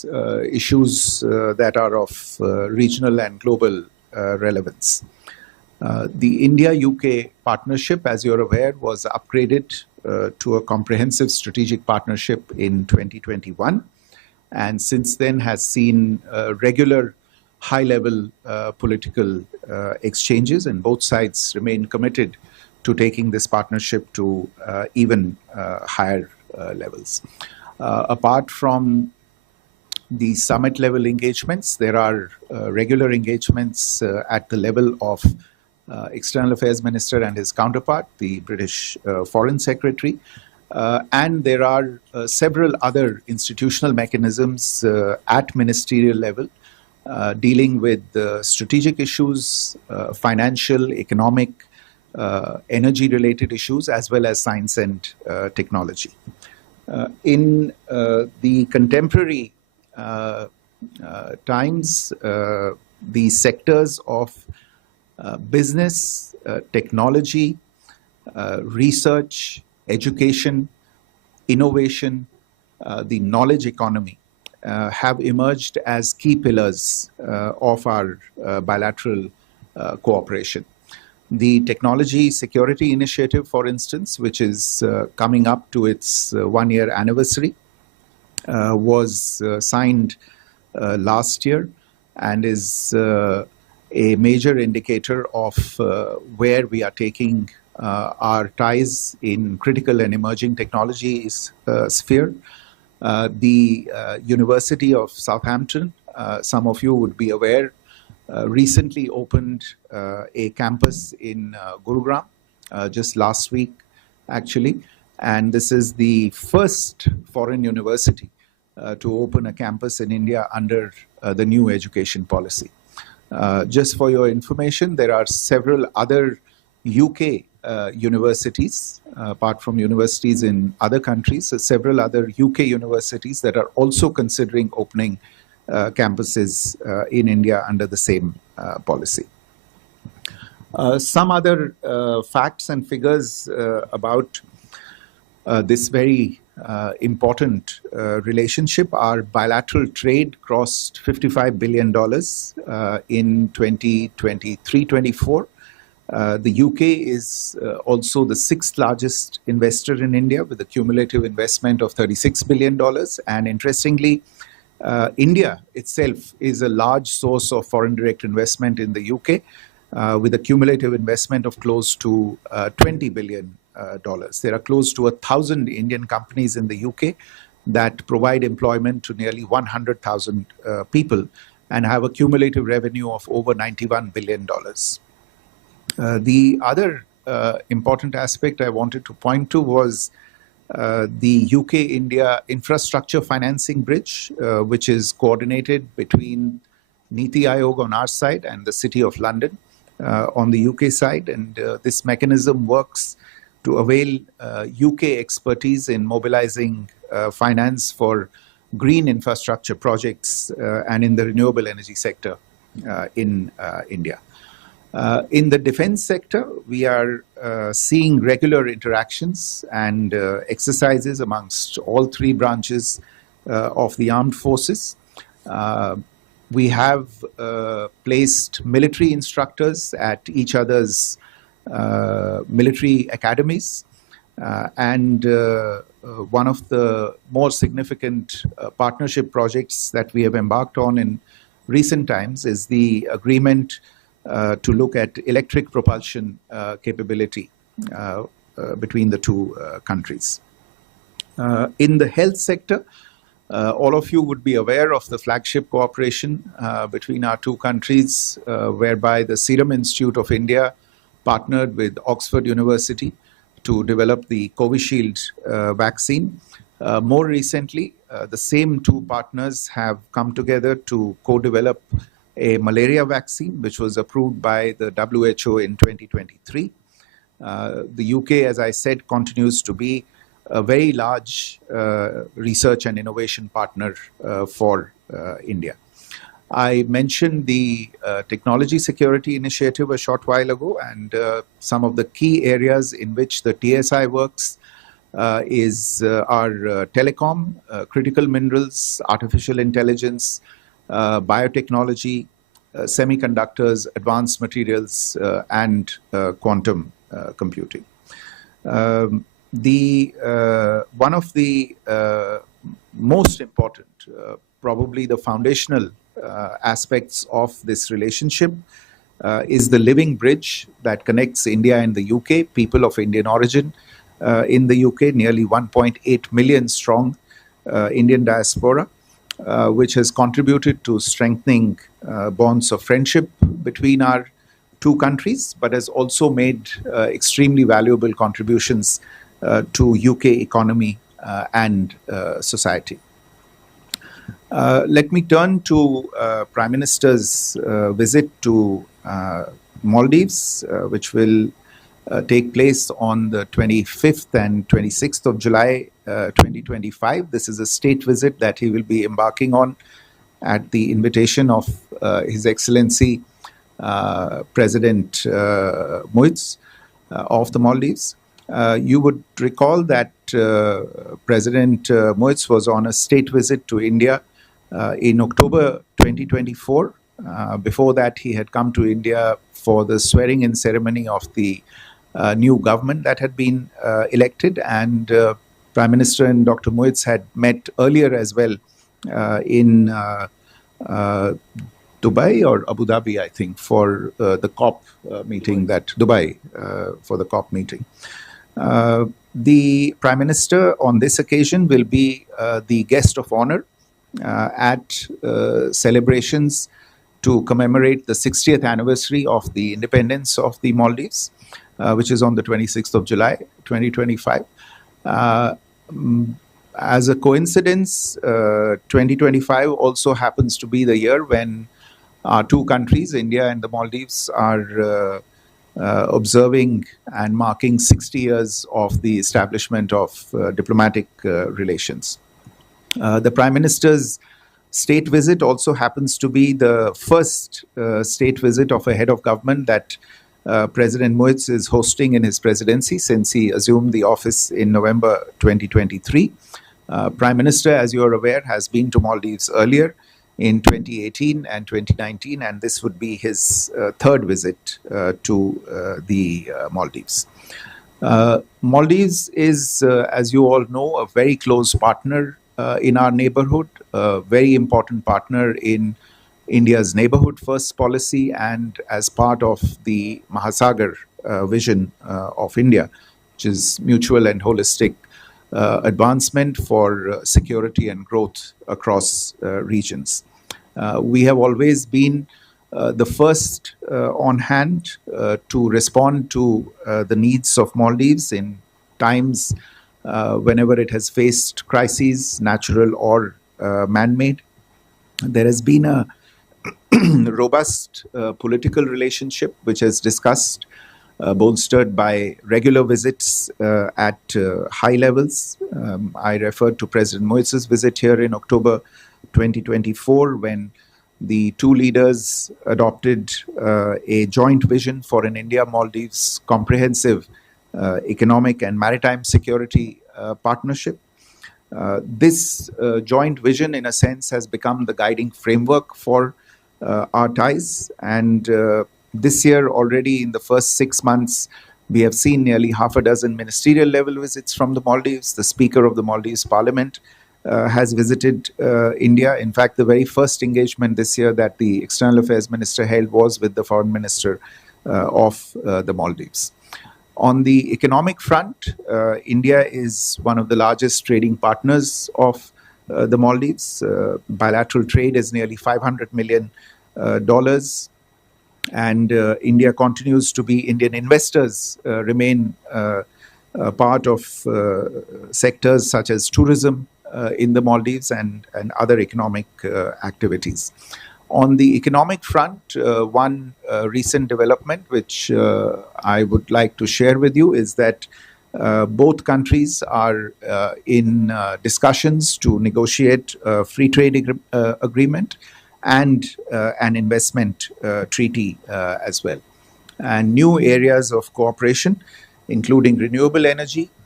issues that are of regional and global relevance. The India-UK partnership, as you're aware, was upgraded to a comprehensive strategic partnership in 2021, and since then has seen regular high-level political exchanges, and both sides remain committed to taking this partnership to even higher levels. Apart from the summit-level engagements, there are regular engagements at the level of External Affairs Minister and his counterpart, the British Foreign Secretary, and there are several other institutional mechanisms at ministerial level dealing with strategic issues, financial, economic, energy-related issues, as well as science and technology. In the contemporary times, the sectors of business, technology, research, education, innovation, the knowledge economy have emerged as key pillars of our bilateral cooperation. The Technology Security Initiative, for instance, which is coming up to its one-year anniversary, was signed last year and is a major indicator of where we are taking our ties in critical and emerging technologies sphere. The University of Southampton, some of you would be aware, recently opened a campus in Gurugram just last week, actually. And this is the first foreign university to open a campus in India under the new education policy. Just for your information, there are several other UK universities, apart from universities in other countries, so several other UK universities that are also considering opening campuses in India under the same policy. Some other facts and figures about this very important relationship. Our bilateral trade crossed $55 billion in 2023-24. The UK is also the sixth largest investor in India with a cumulative investment of $36 billion. And interestingly, India itself is a large source of foreign direct investment in the UK with a cumulative investment of close to $20 billion. There are close to 1,000 Indian companies in the UK that provide employment to nearly 100,000 people and have a cumulative revenue of over $91 billion. The other important aspect I wanted to point to was the UK-India infrastructure financing bridge, which is coordinated between Niti Aayog on our side and the City of London on the UK side. And this mechanism works to avail UK expertise in mobilizing finance for green infrastructure projects and in the renewable energy sector in India. In the defense sector, we are seeing regular interactions and exercises amongst all three branches of the armed forces. We have placed military instructors at each other's military academies, and one of the more significant partnership projects that we have embarked on in recent times is the agreement to look at electric propulsion capability between the two countries. In the health sector, all of you would be aware of the flagship cooperation between our two countries, whereby the Serum Institute of India partnered with Oxford University to develop the Covishield vaccine. More recently, the same two partners have come together to co-develop a malaria vaccine, which was approved by the WHO in 2023. The UK, as I said, continues to be a very large research and innovation partner for India. I mentioned the Technology Security Initiative a short while ago, and some of the key areas in which the TSI works is our telecom, critical minerals, artificial intelligence, biotechnology, semiconductors, advanced materials, and quantum computing. One of the most important, probably the foundational aspects of this relationship is the living bridge that connects India and the UK, people of Indian origin in the UK, nearly 1.8 million strong Indian diaspora, which has contributed to strengthening bonds of friendship between our two countries, but has also made extremely valuable contributions to UK economy and society. Let me turn to Prime Minister's visit to Maldives, which will take place on the 25th and 26th of July 2025. This is a state visit that he will be embarking on at the invitation of His Excellency President Muiz of the Maldives. You would recall that President Muiz was on a state visit to India in October 2024. Before that, he had come to India for the swearing-in ceremony of the new government that had been elected, and Prime Minister and Dr. Muiz had met earlier as well in Dubai or Abu Dhabi, I think, for the COP meeting, for the COP meeting. The Prime Minister on this occasion will be the guest of honor at celebrations to commemorate the 60th anniversary of the independence of the Maldives, which is on the 26th of July, 2025. As a coincidence, 2025 also happens to be the year when our two countries, India and the Maldives, are observing and marking 60 years of the establishment of diplomatic relations. The Prime Minister's state visit also happens to be the first state visit of a head of government that President Muiz is hosting in his presidency since he assumed the office in November 2023. Prime Minister, as you are aware, has been to Maldives earlier in 2018 and 2019, and this would be his third visit to the Maldives. Maldives is, as you all know, a very close partner in our neighborhood, a very important partner in India's neighborhood first policy, and as part of the Mahasagar vision of India, which is mutual and holistic advancement for security and growth across regions. We have always been the first on hand to respond to the needs of Maldives in times whenever it has faced crises, natural or man-made. There has been a robust political relationship which is discussed, bolstered by regular visits at high levels. I referred to President Muiz's visit here in October 2024 when the two leaders adopted a joint vision for an India-Maldives comprehensive economic and maritime security partnership. This joint vision, in a sense, has become the guiding framework for our ties. And this year, already in the first 6 months, we have seen nearly half a dozen ministerial level visits from the Maldives. The Speaker of the Maldives Parliament has visited India. In fact, the very first engagement this year that the External Affairs Minister held was with the Foreign Minister of the Maldives. On the economic front, India is one of the largest trading partners of the Maldives. Bilateral trade is nearly $500 million. And India continues to be, Indian investors remain part of sectors such as tourism in the Maldives and other economic activities. On the economic front, one recent development which I would like to share with you is that both countries are in discussions to negotiate a free trade agreement and an investment treaty as well. And new areas of cooperation, including renewable energy,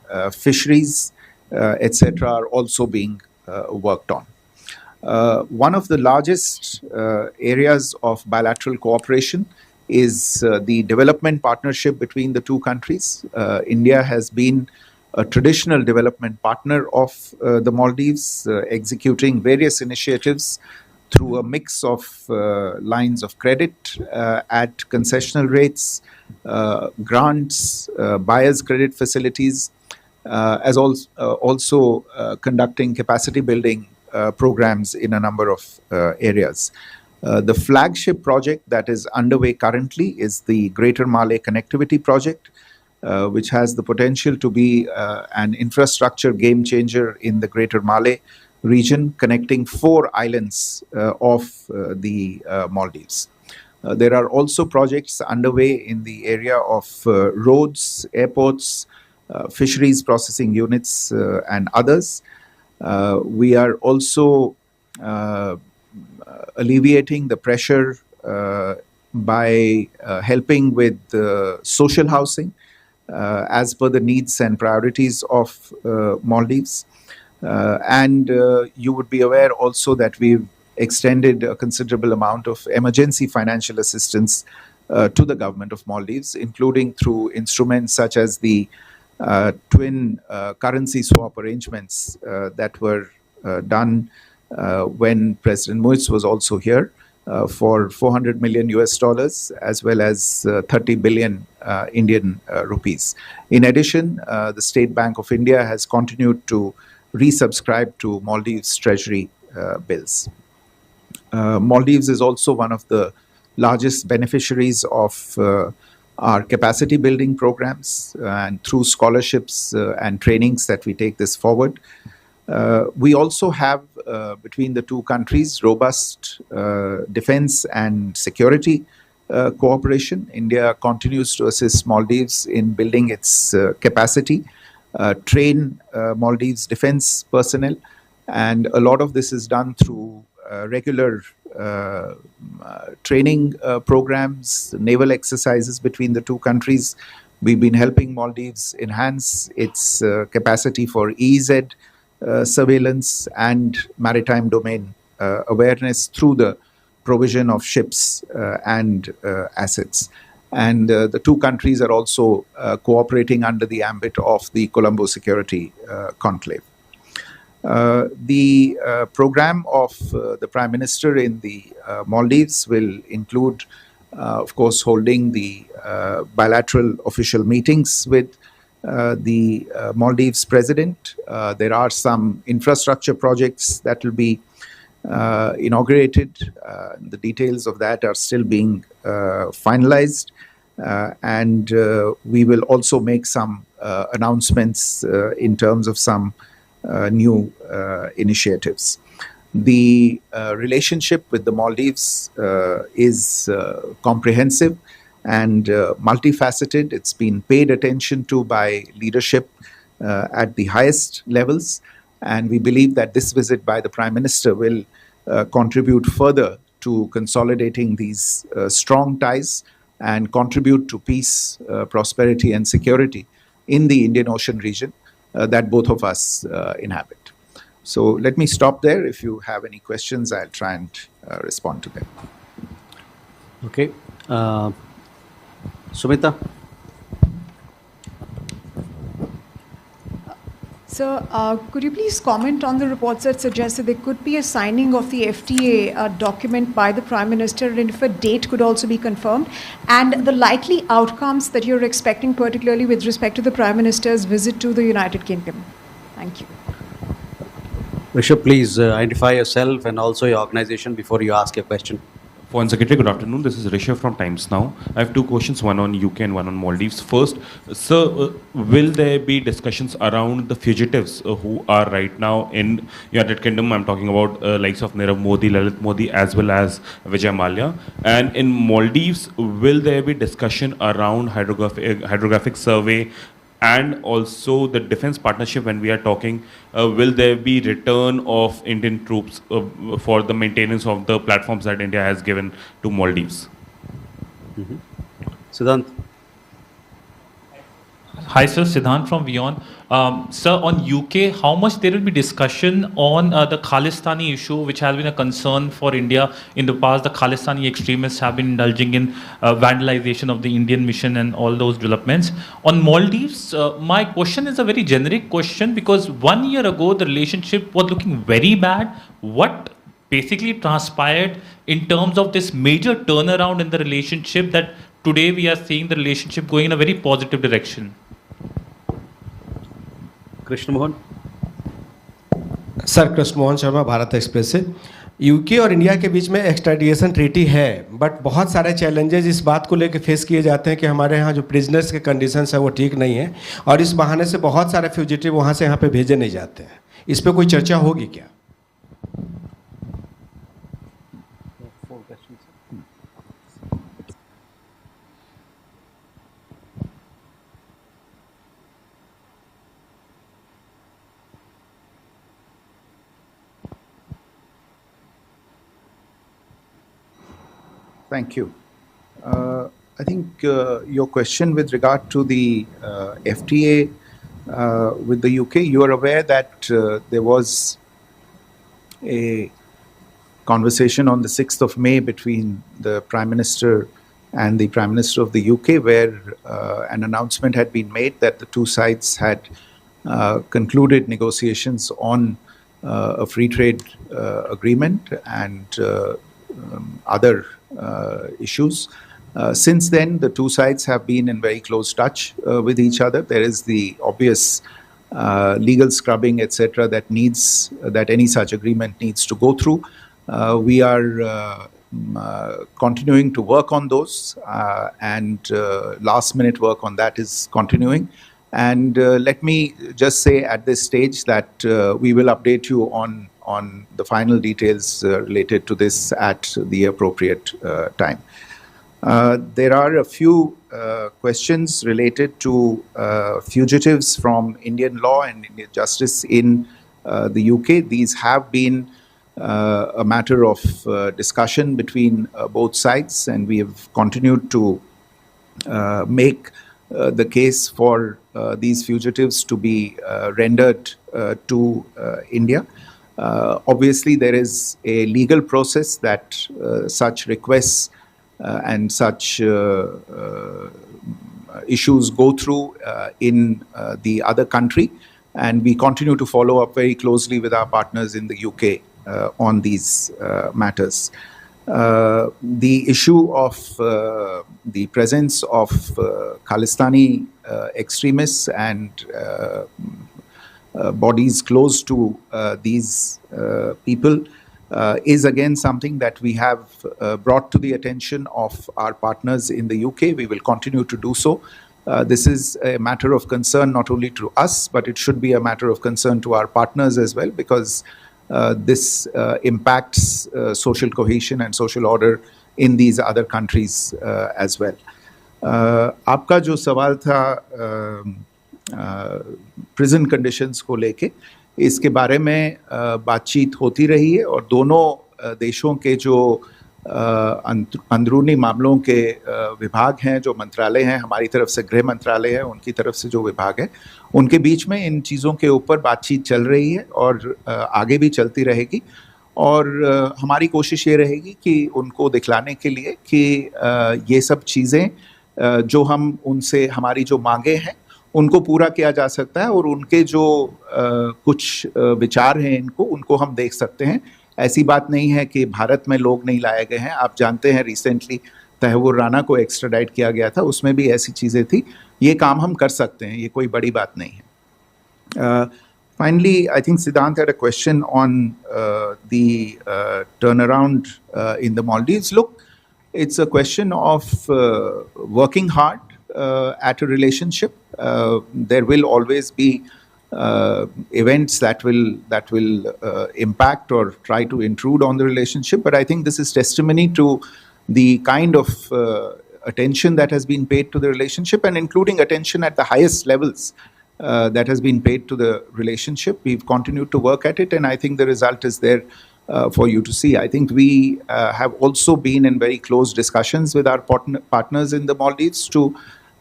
fisheries, etc., are also being worked on. One of the largest areas of bilateral cooperation is the development partnership between the two countries. India has been a traditional development partner of the Maldives, executing various initiatives through a mix of lines of credit at concessional rates, grants, buyers' credit facilities, as also conducting capacity building programs in a number of areas. The flagship project that is underway currently is the Greater Malay Connectivity Project, which has the potential to be an infrastructure game changer in the Greater Malay region, connecting 4 islands of the Maldives. There are also projects underway in the area of roads, airports, fisheries processing units, and others. We are also alleviating the pressure by helping with social housing as per the needs and priorities of Maldives. And you would be aware also that we've extended a considerable amount of emergency financial assistance to the government of Maldives, including through instruments such as the twin currency swap arrangements that were done when President Muiz was also here for 400 million US dollars, as well as 30 billion Indian rupees. In addition, the State Bank of India has continued to resubscribe to Maldives Treasury bills. Maldives is also one of the largest beneficiaries of our capacity building programs, and through scholarships and trainings that we take this forward. We also have, between the two countries, robust defense and security cooperation. India continues to assist Maldives in building its capacity, train Maldives defense personnel, and a lot of this is done through regular training programs, naval exercises between the two countries. We've been helping Maldives enhance its capacity for EEZ surveillance and maritime domain awareness through the provision of ships and assets. And the two countries are also cooperating under the ambit of the Colombo Security Conclave. The program of the Prime Minister in the Maldives will include, of course, holding the bilateral official meetings with the Maldives President. There are some infrastructure projects that will be inaugurated. The details of that are still being finalized. And we will also make some announcements in terms of some new initiatives. The relationship with the Maldives is comprehensive and multifaceted. It's been paid attention to by leadership at the highest levels. And we believe that this visit by the Prime Minister will contribute further to consolidating these strong ties and contribute to peace, prosperity, and security in the Indian Ocean region that both of us inhabit. So let me stop there. If you have any questions, I'll try and respond to them. Okay. Sumita? Sir, could you please comment on the reports that suggest that there could be a signing of the FTA document by the Prime Minister, and if a date could also be confirmed, and the likely outcomes that you're expecting, particularly with respect to the Prime Minister's visit to the United Kingdom? Thank you. Rishabh, please identify yourself and also your organization before you ask your question. Foreign Secretary, good afternoon. This is Rishabh from Times Now. I have two questions, one on UK and one on Maldives. First, sir, will there be discussions around the fugitives who are right now in United Kingdom? I'm talking about likes of Nirav Modi, Lalit Modi, as well as Vijay Mallya. And in Maldives, will there be discussion around hydrographic survey and also the defense partnership? When we are talking, will there be return of Indian troops for the maintenance of the platforms that India has given to Maldives? Siddhant? Hi, sir. Siddhant from Vion. Sir, on UK, how much there will be discussion on the Khalistani issue, which has been a concern for India in the past? The Khalistani extremists have been indulging in vandalization of the Indian mission and all those developments. On Maldives, my question is a very generic question because 1 year ago, the relationship was looking very bad. What basically transpired in terms of this major turnaround in the relationship that today we are seeing the relationship going in a very positive direction? Krishna Mohan. Sir, Krishna Mohan Sharma, Bharat express से. UK और India के बीच में extradition treaty है, but बहुत सारे challenges इस बात को लेकर फेस किए जाते हैं कि हमारे यहाँ जो प्रिजनर्स के कंडीशंस है वो ठीक नहीं है, और इस बहाने से बहुत सारे फ्यूजिटिव वहाँ से यहाँ पे भेजे नहीं जाते हैं. इस पर कोई चर्चा होगी क्या? Thank you. I think your question with regard to the FTA with the UK, you are aware that there was a conversation on the 6th of May between the Prime Minister and the Prime Minister of the UK, where an announcement had been made that the two sides had concluded negotiations on a free trade agreement and other issues. Since then, the two sides have been in very close touch with each other. There is the obvious legal scrubbing, etc., that any such agreement needs to go through. We are continuing to work on those, and last-minute work on that is continuing. And let me just say at this stage that we will update you on the final details related to this at the appropriate time. There are a few questions related to fugitives from Indian law and Indian justice in the UK. These have been a matter of discussion between both sides, and we have continued to make the case for these fugitives to be rendered to India. Obviously, there is a legal process that such requests and such issues go through in the other country, and we continue to follow up very closely with our partners in the UK on these matters. The issue of the presence of Khalistani extremists and bodies close to these people is again something that we have brought to the attention of our partners in the UK. We will continue to do so. This is a matter of concern not only to us, but it should be a matter of concern to our partners as well, because this impacts social cohesion and social order in these other countries as well. आपका जो सवाल था prison conditions को लेके, इसके बारे में बातचीत होती रही है, और दोनों देशों के जो अंदरूनी मामलों के विभाग हैं, जो मंत्रालय हैं, हमारी तरफ से गृह मंत्रालय है, उनकी तरफ से जो विभाग है, उनके बीच में इन चीज़ों के ऊपर बातचीत चल रही है और आगे भी चलती रहेगी. और हमारी कोशिश ये रहेगी कि उनको दिखलाने के लिए कि ये सब चीज़ें जो हम उनसे, हमारी जो मांगे हैं, उनको पूरा किया जा सकता है, और उनके जो कुछ विचार हैं उनको हम देख सकते हैं. ऐसी बात नहीं है कि भारत में लोग नहीं लाए गए हैं. आप जानते हैं रिसेंटली तहव्वुर राना को एक्स्ट्राडाइट किया गया था, उसमें भी ऐसी चीज़ें थी. ये काम हम कर सकते हैं, ये कोई बड़ी बात नहीं है. Finally, I think Siddhant had a question on the turnaround in the Maldives. Look, it's a question of working hard at a relationship. There will always be events that will impact or try to intrude on the relationship. But I think this is testimony to the kind of attention that has been paid to the relationship, and including attention at the highest levels that has been paid to the relationship. We've continued to work at it, and I think the result is there for you to see. I think we have also been in very close discussions with our partners in the Maldives to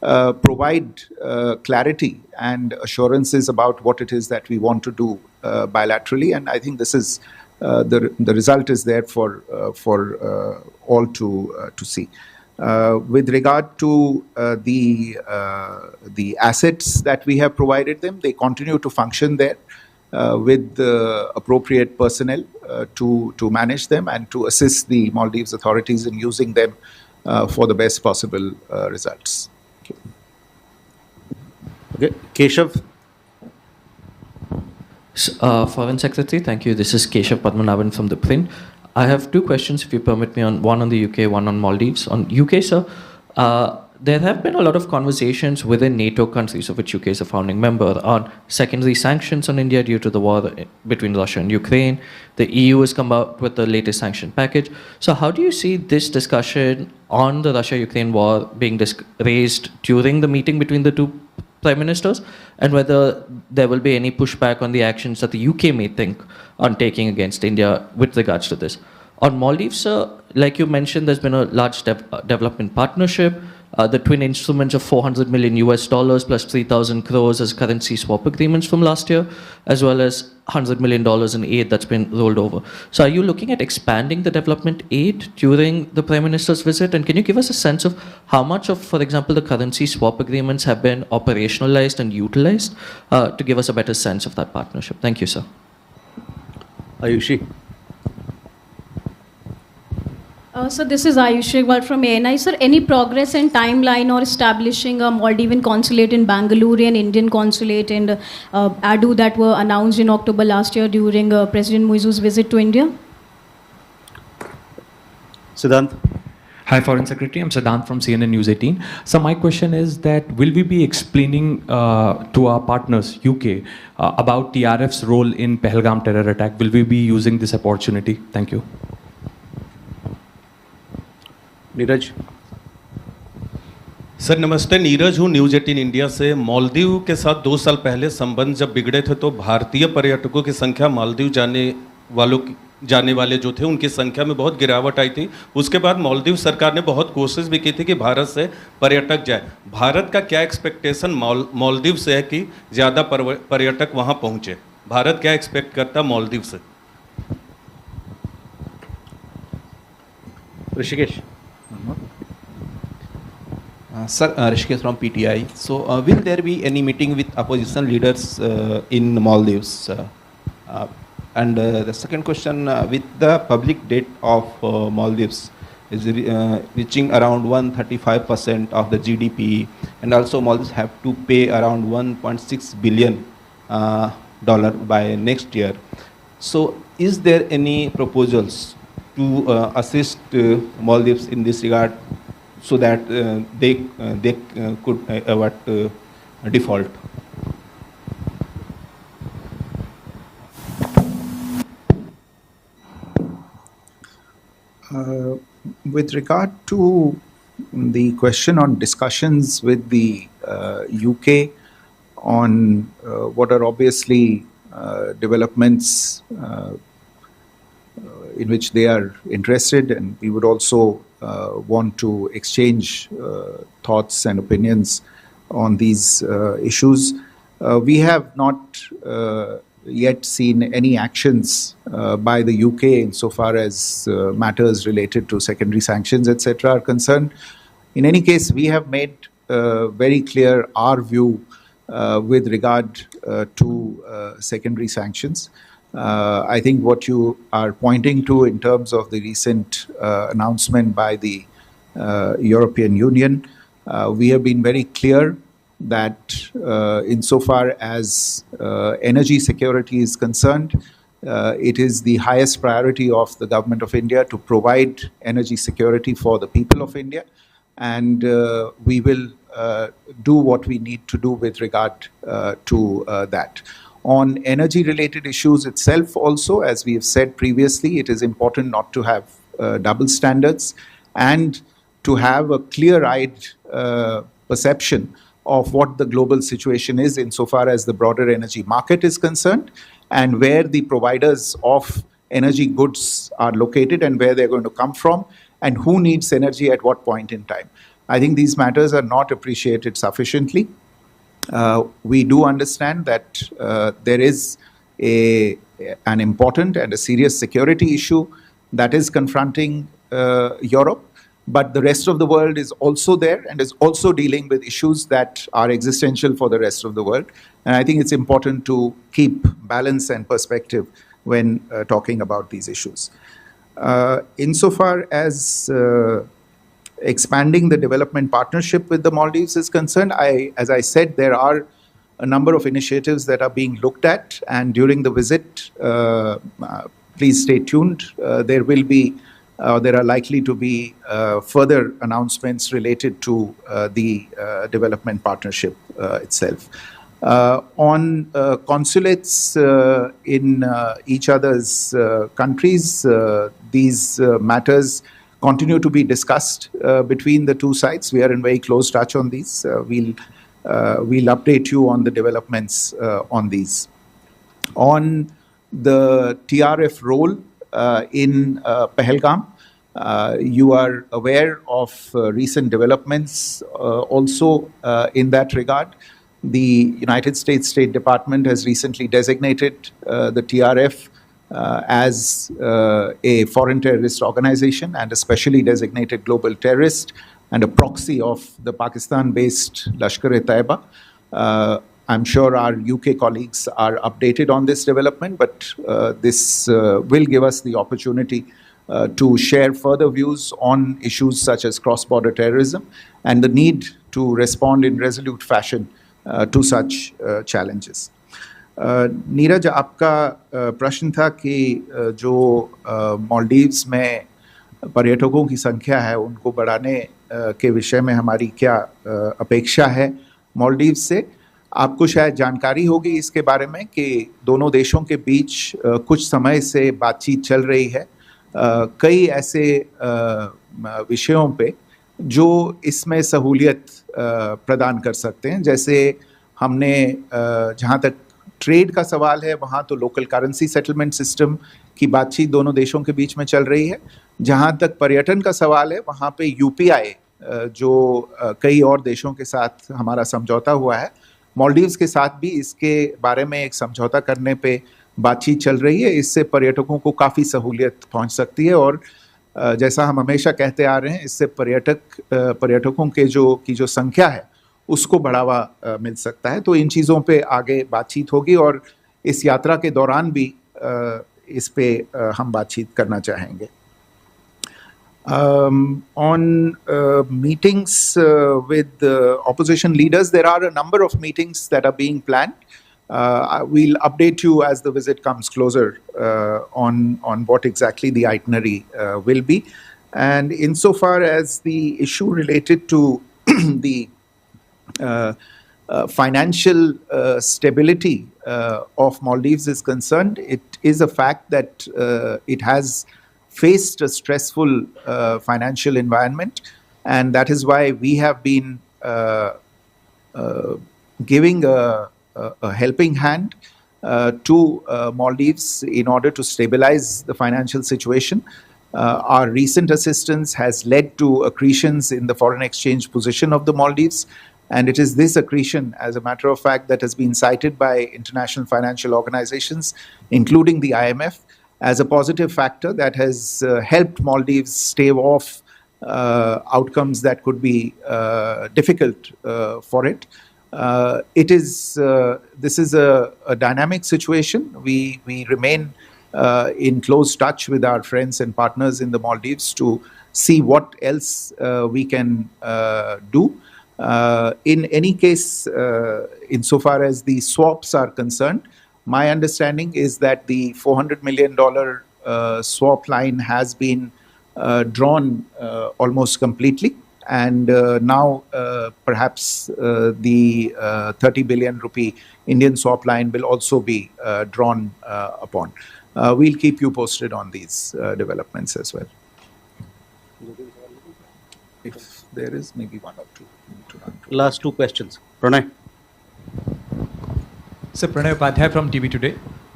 provide clarity and assurances about what it is that we want to do bilaterally. And I think this is the result is there for all to see. With regard to the assets that we have provided them, they continue to function there with the appropriate personnel to manage them and to assist the Maldives authorities in using them for the best possible results. Okay, Keshav. Foreign Secretary, thank you. This is Keshav Padmanabhan from the Print. I have two questions, if you permit me, one on the UK, one on Maldives. On UK, sir, there have been a lot of conversations within NATO countries, of which UK is a founding member, on secondary sanctions on India due to the war between Russia and Ukraine. The EU has come up with the latest sanction package. So how do you see this discussion on the Russia-Ukraine war being raised during the meeting between the two prime ministers, and whether there will be any pushback on the actions that the UK may think on taking against India with regards to this? On Maldives, sir, like you mentioned, there's been a large development partnership. The twin instruments of $400 million plus 3,000 crores as currency swap agreements from last year, as well as $100 million in aid that's been rolled over. So are you looking at expanding the development aid during the Prime Minister's visit? And can you give us a sense of how much of, for example, the currency swap agreements have been operationalized and utilized to give us a better sense of that partnership? Thank you, sir. Ayushi. So this is Ayush Iqbal from ANI. Sir, any progress and timeline or establishing a Maldivian consulate in Bangalore and Indian consulate in Adu that were announced in October last year during President Muizu's visit to India? Siddhant. Hi, Foreign Secretary. I'm Siddhant from CNN News 18. So my question is that will we be explaining to our partners, UK, about TRF's role in Pahalgam terror attack? Will we be using this opportunity? Thank you. Neeraj. Sir नमस्ते, नीरज हूँ news 18 India से। मालदीव के साथ 2 साल पहले संबंध जब बिगड़े थे तो भारतीय पर्यटकों की संख्या मालदीव जाने वाले जो थे उनकी संख्या में बहुत गिरावट आई थी। उसके बाद मालदीव सरकार ने बहुत कोशिश भी की थी कि भारत से पर्यटक जाए। भारत का क्या एक्सपेक्टेशन मालदीव से है कि ज़्यादा पर्यटक वहाँ पहुँचे? भारत क्या एक्सपेक्ट करता मालदीव से? Rishikesh. Sir, Rishikesh from PTI. So, will there be any meeting with opposition leaders in Maldives? And the second question, with the public debt of Maldives is reaching around 135% of the GDP, and also Maldives have to pay around $1.6 billion by next year. So, is there any proposals to assist Maldives in this regard, so that they could avert default? With regard to the question on discussions with the UK on what are obviously developments in which they are interested, and we would also want to exchange thoughts and opinions on these issues. We have not yet seen any actions by the UK insofar as matters related to secondary sanctions, etc. are concerned. In any case, we have made very clear our view with regard to secondary sanctions. I think what you are pointing to in terms of the recent announcement by the European Union, we have been very clear that insofar as energy security is concerned, it is the highest priority of the government of India to provide energy security for the people of India, and we will do what we need to do with regard to that. On energy-related issues itself also, as we have said previously, it is important not to have double standards and to have a clear-eyed perception of what the global situation is insofar as the broader energy market is concerned, and where the providers of energy goods are located and where they're going to come from, and who needs energy at what point in time. I think these matters are not appreciated sufficiently. We do understand that there is an important and a serious security issue that is confronting Europe, but the rest of the world is also there and is also dealing with issues that are existential for the rest of the world. And I think it's important to keep balance and perspective when talking about these issues. Insofar as expanding the development partnership with the Maldives is concerned, as I said, there are a number of initiatives that are being looked at, and during the visit, please stay tuned. There are likely to be further announcements related to the development partnership itself. On consulates in each other's countries, these matters continue to be discussed between the two sides. We are in very close touch on these. We'll update you on the developments on these. On the TRF role in Pahalgam, you are aware of recent developments also in that regard. The United States State Department has recently designated the TRF as a foreign terrorist organization and a specially designated global terrorist and a proxy of the Pakistan-based Lashkar-e-Taiba. I'm sure our UK colleagues are updated on this development, but this will give us the opportunity to share further views on issues such as cross-border terrorism and the need to respond in resolute fashion to such challenges. Neeraj, आपका प्रश्न था कि जो मालदीव्स में पर्यटकों की संख्या है उनको बढ़ाने के विषय में हमारी क्या अपेक्षा है मालदीव्स से। आपको शायद जानकारी होगी इसके बारे में कि दोनों देशों के बीच कुछ समय से बातचीत चल रही है कई ऐसे विषयों पे जो इसमें सहूलियत प्रदान कर सकते हैं। जैसे हमने जहाँ तक ट्रेड का सवाल है वहाँ तो लोकल करेंसी सेटलमेंट सिस्टम की बातचीत दोनों देशों के बीच में चल रही है। जहाँ तक पर्यटन का सवाल है वहाँ पे यूपीआई जो कई और देशों के साथ हमारा समझौता हुआ है, मालदीव्स के साथ भी इसके बारे में एक समझौता करने पे बातचीत चल रही है। इससे पर्यटकों को काफ़ी सहूलियत पहुँच सकती है और जैसा हम हमेशा कहते आ रहे हैं, इससे पर्यटकों की जो संख्या है उसको बढ़ावा मिल सकता है। तो इन चीज़ों पे आगे बातचीत होगी और इस यात्रा के दौरान भी इस पे हम बातचीत करना चाहेंगे। On meetings with opposition leaders, there are a number of meetings that are being planned. We'll update you as the visit comes closer on what exactly the itinerary will be. And insofar as the issue related to the financial stability of Maldives is concerned, it is a fact that it has faced a stressful financial environment, and that is why we have been giving a helping hand to Maldives in order to stabilize the financial situation. Our recent assistance has led to accretions in the foreign exchange position of the Maldives, and it is this accretion, as a matter of fact, that has been cited by international financial organizations, including the IMF, as a positive factor that has helped Maldives stave off outcomes that could be difficult for it. This is a dynamic situation. We remain in close touch with our friends and partners in the Maldives to see what else we can do. In any case, insofar as the swaps are concerned, my understanding is that the $400 million swap line has been drawn almost completely, and now perhaps the 30 billion rupee Indian swap line will also be drawn upon. We'll keep you posted on these developments as well. If there is maybe one or two. Last two questions. Pranay. Sir, Pranay Upadhyay from TV Today.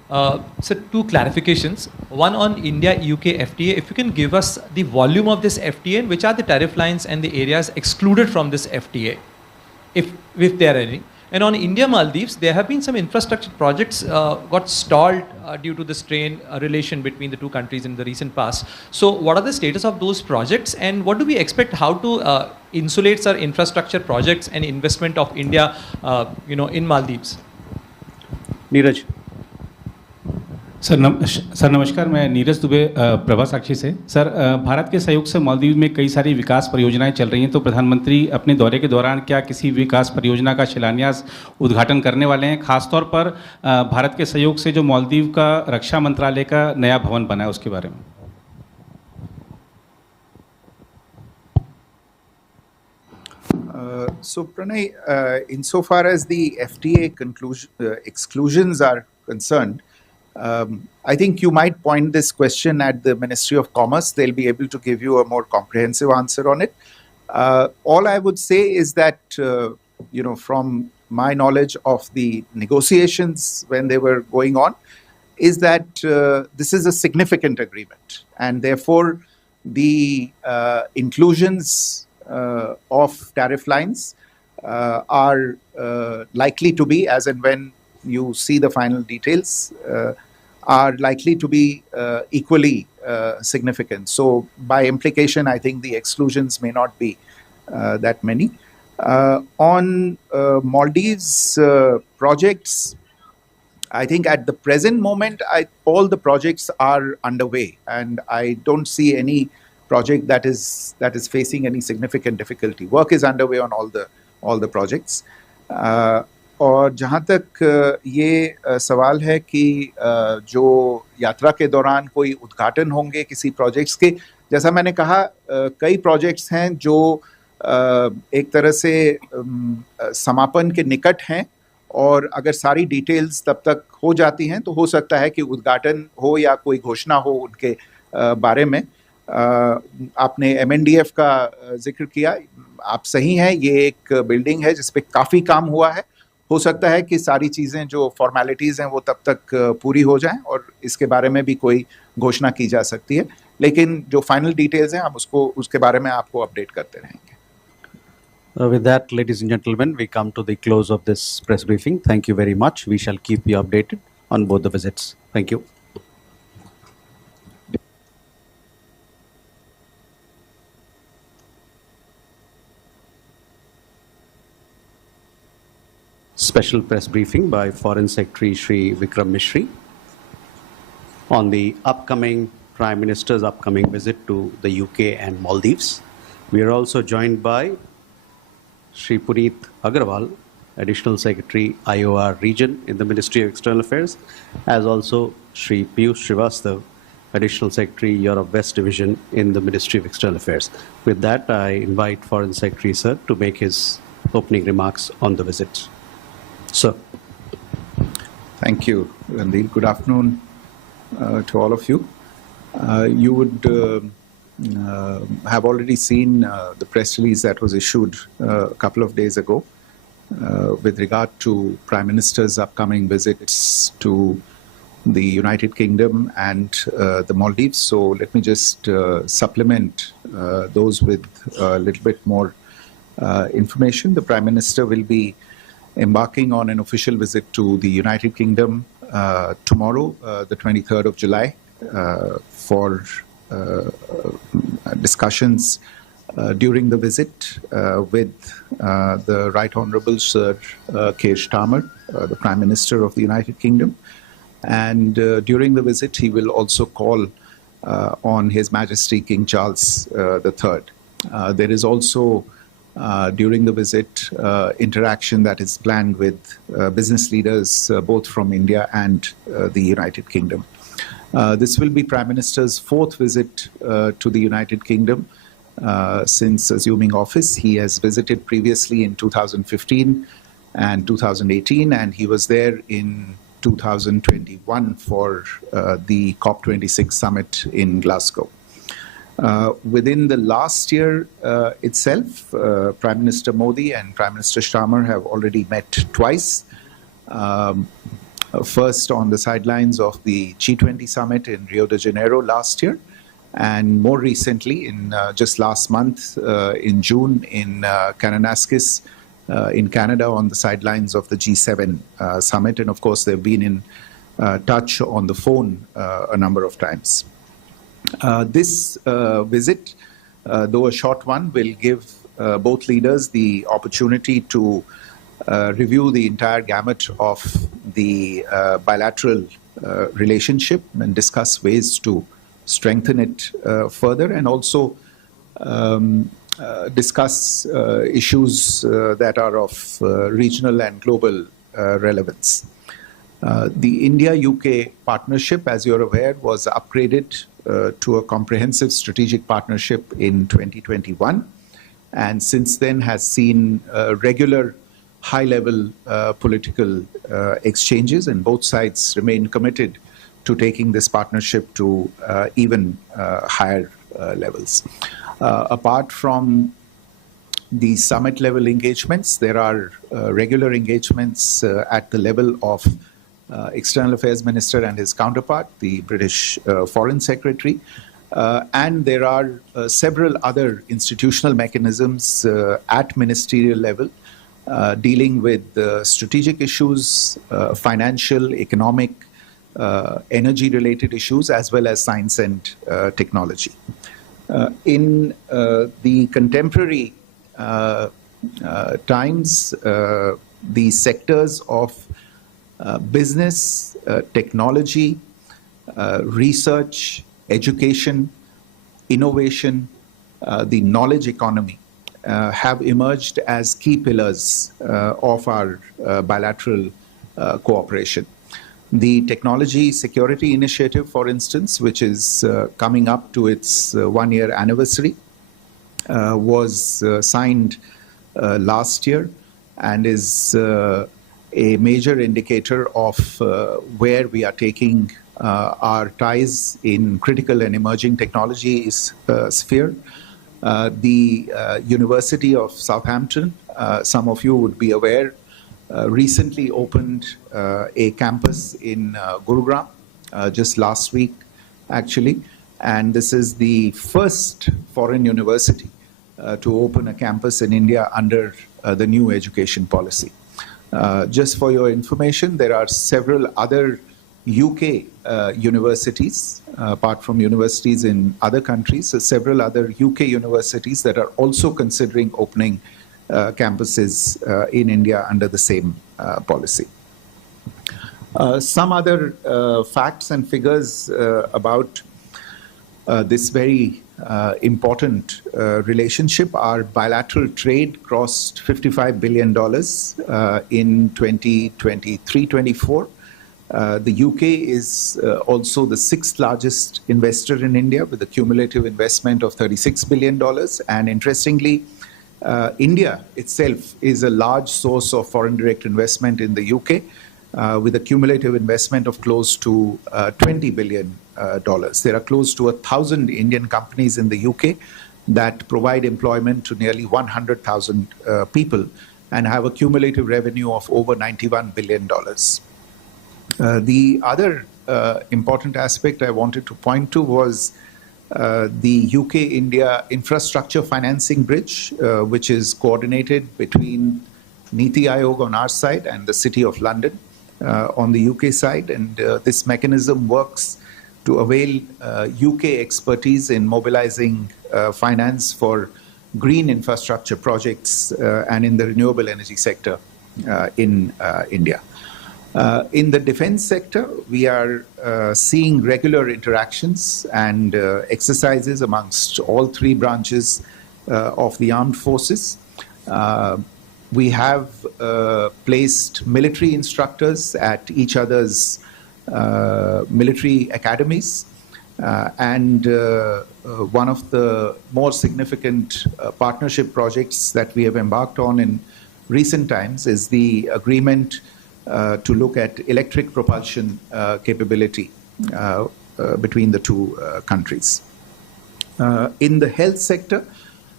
So two clarifications. One on India-UK FTA. If you can give us the volume of this FTA and which are the tariff lines and the areas excluded from this FTA, if there are any. And on India-Maldives, there have been some infrastructure projects got stalled due to the strain relation between the two countries in the recent past. So what are the status of those projects and what do we expect how to insulate our infrastructure projects and investment of India in Maldives? Neeraj. Sir नमस्कार, मैं नीरज दुबे प्रभा साक्षी से। Sir, Bharat के सहयोग से मालदीव में कई सारी विकास परियोजनाएं चल रही हैं, तो प्रधानमंत्री अपने दौरे के दौरान क्या किसी विकास परियोजना का शिलान्यास उद्घाटन करने वाले हैं? खासतौर पर भारत के सहयोग से जो मालदीव का रक्षा मंत्रालय का नया भवन बना है उसके बारे में। So Pranay, insofar as the FTA exclusions are concerned, I think you might point this question at the Ministry of Commerce. They'll be able to give you a more comprehensive answer on it. All I would say is that, from my knowledge of the negotiations when they were going on, is that this is a significant agreement. And therefore, the inclusions of tariff lines are likely to be, as and when you see the final details, are likely to be equally significant. So by implication, I think the exclusions may not be that many. On Maldives projects, I think at the present moment, all the projects are underway, and I don't see any project that is facing any significant difficulty. Work is underway on all the projects. और जहाँ तक ये सवाल है कि जो यात्रा के दौरान कोई उद्घाटन होंगे किसी प्रोजेक्ट्स के, जैसा मैंने कहा, कई प्रोजेक्ट्स हैं जो एक तरह से समापन के निकट हैं, और अगर सारी डिटेल्स तब तक हो जाती हैं तो हो सकता है कि उद्घाटन हो या कोई घोषणा हो उनके बारे में। आपने MNDF का जिक्र किया, आप सही हैं, ये एक बिल्डिंग है जिस पे काफ़ी काम हुआ है। हो सकता है कि सारी चीज़ें जो फॉर्मेलिटीज़ हैं वो तब तक पूरी हो जाएं और इसके बारे में भी कोई घोषणा की जा सकती है, लेकिन जो फाइनल डिटेल्स हैं हम उसके बारे में आपको अपडेट करते रहेंगे। With that, ladies and gentlemen, we come to the close of this press briefing. Thank you very much. We shall keep you updated on both the visits. Thank you. Special press briefing by Foreign Secretary Shri Vikram Mishri on the Prime Minister's upcoming visit to the UK and Maldives. We are also joined by Shri Puneet Agarwal, Additional Secretary IOR Region in the Ministry of External Affairs, as also Shri Piyush Srivastav, Additional Secretary Europe West Division in the Ministry of External Affairs. With that, I invite Foreign Secretary Sir to make his opening remarks on the visit. Sir. Thank you, Randil. Good afternoon to all of you. You would have already seen the press release that was issued a couple of days ago with regard to Prime Minister's upcoming visits to the United Kingdom and the Maldives. So let me just supplement those with a little bit more information. The Prime Minister will be embarking on an official visit to the United Kingdom tomorrow, the 23rd of July, for discussions during the visit with the Right Honourable Sir Keir Starmer, the Prime Minister of the United Kingdom. And during the visit, he will also call on His Majesty King Charles III. There is also during the visit interaction that is planned with business leaders both from India and the United Kingdom. This will be Prime Minister's fourth visit to the United Kingdom since assuming office. He has visited previously in 2015 and 2018, and he was there in 2021 for the COP26 summit in Glasgow. Within the last year itself, Prime Minister Modi and Prime Minister Starmer have already met twice. first on the sidelines of the G20 summit in Rio de Janeiro last year, and more recently, in just last month, in June, in Kananaskis, in Canada, on the sidelines of the G7 summit. And of course, they've been in touch on the phone a number of times. This visit, though a short one, will give both leaders the opportunity to review the entire gamut of the bilateral relationship and discuss ways to strengthen it further, and also discuss issues that are of regional and global relevance. The India-UK partnership, as you're aware, was upgraded to a comprehensive strategic partnership in 2021, and since then has seen regular high-level political exchanges, and both sides remain committed to taking this partnership to even higher levels. Apart from the summit-level engagements, there are regular engagements at the level of External Affairs Minister and his counterpart, the British Foreign Secretary, and there are several other institutional mechanisms at ministerial level dealing with strategic issues, financial, economic, energy-related issues, as well as science and technology. In the contemporary times, the sectors of business, technology, research, education, innovation, the knowledge economy have emerged as key pillars of our bilateral cooperation. The Technology Security Initiative, for instance, which is coming up to its one-year anniversary, was signed last year and is a major indicator of where we are taking our ties in critical and emerging technology sphere. The University of Southampton, some of you would be aware, recently opened a campus in Gurugram just last week, actually, and this is the first foreign university to open a campus in India under the new education policy. Just for your information, there are several other UK universities, apart from universities in other countries, so several other UK universities that are also considering opening campuses in India under the same policy. Some other facts and figures about this very important relationship. Our bilateral trade crossed $55 billion in 2023-24. The UK is also the sixth largest investor in India with a cumulative investment of $36 billion. And interestingly, India itself is a large source of foreign direct investment in the UK with a cumulative investment of close to $20 billion. There are close to 1,000 Indian companies in the UK that provide employment to nearly 100,000 people and have a cumulative revenue of over $91 billion. The other important aspect I wanted to point to was the UK-India infrastructure financing bridge, which is coordinated between Niti Aayog on our side and the City of London on the UK side. And this mechanism works to avail UK expertise in mobilizing finance for green infrastructure projects and in the renewable energy sector in India. In the defense sector, we are seeing regular interactions and exercises amongst all three branches of the armed forces. We have placed military instructors at each other's military academies. And one of the more significant partnership projects that we have embarked on in recent times is the agreement to look at electric propulsion capability between the two countries. In the health sector,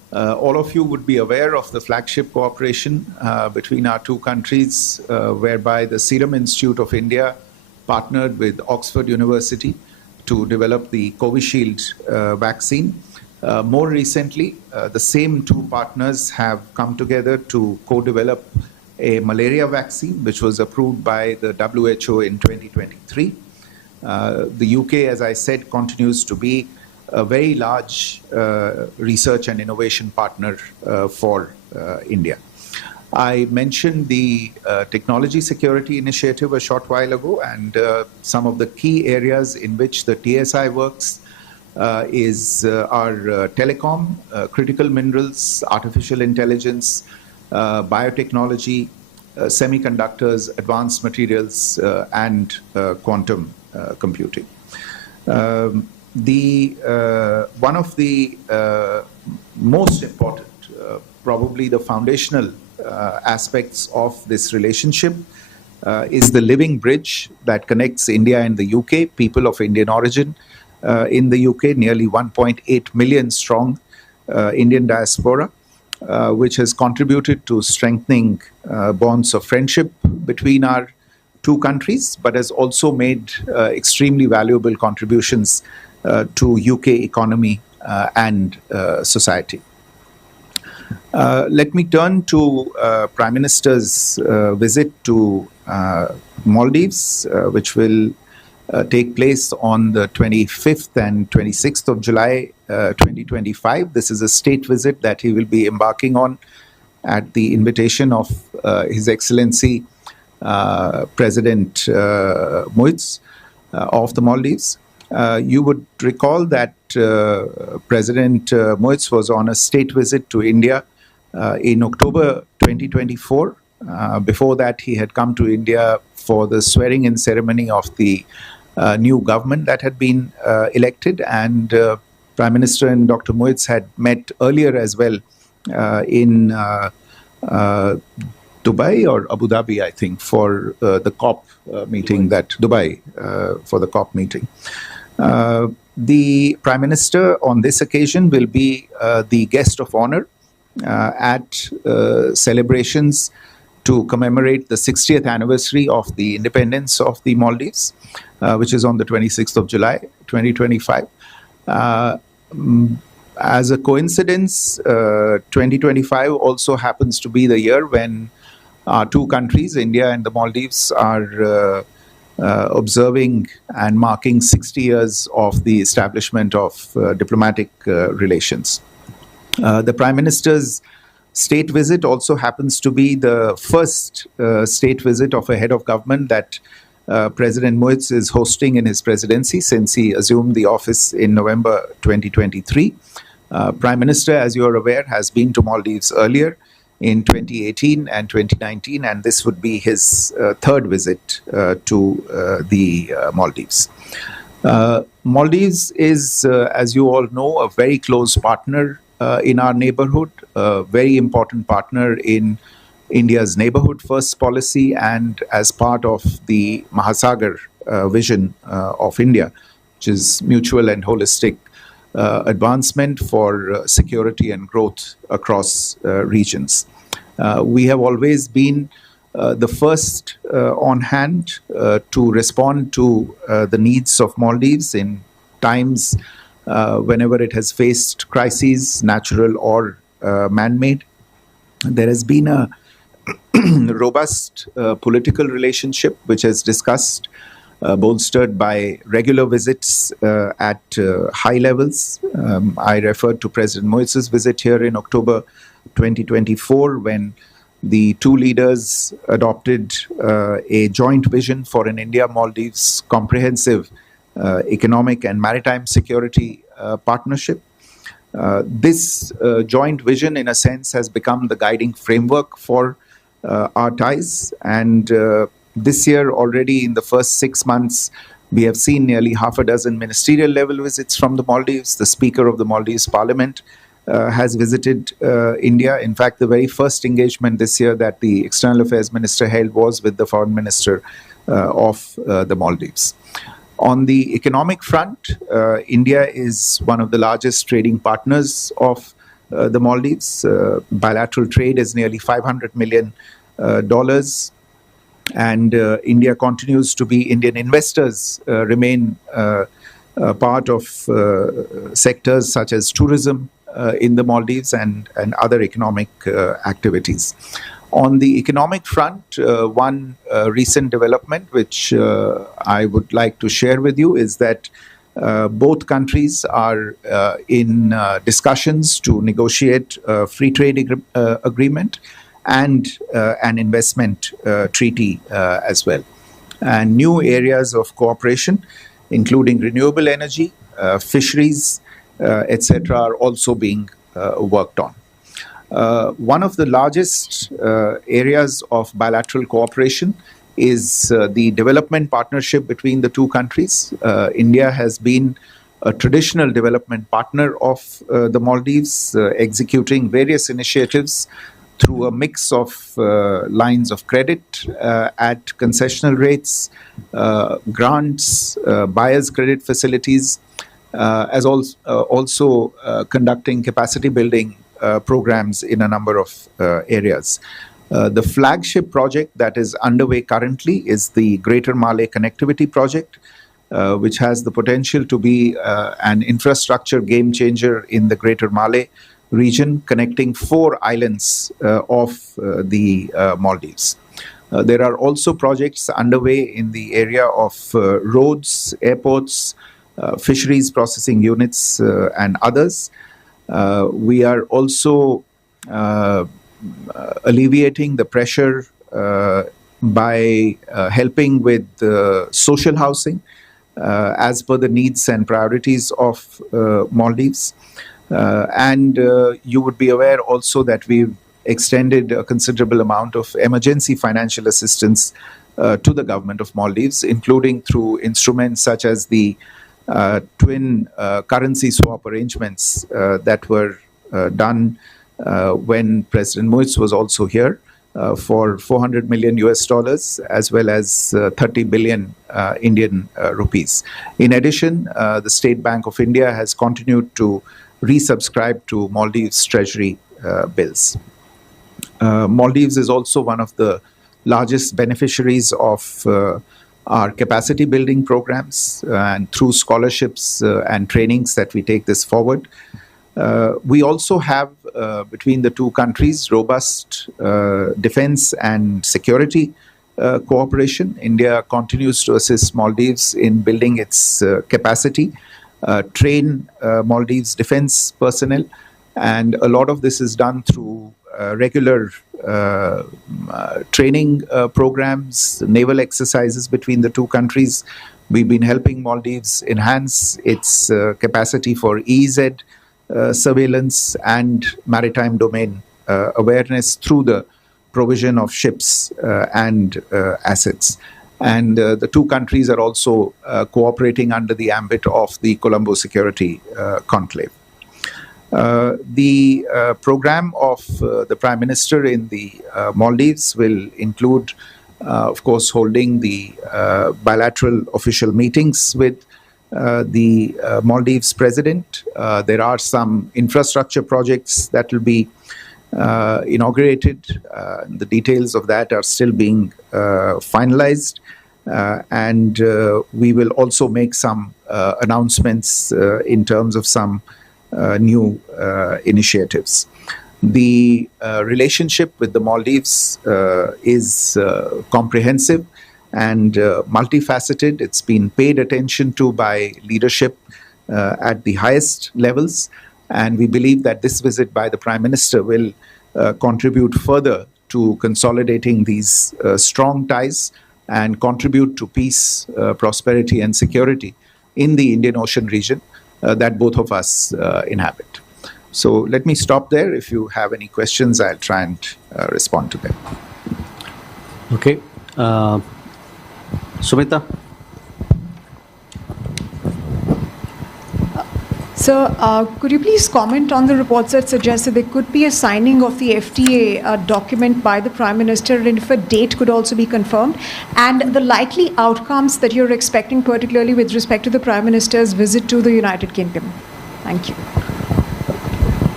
All of you would be aware of the flagship cooperation between our two countries, whereby the Serum Institute of India partnered with Oxford University to develop the Covishield vaccine. More recently, the same two partners have come together to co-develop a malaria vaccine, which was approved by the WHO in 2023. The UK, as I said, continues to be a very large research and innovation partner for India. I mentioned the technology security initiative a short while ago, and some of the key areas in which the TSI works is our telecom, critical minerals, artificial intelligence, biotechnology, semiconductors, advanced materials, and quantum computing. One of the most important, probably the foundational aspects of this relationship is the living bridge that connects India and the UK, people of Indian origin. In the UK, nearly 1.8 million strong Indian diaspora, which has contributed to strengthening bonds of friendship between our two countries, but has also made extremely valuable contributions to UK economy and society. Let me turn to Prime Minister's visit to Maldives, which will take place on the 25th and 26th of July 2025. This is a state visit that he will be embarking on at the invitation of His Excellency President Muiz of the Maldives. You would recall that President Muiz was on a state visit to India in October 2024. Before that, he had come to India for the swearing-in ceremony of the new government that had been elected, and Prime Minister and Dr. Muiz had met earlier as well in Dubai or Abu Dhabi, I think, for the COP meeting, Dubai, for the COP meeting. The Prime Minister on this occasion will be the guest of honor at celebrations to commemorate the 60th anniversary of the independence of the Maldives, which is on the 26th of July, 2025. As a coincidence, 2025 also happens to be the year when our two countries, India and the Maldives, are observing and marking 60 years of the establishment of diplomatic relations. The Prime Minister's state visit also happens to be the first state visit of a head of government that President Muiz is hosting in his presidency since he assumed the office in November 2023. Prime Minister, as you are aware, has been to Maldives earlier in 2018 and 2019, and this would be his third visit to the Maldives. Maldives is, as you all know, a very close partner in our neighborhood, a very important partner in India's neighborhood first policy, and as part of the Mahasagar vision of India, which is mutual and holistic advancement for security and growth across regions. We have always been the first on hand to respond to the needs of Maldives in times whenever it has faced crises, natural or man-made. There has been a robust political relationship which has discussed, bolstered by regular visits at high levels. I referred to President Muiz's visit here in October 2024 when the two leaders adopted a joint vision for an India-Maldives comprehensive economic and maritime security partnership. This joint vision, in a sense, has become the guiding framework for our ties. And this year, already in the first 6 months, we have seen nearly half a dozen ministerial level visits from the Maldives. The Speaker of the Maldives Parliament has visited India. In fact, the very first engagement this year that the External Affairs Minister held was with the Foreign Minister of the Maldives. On the economic front, India is one of the largest trading partners of the Maldives. Bilateral trade is nearly $500 million. And India continues to be, Indian investors remain part of sectors such as tourism in the Maldives and other economic activities. On the economic front, one recent development which I would like to share with you is that both countries are in discussions to negotiate a free trade agreement and an investment treaty as well. And new areas of cooperation, including renewable energy, fisheries, etc., are also being worked on. One of the largest areas of bilateral cooperation is the development partnership between the two countries. India has been a traditional development partner of the Maldives, executing various initiatives through a mix of lines of credit at concessional rates, grants, buyer's credit facilities, as also conducting capacity building programs in a number of areas. The flagship project that is underway currently is the Greater Malay Connectivity Project, which has the potential to be an infrastructure game changer in the Greater Malay region, connecting 4 islands of the Maldives. There are also projects underway in the area of roads, airports, fisheries processing units, and others. We are also alleviating the pressure by helping with social housing as per the needs and priorities of Maldives. And you would be aware also that we've extended a considerable amount of emergency financial assistance to the government of Maldives, including through instruments such as the twin currency swap arrangements that were done when President Muiz was also here for $400 million US, as well as 30 billion Indian rupees. In addition, the State Bank of India has continued to resubscribe to Maldives Treasury bills. Maldives is also one of the largest beneficiaries of our capacity building programs, and through scholarships and trainings that we take this forward. We also have, between the two countries, robust defense and security cooperation. India continues to assist Maldives in building its capacity, train Maldives defense personnel, and a lot of this is done through regular training programs, naval exercises between the two countries. We've been helping Maldives enhance its capacity for EEZ surveillance and maritime domain awareness through the provision of ships and assets. And the two countries are also cooperating under the ambit of the Colombo Security Conclave. The program of the Prime Minister in the Maldives will include, of course, holding the bilateral official meetings with the Maldives President. There are some infrastructure projects that will be inaugurated. The details of that are still being finalized. And we will also make some announcements in terms of some new initiatives. The relationship with the Maldives is comprehensive and multifaceted. It's been paid attention to by leadership at the highest levels. And we believe that this visit by the Prime Minister will contribute further to consolidating these strong ties and contribute to peace, prosperity, and security in the Indian Ocean region that both of us inhabit. So let me stop there. If you have any questions, I'll try and respond to them. Okay. Sumita? Sir, could you please comment on the reports that suggest that there could be a signing of the FTA document by the Prime Minister, and if a date could also be confirmed, and the likely outcomes that you're expecting, particularly with respect to the Prime Minister's visit to the United Kingdom? Thank you.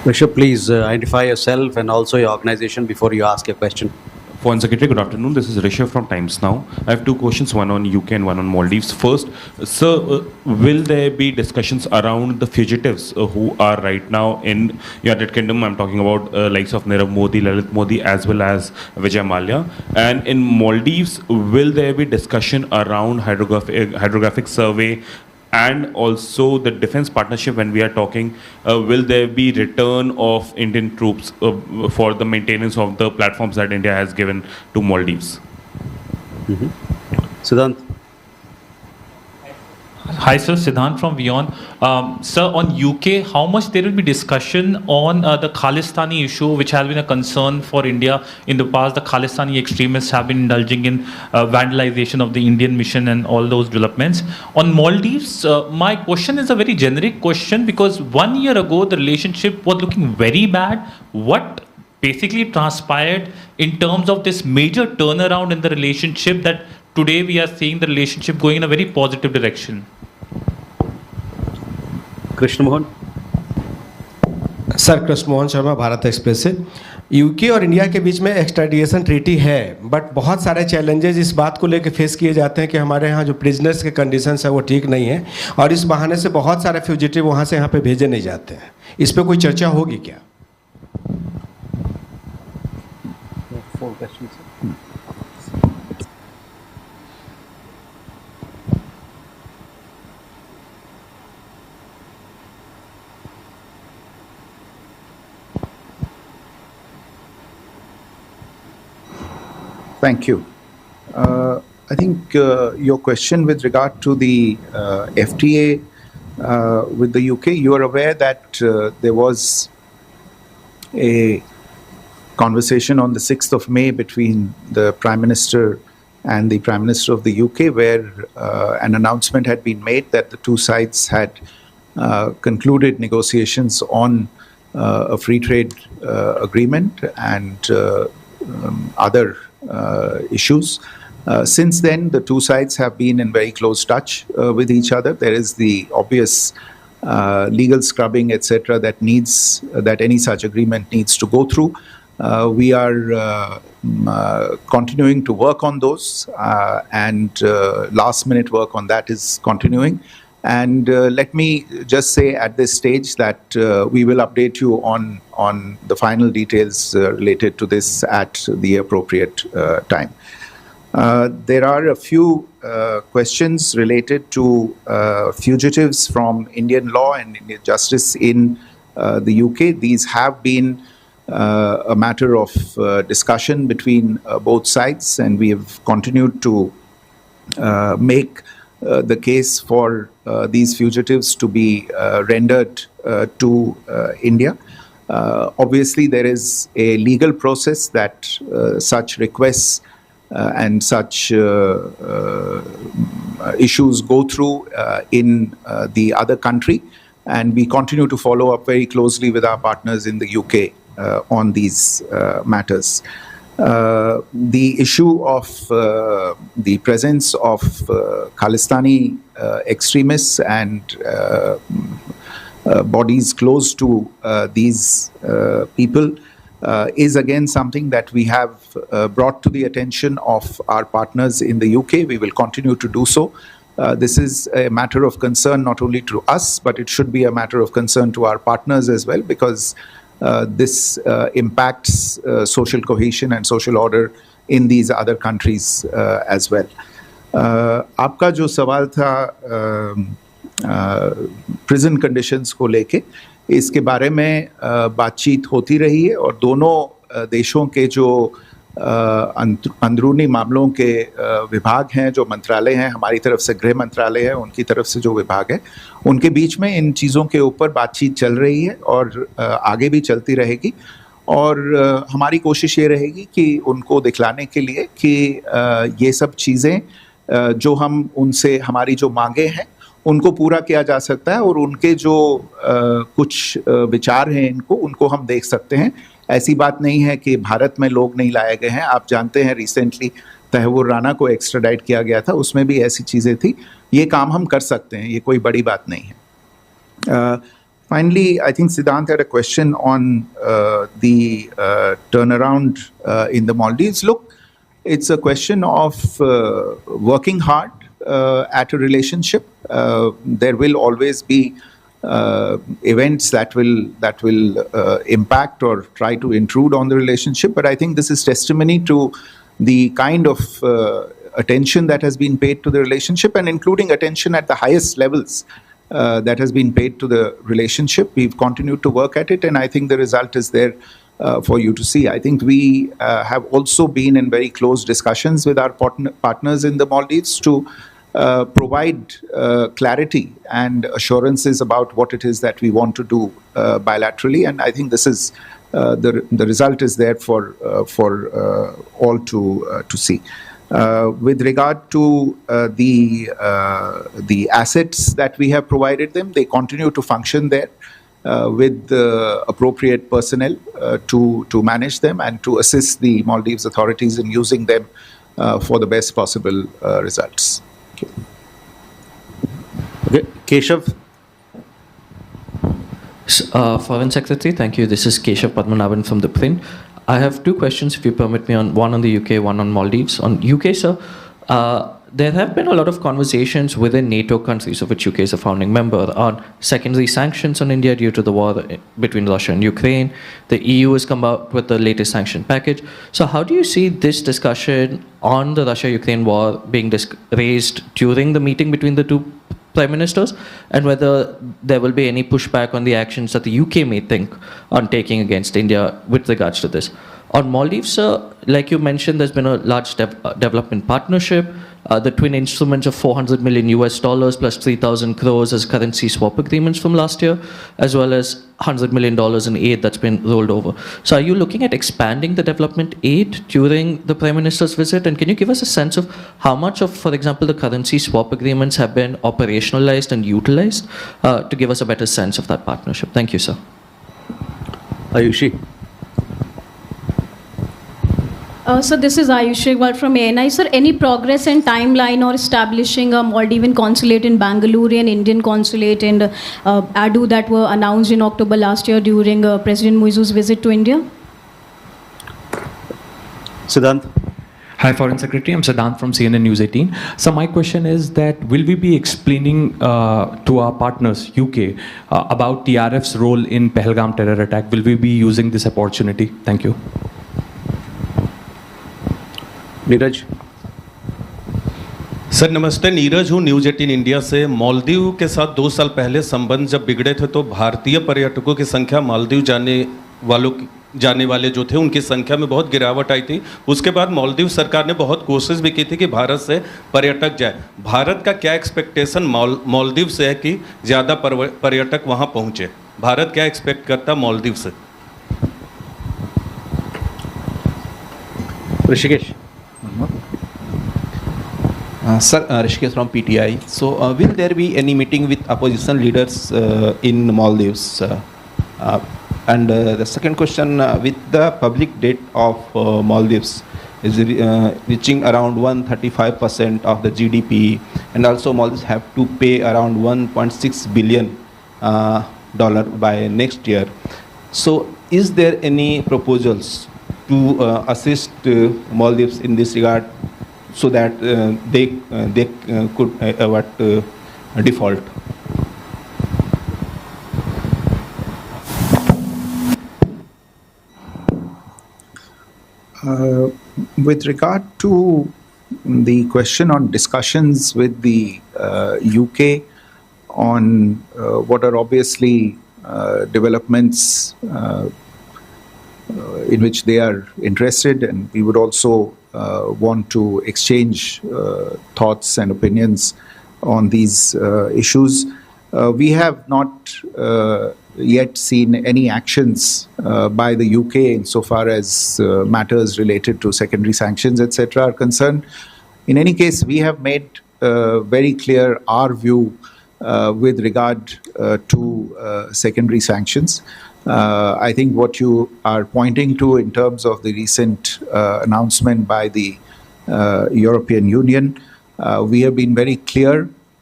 Rishabh, please identify yourself and also your organization before you ask your question. Foreign Secretary, good afternoon. This is Rishabh from Times Now. I have two questions, one on UK and one on Maldives. First, sir, will there be discussions around the fugitives who are right now in United Kingdom? I'm talking about likes of Nirav Modi, Lalit Modi, as well as Vijay Mallya. And in Maldives, will there be discussion around hydrographic survey and also the defense partnership? When we are talking, will there be return of Indian troops for the maintenance of the platforms that India has given to Maldives? Siddhant. Hi, sir. Siddhant from WION. Sir, on UK, how much there will be discussion on the Khalistani issue, which has been a concern for India in the past? The Khalistani extremists have been indulging in vandalization of the Indian mission and all those developments. On Maldives, my question is a very generic question because 1 year ago, the relationship was looking very bad. What basically transpired in terms of this major turnaround in the relationship that today we are seeing the relationship going in a very positive direction? Krishna Mohan. Sir, Krishna Mohan Sharma, Bharat express से. UK और India के बीच में extradition treaty है, but बहुत सारे challenges इस बात को लेकर फेस किए जाते हैं कि हमारे यहाँ जो प्रिजनर्स के कंडीशंस है वो ठीक नहीं है और इस बहाने से बहुत सारे फ्यूजिटिव वहाँ से यहाँ पे भेजे नहीं जाते हैं. इस पर कोई चर्चा होगी क्या? Thank you. I think your question with regard to the FTA with the UK, you are aware that there was a conversation on the 6th of May between the Prime Minister and the Prime Minister of the UK, where an announcement had been made that the two sides had concluded negotiations on a free trade agreement and other issues. Since then, the two sides have been in very close touch with each other. There is the obvious legal scrubbing, etc., that any such agreement needs to go through. We are continuing to work on those, and last-minute work on that is continuing. And let me just say at this stage that we will update you on the final details related to this at the appropriate time. There are a few questions related to fugitives from Indian law and Indian justice in the UK. These have been a matter of discussion between both sides, and we have continued to make the case for these fugitives to be rendered to India. Obviously, there is a legal process that such requests and such issues go through in the other country, and we continue to follow up very closely with our partners in the UK on these matters. The issue of the presence of Khalistani extremists and bodies close to these people is again something that we have brought to the attention of our partners in the UK. We will continue to do so. This is a matter of concern not only to us, but it should be a matter of concern to our partners as well, because this impacts social cohesion and social order in these other countries as well. आपका जो सवाल था prison conditions को लेके, इसके बारे में बातचीत होती रही है और दोनों देशों के जो अंदरूनी मामलों के विभाग हैं, जो मंत्रालय हैं, हमारी तरफ से गृह मंत्रालय है, उनकी तरफ से जो विभाग है, उनके बीच में इन चीज़ों के ऊपर बातचीत चल रही है और आगे भी चलती रहेगी. और हमारी कोशिश ये रहेगी कि उनको दिखलाने के लिए कि ये सब चीज़ें जो हम उनसे, हमारी जो मांगे हैं, उनको पूरा किया जा सकता है और उनके जो कुछ विचार हैं उनको हम देख सकते हैं. ऐसी बात नहीं है कि भारत में लोग नहीं लाए गए हैं. आप जानते हैं रिसेंटली तहव्वुर राना को एक्स्ट्राडाइट किया गया था, उसमें भी ऐसी चीज़ें थी. ये काम हम कर सकते हैं, ये कोई बड़ी बात नहीं है. Finally, I think Siddhant had a question on the turnaround in the Maldives. Look, it's a question of working hard at a relationship. There will always be events that will impact or try to intrude on the relationship. But I think this is testimony to the kind of attention that has been paid to the relationship, and including attention at the highest levels that has been paid to the relationship. We've continued to work at it, and I think the result is there for you to see. I think we have also been in very close discussions with our partners in the Maldives to provide clarity and assurances about what it is that we want to do bilaterally, and I think this is the result is there for all to see. With regard to the assets that we have provided them, they continue to function there with the appropriate personnel to manage them and to assist the Maldives authorities in using them for the best possible results. Okay. Keshav. Foreign Secretary, thank you. This is Keshav Padmanabhan from the Print. I have two questions, if you permit me, one on the UK, one on Maldives. On UK, sir, there have been a lot of conversations within NATO countries, of which UK is a founding member, on secondary sanctions on India due to the war between Russia and Ukraine. The EU has come out with the latest sanction package. So how do you see this discussion on the Russia-Ukraine war being raised during the meeting between the two prime ministers, and whether there will be any pushback on the actions that the UK may think on taking against India with regards to this? On Maldives, sir, like you mentioned, there's been a large development partnership. The twin instruments of $400 million plus 3,000 crores as currency swap agreements from last year, as well as $100 million in aid that's been rolled over. So are you looking at expanding the development aid during the Prime Minister's visit? And can you give us a sense of how much of, for example, the currency swap agreements have been operationalized and utilized to give us a better sense of that partnership? Thank you, sir. Ayushi. So this is Ayushi from ANI. Sir, any progress and timeline or establishing a Maldivian consulate in Bangalore and Indian consulate in Adu that were announced in October last year during President Muizu's visit to India? Siddhant. Hi, Foreign Secretary. I'm Siddhant from CNN News 18. So my question is that will we be explaining to our partners, UK, about TRF's role in Pahalgam terror attack? Will we be using this opportunity? Thank you. Neeraj. Sir नमस्ते, नीरज हूँ news 18 India से। मालदीव के साथ 2 साल पहले संबंध जब बिगड़े थे तो भारतीय पर्यटकों की संख्या मालदीव जाने वाले जो थे उनकी संख्या में बहुत गिरावट आई थी। उसके बाद मालदीव सरकार ने बहुत कोशिश भी की थी कि भारत से पर्यटक जाए। भारत का क्या एक्सपेक्टेशन मालदीव से है कि ज़्यादा पर्यटक वहाँ पहुँचे? भारत क्या एक्सपेक्ट करता मालदीव से? Rishikesh. Sir, Rishikesh from PTI. So, will there be any meeting with opposition leaders in Maldives? And the second question, with the public debt of Maldives is reaching around 135% of the GDP, and also Maldives have to pay around $1.6 billion by next year. So, is there any proposals to assist Maldives in this regard, so that they could avoid default? With regard to the question on discussions with the UK on what are obviously developments in which they are interested, and we would also want to exchange thoughts and opinions on these issues. We have not yet seen any actions by the UK insofar as matters related to secondary sanctions, etc. are concerned. In any case, we have made very clear our view with regard to secondary sanctions. I think what you are pointing to in terms of the recent announcement by the European Union, we have been very clear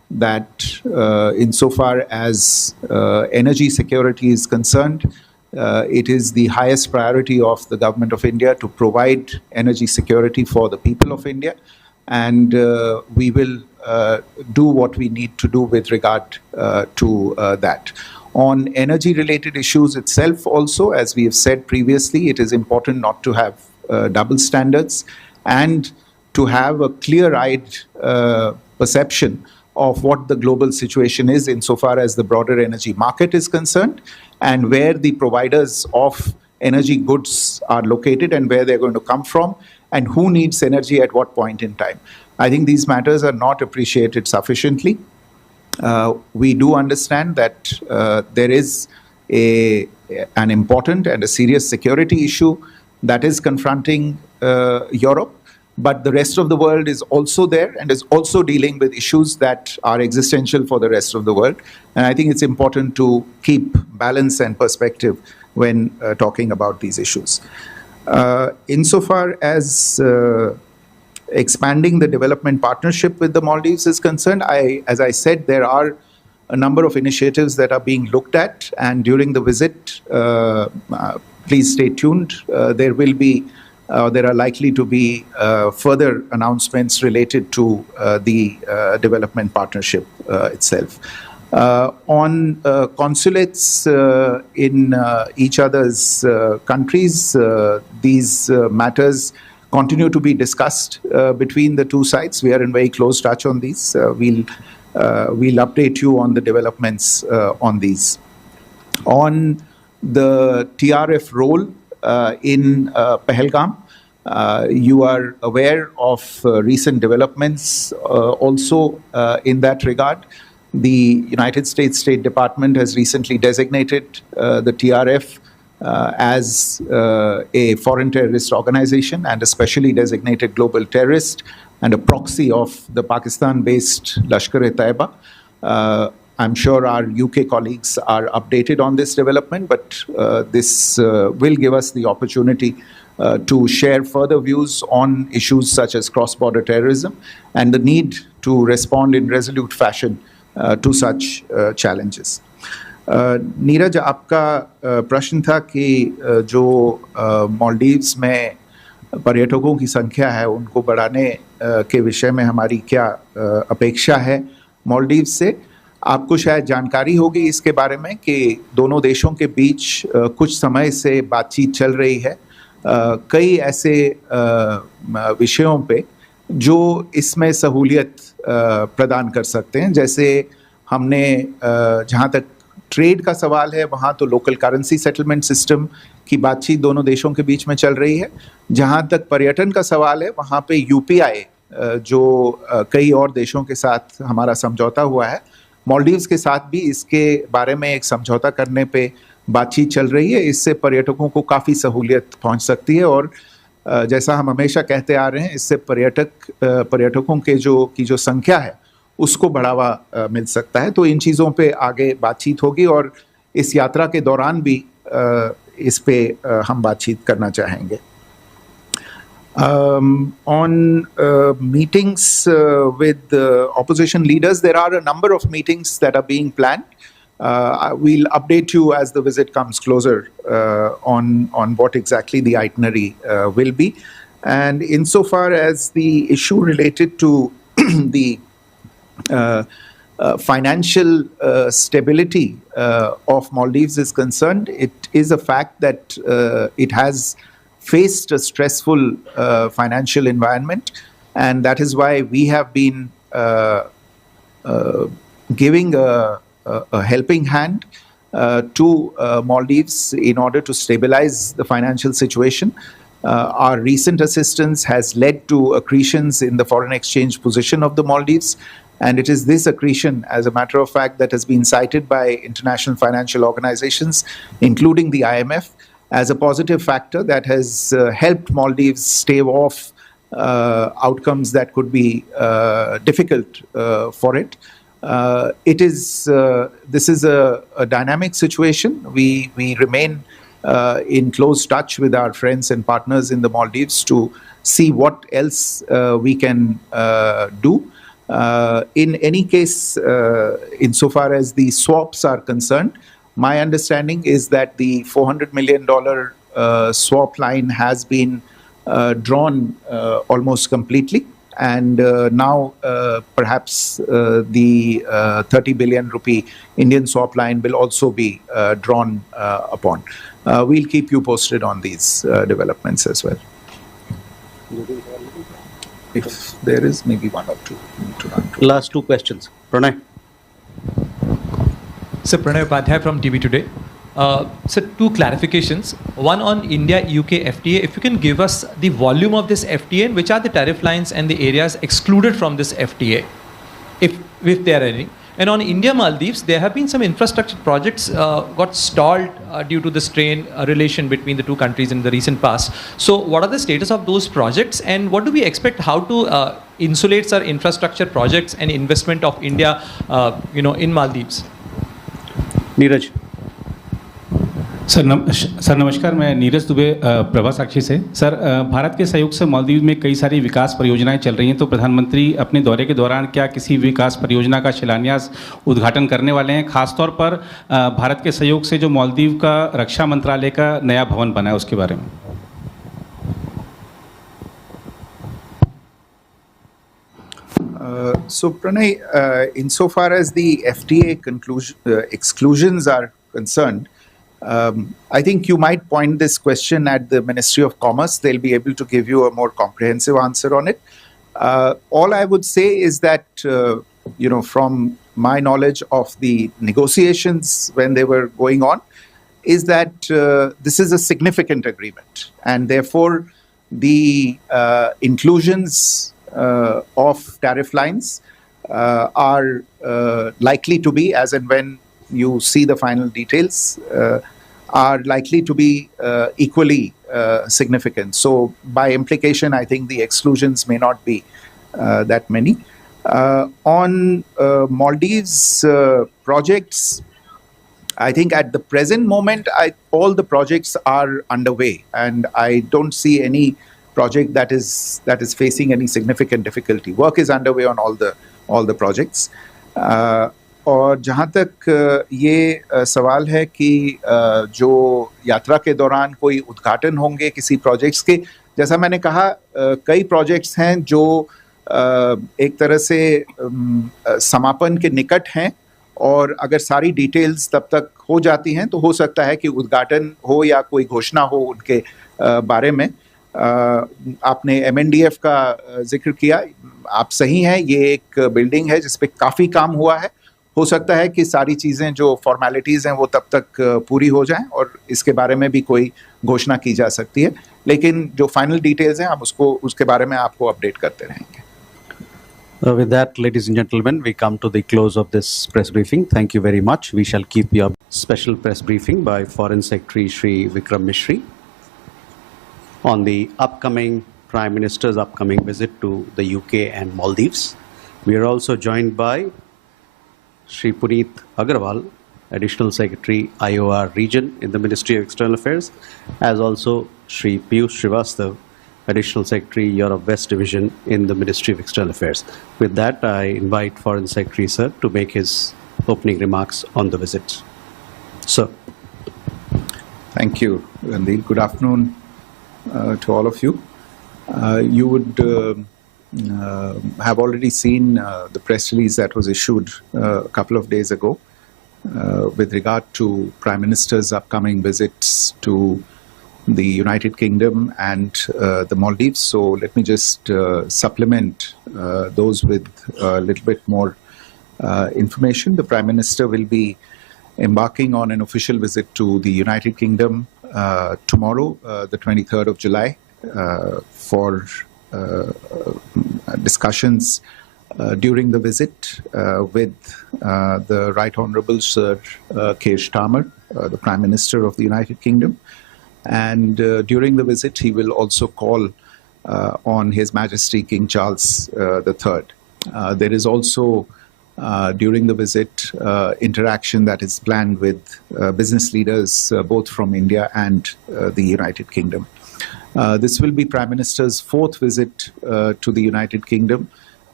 that insofar as energy security is concerned, it is the highest priority of the Government of India to provide energy security for the people of India, and we will do what we need to do with regard to that. On energy-related issues itself also, as we have said previously, it is important not to have double standards and to have a clear-eyed perception of what the global situation is insofar as the broader energy market is concerned, and where the providers of energy goods are located and where they're going to come from, and who needs energy at what point in time. I think these matters are not appreciated sufficiently. We do understand that there is an important and a serious security issue that is confronting Europe, but the rest of the world is also there and is also dealing with issues that are existential for the rest of the world. And I think it's important to keep balance and perspective when talking about these issues. Insofar as expanding the development partnership with the Maldives is concerned, as I said, there are a number of initiatives that are being looked at, and during the visit, please stay tuned. There are likely to be further announcements related to the development partnership itself. On consulates in each other's countries, these matters continue to be discussed between the two sides. We are in very close touch on these. We'll update you on the developments on these. On the TRF role in Pahalgam, you are aware of recent developments also in that regard. The United States State Department has recently designated the TRF as a foreign terrorist organization and a specially designated global terrorist and a proxy of the Pakistan-based Lashkar-e-Taiba. I'm sure our UK colleagues are updated on this development, but this will give us the opportunity to share further views on issues such as cross-border terrorism and the need to respond in resolute fashion to such challenges. Neeraj, आपका प्रश्न था कि जो मालदीव्स में पर्यटकों की संख्या है उनको बढ़ाने के विषय में हमारी क्या अपेक्षा है मालदीव्स से। आपको शायद जानकारी होगी इसके बारे में कि दोनों देशों के बीच कुछ समय से बातचीत चल रही है कई ऐसे विषयों पे जो इसमें सहूलियत प्रदान कर सकते हैं। जैसे हमने जहाँ तक ट्रेड का सवाल है वहाँ तो लोकल करेंसी सेटलमेंट सिस्टम की बातचीत दोनों देशों के बीच में चल रही है। जहाँ तक पर्यटन का सवाल है वहाँ पे यूपीआई जो कई और देशों के साथ हमारा समझौता हुआ है, मालदीव्स के साथ भी इसके बारे में एक समझौता करने पे बातचीत चल रही है। इससे पर्यटकों को काफ़ी सहूलियत पहुँच सकती है और जैसा हम हमेशा कहते आ रहे हैं, इससे पर्यटकों के जो संख्या है उसको बढ़ावा मिल सकता है। तो इन चीज़ों पे आगे बातचीत होगी और इस यात्रा के दौरान भी इस पे हम बातचीत करना चाहेंगे। On meetings with opposition leaders, there are a number of meetings that are being planned. We'll update you as the visit comes closer on what exactly the itinerary will be. And insofar as the issue related to the financial stability of Maldives is concerned, it is a fact that it has faced a stressful financial environment, and that is why we have been giving a helping hand to Maldives in order to stabilize the financial situation. Our recent assistance has led to accretions in the foreign exchange position of the Maldives, and it is this accretion, as a matter of fact, that has been cited by international financial organizations, including the IMF, as a positive factor that has helped Maldives stave off outcomes that could be difficult for it. This is a dynamic situation. We remain in close touch with our friends and partners in the Maldives to see what else we can do. In any case, insofar as the swaps are concerned, my understanding is that the $400 million swap line has been drawn almost completely, and now perhaps the 30 billion rupee Indian swap line will also be drawn upon. We'll keep you posted on these developments as well. If there is maybe one or two to run through. Last two questions. Pranay. Sir, Pranay Upadhyay from TV Today. Sir, two clarifications. One on India-UK FTA. If you can give us the volume of this FTA and which are the tariff lines and the areas excluded from this FTA, if there are any. And on India-Maldives, there have been some infrastructure projects got stalled due to the strain relation between the two countries in the recent past. So what are the status of those projects, and what do we expect how to insulate our infrastructure projects and investment of India in Maldives? Neeraj. Sir नमस्कार, मैं नीरज दुबे प्रभा साक्षी से। Sir, Bharat के सहयोग से मालदीव में कई सारी विकास परियोजनाएं चल रही हैं, तो प्रधानमंत्री अपने दौरे के दौरान क्या किसी विकास परियोजना का शिलान्यास उद्घाटन करने वाले हैं? खासतौर पर भारत के सहयोग से जो मालदीव का रक्षा मंत्रालय का नया भवन बना है उसके बारे में। So Pranay, insofar as the FTA exclusions are concerned, I think you might point this question at the Ministry of Commerce. They'll be able to give you a more comprehensive answer on it. All I would say is that, from my knowledge of the negotiations when they were going on, is that this is a significant agreement. And therefore, the inclusions of tariff lines are likely to be, as and when you see the final details, are likely to be equally significant. So by implication, I think the exclusions may not be that many. On Maldives projects, I think at the present moment, all the projects are underway, and I don't see any project that is facing any significant difficulty. Work is underway on all the projects. और जहाँ तक ये सवाल है कि जो यात्रा के दौरान कोई उद्घाटन होंगे किसी प्रोजेक्ट्स के, जैसा मैंने कहा, कई प्रोजेक्ट्स हैं जो एक तरह से समापन के निकट हैं, और अगर सारी डिटेल्स तब तक हो जाती हैं तो हो सकता है कि उद्घाटन हो या कोई घोषणा हो उनके बारे में। आपने MNDF का जिक्र किया, आप सही हैं, ये एक बिल्डिंग है जिस पे काफ़ी काम हुआ है। हो सकता है कि सारी चीज़ें जो फॉर्मेलिटीज़ हैं वो तब तक पूरी हो जाएं और इसके बारे में भी कोई घोषणा की जा सकती है, लेकिन जो फाइनल डिटेल्स हैं हम उसके बारे में आपको अपडेट करते रहेंगे। With that, ladies and gentlemen, we come to the close of this press briefing. Thank you very much. We shall keep your special press briefing by Foreign Secretary Shri Vikram Mishri on the Prime Minister's upcoming visit to the UK and Maldives. We are also joined by Shri Puneet Agarwal, Additional Secretary IOR Region in the Ministry of External Affairs, as also Shri Piyush Srivastav, Additional Secretary Europe West Division in the Ministry of External Affairs. With that, I invite Foreign Secretary Sir to make his opening remarks on the visit. Sir. Thank you, Randil. Good afternoon to all of you. You would have already seen the press release that was issued a couple of days ago with regard to Prime Minister's upcoming visits to the United Kingdom and the Maldives. So let me just supplement those with a little bit more information. The Prime Minister will be embarking on an official visit to the United Kingdom tomorrow, the 23rd of July, for discussions during the visit with the Right Honourable Sir Keir Starmer, the Prime Minister of the United Kingdom. And during the visit, he will also call on His Majesty King Charles III. There is also, during the visit, interaction that is planned with business leaders both from India and the United Kingdom. This will be Prime Minister's fourth visit to the United Kingdom.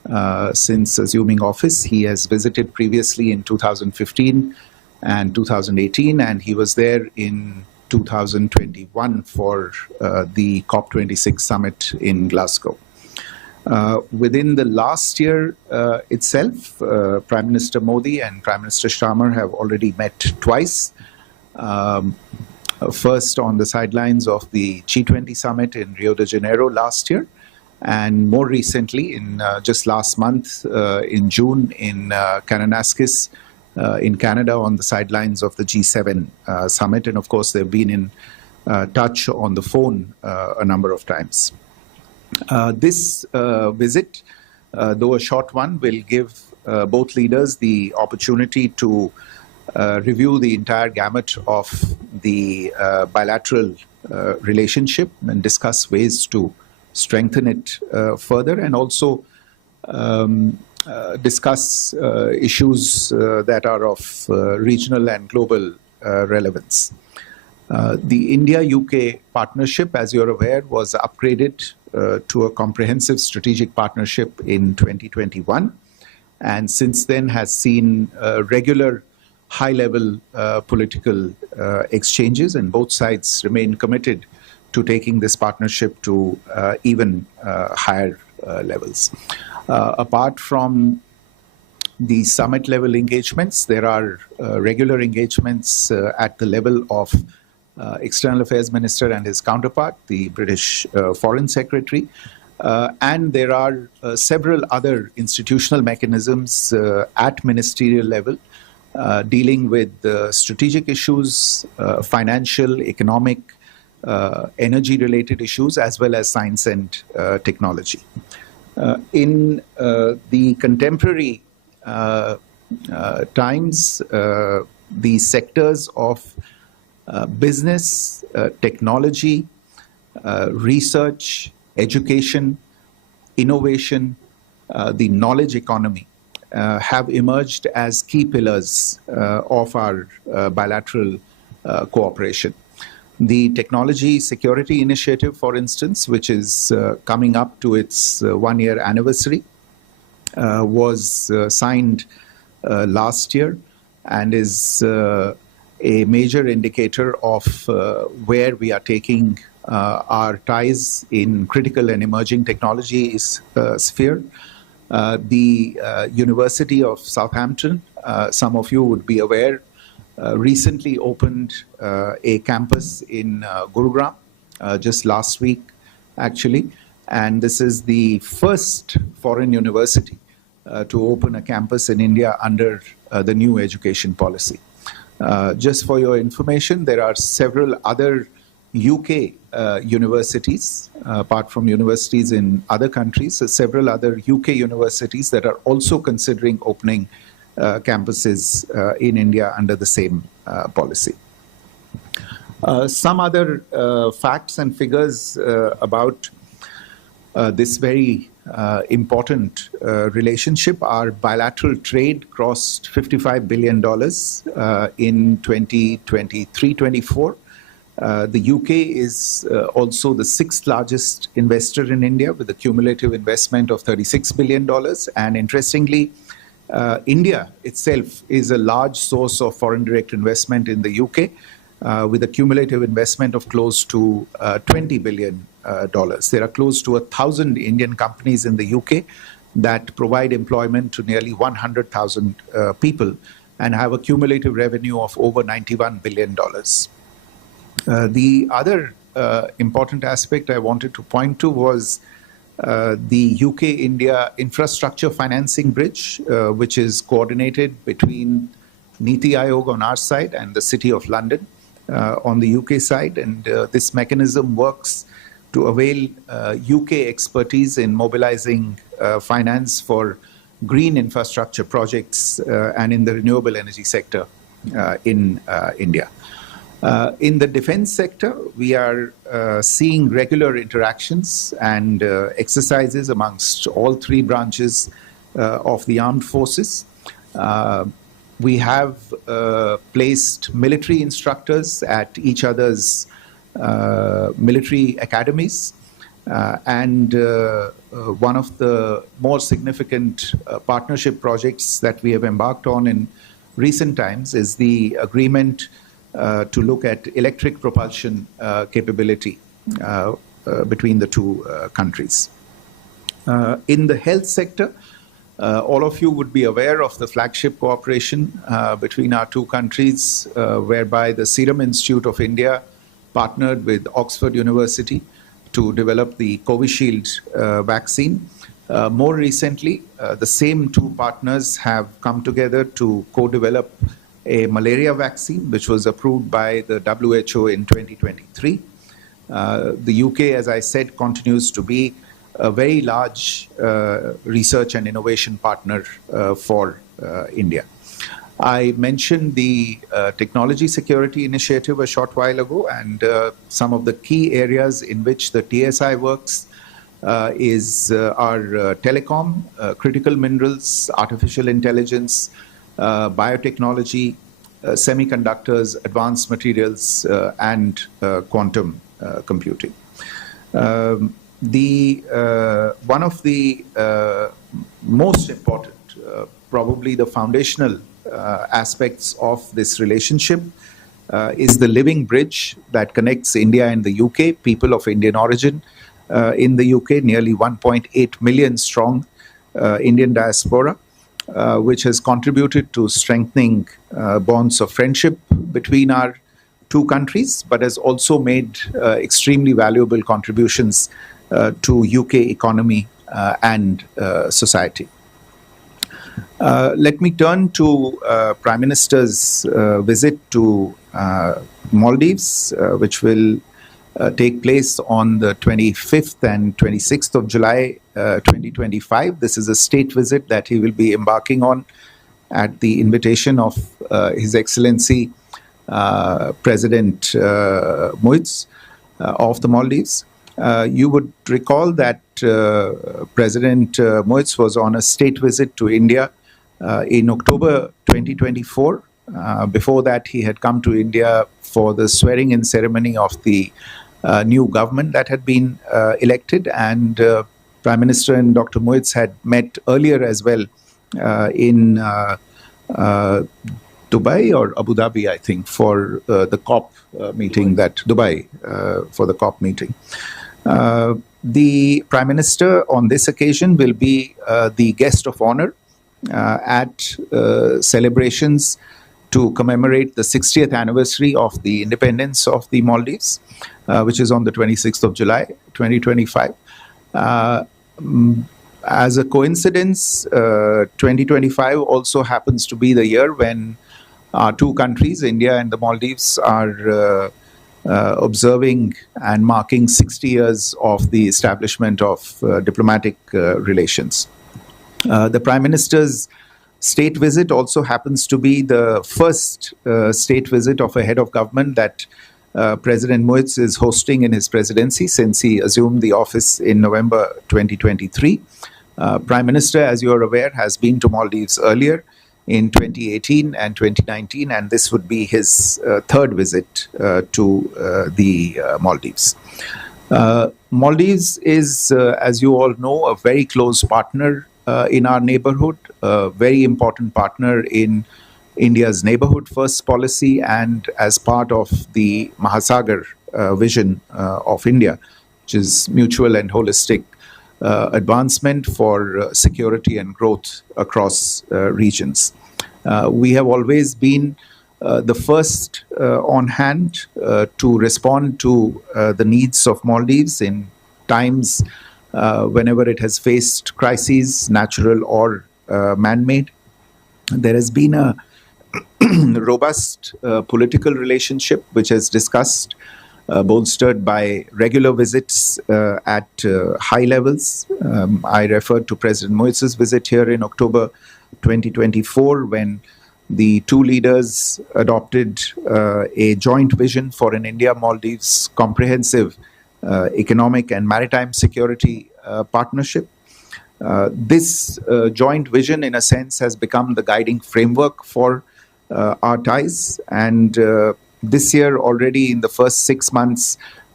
since assuming office. He has visited previously in 2015 and 2018, and he was there in 2021 for the COP26 summit in Glasgow. Within the last year itself, Prime Minister Modi and Prime Minister Sharma have already met twice. First on the sidelines of the G20 summit in Rio de Janeiro last year, and more recently, in just last month, in June, in Kananaskis, in Canada, on the sidelines of the G7 summit. And of course, they've been in touch on the phone a number of times. This visit, though a short one, will give both leaders the opportunity to review the entire gamut of the bilateral relationship and discuss ways to strengthen it further, and also discuss issues that are of regional and global relevance. The India-UK partnership, as you're aware, was upgraded to a comprehensive strategic partnership in 2021, and since then has seen regular high-level political exchanges, and both sides remain committed to taking this partnership to even higher levels. Apart from the summit level engagements, there are regular engagements at the level of External Affairs Minister and his counterpart, the British Foreign Secretary, and there are several other institutional mechanisms at ministerial level dealing with strategic issues, financial, economic, energy-related issues, as well as science and technology. In the contemporary times, the sectors of business, technology, research, education, innovation, the knowledge economy have emerged as key pillars of our bilateral cooperation. The Technology Security Initiative, for instance, which is coming up to its one-year anniversary, was signed last year and is a major indicator of where we are taking our ties in critical and emerging technologies sphere. The University of Southampton, some of you would be aware, recently opened a campus in Gurugram just last week, actually. And this is the first foreign university to open a campus in India under the new education policy. Just for your information, there are several other UK universities, apart from universities in other countries, several other UK universities that are also considering opening campuses in India under the same policy. Some other facts and figures about this very important relationship. Our bilateral trade crossed $55 billion in 2023-24. The UK is also the sixth largest investor in India with a cumulative investment of $36 billion. And interestingly, India itself is a large source of foreign direct investment in the UK with a cumulative investment of close to $20 billion. There are close to 1,000 Indian companies in the UK that provide employment to nearly 100,000 people and have a cumulative revenue of over $91 billion. The other important aspect I wanted to point to was the UK-India infrastructure financing bridge, which is coordinated between Niti Aayog on our side and the City of London on the UK side. And this mechanism works to avail UK expertise in mobilizing finance for green infrastructure projects and in the renewable energy sector in India. In the defense sector, we are seeing regular interactions and exercises amongst all three branches of the armed forces. We have placed military instructors at each other's military academies. And one of the more significant partnership projects that we have embarked on in recent times is the agreement to look at electric propulsion capability between the two countries. In the health sector, all of you would be aware of the flagship cooperation between our two countries, whereby the Serum Institute of India partnered with Oxford University to develop the Covishield vaccine. More recently, the same two partners have come together to co-develop a malaria vaccine, which was approved by the WHO in 2023. The UK, as I said, continues to be a very large research and innovation partner for India. I mentioned the technology security initiative a short while ago, and some of the key areas in which the TSI works is our telecom, critical minerals, artificial intelligence, biotechnology, semiconductors, advanced materials, and quantum computing. One of the most important, probably the foundational aspects of this relationship is the living bridge that connects India and the UK, people of Indian origin in the UK, nearly 1.8 million strong Indian diaspora, which has contributed to strengthening bonds of friendship between our two countries, but has also made extremely valuable contributions to UK economy and society. Let me turn to Prime Minister's visit to Maldives, which will take place on the 25th and 26th of July 2025. This is a state visit that he will be embarking on at the invitation of His Excellency President Muiz of the Maldives. You would recall that President Muiz was on a state visit to India in October 2024. Before that, he had come to India for the swearing-in ceremony of the new government that had been elected, and Prime Minister and Dr. Muiz had met earlier as well in Dubai or Abu Dhabi, I think, for the COP meeting, for the COP meeting. The Prime Minister on this occasion will be the guest of honor at celebrations to commemorate the 60th anniversary of the independence of the Maldives, which is on the 26th of July, 2025. As a coincidence, 2025 also happens to be the year when our two countries, India and the Maldives, are observing and marking 60 years of the establishment of diplomatic relations. The Prime Minister's state visit also happens to be the first state visit of a head of government that President Muiz is hosting in his presidency since he assumed the office in November 2023. Prime Minister, as you are aware, has been to Maldives earlier in 2018 and 2019, and this would be his third visit to the Maldives. Maldives is, as you all know, a very close partner in our neighborhood, a very important partner in India's neighborhood first policy, and as part of the Mahasagar vision of India, which is mutual and holistic advancement for security and growth across regions. We have always been the first on hand to respond to the needs of Maldives in times whenever it has faced crises, natural or man-made. There has been a robust political relationship which is discussed, bolstered by regular visits at high levels. I referred to President Muiz's visit here in October 2024 when the two leaders adopted a joint vision for an India-Maldives comprehensive economic and maritime security partnership. This joint vision, in a sense, has become the guiding framework for our ties. And this year, already in the first 6 months,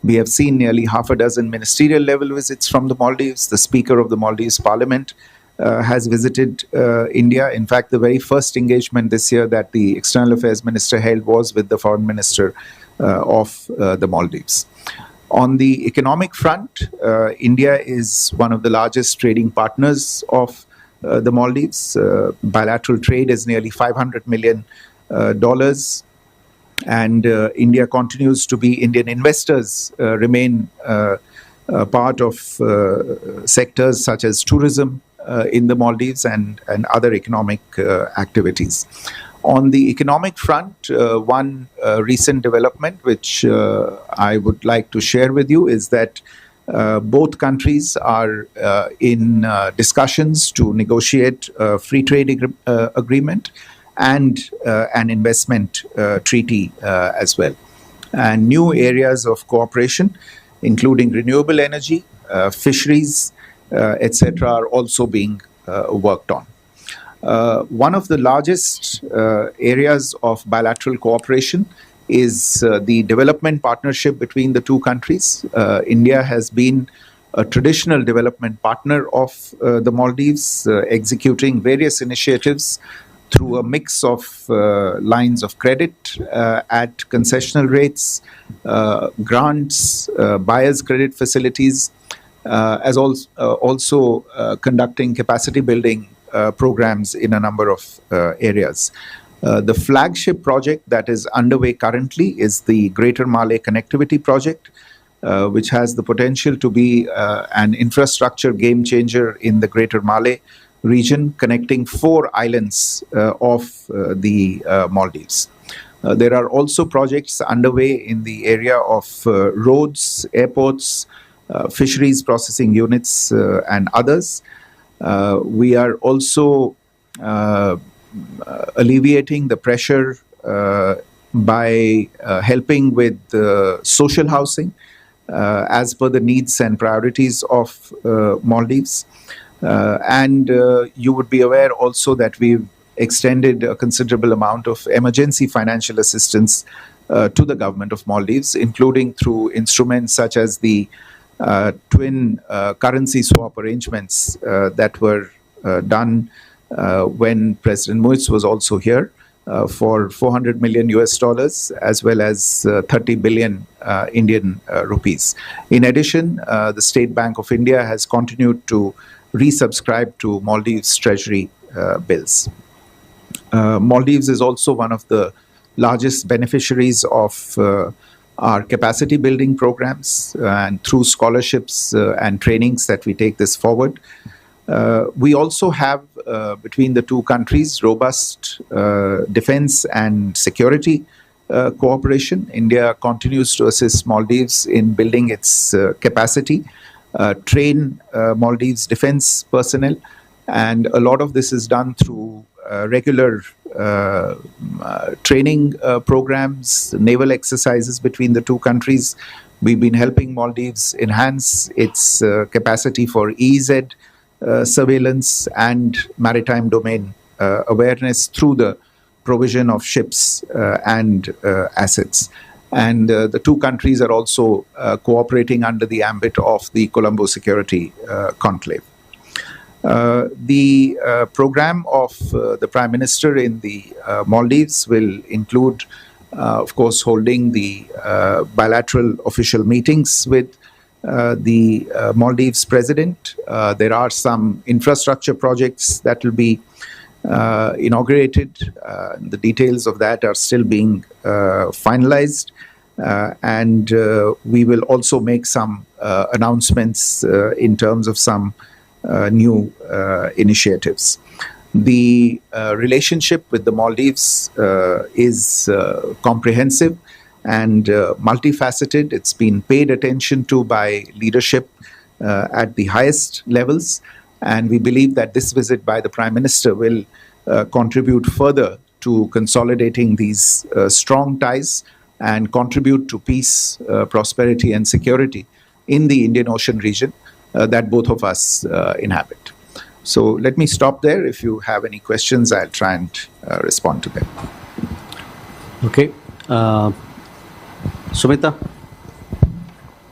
We have seen nearly half a dozen ministerial level visits from the Maldives. The Speaker of the Maldives Parliament has visited India. In fact, the very first engagement this year that the External Affairs Minister held was with the Foreign Minister of the Maldives. On the economic front, India is one of the largest trading partners of the Maldives. Bilateral trade is nearly $500 million. And India continues to be, Indian investors remain part of sectors such as tourism in the Maldives and other economic activities. On the economic front, one recent development which I would like to share with you is that both countries are in discussions to negotiate a free trade agreement and an investment treaty as well. And new areas of cooperation, including renewable energy, fisheries, etc., are also being worked on. One of the largest areas of bilateral cooperation is the development partnership between the two countries. India has been a traditional development partner of the Maldives, executing various initiatives through a mix of lines of credit at concessional rates, grants, buyer's credit facilities, as also conducting capacity building programs in a number of areas. The flagship project that is underway currently is the Greater Malay Connectivity Project, which has the potential to be an infrastructure game changer in the Greater Malay region, connecting 4 islands of the Maldives. There are also projects underway in the area of roads, airports, fisheries processing units, and others. We are also alleviating the pressure by helping with social housing as per the needs and priorities of Maldives. And you would be aware also that we've extended a considerable amount of emergency financial assistance to the government of Maldives, including through instruments such as the twin currency swap arrangements that were done when President Muiz was also here for $400 million US, as well as 30 billion Indian rupees. In addition, the State Bank of India has continued to resubscribe to Maldives Treasury bills. Maldives is also one of the largest beneficiaries of our capacity building programs, and through scholarships and trainings that we take this forward. We also have, between the two countries, robust defense and security cooperation. India continues to assist Maldives in building its capacity, train Maldives defense personnel, and a lot of this is done through regular training programs, naval exercises between the two countries. We've been helping Maldives enhance its capacity for EEZ surveillance and maritime domain awareness through the provision of ships and assets. And the two countries are also cooperating under the ambit of the Colombo Security Conclave. The program of the Prime Minister in the Maldives will include, of course, holding the bilateral official meetings with the Maldives President. There are some infrastructure projects that will be inaugurated. The details of that are still being finalized. And we will also make some announcements in terms of some new initiatives. The relationship with the Maldives is comprehensive and multifaceted. It's been paid attention to by leadership at the highest levels. And we believe that this visit by the Prime Minister will contribute further to consolidating these strong ties and contribute to peace, prosperity, and security in the Indian Ocean region that both of us inhabit. So let me stop there. If you have any questions, I'll try and respond to them. Okay. Sumita?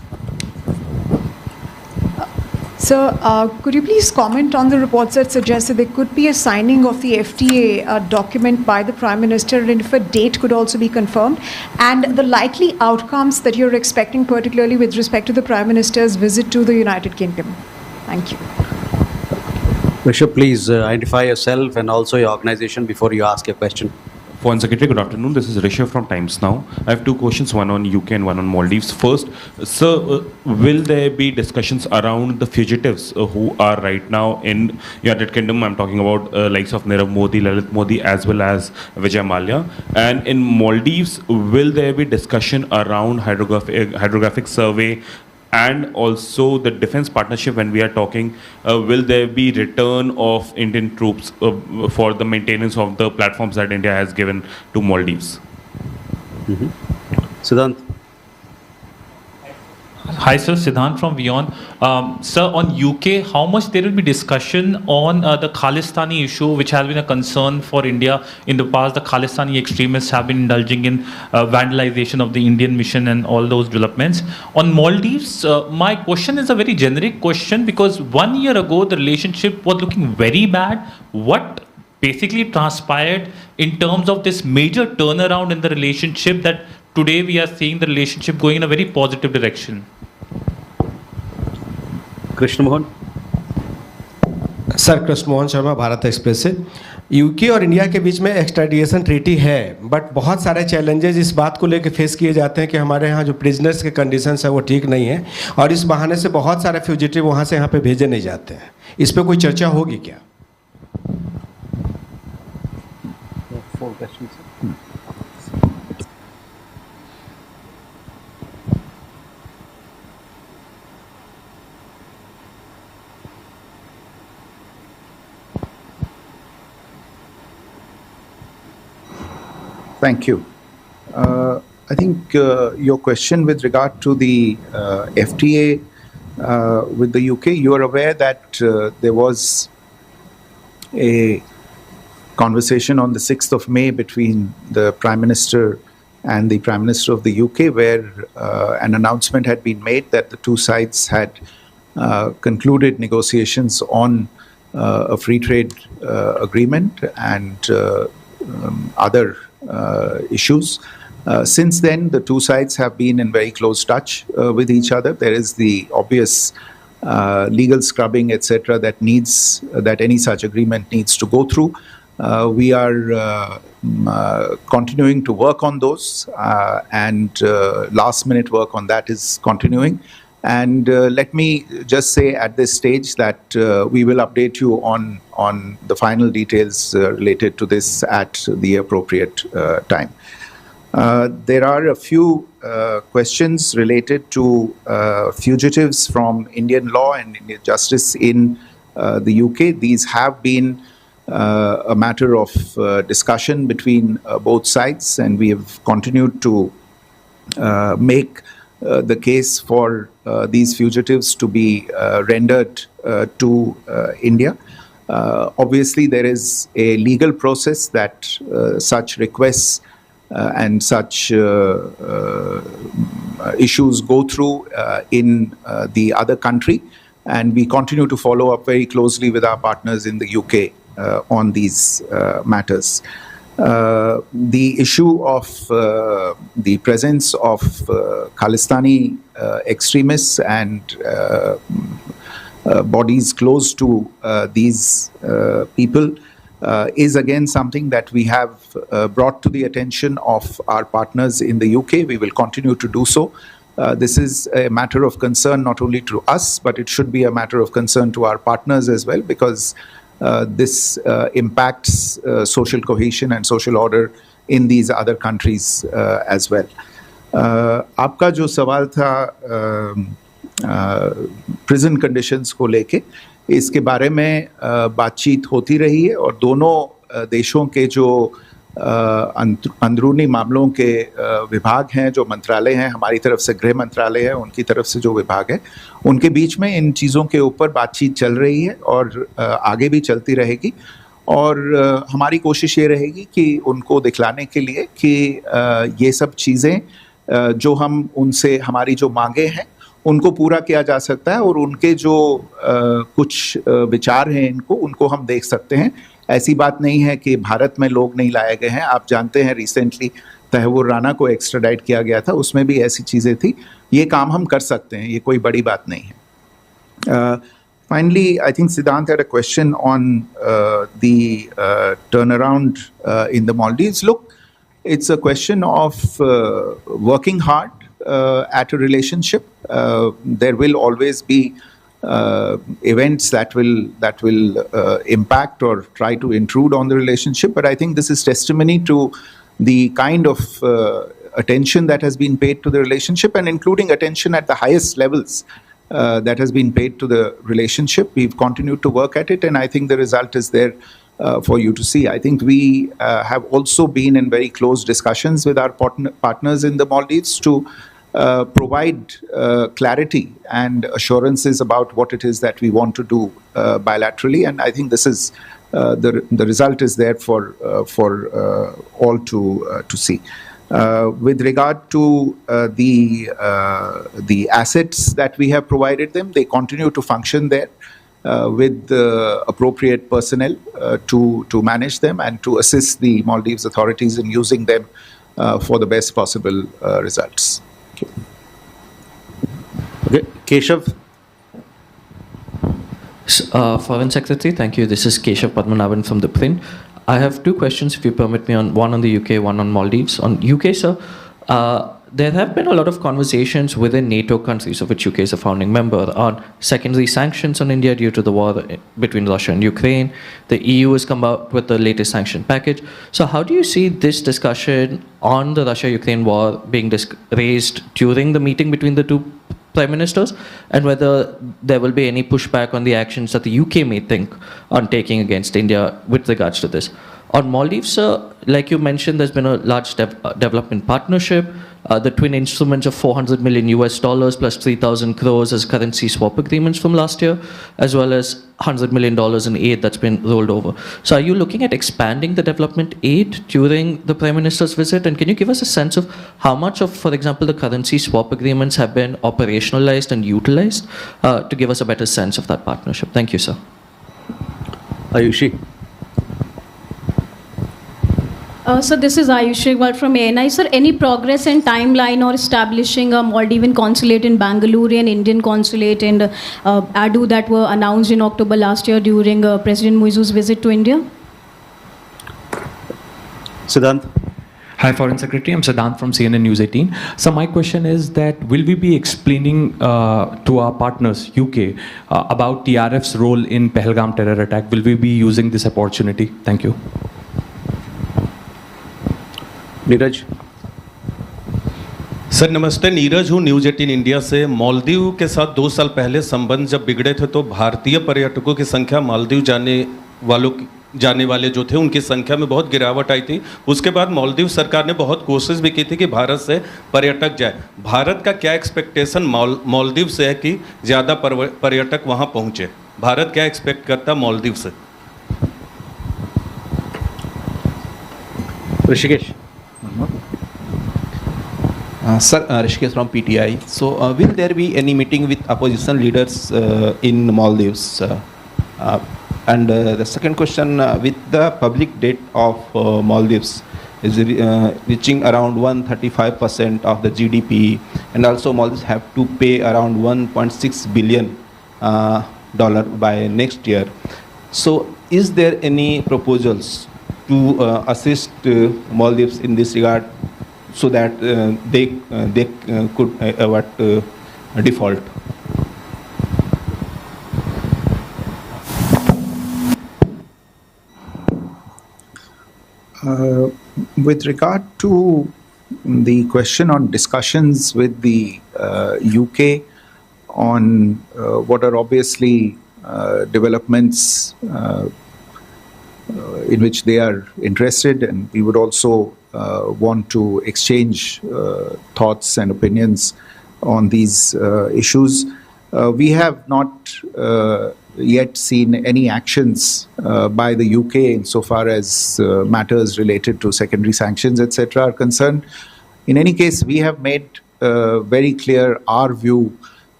Sir, could you please comment on the reports that suggest that there could be a signing of the FTA document by the Prime Minister, and if a date could also be confirmed, and the likely outcomes that you're expecting, particularly with respect to the Prime Minister's visit to the United Kingdom? Thank you. Bishop, please identify yourself and also your organization before you ask your question. Foreign Secretary, good afternoon. This is Rishabh from Times Now. I have two questions, one on UK and one on Maldives. First, sir, will there be discussions around the fugitives who are right now in United Kingdom? I'm talking about likes of Nirav Modi, Lalit Modi, as well as Vijay Mallya. And in Maldives, will there be discussion around hydrographic survey and also the defense partnership? When we are talking, will there be return of Indian troops for the maintenance of the platforms that India has given to Maldives? Siddhant. Hi, sir. Siddhant from Vion. Sir, on UK, how much there will be discussion on the Khalistani issue, which has been a concern for India in the past? The Khalistani extremists have been indulging in vandalization of the Indian mission and all those developments. On Maldives, my question is a very generic question, because 1 year ago, the relationship was looking very bad. What basically transpired in terms of this major turnaround in the relationship that today we are seeing the relationship going in a very positive direction? Krishna Mohan. Sir, Krishna Mohan Sharma, Bharat express से. UK और India के बीच में extradition treaty है, but बहुत सारे challenges इस बात को लेकर फेस किए जाते हैं कि हमारे यहाँ जो प्रिजनर्स के कंडीशंस है वो ठीक नहीं है, और इस बहाने से बहुत सारे फ्यूजिटिव वहाँ से यहाँ पे भेजे नहीं जाते हैं. इस पर कोई चर्चा होगी क्या? Thank you. I think your question with regard to the FTA with the UK, you are aware that there was a conversation on the 6th of May between the Prime Minister and the Prime Minister of the UK, where an announcement had been made that the two sides had concluded negotiations on a free trade agreement and other issues. Since then, the two sides have been in very close touch with each other. There is the obvious legal scrubbing, etc., that any such agreement needs to go through. We are continuing to work on those, and last-minute work on that is continuing. And let me just say at this stage that we will update you on the final details related to this at the appropriate time. There are a few questions related to fugitives from Indian law and Indian justice in the UK. These have been a matter of discussion between both sides, and we have continued to make the case for these fugitives to be rendered to India. Obviously, there is a legal process that such requests and such issues go through in the other country, and we continue to follow up very closely with our partners in the UK on these matters. The issue of the presence of Khalistani extremists and bodies close to these people is again something that we have brought to the attention of our partners in the UK. We will continue to do so. This is a matter of concern not only to us, but it should be a matter of concern to our partners as well, because this impacts social cohesion and social order in these other countries as well. आपका जो सवाल था prison conditions को लेके, इसके बारे में बातचीत होती रही है, और दोनों देशों के जो अंदरूनी मामलों के विभाग हैं, जो मंत्रालय हैं, हमारी तरफ से गृह मंत्रालय है, उनकी तरफ से जो विभाग है, उनके बीच में इन चीज़ों के ऊपर बातचीत चल रही है और आगे भी चलती रहेगी. और हमारी कोशिश ये रहेगी कि उनको दिखलाने के लिए कि ये सब चीज़ें जो हम उनसे, हमारी जो मांगे हैं, उनको पूरा किया जा सकता है और उनके जो कुछ विचार हैं उनको हम देख सकते हैं। ऐसी बात नहीं है कि भारत में लोग नहीं लाए गए हैं। आप जानते हैं रिसेंटली तहव्वुर राना को एक्स्ट्राडाइट किया गया था, उसमें भी ऐसी चीज़ें थी। ये काम हम कर सकते हैं, ये कोई बड़ी बात नहीं है। Finally, I think Siddhant had a question on the turnaround in the Maldives. Look, it's a question of working hard at a relationship. There will always be events that will impact or try to intrude on the relationship. But I think this is testimony to the kind of attention that has been paid to the relationship, and including attention at the highest levels that has been paid to the relationship. We've continued to work at it, and I think the result is there for you to see. I think we have also been in very close discussions with our partners in the Maldives to provide clarity and assurances about what it is that we want to do bilaterally, and I think this is the result is there for all to see. With regard to the assets that we have provided them, they continue to function there with the appropriate personnel to manage them and to assist the Maldives authorities in using them for the best possible results. Okay. Keshav. Foreign Secretary, thank you. This is Keshav Padmanabhan from the Print. I have two questions, if you permit me, one on the UK, one on Maldives. On UK, sir, there have been a lot of conversations within NATO countries, of which UK is a founding member, on secondary sanctions on India due to the war between Russia and Ukraine. The EU has come out with the latest sanction package. So how do you see this discussion on the Russia-Ukraine war being raised during the meeting between the two prime ministers, and whether there will be any pushback on the actions that the UK may think on taking against India with regards to this? On Maldives, sir, like you mentioned, there's been a large development partnership. The twin instruments of $400 million plus 3,000 crores as currency swap agreements from last year, as well as $100 million in aid that's been rolled over. So are you looking at expanding the development aid during the Prime Minister's visit? And can you give us a sense of how much of, for example, the currency swap agreements have been operationalized and utilized to give us a better sense of that partnership? Thank you, sir. Ayushi. So this is Ayushi from ANI. Sir, any progress and timeline or establishing a Maldivian consulate in Bangalore and Indian consulate in Adu that were announced in October last year during President Muizu's visit to India? Siddhant. Hi, Foreign Secretary. I'm Siddhant from CNN News 18. So my question is that will we be explaining to our partners, UK, about TRF's role in Pahalgam terror attack? Will we be using this opportunity? Thank you. Neeraj sir नमस्ते, नीरज हूँ news 18 India से। मालदीव के साथ 2 साल पहले संबंध जब बिगड़े थे तो भारतीय पर्यटकों की संख्या मालदीव जाने वाले जो थे उनकी संख्या में बहुत गिरावट आई थी। उसके बाद मालदीव सरकार ने बहुत कोशिश भी की थी कि भारत से पर्यटक जाए। भारत का क्या एक्सपेक्टेशन मालदीव से है कि ज़्यादा पर्यटक वहाँ पहुँचे? भारत क्या एक्सपेक्ट करता मालदीव से? Rishikesh. Sir, Rishikesh from PTI. So, will there be any meeting with opposition leaders in Maldives? And the second question, with the public debt of Maldives is reaching around 135% of the GDP, and also Maldives have to pay around $1.6 billion by next year. So, is there any proposals to assist Maldives in this regard, so that they could avoid default? With regard to the question on discussions with the UK on what are obviously developments in which they are interested, and we would also want to exchange thoughts and opinions on these issues. We have not yet seen any actions by the UK insofar as matters related to secondary sanctions, etc. are concerned. In any case, we have made very clear our view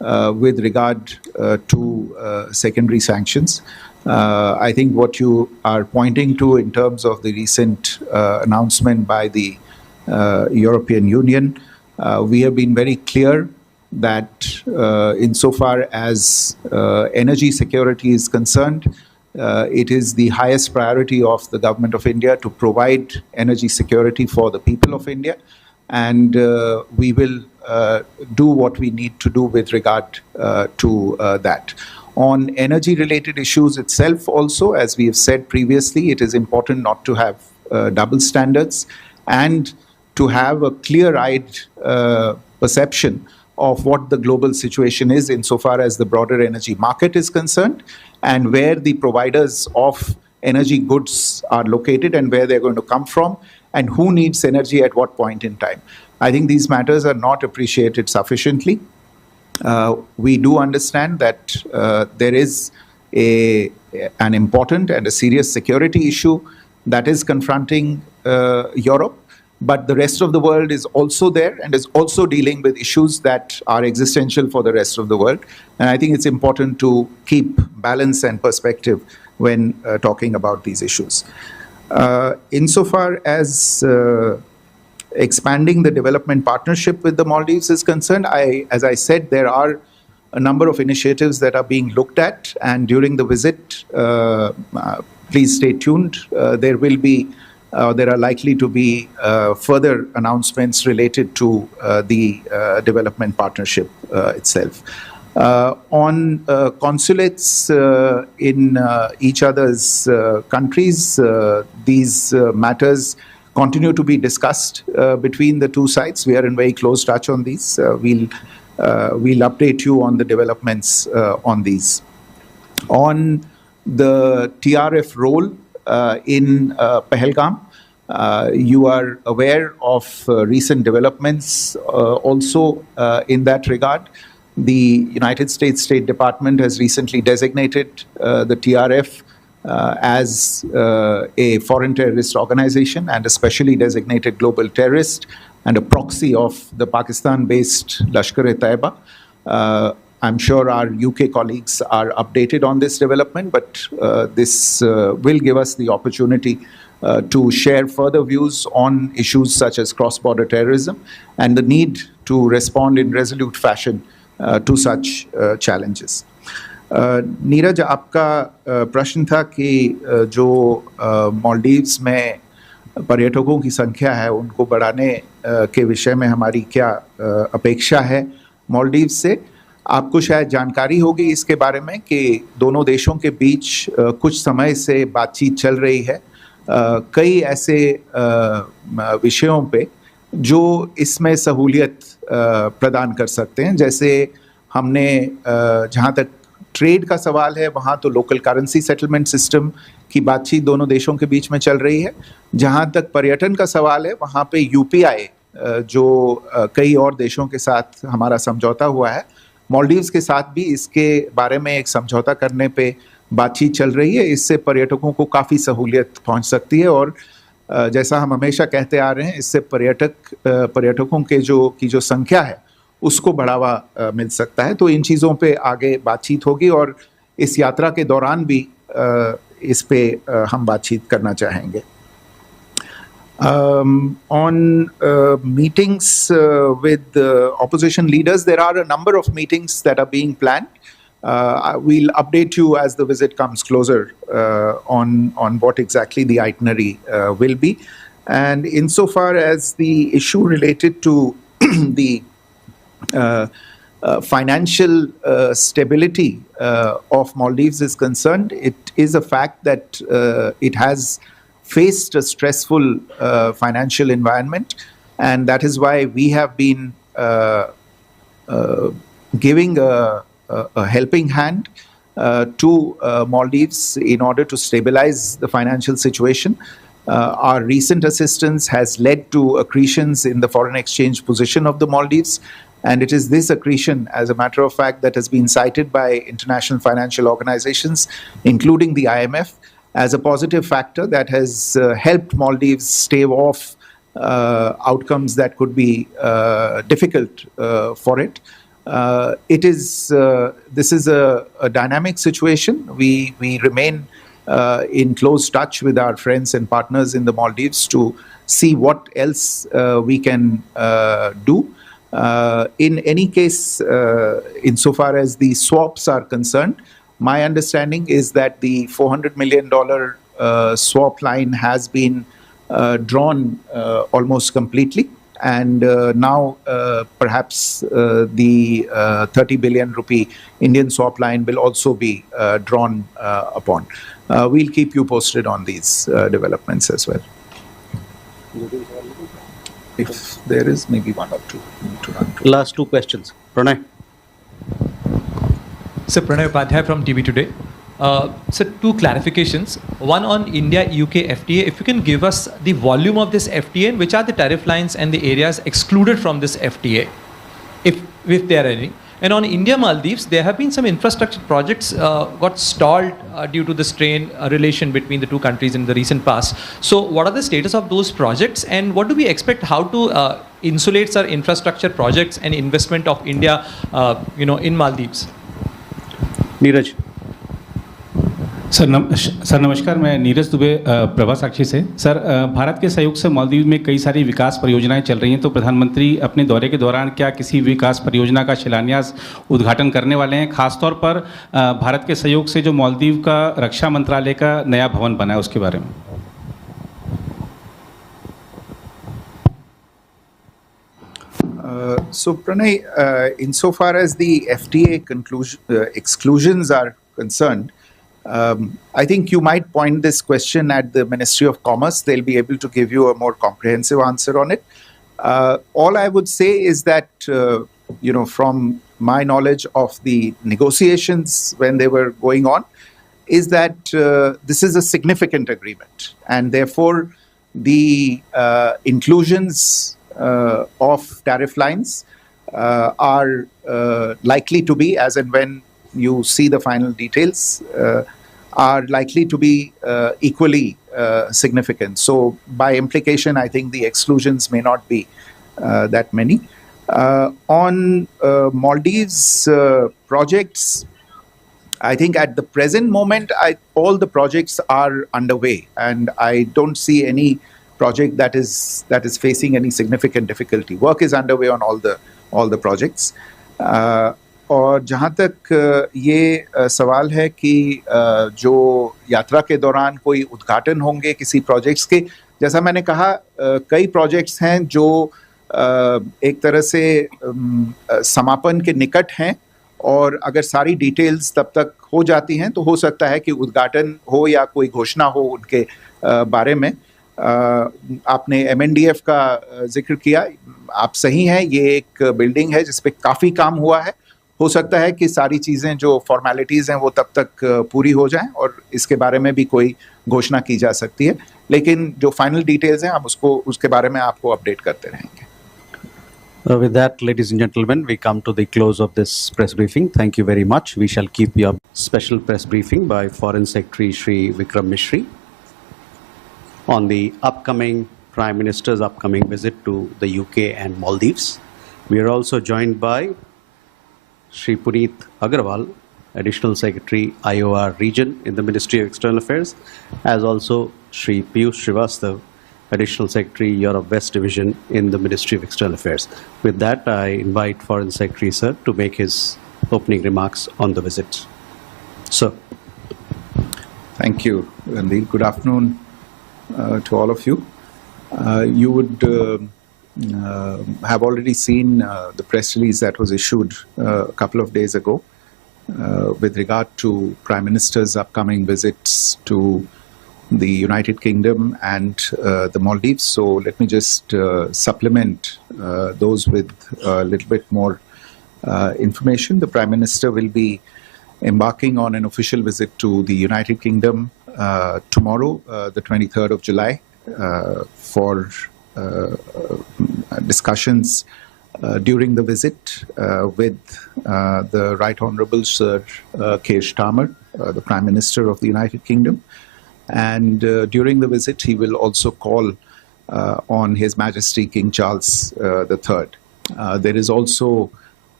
with regard to secondary sanctions. I think what you are pointing to in terms of the recent announcement by the European Union, we have been very clear that insofar as energy security is concerned, it is the highest priority of the Government of India to provide energy security for the people of India, and we will do what we need to do with regard to that. On energy-related issues itself also, as we have said previously, it is important not to have double standards and to have a clear-eyed perception of what the global situation is insofar as the broader energy market is concerned, and where the providers of energy goods are located and where they're going to come from, and who needs energy at what point in time. I think these matters are not appreciated sufficiently. We do understand that there is an important and a serious security issue that is confronting Europe, but the rest of the world is also there and is also dealing with issues that are existential for the rest of the world. And I think it's important to keep balance and perspective when talking about these issues. Insofar as expanding the development partnership with the Maldives is concerned, as I said, there are a number of initiatives that are being looked at, and during the visit, please stay tuned. There are likely to be further announcements related to the development partnership itself. On consulates in each other's countries, these matters continue to be discussed between the two sides. We are in very close touch on these. We'll update you on the developments on these. On the TRF role in Pahalgam, you are aware of recent developments also in that regard. The United States State Department has recently designated the TRF as a foreign terrorist organization and a specially designated global terrorist and a proxy of the Pakistan-based Lashkar-e-Taiba. I'm sure our UK colleagues are updated on this development, but this will give us the opportunity to share further views on issues such as cross-border terrorism and the need to respond in resolute fashion to such challenges. Neeraj, आपका प्रश्न था कि जो मालदीव्स में पर्यटकों की संख्या है उनको बढ़ाने के विषय में हमारी क्या अपेक्षा है मालदीव्स से। आपको शायद जानकारी होगी इसके बारे में कि दोनों देशों के बीच कुछ समय से बातचीत चल रही है कई ऐसे विषयों पे जो इसमें सहूलियत प्रदान कर सकते हैं। जैसे हमने जहाँ तक ट्रेड का सवाल है वहाँ तो लोकल करेंसी सेटलमेंट सिस्टम की बातचीत दोनों देशों के बीच में चल रही है। जहाँ तक पर्यटन का सवाल है वहाँ पे यूपीआई जो कई और देशों के साथ हमारा समझौता हुआ है, मालदीव्स के साथ भी इसके बारे में एक समझौता करने पे बातचीत चल रही है। इससे पर्यटकों को काफ़ी सहूलियत पहुँच सकती है और जैसा हम हमेशा कहते आ रहे हैं, इससे पर्यटकों के जो संख्या है उसको बढ़ावा मिल सकता है। तो इन चीज़ों पे आगे बातचीत होगी और इस यात्रा के दौरान भी इस पे हम बातचीत करना चाहेंगे। On meetings with opposition leaders, there are a number of meetings that are being planned. We'll update you as the visit comes closer on what exactly the itinerary will be. And insofar as the issue related to the financial stability of Maldives is concerned, it is a fact that it has faced a stressful financial environment, and that is why we have been giving a helping hand to Maldives in order to stabilize the financial situation. Our recent assistance has led to accretions in the foreign exchange position of the Maldives, and it is this accretion, as a matter of fact, that has been cited by international financial organizations, including the IMF, as a positive factor that has helped Maldives stave off outcomes that could be difficult for it. This is a dynamic situation. We remain in close touch with our friends and partners in the Maldives to see what else we can do. In any case, insofar as the swaps are concerned, my understanding is that the $400 million swap line has been drawn almost completely. And now perhaps the 30 billion rupee Indian swap line will also be drawn upon. We'll keep you posted on these developments as well. If there is maybe one or two to run through. Last two questions. Pranay. So Pranay Upadhyay from TV Today. So two clarifications. One on India-UK FTA. If you can give us the volume of this FTA and which are the tariff lines and the areas excluded from this FTA, if there are any. And on India-Maldives, there have been some infrastructure projects got stalled due to the strained relation between the two countries in the recent past. So what are the status of those projects and what do we expect how to insulate our infrastructure projects and investment of India in Maldives? Neeraj. Sir नमस्कार, मैं नीरज दुबे प्रभा साक्षी से। Sir, Bharat के सहयोग से मालदीव में कई सारी विकास परियोजनाएं चल रही हैं, तो प्रधानमंत्री अपने दौरे के दौरान क्या किसी विकास परियोजना का शिलान्यास उद्घाटन करने वाले हैं? खासतौर पर भारत के सहयोग से जो मालदीव का रक्षा मंत्रालय का नया भवन बना है उसके बारे में। So Pranay, insofar as the FTA exclusions are concerned, I think you might point this question at the Ministry of Commerce. They'll be able to give you a more comprehensive answer on it. All I would say is that, from my knowledge of the negotiations when they were going on, is that this is a significant agreement. And therefore, the inclusions of tariff lines are likely to be, as and when you see the final details, are likely to be equally significant. So by implication, I think the exclusions may not be that many. On Maldives projects, I think at the present moment, all the projects are underway, and I don't see any project that is facing any significant difficulty. Work is underway on all the projects. और जहाँ तक ये सवाल है कि जो यात्रा के दौरान कोई उद्घाटन होंगे किसी प्रोजेक्ट्स के, जैसा मैंने कहा, कई प्रोजेक्ट्स हैं जो एक तरह से समापन के निकट हैं, और अगर सारी डिटेल्स तब तक हो जाती हैं तो हो सकता है कि उद्घाटन हो या कोई घोषणा हो उनके बारे में। आपने MNDF का जिक्र किया, आप सही हैं, ये एक बिल्डिंग है जिस पे काफ़ी काम हुआ है। हो सकता है कि सारी चीज़ें जो फॉर्मेलिटीज़ हैं वो तब तक पूरी हो जाएं और इसके बारे में भी कोई घोषणा की जा सकती है, लेकिन जो फाइनल डिटेल्स हैं हम उसके बारे में आपको अपडेट करते रहेंगे। With that, ladies and gentlemen, we come to the close of this press briefing. Thank you very much. We shall keep your special press briefing by Foreign Secretary Shri Vikram Mishri on the Prime Minister's upcoming visit to the UK and Maldives. We are also joined by Shri Puneet Agarwal, Additional Secretary IOR Region in the Ministry of External Affairs, as also Shri Piyush Srivastav, Additional Secretary Europe West Division in the Ministry of External Affairs. With that, I invite Foreign Secretary Sir to make his opening remarks on the visit. Sir. Thank you, Randhir. Good afternoon to all of you. You would have already seen the press release that was issued a couple of days ago with regard to Prime Minister's upcoming visits to the United Kingdom and the Maldives. So let me just supplement those with a little bit more information. The Prime Minister will be embarking on an official visit to the United Kingdom tomorrow, the 23rd of July, for discussions during the visit with the Right Honourable Sir Keir Starmer, the Prime Minister of the United Kingdom. And during the visit, he will also call on His Majesty King Charles III. There is also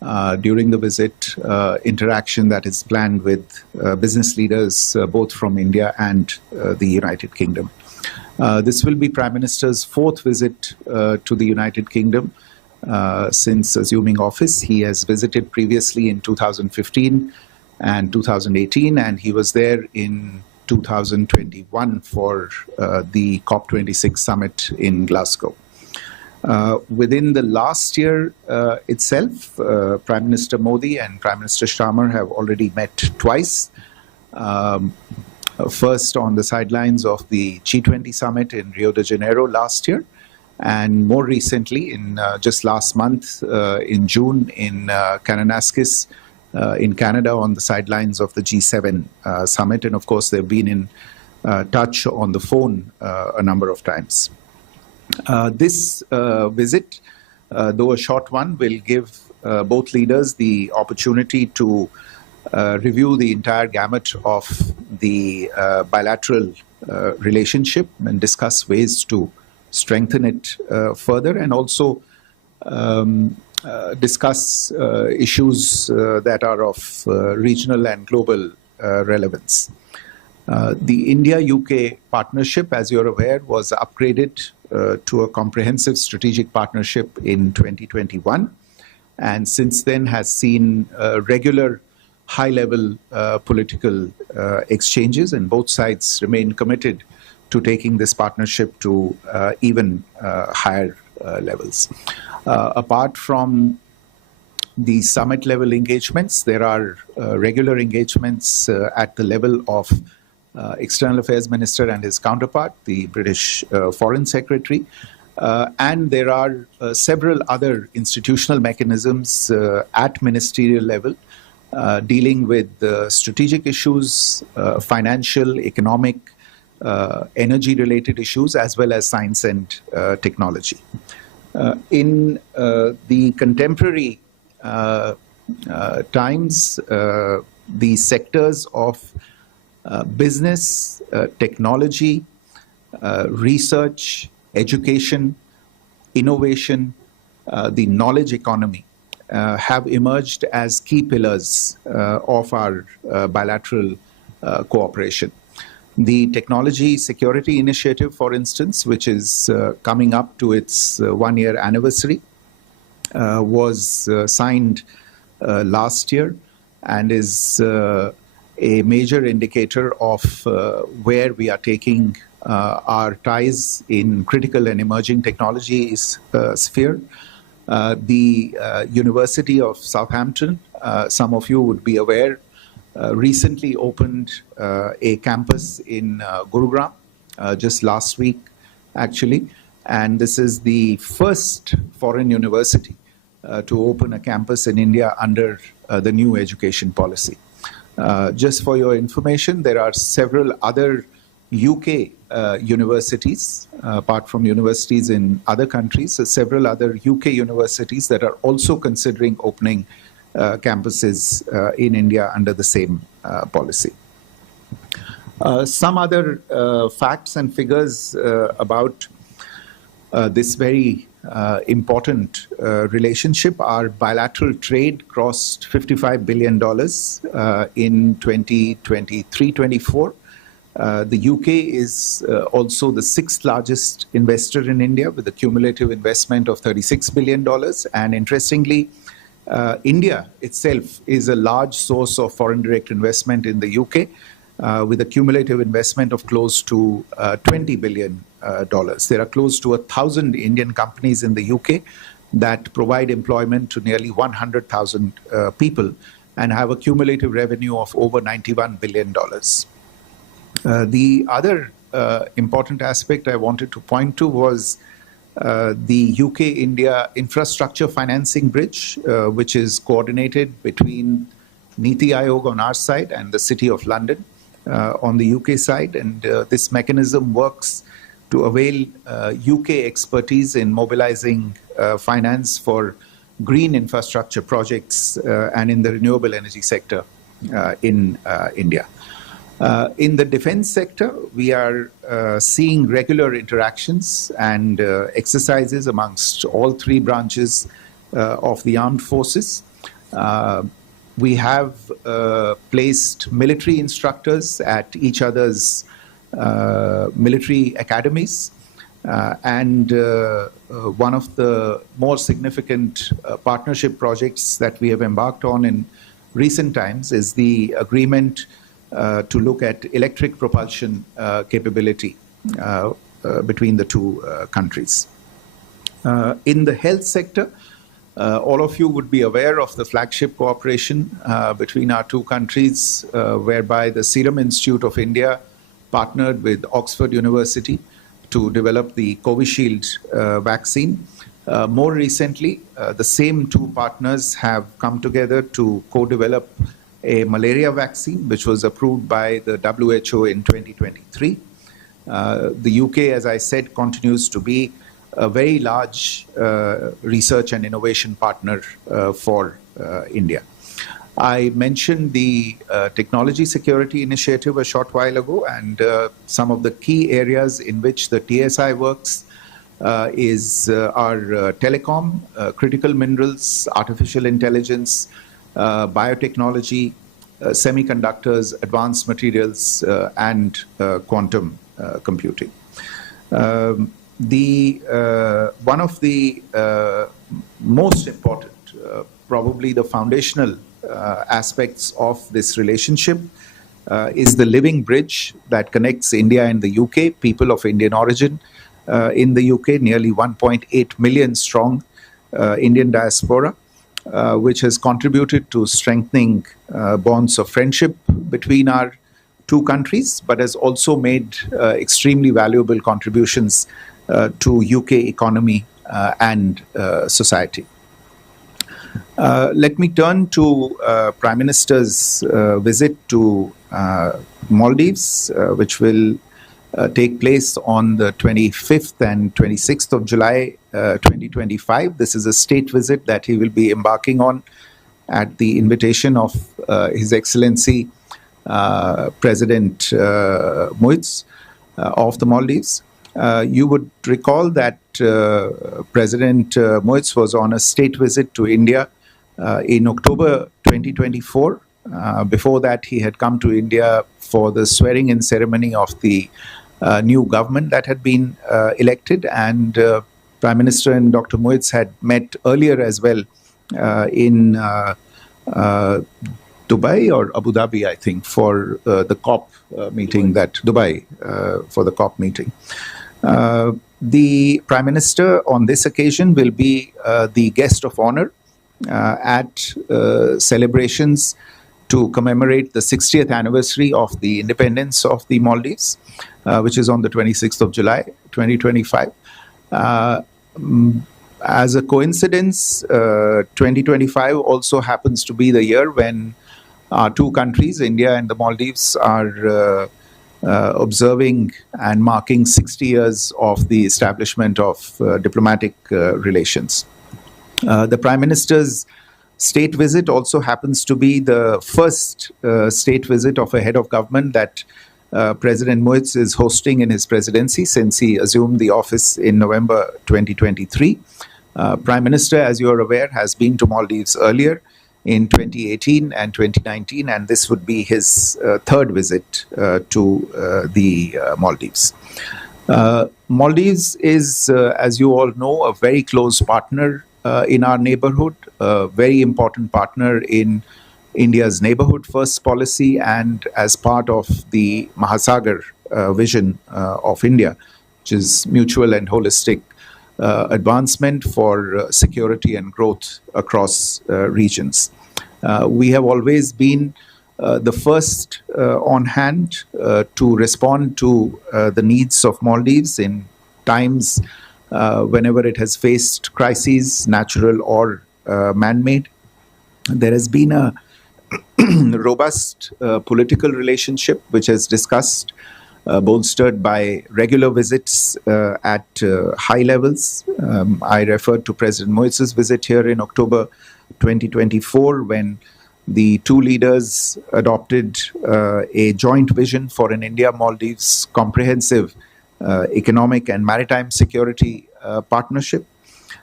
during the visit, interaction that is planned with business leaders both from India and the United Kingdom. This will be Prime Minister's fourth visit to the United Kingdom since assuming office. He has visited previously in 2015 and 2018, and he was there in 2021 for the COP26 summit in Glasgow. Within the last year itself, Prime Minister Modi and Prime Minister Starmer have already met twice. First on the sidelines of the G20 summit in Rio de Janeiro last year, and more recently, in just last month, in June, in Kananaskis, in Canada, on the sidelines of the G7 summit. And of course, they've been in touch on the phone a number of times. This visit, though a short one, will give both leaders the opportunity to review the entire gamut of the bilateral relationship and discuss ways to strengthen it further, and also discuss issues that are of regional and global relevance. The India-UK partnership, as you're aware, was upgraded to a comprehensive strategic partnership in 2021, and since then has seen regular high-level political exchanges, and both sides remain committed to taking this partnership to even higher levels. Apart from the summit-level engagements, there are regular engagements at the level of External Affairs Minister and his counterpart, the British Foreign Secretary, and there are several other institutional mechanisms at ministerial level dealing with strategic issues, financial, economic, energy-related issues, as well as science and technology. In the contemporary times, the sectors of business, technology, research, education, innovation, the knowledge economy have emerged as key pillars of our bilateral cooperation. The Technology Security Initiative, for instance, which is coming up to its one-year anniversary, was signed last year and is a major indicator of where we are taking our ties in critical and emerging technologies sphere. The University of Southampton, some of you would be aware, recently opened a campus in Gurugram just last week, actually, and this is the first foreign university to open a campus in India under the new education policy. Just for your information, there are several other UK universities, apart from universities in other countries, so several other UK universities that are also considering opening campuses in India under the same policy. Some other facts and figures about this very important relationship. Our bilateral trade crossed $55 billion in 2023-24. The UK is also the sixth largest investor in India with a cumulative investment of $36 billion. And interestingly, India itself is a large source of foreign direct investment in the UK with a cumulative investment of close to $20 billion. There are close to 1,000 Indian companies in the UK that provide employment to nearly 100,000 people and have a cumulative revenue of over $91 billion. The other important aspect I wanted to point to was the UK-India infrastructure financing bridge, which is coordinated between Niti Aayog on our side and the City of London on the UK side. And this mechanism works to avail UK expertise in mobilizing finance for green infrastructure projects and in the renewable energy sector in India. In the defense sector, we are seeing regular interactions and exercises amongst all three branches of the armed forces. We have placed military instructors at each other's military academies. And one of the more significant partnership projects that we have embarked on in recent times is the agreement to look at electric propulsion capability between the two countries. In the health sector, all of you would be aware of the flagship cooperation between our two countries, whereby the Serum Institute of India partnered with Oxford University to develop the Covishield vaccine. More recently, the same two partners have come together to co-develop a malaria vaccine, which was approved by the WHO in 2023. The UK, as I said, continues to be a very large research and innovation partner for India. I mentioned the technology security initiative a short while ago, and some of the key areas in which the TSI works is our telecom, critical minerals, artificial intelligence, biotechnology, semiconductors, advanced materials, and quantum computing. One of the most important, probably the foundational aspects of this relationship is the living bridge that connects India and the UK, people of Indian origin in the UK, nearly 1.8 million strong Indian diaspora, which has contributed to strengthening bonds of friendship between our two countries, but has also made extremely valuable contributions to UK economy and society. Let me turn to Prime Minister's visit to Maldives, which will take place on the 25th and 26th of July 2025. This is a state visit that he will be embarking on at the invitation of His Excellency President Muiz of the Maldives. You would recall that President Muiz was on a state visit to India in October 2024. Before that, he had come to India for the swearing-in ceremony of the new government that had been elected, and Prime Minister and Dr. Muiz had met earlier as well in Dubai or Abu Dhabi, I think, for the COP meeting, for the COP meeting. The Prime Minister on this occasion will be the guest of honor at celebrations to commemorate the 60th anniversary of the independence of the Maldives, which is on the 26th of July 2025. As a coincidence, 2025 also happens to be the year when our two countries, India and the Maldives, are observing and marking 60 years of the establishment of diplomatic relations. The Prime Minister's state visit also happens to be the first state visit of a head of government that President Muiz is hosting in his presidency since he assumed the office in November 2023. Prime Minister, as you are aware, has been to Maldives earlier in 2018 and 2019, and this would be his third visit to the Maldives. Maldives is, as you all know, a very close partner in our neighborhood, a very important partner in India's neighborhood first policy and as part of the Mahasagar vision of India, which is mutual and holistic advancement for security and growth across regions. We have always been the first on hand to respond to the needs of Maldives in times whenever it has faced crises, natural or man-made. There has been a robust political relationship which has discussed, bolstered by regular visits at high levels. I referred to President Muiz's visit here in October 2024 when the two leaders adopted a joint vision for an India-Maldives comprehensive economic and maritime security partnership.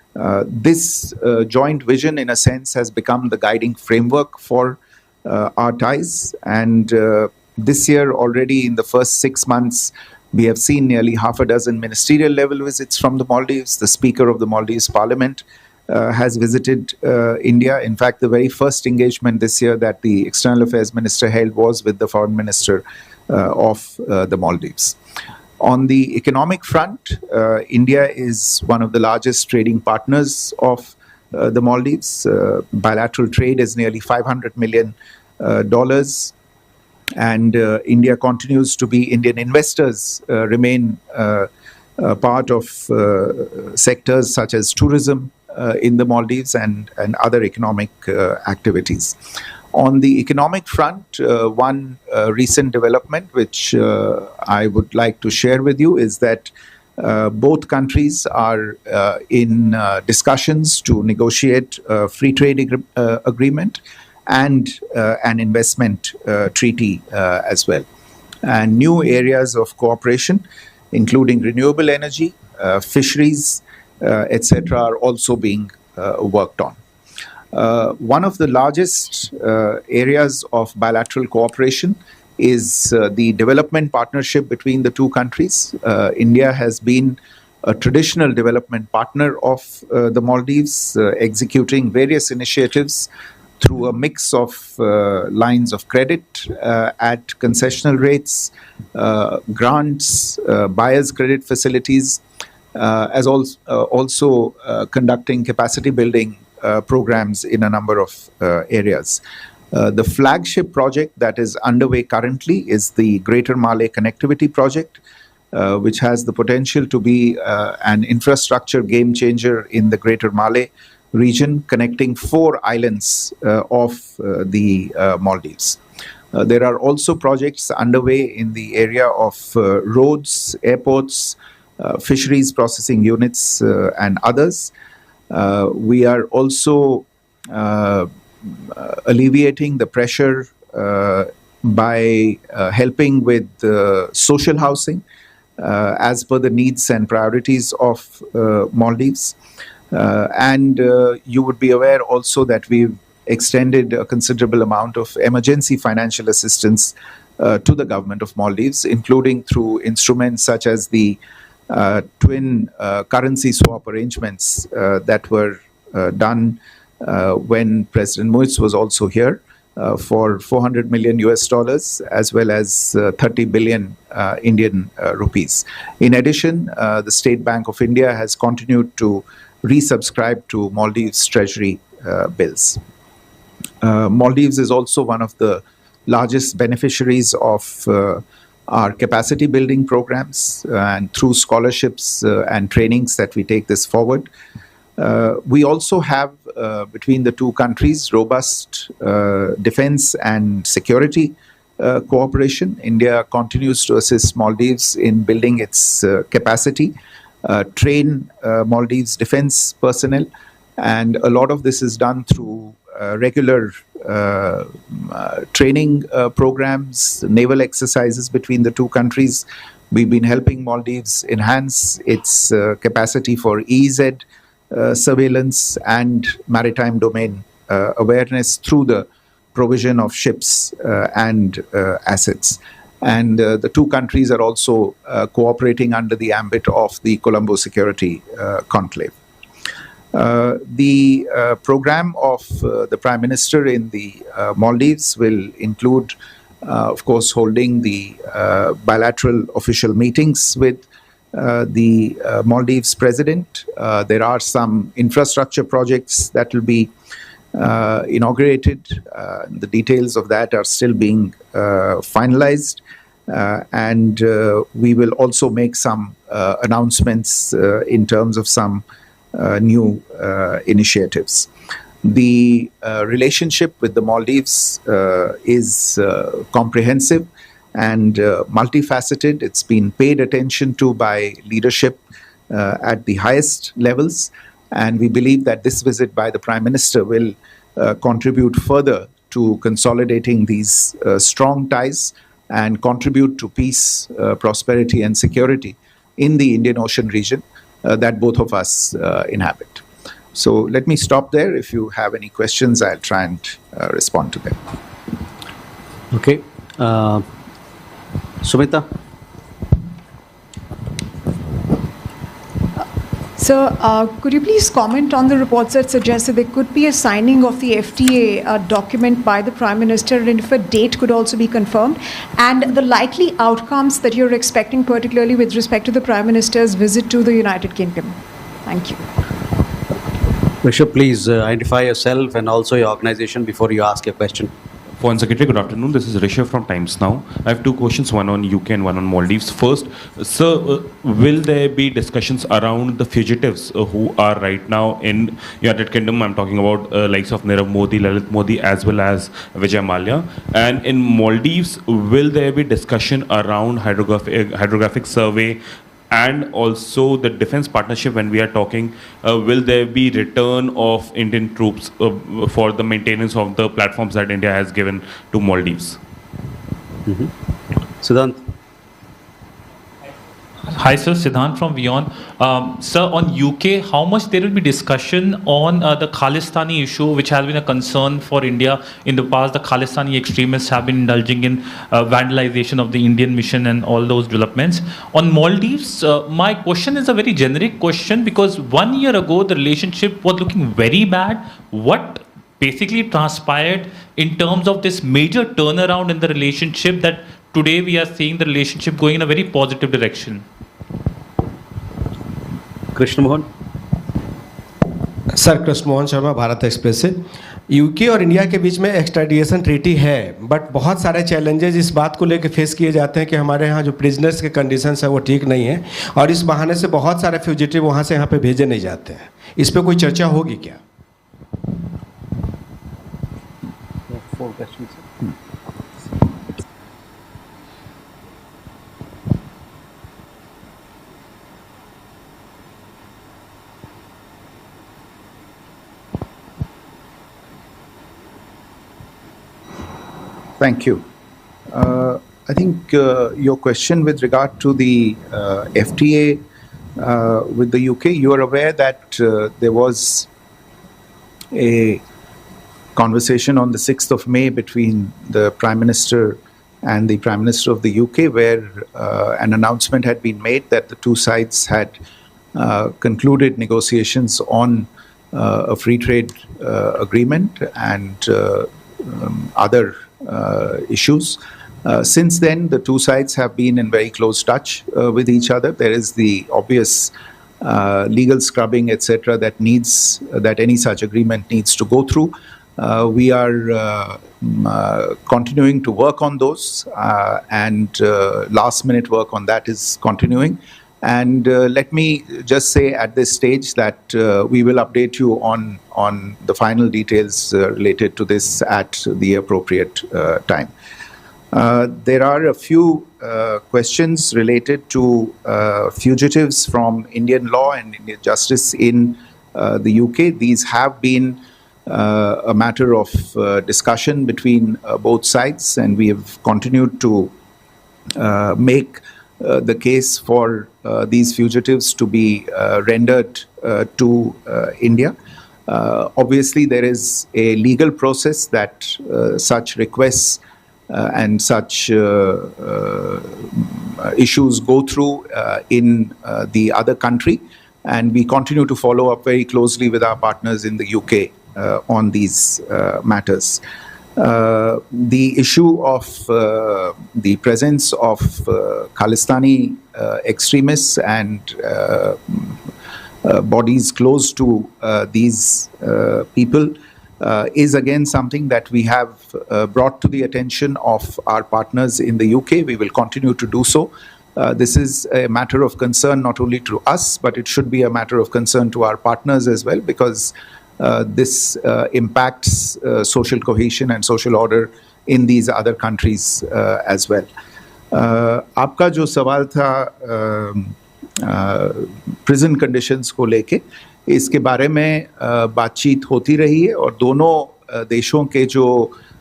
This joint vision, in a sense, has become the guiding framework for our ties. And this year, already in the first 6 months, we have seen nearly half a dozen ministerial level visits from the Maldives. The Speaker of the Maldives Parliament has visited India. In fact, the very first engagement this year that the External Affairs Minister held was with the Foreign Minister of the Maldives. On the economic front, India is one of the largest trading partners of the Maldives. Bilateral trade is nearly $500 million. And India continues to be, Indian investors remain part of sectors such as tourism in the Maldives and other economic activities. On the economic front, one recent development which I would like to share with you is that both countries are in discussions to negotiate a free trade agreement and an investment treaty as well. And new areas of cooperation, including renewable energy, fisheries, etc., are also being worked on. One of the largest areas of bilateral cooperation is the development partnership between the two countries. India has been a traditional development partner of the Maldives, executing various initiatives through a mix of lines of credit at concessional rates, grants, buyer's credit facilities, as also conducting capacity building programs in a number of areas. The flagship project that is underway currently is the Greater Malay Connectivity Project, which has the potential to be an infrastructure game changer in the Greater Malay region, connecting 4 islands of the Maldives. There are also projects underway in the area of roads, airports, fisheries processing units, and others. We are also alleviating the pressure by helping with social housing as per the needs and priorities of Maldives. And you would be aware also that we've extended a considerable amount of emergency financial assistance to the government of Maldives, including through instruments such as the twin currency swap arrangements that were done when President Muiz was also here for $400 million as well as 30 billion Indian rupees. In addition, the State Bank of India has continued to resubscribe to Maldives Treasury bills. Maldives is also one of the largest beneficiaries of our capacity building programs, and through scholarships and trainings that we take this forward. We also have, between the two countries, robust defense and security cooperation. India continues to assist Maldives in building its capacity, train Maldives defense personnel, and a lot of this is done through regular training programs, naval exercises between the two countries. We've been helping Maldives enhance its capacity for EEZ surveillance and maritime domain awareness through the provision of ships and assets. And the two countries are also cooperating under the ambit of the Colombo Security Conclave. The program of the Prime Minister in the Maldives will include, of course, holding the bilateral official meetings with the Maldives President. There are some infrastructure projects that will be inaugurated. The details of that are still being finalized. And we will also make some announcements in terms of some new initiatives. The relationship with the Maldives is comprehensive and multifaceted. It's been paid attention to by leadership at the highest levels. And we believe that this visit by the Prime Minister will contribute further to consolidating these strong ties and contribute to peace, prosperity, and security in the Indian Ocean region that both of us inhabit. So let me stop there. If you have any questions, I'll try and respond to them. Okay. Sumita. Sir, could you please comment on the reports that suggest that there could be a signing of the FTA document by the Prime Minister, and if a date could also be confirmed, and the likely outcomes that you're expecting, particularly with respect to the Prime Minister's visit to the United Kingdom? Thank you. Rishabh, please identify yourself and also your organization before you ask your question. Foreign Secretary, good afternoon. This is Rishabh from Times Now. I have two questions, one on UK and one on Maldives. First, sir, will there be discussions around the fugitives who are right now in United Kingdom? I'm talking about likes of Nirav Modi, Lalit Modi, as well as Vijay Mallya. And in Maldives, will there be discussion around hydrographic survey and also the defense partnership? When we are talking, will there be return of Indian troops for the maintenance of the platforms that India has given to Maldives? Siddhant. Hi, sir. Siddhant from WION. Sir, on UK, how much there will be discussion on the Khalistani issue, which has been a concern for India in the past? The Khalistani extremists have been indulging in vandalization of the Indian mission and all those developments. On Maldives, my question is a very generic question, because 1 year ago, the relationship was looking very bad. What basically transpired in terms of this major turnaround in the relationship that today we are seeing the relationship going in a very positive direction? Krishna Mohan. Sir, Krishna Mohan Sharma, Bharat express से. UK और India के बीच में extradition treaty है, but बहुत सारे challenges इस बात को लेकर फेस किए जाते हैं कि हमारे यहाँ जो प्रिजनर्स के कंडीशंस है वो ठीक नहीं है, और इस बहाने से बहुत सारे फ्यूजिटिव वहाँ से यहाँ पे भेजे नहीं जाते हैं. इस पे कोई चर्चा होगी क्या? Thank you. I think your question with regard to the FTA with the UK, you are aware that there was a conversation on the 6th of May between the Prime Minister and the Prime Minister of the UK, where an announcement had been made that the two sides had concluded negotiations on a free trade agreement and other issues. Since then, the two sides have been in very close touch with each other. There is the obvious legal scrubbing, etc., that any such agreement needs to go through. We are continuing to work on those, and last-minute work on that is continuing. And let me just say at this stage that we will update you on the final details related to this at the appropriate time. There are a few questions related to fugitives from Indian law and Indian justice in the UK. These have been a matter of discussion between both sides, and we have continued to make the case for these fugitives to be rendered to India. Obviously, there is a legal process that such requests and such issues go through in the other country, and we continue to follow up very closely with our partners in the UK on these matters. The issue of the presence of Khalistani extremists and bodies close to these people is again something that we have brought to the attention of our partners in the UK. We will continue to do so. This is a matter of concern not only to us, but it should be a matter of concern to our partners as well, because this impacts social cohesion and social order in these other countries as well. आपका जो सवाल था prison conditions को लेके, इसके बारे में बातचीत होती रही है, और दोनों देशों के जो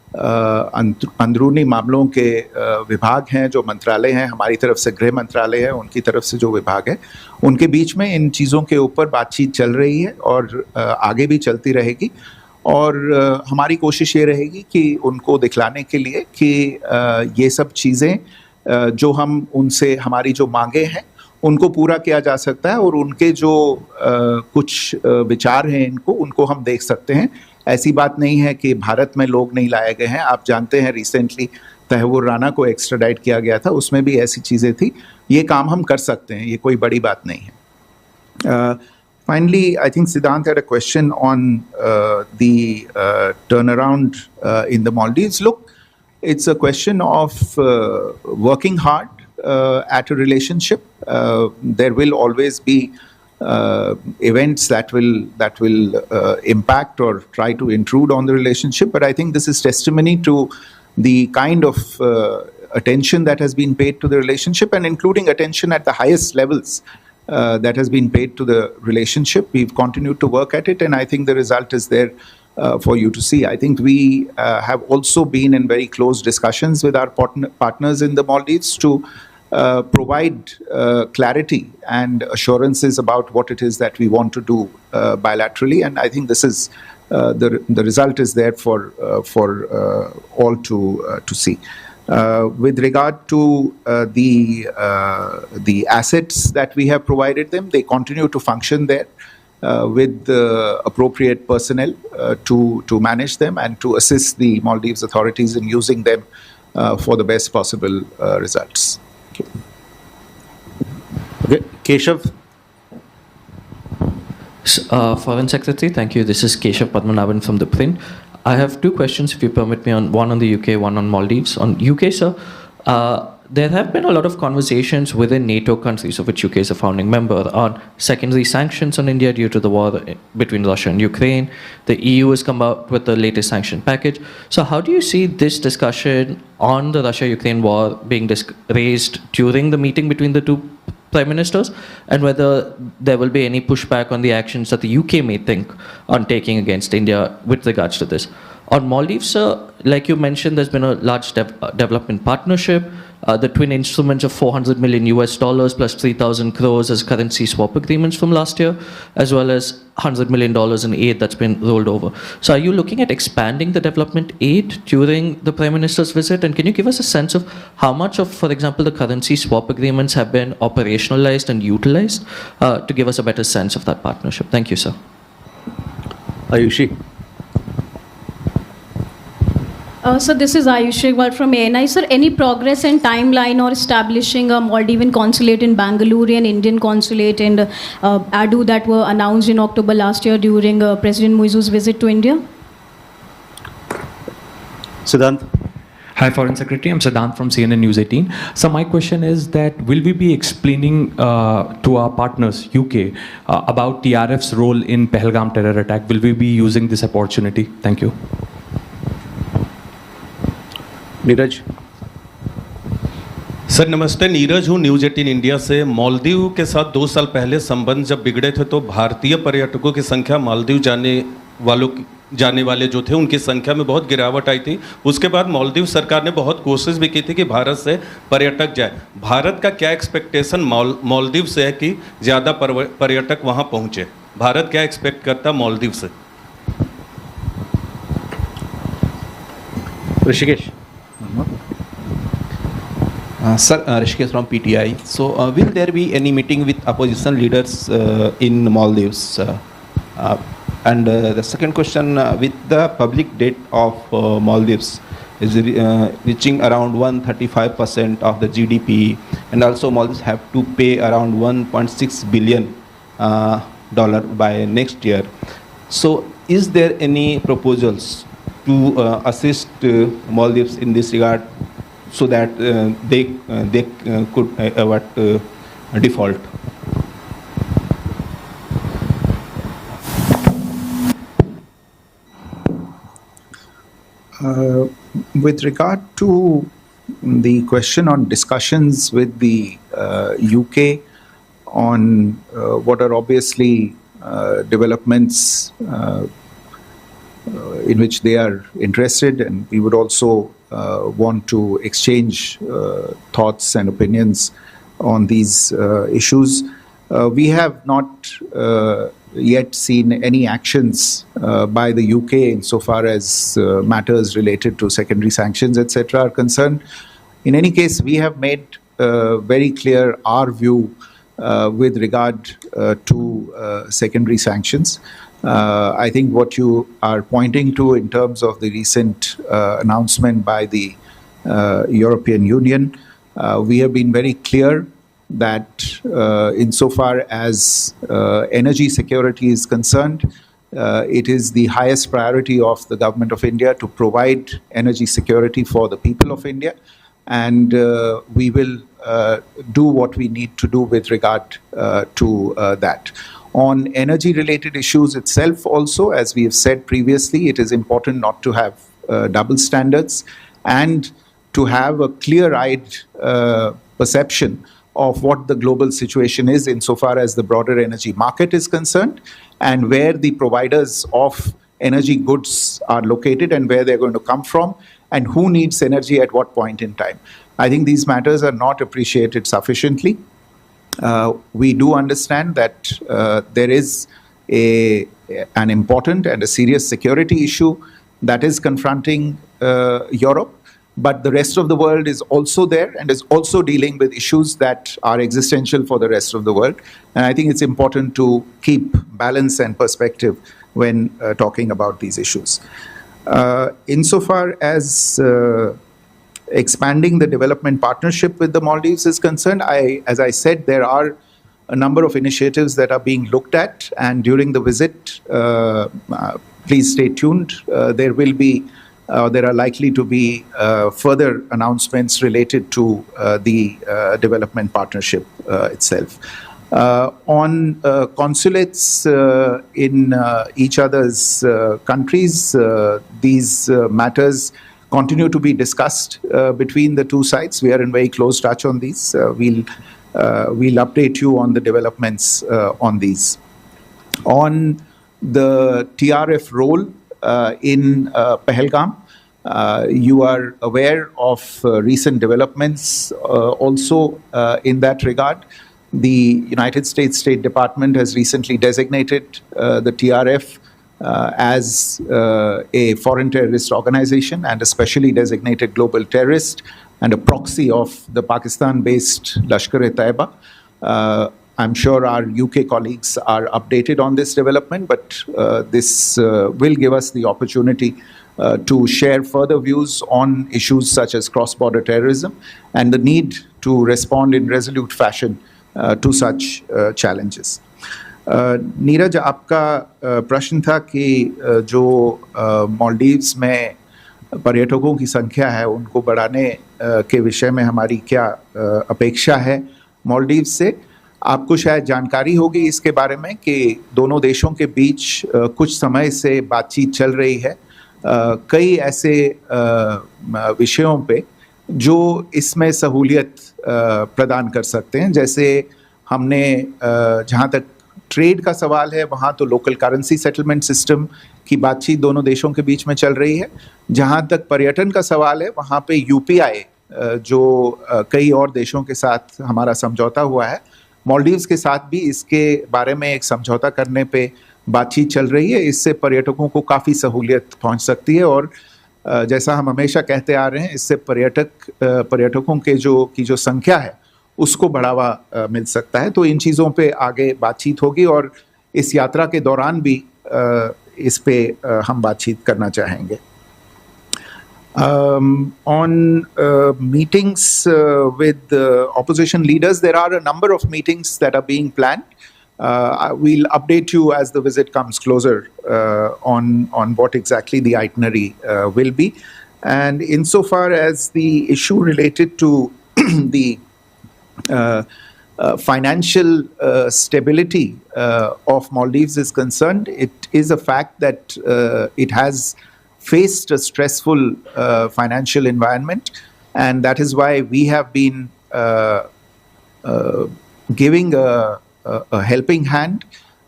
अंदरूनी मामलों के विभाग हैं, जो मंत्रालय हैं, हमारी तरफ से गृह मंत्रालय है, उनकी तरफ से जो विभाग है, उनके बीच में इन चीज़ों के ऊपर बातचीत चल रही है और आगे भी चलती रहेगी। और हमारी कोशिश ये रहेगी कि उनको दिखलाने के लिए कि ये सब चीज़ें जो हम उनसे, हमारी जो मांगे हैं, उनको पूरा किया जा सकता है और उनके जो कुछ विचार हैं उनको हम देख सकते हैं। ऐसी बात नहीं है कि भारत में लोग नहीं लाए गए हैं। आप जानते हैं रिसेंटली तहव्वुर राना को एक्स्ट्राडाइट किया गया था, उसमें भी ऐसी चीज़ें थी। ये काम हम कर सकते हैं, ये कोई बड़ी बात नहीं है। Finally, I think Siddhant had a question on the turnaround in the Maldives. Look, it's a question of working hard at a relationship. There will always be events that will impact or try to intrude on the relationship. But I think this is testimony to the kind of attention that has been paid to the relationship, and including attention at the highest levels that has been paid to the relationship. We've continued to work at it, and I think the result is there for you to see. I think we have also been in very close discussions with our partners in the Maldives to provide clarity and assurances about what it is that we want to do bilaterally, and I think this is the result is there for all to see. With regard to the assets that we have provided them, they continue to function there with the appropriate personnel to manage them and to assist the Maldives authorities in using them for the best possible results. Okay. Keshav. Foreign Secretary, thank you. This is Keshav Padmanabhan from the Print. I have two questions, if you permit me, one on the UK, one on Maldives. On UK, sir, there have been a lot of conversations within NATO countries, of which UK is a founding member, on secondary sanctions on India due to the war between Russia and Ukraine. The EU has come out with the latest sanction package. So how do you see this discussion on the Russia-Ukraine war being raised during the meeting between the two prime ministers, and whether there will be any pushback on the actions that the UK may think on taking against India with regards to this? On Maldives, sir, like you mentioned, there's been a large development partnership. The twin instruments of $400 million plus 3,000 crores as currency swap agreements from last year, as well as $100 million in aid that's been rolled over. So are you looking at expanding the development aid during the Prime Minister's visit? And can you give us a sense of how much of, for example, the currency swap agreements have been operationalized and utilized to give us a better sense of that partnership? Thank you, sir. Ayushi. So this is Ayushi from MEA. Sir, any progress and timeline or establishing a Maldivian consulate in Bangalore and Indian consulate in Adu that were announced in October last year during President Muizu's visit to India? Siddhant. Hi, Foreign Secretary. I'm Siddhant from CNN News 18. So my question is that will we be explaining to our partners, UK, about TRF's role in Pahalgam terror attack? Will we be using this opportunity? Thank you. Neeraj. Sir नमस्ते, नीरज हूँ news 18 India से। मालदीव के साथ 2 साल पहले संबंध जब बिगड़े थे तो भारतीय पर्यटकों की संख्या मालदीव जाने वाले जो थे उनकी संख्या में बहुत गिरावट आई थी। उसके बाद मालदीव सरकार ने बहुत कोशिश भी की थी कि भारत से पर्यटक जाए। भारत का क्या एक्सपेक्टेशन मालदीव से है कि ज़्यादा पर्यटक वहाँ पहुँचे? भारत क्या एक्सपेक्ट करता मालदीव से? Rishikesh. Sir, Rishikesh from PTI. So, will there be any meeting with opposition leaders in Maldives? And the second question, with the public debt of Maldives is reaching around 135% of the GDP, and also Maldives have to pay around $1.6 billion by next year. So, is there any proposals to assist Maldives in this regard, so that they could avoid default? With regard to the question on discussions with the UK on what are obviously developments in which they are interested, and we would also want to exchange thoughts and opinions on these issues. We have not yet seen any actions by the UK insofar as matters related to secondary sanctions, etc. are concerned. In any case, we have made very clear our view with regard to secondary sanctions. I think what you are pointing to in terms of the recent announcement by the European Union, we have been very clear that insofar as energy security is concerned, it is the highest priority of the Government of India to provide energy security for the people of India, and we will do what we need to do with regard to that. On energy-related issues itself also, as we have said previously, it is important not to have double standards and to have a clear-eyed perception of what the global situation is insofar as the broader energy market is concerned, and where the providers of energy goods are located and where they're going to come from, and who needs energy at what point in time. I think these matters are not appreciated sufficiently. We do understand that there is an important and a serious security issue that is confronting Europe, but the rest of the world is also there and is also dealing with issues that are existential for the rest of the world. And I think it's important to keep balance and perspective when talking about these issues. Insofar as expanding the development partnership with the Maldives is concerned, as I said, there are a number of initiatives that are being looked at, and during the visit, please stay tuned. There are likely to be further announcements related to the development partnership itself. On consulates in each other's countries, these matters continue to be discussed between the two sides. We are in very close touch on these. We'll update you on the developments on these. On the TRF role in Pahalgam, you are aware of recent developments also in that regard. The United States State Department has recently designated the TRF as a foreign terrorist organization and a specially designated global terrorist and a proxy of the Pakistan-based Lashkar-e-Taiba. I'm sure our UK colleagues are updated on this development, but this will give us the opportunity to share further views on issues such as cross-border terrorism and the need to respond in resolute fashion to such challenges. Neeraj, आपका प्रश्न था कि जो मालदीव्स में पर्यटकों की संख्या है उनको बढ़ाने के विषय में हमारी क्या अपेक्षा है मालदीव्स से। आपको शायद जानकारी होगी इसके बारे में कि दोनों देशों के बीच कुछ समय से बातचीत चल रही है कई ऐसे विषयों पे जो इसमें सहूलियत प्रदान कर सकते हैं। जैसे हमने जहाँ तक ट्रेड का सवाल है वहाँ तो लोकल करेंसी सेटलमेंट सिस्टम की बातचीत दोनों देशों के बीच में चल रही है। जहाँ तक पर्यटन का सवाल है वहाँ पे यूपीआई जो कई और देशों के साथ हमारा समझौता हुआ है, मालदीव्स के साथ भी इसके बारे में एक समझौता करने पे बातचीत चल रही है। इससे पर्यटकों को काफ़ी सहूलियत पहुँच सकती है और जैसा हम हमेशा कहते आ रहे हैं, इससे पर्यटकों के जो संख्या है उसको बढ़ावा मिल सकता है। तो इन चीज़ों पे आगे बातचीत होगी और इस यात्रा के दौरान भी इस पे हम बातचीत करना चाहेंगे। On meetings with opposition leaders, there are a number of meetings that are being planned. We'll update you as the visit comes closer on what exactly the itinerary will be. And insofar as the issue related to the financial stability of Maldives is concerned, it is a fact that it has faced a stressful financial environment, and that is why we have been giving a helping hand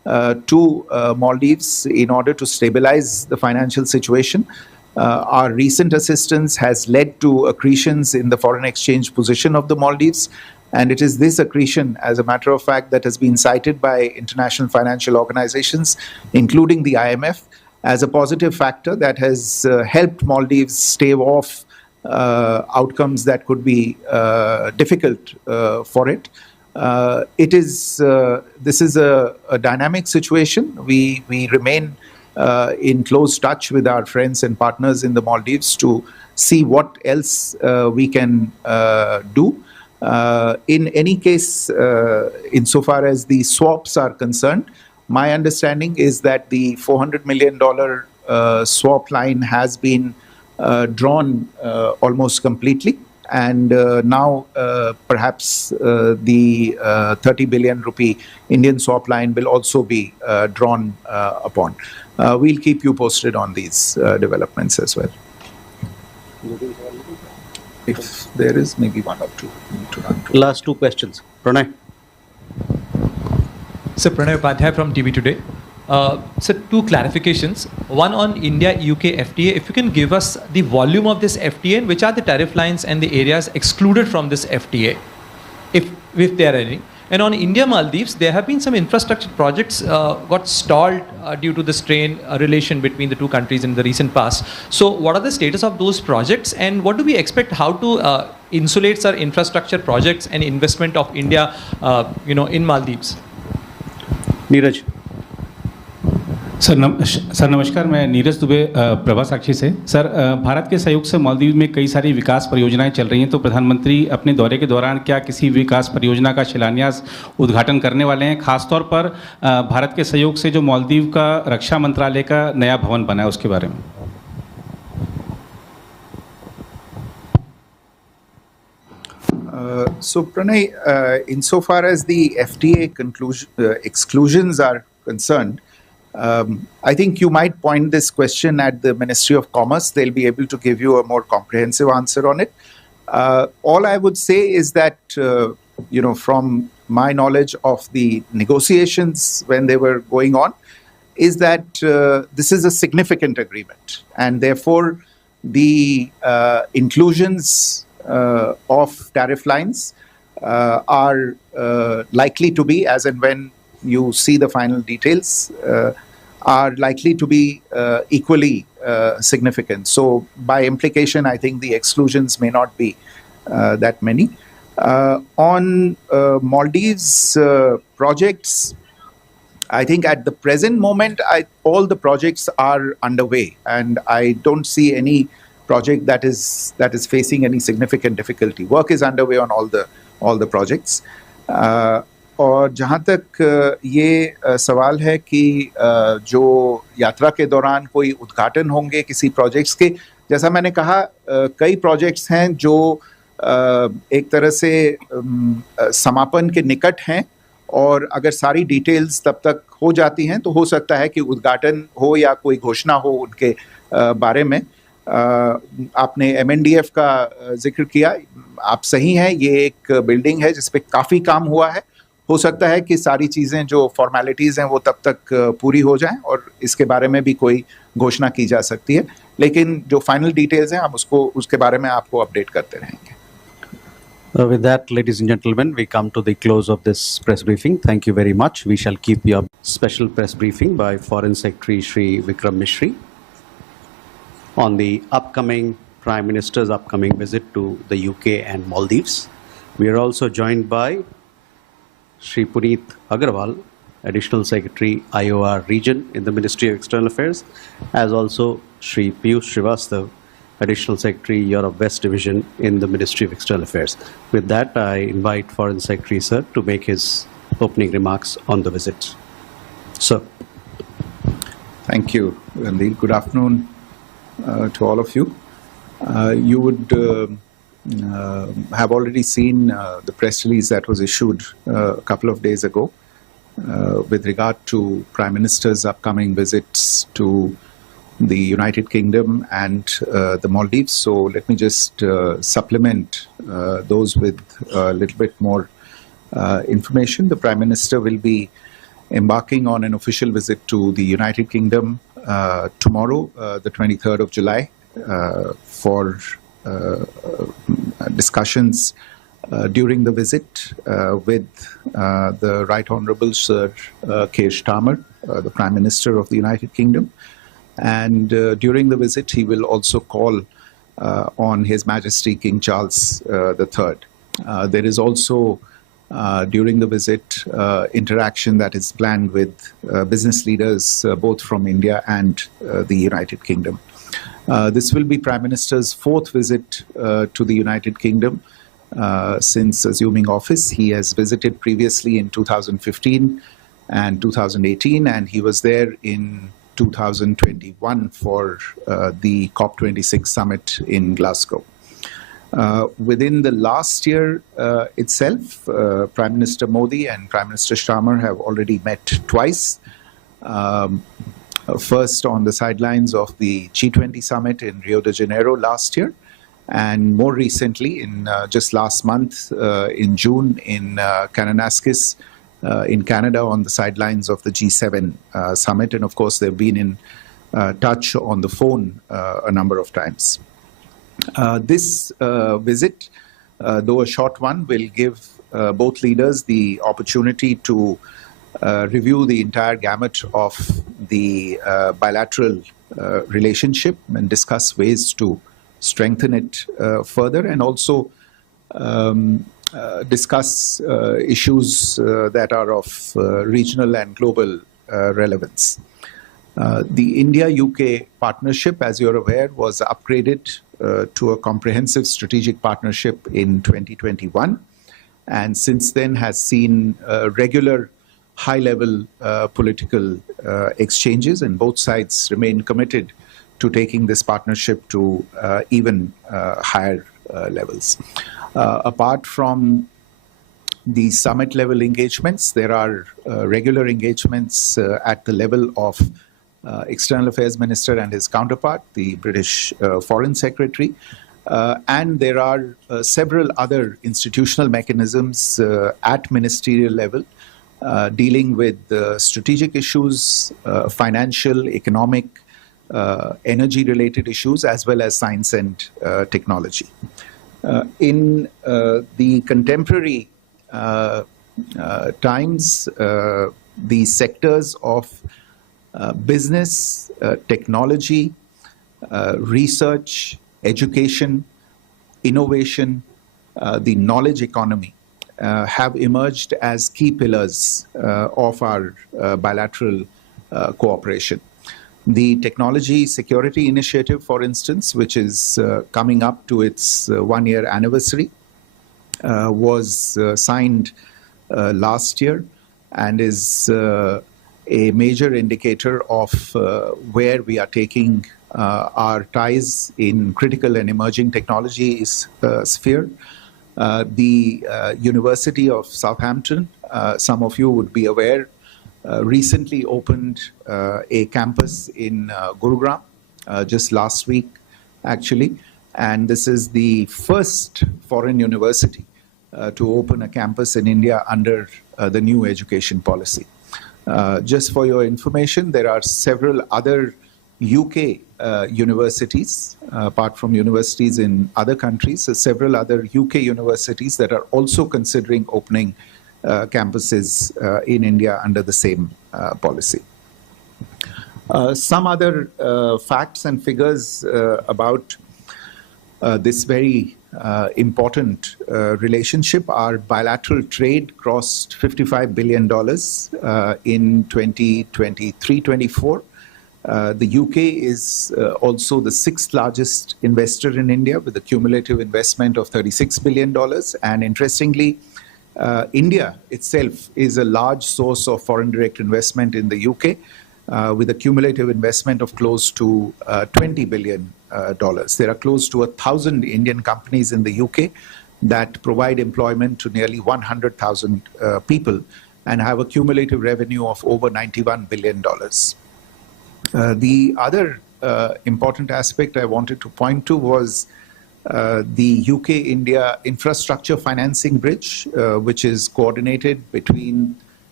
to Maldives in order to stabilize the financial situation. Our recent assistance has led to accretions in the foreign exchange position of the Maldives, and it is this accretion, as a matter of fact, that has been cited by international financial organizations, including the IMF, as a positive factor that has helped Maldives stave off outcomes that could be difficult for it. This is a dynamic situation. We remain in close touch with our friends and partners in the Maldives to see what else we can do. In any case, insofar as the swaps are concerned, my understanding is that the $400 million swap line has been drawn almost completely. And now perhaps the 30 billion rupee Indian swap line will also be drawn upon. We'll keep you posted on these developments as well. If there is maybe one or two. Last two questions. Pranay. So Pranay Upadhyay from TV Today. So two clarifications. One on India-UK FTA. If you can give us the volume of this FTA and which are the tariff lines and the areas excluded from this FTA, if there are any. And on India-Maldives, there have been some infrastructure projects got stalled due to the strain relation between the two countries in the recent past. So what are the status of those projects, and what do we expect how to insulate our infrastructure projects and investment of India in Maldives? Neeraj. Sir नमस्कार, मैं नीरज दुबे प्रभा साक्षी से। Sir, Bharat के सहयोग से मालदीव में कई सारी विकास परियोजनाएं चल रही हैं, तो प्रधानमंत्री अपने दौरे के दौरान क्या किसी विकास परियोजना का शिलान्यास उद्घाटन करने वाले हैं, खासतौर पर भारत के सहयोग से जो मालदीव का रक्षा मंत्रालय का नया भवन बना है उसके बारे में? So Pranay, insofar as the FTA exclusions are concerned, I think you might point this question at the Ministry of Commerce. They'll be able to give you a more comprehensive answer on it. All I would say is that, from my knowledge of the negotiations when they were going on, is that this is a significant agreement. And therefore, the inclusions of tariff lines are likely to be, as and when you see the final details, are likely to be equally significant. So by implication, I think the exclusions may not be that many. On Maldives projects, I think at the present moment, all the projects are underway, and I don't see any project that is facing any significant difficulty. Work is underway on all the projects. और जहाँ तक ये सवाल है कि जो यात्रा के दौरान कोई उद्घाटन होंगे किसी प्रोजेक्ट्स के, जैसा मैंने कहा, कई प्रोजेक्ट्स हैं जो एक तरह से समापन के निकट हैं, और अगर सारी डिटेल्स तब तक हो जाती हैं तो हो सकता है कि उद्घाटन हो या कोई घोषणा हो उनके बारे में। आपने MNDF का जिक्र किया, आप सही हैं, ये एक बिल्डिंग है जिस पे काफ़ी काम हुआ है। हो सकता है कि सारी चीज़ें जो फॉर्मेलिटीज़ हैं वो तब तक पूरी हो जाएं और इसके बारे में भी कोई घोषणा की जा सकती है, लेकिन जो फाइनल डिटेल्स हैं हम उसके बारे में आपको अपडेट करते रहेंगे। With that, ladies and gentlemen, we come to the close of this press briefing. Thank you very much. We shall keep your special press briefing by Foreign Secretary Shri Vikram Mishri on the Prime Minister's upcoming visit to the UK and Maldives. We are also joined by Shri Puneet Agarwal, Additional Secretary IOR Region in the Ministry of External Affairs, as also Shri Piyush Srivastav, Additional Secretary Europe West Division in the Ministry of External Affairs. With that, I invite Foreign Secretary Sir to make his opening remarks on the visit. Sir. Thank you, Randil. Good afternoon to all of you. You would have already seen the press release that was issued a couple of days ago with regard to Prime Minister's upcoming visits to the United Kingdom and the Maldives. So let me just supplement those with a little bit more information. The Prime Minister will be embarking on an official visit to the United Kingdom tomorrow, the 23rd of July, for discussions during the visit with the Right Honourable Sir Keir Starmer, the Prime Minister of the United Kingdom. And during the visit, he will also call on His Majesty King Charles III. There is also, during the visit, interaction that is planned with business leaders both from India and the United Kingdom. This will be Prime Minister's fourth visit to the United Kingdom since assuming office. He has visited previously in 2015 and 2018, and he was there in 2021 for the COP26 summit in Glasgow. Within the last year itself, Prime Minister Modi and Prime Minister Starmer have already met twice. First on the sidelines of the G20 summit in Rio de Janeiro last year, and more recently, in just last month, in June, in Kananaskis, in Canada, on the sidelines of the G7 summit. And of course, they've been in touch on the phone a number of times. This visit, though a short one, will give both leaders the opportunity to review the entire gamut of the bilateral relationship and discuss ways to strengthen it further, and also discuss issues that are of regional and global relevance. The India-UK partnership, as you're aware, was upgraded to a comprehensive strategic partnership in 2021, and since then has seen regular high-level political exchanges, and both sides remain committed to taking this partnership to even higher levels. Apart from the summit-level engagements, there are regular engagements at the level of External Affairs Minister and his counterpart, the British Foreign Secretary, and there are several other institutional mechanisms at ministerial level dealing with strategic issues, financial, economic, energy-related issues, as well as science and technology. In the contemporary times, the sectors of business, technology, research, education, innovation, the knowledge economy have emerged as key pillars of our bilateral cooperation. The Technology Security Initiative, for instance, which is coming up to its one-year anniversary, was signed last year and is a major indicator of where we are taking our ties in critical and emerging technology sphere. The University of Southampton, some of you would be aware, recently opened a campus in Gurugram just last week, actually, and this is the first foreign university to open a campus in India under the new education policy. Just for your information, there are several other UK universities, apart from universities in other countries, so several other UK universities that are also considering opening campuses in India under the same policy. Some other facts and figures about this very important relationship. Our bilateral trade crossed $55 billion in 2023-24. The UK is also the sixth largest investor in India with a cumulative investment of $36 billion. And interestingly, India itself is a large source of foreign direct investment in the UK with a cumulative investment of close to $20 billion. There are close to 1,000 Indian companies in the UK that provide employment to nearly 100,000 people and have a cumulative revenue of over $91 billion. The other important aspect I wanted to point to was the UK-India infrastructure financing bridge, which is coordinated between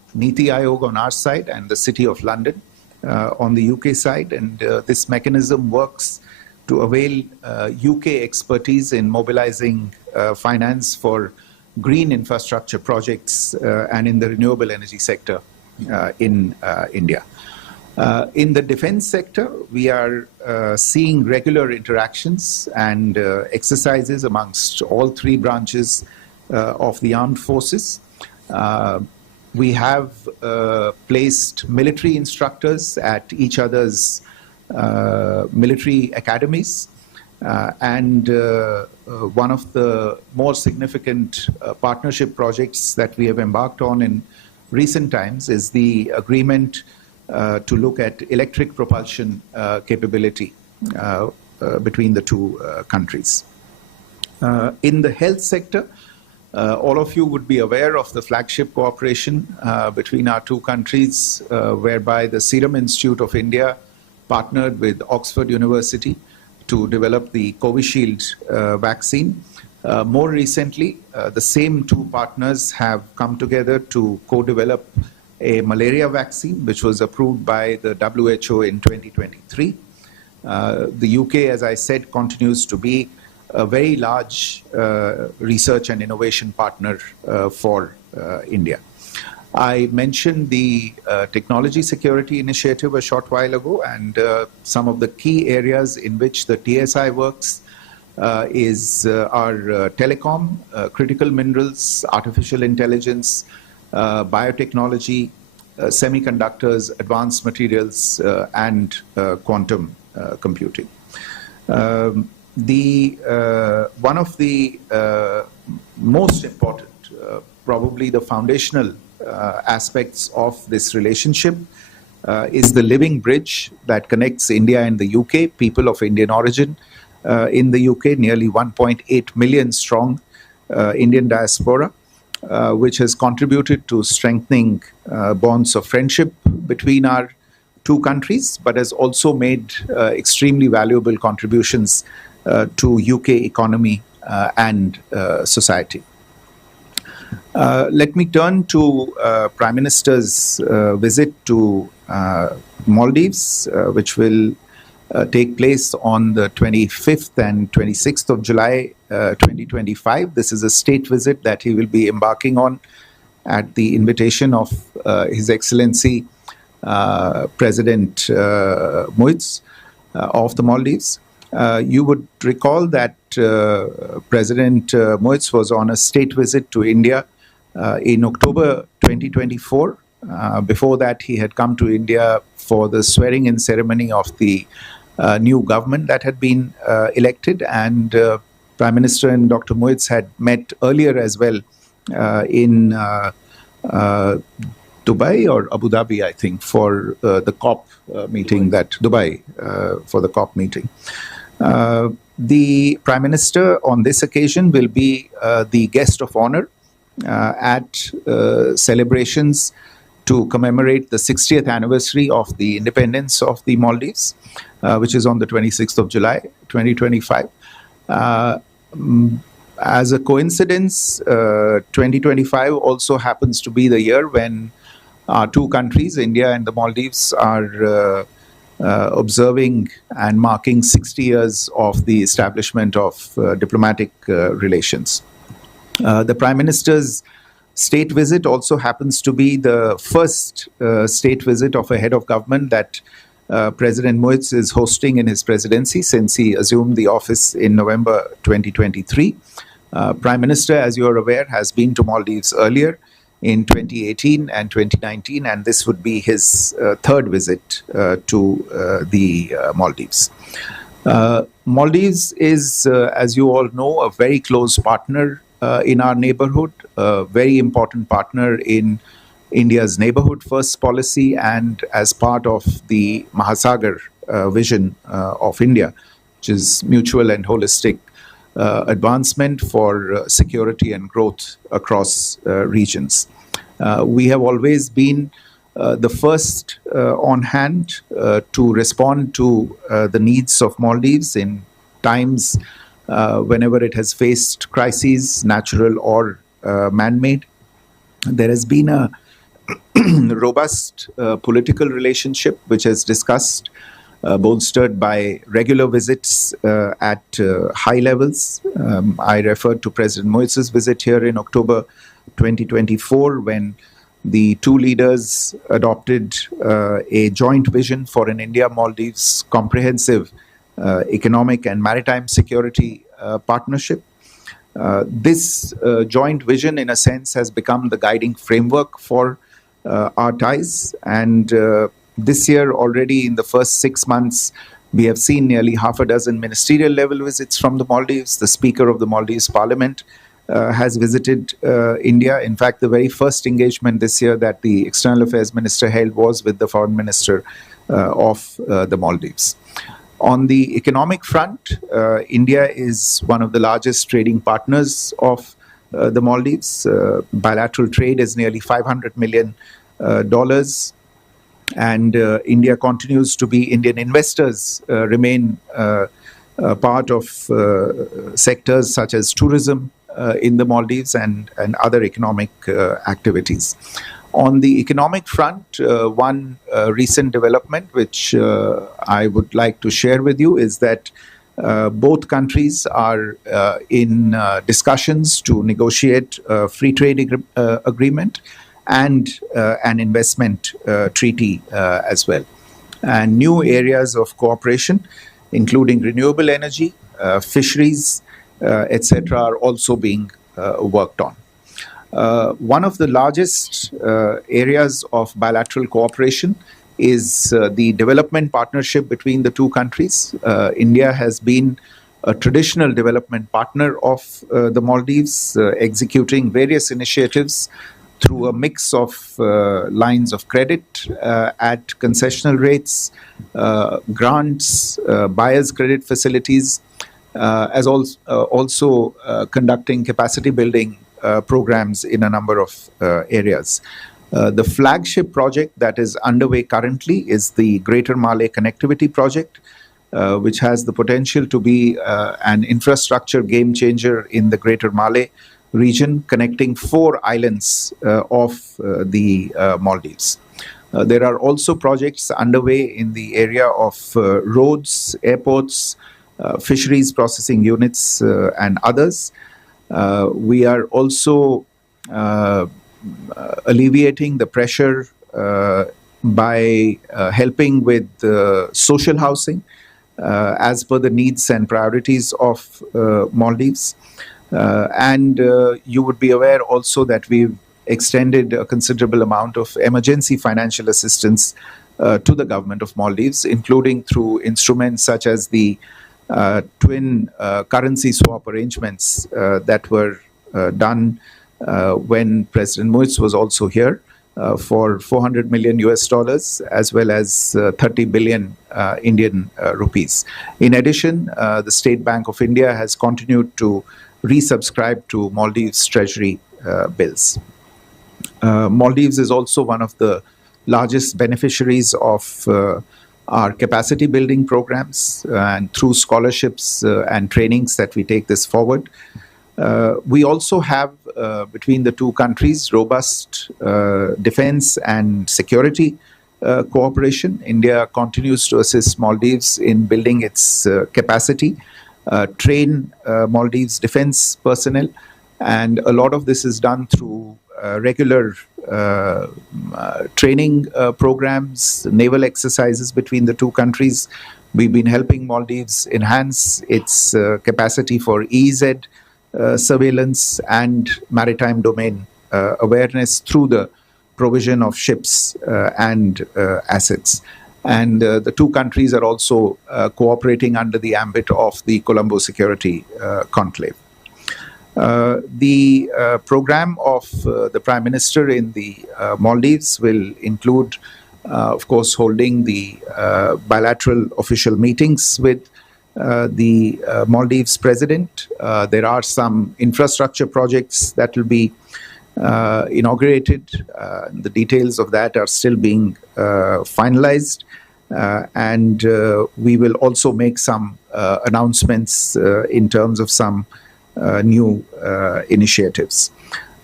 Niti Aayog on our side and the City of London on the UK side. And this mechanism works to avail UK expertise in mobilizing finance for green infrastructure projects and in the renewable energy sector in India. In the defense sector, we are seeing regular interactions and exercises amongst all three branches of the armed forces. We have placed military instructors at each other's military academies. And one of the more significant partnership projects that we have embarked on in recent times is the agreement to look at electric propulsion capability between the two countries. In the health sector, all of you would be aware of the flagship cooperation between our two countries, whereby the Serum Institute of India partnered with Oxford University to develop the Covishield vaccine. More recently, the same two partners have come together to co-develop a malaria vaccine, which was approved by the WHO in 2023. The UK, as I said, continues to be a very large research and innovation partner for India. I mentioned the Technology Security Initiative a short while ago, and some of the key areas in which the TSI works is our telecom, critical minerals, artificial intelligence, biotechnology, semiconductors, advanced materials, and quantum computing. One of the most important, probably the foundational aspects of this relationship is the living bridge that connects India and the UK, people of Indian origin in the UK, nearly 1.8 million strong Indian diaspora, which has contributed to strengthening bonds of friendship between our two countries, but has also made extremely valuable contributions to UK economy and society. Let me turn to Prime Minister's visit to Maldives, which will take place on the 25th and 26th of July 2025. This is a state visit that he will be embarking on at the invitation of His Excellency President Muiz of the Maldives. You would recall that President Muiz was on a state visit to India in October 2024. Before that, he had come to India for the swearing-in ceremony of the new government that had been elected, and Prime Minister and Dr. Muiz had met earlier as well in Dubai or Abu Dhabi, I think, for the COP meeting, for the COP meeting. The Prime Minister on this occasion will be the guest of honor at celebrations to commemorate the 60th anniversary of the independence of the Maldives, which is on the 26th of July, 2025. As a coincidence, 2025 also happens to be the year when our two countries, India and the Maldives, are observing and marking 60 years of the establishment of diplomatic relations. The Prime Minister's state visit also happens to be the first state visit of a head of government that President Muiz is hosting in his presidency since he assumed the office in November 2023. Prime Minister, as you are aware, has been to Maldives earlier in 2018 and 2019, and this would be his third visit to the Maldives. Maldives is, as you all know, a very close partner in our neighborhood, a very important partner in India's neighborhood first policy and as part of the Mahasagar vision of India, which is mutual and holistic advancement for security and growth across regions. We have always been the first on hand to respond to the needs of Maldives in times whenever it has faced crises, natural or man-made. There has been a robust political relationship, which is discussed, bolstered by regular visits at high levels. I referred to President Mois's visit here in October 2024, when the two leaders adopted a joint vision for an India-Maldives comprehensive economic and maritime security partnership. This joint vision, in a sense, has become the guiding framework for our ties. And this year, already in the first 6 months, we have seen nearly half a dozen ministerial level visits from the Maldives. The Speaker of the Maldives Parliament has visited India. In fact, the very first engagement this year that the External Affairs Minister held was with the Foreign Minister of the Maldives. On the economic front, India is one of the largest trading partners of the Maldives. Bilateral trade is nearly $500 million. And India continues to be, Indian investors remain part of sectors such as tourism in the Maldives and other economic activities. On the economic front, one recent development which I would like to share with you is that both countries are in discussions to negotiate a free trade agreement and an investment treaty as well. And new areas of cooperation, including renewable energy, fisheries, etc., are also being worked on. One of the largest areas of bilateral cooperation is the development partnership between the two countries. India has been a traditional development partner of the Maldives, executing various initiatives through a mix of lines of credit at concessional rates, grants, buyer's credit facilities, as also conducting capacity building programs in a number of areas. The flagship project that is underway currently is the Greater Malay Connectivity Project, which has the potential to be an infrastructure game changer in the Greater Malay region, connecting 4 islands of the Maldives. There are also projects underway in the area of roads, airports, fisheries processing units, and others. We are also alleviating the pressure by helping with social housing as per the needs and priorities of Maldives. And you would be aware also that we've extended a considerable amount of emergency financial assistance to the government of Maldives, including through instruments such as the twin currency swap arrangements that were done when President Moise was also here for $400 million as well as 30 billion Indian rupees. In addition, the State Bank of India has continued to resubscribe to Maldives Treasury bills. Maldives is also one of the largest beneficiaries of our capacity building programs, and through scholarships and trainings that we take this forward. We also have, between the two countries, robust defense and security cooperation. India continues to assist Maldives in building its capacity, train Maldives defense personnel, and a lot of this is done through regular training programs, naval exercises between the two countries. We've been helping Maldives enhance its capacity for EEZ surveillance and maritime domain awareness through the provision of ships and assets. And the two countries are also cooperating under the ambit of the Colombo Security Conclave. The program of the Prime Minister in the Maldives will include, of course, holding the bilateral official meetings with the Maldives President. There are some infrastructure projects that will be inaugurated. The details of that are still being finalized. And we will also make some announcements in terms of some new initiatives.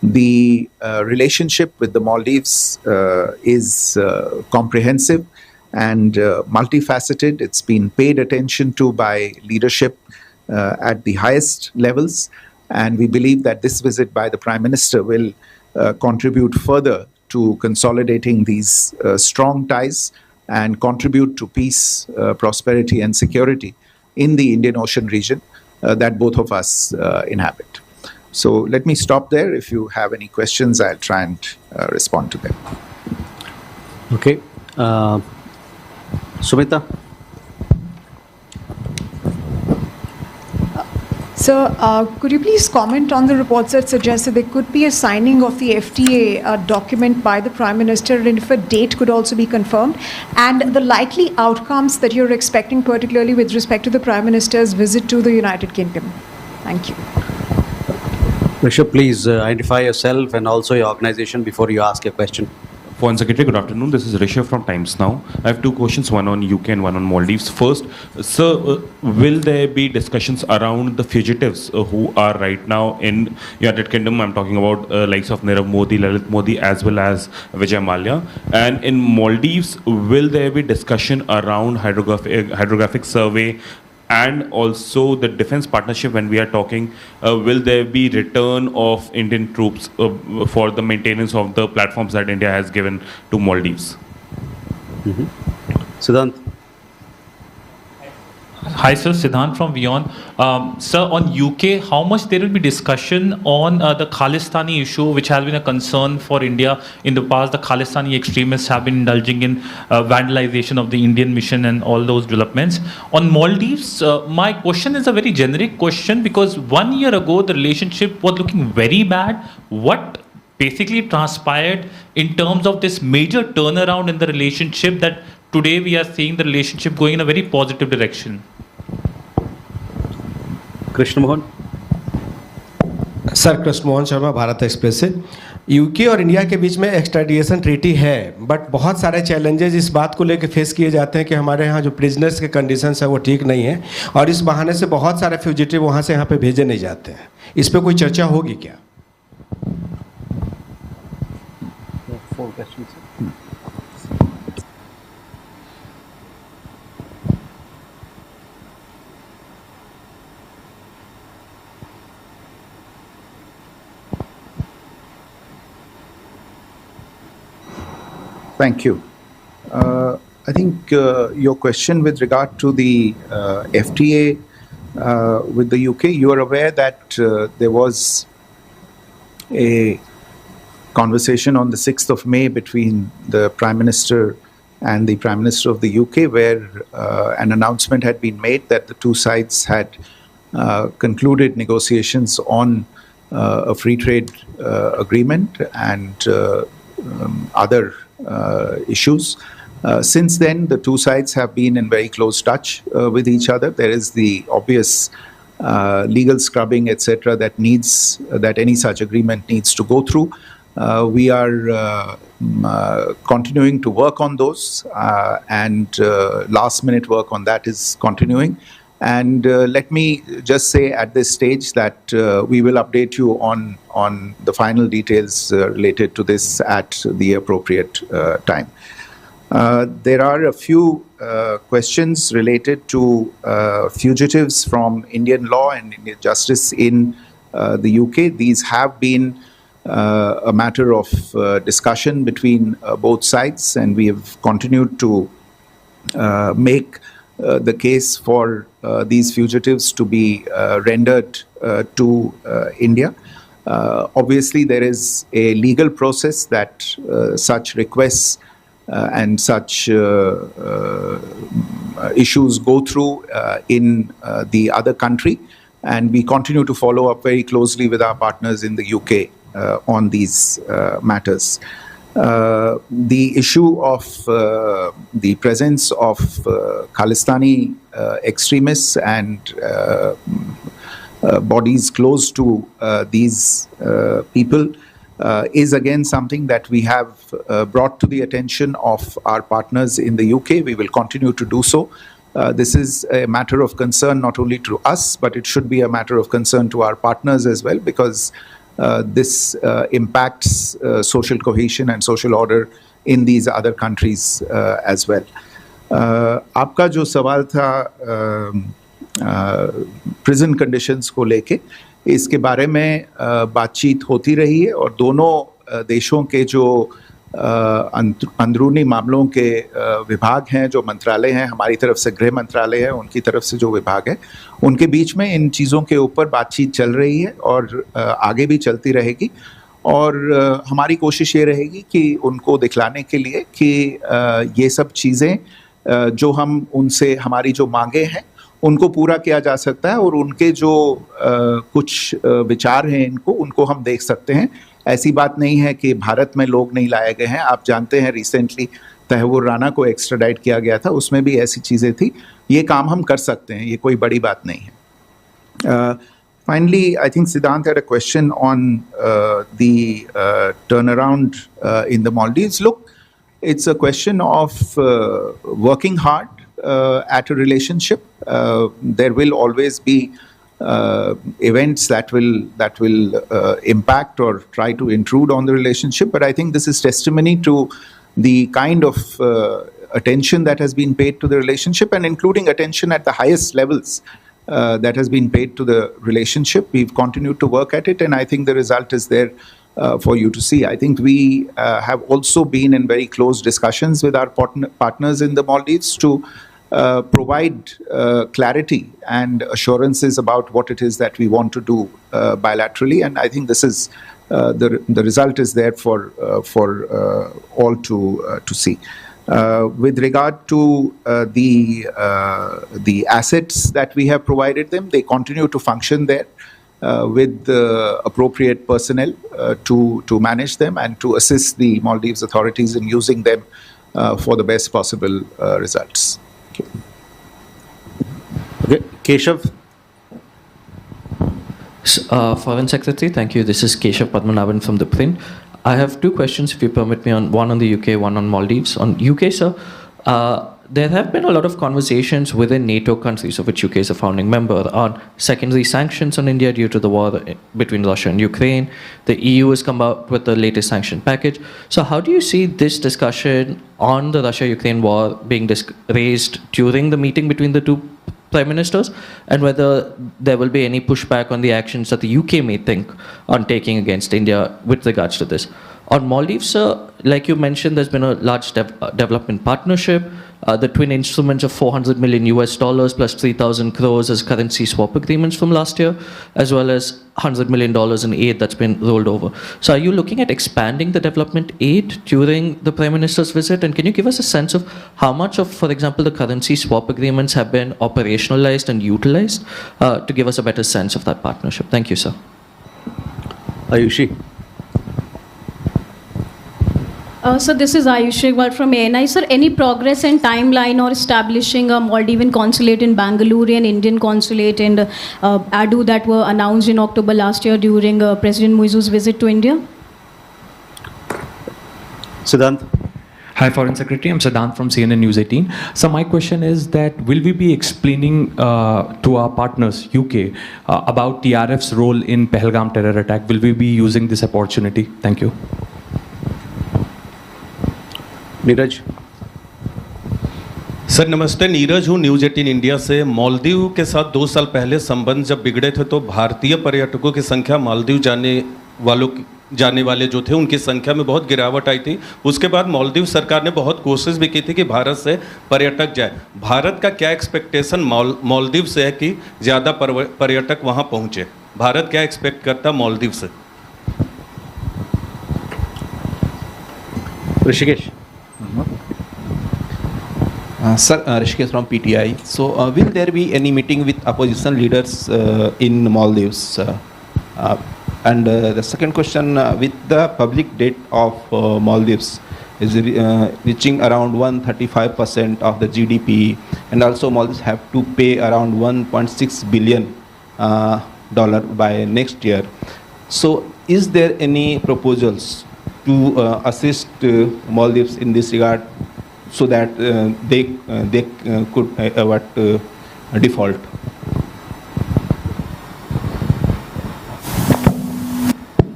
The relationship with the Maldives is comprehensive and multifaceted. It's been paid attention to by leadership at the highest levels, and we believe that this visit by the Prime Minister will contribute further to consolidating these strong ties and contribute to peace, prosperity and security in the Indian Ocean region that both of us inhabit. So let me stop there. If you have any questions, I'll try and respond to them. Okay. Sumita? Sir, could you please comment on the reports that suggest that there could be a signing of the FTA document by the Prime Minister, and if a date could also be confirmed, and the likely outcomes that you're expecting, particularly with respect to the Prime Minister's visit to the United Kingdom? Thank you. Rishabh, please identify yourself and also your organization before you ask your question. Foreign Secretary, good afternoon. This is Rishabh from Times Now. I have two questions, one on UK and one on Maldives. First, sir, will there be discussions around the fugitives who are right now in United Kingdom? I'm talking about likes of Nirav Modi, Lalit Modi, as well as Vijay Mallya. And in Maldives, will there be discussion around hydrographic survey and also the defense partnership? When we are talking, will there be return of Indian troops for the maintenance of the platforms that India has given to Maldives? Siddhant? Hi, sir. Siddhant from WION. Sir, on UK, how much there will be discussion on the Khalistani issue, which has been a concern for India in the past? The Khalistani extremists have been indulging in vandalization of the Indian mission and all those developments. On Maldives, my question is a very generic question, because 1 year ago, the relationship was looking very bad. What basically transpired in terms of this major turnaround in the relationship that today we are seeing the relationship going in a very positive direction? Krishna Mohan? Sir, Krishna Mohan Sharma, Bharat express से। UK और India के बीच में extradition treaty है, but बहुत सारे challenges इस बात को लेकर फेस किए जाते हैं कि हमारे यहाँ जो प्रिजनर्स के कंडीशंस है वो ठीक नहीं है, और इस बहाने से बहुत सारे फ्यूजिटिव वहाँ से यहाँ पे भेजे नहीं जाते हैं। इस पर कोई चर्चा होगी क्या? Thank you. I think your question with regard to the FTA with the UK, you are aware that there was a conversation on the 6th of May between the Prime Minister and the Prime Minister of the UK, where an announcement had been made that the two sides had concluded negotiations on a free trade agreement and other issues. Since then, the two sides have been in very close touch with each other. There is the obvious legal scrubbing, etc., that any such agreement needs to go through. We are continuing to work on those, and last-minute work on that is continuing. And let me just say at this stage that we will update you on the final details related to this at the appropriate time. There are a few questions related to fugitives from Indian law and Indian justice in the UK. These have been a matter of discussion between both sides, and we have continued to make the case for these fugitives to be rendered to India. Obviously, there is a legal process that such requests and such issues go through in the other country, and we continue to follow up very closely with our partners in the UK on these matters. The issue of the presence of Khalistani extremists and bodies close to these people is again something that we have brought to the attention of our partners in the UK. We will continue to do so. This is a matter of concern not only to us, but it should be a matter of concern to our partners as well, because this impacts social cohesion and social order in these other countries as well. आपका जो सवाल था prison conditions को लेके, इसके बारे में बातचीत होती रही है और दोनों देशों के जो अंदरूनी मामलों के विभाग हैं, जो मंत्रालय हैं, हमारी तरफ से गृह मंत्रालय है, उनकी तरफ से जो विभाग है, उनके बीच में इन चीज़ों के ऊपर बातचीत चल रही है और आगे भी चलती रहेगी। और हमारी कोशिश ये रहेगी कि उनको दिखलाने के लिए कि ये सब चीज़ें जो हम उनसे, हमारी जो मांगे हैं, उनको पूरा किया जा सकता है और उनके जो कुछ विचार हैं उनको हम देख सकते हैं। ऐसी बात नहीं है कि भारत में लोग नहीं लाए गए हैं। आप जानते हैं रिसेंटली तहव्वुर राना को एक्स्ट्राडाइट किया गया था, उसमें भी ऐसी चीज़ें थी। ये काम हम कर सकते हैं, ये कोई बड़ी बात नहीं है। Finally, I think Siddhant had a question on the turnaround in the Maldives. Look, it's a question of working hard at a relationship. There will always be events that will impact or try to intrude on the relationship. But I think this is testimony to the kind of attention that has been paid to the relationship, and including attention at the highest levels that has been paid to the relationship. We've continued to work at it, and I think the result is there for you to see. I think we have also been in very close discussions with our partners in the Maldives to provide clarity and assurances about what it is that we want to do bilaterally, and I think this is the result is there for all to see. With regard to the assets that we have provided them, they continue to function there with the appropriate personnel to manage them and to assist the Maldives authorities in using them for the best possible results. Okay, Keshav. Foreign Secretary, thank you. This is Keshav Padmanabhan from the print. I have two questions, if you permit me, one on the UK, one on Maldives. On UK, sir, there have been a lot of conversations within NATO countries, of which UK is a founding member, on secondary sanctions on India due to the war between Russia and Ukraine. The EU has come out with the latest sanction package. So how do you see this discussion on the Russia-Ukraine war being raised during the meeting between the two prime ministers, and whether there will be any pushback on the actions that the UK may think on taking against India with regards to this? On Maldives, sir, like you mentioned, there's been a large development partnership. The twin instruments of $400 million US plus 3,000 crores as currency swap agreements from last year, as well as $100 million in aid that's been rolled over. So are you looking at expanding the development aid during the Prime Minister's visit? And can you give us a sense of how much of, for example, the currency swap agreements have been operationalized and utilized to give us a better sense of that partnership? Thank you, sir. Ayushi. So this is Ayushi from ANI. Sir, any progress and timeline or establishing a Maldivian consulate in Bangalore and Indian consulate in Adu that were announced in October last year during President Muizu's visit to India? Siddhant. Hi, Foreign Secretary. I'm Siddhant from CNN News 18. So my question is that will we be explaining to our partners, UK, about TRF's role in Pahalgam terror attack? Will we be using this opportunity? Thank you. Neeraj sir नमस्ते, नीरज हूँ news 18 India से। मालदीव के साथ 2 साल पहले संबंध जब बिगड़े थे तो भारतीय पर्यटकों की संख्या मालदीव जाने वाले जो थे उनकी संख्या में बहुत गिरावट आई थी। उसके बाद मालदीव सरकार ने बहुत कोशिश भी की थी कि भारत से पर्यटक जाए। भारत का क्या एक्सपेक्टेशन मालदीव से है कि ज़्यादा पर्यटक वहाँ पहुँचे? भारत क्या एक्सपेक्ट करता मालदीव से? Rishikesh. Sir, Rishikesh from PTI. So, will there be any meeting with opposition leaders in Maldives? And the second question, with the public debt of Maldives is reaching around 135% of the GDP, and also Maldives have to pay around $1.6 billion by next year. So, is there any proposals to assist Maldives in this regard, so that they could avoid default?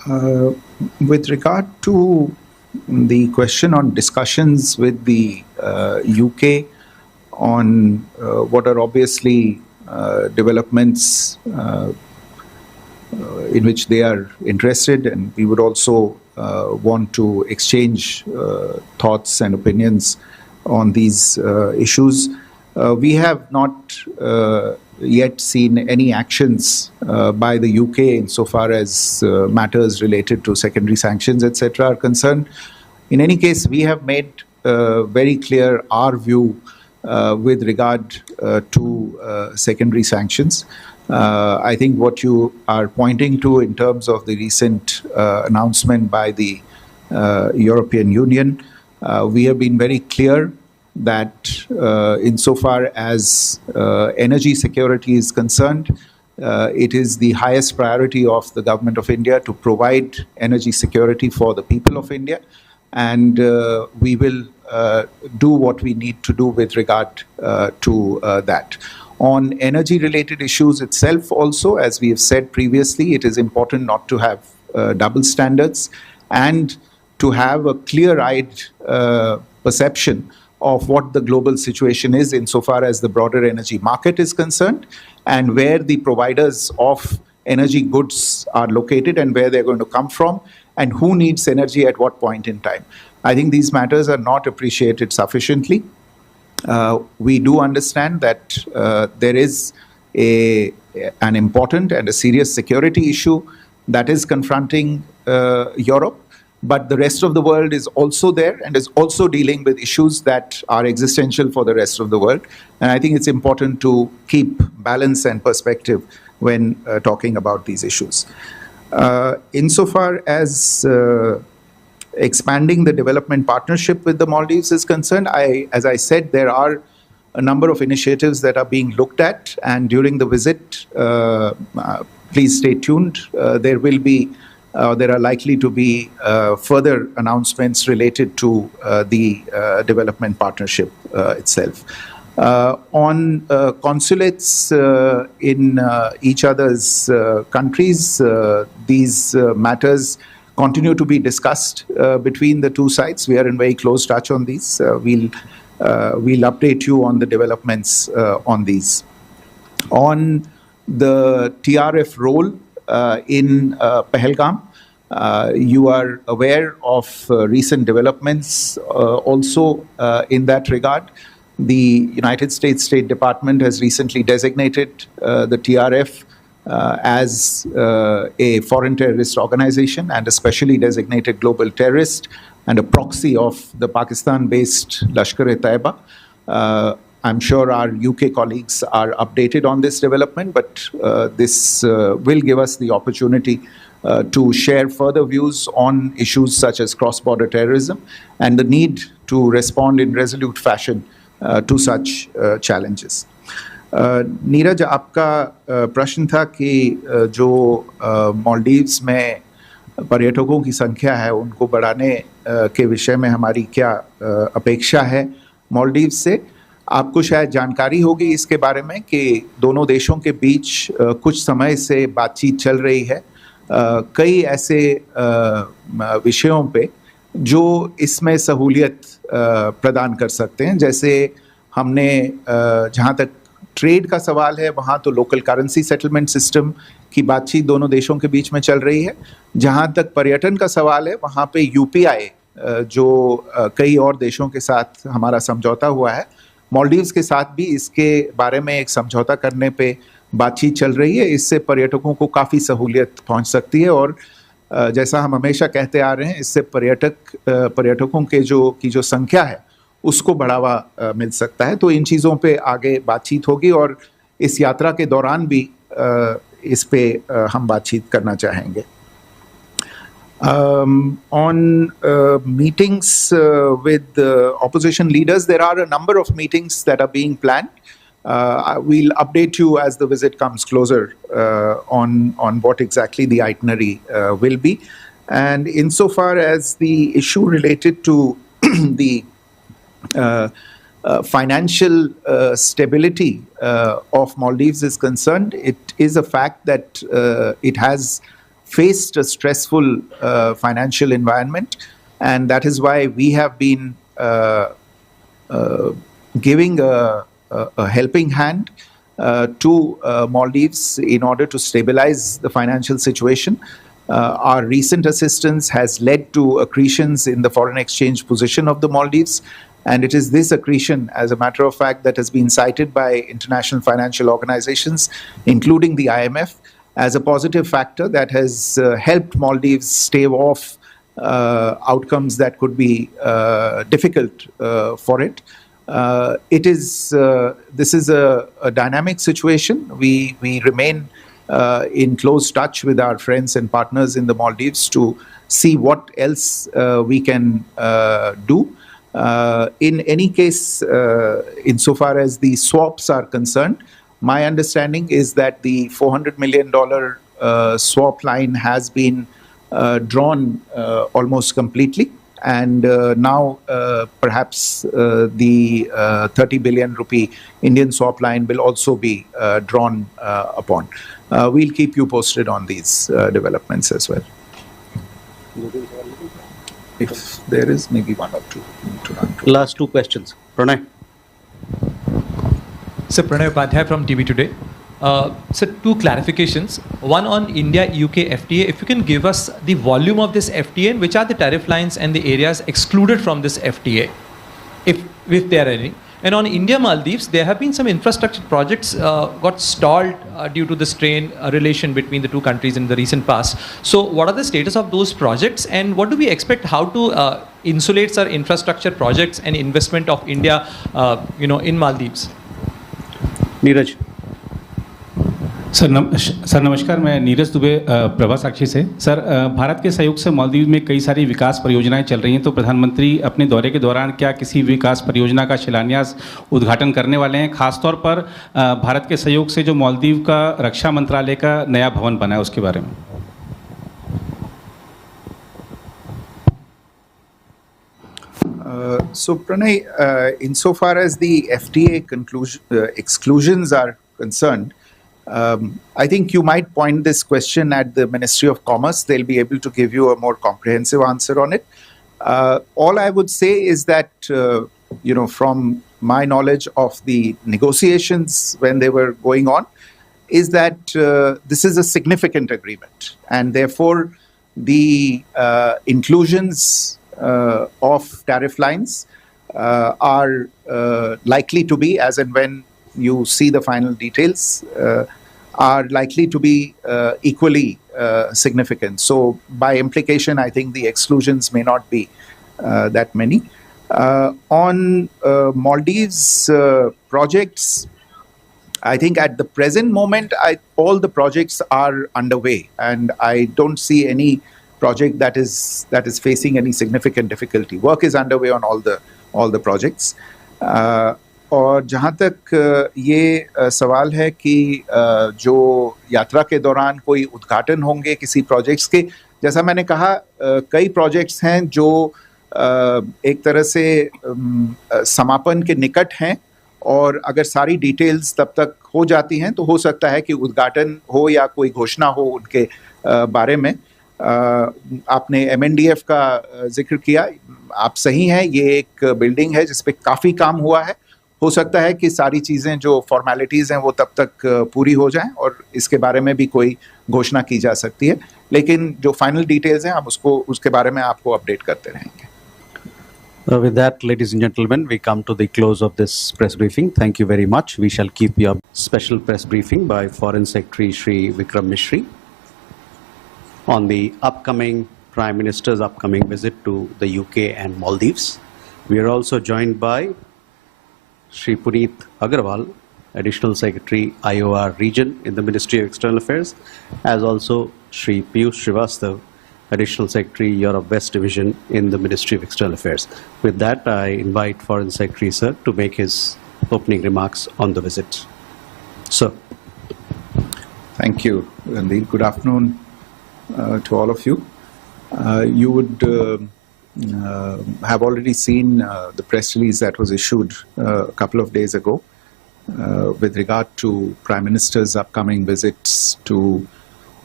With regard to the question on discussions with the UK on what are obviously developments in which they are interested, and we would also want to exchange thoughts and opinions on these issues. We have not yet seen any actions by the UK insofar as matters related to secondary sanctions, etc. are concerned. In any case, we have made very clear our view with regard to secondary sanctions. I think what you are pointing to in terms of the recent announcement by the European Union, we have been very clear that insofar as energy security is concerned, it is the highest priority of the Government of India to provide energy security for the people of India, and we will do what we need to do with regard to that. On energy-related issues itself also, as we have said previously, it is important not to have double standards and to have a clear-eyed perception of what the global situation is insofar as the broader energy market is concerned, and where the providers of energy goods are located and where they're going to come from, and who needs energy at what point in time. I think these matters are not appreciated sufficiently. We do understand that there is an important and a serious security issue that is confronting Europe, but the rest of the world is also there and is also dealing with issues that are existential for the rest of the world. And I think it's important to keep balance and perspective when talking about these issues. Insofar as expanding the development partnership with the Maldives is concerned, as I said, there are a number of initiatives that are being looked at, and during the visit, please stay tuned. There are likely to be further announcements related to the development partnership itself. On consulates in each other's countries, these matters continue to be discussed between the two sides. We are in very close touch on these. We'll update you on the developments on these. On the TRF role in Pahalgam, you are aware of recent developments also in that regard. The United States State Department has recently designated the TRF as a foreign terrorist organization and a specially designated global terrorist and a proxy of the Pakistan-based Lashkar-e-Taiba. I'm sure our UK colleagues are updated on this development, but this will give us the opportunity to share further views on issues such as cross-border terrorism and the need to respond in resolute fashion to such challenges. Neeraj, आपका प्रश्न था कि जो मालदीव्स में पर्यटकों की संख्या है उनको बढ़ाने के विषय में हमारी क्या अपेक्षा है मालदीव्स से। आपको शायद जानकारी होगी इसके बारे में कि दोनों देशों के बीच कुछ समय से बातचीत चल रही है कई ऐसे विषयों पे जो इसमें सहूलियत प्रदान कर सकते हैं। जैसे हमने जहाँ तक ट्रेड का सवाल है वहाँ तो लोकल करेंसी सेटलमेंट सिस्टम की बातचीत दोनों देशों के बीच में चल रही है। जहाँ तक पर्यटन का सवाल है वहाँ पे यूपीआई जो कई और देशों के साथ हमारा समझौता हुआ है, मालदीव्स के साथ भी इसके बारे में एक समझौता करने पे बातचीत चल रही है। इससे पर्यटकों को काफ़ी सहूलियत पहुँच सकती है और जैसा हम हमेशा कहते आ रहे हैं, इससे पर्यटकों के जो संख्या है उसको बढ़ावा मिल सकता है। तो इन चीज़ों पे आगे बातचीत होगी और इस यात्रा के दौरान भी इस पे हम बातचीत करना चाहेंगे। On meetings with opposition leaders, there are a number of meetings that are being planned. We'll update you as the visit comes closer on what exactly the itinerary will be. And insofar as the issue related to the financial stability of Maldives is concerned, it is a fact that it has faced a stressful financial environment, and that is why we have been giving a helping hand to Maldives in order to stabilize the financial situation. Our recent assistance has led to accretions in the foreign exchange position of the Maldives, and it is this accretion, as a matter of fact, that has been cited by international financial organizations, including the IMF, as a positive factor that has helped Maldives stave off outcomes that could be difficult for it. This is a dynamic situation. We remain in close touch with our friends and partners in the Maldives to see what else we can do. In any case, insofar as the swaps are concerned, my understanding is that the $400 million swap line has been drawn almost completely. And now perhaps the 30 billion rupee Indian swap line will also be drawn upon. We'll keep you posted on these developments as well. If there is maybe one or two to run through. Last two questions. Pranay. So Pranay Upadhyay from TV Today. So two clarifications. One on India-UK FTA. If you can give us the volume of this FTA and which are the tariff lines and the areas excluded from this FTA, if there are any. And on India-Maldives, there have been some infrastructure projects got stalled due to the strain relation between the two countries in the recent past. So what are the status of those projects, and what do we expect how to insulate our infrastructure projects and investment of India in Maldives? Neeraj. Sir नमस्कार, मैं नीरज दुबे प्रभा साक्षी से। Sir, Bharat के सहयोग से मालदीव में कई सारी विकास परियोजनाएं चल रही हैं, तो प्रधानमंत्री अपने दौरे के दौरान क्या किसी विकास परियोजना का शिलान्यास उद्घाटन करने वाले हैं, खासतौर पर भारत के सहयोग से जो मालदीव का रक्षा मंत्रालय का नया भवन बना है उसके बारे में? So Pranay, insofar as the FTA exclusions are concerned, I think you might point this question at the Ministry of Commerce. They'll be able to give you a more comprehensive answer on it. All I would say is that, from my knowledge of the negotiations when they were going on, is that this is a significant agreement. And therefore, the inclusions of tariff lines are likely to be, as and when you see the final details, are likely to be equally significant. So by implication, I think the exclusions may not be that many. On Maldives projects, I think at the present moment, all the projects are underway, and I don't see any project that is facing any significant difficulty. Work is underway on all the projects. और जहाँ तक ये सवाल है कि जो यात्रा के दौरान कोई उद्घाटन होंगे किसी प्रोजेक्ट्स के, जैसा मैंने कहा, कई प्रोजेक्ट्स हैं जो एक तरह से समापन के निकट हैं, और अगर सारी डिटेल्स तब तक हो जाती हैं तो हो सकता है कि उद्घाटन हो या कोई घोषणा हो उनके बारे में। आपने MNDF का जिक्र किया, आप सही हैं, ये एक बिल्डिंग है जिस पे काफ़ी काम हुआ है। हो सकता है कि सारी चीज़ें जो फॉर्मेलिटीज़ हैं वो तब तक पूरी हो जाएं और इसके बारे में भी कोई घोषणा की जा सकती है, लेकिन जो फाइनल डिटेल्स हैं हम उसके बारे में आपको अपडेट करते रहेंगे। With that, ladies and gentlemen, we come to the close of this press briefing. Thank you very much. We shall keep you up. Special press briefing by Foreign Secretary Shri Vikram Mishri on the Prime Minister's upcoming visit to the UK and Maldives. We are also joined by Shri Puneet Agarwal, Additional Secretary IOR Region in the Ministry of External Affairs, as also Shri Piyush Srivastav, Additional Secretary Europe West Division in the Ministry of External Affairs. With that, I invite Foreign Secretary Sir to make his opening remarks on the visit. Sir. Thank you, Randeep. Good afternoon to all of you. You would have already seen the press release that was issued a couple of days ago with regard to Prime Minister's upcoming visits to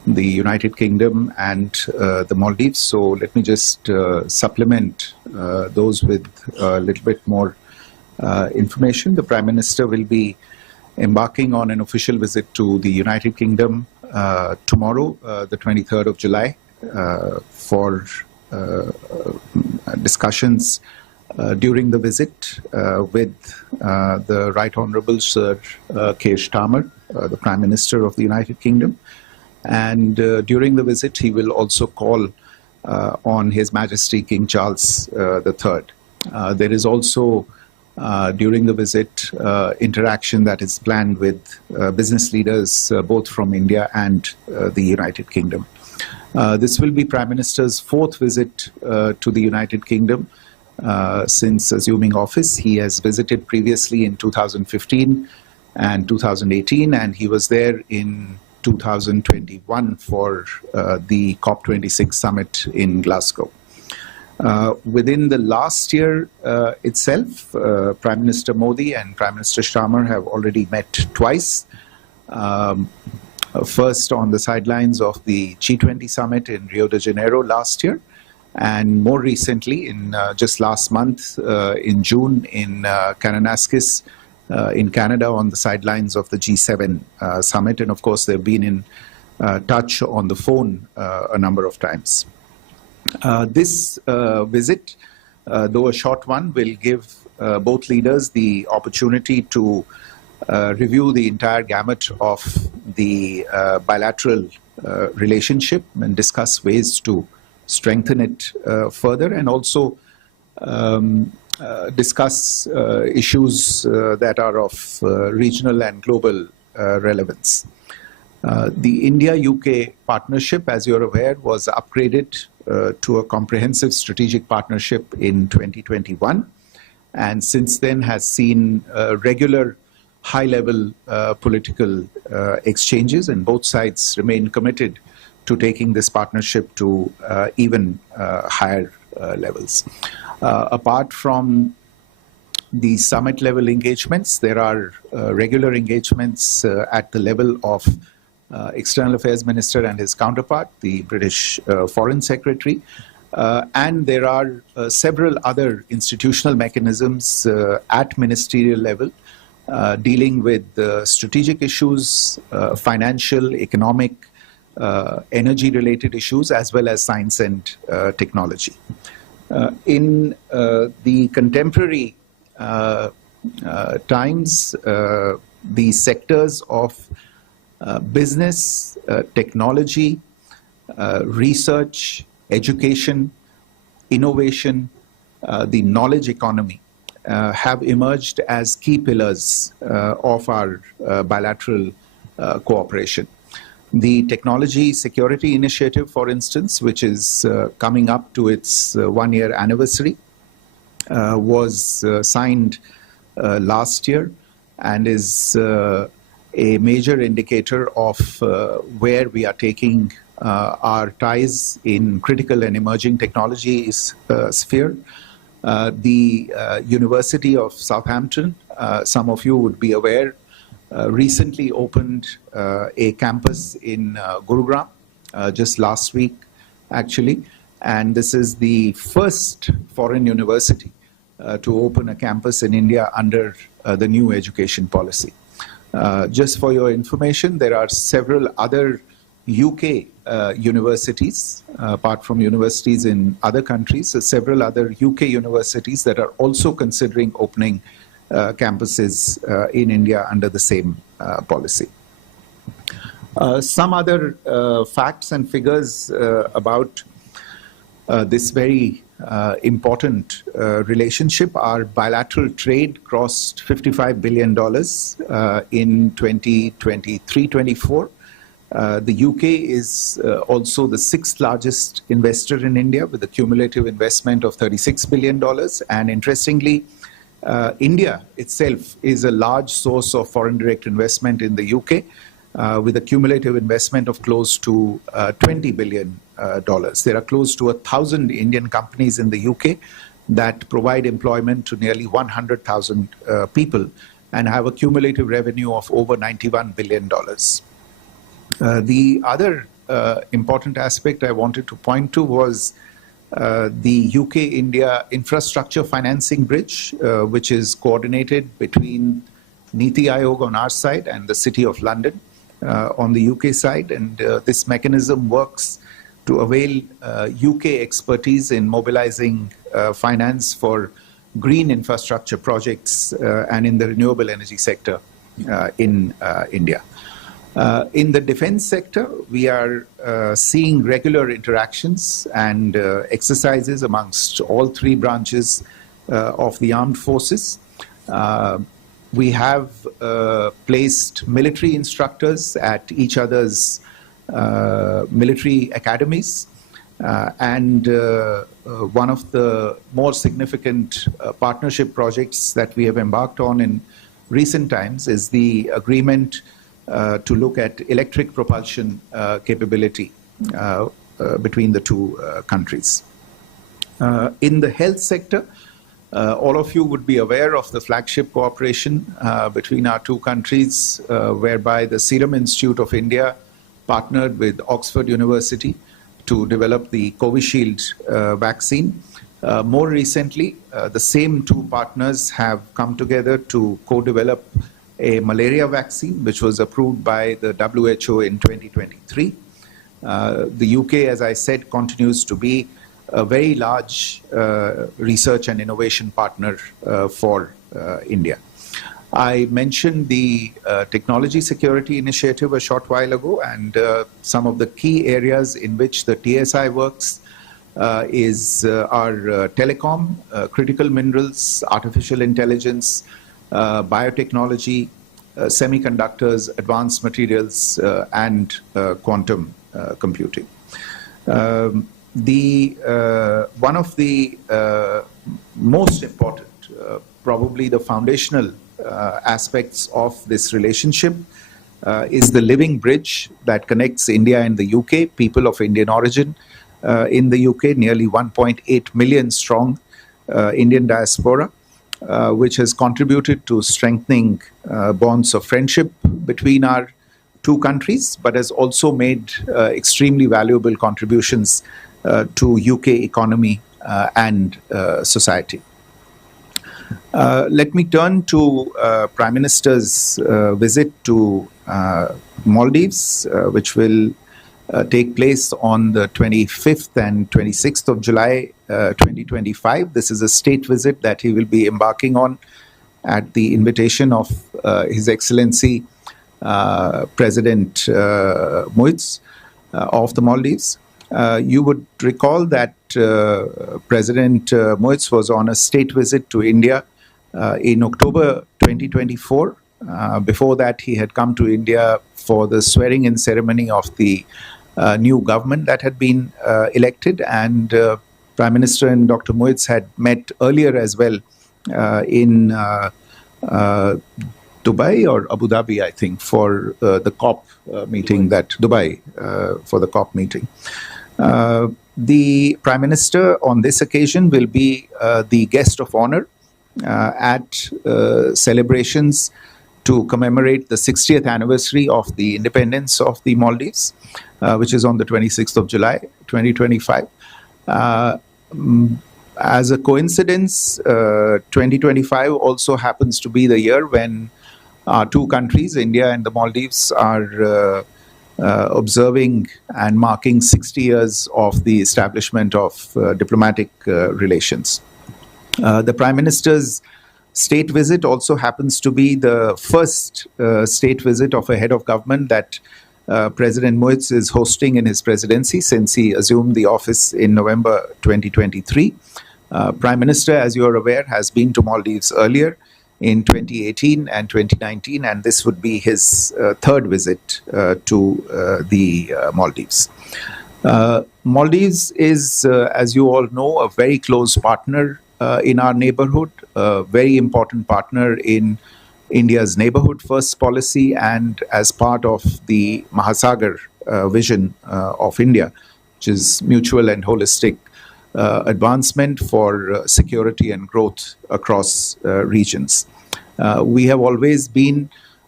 the United Kingdom and the Maldives. So let me just supplement those with a little bit more information. The Prime Minister will be embarking on an official visit to the United Kingdom tomorrow, the 23rd of July, for discussions during the visit with the Right Honourable Sir Keir Starmer, the Prime Minister of the United Kingdom. And during the visit, he will also call on His Majesty King Charles III. There is also, during the visit, interaction that is planned with business leaders both from India and the United Kingdom. This will be Prime Minister's fourth visit to the United Kingdom since assuming office. He has visited previously in 2015 and 2018, and he was there in 2021 for the COP26 summit in Glasgow. Within the last year itself, Prime Minister Modi and Prime Minister Starmer have already met twice. First on the sidelines of the G20 summit in Rio de Janeiro last year, and more recently, in just last month, in June, in Kananaskis, in Canada, on the sidelines of the G7 summit. And of course, they've been in touch on the phone a number of times. This visit, though a short one, will give both leaders the opportunity to review the entire gamut of the bilateral relationship and discuss ways to strengthen it further, and also discuss issues that are of regional and global relevance. The India-UK partnership, as you're aware, was upgraded to a comprehensive strategic partnership in 2021, and since then has seen regular high-level political exchanges, and both sides remain committed to taking this partnership to even higher levels. Apart from the summit-level engagements, there are regular engagements at the level of External Affairs Minister and his counterpart, the British Foreign Secretary, and there are several other institutional mechanisms at ministerial level dealing with strategic issues, financial, economic, energy-related issues, as well as science and technology. In the contemporary times, the sectors of business, technology, research, education, innovation, the knowledge economy have emerged as key pillars of our bilateral cooperation. The Technology Security Initiative, for instance, which is coming up to its one-year anniversary, was signed last year and is a major indicator of where we are taking our ties in critical and emerging technologies sphere. The University of Southampton, some of you would be aware, recently opened a campus in Gurugram just last week, actually, and this is the first foreign university to open a campus in India under the new education policy. Just for your information, there are several other UK universities, apart from universities in other countries, so several other UK universities that are also considering opening campuses in India under the same policy. Some other facts and figures about this very important relationship. Our bilateral trade crossed $55 billion in 2023-24. The UK is also the sixth largest investor in India with a cumulative investment of $36 billion. And interestingly, India itself is a large source of foreign direct investment in the UK with a cumulative investment of close to $20 billion. There are close to 1,000 Indian companies in the UK that provide employment to nearly 100,000 people and have a cumulative revenue of over $91 billion. The other important aspect I wanted to point to was the UK-India infrastructure financing bridge, which is coordinated between Niti Aayog on our side and the City of London on the UK side. And this mechanism works to avail UK expertise in mobilizing finance for green infrastructure projects and in the renewable energy sector in India. In the defense sector, we are seeing regular interactions and exercises amongst all three branches of the armed forces. We have placed military instructors at each other's military academies. And one of the more significant partnership projects that we have embarked on in recent times is the agreement to look at electric propulsion capability between the two countries. In the health sector, all of you would be aware of the flagship cooperation between our two countries, whereby the Serum Institute of India partnered with Oxford University to develop the Covishield vaccine. More recently, the same two partners have come together to co-develop a malaria vaccine, which was approved by the WHO in 2023. The UK, as I said, continues to be a very large research and innovation partner for India. I mentioned the Technology Security Initiative a short while ago, and some of the key areas in which the TSI works is our telecom, critical minerals, artificial intelligence, biotechnology, semiconductors, advanced materials, and quantum computing. One of the most important, probably the foundational aspects of this relationship is the living bridge that connects India and the UK, people of Indian origin in the UK, nearly 1.8 million strong Indian diaspora, which has contributed to strengthening bonds of friendship between our two countries, but has also made extremely valuable contributions to UK economy and society. Let me turn to Prime Minister's visit to Maldives, which will take place on the 25th and 26th of July 2025. This is a state visit that he will be embarking on at the invitation of His Excellency President Muiz of the Maldives. You would recall that President Muiz was on a state visit to India in October 2024. Before that, he had come to India for the swearing-in ceremony of the new government that had been elected, and Prime Minister and Dr. Muiz had met earlier as well in Dubai or Abu Dhabi, I think, for the COP meeting, for the COP meeting. The Prime Minister on this occasion will be the guest of honor at celebrations to commemorate the 60th anniversary of the independence of the Maldives, which is on the 26th of July, 2025. As a coincidence, 2025 also happens to be the year when our two countries, India and the Maldives, are observing and marking 60 years of the establishment of diplomatic relations. The Prime Minister's state visit also happens to be the first state visit of a head of government that President Muiz is hosting in his presidency since he assumed the office in November 2023. Prime Minister, as you are aware, has been to Maldives earlier in 2018 and 2019, and this would be his third visit to the Maldives. Maldives is, as you all know, a very close partner in our neighborhood, a very important partner in India's neighborhood first policy and as part of the Mahasagar vision of India, which is mutual and holistic advancement for security and growth across regions. We have always been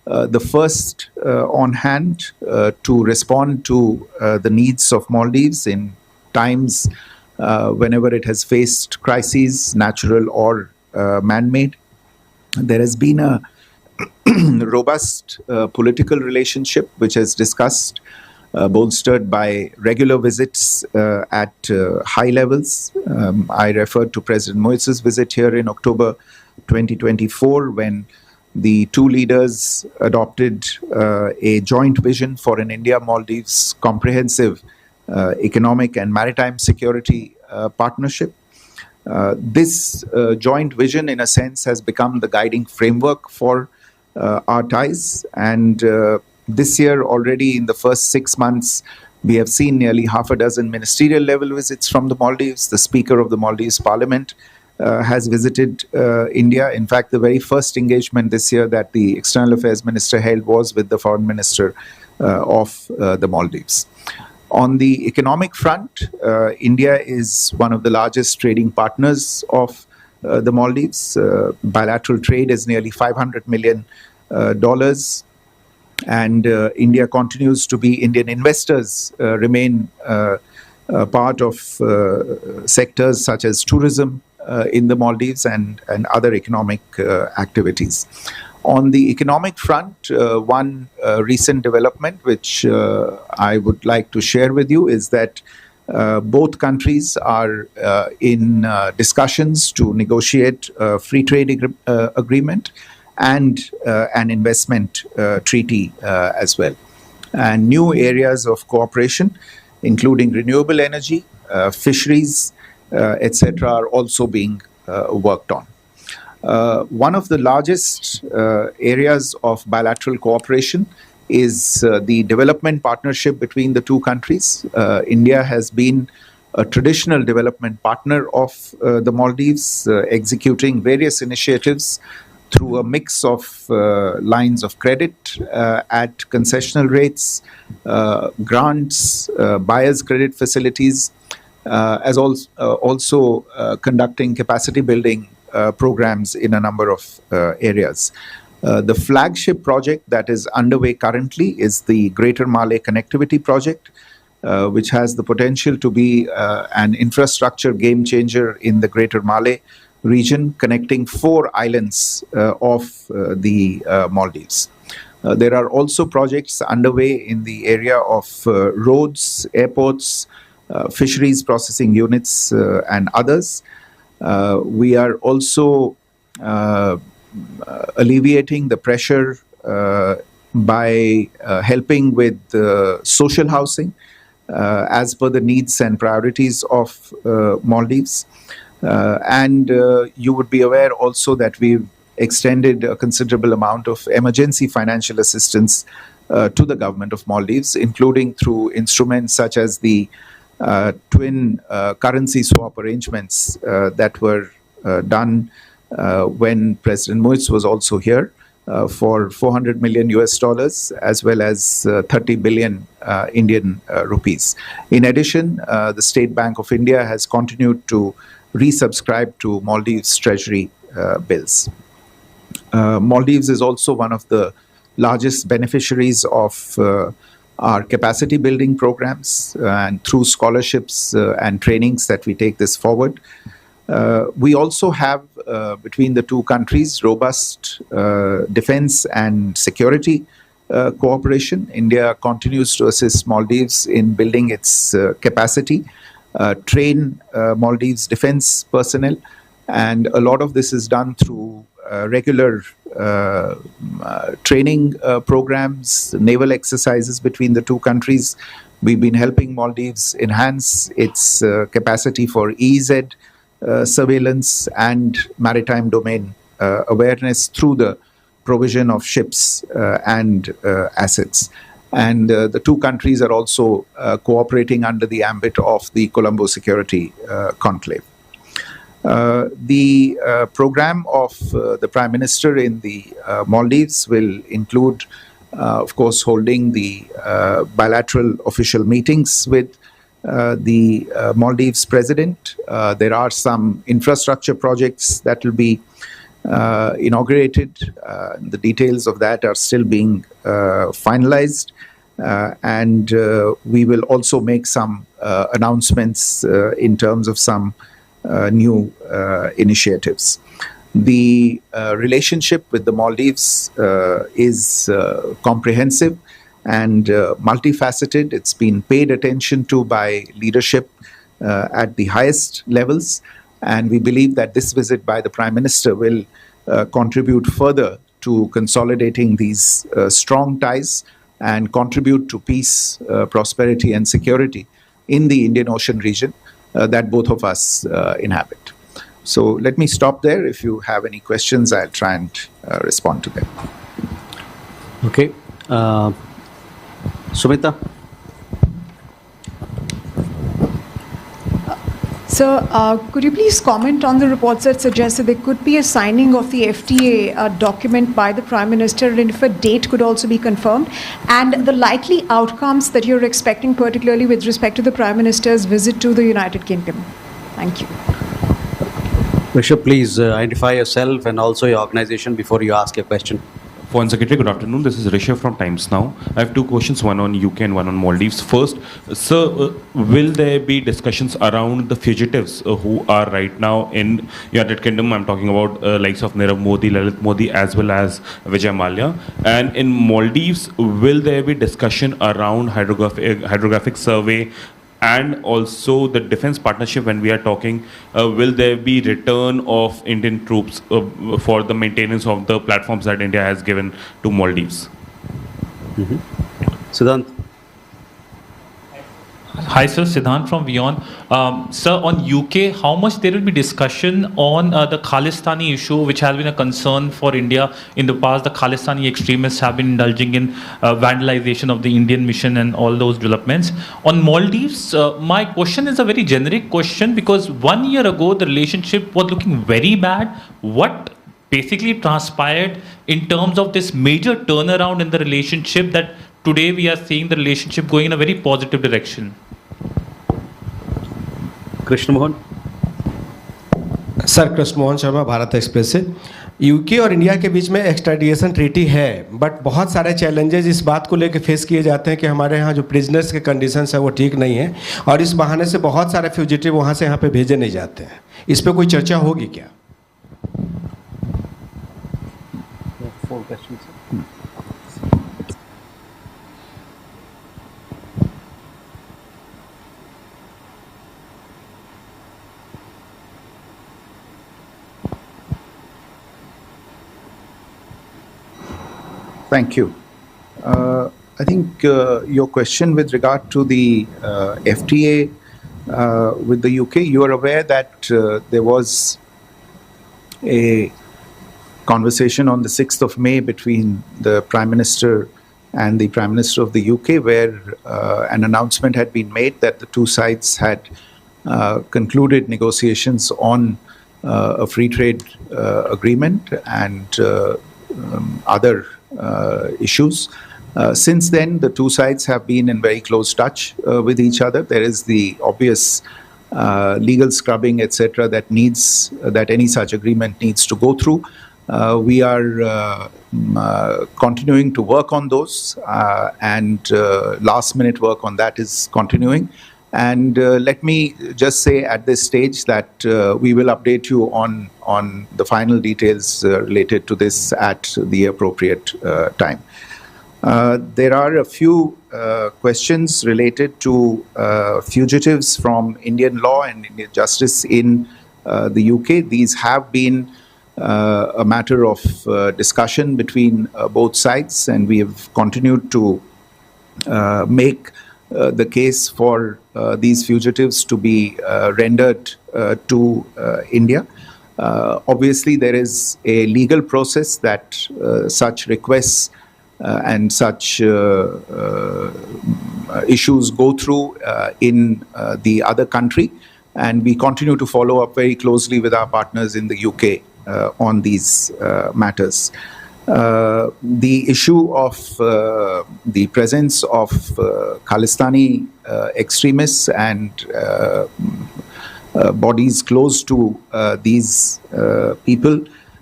the first on hand to respond to the needs of Maldives in times whenever it has faced crises, natural or man-made. There has been a robust political relationship which has discussed, bolstered by regular visits at high levels. I referred to President Mois's visit here in October 2024 when the two leaders adopted a joint vision for an India-Maldives comprehensive economic and maritime security partnership. This joint vision, in a sense, has become the guiding framework for our ties. And this year, already in the first 6 months, we have seen nearly half a dozen ministerial level visits from the Maldives. The Speaker of the Maldives Parliament has visited India. In fact, the very first engagement this year that the External Affairs Minister held was with the Foreign Minister of the Maldives. On the economic front, India is one of the largest trading partners of the Maldives. Bilateral trade is nearly $500 million. And India continues to be, Indian investors remain part of sectors such as tourism in the Maldives and other economic activities. On the economic front, one recent development which I would like to share with you is that both countries are in discussions to negotiate a free trade agreement and an investment treaty as well. And new areas of cooperation, including renewable energy, fisheries, etc., are also being worked on. One of the largest areas of bilateral cooperation is the development partnership between the two countries. India has been a traditional development partner of the Maldives, executing various initiatives through a mix of lines of credit at concessional rates, grants, buyer's credit facilities, as also conducting capacity building programs in a number of areas. The flagship project that is underway currently is the Greater Malay Connectivity Project, which has the potential to be an infrastructure game changer in the Greater Malay region, connecting 4 islands of the Maldives. There are also projects underway in the area of roads, airports, fisheries processing units, and others. We are also alleviating the pressure by helping with social housing as per the needs and priorities of Maldives. And you would be aware also that we've extended a considerable amount of emergency financial assistance to the government of Maldives, including through instruments such as the twin currency swap arrangements that were done when President Moise was also here for $400 million as well as 30 billion Indian rupees. In addition, the State Bank of India has continued to resubscribe to Maldives Treasury bills. Maldives is also one of the largest beneficiaries of our capacity building programs, and through scholarships and trainings that we take this forward. We also have, between the two countries, robust defense and security cooperation. India continues to assist Maldives in building its capacity, train Maldives defense personnel, and a lot of this is done through regular training programs, naval exercises between the two countries. We've been helping Maldives enhance its capacity for EEZ surveillance and maritime domain awareness through the provision of ships and assets. And the two countries are also cooperating under the ambit of the Colombo Security Conclave. The program of the Prime Minister in the Maldives will include, of course, holding the bilateral official meetings with the Maldives President. There are some infrastructure projects that will be inaugurated. The details of that are still being finalized. And we will also make some announcements in terms of some new initiatives. The relationship with the Maldives is comprehensive and multifaceted. It's been paid attention to by leadership at the highest levels. And we believe that this visit by the Prime Minister will contribute further to consolidating these strong ties and contribute to peace, prosperity, and security in the Indian Ocean region that both of us inhabit. So let me stop there. If you have any questions, I'll try and respond to them. Okay. Sumita? Sir, could you please comment on the reports that suggest that there could be a signing of the FTA document by the Prime Minister, and if a date could also be confirmed, and the likely outcomes that you're expecting, particularly with respect to the Prime Minister's visit to the United Kingdom? Thank you. Rishabh, please identify yourself and also your organization before you ask your question. Foreign Secretary, good afternoon. This is Rishabh from Times Now. I have two questions, one on UK and one on Maldives. First, sir, will there be discussions around the fugitives who are right now in United Kingdom? I'm talking about likes of Nirav Modi, Lalit Modi, as well as Vijay Mallya. And in Maldives, will there be discussion around hydrographic survey and also the defense partnership? When we are talking, will there be return of Indian troops for the maintenance of the platforms that India has given to Maldives? Siddhant? Hi, sir. Siddhant from WION. Sir, on UK, how much there will be discussion on the Khalistani issue, which has been a concern for India in the past? The Khalistani extremists have been indulging in vandalization of the Indian mission and all those developments. On Maldives, my question is a very generic question, because 1 year ago, the relationship was looking very bad. What basically transpired in terms of this major turnaround in the relationship that today we are seeing the relationship going in a very positive direction? Krishna Mohan? Sir, Krishna Mohan Sharma, Bharat express से। UK और India के बीच में extradition treaty है, but बहुत सारे challenges इस बात को लेकर फेस किए जाते हैं कि हमारे यहाँ जो प्रिजनर्स के कंडीशंस है वो ठीक नहीं है, और इस बहाने से बहुत सारे फ्यूजिटिव वहाँ से यहाँ पे भेजे नहीं जाते हैं। इस पर कोई चर्चा होगी क्या? Thank you. I think your question with regard to the FTA with the UK, you are aware that there was a conversation on the 6th of May between the Prime Minister and the Prime Minister of the UK, where an announcement had been made that the two sides had concluded negotiations on a free trade agreement and other issues. Since then, the two sides have been in very close touch with each other. There is the obvious legal scrubbing, etc., that any such agreement needs to go through. We are continuing to work on those, and last-minute work on that is continuing. And let me just say at this stage that we will update you on the final details related to this at the appropriate time. There are a few questions related to fugitives from Indian law and Indian justice in the UK. These have been a matter of discussion between both sides, and we have continued to make the case for these fugitives to be rendered to India. Obviously, there is a legal process that such requests and such issues go through in the other country, and we continue to follow up very closely with our partners in the UK on these matters. The issue of the presence of Khalistani extremists and bodies close to these people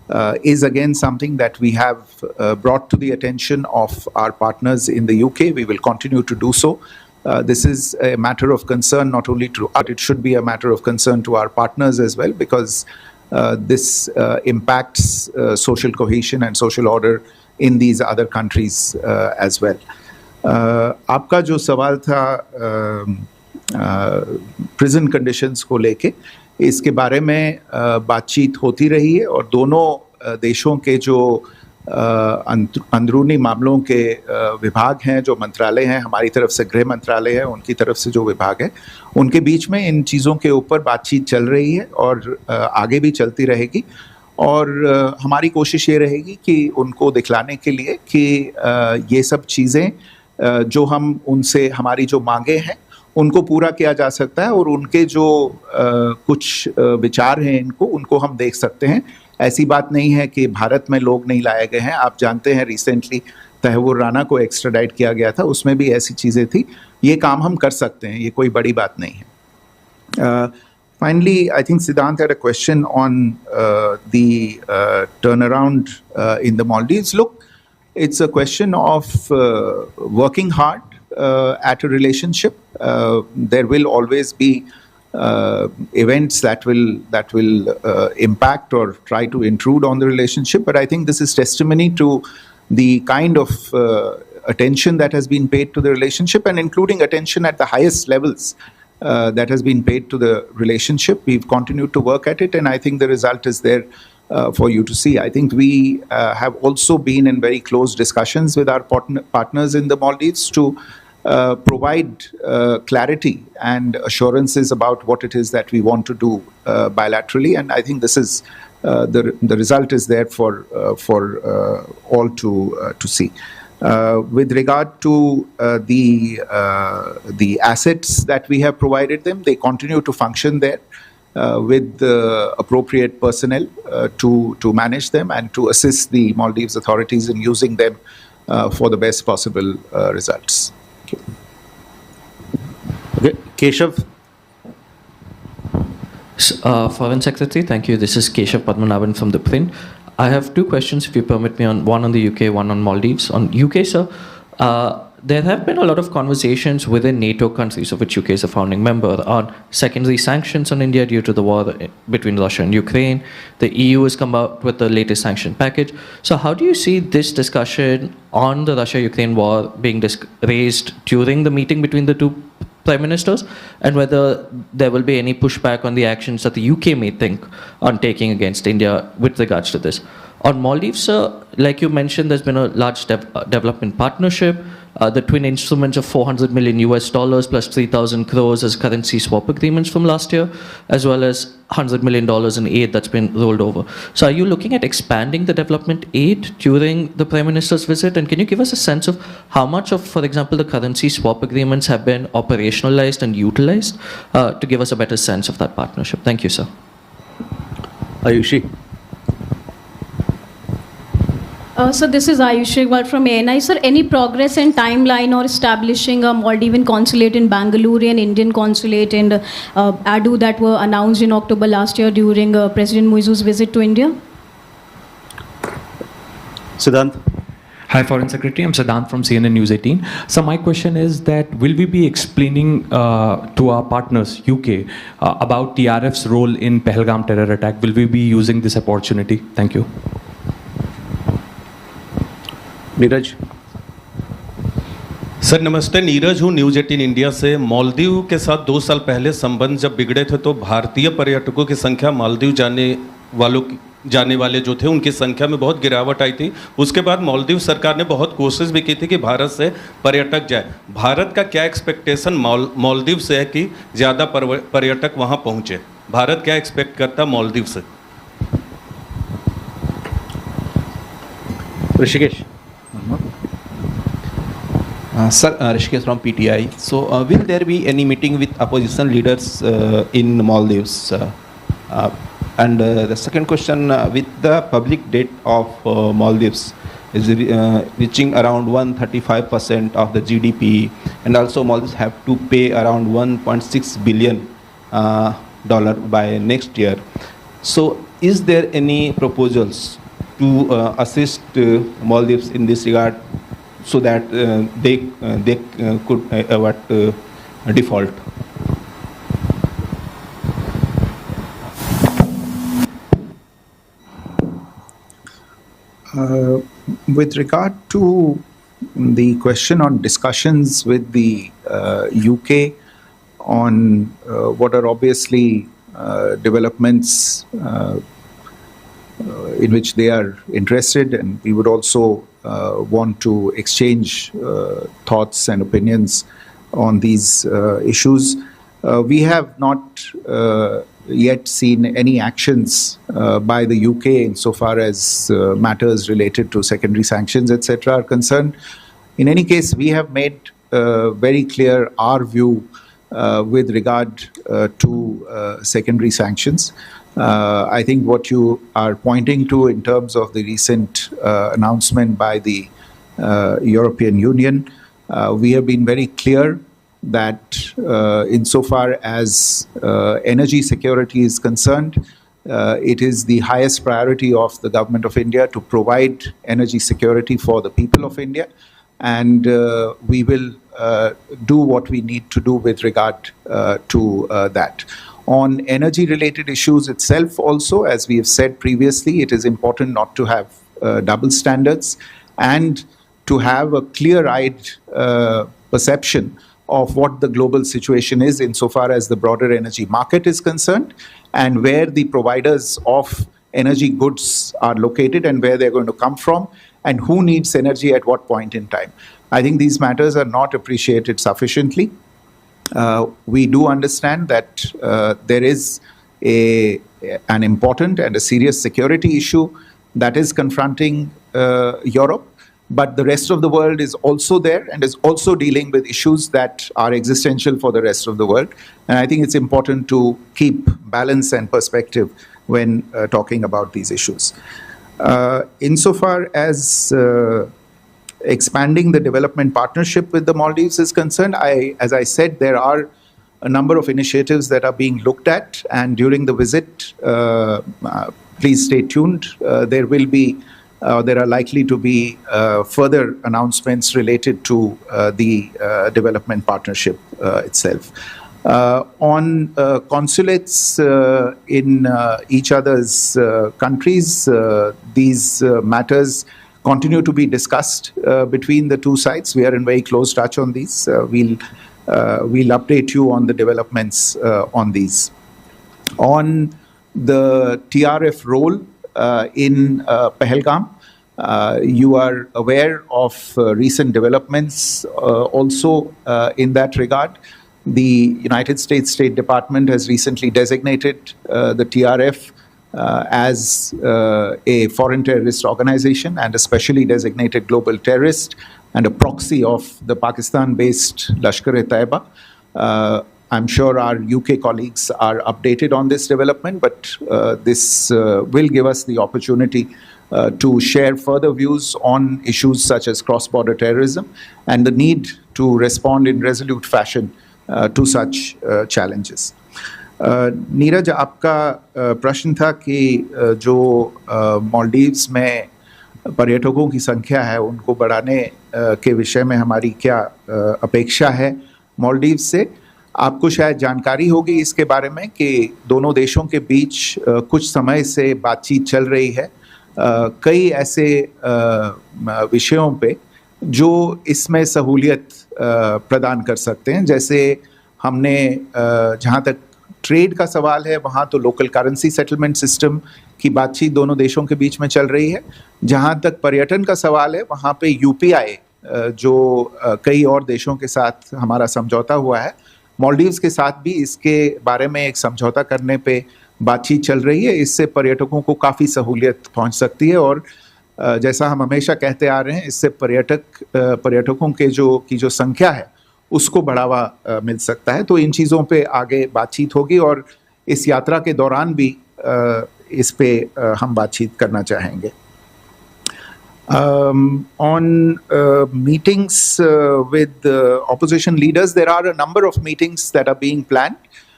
is again something that we have brought to the attention of our partners in the UK. We will continue to do so. This is a matter of concern not only to us, but it should be a matter of concern to our partners as well, because this impacts social cohesion and social order in these other countries as well. आपका जो सवाल था prison conditions को लेके, इसके बारे में बातचीत होती रही है और दोनों देशों के जो अंदरूनी मामलों के विभाग हैं, जो मंत्रालय हैं, हमारी तरफ से गृह मंत्रालय है, उनकी तरफ से जो विभाग है, उनके बीच में इन चीज़ों के ऊपर बातचीत चल रही है और आगे भी चलती रहेगी। और हमारी कोशिश ये रहेगी कि उनको दिखलाने के लिए कि ये सब चीज़ें जो हम उनसे, हमारी जो मांगे हैं, उनको पूरा किया जा सकता है और उनके जो कुछ विचार हैं उनको हम देख सकते हैं। ऐसी बात नहीं है कि भारत में लोग नहीं लाए गए हैं। आप जानते हैं रिसेंटली तहव्वुर राना को एक्स्ट्राडाइट किया गया था, उसमें भी ऐसी चीज़ें थी। ये काम हम कर सकते हैं, ये कोई बड़ी बात नहीं है। Finally, I think Siddhant had a question on the turnaround in the Maldives. Look, it's a question of working hard at a relationship. There will always be events that will impact or try to intrude on the relationship. But I think this is testimony to the kind of attention that has been paid to the relationship, and including attention at the highest levels that has been paid to the relationship. We've continued to work at it, and I think the result is there for you to see. I think we have also been in very close discussions with our partners in the Maldives to provide clarity and assurances about what it is that we want to do bilaterally, and I think this is the result is there for all to see. With regard to the assets that we have provided them, they continue to function there with the appropriate personnel to manage them and to assist the Maldives authorities in using them for the best possible results. Okay, Keshav. Foreign Secretary, thank you. This is Keshav Padmanabhan from the Print. I have two questions, if you permit me, one on the UK, one on Maldives. On UK, sir, there have been a lot of conversations within NATO countries, of which UK is a founding member, on secondary sanctions on India due to the war between Russia and Ukraine. The EU has come out with the latest sanction package. So how do you see this discussion on the Russia-Ukraine war being raised during the meeting between the two prime ministers, and whether there will be any pushback on the actions that the UK may think on taking against India with regards to this? On Maldives, sir, like you mentioned, there's been a large development partnership. The twin instruments of $400 million plus 3,000 crores as currency swap agreements from last year, as well as $100 million in aid that's been rolled over. So are you looking at expanding the development aid during the Prime Minister's visit? And can you give us a sense of how much of, for example, the currency swap agreements have been operationalized and utilized to give us a better sense of that partnership? Thank you, sir. Ayushi. So this is Ayushi from MEA. Sir, any progress and timeline or establishing a Maldivian consulate in Bangalore and Indian consulate in Adu that were announced in October last year during President Muizu's visit to India? Siddhant. Hi, Foreign Secretary. I'm Siddhant from CNN News 18. So my question is that will we be explaining to our partners, UK, about TRF's role in Pahalgam terror attack? Will we be using this opportunity? Thank you. Neeraj. Sir नमस्ते, नीरज हूँ news 18 India से। मालदीव के साथ 2 साल पहले संबंध जब बिगड़े थे तो भारतीय पर्यटकों की संख्या मालदीव जाने वाले जो थे उनकी संख्या में बहुत गिरावट आई थी। उसके बाद मालदीव सरकार ने बहुत कोशिश भी की थी कि भारत से पर्यटक जाए। भारत का क्या एक्सपेक्टेशन मालदीव से है कि ज़्यादा पर्यटक वहाँ पहुँचे? भारत क्या एक्सपेक्ट करता मालदीव से? Rishikesh. Sir, Rishikesh from PTI. So, will there be any meeting with opposition leaders in Maldives? And the second question, with the public debt of Maldives is reaching around 135% of the GDP, and also Maldives have to pay around $1.6 billion by next year. So, is there any proposals to assist Maldives in this regard so that they could avert default? With regard to the question on discussions with the UK on what are obviously developments in which they are interested, and we would also want to exchange thoughts and opinions on these issues. We have not yet seen any actions by the UK insofar as matters related to secondary sanctions, etc. are concerned. In any case, we have made very clear our view with regard to secondary sanctions. I think what you are pointing to in terms of the recent announcement by the European Union, we have been very clear that insofar as energy security is concerned, it is the highest priority of the Government of India to provide energy security for the people of India, and we will do what we need to do with regard to that. On energy-related issues itself also, as we have said previously, it is important not to have double standards and to have a clear-eyed perception of what the global situation is insofar as the broader energy market is concerned, and where the providers of energy goods are located and where they're going to come from, and who needs energy at what point in time. I think these matters are not appreciated sufficiently. We do understand that there is an important and a serious security issue that is confronting Europe, but the rest of the world is also there and is also dealing with issues that are existential for the rest of the world. And I think it's important to keep balance and perspective when talking about these issues. Insofar as expanding the development partnership with the Maldives is concerned, as I said, there are a number of initiatives that are being looked at, and during the visit, please stay tuned. There are likely to be further announcements related to the development partnership itself. On consulates in each other's countries, these matters continue to be discussed between the two sides. We are in very close touch on these. We'll update you on the developments on these. On the TRF role in Pahalgam, you are aware of recent developments also in that regard. The United States State Department has recently designated the TRF as a foreign terrorist organization and a specially designated global terrorist and a proxy of the Pakistan-based Lashkar-e-Taiba. I'm sure our UK colleagues are updated on this development, but this will give us the opportunity to share further views on issues such as cross-border terrorism and the need to respond in resolute fashion to such challenges. Neeraj, आपका प्रश्न था कि जो मालदीव्स में पर्यटकों की संख्या है उनको बढ़ाने के विषय में हमारी क्या अपेक्षा है मालदीव्स से। आपको शायद जानकारी होगी इसके बारे में कि दोनों देशों के बीच कुछ समय से बातचीत चल रही है कई ऐसे विषयों पे जो इसमें सहूलियत प्रदान कर सकते हैं। जैसे हमने जहाँ तक ट्रेड का सवाल है वहाँ तो लोकल करेंसी सेटलमेंट सिस्टम की बातचीत दोनों देशों के बीच में चल रही है। जहाँ तक पर्यटन का सवाल है वहाँ पे यूपीआई जो कई और देशों के साथ हमारा समझौता हुआ है, मालदीव्स के साथ भी इसके बारे में एक समझौता करने पे बातचीत चल रही है। इससे पर्यटकों को काफ़ी सहूलियत पहुंच सकती है और जैसा हम हमेशा कहते आ रहे हैं, इससे पर्यटकों के जो संख्या है उसको बढ़ावा मिल सकता है। तो इन चीज़ों पे आगे बातचीत होगी और इस यात्रा के दौरान भी इस पे हम बातचीत करना चाहेंगे। On meetings with opposition leaders, there are a number of meetings that are being planned.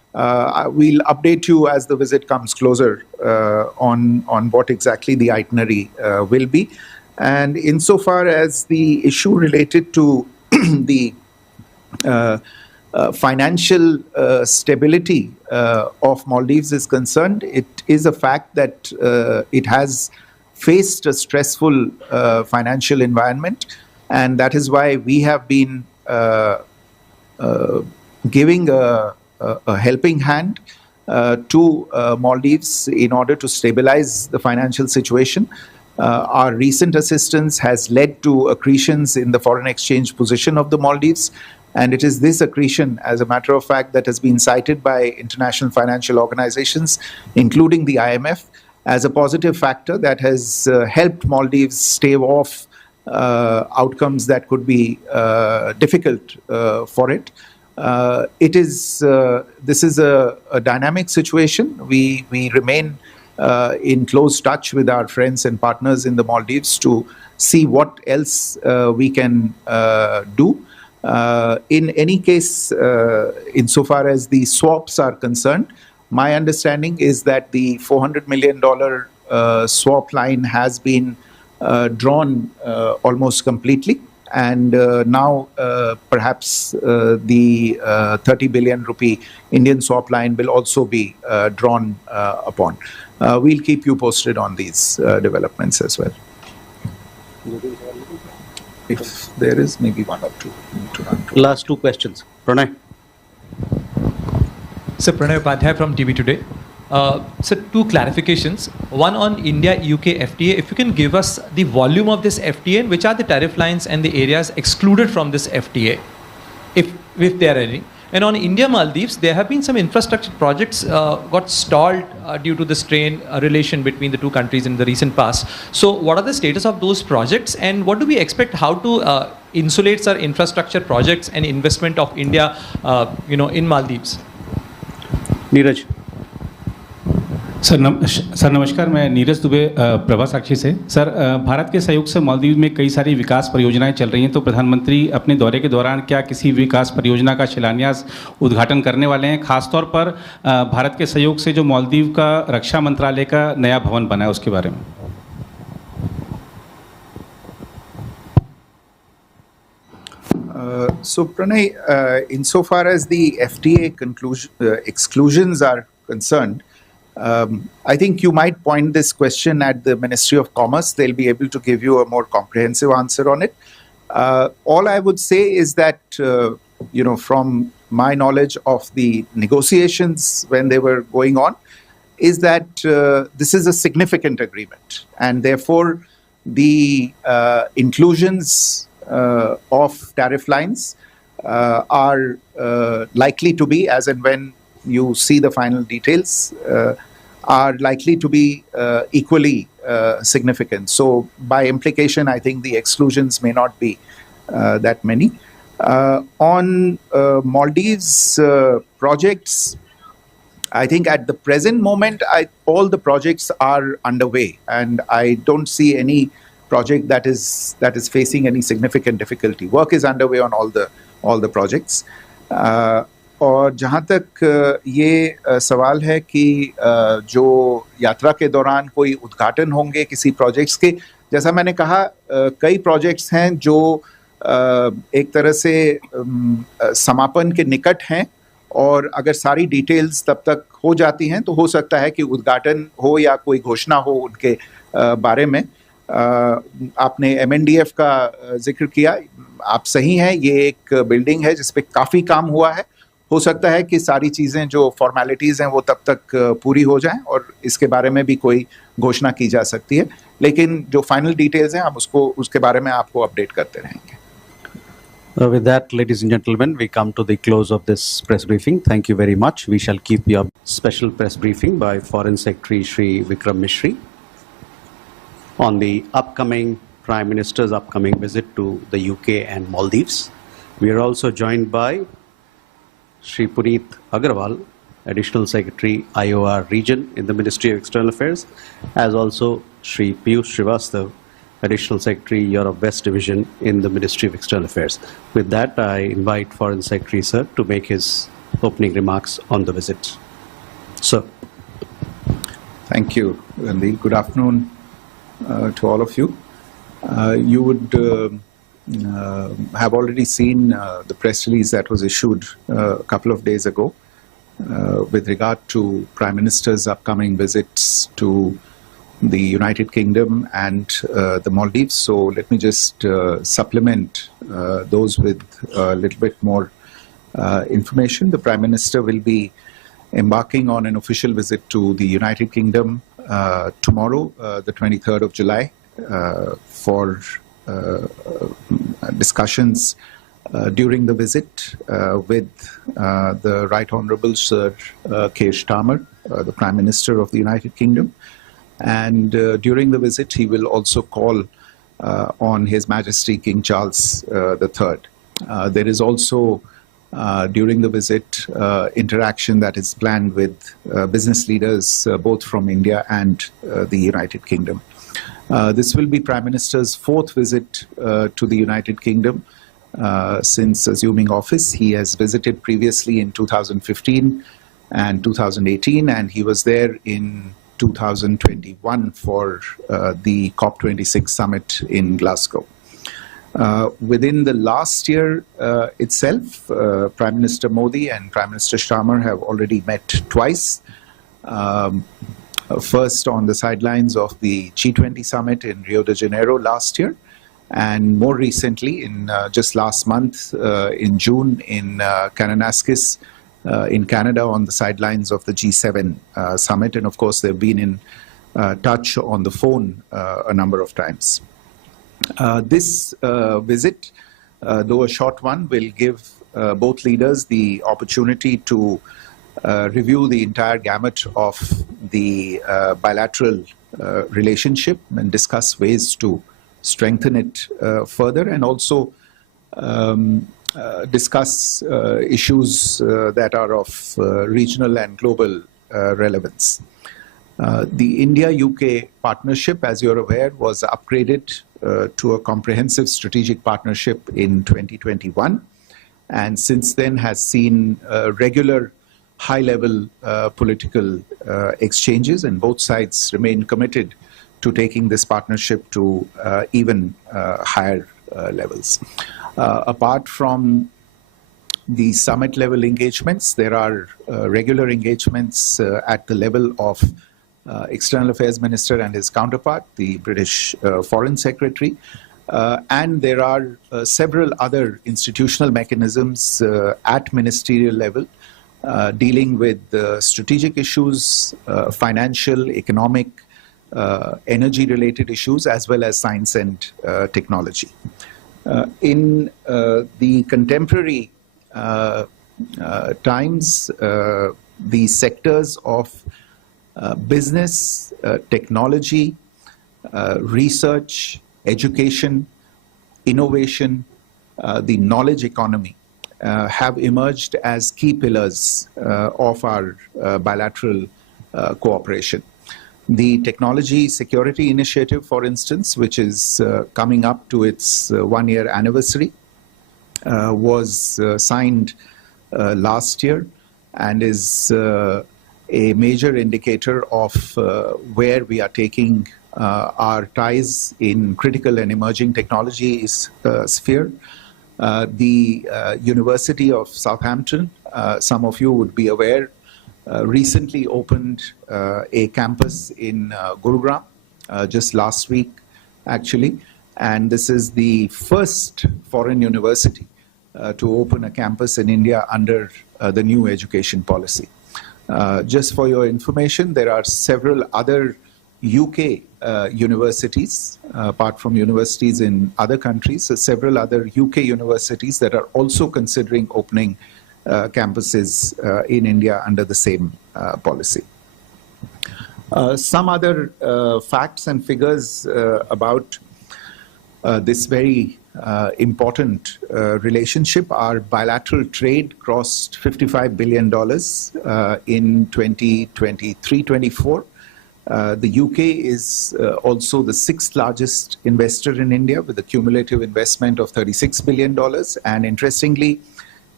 We'll update you as the visit comes closer on what exactly the itinerary will be. And insofar as the issue related to the financial stability of Maldives is concerned, it is a fact that it has faced a stressful financial environment, and that is why we have been giving a helping hand to Maldives in order to stabilize the financial situation. Our recent assistance has led to accretions in the foreign exchange position of the Maldives, and it is this accretion, as a matter of fact, that has been cited by international financial organizations, including the IMF, as a positive factor that has helped Maldives stave off outcomes that could be difficult for it. This is a dynamic situation. We remain in close touch with our friends and partners in the Maldives to see what else we can do. In any case, insofar as the swaps are concerned, my understanding is that the $400 million swap line has been drawn almost completely, and now perhaps the 30 billion rupee Indian swap line will also be drawn upon. We'll keep you posted on these developments as well. If there is maybe one or two. Last two questions. Pranay. So Pranay Upadhyay from TV Today. So two clarifications. One on India-UK FTA. If you can give us the volume of this FTA and which are the tariff lines and the areas excluded from this FTA, if there are any. And on India-Maldives, there have been some infrastructure projects got stalled due to the strained relation between the two countries in the recent past. So what are the status of those projects, and what do we expect, how to insulate our infrastructure projects and investment of India in Maldives? Neeraj. Sir नमस्कार, मैं नीरज दुबे प्रभा साक्षी से। Sir, Bharat के सहयोग से मालदीव में कई सारी विकास परियोजनाएं चल रही हैं, तो प्रधानमंत्री अपने दौरे के दौरान क्या किसी विकास परियोजना का शिलान्यास उद्घाटन करने वाले हैं? खासतौर पर भारत के सहयोग से जो मालदीव का रक्षा मंत्रालय का नया भवन बना है उसके बारे में। So Pranay, insofar as the FTA exclusions are concerned, I think you might point this question at the Ministry of Commerce. They'll be able to give you a more comprehensive answer on it. All I would say is that, from my knowledge of the negotiations when they were going on, is that this is a significant agreement, and therefore the inclusions of tariff lines are likely to be, as and when you see the final details, are likely to be equally significant. So by implication, I think the exclusions may not be that many. On Maldives projects, I think at the present moment, all the projects are underway, and I don't see any project that is facing any significant difficulty. Work is underway on all the projects. और जहाँ तक ये सवाल है कि जो यात्रा के दौरान कोई उद्घाटन होंगे किसी प्रोजेक्ट्स के, जैसा मैंने कहा, कई प्रोजेक्ट्स हैं जो एक तरह से समापन के निकट हैं, और अगर सारी डिटेल्स तब तक हो जाती हैं तो हो सकता है कि उद्घाटन हो या कोई घोषणा हो उनके बारे में। आपने MNDF का जिक्र किया, आप सही हैं, ये एक बिल्डिंग है जिस पे काफ़ी काम हुआ है। हो सकता है कि सारी चीज़ें जो फॉर्मेलिटीज़ हैं वो तब तक पूरी हो जाएं और इसके बारे में भी कोई घोषणा की जा सकती है, लेकिन जो फाइनल डिटेल्स हैं हम उसके बारे में आपको अपडेट करते रहेंगे। With that, ladies and gentlemen, we come to the close of this press briefing. Thank you very much. We shall keep you up. Special press briefing by Foreign Secretary Shri Vikram Mishri on the Prime Minister's upcoming visit to the UK and Maldives. We are also joined by Shri Puneet Agarwal, Additional Secretary IOR Region in the Ministry of External Affairs, as also Shri Piyush Srivastava, Additional Secretary Europe West Division in the Ministry of External Affairs. With that, I invite Foreign Secretary Sir to make his opening remarks on the visit. Sir. Thank you, Randeep. Good afternoon to all of you. You would have already seen the press release that was issued a couple of days ago with regard to Prime Minister's upcoming visits to the United Kingdom and the Maldives. So let me just supplement those with a little bit more information. The Prime Minister will be embarking on an official visit to the United Kingdom tomorrow, the 23rd of July, for discussions during the visit with the Right Honourable Sir Keir Starmer, the Prime Minister of the United Kingdom. And during the visit, he will also call on His Majesty King Charles III. There is also, during the visit, interaction that is planned with business leaders both from India and the United Kingdom. This will be Prime Minister's fourth visit to the United Kingdom since assuming office. He has visited previously in 2015 and 2018, and he was there in 2021 for the COP26 summit in Glasgow. Within the last year itself, Prime Minister Modi and Prime Minister Starmer have already met twice. First on the sidelines of the G20 summit in Rio de Janeiro last year, and more recently, in just last month, in June, in Kananaskis, in Canada, on the sidelines of the G7 summit. And of course, they've been in touch on the phone a number of times. This visit, though a short one, will give both leaders the opportunity to review the entire gamut of the bilateral relationship and discuss ways to strengthen it further, and also discuss issues that are of regional and global relevance. The India-UK partnership, as you're aware, was upgraded to a comprehensive strategic partnership in 2021, and since then has seen regular high-level political exchanges, and both sides remain committed to taking this partnership to even higher levels. Apart from the summit-level engagements, there are regular engagements at the level of External Affairs Minister and his counterpart, the British Foreign Secretary, and there are several other institutional mechanisms at ministerial level dealing with strategic issues, financial, economic, energy-related issues, as well as science and technology. In the contemporary times, the sectors of business, technology, research, education, innovation, the knowledge economy have emerged as key pillars of our bilateral cooperation. The Technology Security Initiative, for instance, which is coming up to its one-year anniversary, was signed last year and is a major indicator of where we are taking our ties in critical and emerging technology sphere. The University of Southampton, some of you would be aware, recently opened a campus in Gurugram just last week, actually. And this is the first foreign university to open a campus in India under the new education policy. Just for your information, there are several other UK universities, apart from universities in other countries, so several other UK universities that are also considering opening campuses in India under the same policy. Some other facts and figures about this very important relationship. Our bilateral trade crossed $55 billion in 2023-24. The UK is also the sixth largest investor in India with a cumulative investment of $36 billion. And interestingly,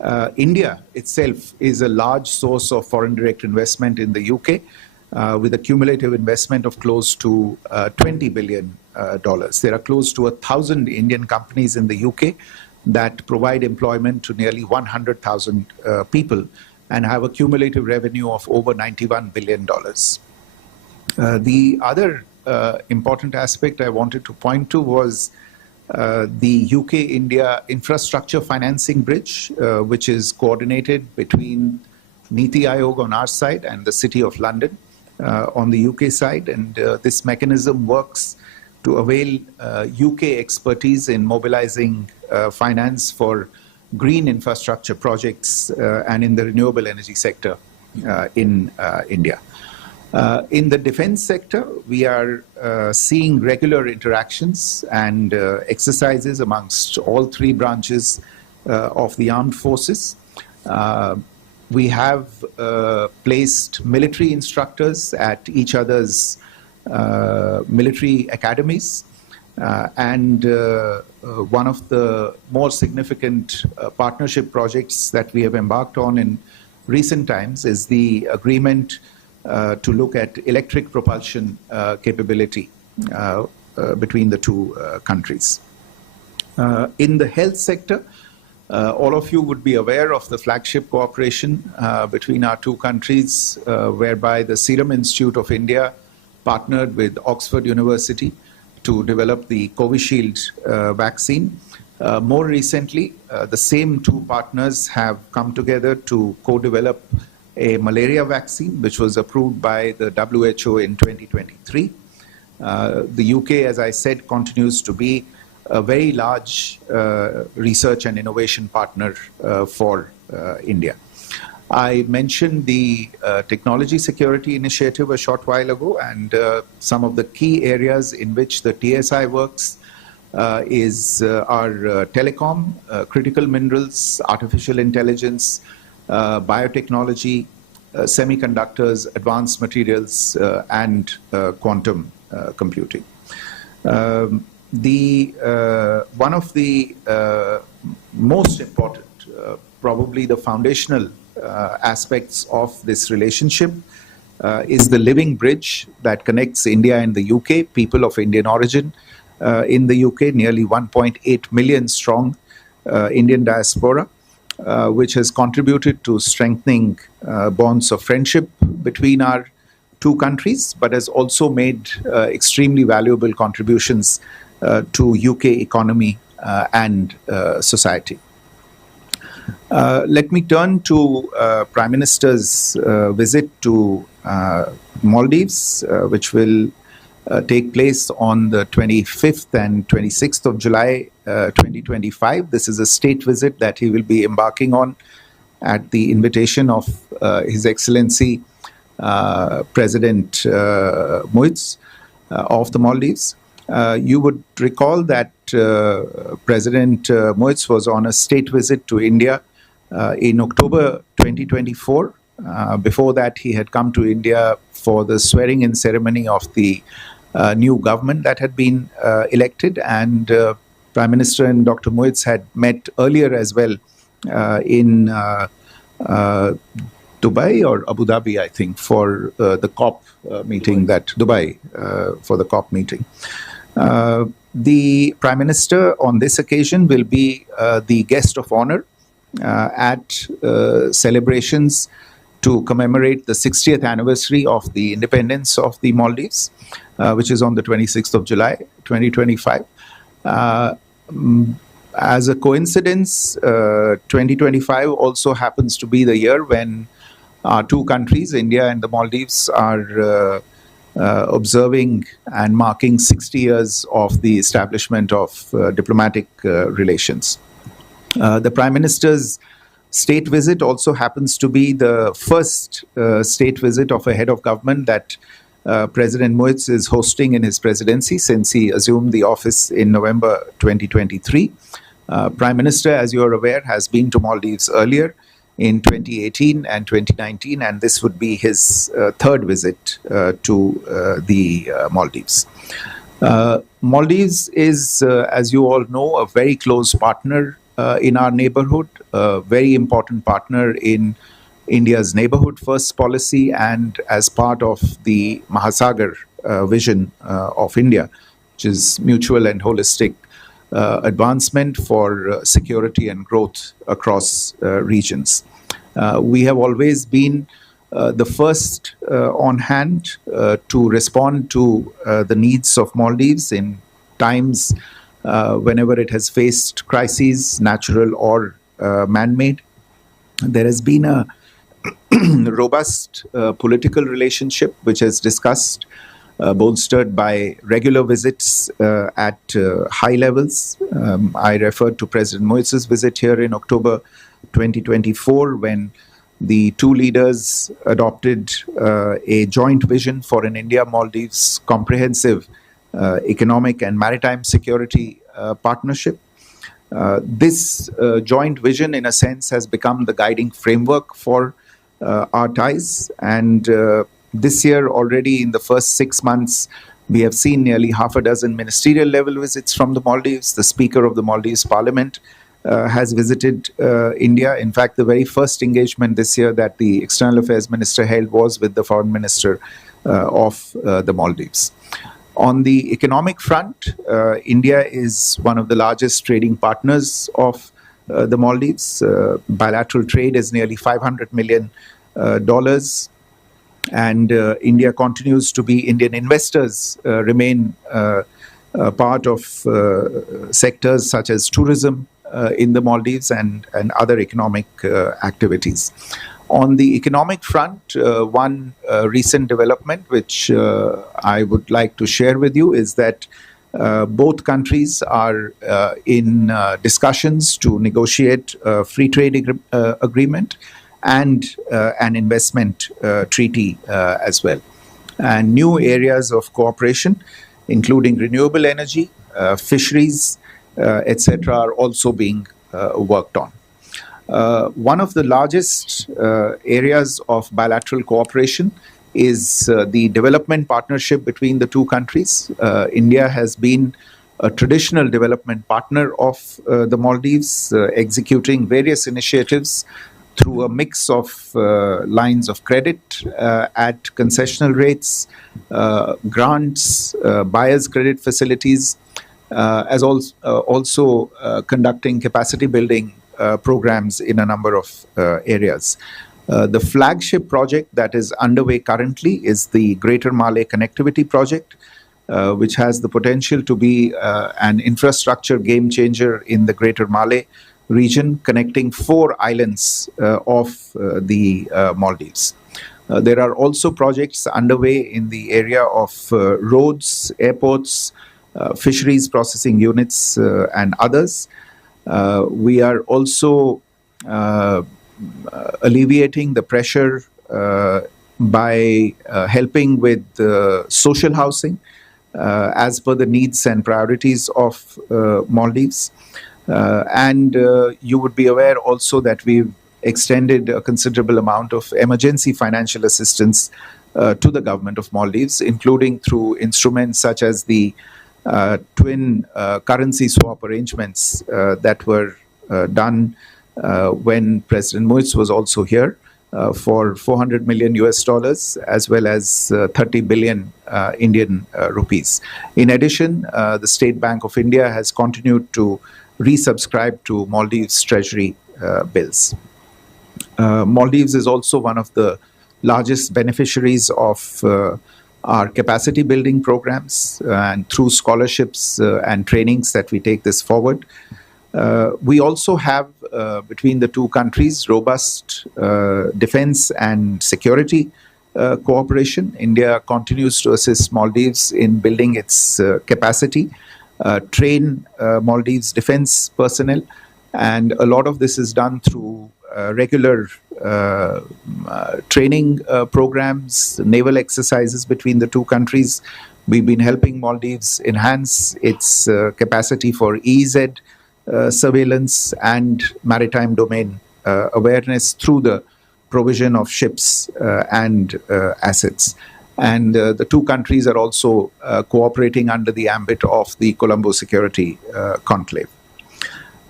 India itself is a large source of foreign direct investment in the UK, with a cumulative investment of close to $20 billion. There are close to 1,000 Indian companies in the UK that provide employment to nearly 100,000 people and have a cumulative revenue of over $91 billion. The other important aspect I wanted to point to was the UK-India infrastructure financing bridge, which is coordinated between Niti Aayog on our side and the City of London on the UK side. And this mechanism works to avail UK expertise in mobilizing finance for green infrastructure projects and in the renewable energy sector in India. In the defense sector, we are seeing regular interactions and exercises amongst all three branches of the armed forces. We have placed military instructors at each other's military academies. And one of the more significant partnership projects that we have embarked on in recent times is the agreement to look at electric propulsion capability between the two countries. In the health sector, all of you would be aware of the flagship cooperation between our two countries, whereby the Serum Institute of India partnered with Oxford University to develop the Covishield vaccine. More recently, the same two partners have come together to co-develop a malaria vaccine, which was approved by the WHO in 2023. The UK, as I said, continues to be a very large research and innovation partner for India. I mentioned the technology security initiative a short while ago, and some of the key areas in which the TSI works is our telecom, critical minerals, artificial intelligence, biotechnology, semiconductors, advanced materials, and quantum computing. One of the most important, probably the foundational aspects of this relationship is the living bridge that connects India and the UK, people of Indian origin in the UK, nearly 1.8 million strong Indian diaspora, which has contributed to strengthening bonds of friendship between our two countries, but has also made extremely valuable contributions to UK economy and society. Let me turn to Prime Minister's visit to Maldives, which will take place on the 25th and 26th of July 2025. This is a state visit that he will be embarking on at the invitation of His Excellency President Muiz of the Maldives. You would recall that President Muiz was on a state visit to India in October 2024. Before that, he had come to India for the swearing-in ceremony of the new government that had been elected, and Prime Minister and Dr. Muiz had met earlier as well in Dubai or Abu Dhabi, I think, for the COP meeting, for the COP meeting. The Prime Minister on this occasion will be the guest of honor at celebrations to commemorate the 60th anniversary of the independence of the Maldives, which is on the 26th of July, 2025. As a coincidence, 2025 also happens to be the year when our two countries, India and the Maldives, are observing and marking 60 years of the establishment of diplomatic relations. The Prime Minister's state visit also happens to be the first state visit of a head of government that President Muiz is hosting in his presidency since he assumed the office in November 2023. Prime Minister, as you are aware, has been to Maldives earlier in 2018 and 2019, and this would be his third visit to the Maldives. Maldives is, as you all know, a very close partner in our neighborhood, a very important partner in India's neighborhood first policy, and as part of the Mahasagar vision of India, which is mutual and holistic advancement for security and growth across regions. We have always been the first on hand to respond to the needs of Maldives in times whenever it has faced crises, natural or man-made. There has been a robust political relationship which has discussed, bolstered by regular visits at high levels. I referred to President Modi's visit here in October 2024 when the two leaders adopted a joint vision for an India-Maldives comprehensive economic and maritime security partnership. This joint vision, in a sense, has become the guiding framework for our ties. And this year, already in the first 6 months, we have seen nearly half a dozen ministerial level visits from the Maldives. The Speaker of the Maldives Parliament has visited India. In fact, the very first engagement this year that the External Affairs Minister held was with the Foreign Minister of the Maldives. On the economic front, India is one of the largest trading partners of the Maldives. Bilateral trade is nearly $500 million. And India continues to be, Indian investors remain part of sectors such as tourism in the Maldives and other economic activities. On the economic front, one recent development which I would like to share with you is that both countries are in discussions to negotiate a free trade agreement and an investment treaty as well. And new areas of cooperation, including renewable energy, fisheries, etc., are also being worked on. One of the largest areas of bilateral cooperation is the development partnership between the two countries. India has been a traditional development partner of the Maldives, executing various initiatives through a mix of lines of credit at concessional rates, grants, buyer's credit facilities, as also conducting capacity building programs in a number of areas. The flagship project that is underway currently is the Greater Malay Connectivity Project, which has the potential to be an infrastructure game changer in the Greater Malay region, connecting 4 islands of the Maldives. There are also projects underway in the area of roads, airports, fisheries processing units, and others. We are also alleviating the pressure by helping with social housing as per the needs and priorities of Maldives. And you would be aware also that we've extended a considerable amount of emergency financial assistance to the government of Maldives, including through instruments such as the twin currency swap arrangements that were done when President Modi was also here for $400 million US, as well as 30 billion Indian rupees. In addition, the State Bank of India has continued to resubscribe to Maldives Treasury bills. Maldives is also one of the largest beneficiaries of our capacity building programs, and through scholarships and trainings that we take this forward. We also have, between the two countries, robust defense and security cooperation. India continues to assist Maldives in building its capacity, train Maldives defense personnel, and a lot of this is done through regular training programs, naval exercises between the two countries. We've been helping Maldives enhance its capacity for EEZ surveillance and maritime domain awareness through the provision of ships and assets. And the two countries are also cooperating under the ambit of the Colombo Security Conclave.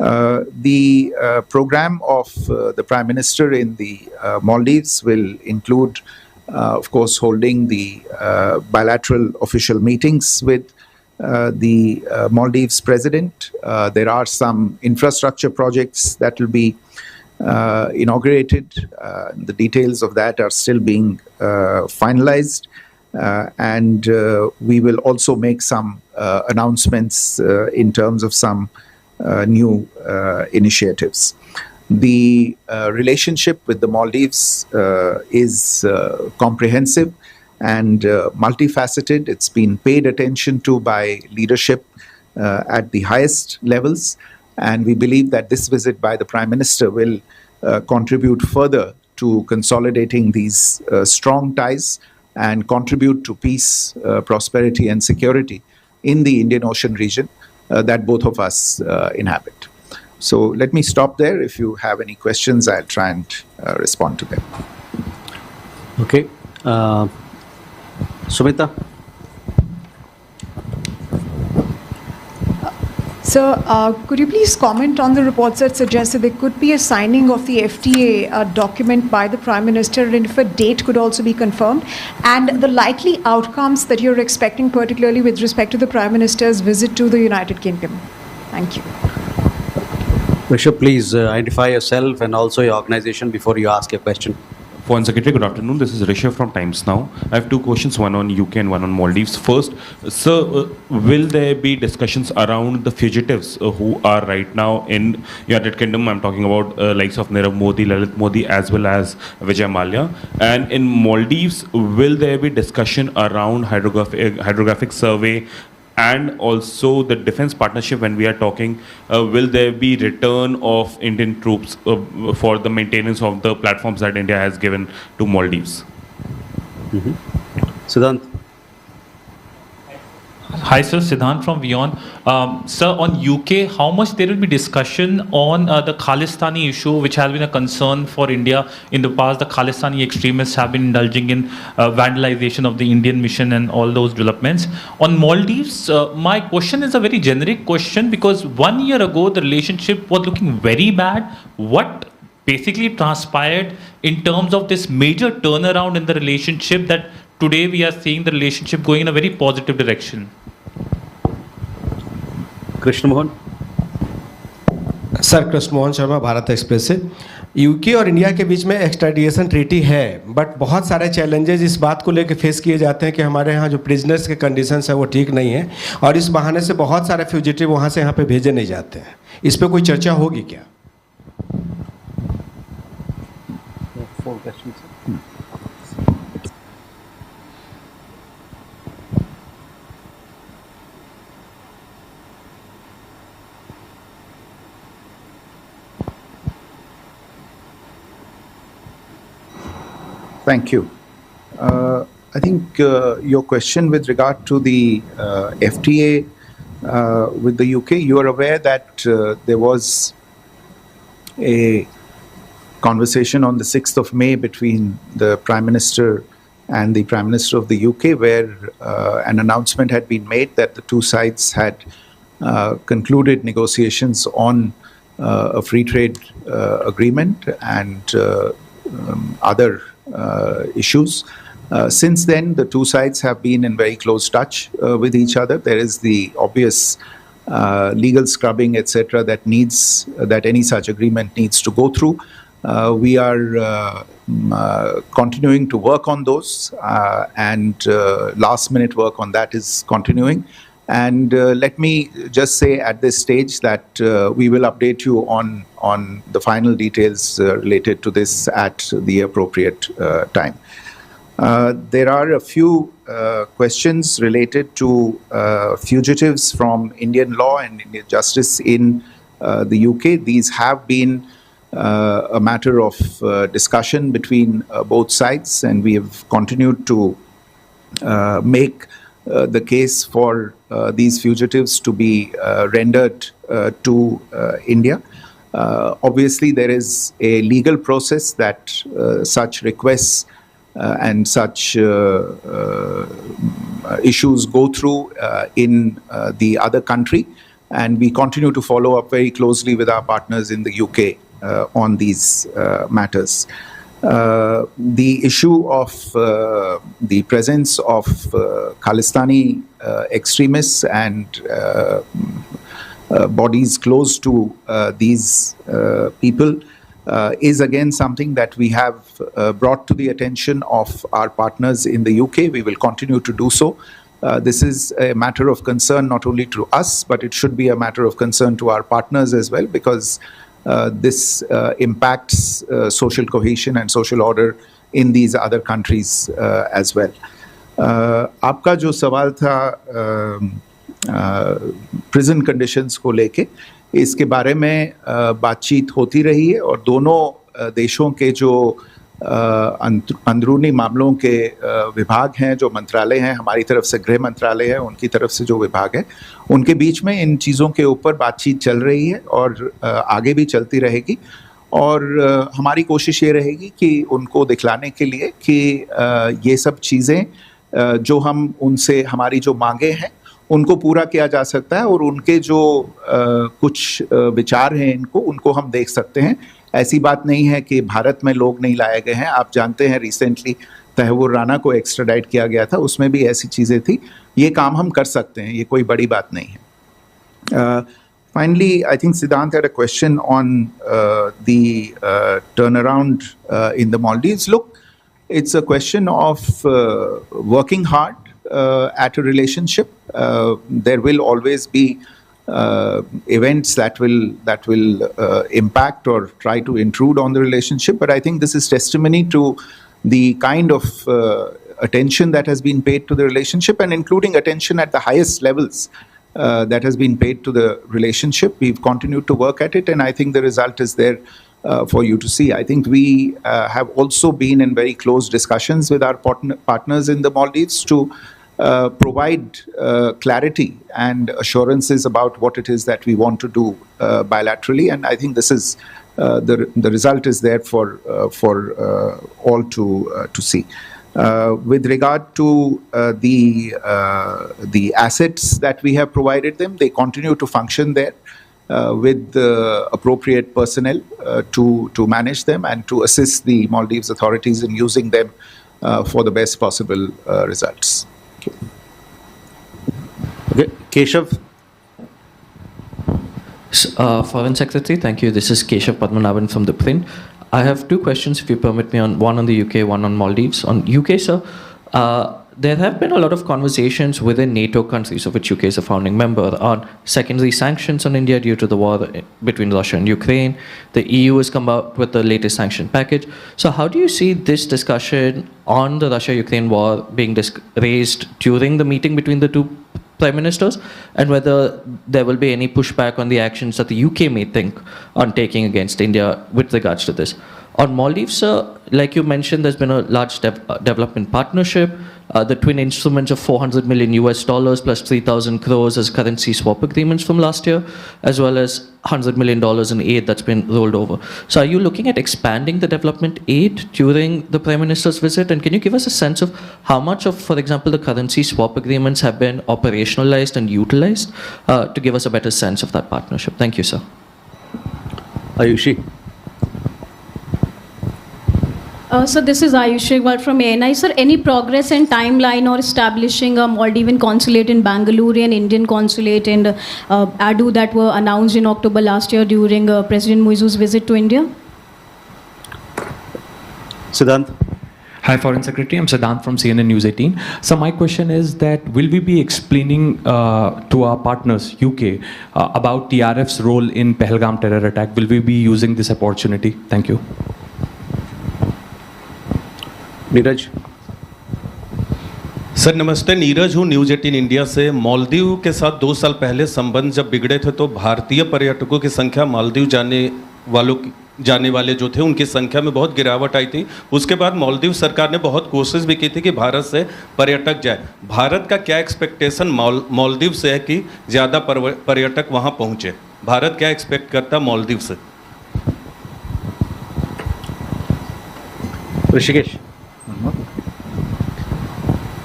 The program of the Prime Minister in the Maldives will include, of course, holding the bilateral official meetings with the Maldives President. There are some infrastructure projects that will be inaugurated. The details of that are still being finalized. And we will also make some announcements in terms of some new initiatives. The relationship with the Maldives is comprehensive and multifaceted. It's been paid attention to by leadership at the highest levels. And we believe that this visit by the Prime Minister will contribute further to consolidating these strong ties and contribute to peace, prosperity, and security in the Indian Ocean region that both of us inhabit. So let me stop there. If you have any questions, I'll try and respond to them. Okay. Sumita? Sir, could you please comment on the reports that suggest that there could be a signing of the FTA document by the Prime Minister, and if a date could also be confirmed, and the likely outcomes that you're expecting, particularly with respect to the Prime Minister's visit to the United Kingdom? Thank you. Rishabh, please identify yourself and also your organization before you ask your question. Foreign Secretary, good afternoon. This is Rishabh from Times Now. I have two questions, one on UK and one on Maldives. First, sir, will there be discussions around the fugitives who are right now in United Kingdom? I'm talking about likes of Narendra Modi, Lalit Modi, as well as Vijay Mallya. And in Maldives, will there be discussion around hydrographic survey and also the defense partnership? When we are talking, will there be return of Indian troops for the maintenance of the platforms that India has given to Maldives? Siddhant? Hi, sir. Siddhant from WION. Sir, on UK, how much there will be discussion on the Khalistani issue, which has been a concern for India in the past? The Khalistani extremists have been indulging in vandalization of the Indian mission and all those developments. On Maldives, my question is a very generic question, because 1 year ago, the relationship was looking very bad. What basically transpired in terms of this major turnaround in the relationship that today we are seeing the relationship going in a very positive direction? Krishna Mohan? Sir, Krishna Mohan Sharma, Bharat express से। UK और India के बीच में extradition treaty है, but बहुत सारे challenges इस बात को लेकर फेस किए जाते हैं कि हमारे यहाँ जो प्रिजनर्स के कंडीशंस है वो ठीक नहीं है, और इस बहाने से बहुत सारे फ्यूजिटिव वहाँ से यहाँ पे भेजे नहीं जाते हैं। इस पर कोई चर्चा होगी क्या? Thank you. I think your question with regard to the FTA with the UK, you are aware that there was a conversation on the 6th of May between the Prime Minister and the Prime Minister of the UK, where an announcement had been made that the two sides had concluded negotiations on a free trade agreement and other issues. Since then, the two sides have been in very close touch with each other. There is the obvious legal scrubbing, etc., that any such agreement needs to go through. We are continuing to work on those, and last-minute work on that is continuing. And let me just say at this stage that we will update you on the final details related to this at the appropriate time. There are a few questions related to fugitives from Indian law and Indian justice in the UK. These have been a matter of discussion between both sides, and we have continued to make the case for these fugitives to be rendered to India. Obviously, there is a legal process that such requests and such issues go through in the other country. and we continue to follow up very closely with our partners in the UK on these matters. The issue of the presence of Khalistani extremists and bodies close to these people is again something that we have brought to the attention of our partners in the UK. We will continue to do so. This is a matter of concern not only to us, but it should be a matter of concern to our partners as well, because this impacts social cohesion and social order in these other countries as well. आपका जो सवाल था prison conditions को लेके, इसके बारे में बातचीत होती रही है और दोनों देशों के जो अंदरूनी मामलों के विभाग हैं, जो मंत्रालय हैं, हमारी तरफ से गृह मंत्रालय है, उनकी तरफ से जो विभाग है, उनके बीच में इन चीज़ों के ऊपर बातचीत चल रही है और आगे भी चलती रहेगी। और हमारी कोशिश ये रहेगी कि उनको दिखलाने के लिए कि ये सब चीज़ें जो हम उनसे, हमारी जो मांगे हैं, उनको पूरा किया जा सकता है और उनके जो कुछ विचार हैं उनको हम देख सकते हैं। ऐसी बात नहीं है कि भारत में लोग नहीं लाए गए हैं। आप जानते हैं रिसेंटली तहव्वुर राना को एक्स्ट्राडाइट किया गया था, उसमें भी ऐसी चीज़ें थी। ये काम हम कर सकते हैं, ये कोई बड़ी बात नहीं है। Finally, I think Siddhant had a question on the turnaround in the Maldives. Look, it's a question of working hard at a relationship. There will always be events that will impact or try to intrude on the relationship. But I think this is testimony to the kind of attention that has been paid to the relationship, and including attention at the highest levels that has been paid to the relationship. We've continued to work at it, and I think the result is there for you to see. I think we have also been in very close discussions with our partners in the Maldives to provide clarity and assurances about what it is that we want to do bilaterally, and I think this is the result is there for all to see. With regard to the assets that we have provided them, they continue to function there with the appropriate personnel to manage them and to assist the Maldives authorities in using them for the best possible results. Okay, Keshav. Foreign Secretary, thank you. This is Keshav Padmanabhan from the Print. I have two questions, if you permit me, one on the UK, one on Maldives. On UK, sir, there have been a lot of conversations within NATO countries, of which UK is a founding member, on secondary sanctions on India due to the war between Russia and Ukraine. The EU has come out with the latest sanction package. So how do you see this discussion on the Russia-Ukraine war being raised during the meeting between the two prime ministers, and whether there will be any pushback on the actions that the UK may think on taking against India with regards to this? On Maldives, sir, like you mentioned, there's been a large development partnership. The twin instruments of $400 million plus 3,000 crores as currency swap agreements from last year, as well as $100 million in aid that's been rolled over. So are you looking at expanding the development aid during the Prime Minister's visit? And can you give us a sense of how much of, for example, the currency swap agreements have been operationalized and utilized to give us a better sense of that partnership? Thank you, sir. Ayushi. So this is Ayushi from MEA. Sir, any progress and timeline or establishing a Maldivian consulate in Bangalore and Indian consulate in Adu that were announced in October last year during President Muizu's visit to India? Siddhant. Hi, Foreign Secretary. I'm Siddhant from CNN News 18. So my question is that will we be explaining to our partners, UK, about TRF's role in Pahalgam terror attack? Will we be using this opportunity? Thank you. Neeraj. Sir नमस्ते, नीरज हूँ news 18 India से। मालदीव के साथ 2 साल पहले संबंध जब बिगड़े थे तो भारतीय पर्यटकों की संख्या मालदीव जाने वाले जो थे उनकी संख्या में बहुत गिरावट आई थी। उसके बाद मालदीव सरकार ने बहुत कोशिश भी की थी कि भारत से पर्यटक जाए। भारत का क्या एक्सपेक्टेशन मालदीव से है कि ज़्यादा पर्यटक वहाँ पहुँचे? भारत क्या एक्सपेक्ट करता है मालदीव से? Rishikesh.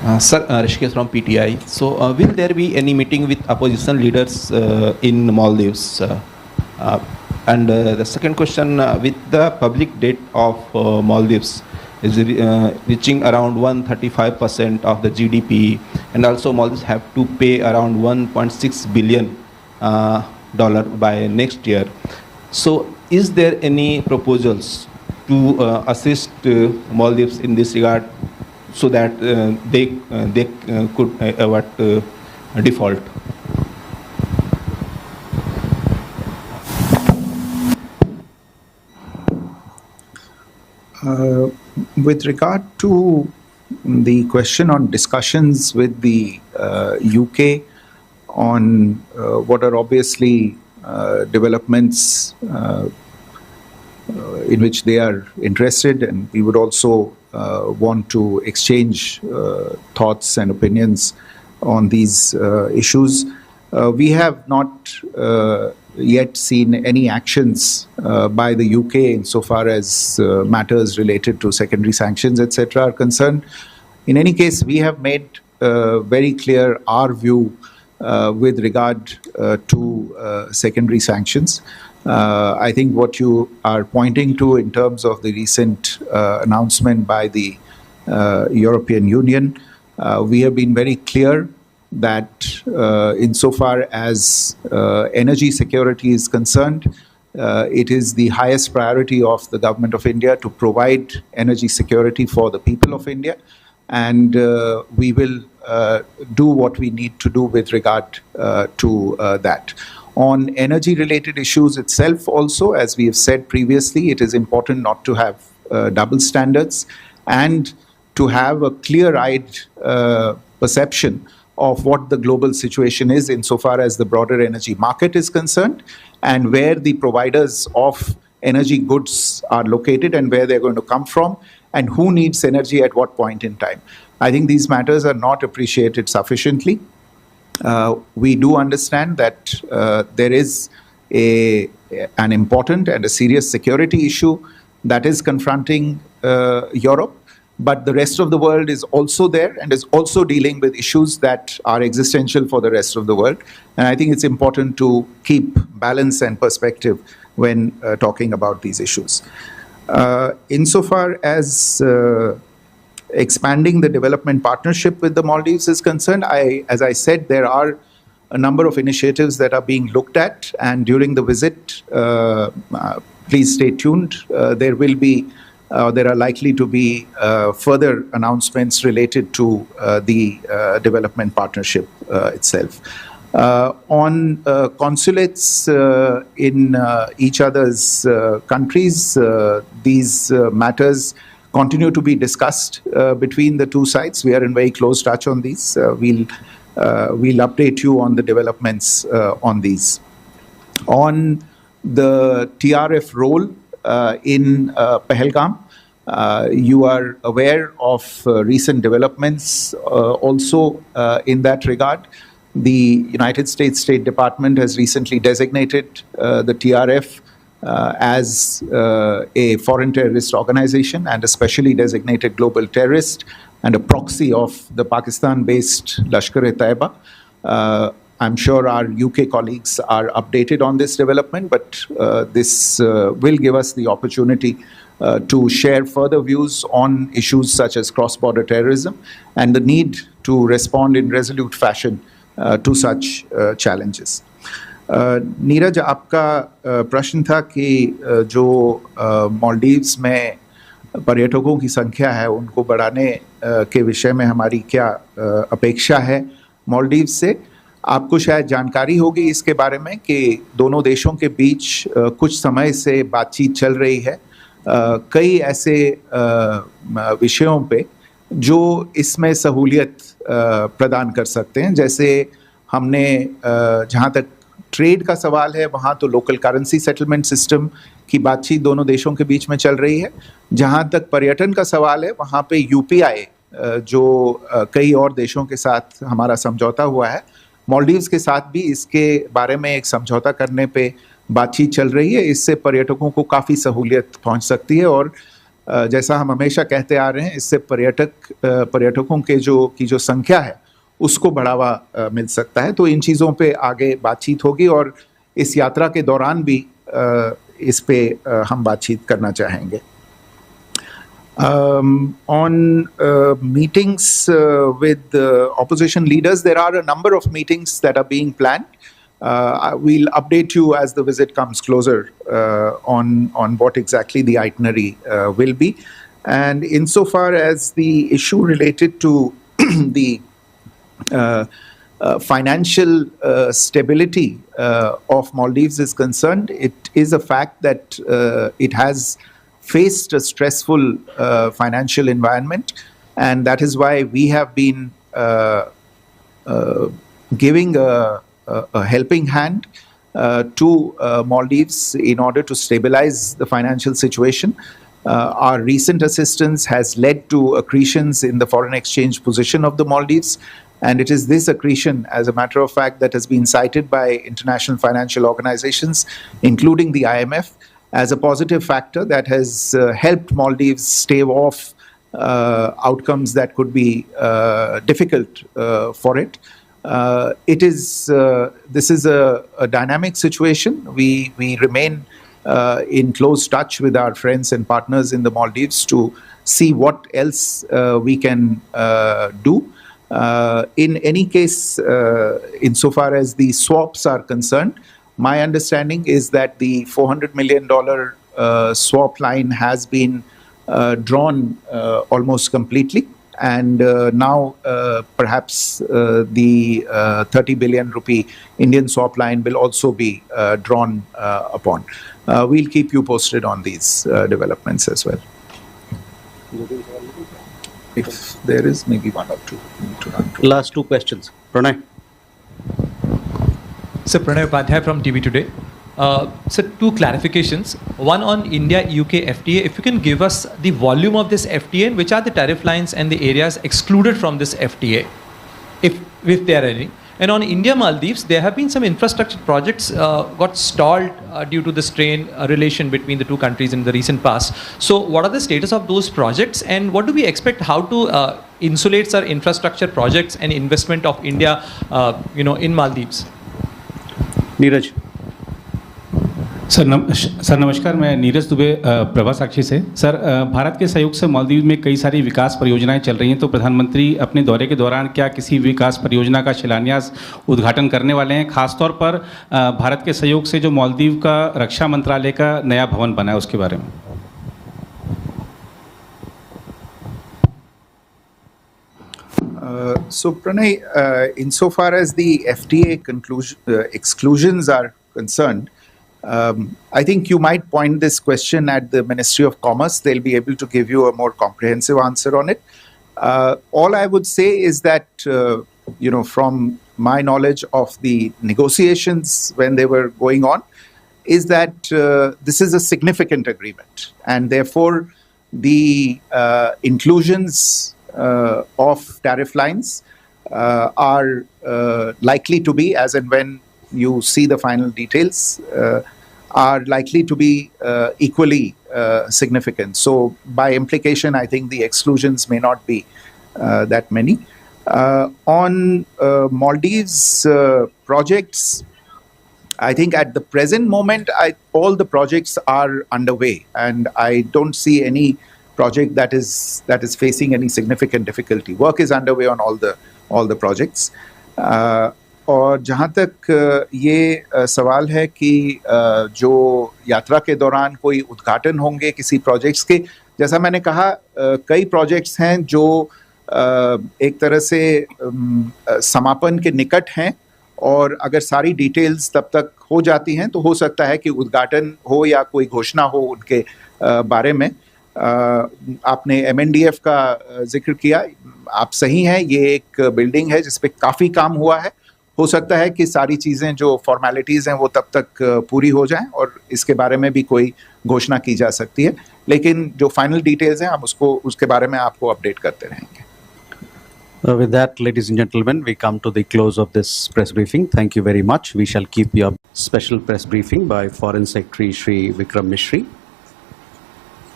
Sir, Rishikesh from PTI. So, will there be any meeting with opposition leaders in Maldives? And the second question, with the public debt of Maldives is reaching around 135% of the GDP, and also Maldives have to pay around $1.6 billion by next year. So, is there any proposals to assist Maldives in this regard, so that they could avoid default? With regard to the question on discussions with the UK on what are obviously developments in which they are interested, and we would also want to exchange thoughts and opinions on these issues. We have not yet seen any actions by the UK insofar as matters related to secondary sanctions, etc. are concerned. In any case, we have made very clear our view with regard to secondary sanctions. I think what you are pointing to in terms of the recent announcement by the European Union, we have been very clear that insofar as energy security is concerned, it is the highest priority of the Government of India to provide energy security for the people of India, and we will do what we need to do with regard to that. On energy-related issues itself also, as we have said previously, it is important not to have double standards and to have a clear-eyed perception of what the global situation is insofar as the broader energy market is concerned, and where the providers of energy goods are located and where they're going to come from, and who needs energy at what point in time. I think these matters are not appreciated sufficiently. We do understand that there is an important and a serious security issue that is confronting Europe, but the rest of the world is also there and is also dealing with issues that are existential for the rest of the world. And I think it's important to keep balance and perspective when talking about these issues. Insofar as expanding the development partnership with the Maldives is concerned, as I said, there are a number of initiatives that are being looked at, and during the visit, please stay tuned. There are likely to be further announcements related to the development partnership itself. On consulates in each other's countries, these matters continue to be discussed between the two sides. We are in very close touch on these. We'll update you on the developments on these. On the TRF role in Pahalgam, you are aware of recent developments also in that regard. The United States State Department has recently designated the TRF as a foreign terrorist organization and a specially designated global terrorist and a proxy of the Pakistan-based Lashkar-e-Taiba. I'm sure our UK colleagues are updated on this development, but this will give us the opportunity to share further views on issues such as cross-border terrorism and the need to respond in resolute fashion to such challenges. Neeraj, आपका प्रश्न था कि जो मालदीव्स में पर्यटकों की संख्या है उनको बढ़ाने के विषय में हमारी क्या अपेक्षा है मालदीव्स से। आपको शायद जानकारी होगी इसके बारे में कि दोनों देशों के बीच कुछ समय से बातचीत चल रही है कई ऐसे विषयों पे जो इसमें सहूलियत प्रदान कर सकते हैं। जैसे हमने जहाँ तक ट्रेड का सवाल है वहाँ तो लोकल करेंसी सेटलमेंट सिस्टम की बातचीत दोनों देशों के बीच में चल रही है। जहाँ तक पर्यटन का सवाल है वहाँ पे यूपीआई जो कई और देशों के साथ हमारा समझौता हुआ है, मालदीव्स के साथ भी इसके बारे में एक समझौता करने पे बातचीत चल रही है। इससे पर्यटकों को काफ़ी सहूलियत पहुँच सकती है और जैसा हम हमेशा कहते आ रहे हैं, इससे पर्यटकों की जो संख्या है उसको बढ़ावा मिल सकता है। तो इन चीज़ों पे आगे बातचीत होगी और इस यात्रा के दौरान भी इस पे हम बातचीत करना चाहेंगे। On meetings with opposition leaders, there are a number of meetings that are being planned. We'll update you as the visit comes closer on what exactly the itinerary will be. And insofar as the issue related to the financial stability of Maldives is concerned, it is a fact that it has faced a stressful financial environment, and that is why we have been giving a helping hand to Maldives in order to stabilize the financial situation. Our recent assistance has led to accretions in the foreign exchange position of the Maldives, and it is this accretion, as a matter of fact, that has been cited by international financial organizations, including the IMF, as a positive factor that has helped Maldives stave off outcomes that could be difficult for it. This is a dynamic situation. We remain in close touch with our friends and partners in the Maldives to see what else we can do. In any case, insofar as the swaps are concerned, my understanding is that the $400 million swap line has been drawn almost completely, and now perhaps the 30 billion rupee Indian swap line will also be drawn upon. We'll keep you posted on these developments as well. If there is maybe one or two to run through. Last two questions. Pranay. So Pranay Upadhyay from TV Today. So two clarifications. One on India-UK FTA. If you can give us the volume of this FTA and which are the tariff lines and the areas excluded from this FTA, if there are any. And on India-Maldives, there have been some infrastructure projects got stalled due to the strained relation between the two countries in the recent past. So what are the status of those projects, and what do we expect, how to insulate our infrastructure projects and investment of India in Maldives? Neeraj. Sir नमस्कार, मैं नीरज दुबे प्रभा साक्षी से। Sir, Bharat के सहयोग से मालदीव में कई सारी विकास परियोजनाएं चल रही हैं, तो प्रधानमंत्री अपने दौरे के दौरान क्या किसी विकास परियोजना का शिलान्यास उद्घाटन करने वाले हैं? खासतौर पर भारत के सहयोग से जो मालदीव का रक्षा मंत्रालय का नया भवन बना है उसके बारे में। So Pranay, insofar as the FTA exclusions are concerned, I think you might point this question at the Ministry of Commerce. They'll be able to give you a more comprehensive answer on it. All I would say is that, from my knowledge of the negotiations when they were going on, is that this is a significant agreement, and therefore the inclusions of tariff lines are likely to be, as and when you see the final details, are likely to be equally significant. So by implication, I think the exclusions may not be that many. On Maldives projects, I think at the present moment, all the projects are underway, and I don't see any project that is facing any significant difficulty. Work is underway on all the projects. और जहाँ तक ये सवाल है कि जो यात्रा के दौरान कोई उद्घाटन होंगे किसी प्रोजेक्ट्स के, जैसा मैंने कहा, कई प्रोजेक्ट्स हैं जो एक तरह से समापन के निकट हैं, और अगर सारी डिटेल्स तब तक हो जाती हैं तो हो सकता है कि उद्घाटन हो या कोई घोषणा हो उनके बारे में। आपने MNDF का जिक्र किया, आप सही हैं, ये एक बिल्डिंग है जिस पे काफ़ी काम हुआ है। हो सकता है कि सारी चीज़ें जो फॉर्मेलिटीज़ हैं वो तब तक पूरी हो जाएं और इसके बारे में भी कोई घोषणा की जा सकती है, लेकिन जो फाइनल डिटेल्स हैं हम उसके बारे में आपको अपडेट करते रहेंगे। With that, ladies and gentlemen, we come to the close of this press briefing. Thank you very much. We shall keep your special press briefing by Foreign Secretary Shri Vikram Misri.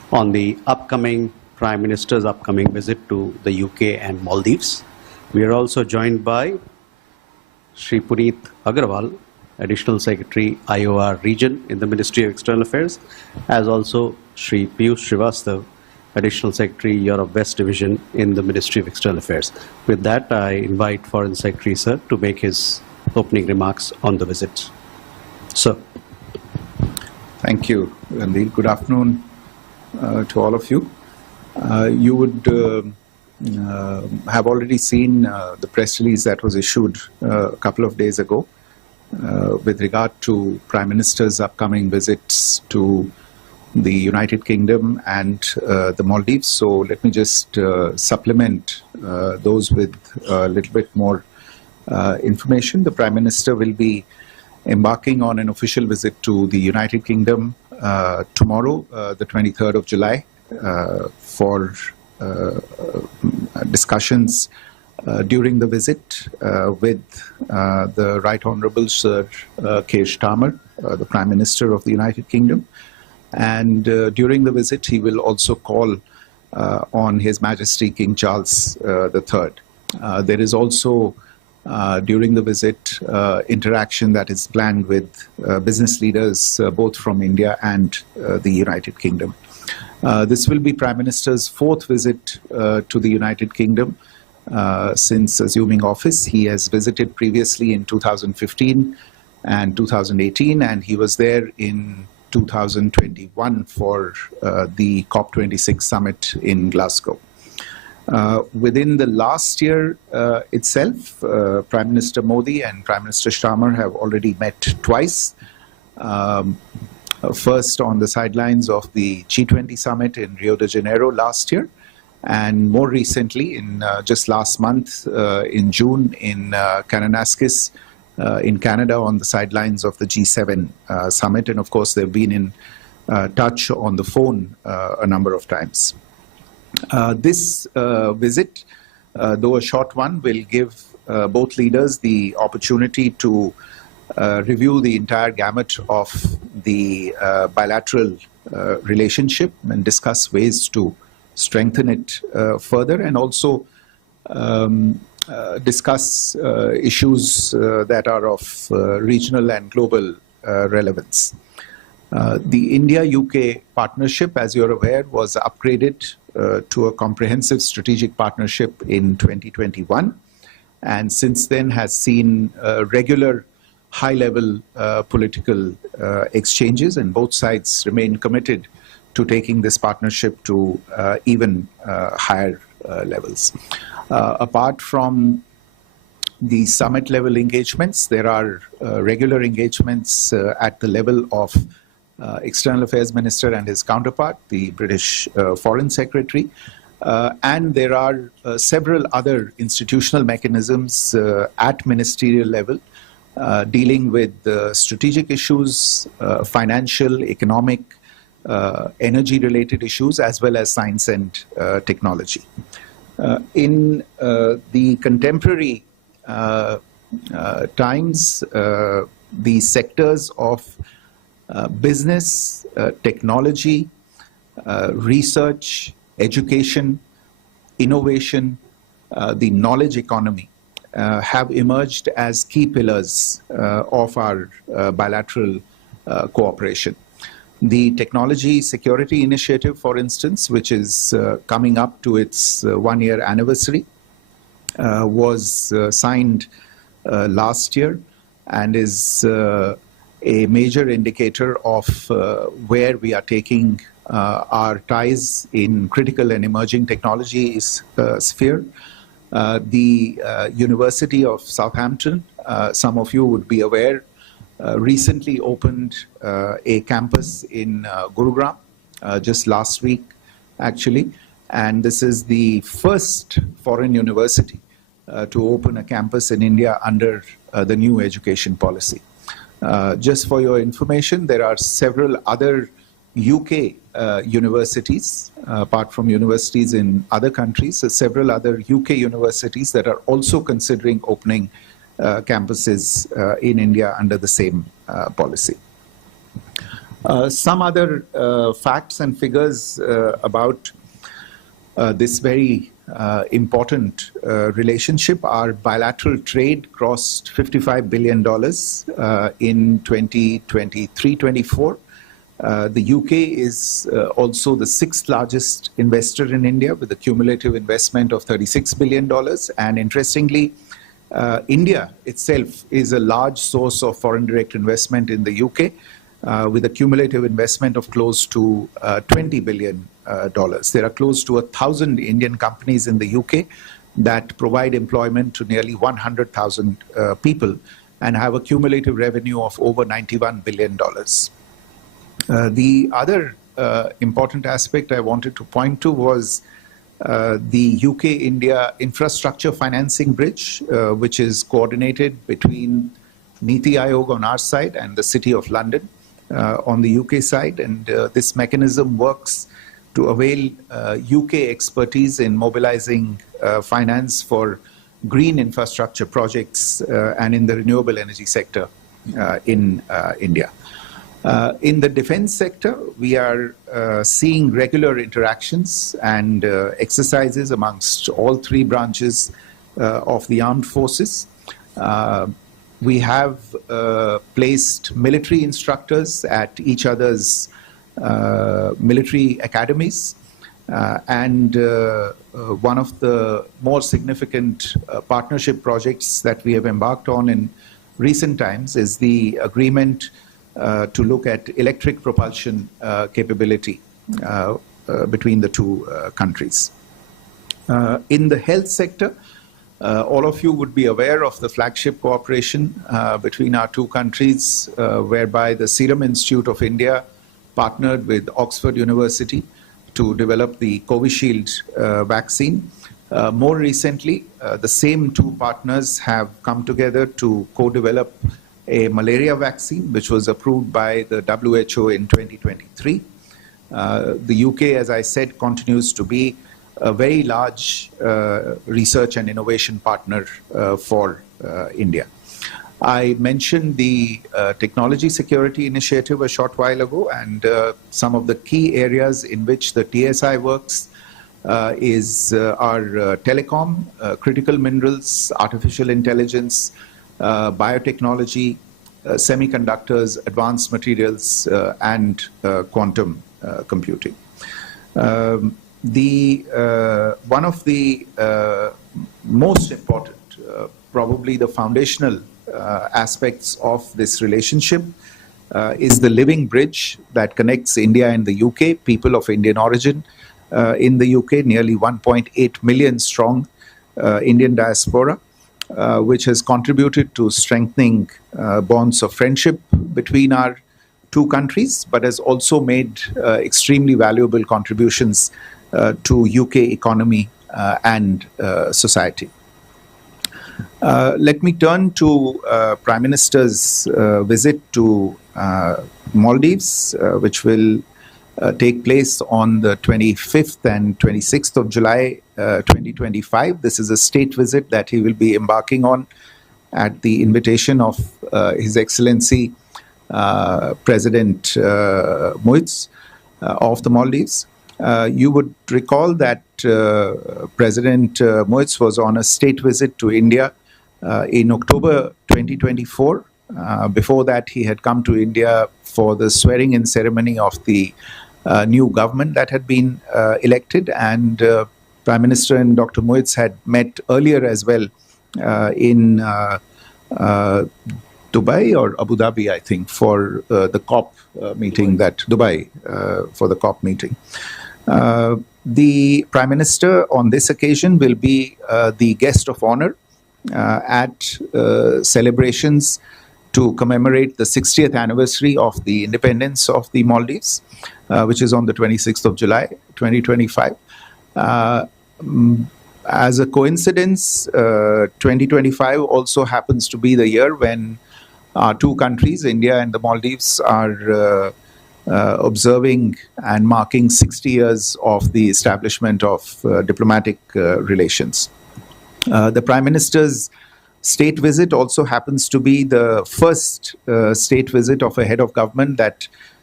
on the upcoming Prime Minister's upcoming visit to the UK and Maldives. We are also joined by Shri Puneet Agarwal, Additional Secretary, IOR Region in the Ministry of External Affairs, as also Shri Piyush Srivastav, Additional Secretary, Europe West Division in the Ministry of External Affairs. With that, I invite Foreign Secretary, sir, to make his opening remarks on the visit. Sir. Thank you, Ranveer. Good afternoon to all of you. You would have already seen the press release that was issued a couple of days ago with regard to Prime Minister's upcoming visits to the United Kingdom and the Maldives. So let me just supplement those with a little bit more information. The Prime Minister will be embarking on an official visit to the United Kingdom tomorrow, the 23rd of July, for discussions during the visit with the Right Honourable Sir Keir Starmer, the Prime Minister of the United Kingdom. And during the visit, he will also call on His Majesty King Charles III. There is also, during the visit, interaction that is planned with business leaders both from India and the United Kingdom. This will be Prime Minister's fourth visit to the United Kingdom since assuming office. He has visited previously in 2015 and 2018, and he was there in 2021 for the COP26 summit in Glasgow. Within the last year itself, Prime Minister Modi and Prime Minister Starmer have already met twice. First on the sidelines of the G20 summit in Rio de Janeiro last year, and more recently, in just last month, in June, in Kananaskis, in Canada, on the sidelines of the G7 summit. And of course, they've been in touch on the phone a number of times. This visit, though a short one, will give both leaders the opportunity to review the entire gamut of the bilateral relationship and discuss ways to strengthen it further, and also discuss issues that are of regional and global relevance. The India-UK partnership, as you're aware, was upgraded to a comprehensive strategic partnership in 2021, and since then has seen regular high-level political exchanges, and both sides remain committed to taking this partnership to even higher levels. Apart from the summit-level engagements, there are regular engagements at the level of External Affairs Minister and his counterpart, the British Foreign Secretary, and there are several other institutional mechanisms at ministerial level dealing with strategic issues, financial, economic, energy-related issues, as well as science and technology. In the contemporary times, the sectors of business, technology, research, education, innovation, the knowledge economy have emerged as key pillars of our bilateral cooperation. The Technology Security Initiative, for instance, which is coming up to its one-year anniversary, was signed last year and is a major indicator of where we are taking our ties in critical and emerging technologies sphere. The University of Southampton, some of you would be aware, recently opened a campus in Gurugram just last week, actually. And this is the first foreign university to open a campus in India under the new education policy. Just for your information, there are several other UK universities, apart from universities in other countries, so several other UK universities that are also considering opening campuses in India under the same policy. Some other facts and figures about this very important relationship. Our bilateral trade crossed $55 billion in 2023-24. The UK is also the sixth largest investor in India with a cumulative investment of $36 billion. And interestingly, India itself is a large source of foreign direct investment in the UK with a cumulative investment of close to $20 billion. There are close to 1,000 Indian companies in the UK that provide employment to nearly 100,000 people and have a cumulative revenue of over $91 billion. The other important aspect I wanted to point to was the UK-India infrastructure financing bridge, which is coordinated between Niti Aayog on our side and the City of London on the UK side. And this mechanism works to avail UK expertise in mobilizing finance for green infrastructure projects and in the renewable energy sector in India. In the defense sector, we are seeing regular interactions and exercises amongst all three branches of the armed forces. We have placed military instructors at each other's military academies. And one of the more significant partnership projects that we have embarked on in recent times is the agreement to look at electric propulsion capability between the two countries. In the health sector, all of you would be aware of the flagship cooperation between our two countries, whereby the Serum Institute of India partnered with Oxford University to develop the Covishield vaccine. More recently, the same two partners have come together to co-develop a malaria vaccine, which was approved by the WHO in 2023. The UK, as I said, continues to be a very large research and innovation partner for India. I mentioned the Technology Security Initiative a short while ago, and some of the key areas in which the TSI works is our telecom, critical minerals, artificial intelligence, biotechnology, semiconductors, advanced materials, and quantum computing. One of the most important, probably the foundational aspects of this relationship is the living bridge that connects India and the UK, people of Indian origin in the UK, nearly 1.8 million strong Indian diaspora, which has contributed to strengthening bonds of friendship between our two countries, but has also made extremely valuable contributions to UK economy and society. Let me turn to Prime Minister's visit to Maldives, which will take place on the 25th and 26th of July 2025. This is a state visit that he will be embarking on at the invitation of His Excellency President Muiz of the Maldives. You would recall that President Muiz was on a state visit to India in October 2024. Before that, he had come to India for the swearing-in ceremony of the new government that had been elected, and Prime Minister and Dr. Muiz had met earlier as well in Dubai or Abu Dhabi, I think, for the COP meeting, for the COP meeting. The Prime Minister on this occasion will be the guest of honor at celebrations to commemorate the 60th anniversary of the independence of the Maldives, which is on the 26th of July, 2025. As a coincidence, 2025 also happens to be the year when our two countries, India and the Maldives, are observing and marking 60 years of the establishment of diplomatic relations. The Prime Minister's state visit also happens to be the first state visit of a head of government that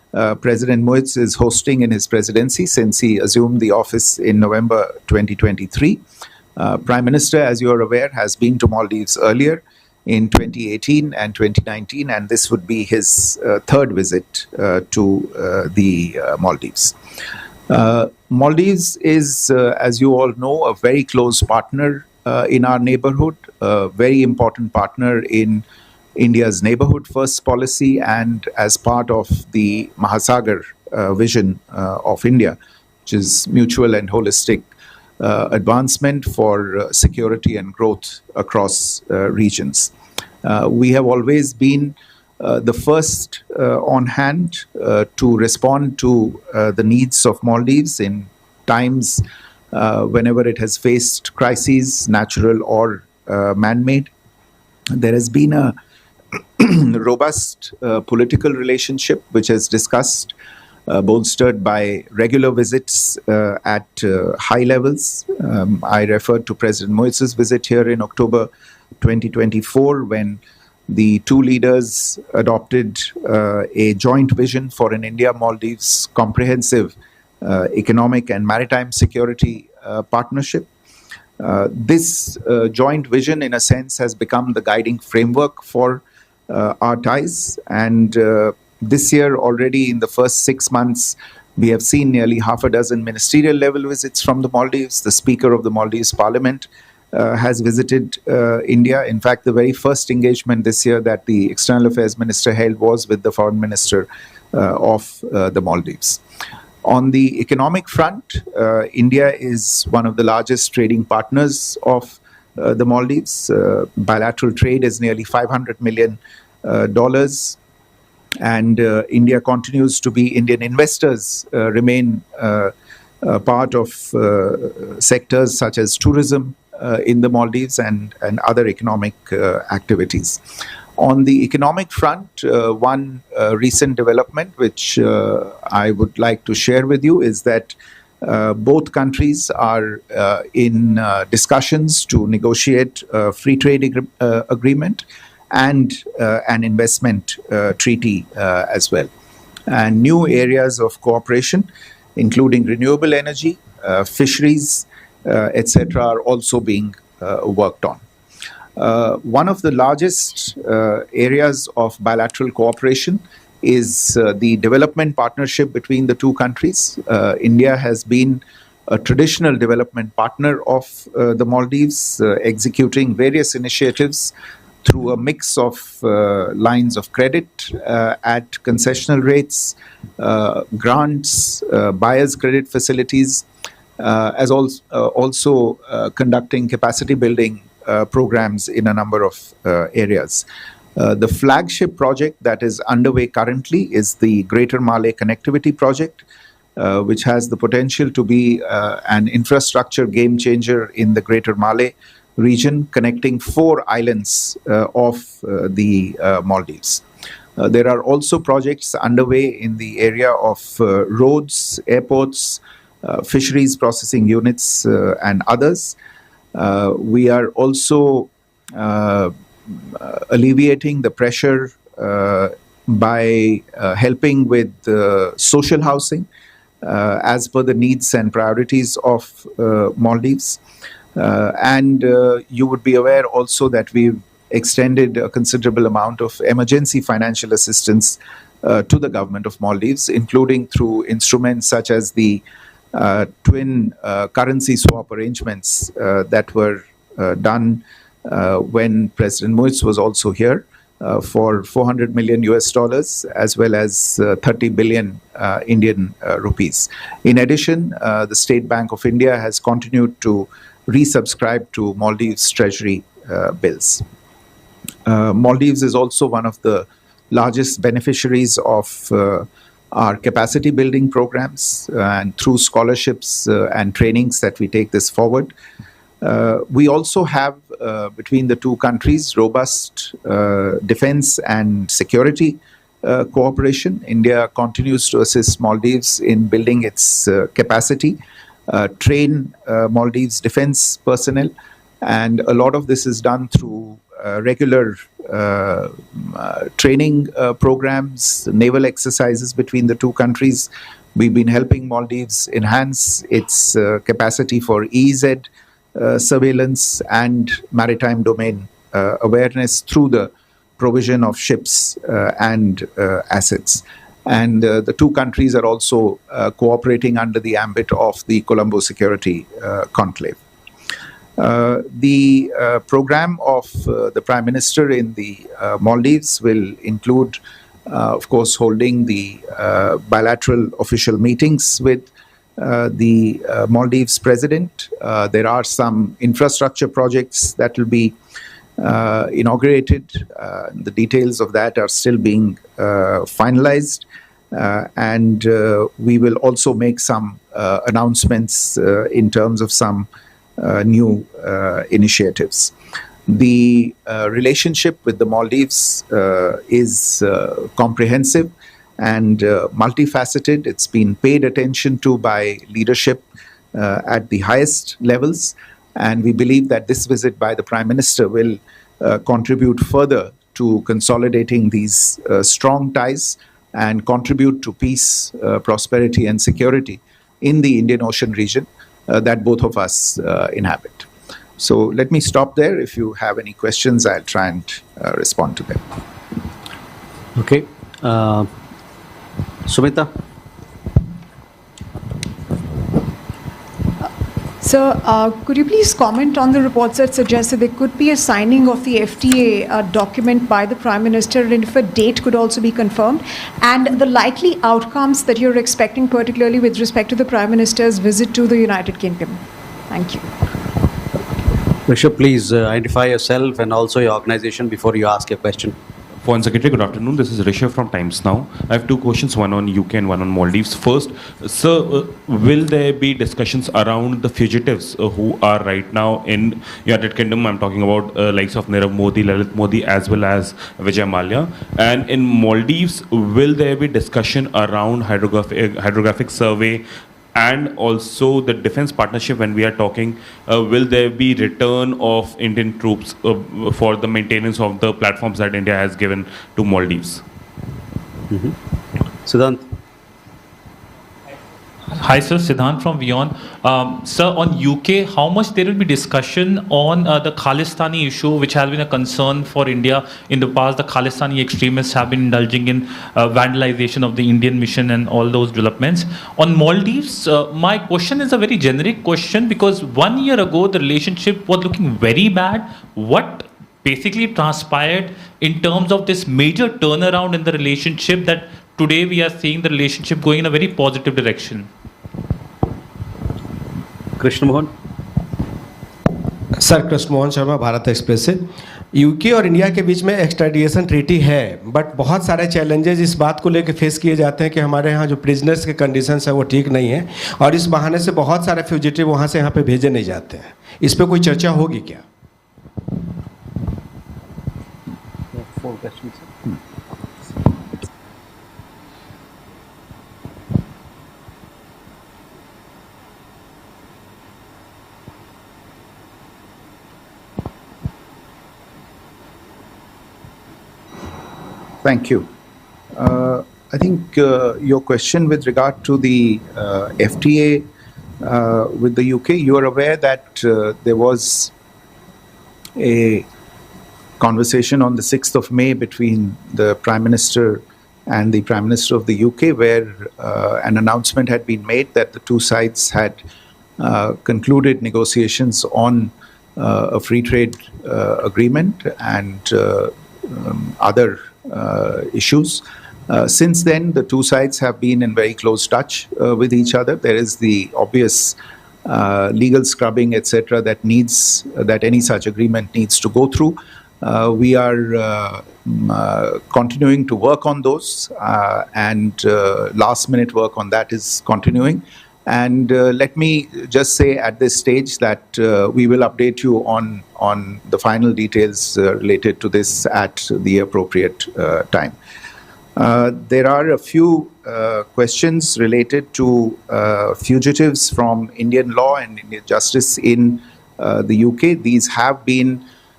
President Moitz is hosting in his presidency since he assumed the office in November 2023. Prime Minister, as you are aware, has been to Maldives earlier in 2018 and 2019, and this would be his third visit to the Maldives. Maldives is, as you all know, a very close partner in our neighborhood, a very important partner in India's neighborhood first policy and as part of the Mahasagar vision of India, which is mutual and holistic advancement for security and growth across regions. We have always been the first on hand to respond to the needs of Maldives in times whenever it has faced crises, natural or man-made. There has been a robust political relationship which is discussed, bolstered by regular visits at high levels. I referred to President Moitz's visit here in October 2024 when the two leaders adopted a joint vision for an India-Maldives comprehensive economic and maritime security partnership. This joint vision, in a sense, has become the guiding framework for our ties. And this year, already in the first 6 months, we have seen nearly half a dozen ministerial level visits from the Maldives. The Speaker of the Maldives Parliament has visited India. In fact, the very first engagement this year that the External Affairs Minister held was with the Foreign Minister of the Maldives. On the economic front, India is one of the largest trading partners of the Maldives. Bilateral trade is nearly $500 million. And India continues to be, Indian investors remain part of sectors such as tourism in the Maldives and other economic activities. On the economic front, one recent development which I would like to share with you is that both countries are in discussions to negotiate a free trade agreement and an investment treaty as well. And new areas of cooperation, including renewable energy, fisheries, etc., are also being worked on. One of the largest areas of bilateral cooperation is the development partnership between the two countries. India has been a traditional development partner of the Maldives, executing various initiatives through a mix of lines of credit at concessional rates, grants, buyer's credit facilities, as also conducting capacity building programs in a number of areas. The flagship project that is underway currently is the Greater Malay Connectivity Project, which has the potential to be an infrastructure game changer in the Greater Malay region, connecting 4 islands of the Maldives. There are also projects underway in the area of roads, airports, fisheries processing units, and others. We are also alleviating the pressure by helping with social housing as per the needs and priorities of Maldives. And you would be aware also that we've extended a considerable amount of emergency financial assistance to the government of Maldives, including through instruments such as the twin currency swap arrangements that were done when President Moitz was also here for $400 million US, as well as 30 billion Indian rupees. In addition, the State Bank of India has continued to resubscribe to Maldives Treasury bills. Maldives is also one of the largest beneficiaries of our capacity building programs, and through scholarships and trainings that we take this forward. We also have, between the two countries, robust defense and security cooperation. India continues to assist Maldives in building its capacity, train Maldives defense personnel, and a lot of this is done through regular training programs, naval exercises between the two countries. We've been helping Maldives enhance its capacity for EEZ surveillance and maritime domain awareness through the provision of ships and assets. And the two countries are also cooperating under the ambit of the Colombo Security Conclave. The program of the Prime Minister in the Maldives will include, of course, holding the bilateral official meetings with the Maldives President. There are some infrastructure projects that will be inaugurated. The details of that are still being finalized. And we will also make some announcements in terms of some new initiatives. The relationship with the Maldives is comprehensive and multifaceted. It's been paid attention to by leadership at the highest levels. And we believe that this visit by the Prime Minister will contribute further to consolidating these strong ties and contribute to peace, prosperity, and security in the Indian Ocean region that both of us inhabit. So let me stop there. If you have any questions, I'll try and respond to them. Okay. Sumita? Sir, could you please comment on the reports that suggest that there could be a signing of the FTA document by the Prime Minister, and if a date could also be confirmed, and the likely outcomes that you're expecting, particularly with respect to the Prime Minister's visit to the United Kingdom? Thank you. Rishabh, please identify yourself and also your organization before you ask your question. Foreign Secretary, good afternoon. This is Rishabh from Times Now. I have two questions, one on UK and one on Maldives. First, sir, will there be discussions around the fugitives who are right now in United Kingdom? I'm talking about likes of Narendra Modi, Lalit Modi, as well as Vijay Mallya. And in Maldives, will there be discussion around hydrographic survey and also the defense partnership? When we are talking, will there be return of Indian troops for the maintenance of the platforms that India has given to Maldives? Siddhant? Hi, sir. Siddhant from WION. Sir, on UK, how much there will be discussion on the Khalistani issue, which has been a concern for India in the past? The Khalistani extremists have been indulging in vandalization of the Indian mission and all those developments. On Maldives, my question is a very generic question, because 1 year ago, the relationship was looking very bad. What basically transpired in terms of this major turnaround in the relationship that today we are seeing the relationship going in a very positive direction? Krishna Mohan? Sir, Krishna Mohan Sharma, Bharat express से। UK और India के बीच में extradition treaty है, but बहुत सारे challenges इस बात को लेकर फेस किए जाते हैं कि हमारे यहाँ जो प्रिजनर्स के कंडीशंस है वो ठीक नहीं है, और इस बहाने से बहुत सारे फ्यूजिटिव वहाँ से यहाँ पे भेजे नहीं जाते हैं। इस पर कोई चर्चा होगी क्या? Thank you. I think your question with regard to the FTA with the UK, you are aware that there was a conversation on the 6th of May between the Prime Minister and the Prime Minister of the UK, where an announcement had been made that the two sides had concluded negotiations on a free trade agreement and other issues. Since then, the two sides have been in very close touch with each other. There is the obvious legal scrubbing, etc., that any such agreement needs to go through. We are continuing to work on those, and last-minute work on that is continuing. And let me just say at this stage that we will update you on the final details related to this at the appropriate time. There are a few questions related to fugitives from Indian law and Indian justice in the UK. These have been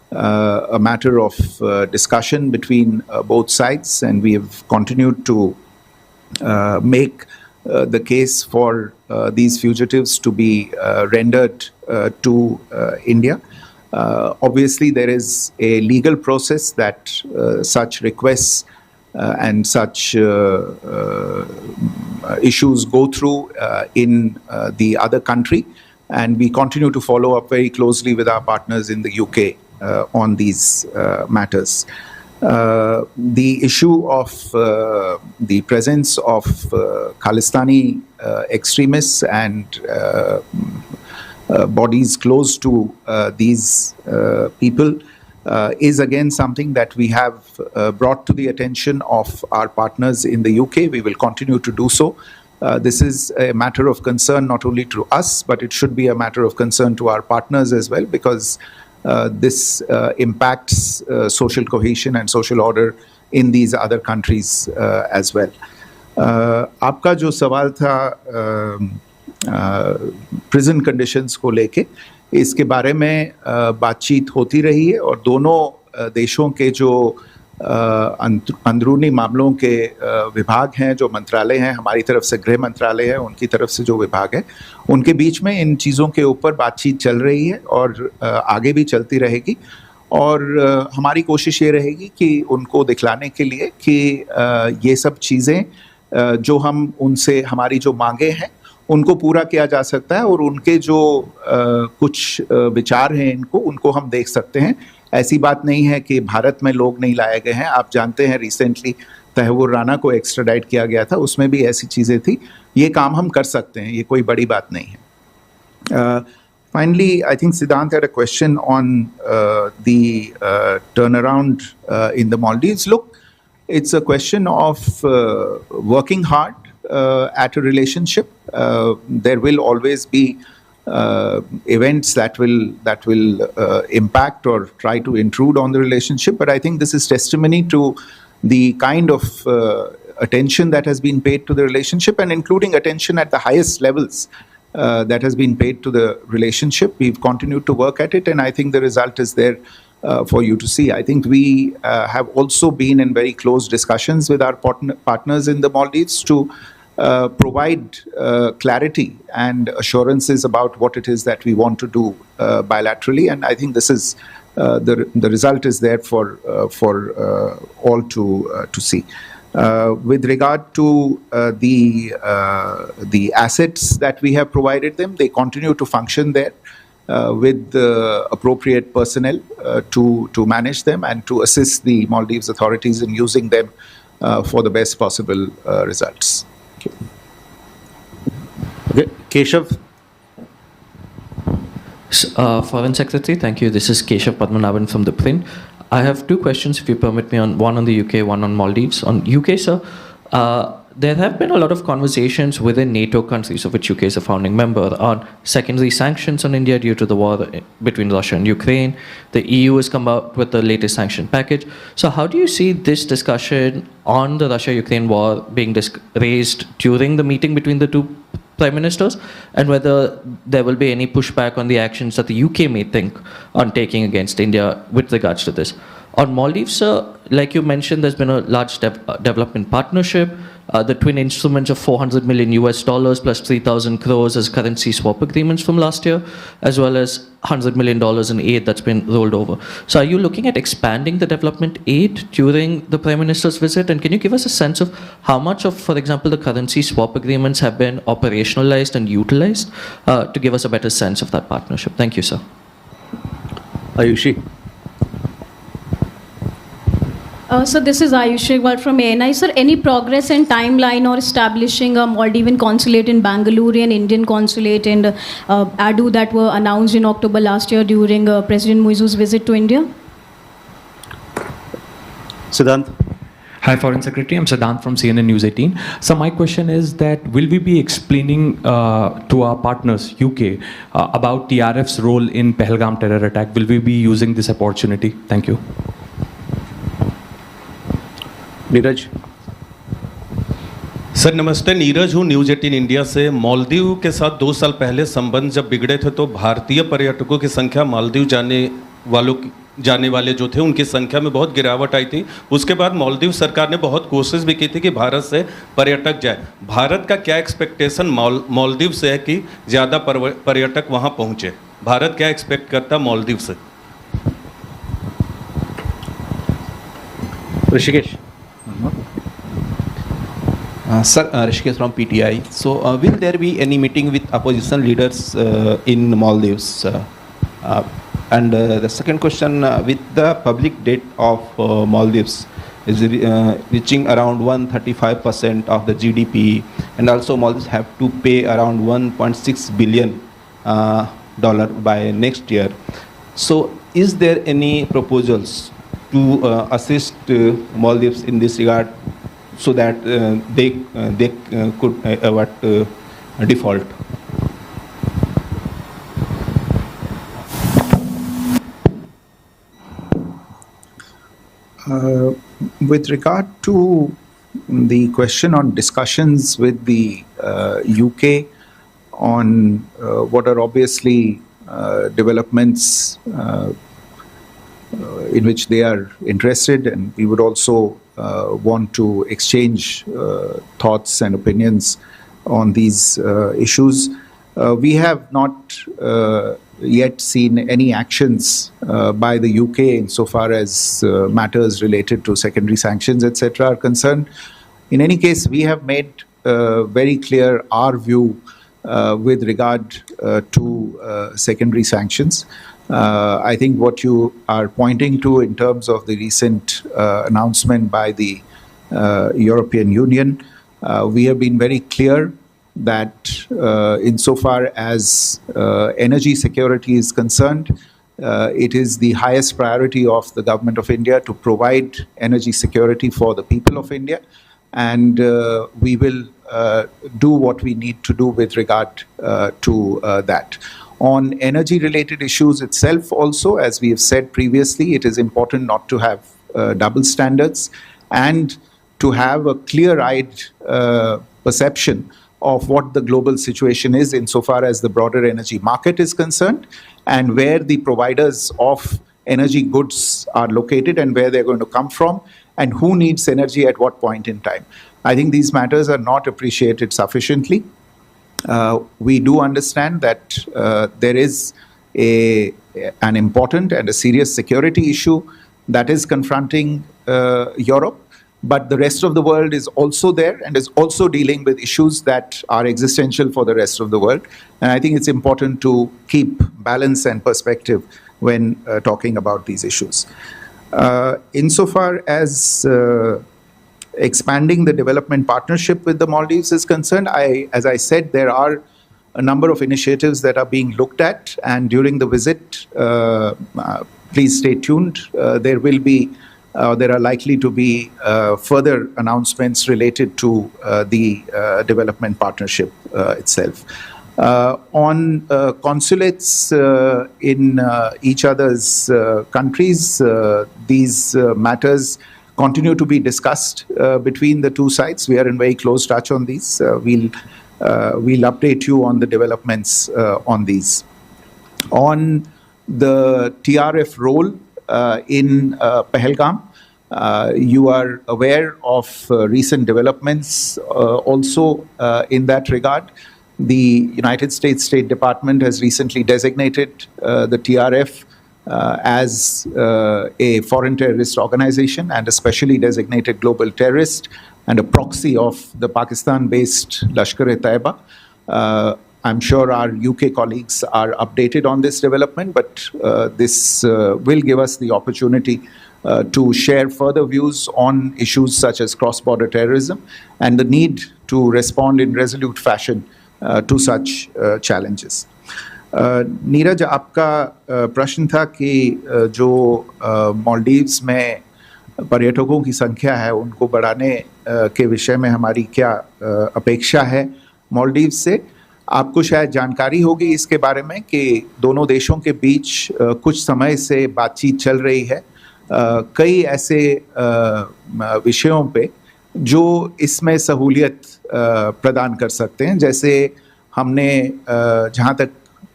a matter of discussion between both sides, and we have continued to make the case for these fugitives to be rendered to India. Obviously, there is a legal process that such requests and such issues go through in the other country, and we continue to follow up very closely with our partners in the UK on these matters. The issue of the presence of Khalistani extremists and bodies close to these people is again something that we have brought to the attention of our partners in the UK. We will continue to do so. This is a matter of concern not only to us, but it should be a matter of concern to our partners as well, because this impacts social cohesion and social order in these other countries as well. आपका जो सवाल था prison conditions को लेके, इसके बारे में बातचीत होती रही है और दोनों देशों के जो अंदरूनी मामलों के विभाग हैं, जो मंत्रालय हैं, हमारी तरफ से गृह मंत्रालय है, उनकी तरफ से जो विभाग है, उनके बीच में इन चीज़ों के ऊपर बातचीत चल रही है और आगे भी चलती रहेगी। और हमारी कोशिश ये रहेगी कि उनको दिखलाने के लिए कि ये सब चीज़ें जो हम उनसे, हमारी जो मांगे हैं, उनको पूरा किया जा सकता है और उनके जो कुछ विचार हैं उनको हम देख सकते हैं। ऐसी बात नहीं है कि भारत में लोग नहीं लाए गए हैं। आप जानते हैं रिसेंटली तहव्वुर राना को एक्स्ट्राडाइट किया गया था, उसमें भी ऐसी चीज़ें थी। ये काम हम कर सकते हैं, ये कोई बड़ी बात नहीं है। Finally, I think Siddhant had a question on the turnaround in the Maldives. Look, it's a question of working hard at a relationship. There will always be events that will impact or try to intrude on the relationship, but I think this is testimony to the kind of attention that has been paid to the relationship, and including attention at the highest levels that has been paid to the relationship. We've continued to work at it, and I think the result is there for you to see. I think we have also been in very close discussions with our partners in the Maldives to provide clarity and assurances about what it is that we want to do bilaterally, and I think this is the result is there for all to see. With regard to the assets that we have provided them, they continue to function there with the appropriate personnel to manage them and to assist the Maldives authorities in using them for the best possible results. Okay. Keshav. Foreign Secretary, thank you. This is Keshav Padmanabhan from the Print. I have two questions, if you permit me, one on the UK, one on Maldives. On UK, sir, there have been a lot of conversations within NATO countries, of which UK is a founding member, on secondary sanctions on India due to the war between Russia and Ukraine. The EU has come out with the latest sanction package. So how do you see this discussion on the Russia-Ukraine war being raised during the meeting between the two prime ministers, and whether there will be any pushback on the actions that the UK may think on taking against India with regards to this? On Maldives, sir, like you mentioned, there's been a large development partnership. The twin instruments of $400 million plus 3,000 crores as currency swap agreements from last year, as well as $100 million in aid that's been rolled over. So are you looking at expanding the development aid during the Prime Minister's visit? And can you give us a sense of how much of, for example, the currency swap agreements have been operationalized and utilized to give us a better sense of that partnership? Thank you, sir. Ayushi. So this is Ayushi from MEA. Sir, any progress and timeline or establishing a Maldivian consulate in Bangalore and Indian consulate in Adu that were announced in October last year during President Muizu's visit to India? Siddhant. Hi, Foreign Secretary. I'm Siddhant from CNN News 18. So my question is that will we be explaining to our partners, UK, about TRF's role in Pahalgam terror attack? Will we be using this opportunity? Thank you. Neeraj. Sir नमस्ते, नीरज हूँ news 18 India से। मालदीव के साथ 2 साल पहले संबंध जब बिगड़े थे तो भारतीय पर्यटकों की संख्या मालदीव जाने वाले जो थे उनकी संख्या में बहुत गिरावट आई थी। उसके बाद मालदीव सरकार ने बहुत कोशिश भी की थी कि भारत से पर्यटक जाए। भारत का क्या एक्सपेक्टेशन मालदीव से है कि ज़्यादा पर्यटक वहाँ पहुँचे? भारत क्या एक्सपेक्ट करता है मालदीव से? Rishikesh. Sir, Rishikesh from PTI. So, will there be any meeting with opposition leaders in Maldives? And the second question, with the public debt of Maldives is reaching around 135% of the GDP, and also Maldives have to pay around $1.6 billion by next year. So, is there any proposals to assist Maldives in this regard, so that they could avoid default? With regard to the question on discussions with the UK on what are obviously developments in which they are interested, and we would also want to exchange thoughts and opinions on these issues. We have not yet seen any actions by the UK insofar as matters related to secondary sanctions, etc. are concerned. In any case, we have made very clear our view with regard to secondary sanctions. I think what you are pointing to in terms of the recent announcement by the European Union, we have been very clear that insofar as energy security is concerned, it is the highest priority of the Government of India to provide energy security for the people of India, and we will do what we need to do with regard to that. On energy-related issues itself also, as we have said previously, it is important not to have double standards and to have a clear-eyed perception of what the global situation is insofar as the broader energy market is concerned, and where the providers of energy goods are located and where they're going to come from, and who needs energy at what point in time. I think these matters are not appreciated sufficiently. We do understand that there is an important and a serious security issue that is confronting Europe, but the rest of the world is also there and is also dealing with issues that are existential for the rest of the world. And I think it's important to keep balance and perspective when talking about these issues. Insofar as expanding the development partnership with the Maldives is concerned, as I said, there are a number of initiatives that are being looked at, and during the visit, please stay tuned. There are likely to be further announcements related to the development partnership itself. On consulates in each other's countries, these matters continue to be discussed between the two sides. We are in very close touch on these. We'll update you on the developments on these. On the TRF role in Pahalgam, you are aware of recent developments also in that regard. The United States State Department has recently designated the TRF as a foreign terrorist organization and a specially designated global terrorist and a proxy of the Pakistan-based Lashkar-e-Taiba. I'm sure our UK colleagues are updated on this development, but this will give us the opportunity to share further views on issues such as cross-border terrorism and the need to respond in resolute fashion to such challenges. Neeraj, आपका प्रश्न था कि जो मालदीव्स में पर्यटकों की संख्या है उनको बढ़ाने के विषय में हमारी क्या अपेक्षा है मालदीव से। आपको शायद जानकारी होगी इसके बारे में कि दोनों देशों के बीच कुछ समय से बातचीत चल रही है कई ऐसे विषयों पे जो इसमें सहूलियत प्रदान कर सकते हैं। जैसे हमने जहाँ तक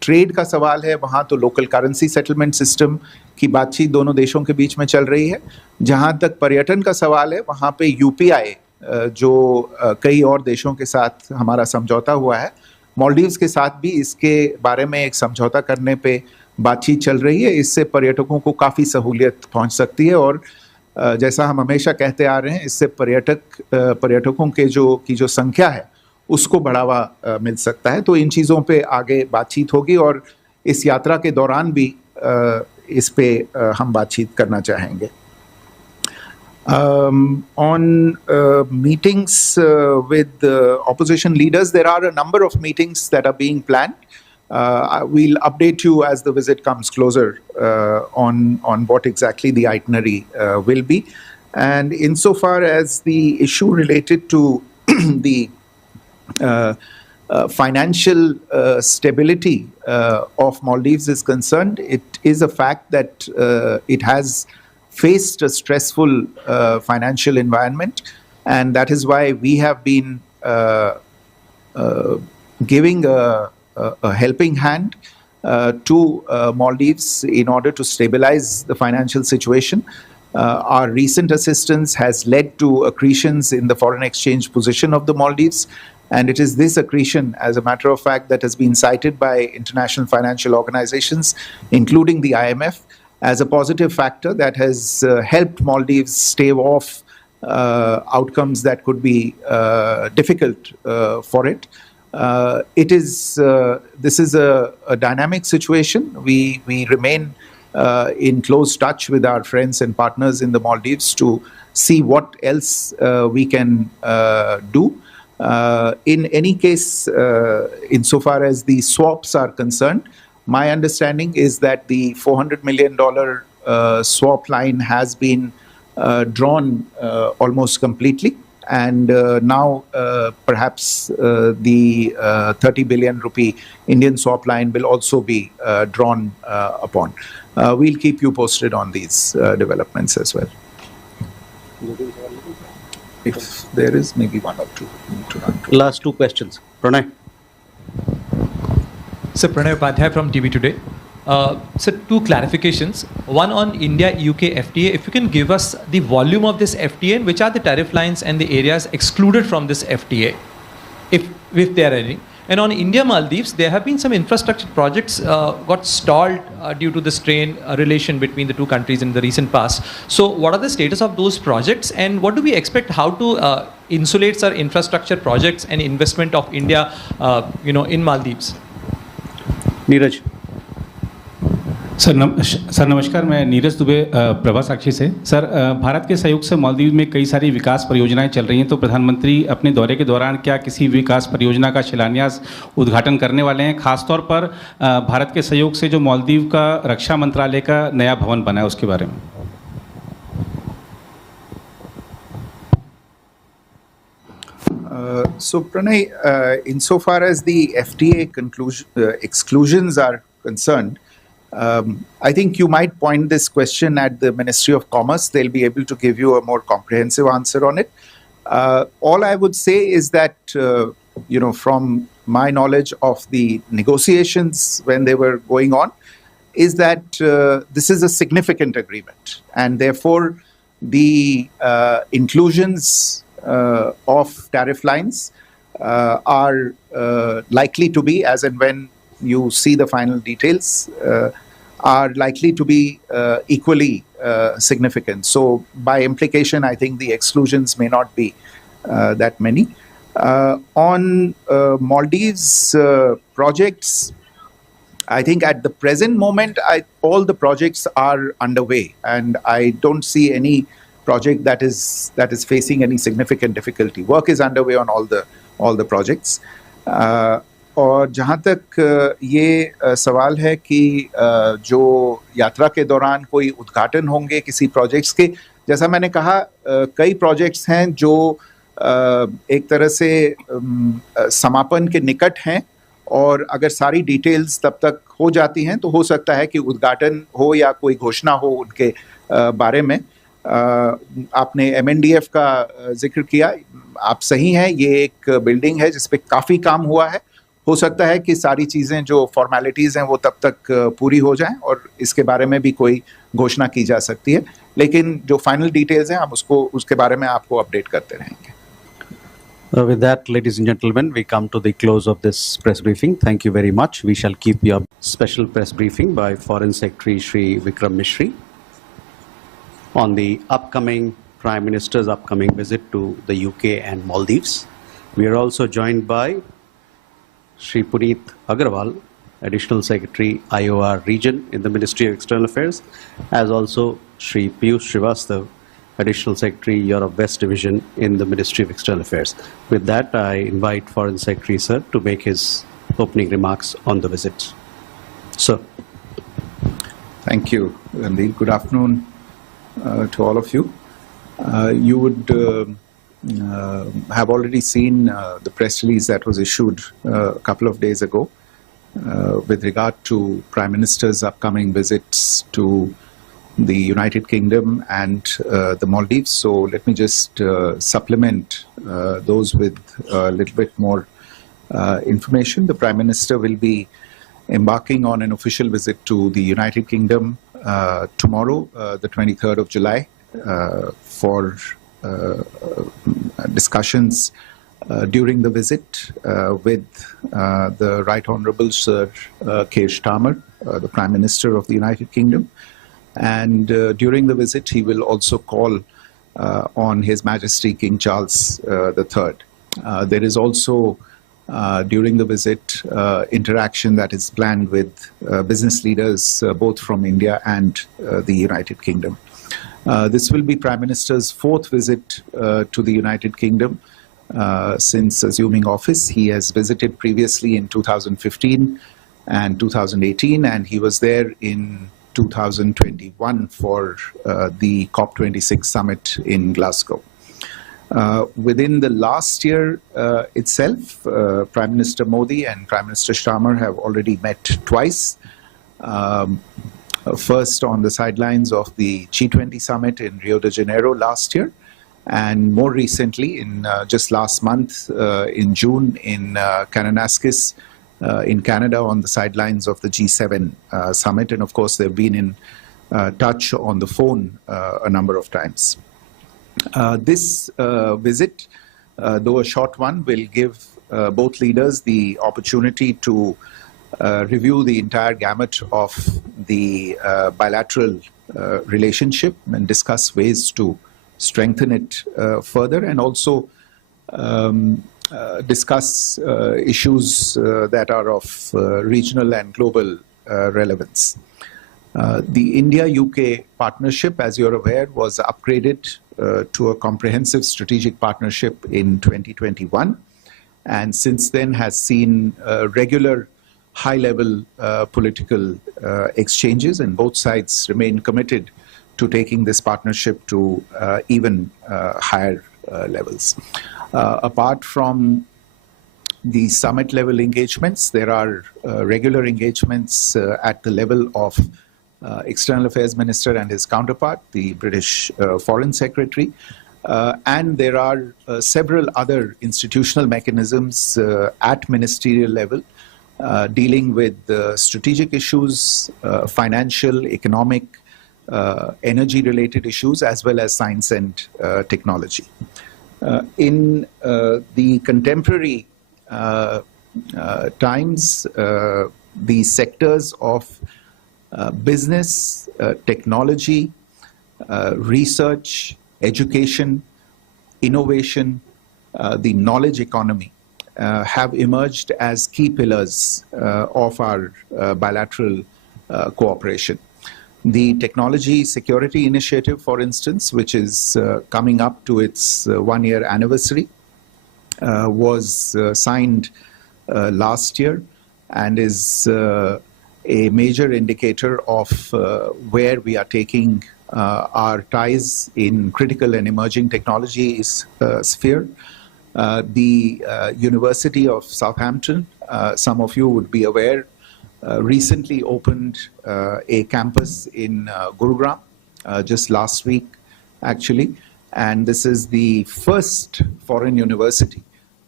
ट्रेड का सवाल है वहाँ तो लोकल करेंसी सेटलमेंट सिस्टम की बातचीत दोनों देशों के बीच में चल रही है। जहाँ तक पर्यटन का सवाल है वहाँ पे यूपीआई जो कई और देशों के साथ हमारा समझौता हुआ है, मालदीव्स के साथ भी इसके बारे में एक समझौता करने पे बातचीत चल रही है। इससे पर्यटकों को काफ़ी सहूलियत पहुँच सकती है और जैसा हम हमेशा कहते आ रहे हैं, इससे पर्यटकों के जो संख्या है उसको बढ़ावा मिल सकता है। तो इन चीज़ों पे आगे बातचीत होगी और इस यात्रा के दौरान भी इस पे हम बातचीत करना चाहेंगे। On meetings with opposition leaders, there are a number of meetings that are being planned. We'll update you as the visit comes closer on what exactly the itinerary will be. And insofar as the issue related to the financial stability of Maldives is concerned, it is a fact that it has faced a stressful financial environment, and that is why we have been giving a helping hand to Maldives in order to stabilize the financial situation. Our recent assistance has led to accretions in the foreign exchange position of the Maldives, and it is this accretion, as a matter of fact, that has been cited by international financial organizations, including the IMF, as a positive factor that has helped Maldives stave off outcomes that could be difficult for it. This is a dynamic situation. We remain in close touch with our friends and partners in the Maldives to see what else we can do. In any case, insofar as the swaps are concerned, my understanding is that the $400 million swap line has been drawn almost completely, and now perhaps the 30 billion rupee Indian swap line will also be drawn upon. We'll keep you posted on these developments as well. If there is maybe one or two to run through. Last two questions. Pranay. Sir, Pranay Upadhyay from TV Today. Sir, two clarifications. One on India-UK FTA. If you can give us the volume of this FTA and which are the tariff lines and the areas excluded from this FTA, if there are any. And on India-Maldives, there have been some infrastructure projects got stalled due to the strained relation between the two countries in the recent past. So what are the status of those projects, and what do we expect, how to insulate our infrastructure projects and investment of India in Maldives? Neeraj. Sir नमस्कार, मैं नीरज दुबे प्रभा साक्षी से। Sir, Bharat के सहयोग से मालदीव में कई सारी विकास परियोजनाएं चल रही हैं, तो प्रधानमंत्री अपने दौरे के दौरान क्या किसी विकास परियोजना का शिलान्यास उद्घाटन करने वाले हैं? खासतौर पर भारत के सहयोग से जो मालदीव का रक्षा मंत्रालय का नया भवन बना है उसके बारे में। So Pranay, insofar as the FTA exclusions are concerned, I think you might point this question at the Ministry of Commerce. They'll be able to give you a more comprehensive answer on it. All I would say is that, from my knowledge of the negotiations when they were going on, is that this is a significant agreement, and therefore the inclusions of tariff lines are likely to be, as and when you see the final details, are likely to be equally significant. So by implication, I think the exclusions may not be that many. On Maldives projects, I think at the present moment, all the projects are underway, and I don't see any project that is facing any significant difficulty. Work is underway on all the projects. और जहाँ तक ये सवाल है कि जो यात्रा के दौरान कोई उद्घाटन होंगे किसी प्रोजेक्ट्स के, जैसा मैंने कहा, कई प्रोजेक्ट्स हैं जो एक तरह से समापन के निकट हैं, और अगर सारी डिटेल्स तब तक हो जाती हैं तो हो सकता है कि उद्घाटन हो या कोई घोषणा हो उनके बारे में। आपने MNDF का जिक्र किया, आप सही हैं, ये एक बिल्डिंग है जिस पे काफ़ी काम हुआ है हो सकता है कि सारी चीज़ें जो फॉर्मेलिटीज़ हैं वो तब तक पूरी हो जाएं और इसके बारे में भी कोई घोषणा की जा सकती है, लेकिन जो फाइनल डिटेल्स हैं हम उसके बारे में आपको अपडेट करते रहेंगे। With that, ladies and gentlemen, we come to the close of this press briefing. Thank you very much. We shall keep you up. Special press briefing by Foreign Secretary Shri Vikram Mishri on the Prime Minister's upcoming visit to the UK and Maldives. We are also joined by Shri Puneet Agarwal, Additional Secretary IOR Region in the Ministry of External Affairs, as also Shri Piyush Srivastav, Additional Secretary Europe West Division in the Ministry of External Affairs. With that, I invite Foreign Secretary Sir to make his opening remarks on the visit. Sir. Thank you, Randeep. Good afternoon to all of you. You would have already seen the press release that was issued a couple of days ago with regard to Prime Minister's upcoming visits to the United Kingdom and the Maldives. So let me just supplement those with a little bit more information. The Prime Minister will be embarking on an official visit to the United Kingdom tomorrow, the 23rd of July, for discussions during the visit with the Right Honourable Sir Keir Starmer, the Prime Minister of the United Kingdom. And during the visit, he will also call on His Majesty King Charles III. There is also, during the visit, interaction that is planned with business leaders both from India and the United Kingdom. This will be Prime Minister's fourth visit to the United Kingdom since assuming office. He has visited previously in 2015 and 2018, and he was there in 2021 for the COP26 summit in Glasgow. Within the last year itself, Prime Minister Modi and Prime Minister Starmer have already met twice. First on the sidelines of the G20 summit in Rio de Janeiro last year, and more recently in just last month in June in Kananaskis, in Canada on the sidelines of the G7 summit. And of course, they've been in touch on the phone a number of times. This visit, though a short one, will give both leaders the opportunity to review the entire gamut of the bilateral relationship and discuss ways to strengthen it further, and also discuss issues that are of regional and global relevance. The India-UK partnership, as you're aware, was upgraded to a comprehensive strategic partnership in 2021, and since then has seen regular high-level political exchanges, and both sides remain committed to taking this partnership to even higher levels. Apart from the summit level engagements, there are regular engagements at the level of External Affairs Minister and his counterpart, the British Foreign Secretary, and there are several other institutional mechanisms at ministerial level dealing with strategic issues, financial, economic, energy-related issues, as well as science and technology. In the contemporary times, the sectors of business, technology, research, education, innovation, the knowledge economy have emerged as key pillars of our bilateral cooperation. The Technology Security Initiative, for instance, which is coming up to its one-year anniversary, was signed last year and is a major indicator of where we are taking our ties in critical and emerging technology sphere. The University of Southampton, some of you would be aware, recently opened a campus in Gurugram just last week, actually. And this is the first foreign university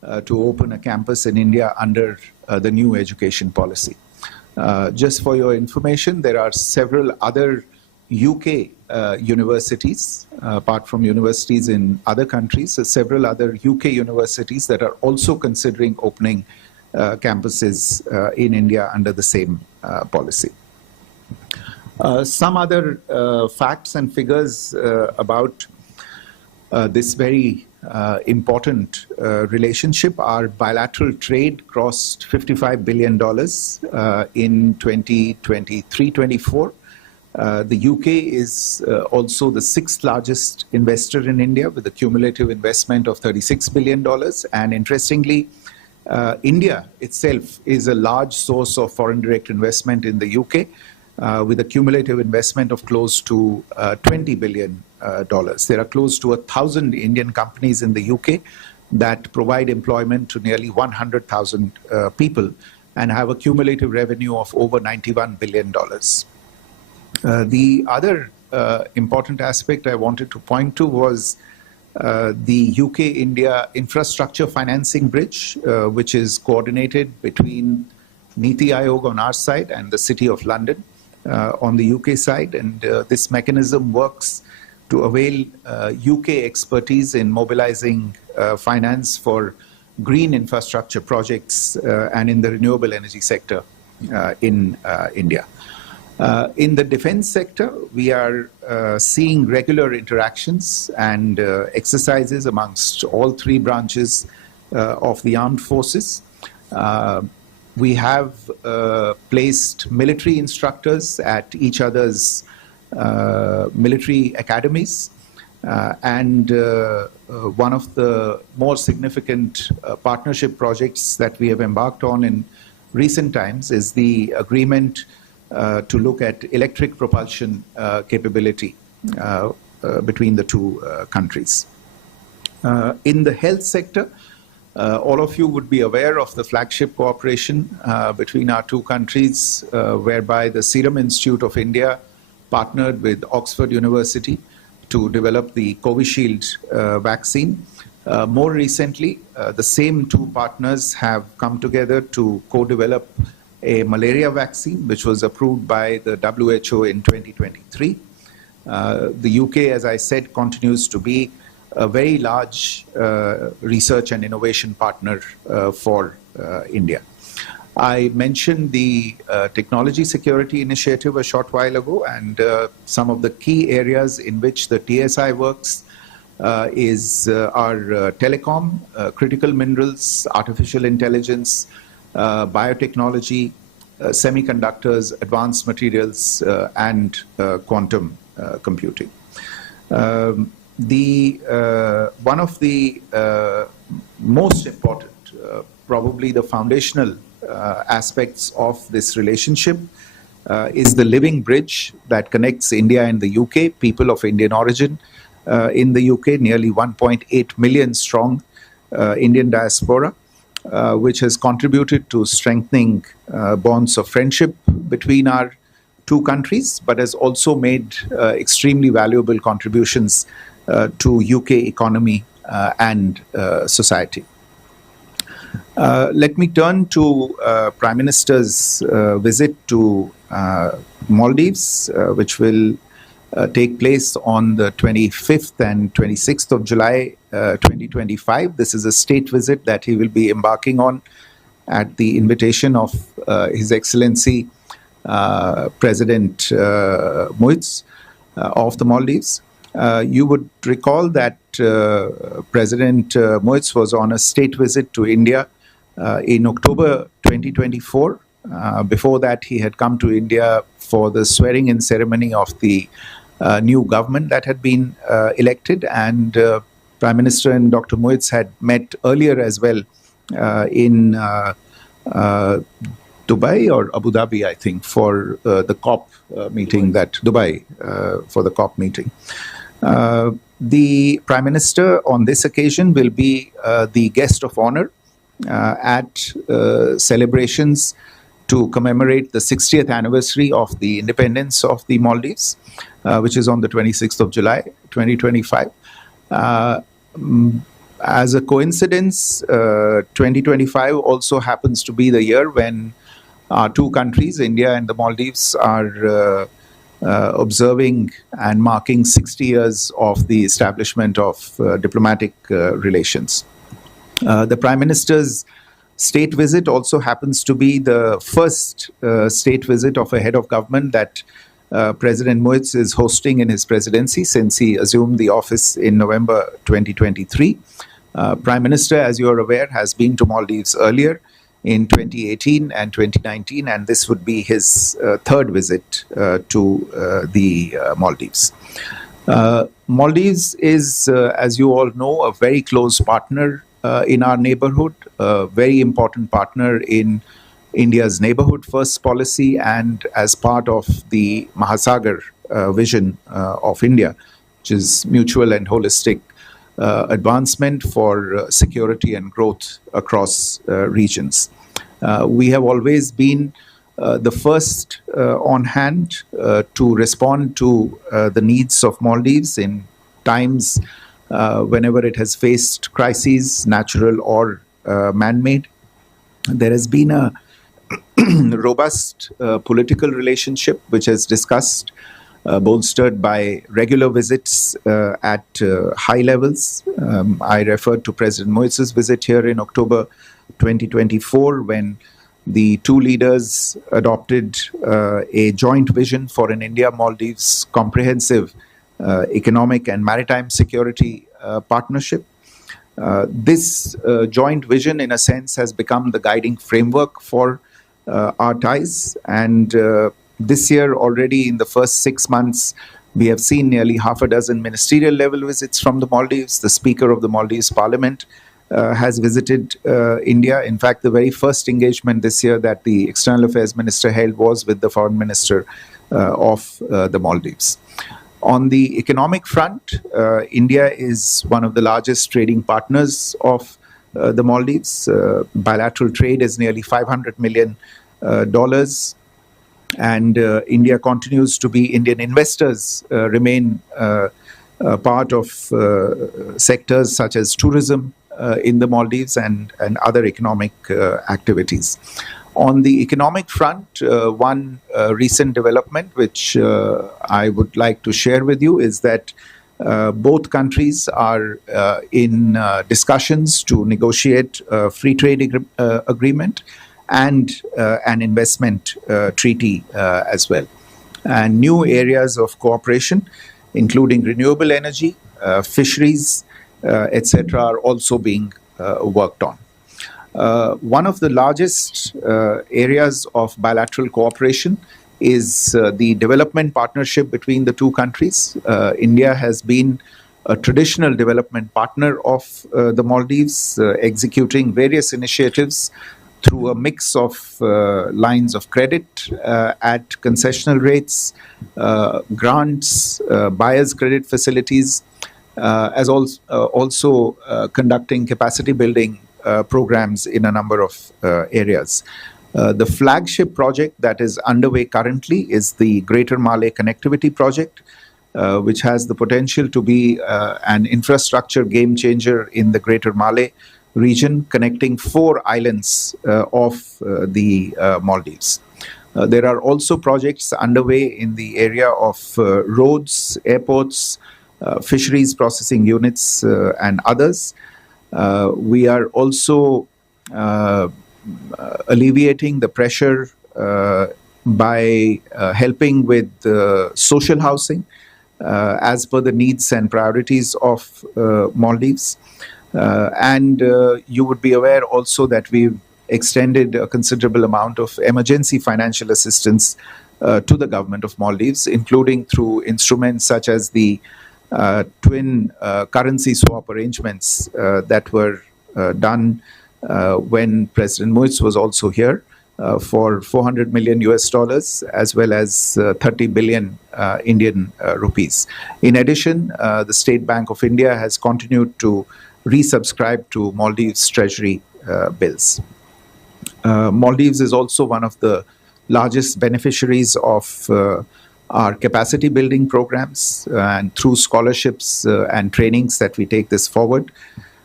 to open a campus in India under the new education policy. Just for your information, there are several other UK universities, apart from universities in other countries, several other UK universities that are also considering opening campuses in India under the same policy. Some other facts and figures about this very important relationship. Our bilateral trade crossed $55 billion in 2023-24. The UK is also the sixth largest investor in India with a cumulative investment of $36 billion. And interestingly, India itself is a large source of foreign direct investment in the UK with a cumulative investment of close to $20 billion. There are close to 1,000 Indian companies in the UK that provide employment to nearly 100,000 people and have a cumulative revenue of over $91 billion. The other important aspect I wanted to point to was the UK-India infrastructure financing bridge, which is coordinated between Niti Aayog on our side and the City of London on the UK side. And this mechanism works to avail UK expertise in mobilizing finance for green infrastructure projects and in the renewable energy sector in India. In the defense sector, we are seeing regular interactions and exercises amongst all three branches of the armed forces. We have placed military instructors at each other's military academies. And one of the more significant partnership projects that we have embarked on in recent times is the agreement to look at electric propulsion capability between the two countries. In the health sector, all of you would be aware of the flagship cooperation between our two countries, whereby the Serum Institute of India partnered with Oxford University to develop the Covishield vaccine. More recently, the same two partners have come together to co-develop a malaria vaccine, which was approved by the WHO in 2023. The UK, as I said, continues to be a very large research and innovation partner for India. I mentioned the Technology Security Initiative a short while ago, and some of the key areas in which the TSI works is our telecom, critical minerals, artificial intelligence, biotechnology, semiconductors, advanced materials, and quantum computing. One of the most important, probably the foundational aspects of this relationship is the living bridge that connects India and the UK, people of Indian origin in the UK, nearly 1.8 million strong Indian diaspora, which has contributed to strengthening bonds of friendship between our two countries, but has also made extremely valuable contributions to UK economy and society. Let me turn to Prime Minister's visit to Maldives, which will take place on the 25th and 26th of July 2025. This is a state visit that he will be embarking on at the invitation of His Excellency President Muiz of the Maldives. You would recall that President Muiz was on a state visit to India in October 2024. Before that, he had come to India for the swearing-in ceremony of the new government that had been elected, and Prime Minister and Dr. Muiz had met earlier as well in Dubai or Abu Dhabi, I think, for the COP meeting, for the COP meeting. The Prime Minister on this occasion will be the guest of honor at celebrations to commemorate the 60th anniversary of the independence of the Maldives, which is on the 26th of July, 2025. As a coincidence, 2025 also happens to be the year when our two countries, India and the Maldives, are observing and marking 60 years of the establishment of diplomatic relations. The Prime Minister's state visit also happens to be the first state visit of a head of government that President Modi is hosting in his presidency since he assumed the office in November 2023. Prime Minister, as you are aware, has been to Maldives earlier in 2018 and 2019, and this would be his third visit to the Maldives. Maldives is, as you all know, a very close partner in our neighborhood, a very important partner in India's neighborhood first policy and as part of the Mahasagar vision of India, which is mutual and holistic advancement for security and growth across regions. We have always been the first on hand to respond to the needs of Maldives in times whenever it has faced crises, natural or man-made. There has been a robust political relationship which is discussed, bolstered by regular visits at high levels. I referred to President Modi's visit here in October 2024 when the two leaders adopted a joint vision for an India-Maldives comprehensive economic and maritime security partnership. This joint vision, in a sense, has become the guiding framework for our ties. And this year, already in the first 6 months, we have seen nearly half a dozen ministerial level visits from the Maldives. The Speaker of the Maldives Parliament has visited India. In fact, the very first engagement this year that the External Affairs Minister held was with the Foreign Minister of the Maldives. On the economic front, India is one of the largest trading partners of the Maldives. Bilateral trade is nearly $500 million. And India continues to be, Indian investors remain part of sectors such as tourism in the Maldives and other economic activities. On the economic front, one recent development which I would like to share with you is that both countries are in discussions to negotiate a free trade agreement and an investment treaty as well. And new areas of cooperation, including renewable energy, fisheries, etc., are also being worked on. One of the largest areas of bilateral cooperation is the development partnership between the two countries. India has been a traditional development partner of the Maldives, executing various initiatives through a mix of lines of credit at concessional rates, grants, buyer's credit facilities, as also conducting capacity building programs in a number of areas. The flagship project that is underway currently is the Greater Malay Connectivity Project, which has the potential to be an infrastructure game changer in the Greater Malay region, connecting 4 islands of the Maldives. There are also projects underway in the area of roads, airports, fisheries processing units, and others. We are also alleviating the pressure by helping with social housing as per the needs and priorities of Maldives. And you would be aware also that we've extended a considerable amount of emergency financial assistance to the government of Maldives, including through instruments such as the twin currency swap arrangements that were done when President Modi was also here for $400 million as well as 30 billion Indian rupees. In addition, the State Bank of India has continued to resubscribe to Maldives Treasury bills. Maldives is also one of the largest beneficiaries of our capacity building programs, and through scholarships and trainings that we take this forward.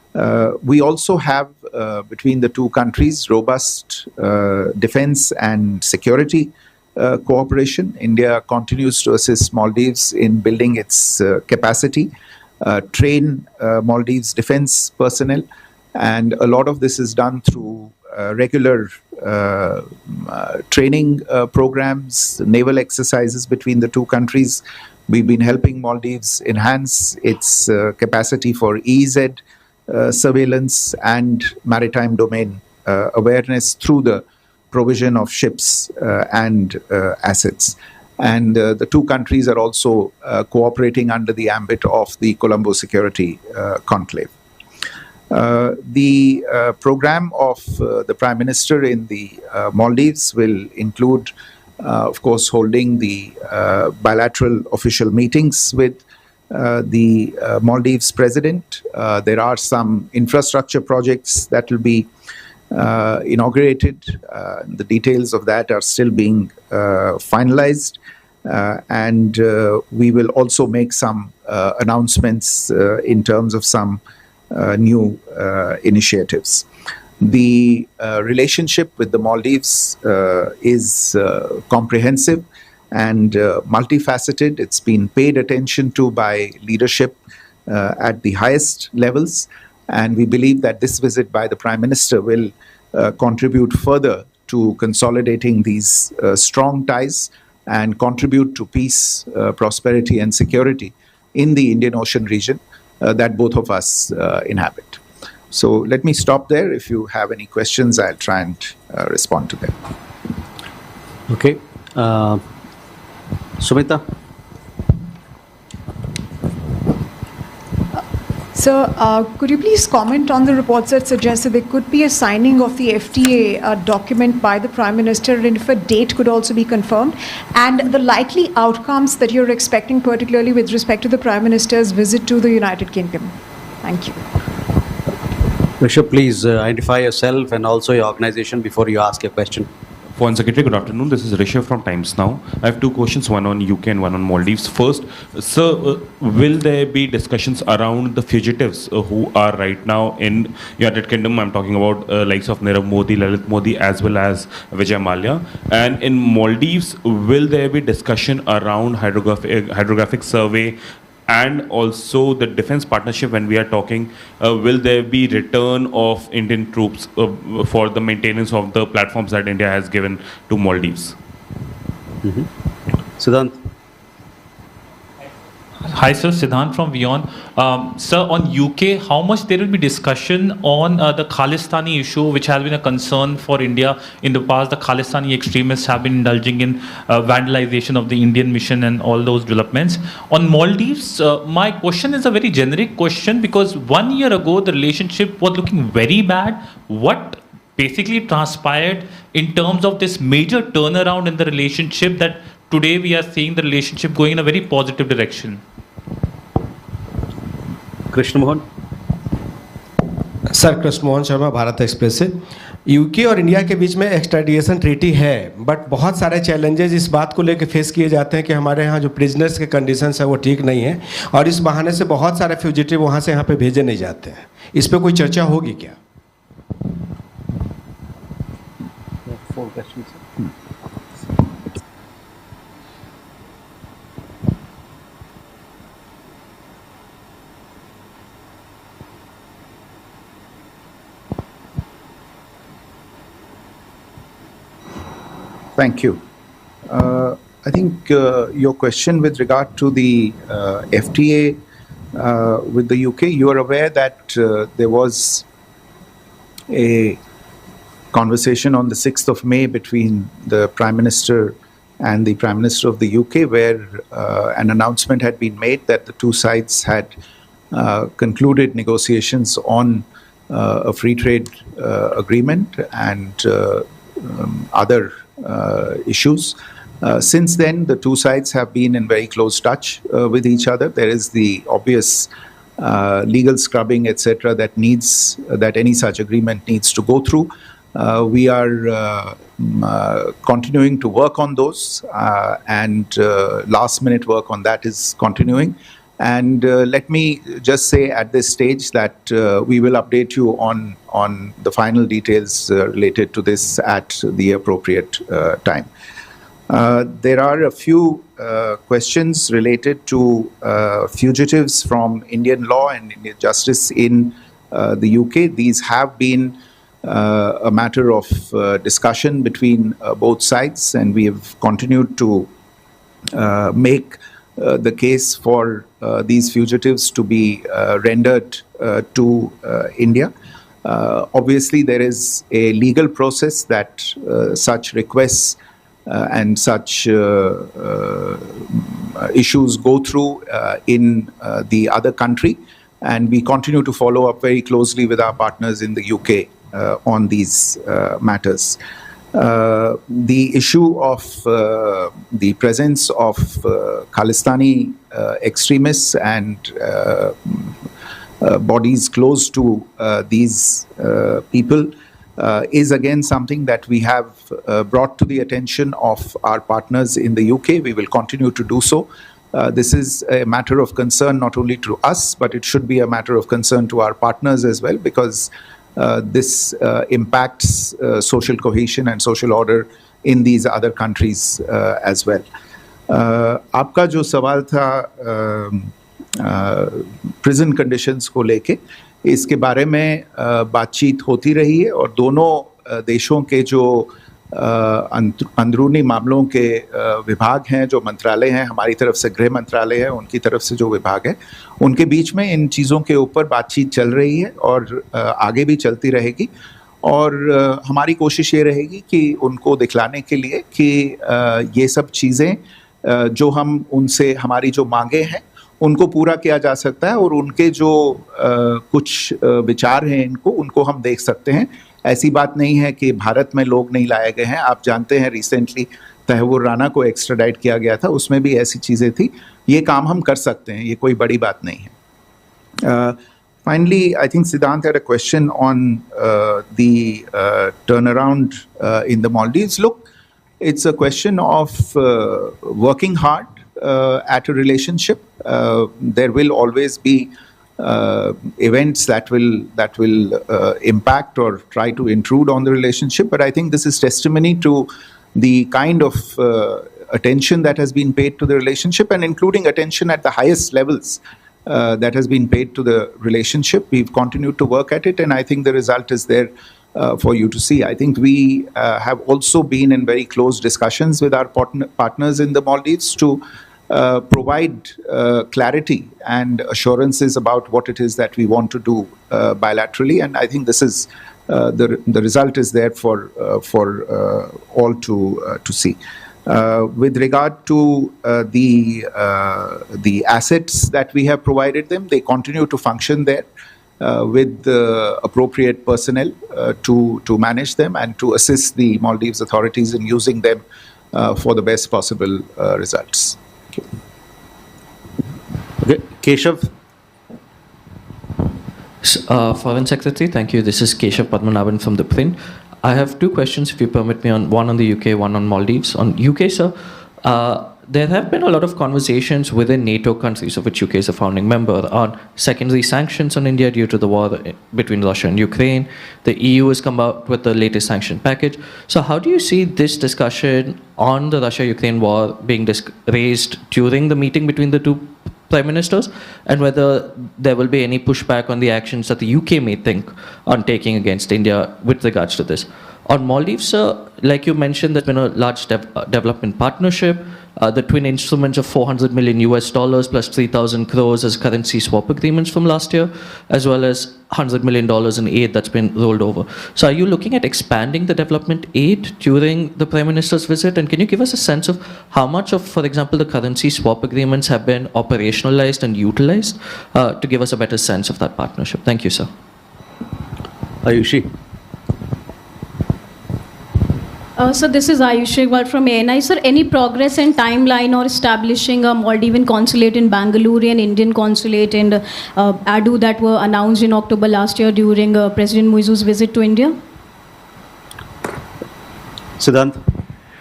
We also have between the two countries robust defense and security cooperation. India continues to assist Maldives in building its capacity, train Maldives defense personnel, and a lot of this is done through regular training programs, naval exercises between the two countries. We've been helping Maldives enhance its capacity for EEZ surveillance and maritime domain awareness through the provision of ships and assets. And the two countries are also cooperating under the ambit of the Colombo Security Conclave. The program of the Prime Minister in the Maldives will include, of course, holding the bilateral official meetings with the Maldives President. There are some infrastructure projects that will be inaugurated. The details of that are still being finalized. And we will also make some announcements in terms of some new initiatives. The relationship with the Maldives is comprehensive and multifaceted. It's been paid attention to by leadership at the highest levels. And we believe that this visit by the Prime Minister will contribute further to consolidating these strong ties and contribute to peace, prosperity, and security in the Indian Ocean region that both of us inhabit. So let me stop there. If you have any questions, I'll try and respond to them. Okay. Sumita? Sir, could you please comment on the reports that suggest that there could be a signing of the FTA document by the Prime Minister, and if a date could also be confirmed, and the likely outcomes that you're expecting, particularly with respect to the Prime Minister's visit to the United Kingdom? Thank you. Rishabh, please identify yourself and also your organization before you ask your question. Foreign Secretary, good afternoon. This is Rishabh from Times Now. I have two questions, one on UK and one on Maldives. First, sir, will there be discussions around the fugitives who are right now in United Kingdom? I'm talking about likes of Narendra Modi, Lalit Modi, as well as Vijay Mallya. And in Maldives, will there be discussion around hydrographic survey and also the defense partnership? When we are talking, will there be return of Indian troops for the maintenance of the platforms that India has given to Maldives? Siddhant? Hi, sir. Siddhant from WION. Sir, on UK, how much there will be discussion on the Khalistani issue, which has been a concern for India in the past? The Khalistani extremists have been indulging in vandalization of the Indian mission and all those developments. On Maldives, my question is a very generic question, because 1 year ago, the relationship was looking very bad. What basically transpired in terms of this major turnaround in the relationship that today we are seeing the relationship going in a very positive direction? Krishna Mohan? Sir, Krishna Mohan Sharma, Bharat express से। UK और India के बीच में extradition treaty है, but बहुत सारे challenges इस बात को लेकर फेस किए जाते हैं कि हमारे यहाँ जो प्रिजनर्स के कंडीशंस है वो ठीक नहीं है, और इस बहाने से बहुत सारे फ्यूजिटिव वहाँ से यहाँ पे भेजे नहीं जाते हैं। इस पे कोई चर्चा होगी क्या? Thank you. I think your question with regard to the FTA with the UK, you are aware that there was a conversation on the 6th of May between the Prime Minister and the Prime Minister of the UK, where an announcement had been made that the two sides had concluded negotiations on a free trade agreement and other issues. Since then, the two sides have been in very close touch with each other. There is the obvious legal scrubbing, etc., that any such agreement needs to go through. We are continuing to work on those, and last-minute work on that is continuing. And let me just say at this stage that we will update you on the final details related to this at the appropriate time. There are a few questions related to fugitives from Indian law and Indian justice in the UK. These have been a matter of discussion between both sides, and we have continued to make the case for these fugitives to be rendered to India. Obviously, there is a legal process that such requests and such issues go through in the other country, and we continue to follow up very closely with our partners in the UK on these matters. The issue of the presence of Khalistani extremists and bodies close to these people is again something that we have brought to the attention of our partners in the UK. We will continue to do so. This is a matter of concern not only to us, but it should be a matter of concern to our partners as well, because this impacts social cohesion and social order in these other countries as well. आपका जो सवाल था prison conditions को लेके, इसके बारे में बातचीत होती रही है और दोनों देशों के जो अंदरूनी मामलों के विभाग हैं, जो मंत्रालय हैं, हमारी तरफ से गृह मंत्रालय है, उनकी तरफ से जो विभाग है, उनके बीच में इन चीज़ों के ऊपर बातचीत चल रही है और आगे भी चलती रहेगी। और हमारी कोशिश ये रहेगी कि उनको दिखलाने के लिए कि ये सब चीज़ें जो हम उनसे हमारी जो मांगे हैं उनको पूरा किया जा सकता है, और उनके जो कुछ विचार हैं उनको हम देख सकते हैं। ऐसी बात नहीं है कि भारत में लोग नहीं लाए गए हैं। आप जानते हैं रिसेंटली तहव्वुर राना को एक्स्ट्राडाइट किया गया था, उसमें भी ऐसी चीज़ें थी। ये काम हम कर सकते हैं, ये कोई बड़ी बात नहीं है। Finally, I think Siddhant had a question on the turnaround in the Maldives. Look, it's a question of working hard at a relationship. There will always be events that will impact or try to intrude on the relationship, but I think this is testimony to the kind of attention that has been paid to the relationship, and including attention at the highest levels that has been paid to the relationship. We've continued to work at it, and I think the result is there for you to see. I think we have also been in very close discussions with our partners in the Maldives to provide clarity and assurances about what it is that we want to do bilaterally, and I think this is the result is there for all to see. With regard to the assets that we have provided them, they continue to function there with the appropriate personnel to manage them and to assist the Maldives authorities in using them for the best possible results. Okay. Keshav. Foreign Secretary, thank you. This is Keshav Padmanabhan from the Print. I have two questions, if you permit me, one on the UK, one on Maldives. On UK, sir, there have been a lot of conversations within NATO countries, of which UK is a founding member, on secondary sanctions on India due to the war between Russia and Ukraine. The EU has come out with the latest sanction package. So how do you see this discussion on the Russia-Ukraine war being raised during the meeting between the two prime ministers, and whether there will be any pushback on the actions that the UK may think on taking against India with regards to this? On Maldives, sir, like you mentioned, there's been a large development partnership. The twin instruments of $400 million US plus 3,000 crores as currency swap agreements from last year, as well as $100 million in aid that's been rolled over. So are you looking at expanding the development aid during the Prime Minister's visit? And can you give us a sense of how much of, for example, the currency swap agreements have been operationalized and utilized to give us a better sense of that partnership? Thank you, sir. Ayushi. So this is Ayushi from ANI. Sir, any progress and timeline or establishing a Maldivian consulate in Bangalore and Indian consulate in Adu that were announced in October last year during President Muizu's visit to India? Siddhant.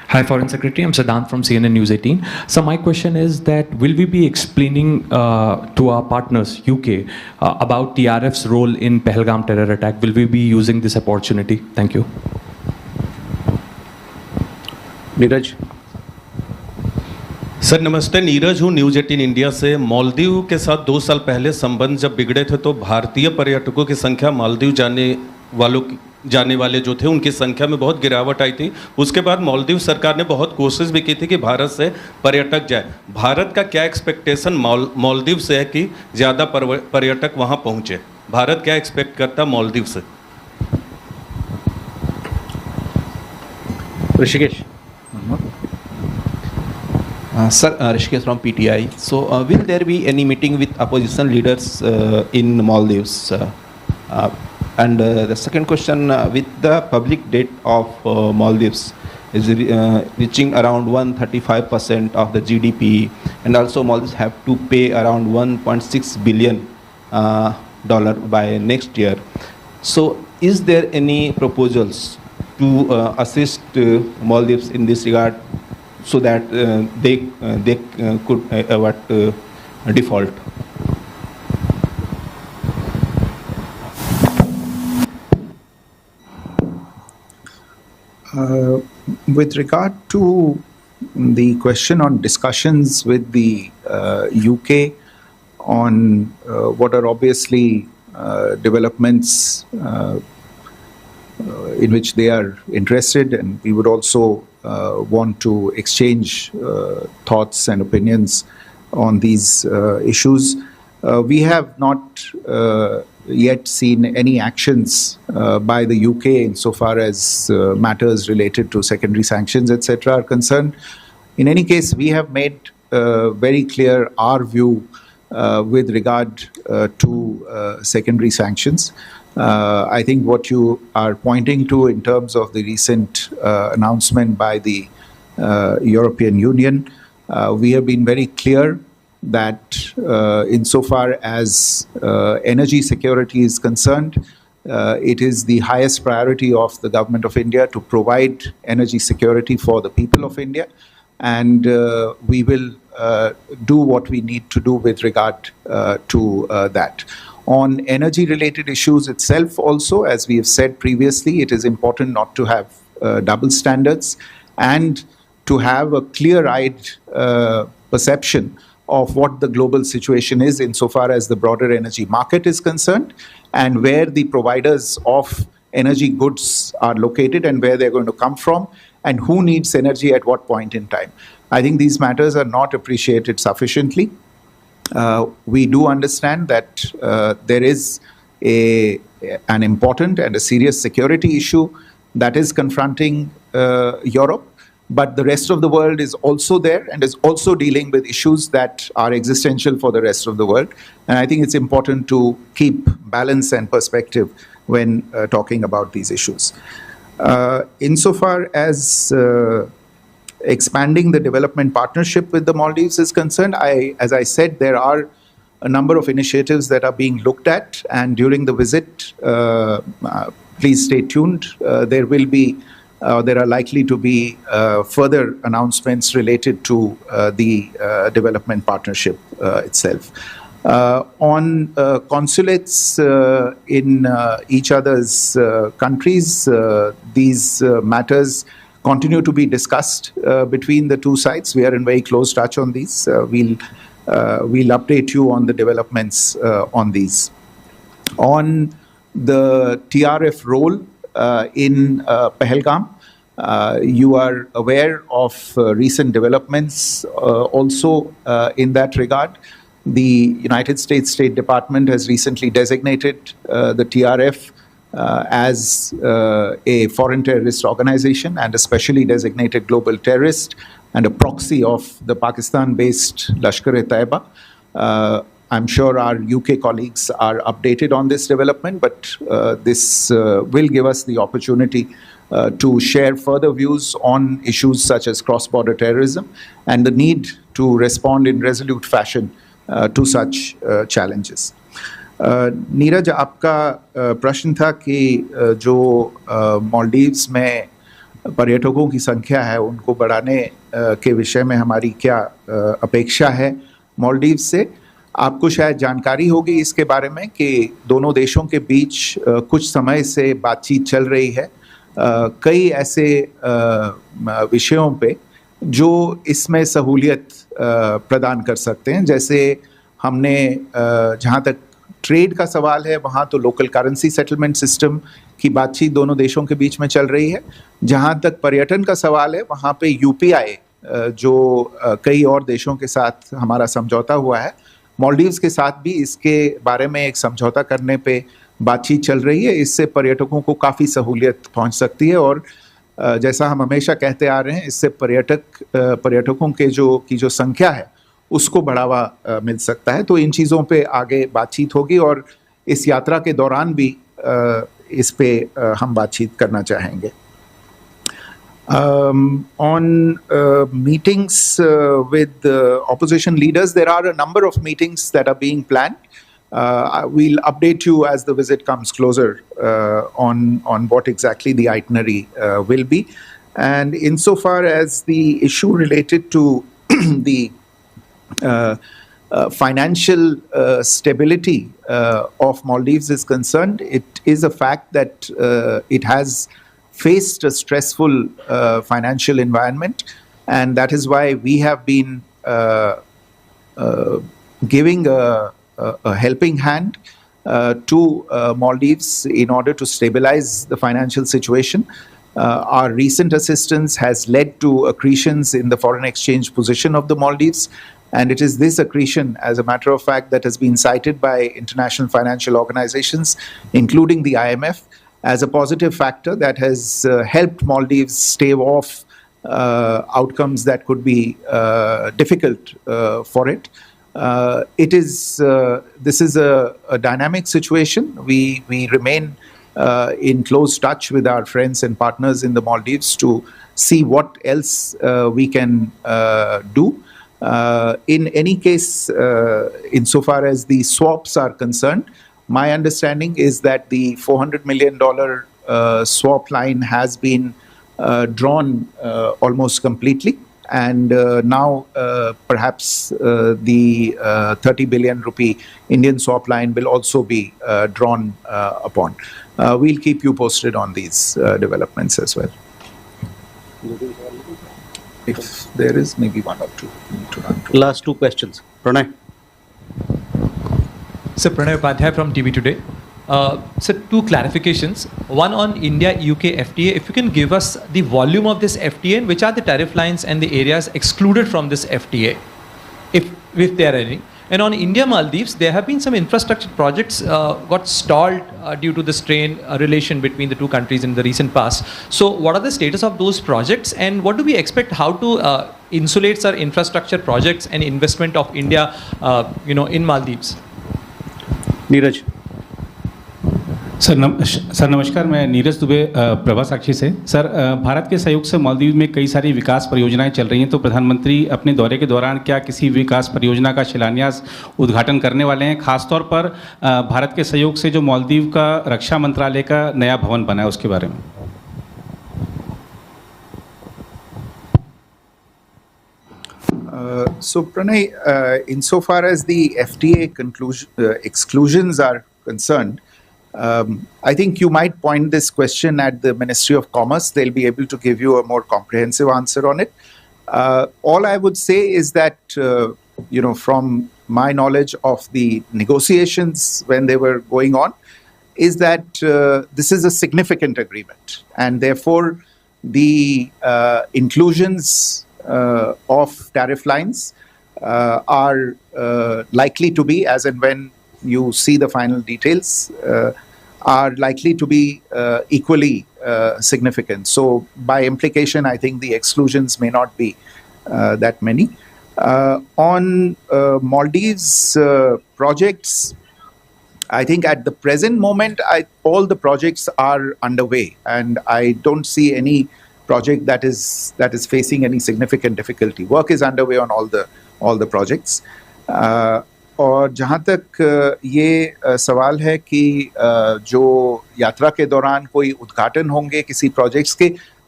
Hi, Foreign Secretary. I'm Siddhant from CNN News 18. So my question is that will we be explaining to our partners, UK, about TRF's role in Pahalgam terror attack? Will we be using this opportunity? Thank you. Neeraj sir नमस्ते, नीरज हूँ news 18 India से। मालदीव के साथ 2 साल पहले संबंध जब बिगड़े थे तो भारतीय पर्यटकों की संख्या मालदीव जाने वाले जो थे उनकी संख्या में बहुत गिरावट आई थी। उसके बाद मालदीव सरकार ने बहुत कोशिश भी की थी कि भारत से पर्यटक जाए। भारत का क्या एक्सपेक्टेशन मालदीव से है कि ज़्यादा पर्यटक वहाँ पहुँचे? भारत क्या एक्सपेक्ट करता मालदीव से? Rishikesh Sir, Rishikesh from PTI. So, will there be any meeting with opposition leaders in Maldives? And the second question, with the public debt of Maldives is reaching around 135% of the GDP, and also Maldives have to pay around $1.6 billion by next year. So, is there any proposals to assist Maldives in this regard, so that they could avoid default? With regard to the question on discussions with the UK on what are obviously developments in which they are interested, and we would also want to exchange thoughts and opinions on these issues. We have not yet seen any actions by the UK insofar as matters related to secondary sanctions, etc. are concerned. In any case, we have made very clear our view with regard to secondary sanctions. I think what you are pointing to in terms of the recent announcement by the European Union, we have been very clear that insofar as energy security is concerned, it is the highest priority of the government of India to provide energy security for the people of India, and we will do what we need to do with regard to that. On energy-related issues itself also, as we have said previously, it is important not to have double standards and to have a clear-eyed perception of what the global situation is insofar as the broader energy market is concerned, and where the providers of energy goods are located and where they're going to come from, and who needs energy at what point in time. I think these matters are not appreciated sufficiently. We do understand that there is an important and a serious security issue that is confronting Europe, but the rest of the world is also there and is also dealing with issues that are existential for the rest of the world. And I think it's important to keep balance and perspective when talking about these issues. Insofar as expanding the development partnership with the Maldives is concerned, as I said, there are a number of initiatives that are being looked at, and during the visit, please stay tuned. There are likely to be further announcements related to the development partnership itself. On consulates in each other's countries, these matters continue to be discussed between the two sides. We are in very close touch on these. We'll update you on the developments on these. On the TRF role in Pahalgam, you are aware of recent developments also in that regard. The United States State Department has recently designated the TRF as a foreign terrorist organization and a specially designated global terrorist and a proxy of the Pakistan-based Lashkar-e-Taiba. I'm sure our UK colleagues are updated on this development, but this will give us the opportunity to share further views on issues such as cross-border terrorism and the need to respond in resolute fashion to such challenges. Neeraj, आपका प्रश्न था कि जो मालदीव्स में पर्यटकों की संख्या है उनको बढ़ाने के विषय में हमारी क्या अपेक्षा है मालदीव से। आपको शायद जानकारी होगी इसके बारे में कि दोनों देशों के बीच कुछ समय से बातचीत चल रही है कई ऐसे विषयों पे जो इसमें सहूलियत प्रदान कर सकते हैं। जैसे हमने जहाँ तक ट्रेड का सवाल है वहाँ तो लोकल करेंसी सेटलमेंट सिस्टम की बातचीत दोनों देशों के बीच में चल रही है। जहाँ तक पर्यटन का सवाल है वहाँ पे यूपीआई जो कई और देशों के साथ हमारा समझौता हुआ है, मालदीव्स के साथ भी इसके बारे में एक समझौता करने पे बातचीत चल रही है। इससे पर्यटकों को काफ़ी सहूलियत पहुँच सकती है और जैसा हम हमेशा कहते आ रहे हैं इससे पर्यटकों के जो संख्या है उसको बढ़ावा मिल सकता है। तो इन चीज़ों पे आगे बातचीत होगी और इस यात्रा के दौरान भी इस पे हम बातचीत करना चाहेंगे। On meetings with opposition leaders, there are a number of meetings that are being planned. We'll update you as the visit comes closer on what exactly the itinerary will be. And insofar as the issue related to the financial stability of Maldives is concerned, it is a fact that it has faced a stressful financial environment, and that is why we have been giving a helping hand to Maldives in order to stabilize the financial situation. Our recent assistance has led to accretions in the foreign exchange position of the Maldives, and it is this accretion, as a matter of fact, that has been cited by international financial organizations, including the IMF, as a positive factor that has helped Maldives stave off outcomes that could be difficult for it. This is a dynamic situation. We remain in close touch with our friends and partners in the Maldives to see what else we can do. In any case, insofar as the swaps are concerned, my understanding is that the $400 million swap line has been drawn almost completely, and now perhaps the 30 billion rupee Indian swap line will also be drawn upon. We'll keep you posted on these developments as well. If there is maybe one or two to run through. Last two questions. Pranay. So Pranay Upadhyay from TV Today. So two clarifications. One on India-UK FTA. If you can give us the volume of this FTA and which are the tariff lines and the areas excluded from this FTA, if there are any. And on India-Maldives, there have been some infrastructure projects got stalled due to the strained relation between the two countries in the recent past. So what are the status of those projects, and what do we expect how to insulate our infrastructure projects and investment of India in Maldives? Neeraj. Sir नमस्कार, मैं नीरज दुबे प्रभा साक्षी से। Sir, Bharat के सहयोग से मालदीव में कई सारी विकास परियोजनाएं चल रही हैं, तो प्रधानमंत्री अपने दौरे के दौरान क्या किसी विकास परियोजना का शिलान्यास उद्घाटन करने वाले हैं? खासतौर पर भारत के सहयोग से जो मालदीव का रक्षा मंत्रालय का नया भवन बना है उसके बारे में। So Pranay, insofar as the FTA exclusions are concerned, I think you might point this question at the Ministry of Commerce. They'll be able to give you a more comprehensive answer on it. All I would say is that, from my knowledge of the negotiations when they were going on, is that this is a significant agreement, and therefore the inclusions of tariff lines are likely to be, as and when you see the final details, are likely to be equally significant. So by implication, I think the exclusions may not be that many. On Maldives projects, I think at the present moment, all the projects are underway, and I don't see any project that is facing any significant difficulty. Work is underway on all the projects. और जहाँ तक ये सवाल है कि जो यात्रा के दौरान कोई उद्घाटन होंगे किसी प्रोजेक्ट्स के,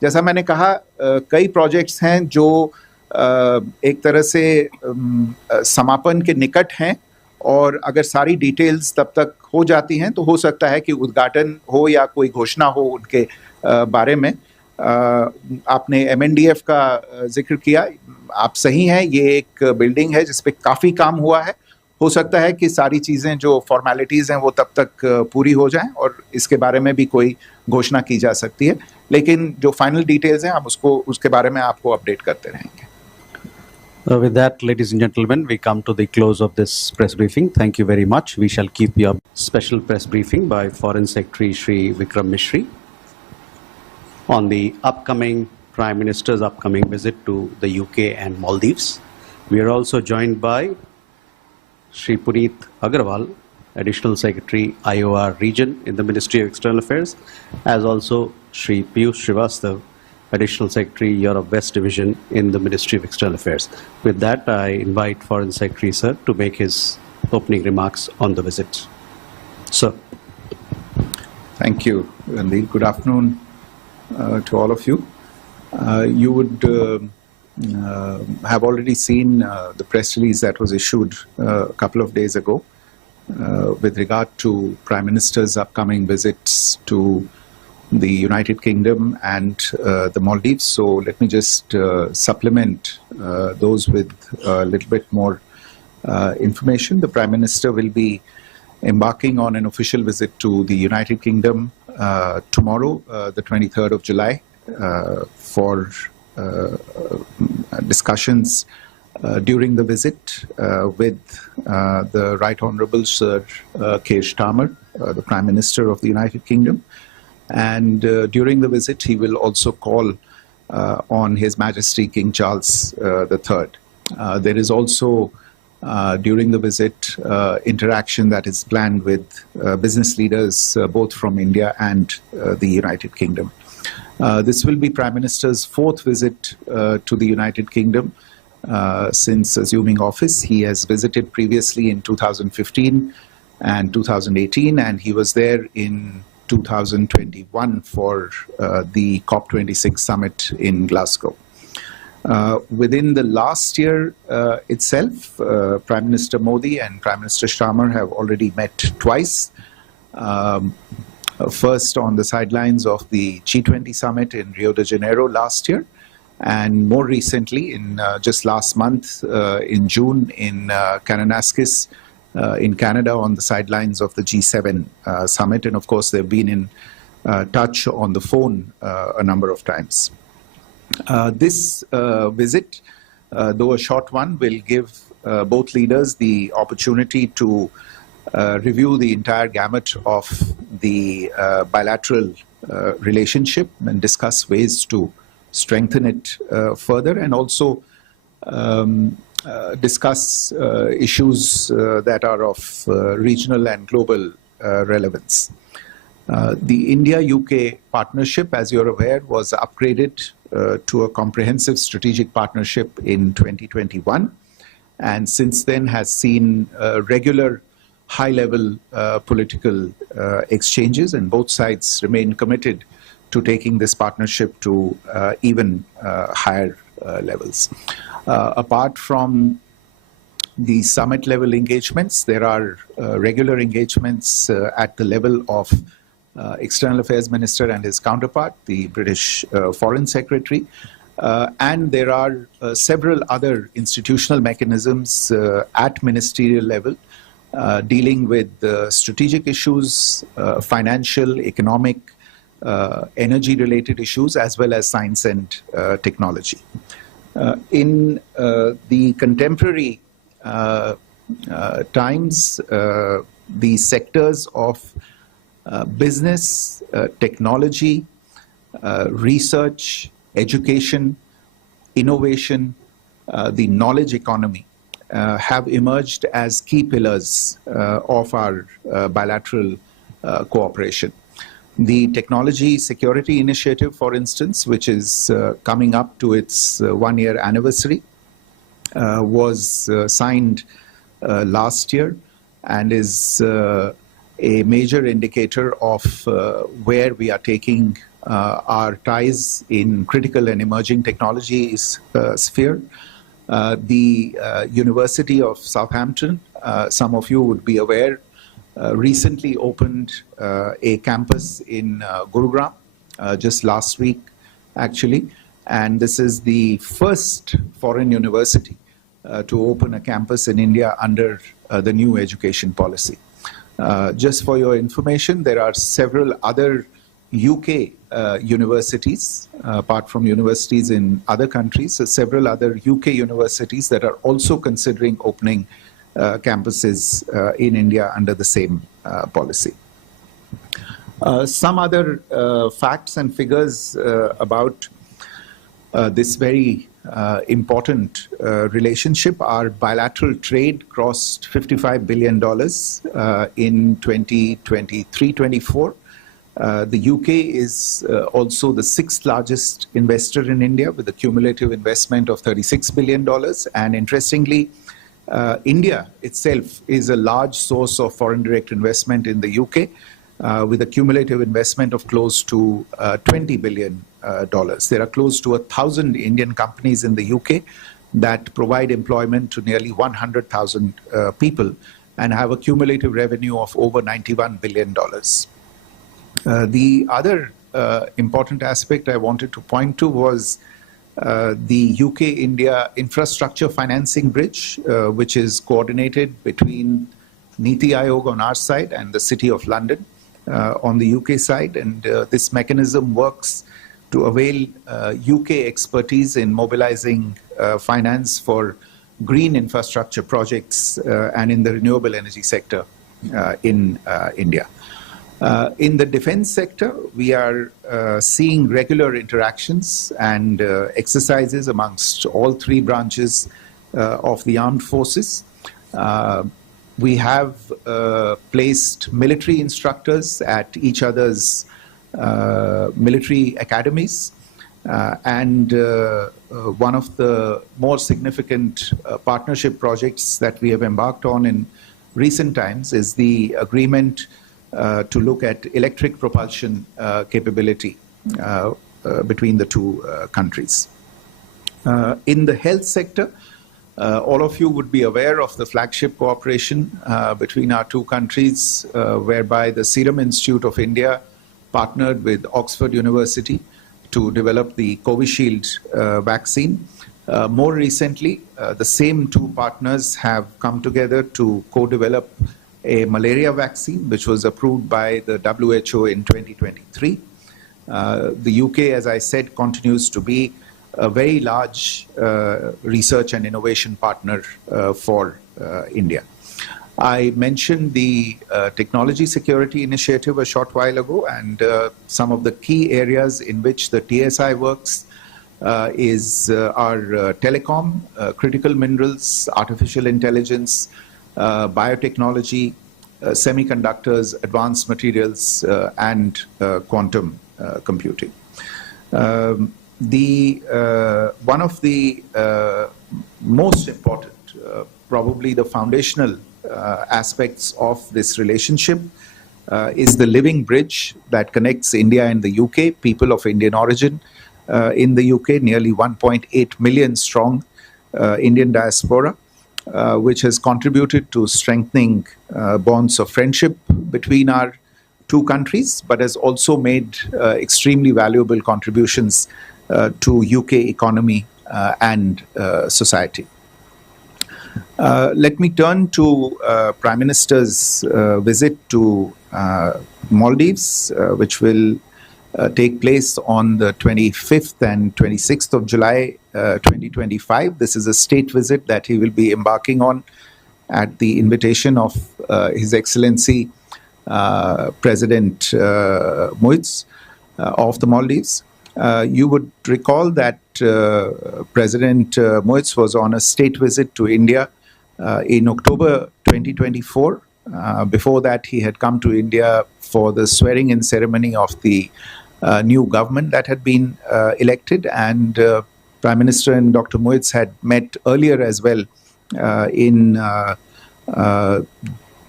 जैसा मैंने कहा कई प्रोजेक्ट्स हैं जो एक तरह से समापन के निकट हैं और अगर सारी डिटेल्स तब तक हो जाती हैं तो हो सकता है कि उद्घाटन हो या कोई घोषणा हो उनके बारे में। आपने MNDF का जिक्र किया, आप सही हैं, ये एक बिल्डिंग है जिस पे काफ़ी काम हुआ है। हो सकता है कि सारी चीज़ें जो फॉर्मेलिटीज़ हैं वो तब तक पूरी हो जाएं और इसके बारे में भी कोई घोषणा की जा सकती है, लेकिन जो फाइनल डिटेल्स हैं हम उसके बारे में आपको अपडेट करते रहेंगे। With that, ladies and gentlemen, we come to the close of this press briefing. Thank you very much. We shall keep you up. Special press briefing by Foreign Secretary Shri Vikram Mishri on the Prime Minister's upcoming visit to the UK and Maldives. We are also joined by Shri Puneet Agarwal, Additional Secretary IOR Region in the Ministry of External Affairs, as also Shri Piyush Srivastav, Additional Secretary Europe West Division in the Ministry of External Affairs. With that, I invite Foreign Secretary Sir to make his opening remarks on the visit. Sir. Thank you, Randeep. Good afternoon to all of you. You would have already seen the press release that was issued a couple of days ago with regard to Prime Minister's upcoming visits to the United Kingdom and the Maldives. So let me just supplement those with a little bit more information. The Prime Minister will be embarking on an official visit to the United Kingdom tomorrow, the 23rd of July, for discussions during the visit with the Right Honourable Sir Keir Starmer, the Prime Minister of the United Kingdom. And during the visit, he will also call on His Majesty King Charles III. There is also, during the visit, interaction that is planned with business leaders both from India and the United Kingdom. This will be Prime Minister's fourth visit to the United Kingdom since assuming office. He has visited previously in 2015 and 2018, and he was there in 2021 for the COP26 summit in Glasgow. Within the last year itself, Prime Minister Modi and Prime Minister Starmer have already met twice. First on the sidelines of the G20 summit in Rio de Janeiro last year, and more recently in just last month in June in Kananaskis in Canada on the sidelines of the G7 summit. And of course, they've been in touch on the phone a number of times. This visit, though a short one, will give both leaders the opportunity to review the entire gamut of the bilateral relationship and discuss ways to strengthen it further, and also discuss issues that are of regional and global relevance. The India-UK partnership, as you're aware, was upgraded to a comprehensive strategic partnership in 2021, and since then has seen regular high-level political exchanges, and both sides remain committed to taking this partnership to even higher levels. Apart from the summit level engagements, there are regular engagements at the level of External Affairs Minister and his counterpart, the British Foreign Secretary, and there are several other institutional mechanisms at ministerial level dealing with strategic issues, financial, economic, energy-related issues, as well as science and technology. In the contemporary times, the sectors of business, technology, research, education, innovation, the knowledge economy have emerged as key pillars of our bilateral cooperation. The Technology Security Initiative, for instance, which is coming up to its one-year anniversary, was signed last year and is a major indicator of where we are taking our ties in critical and emerging technologies sphere. The University of Southampton, some of you would be aware, recently opened a campus in Gurugram just last week, actually. And this is the first foreign university to open a campus in India under the new education policy. Just for your information, there are several other UK universities, apart from universities in other countries, so several other UK universities that are also considering opening campuses in India under the same policy. Some other facts and figures about this very important relationship. Our bilateral trade crossed $55 billion in 2023-24. The UK is also the sixth largest investor in India with a cumulative investment of $36 billion. And interestingly, India itself is a large source of foreign direct investment in the UK with a cumulative investment of close to $20 billion. There are close to 1,000 Indian companies in the UK that provide employment to nearly 100,000 people and have a cumulative revenue of over $91 billion. The other important aspect I wanted to point to was the UK-India infrastructure financing bridge, which is coordinated between Niti Aayog on our side and the City of London on the UK side. And this mechanism works to avail UK expertise in mobilizing finance for green infrastructure projects and in the renewable energy sector in India. In the defense sector, we are seeing regular interactions and exercises amongst all three branches of the armed forces. We have placed military instructors at each other's military academies. And one of the more significant partnership projects that we have embarked on in recent times is the agreement to look at electric propulsion capability between the two countries. In the health sector, all of you would be aware of the flagship cooperation between our two countries, whereby the Serum Institute of India partnered with Oxford University to develop the Covishield vaccine. More recently, the same two partners have come together to co-develop a malaria vaccine, which was approved by the WHO in 2023. The UK, as I said, continues to be a very large research and innovation partner for India. I mentioned the Technology Security Initiative a short while ago, and some of the key areas in which the TSI works is our telecom, critical minerals, artificial intelligence, biotechnology, semiconductors, advanced materials, and quantum computing. One of the most important, probably the foundational aspects of this relationship is the living bridge that connects India and the UK, people of Indian origin in the UK, nearly 1.8 million strong Indian diaspora, which has contributed to strengthening bonds of friendship between our two countries, but has also made extremely valuable contributions to UK economy and society. Let me turn to Prime Minister's visit to Maldives, which will take place on the 25th and 26th of July 2025. This is a state visit that he will be embarking on at the invitation of His Excellency President Muiz of the Maldives. You would recall that President Muiz was on a state visit to India in October 2024. Before that, he had come to India for the swearing-in ceremony of the new government that had been elected, and Prime Minister and Dr. Muiz had met earlier as well in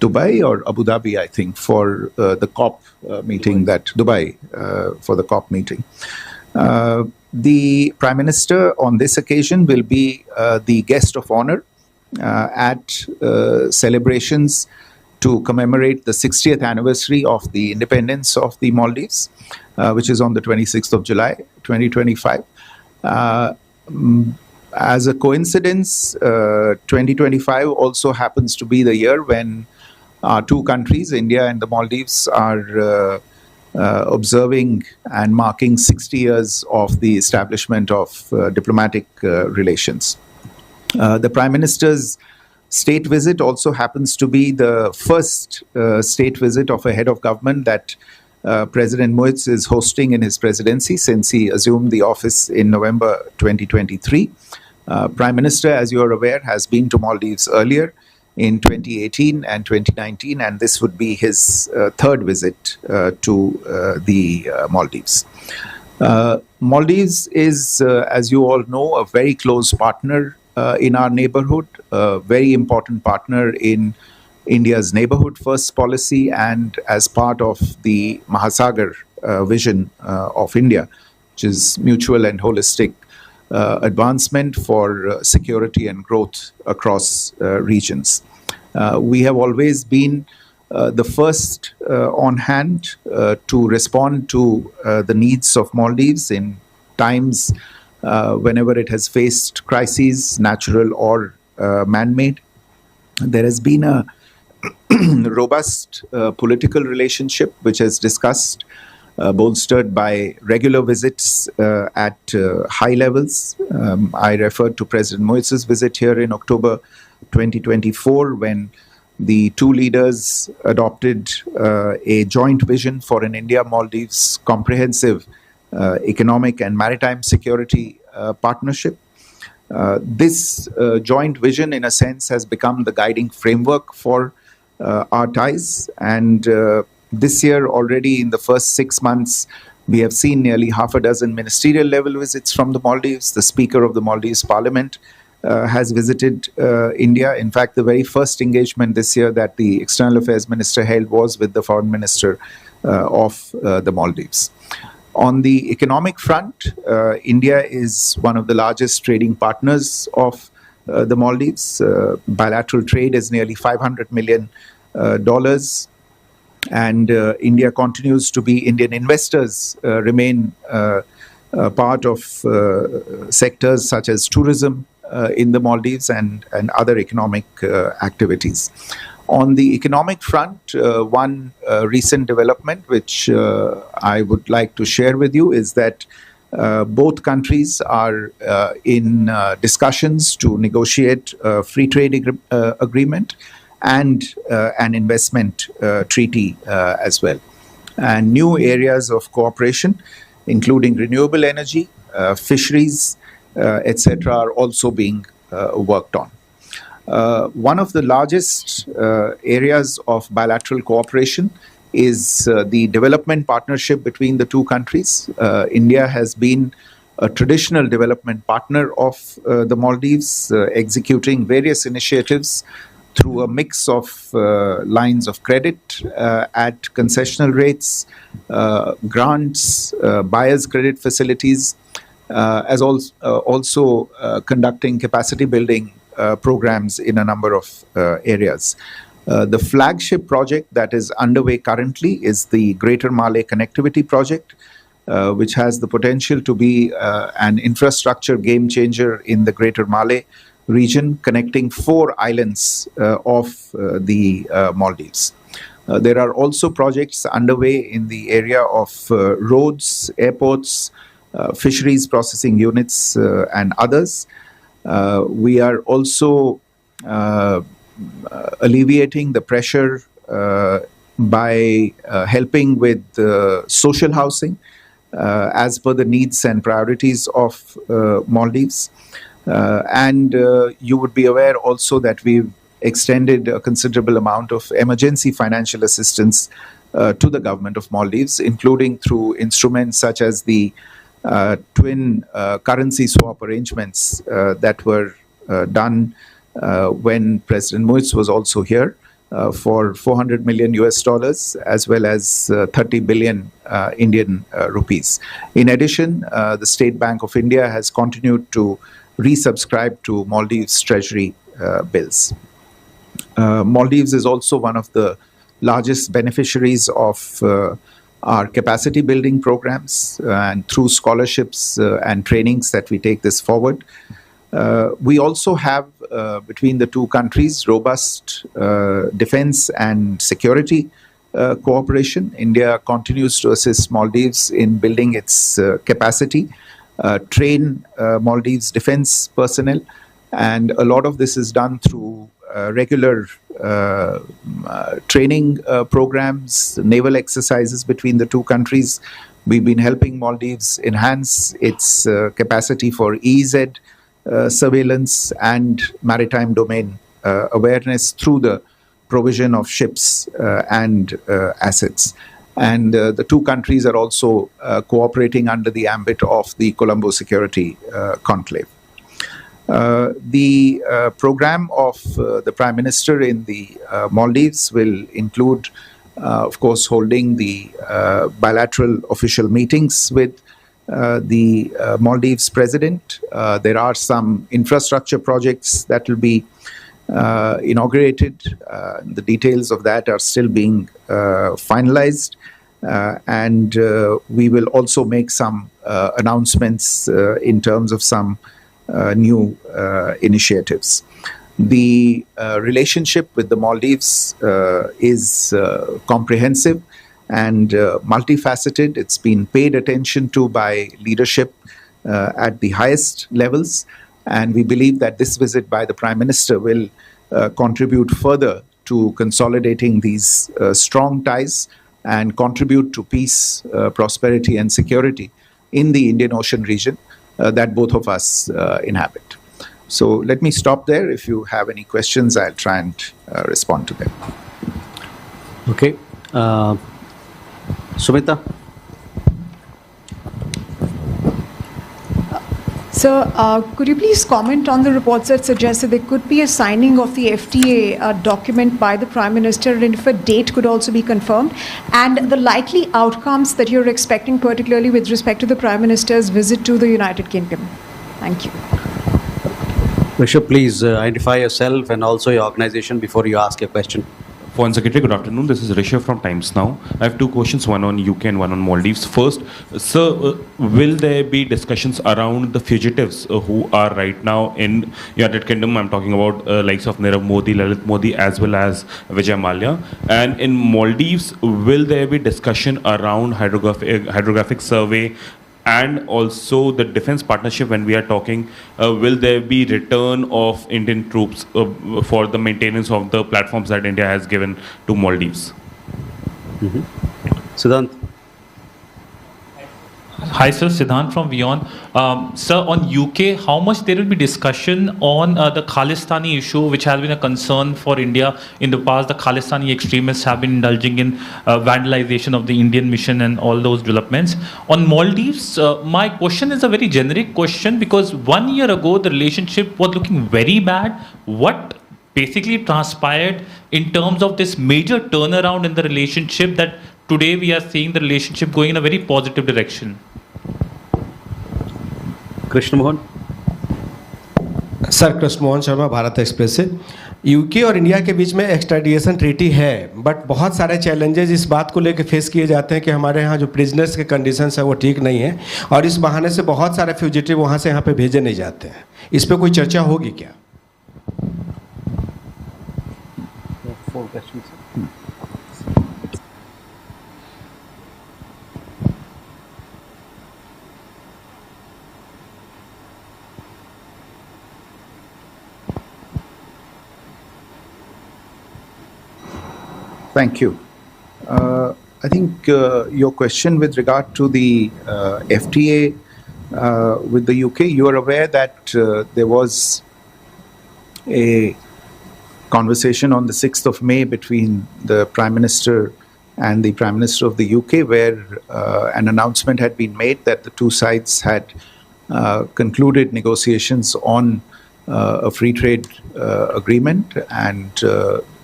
Dubai or Abu Dhabi, I think, for the COP meeting, for the COP meeting. The Prime Minister on this occasion will be the guest of honor at celebrations to commemorate the 60th anniversary of the independence of the Maldives, which is on the 26th of July, 2025. As a coincidence, 2025 also happens to be the year when our two countries, India and the Maldives, are observing and marking 60 years of the establishment of diplomatic relations. The Prime Minister's state visit also happens to be the first state visit of a head of government that President Modi is hosting in his presidency since he assumed the office in November 2023. Prime Minister, as you are aware, has been to Maldives earlier in 2018 and 2019, and this would be his third visit to the Maldives. Maldives is, as you all know, a very close partner in our neighborhood, a very important partner in India's neighborhood first policy and as part of the Mahasagar vision of India, which is mutual and holistic advancement for security and growth across regions. We have always been the first on hand to respond to the needs of Maldives in times whenever it has faced crises, natural or man-made. There has been a robust political relationship which has discussed, bolstered by regular visits at high levels. I referred to President Modi's visit here in October 2024 when the two leaders adopted a joint vision for an India-Maldives comprehensive economic and maritime security partnership. This joint vision, in a sense, has become the guiding framework for our ties. And this year, already in the first 6 months, we have seen nearly half a dozen ministerial level visits from the Maldives. The Speaker of the Maldives Parliament has visited India. In fact, the very first engagement this year that the External Affairs Minister held was with the Foreign Minister of the Maldives. On the economic front, India is one of the largest trading partners of the Maldives. Bilateral trade is nearly $500 million. And India continues to be, Indian investors remain part of sectors such as tourism in the Maldives and other economic activities. On the economic front, one recent development which I would like to share with you is that both countries are in discussions to negotiate a free trade agreement and an investment treaty as well. And new areas of cooperation, including renewable energy, fisheries, etc., are also being worked on. One of the largest areas of bilateral cooperation is the development partnership between the two countries. India has been a traditional development partner of the Maldives, executing various initiatives through a mix of lines of credit at concessional rates, grants, buyer's credit facilities, as also conducting capacity building programs in a number of areas. The flagship project that is underway currently is the Greater Malay Connectivity Project, which has the potential to be an infrastructure game changer in the Greater Malay region, connecting 4 islands of the Maldives. There are also projects underway in the area of roads, airports, fisheries processing units, and others. We are also alleviating the pressure by helping with social housing as per the needs and priorities of Maldives. And you would be aware also that we've extended a considerable amount of emergency financial assistance to the government of Maldives, including through instruments such as the twin currency swap arrangements that were done when President Modi was also here, for 400 million US dollars as well as 30 billion Indian rupees. In addition, the State Bank of India has continued to resubscribe to Maldives Treasury bills. Maldives is also one of the largest beneficiaries of our capacity building programs, and through scholarships and trainings that we take this forward. We also have, between the two countries, robust defense and security cooperation. India continues to assist Maldives in building its capacity, train Maldives defense personnel, and a lot of this is done through regular training programs, naval exercises between the two countries. We've been helping Maldives enhance its capacity for EEZ surveillance and maritime domain awareness through the provision of ships and assets. And the two countries are also cooperating under the ambit of the Colombo Security Conclave. The program of the Prime Minister in the Maldives will include, of course, holding the bilateral official meetings with the Maldives President. There are some infrastructure projects that will be inaugurated. The details of that are still being finalized. And we will also make some announcements in terms of some new initiatives. The relationship with the Maldives is comprehensive and multifaceted. It's been paid attention to by leadership at the highest levels. And we believe that this visit by the Prime Minister will contribute further to consolidating these strong ties and contribute to peace, prosperity, and security in the Indian Ocean region that both of us inhabit. So let me stop there. If you have any questions, I'll try and respond to them. Okay. Sumita? Sir, could you please comment on the reports that suggest that there could be a signing of the FTA document by the Prime Minister, and if a date could also be confirmed, and the likely outcomes that you're expecting, particularly with respect to the Prime Minister's visit to the United Kingdom? Thank you. Rishabh, please identify yourself and also your organization before you ask your question. Foreign Secretary, good afternoon. This is Rishabh from Times Now. I have two questions, one on UK and one on Maldives. First, sir, will there be discussions around the fugitives who are right now in United Kingdom? I'm talking about likes of Nirav Modi, Lalit Modi, as well as Vijay Mallya. And in Maldives, will there be discussion around hydrographic survey and also the defense partnership? When we are talking, will there be return of Indian troops for the maintenance of the platforms that India has given to Maldives? Siddhant? Hi, sir. Siddhant from WION. Sir, on UK, how much there will be discussion on the Khalistani issue, which has been a concern for India in the past? The Khalistani extremists have been indulging in vandalization of the Indian mission and all those developments. On Maldives, my question is a very generic question, because 1 year ago, the relationship was looking very bad. What basically transpired in terms of this major turnaround in the relationship that today we are seeing the relationship going in a very positive direction? Krishna Mohan? Sir, Krishna Mohan Sharma, Bharat express से। UK और India के बीच में extradition treaty है, but बहुत सारे challenges इस बात को लेकर फेस किए जाते हैं कि हमारे यहाँ जो प्रिजनर्स के कंडीशंस है वो ठीक नहीं है, और इस बहाने से बहुत सारे फ्यूजिटिव वहाँ से यहाँ पे भेजे नहीं जाते हैं। इस पर कोई चर्चा होगी क्या? Thank you. I think your question with regard to the FTA with the UK, you are aware that there was a conversation on the 6th of May between the Prime Minister and the Prime Minister of the UK, where an announcement had been made that the two sides had concluded negotiations on a free trade agreement, and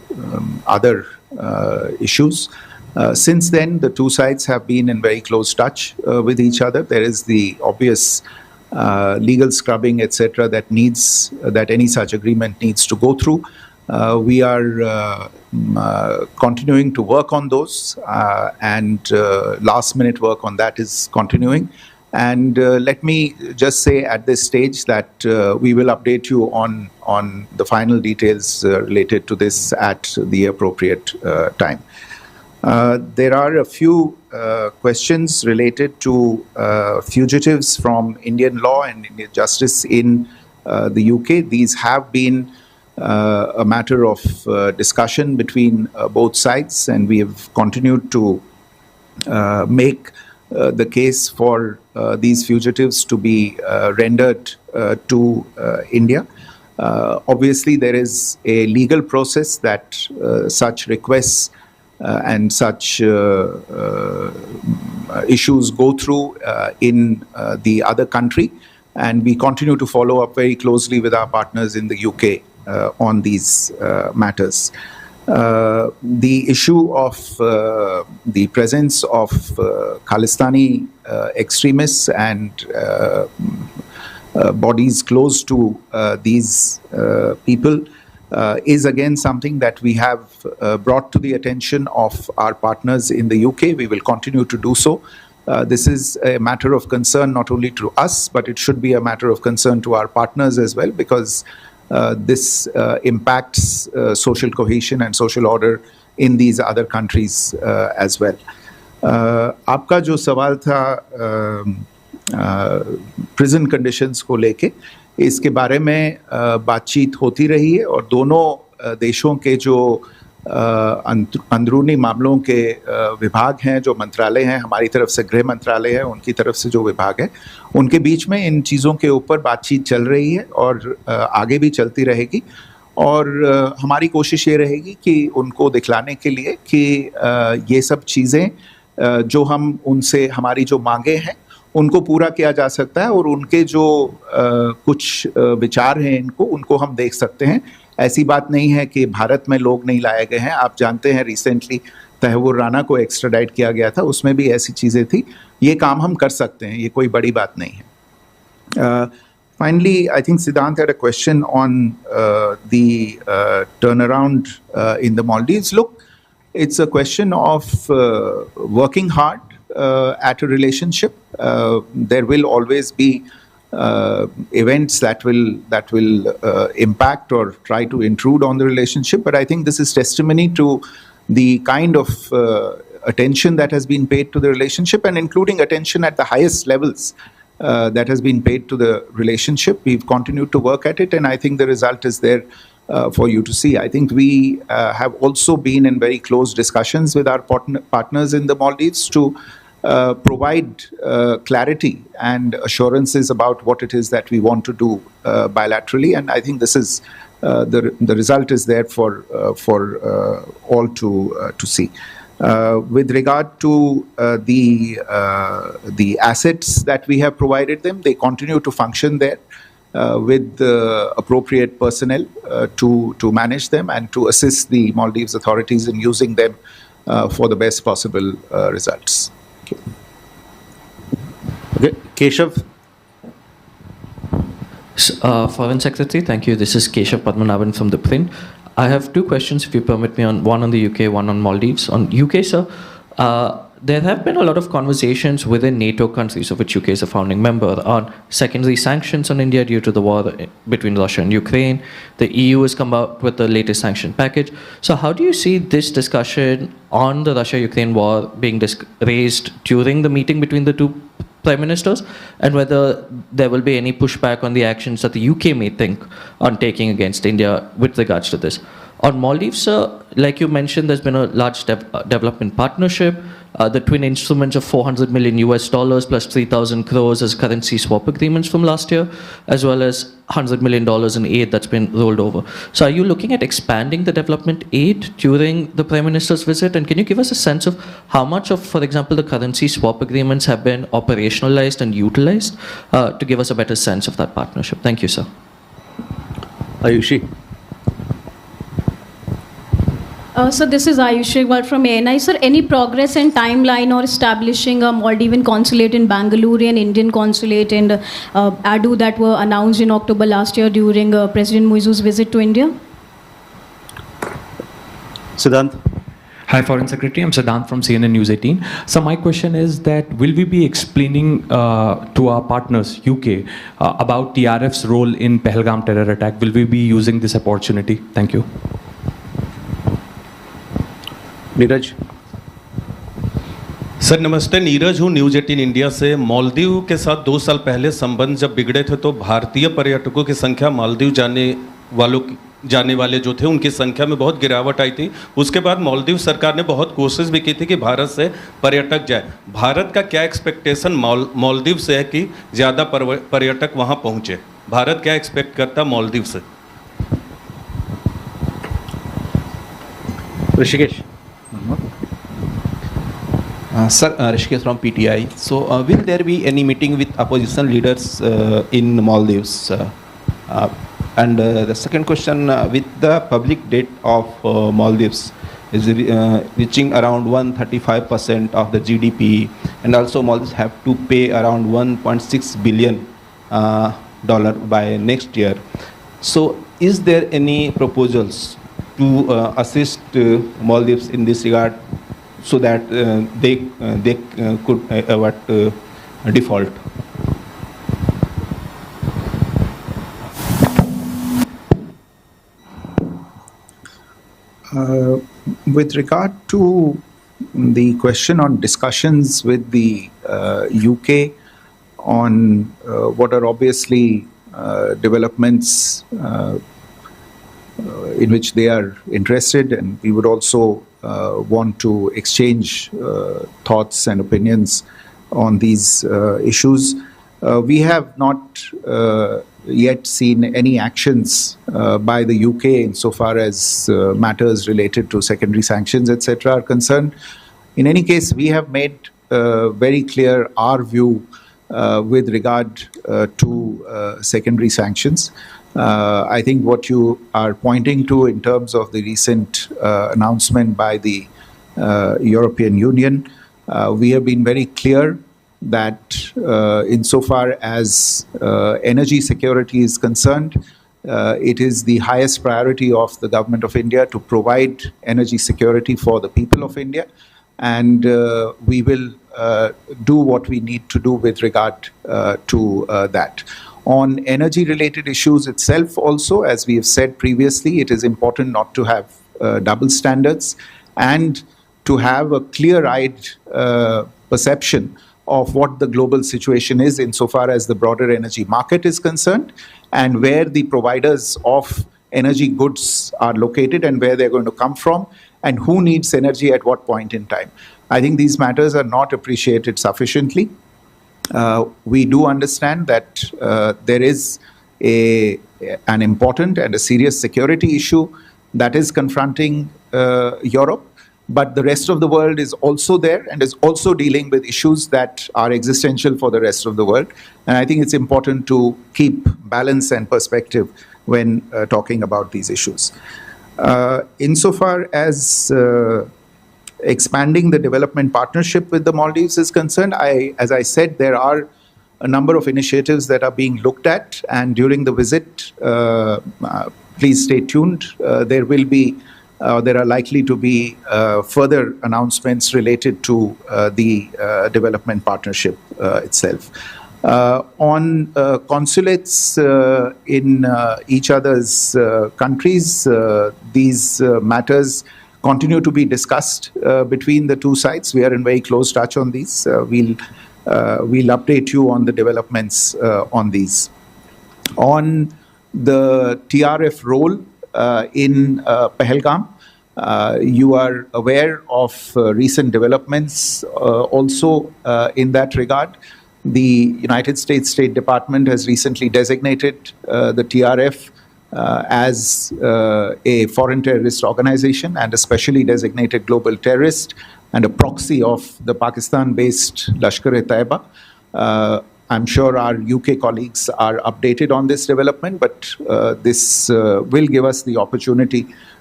other issues. Since then, the two sides have been in very close touch with each other. There is the obvious legal scrubbing, etc., that any such agreement needs to go through. We are continuing to work on those, and last-minute work on that is continuing. And let me just say at this stage that we will update you on the final details related to this at the appropriate time. There are a few questions related to fugitives from Indian law and Indian justice in the UK. These have been a matter of discussion between both sides, and we have continued to make the case for these fugitives to be rendered to India. Obviously, there is a legal process that such requests and such issues go through in the other country, and we continue to follow up very closely with our partners in the UK on these matters. The issue of the presence of Khalistani extremists and bodies close to these people is again something that we have brought to the attention of our partners in the UK. We will continue to do so. This is a matter of concern not only to us, but it should be a matter of concern to our partners as well, because this impacts social cohesion and social order in these other countries as well. आपका जो सवाल था prison conditions को लेके, इसके बारे में बातचीत होती रही है, और दोनों देशों के जो अंदरूनी मामलों के विभाग हैं, जो मंत्रालय हैं, हमारी तरफ से गृह मंत्रालय है, उनकी तरफ से जो विभाग है, उनके बीच में इन चीज़ों के ऊपर बातचीत चल रही है और आगे भी चलती रहेगी। और हमारी कोशिश ये रहेगी कि उनको दिखलाने के लिए कि ये सब चीज़ें जो हम उनसे, हमारी जो मांगे हैं, उनको पूरा किया जा सकता है, और उनके जो कुछ विचार हैं उनको हम देख सकते हैं। ऐसी बात नहीं है कि भारत में लोग नहीं लाए गए हैं। आप जानते हैं रिसेंटली तहव्वुर राना को एक्स्ट्राडाइट किया गया था, उसमें भी ऐसी चीज़ें थी। ये काम हम कर सकते हैं, ये कोई बड़ी बात नहीं है। Finally, I think Siddhant had a question on the turnaround in the Maldives. Look, it's a question of working hard at a relationship. There will always be events that will impact or try to intrude on the relationship, but I think this is testimony to the kind of attention that has been paid to the relationship, and including attention at the highest levels that has been paid to the relationship. We've continued to work at it, and I think the result is there for you to see. I think we have also been in very close discussions with our partners in the Maldives to provide clarity and assurances about what it is that we want to do bilaterally, and I think this is the result is there for all to see. With regard to the assets that we have provided them, they continue to function there with the appropriate personnel to manage them and to assist the Maldives authorities in using them for the best possible results. Okay. Keshav. Foreign Secretary, thank you. This is Keshav Padmanabhan from the Print. I have two questions, if you permit me, one on the UK, one on Maldives. On UK, sir, there have been a lot of conversations within NATO countries, of which UK is a founding member, on secondary sanctions on India due to the war between Russia and Ukraine. The EU has come out with the latest sanction package. So how do you see this discussion on the Russia-Ukraine war being raised during the meeting between the two prime ministers, and whether there will be any pushback on the actions that the UK may think on taking against India with regards to this? On Maldives, sir, like you mentioned, there's been a large development partnership. The twin instruments of $400 million plus 3,000 crores as currency swap agreements from last year, as well as $100 million in aid that's been rolled over. So are you looking at expanding the development aid during the Prime Minister's visit? And can you give us a sense of how much of, for example, the currency swap agreements have been operationalized and utilized to give us a better sense of that partnership? Thank you, sir. Ayushi. So this is Ayush from ANI. Sir, any progress and timeline or establishing a Maldivian consulate in Bangalore and Indian consulate in Adu that were announced in October last year during President Muizu's visit to India? Siddhant. Hi, Foreign Secretary. I'm Siddhant from CNN News 18. So my question is that will we be explaining to our partners, UK, about TRF's role in Pahalgam terror attack? Will we be using this opportunity? Thank you. Neeraj. Sir नमस्ते, नीरज हूँ news 18 India से। मालदीव के साथ 2 साल पहले संबंध जब बिगड़े थे तो भारतीय पर्यटकों की संख्या मालदीव जाने वाले जो थे उनकी संख्या में बहुत गिरावट आई थी। उसके बाद मालदीव सरकार ने बहुत कोशिश भी की थी कि भारत से पर्यटक जाए। भारत का क्या एक्सपेक्टेशन मालदीव से है कि ज़्यादा पर्यटक वहाँ पहुँचे? भारत क्या एक्सपेक्ट करता मालदीव से? Rishikesh. Sir, Rishikesh from PTI. So, will there be any meeting with opposition leaders in Maldives? And the second question, with the public debt of Maldives is reaching around 135% of the GDP, and also Maldives have to pay around $1.6 billion by next year. So, is there any proposals to assist Maldives in this regard, so that they could avoid default? With regard to the question on discussions with the UK on what are obviously developments in which they are interested, and we would also want to exchange thoughts and opinions on these issues. We have not yet seen any actions by the UK insofar as matters related to secondary sanctions, etc. are concerned. In any case, we have made very clear our view with regard to secondary sanctions. I think what you are pointing to in terms of the recent announcement by the European Union, we have been very clear that insofar as energy security is concerned, it is the highest priority of the government of India to provide energy security for the people of India, and we will do what we need to do with regard to that. On energy-related issues itself also, as we have said previously, it is important not to have double standards and to have a clear-eyed perception of what the global situation is insofar as the broader energy market is concerned, and where the providers of energy goods are located and where they're going to come from, and who needs energy at what point in time. I think these matters are not appreciated sufficiently. We do understand that there is an important and a serious security issue that is confronting Europe, but the rest of the world is also there and is also dealing with issues that are existential for the rest of the world. And I think it's important to keep balance and perspective when talking about these issues. Insofar as expanding the development partnership with the Maldives is concerned, as I said, there are a number of initiatives that are being looked at, and during the visit, please stay tuned. There are likely to be further announcements related to the development partnership itself. On consulates in each other's countries, these matters continue to be discussed between the two sides. We are in very close touch on these. We'll update you on the developments on these. On the TRF role in Pahalgam, you are aware of recent developments also in that regard. The United States State Department has recently designated the TRF as a foreign terrorist organization and a specially designated global terrorist and a proxy of the Pakistan-based Lashkar-e-Taiba. I'm sure our UK colleagues are updated on this development, but this will give us the opportunity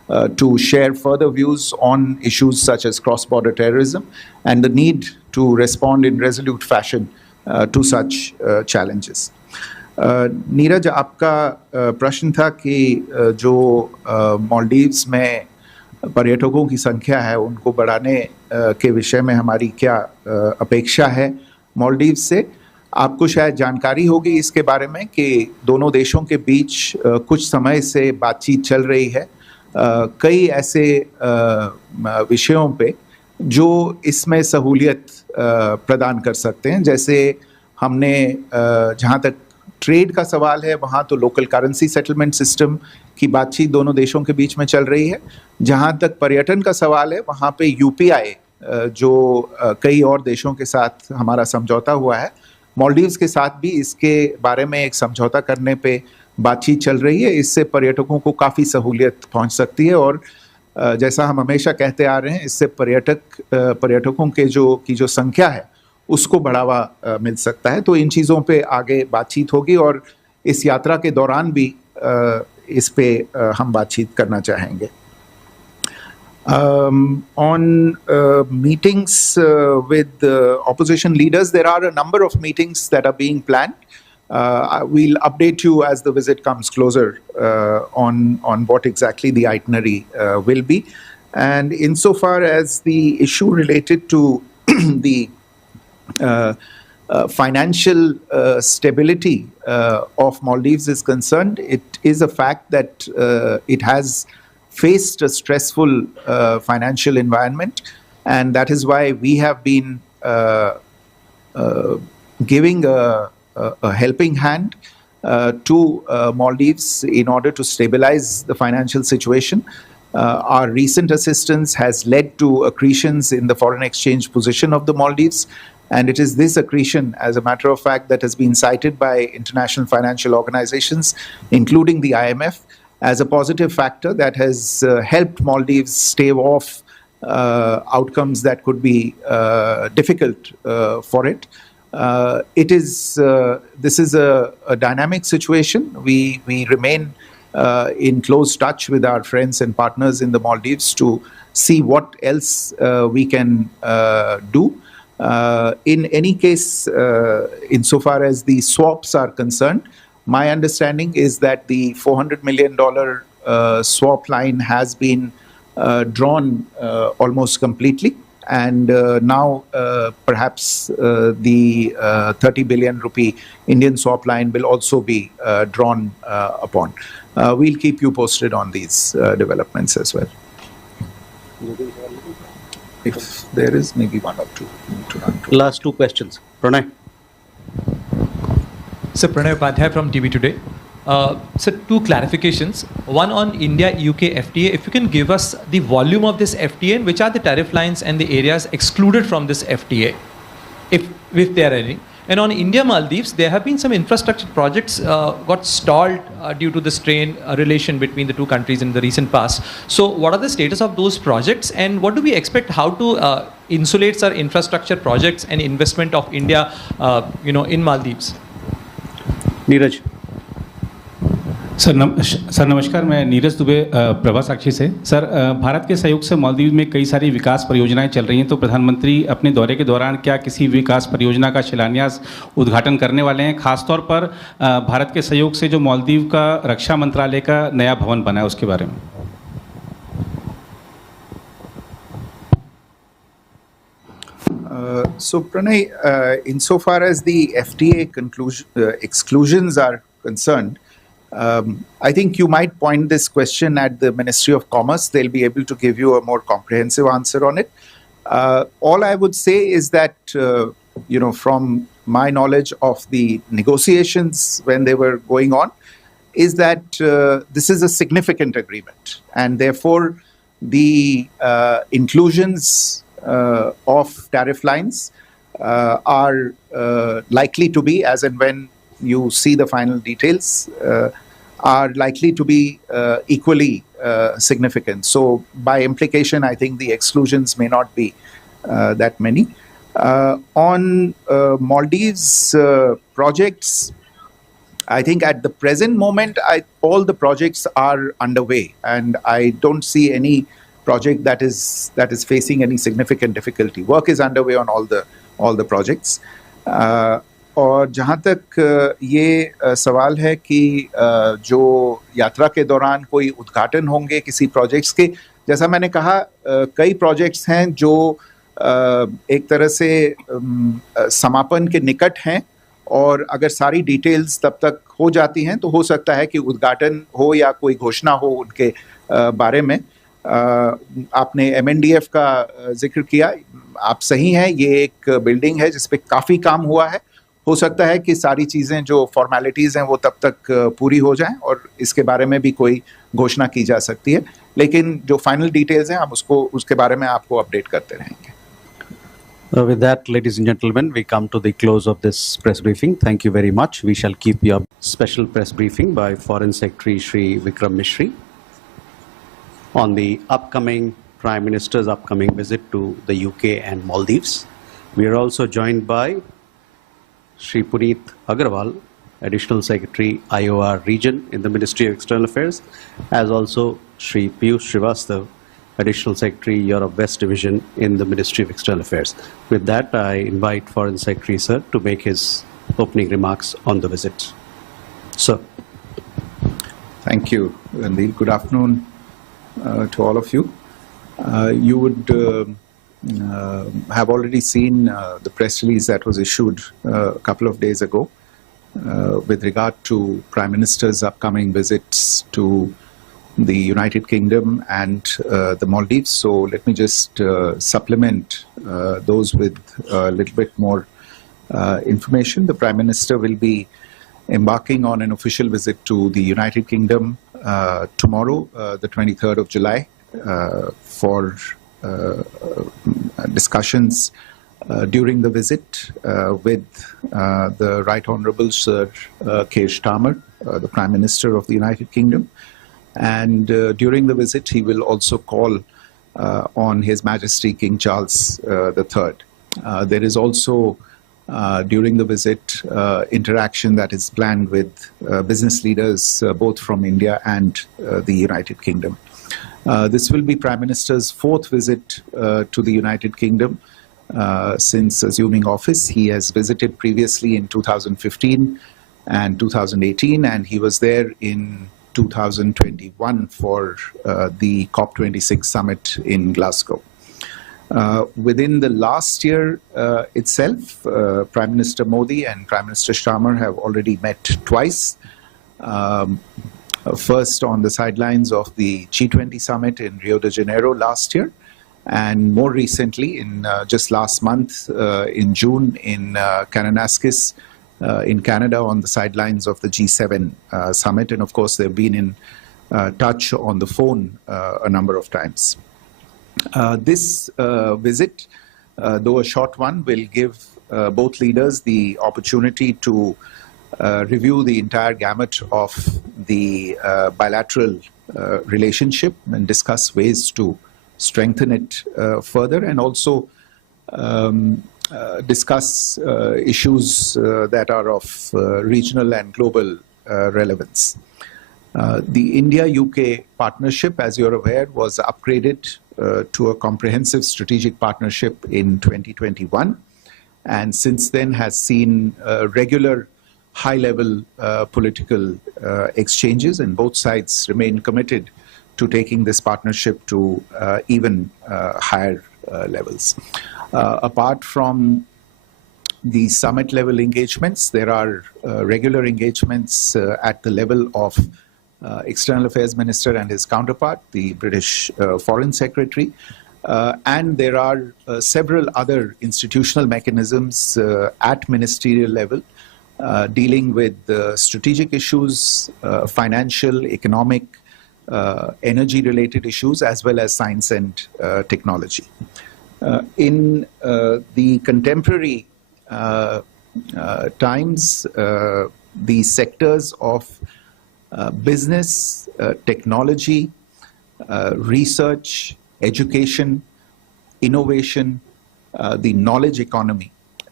to share further views on issues such as cross-border terrorism and the need to respond in resolute fashion to such challenges. Neeraj, आपका प्रश्न था कि जो मालदीव्स में पर्यटकों की संख्या है उनको बढ़ाने के विषय में हमारी क्या अपेक्षा है मालदीव्स से। आपको शायद जानकारी होगी इसके बारे में कि दोनों देशों के बीच कुछ समय से बातचीत चल रही है कई ऐसे विषयों पे जो इसमें सहूलियत प्रदान कर सकते हैं। जैसे हमने जहाँ तक ट्रेड का सवाल है वहाँ तो लोकल करेंसी सेटलमेंट सिस्टम की बातचीत दोनों देशों के बीच में चल रही है। जहाँ तक पर्यटन का सवाल है वहाँ पे यूपीआई जो कई और देशों के साथ हमारा समझौता हुआ है, मालदीव्स के साथ भी इसके बारे में एक समझौता करने पे बातचीत चल रही है। इससे पर्यटकों को काफ़ी सहूलियत पहुँच सकती है और जैसा हम हमेशा कहते आ रहे हैं, इससे पर्यटकों के जो संख्या है उसको बढ़ावा मिल सकता है। तो इन चीज़ों पे आगे बातचीत होगी और इस यात्रा के दौरान भी इस पे हम बातचीत करना चाहेंगे। On meetings with opposition leaders, there are a number of meetings that are being planned. We'll update you as the visit comes closer on what exactly the itinerary will be. And insofar as the issue related to the financial stability of Maldives is concerned, it is a fact that it has faced a stressful financial environment, and that is why we have been giving a helping hand to Maldives in order to stabilize the financial situation. Our recent assistance has led to accretions in the foreign exchange position of the Maldives, and it is this accretion, as a matter of fact, that has been cited by international financial organizations, including the IMF, as a positive factor that has helped Maldives stave off outcomes that could be difficult for it. This is a dynamic situation. We remain in close touch with our friends and partners in the Maldives to see what else we can do. In any case, insofar as the swaps are concerned, my understanding is that the $400 million swap line has been drawn almost completely, and now perhaps the 30 billion rupee Indian swap line will also be drawn upon. We'll keep you posted on these developments as well. If there is maybe one or two to run through. Last two questions. Pranay. So Pranay Upadhyay from TV Today. So two clarifications. One on India-UK FTA. If you can give us the volume of this FTA and which are the tariff lines and the areas excluded from this FTA, if there are any. And on India-Maldives, there have been some infrastructure projects got stalled due to the strained relation between the two countries in the recent past. So what are the status of those projects, and what do we expect how to insulate our infrastructure projects and investment of India in Maldives? Neeraj. Sir नमस्कार, मैं नीरज दुबे प्रभा साक्षी से। Sir, Bharat के सहयोग से मालदीव में कई सारी विकास परियोजनाएं चल रही हैं, तो प्रधानमंत्री अपने दौरे के दौरान क्या किसी विकास परियोजना का शिलान्यास उद्घाटन करने वाले हैं? खासतौर पर भारत के सहयोग से जो मालदीव का रक्षा मंत्रालय का नया भवन बना है उसके बारे में। So Pranay, insofar as the FTA exclusions are concerned, I think you might point this question at the Ministry of Commerce. They'll be able to give you a more comprehensive answer on it. All I would say is that, from my knowledge of the negotiations when they were going on, is that this is a significant agreement, and therefore the inclusions of tariff lines are likely to be, as and when you see the final details, are likely to be equally significant. So by implication, I think the exclusions may not be that many. On Maldives projects, I think at the present moment, all the projects are underway, and I don't see any project that is facing any significant difficulty. Work is underway on all the projects. और जहाँ तक ये सवाल है कि जो यात्रा के दौरान कोई उद्घाटन होंगे किसी प्रोजेक्ट्स के, जैसा मैंने कहा कई प्रोजेक्ट्स हैं जो एक तरह से समापन के निकट हैं, और अगर सारी डिटेल्स तब तक हो जाती हैं तो हो सकता है कि उद्घाटन हो या कोई घोषणा हो उनके बारे में। आपने MNDF का जिक्र किया, आप सही हैं, ये एक बिल्डिंग है जिस पे काफ़ी काम हुआ है। हो सकता है कि सारी चीज़ें जो फॉर्मेलिटीज़ हैं वो तब तक पूरी हो जाएं और इसके बारे में भी कोई घोषणा की जा सकती है, लेकिन जो फाइनल डिटेल्स हैं हम उसके बारे में आपको अपडेट करते रहेंगे। With that, ladies and gentlemen, we come to the close of this press briefing. Thank you very much. We shall keep you up. Special press briefing by Foreign Secretary Shri Vikram Mishri on the Prime Minister's upcoming visit to the UK and Maldives. We are also joined by Shri Puneet Agarwal, Additional Secretary IOR Region in the Ministry of External Affairs, as also Shri Piyush Srivastav, Additional Secretary Europe West Division in the Ministry of External Affairs. With that, I invite Foreign Secretary Sir to make his opening remarks on the visit. Sir. Thank you, Randeep. Good afternoon to all of you. You would have already seen the press release that was issued a couple of days ago with regard to Prime Minister's upcoming visits to the United Kingdom and the Maldives. So let me just supplement those with a little bit more information. The Prime Minister will be embarking on an official visit to the United Kingdom tomorrow, the 23rd of July, for discussions during the visit with the Right Honourable Sir Keir Starmer, the Prime Minister of the United Kingdom. And during the visit, he will also call on His Majesty King Charles III. There is also, during the visit, interaction that is planned with business leaders both from India and the United Kingdom. This will be Prime Minister's fourth visit to the United Kingdom since assuming office. He has visited previously in 2015 and 2018, and he was there in 2021 for the COP26 summit in Glasgow. Within the last year itself, Prime Minister Modi and Prime Minister Starmer have already met twice. First on the sidelines of the G20 summit in Rio de Janeiro last year, and more recently in just last month in June in Kananaskis in Canada on the sidelines of the G7 summit. And of course, they've been in touch on the phone a number of times. This visit, though a short one, will give both leaders the opportunity to review the entire gamut of the bilateral relationship and discuss ways to strengthen it further, and also discuss issues that are of regional and global relevance. The India-UK partnership, as you're aware, was upgraded to a comprehensive strategic partnership in 2021, and since then has seen regular high-level political exchanges, and both sides remain committed to taking this partnership to even higher levels. Apart from the summit level engagements, there are regular engagements at the level of External Affairs Minister and his counterpart, the British Foreign Secretary, and there are several other institutional mechanisms at ministerial level dealing with strategic issues, financial, economic, energy-related issues, as well as science and technology. In the contemporary times, the sectors of business, technology, research, education, innovation, the knowledge economy,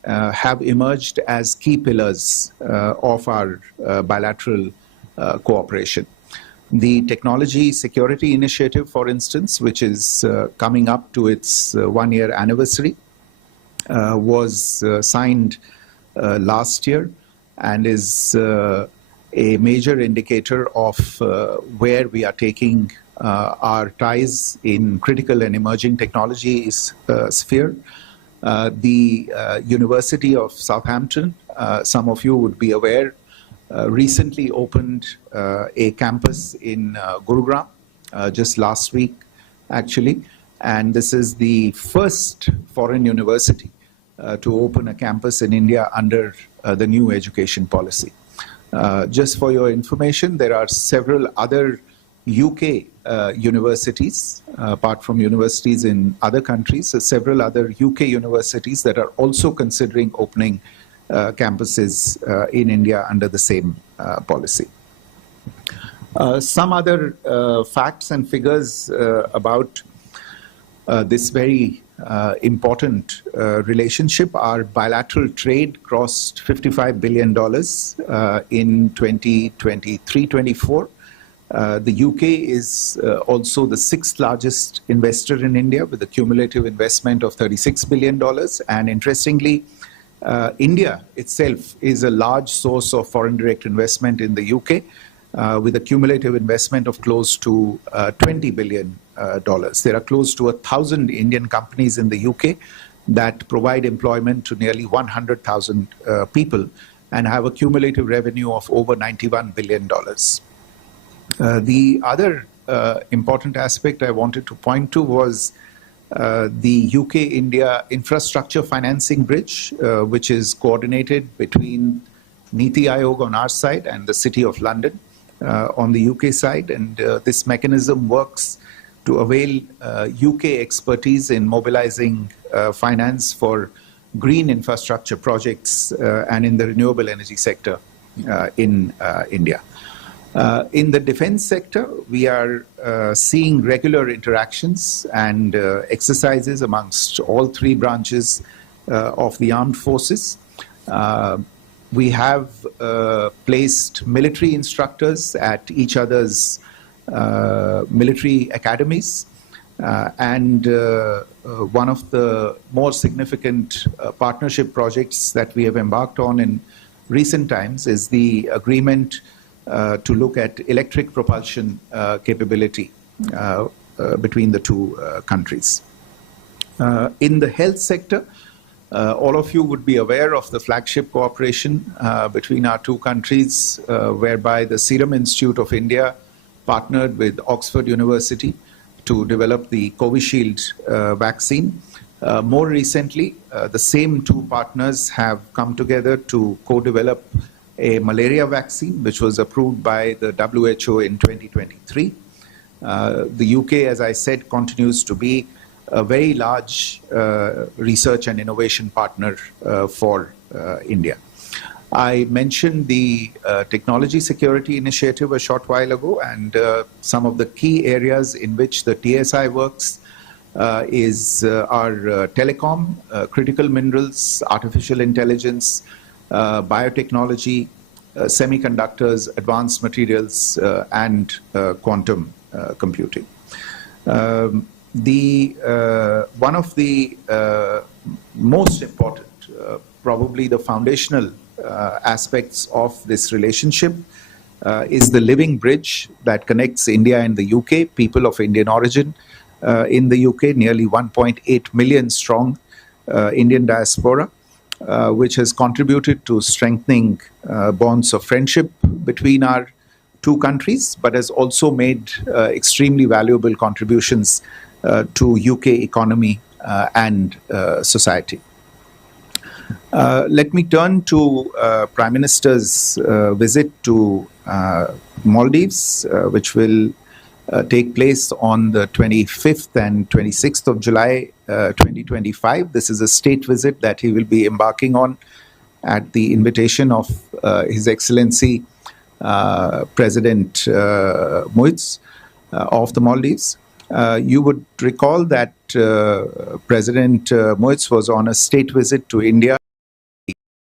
have emerged as key pillars of our bilateral cooperation. The Technology Security Initiative, for instance, which is coming up to its one-year anniversary, was signed last year and is a major indicator of where we are taking our ties in critical and emerging technology sphere. The University of Southampton, some of you would be aware, recently opened a campus in Gurugram just last week, actually. And this is the first foreign university to open a campus in India under the new education policy. Just for your information, there are several other UK universities, apart from universities in other countries, so several other UK universities that are also considering opening campuses in India under the same policy. Some other facts and figures about this very important relationship. Our bilateral trade crossed $55 billion in 2023-24. The UK is also the sixth largest investor in India with a cumulative investment of $36 billion. And interestingly, India itself is a large source of foreign direct investment in the UK with a cumulative investment of close to $20 billion. There are close to 1,000 Indian companies in the UK that provide employment to nearly 100,000 people and have a cumulative revenue of over $91 billion. The other important aspect I wanted to point to was the UK-India infrastructure financing bridge, which is coordinated between Niti Aayog on our side and the City of London on the UK side. And this mechanism works to avail UK expertise in mobilizing finance for green infrastructure projects and in the renewable energy sector in India. In the defense sector, we are seeing regular interactions and exercises amongst all three branches of the armed forces. We have placed military instructors at each other's military academies. And one of the more significant partnership projects that we have embarked on in recent times is the agreement to look at electric propulsion capability between the two countries. In the health sector, all of you would be aware of the flagship cooperation between our two countries, whereby the Serum Institute of India partnered with Oxford University to develop the Covishield vaccine. More recently, the same two partners have come together to co-develop a malaria vaccine, which was approved by the WHO in 2023. The UK, as I said, continues to be a very large research and innovation partner for India. I mentioned the Technology Security Initiative a short while ago, and some of the key areas in which the TSI works is our telecom, critical minerals, artificial intelligence, biotechnology, semiconductors, advanced materials, and quantum computing. One of the most important, probably the foundational aspects of this relationship is the living bridge that connects India and the UK, people of Indian origin in the UK, nearly 1.8 million strong Indian diaspora, which has contributed to strengthening bonds of friendship between our two countries, but has also made extremely valuable contributions to UK economy and society. Let me turn to Prime Minister's visit to Maldives, which will take place on the 25th and 26th of July 2025. This is a state visit that he will be embarking on at the invitation of His Excellency President Muiz of the Maldives. You would recall that President Muiz was on a state visit to India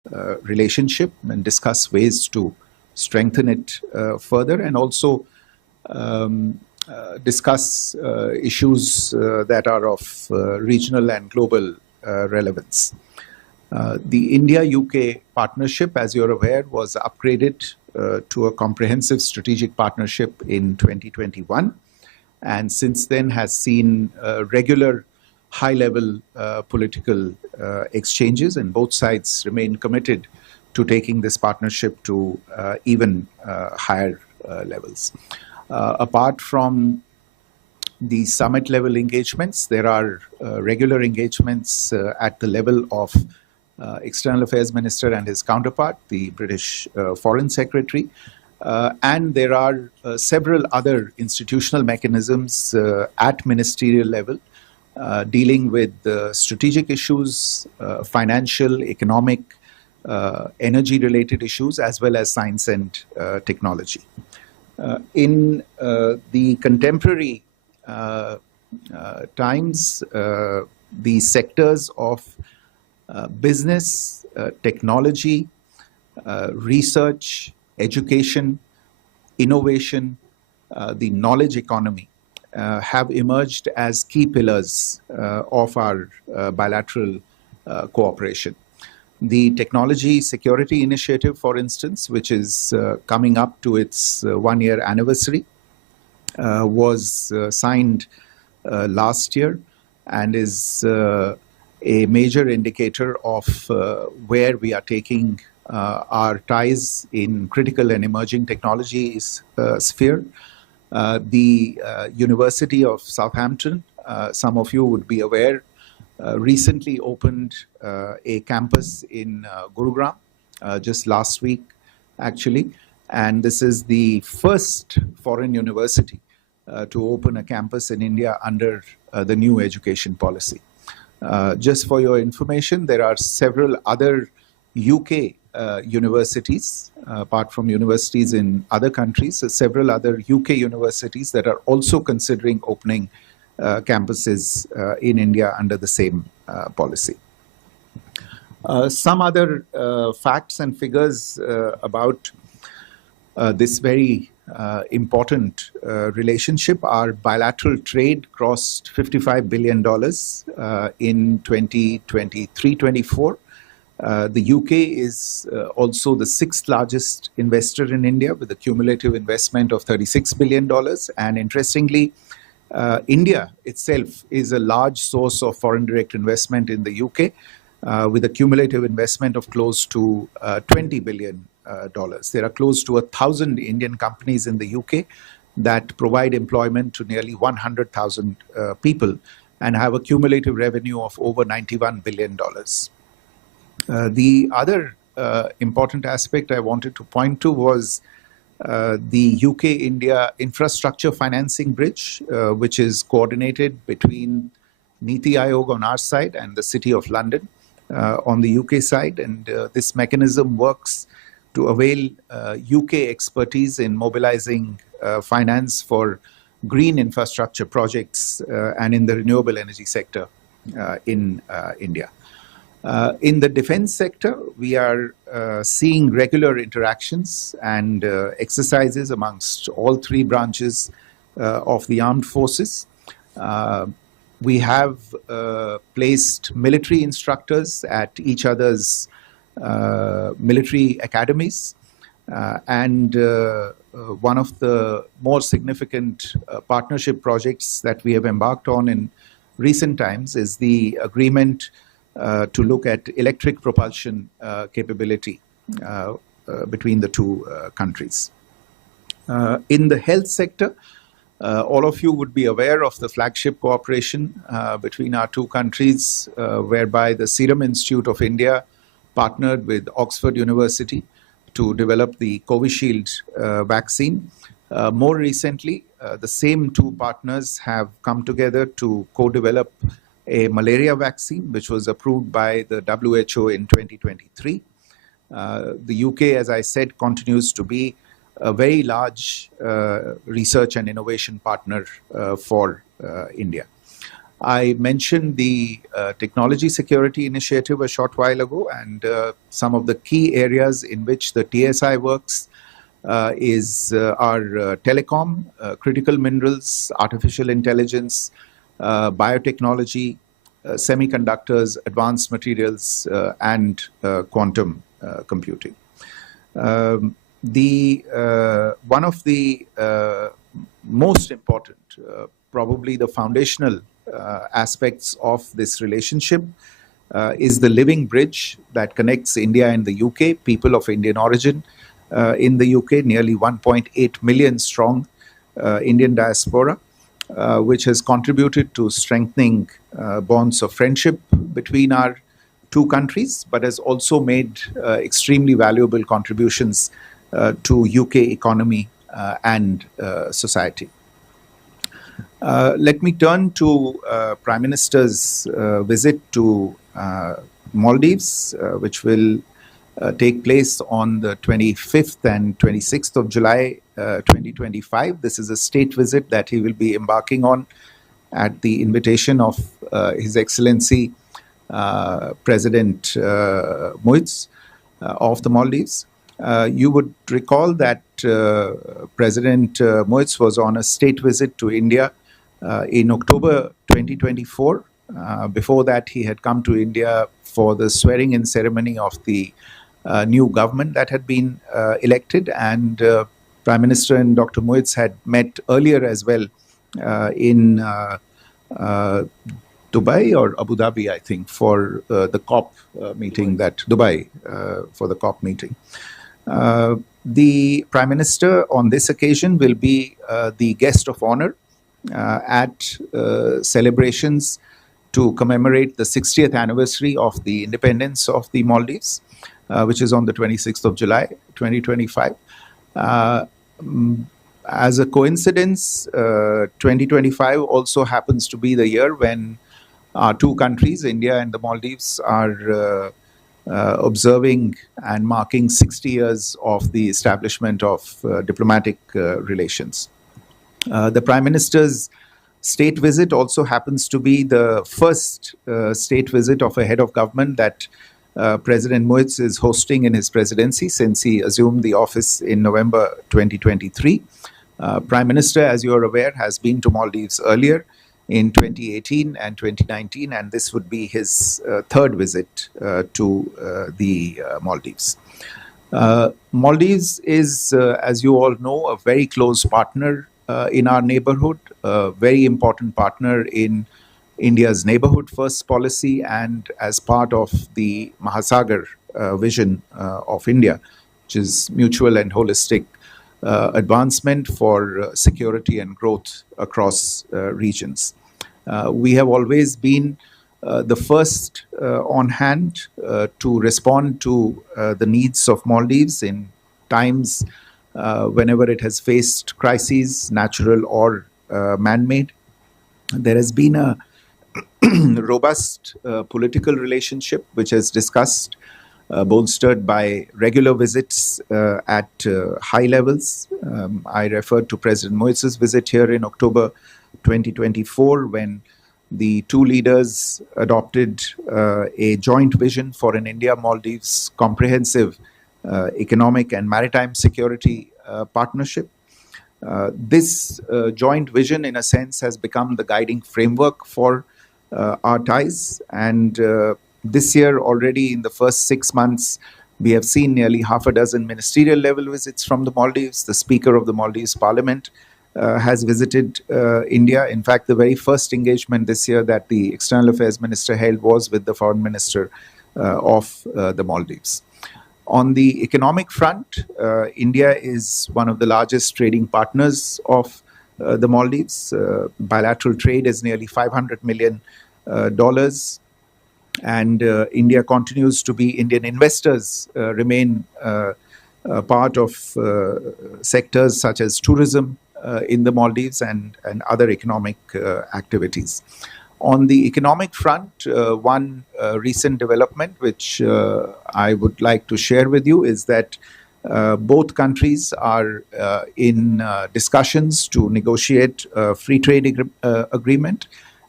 relationship and discuss ways to strengthen it further, and also discuss issues that are of regional and global relevance. The India-UK partnership, as you're aware, was upgraded to a comprehensive strategic partnership in 2021, and since then has seen regular high-level political exchanges, and both sides remain committed to taking this partnership to even higher levels. Apart from the summit-level engagements, there are regular engagements at the level of External Affairs Minister and his counterpart, the British Foreign Secretary, and there are several other institutional mechanisms at ministerial level dealing with strategic issues, financial, economic, energy-related issues, as well as science and technology. In the contemporary times, the sectors of business, technology, research, education, innovation, the knowledge economy have emerged as key pillars of our bilateral cooperation. The Technology Security Initiative, for instance, which is coming up to its one-year anniversary, was signed last year and is a major indicator of where we are taking our ties in critical and emerging technologies sphere. The University of Southampton, some of you would be aware, recently opened a campus in Gurugram just last week, actually, and this is the first foreign university to open a campus in India under the new education policy. Just for your information, there are several other UK universities, apart from universities in other countries, several other UK universities that are also considering opening campuses in India under the same policy. Some other facts and figures about this very important relationship. Our bilateral trade crossed $55 billion in 2023-24. The UK is also the sixth largest investor in India with a cumulative investment of $36 billion. And interestingly, India itself is a large source of foreign direct investment in the UK with a cumulative investment of close to $20 billion. There are close to 1,000 Indian companies in the UK that provide employment to nearly 100,000 people and have a cumulative revenue of over $91 billion. The other important aspect I wanted to point to was the UK-India infrastructure financing bridge, which is coordinated between Niti Aayog on our side and the City of London on the UK side. And this mechanism works to avail UK expertise in mobilizing finance for green infrastructure projects and in the renewable energy sector in India. In the defense sector, we are seeing regular interactions and exercises amongst all three branches of the armed forces. We have placed military instructors at each other's military academies. And one of the more significant partnership projects that we have embarked on in recent times is the agreement to look at electric propulsion capability between the two countries. In the health sector, all of you would be aware of the flagship cooperation between our two countries, whereby the Serum Institute of India partnered with Oxford University to develop the Covishield vaccine. More recently, the same two partners have come together to co-develop a malaria vaccine, which was approved by the WHO in 2023. The UK, as I said, continues to be a very large research and innovation partner for India. I mentioned the technology security initiative a short while ago, and some of the key areas in which the TSI works are telecom, critical minerals, artificial intelligence, biotechnology, semiconductors, advanced materials, and quantum computing. One of the most important, probably the foundational aspects of this relationship is the living bridge that connects India and the UK, people of Indian origin in the UK, nearly 1.8 million strong Indian diaspora, which has contributed to strengthening bonds of friendship between our two countries, but has also made extremely valuable contributions to UK economy and society. Let me turn to Prime Minister's visit to Maldives, which will take place on the 25th and 26th of July 2025. This is a state visit that he will be embarking on at the invitation of His Excellency President Muiz of the Maldives. You would recall that President Muiz was on a state visit to India in October 2024. Before that, he had come to India for the swearing-in ceremony of the new government that had been elected, and Prime Minister and Dr. Muiz had met earlier as well in Dubai or Abu Dhabi, I think, for the COP meeting, for the COP meeting. The Prime Minister on this occasion will be the guest of honor at celebrations to commemorate the 60th anniversary of the independence of the Maldives, which is on the 26th of July 2025. As a coincidence, 2025 also happens to be the year when our two countries, India and the Maldives, are observing and marking 60 years of the establishment of diplomatic relations. The Prime Minister's state visit also happens to be the first state visit of a head of government that President Muiz is hosting in his presidency since he assumed the office in November 2023. Prime Minister, as you are aware, has been to Maldives earlier in 2018 and 2019, and this would be his third visit to the Maldives. Maldives is, as you all know, a very close partner in our neighborhood, a very important partner in India's neighborhood first policy and as part of the Mahasagar vision of India, which is mutual and holistic advancement for security and growth across regions. We have always been the first on hand to respond to the needs of Maldives in times whenever it has faced crises, natural or man-made. There has been a robust political relationship which is discussed, bolstered by regular visits at high levels. I referred to President Muiz's visit here in October 2024 when the two leaders adopted a joint vision for an India-Maldives comprehensive economic and maritime security partnership. This joint vision, in a sense, has become the guiding framework for our ties. And this year, already in the first 6 months, we have seen nearly half a dozen ministerial level visits from the Maldives. The Speaker of the Maldives Parliament has visited India. In fact, the very first engagement this year that the External Affairs Minister held was with the Foreign Minister of the Maldives. On the economic front, India is one of the largest trading partners of the Maldives. Bilateral trade is nearly $500 million. And India continues to be, Indian investors remain part of sectors such as tourism in the Maldives and other economic activities. On the economic front, one recent development which I would like to share with you is that both countries are in discussions to negotiate a free trade agreement,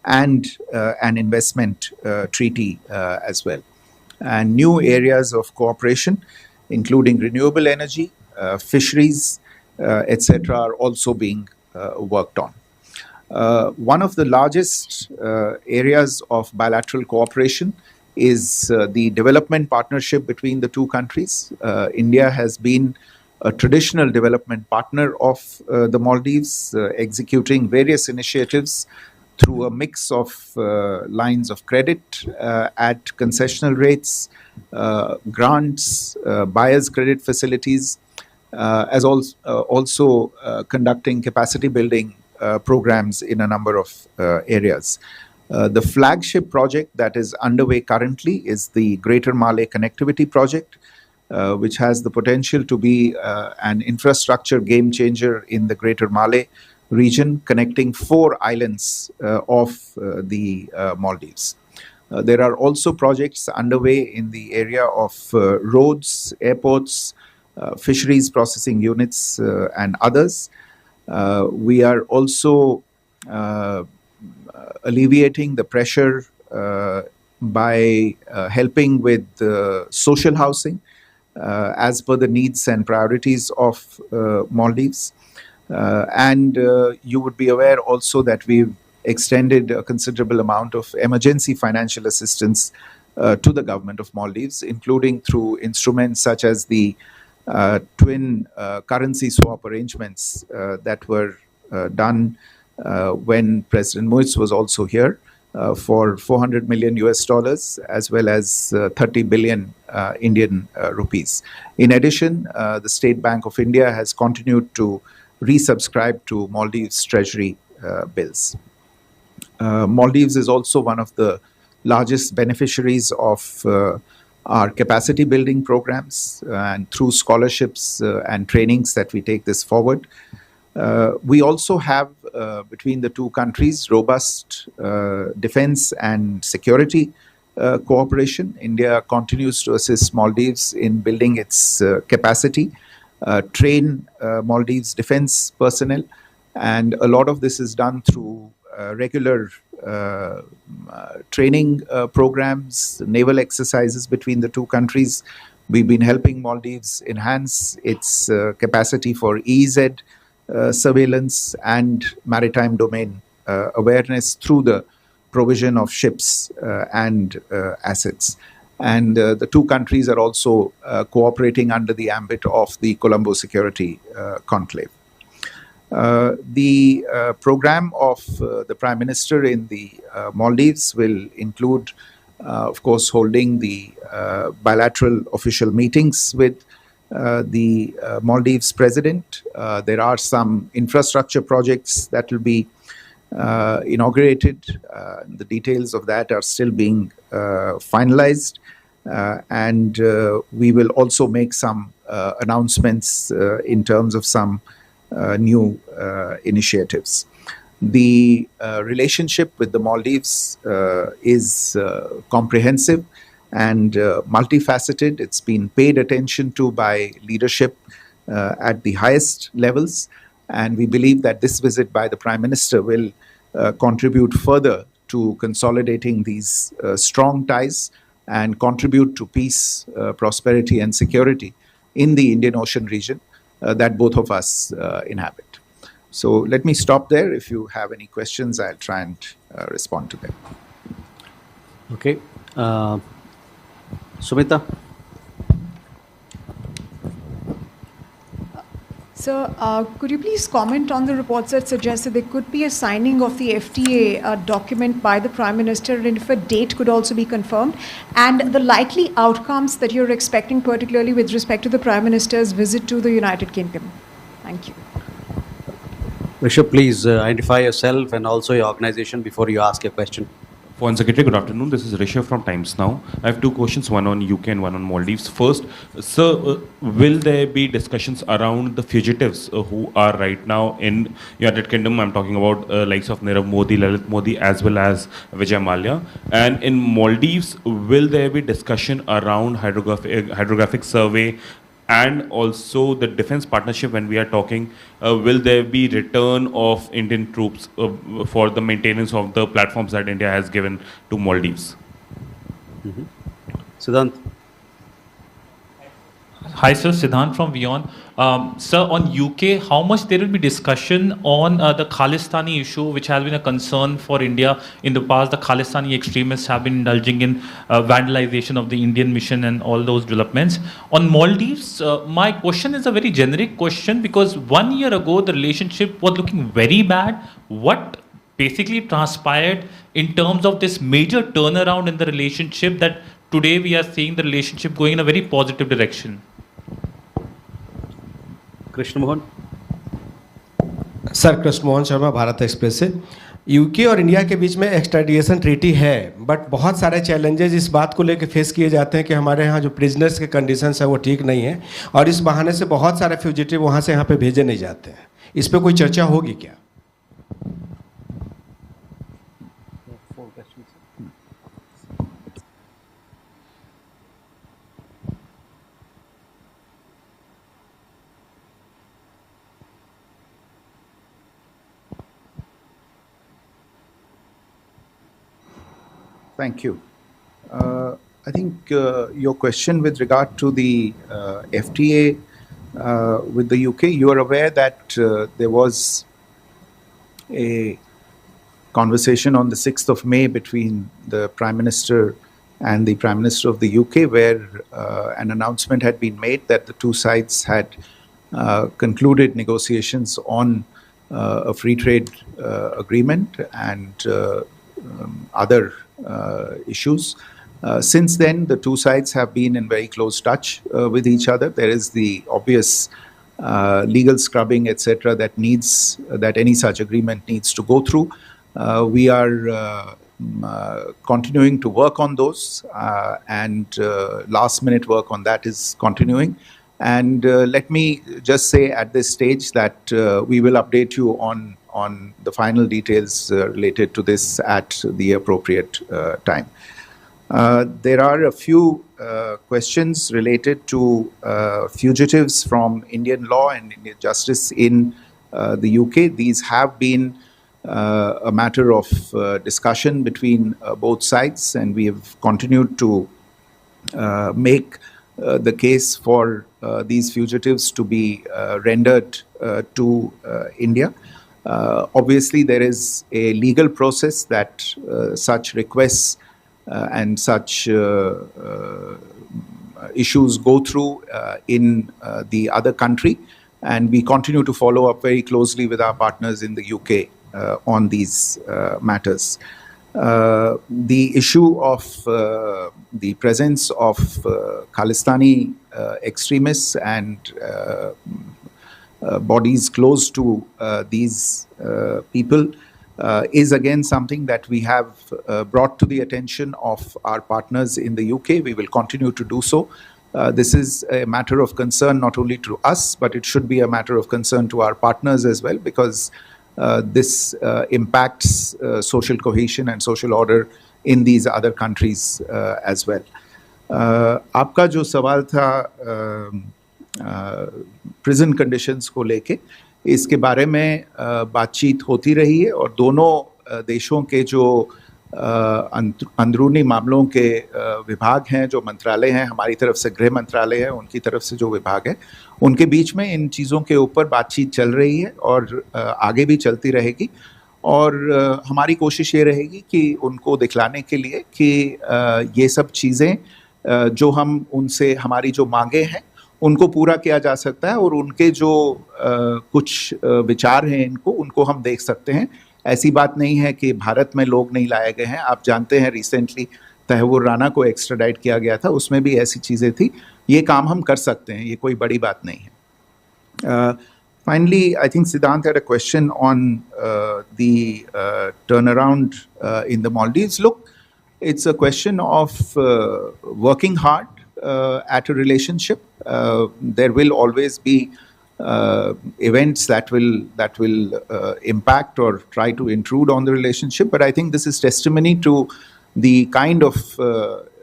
and an investment treaty as well. And new areas of cooperation, including renewable energy, fisheries, etc., are also being worked on. One of the largest areas of bilateral cooperation is the development partnership between the two countries. India has been a traditional development partner of the Maldives, executing various initiatives through a mix of lines of credit at concessional rates, grants, buyer's credit facilities, as also conducting capacity building programs in a number of areas. The flagship project that is underway currently is the Greater Malay Connectivity Project, which has the potential to be an infrastructure game changer in the Greater Malay region, connecting 4 islands of the Maldives. There are also projects underway in the area of roads, airports, fisheries processing units, and others. We are also alleviating the pressure by helping with social housing as per the needs and priorities of Maldives. And you would be aware also that we've extended a considerable amount of emergency financial assistance to the government of Maldives, including through instruments such as the twin currency swap arrangements that were done when President Muiz was also here for $400 million US, as well as 30 billion Indian rupees. In addition, the State Bank of India has continued to resubscribe to Maldives Treasury bills. Maldives is also one of the largest beneficiaries of our capacity building programs, and through scholarships and trainings that we take this forward. We also have, between the two countries, robust defense and security cooperation. India continues to assist Maldives in building its capacity, train Maldives defense personnel, and a lot of this is done through regular training programs, naval exercises between the two countries. We've been helping Maldives enhance its capacity for EEZ surveillance and maritime domain awareness through the provision of ships and assets. And the two countries are also cooperating under the ambit of the Colombo Security Conclave. The program of the Prime Minister in the Maldives will include, of course, holding the bilateral official meetings with the Maldives President. There are some infrastructure projects that will be inaugurated. The details of that are still being finalized. And we will also make some announcements in terms of some new initiatives. The relationship with the Maldives is comprehensive and multifaceted. It's been paid attention to by leadership at the highest levels. And we believe that this visit by the Prime Minister will contribute further to consolidating these strong ties and contribute to peace, prosperity, and security in the Indian Ocean region that both of us inhabit. So let me stop there. If you have any questions, I'll try and respond to them. Okay. Sumita? So, could you please comment on the reports that suggest that there could be a signing of the FTA document by the Prime Minister, and if a date could also be confirmed, and the likely outcomes that you're expecting, particularly with respect to the Prime Minister's visit to the United Kingdom? Thank you. Rishabh, please identify yourself and also your organization before you ask your question. Foreign Secretary, good afternoon. This is Rishabh from Times Now. I have two questions, one on UK and one on Maldives. First, sir, will there be discussions around the fugitives who are right now in United Kingdom? I'm talking about likes of Nirav Modi, Lalit Modi, as well as Vijay Mallya. And in Maldives, will there be discussion around hydrographic survey and also the defense partnership when we are talking, will there be return of Indian troops for the maintenance of the platforms that India has given to Maldives? Siddhant. Hi, sir. Siddhant from Vion. Sir, on UK, how much there will be discussion on the Khalistani issue, which has been a concern for India in the past? The Khalistani extremists have been indulging in vandalization of the Indian mission and all those developments. On Maldives, my question is a very generic question because 1 year ago, the relationship was looking very bad. What basically transpired in terms of this major turnaround in the relationship that today we are seeing the relationship going in a very positive direction? Krishna Mohan. Sir Krishna Mohan Sharma Bharat express से. UK और India के बीच में extradition treaty है, but बहुत सारे challenges इस बात को लेकर फेस किए जाते हैं कि हमारे यहाँ जो प्रिजनर्स के कंडीशंस है वो ठीक नहीं है और इस बहाने से बहुत सारे फ्यूजिटिव वहाँ से यहाँ पे भेजे नहीं जाते हैं. इस पर कोई चर्चा होगी क्या? Thank you. I think your question with regard to the FTA with the UK, you are aware that there was a conversation on the 6th of May between the Prime Minister and the Prime Minister of the UK, where an announcement had been made that the two sides had concluded negotiations on a free trade agreement and other issues. Since then, the two sides have been in very close touch with each other. There is the obvious legal scrubbing, etc., that any such agreement needs to go through. We are continuing to work on those, and last-minute work on that is continuing. And let me just say at this stage that we will update you on the final details related to this at the appropriate time. There are a few questions related to fugitives from Indian law and Indian justice in the UK. These have been a matter of discussion between both sides, and we have continued to make the case for these fugitives to be rendered to India. Obviously, there is a legal process that such requests and such issues go through in the other country, and we continue to follow up very closely with our partners in the UK on these matters. The issue of the presence of Khalistani extremists and bodies close to these people is again something that we have brought to the attention of our partners in the UK. We will continue to do so. This is a matter of concern not only to us, but it should be a matter of concern to our partners as well, because this impacts social cohesion and social order in these other countries as well. आपका जो सवाल था prison conditions को लेके, इसके बारे में बातचीत होती रही है और दोनों देशों के जो अंदरूनी मामलों के विभाग हैं, जो मंत्रालय हैं, हमारी तरफ से गृह मंत्रालय है, उनकी तरफ से जो विभाग है, उनके बीच में इन चीज़ों के ऊपर बातचीत चल रही है और आगे भी चलती रहेगी. और हमारी कोशिश ये रहेगी कि उनको दिखलाने के लिए कि ये सब चीज़ें जो हम उनसे, हमारी जो मांगे हैं, उनको पूरा किया जा सकता है और उनके जो कुछ विचार हैं उनको हम देख सकते हैं. ऐसी बात नहीं है कि भारत में लोग नहीं लाए गए हैं. आप जानते हैं रिसेंटली तहव्वुर राना को एक्स्ट्राडाइट किया गया था, उसमें भी ऐसी चीज़ें थी. ये काम हम कर सकते हैं, ये कोई बड़ी बात नहीं है. Finally, I think Siddhant had a question on the turnaround in the Maldives. Look, it's a question of working hard at a relationship. There will always be events that will impact or try to intrude on the relationship, but I think this is testimony to the kind of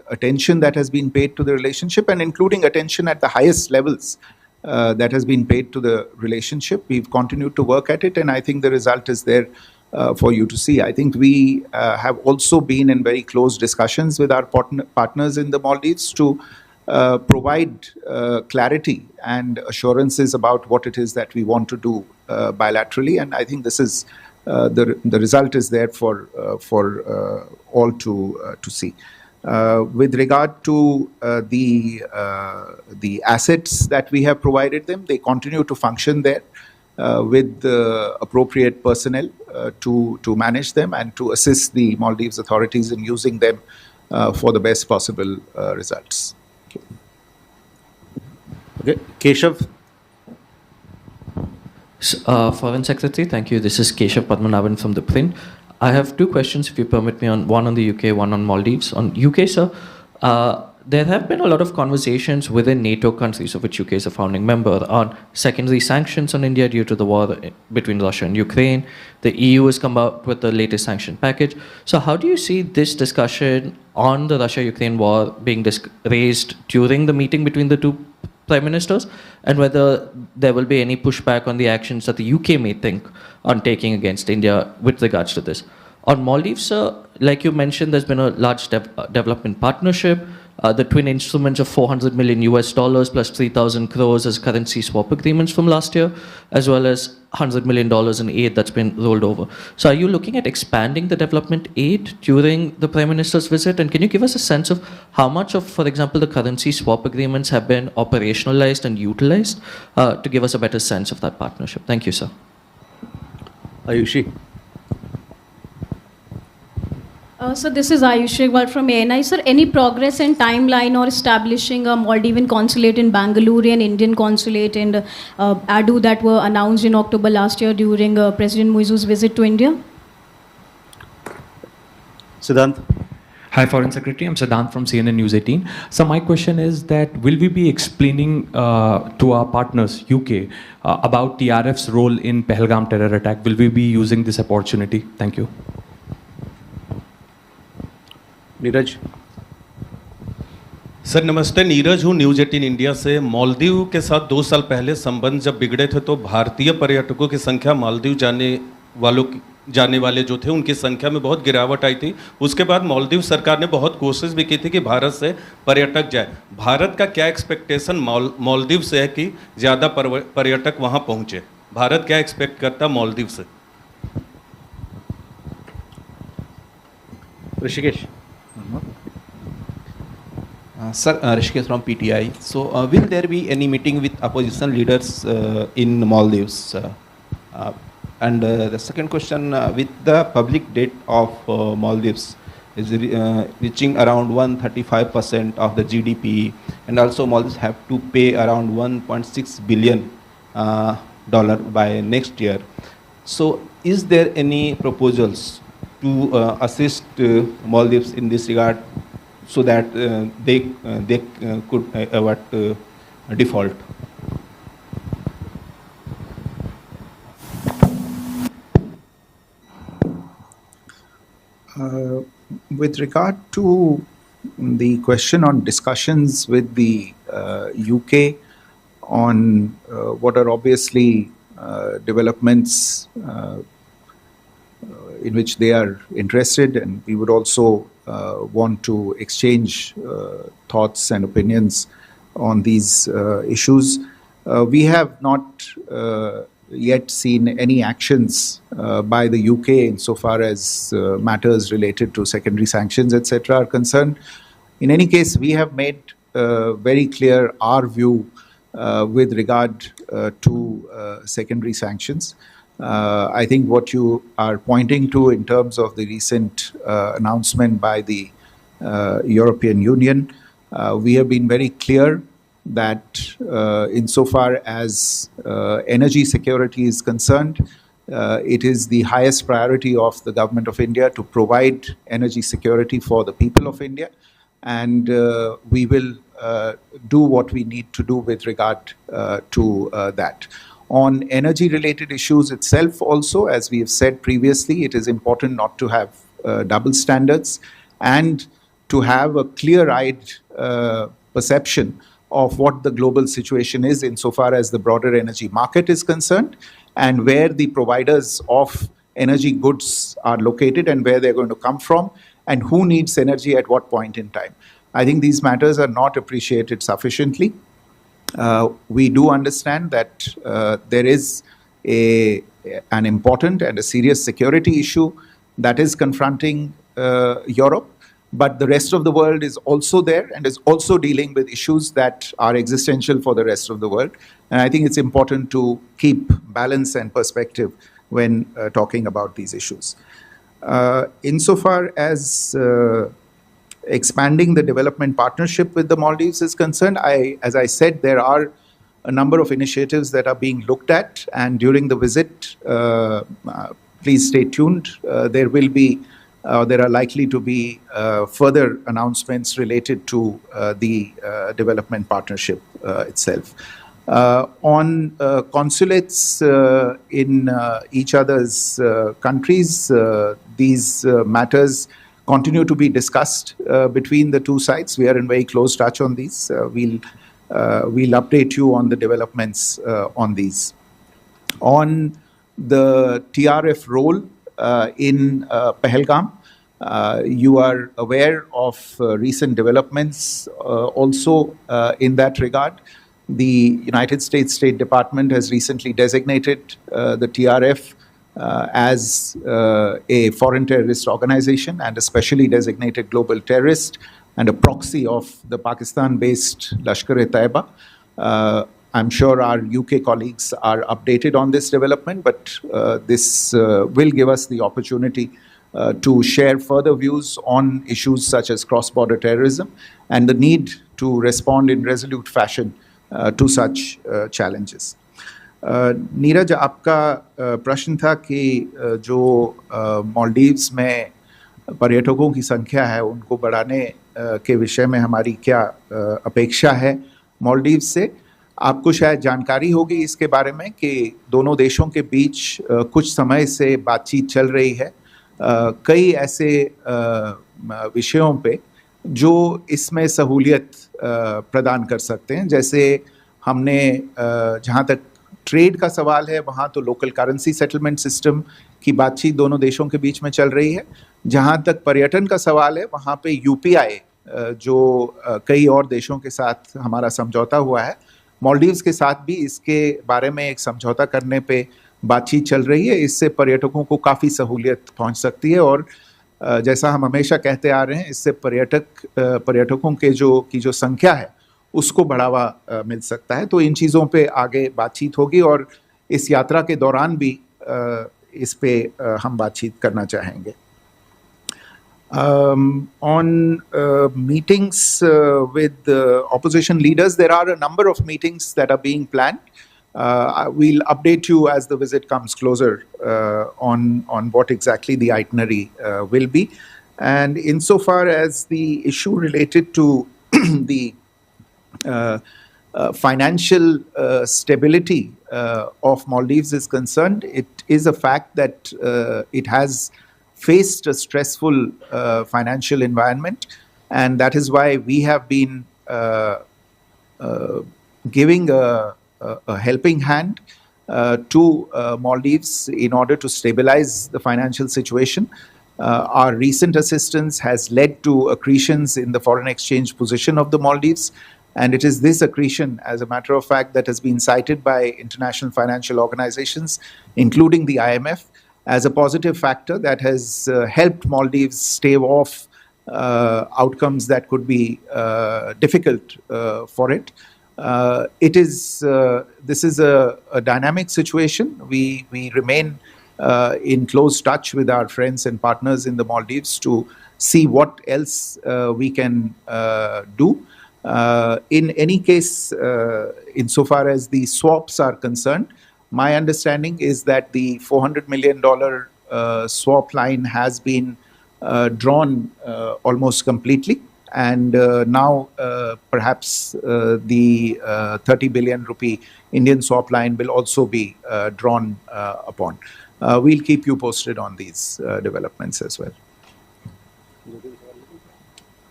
attention that has been paid to the relationship, and including attention at the highest levels that has been paid to the relationship. We've continued to work at it, and I think the result is there for you to see. I think we have also been in very close discussions with our partners in the Maldives to provide clarity and assurances about what it is that we want to do bilaterally, and I think this is the result is there for all to see. With regard to the assets that we have provided them, they continue to function there with the appropriate personnel to manage them and to assist the Maldives authorities in using them for the best possible results. Okay, Keshav. Foreign Secretary, thank you. This is Keshav Padmanabhan from the Print. I have two questions, if you permit me, one on the UK, one on Maldives. On UK, sir, there have been a lot of conversations within NATO countries, of which UK is a founding member, on secondary sanctions on India due to the war between Russia and Ukraine. The EU has come out with the latest sanction package. So how do you see this discussion on the Russia-Ukraine war being raised during the meeting between the two prime ministers, and whether there will be any pushback on the actions that the UK may think on taking against India with regards to this? On Maldives, sir, like you mentioned, there's been a large development partnership. The twin instruments of $400 million plus 3,000 crores as currency swap agreements from last year, as well as $100 million in aid that's been rolled over. So are you looking at expanding the development aid during the Prime Minister's visit? And can you give us a sense of how much of, for example, the currency swap agreements have been operationalized and utilized to give us a better sense of that partnership? Thank you, sir. Ayushi. So this is Ayushi from ANI. Sir, any progress and timeline or establishing a Maldivian consulate in Bangalore and Indian consulate in Adu that were announced in October last year during President Muizu's visit to India? Siddhant. Hi, Foreign Secretary. I'm Siddhant from CNN News 18. So my question is that will we be explaining to our partners, UK, about TRF's role in Pahalgam terror attack? Will we be using this opportunity? Thank you. Neeraj. Sir नमस्ते, नीरज हूँ news 18 India से। मालदीव के साथ 2 साल पहले संबंध जब बिगड़े थे तो भारतीय पर्यटकों की संख्या मालदीव जाने वाले जो थे उनकी संख्या में बहुत गिरावट आई थी। उसके बाद मालदीव सरकार ने बहुत कोशिश भी की थी कि भारत से पर्यटक जाए। भारत का क्या एक्सपेक्टेशन मालदीव से है कि ज़्यादा पर्यटक वहाँ पहुँचे? भारत क्या एक्सपेक्ट करता मालदीव से? Rishikesh. Sir, Rishikesh from PTI. So, will there be any meeting with opposition leaders in Maldives? And the second question, with the public debt of Maldives is reaching around 135% of the GDP, and also Maldives have to pay around $1.6 billion by next year. So, is there any proposals to assist Maldives in this regard, so that they could avert default? With regard to the question on discussions with the UK on what are obviously developments in which they are interested, and we would also want to exchange thoughts and opinions on these issues. We have not yet seen any actions by the UK insofar as matters related to secondary sanctions, etc. are concerned. In any case, we have made very clear our view with regard to secondary sanctions. I think what you are pointing to in terms of the recent announcement by the European Union, we have been very clear that insofar as energy security is concerned, it is the highest priority of the government of India to provide energy security for the people of India, and we will do what we need to do with regard to that. On energy-related issues itself also, as we have said previously, it is important not to have double standards and to have a clear-eyed perception of what the global situation is insofar as the broader energy market is concerned, and where the providers of energy goods are located and where they're going to come from, and who needs energy at what point in time. I think these matters are not appreciated sufficiently. We do understand that there is an important and a serious security issue that is confronting Europe, but the rest of the world is also there and is also dealing with issues that are existential for the rest of the world. And I think it's important to keep balance and perspective when talking about these issues. Insofar as expanding the development partnership with the Maldives is concerned, as I said, there are a number of initiatives that are being looked at, and during the visit, please stay tuned. There are likely to be further announcements related to the development partnership itself. On consulates in each other's countries, these matters continue to be discussed between the two sides. We are in very close touch on these. We'll update you on the developments on these. On the TRF role in Pahalgam, you are aware of recent developments also in that regard. The United States State Department has recently designated the TRF as a foreign terrorist organization and a specially designated global terrorist and a proxy of the Pakistan-based Lashkar-e-Taiba. I'm sure our UK colleagues are updated on this development, but this will give us the opportunity to share further views on issues such as cross-border terrorism and the need to respond in resolute fashion to such challenges. Neeraj, आपका प्रश्न था कि जो मालदीव्स में पर्यटकों की संख्या है उनको बढ़ाने के विषय में हमारी क्या अपेक्षा है मालदीव्स से। आपको शायद जानकारी होगी इसके बारे में कि दोनों देशों के बीच कुछ समय से बातचीत चल रही है कई ऐसे विषयों पे जो इसमें सहूलियत प्रदान कर सकते हैं। जैसे हमने जहाँ तक ट्रेड का सवाल है वहाँ तो लोकल करेंसी सेटलमेंट सिस्टम की बातचीत दोनों देशों के बीच में चल रही है। जहाँ तक पर्यटन का सवाल है वहाँ पे यूपीआई जो कई और देशों के साथ हमारा समझौता हुआ है, मालदीव्स के साथ भी इसके बारे में एक समझौता करने पे बातचीत चल रही है। इससे पर्यटकों को काफ़ी सहूलियत पहुँच सकती है और जैसा हम हमेशा कहते आ रहे हैं, इससे पर्यटकों के जो संख्या है उसको बढ़ावा मिल सकता है। तो इन चीज़ों पे आगे बातचीत होगी और इस यात्रा के दौरान भी इस पे हम बातचीत करना चाहेंगे। On meetings with opposition leaders, there are a number of meetings that are being planned. We'll update you as the visit comes closer on what exactly the itinerary will be. And insofar as the issue related to the financial stability of Maldives is concerned, it is a fact that it has faced a stressful financial environment, and that is why we have been giving a helping hand to Maldives in order to stabilize the financial situation. Our recent assistance has led to accretions in the foreign exchange position of the Maldives, and it is this accretion, as a matter of fact, that has been cited by international financial organizations, including the IMF, as a positive factor that has helped Maldives stave off outcomes that could be difficult for it. This is a dynamic situation. We remain in close touch with our friends and partners in the Maldives to see what else we can do. In any case, insofar as the swaps are concerned, my understanding is that the $400 million swap line has been drawn almost completely, and now perhaps the 30 billion rupee Indian swap line will also be drawn upon. We'll keep you posted on these developments as well.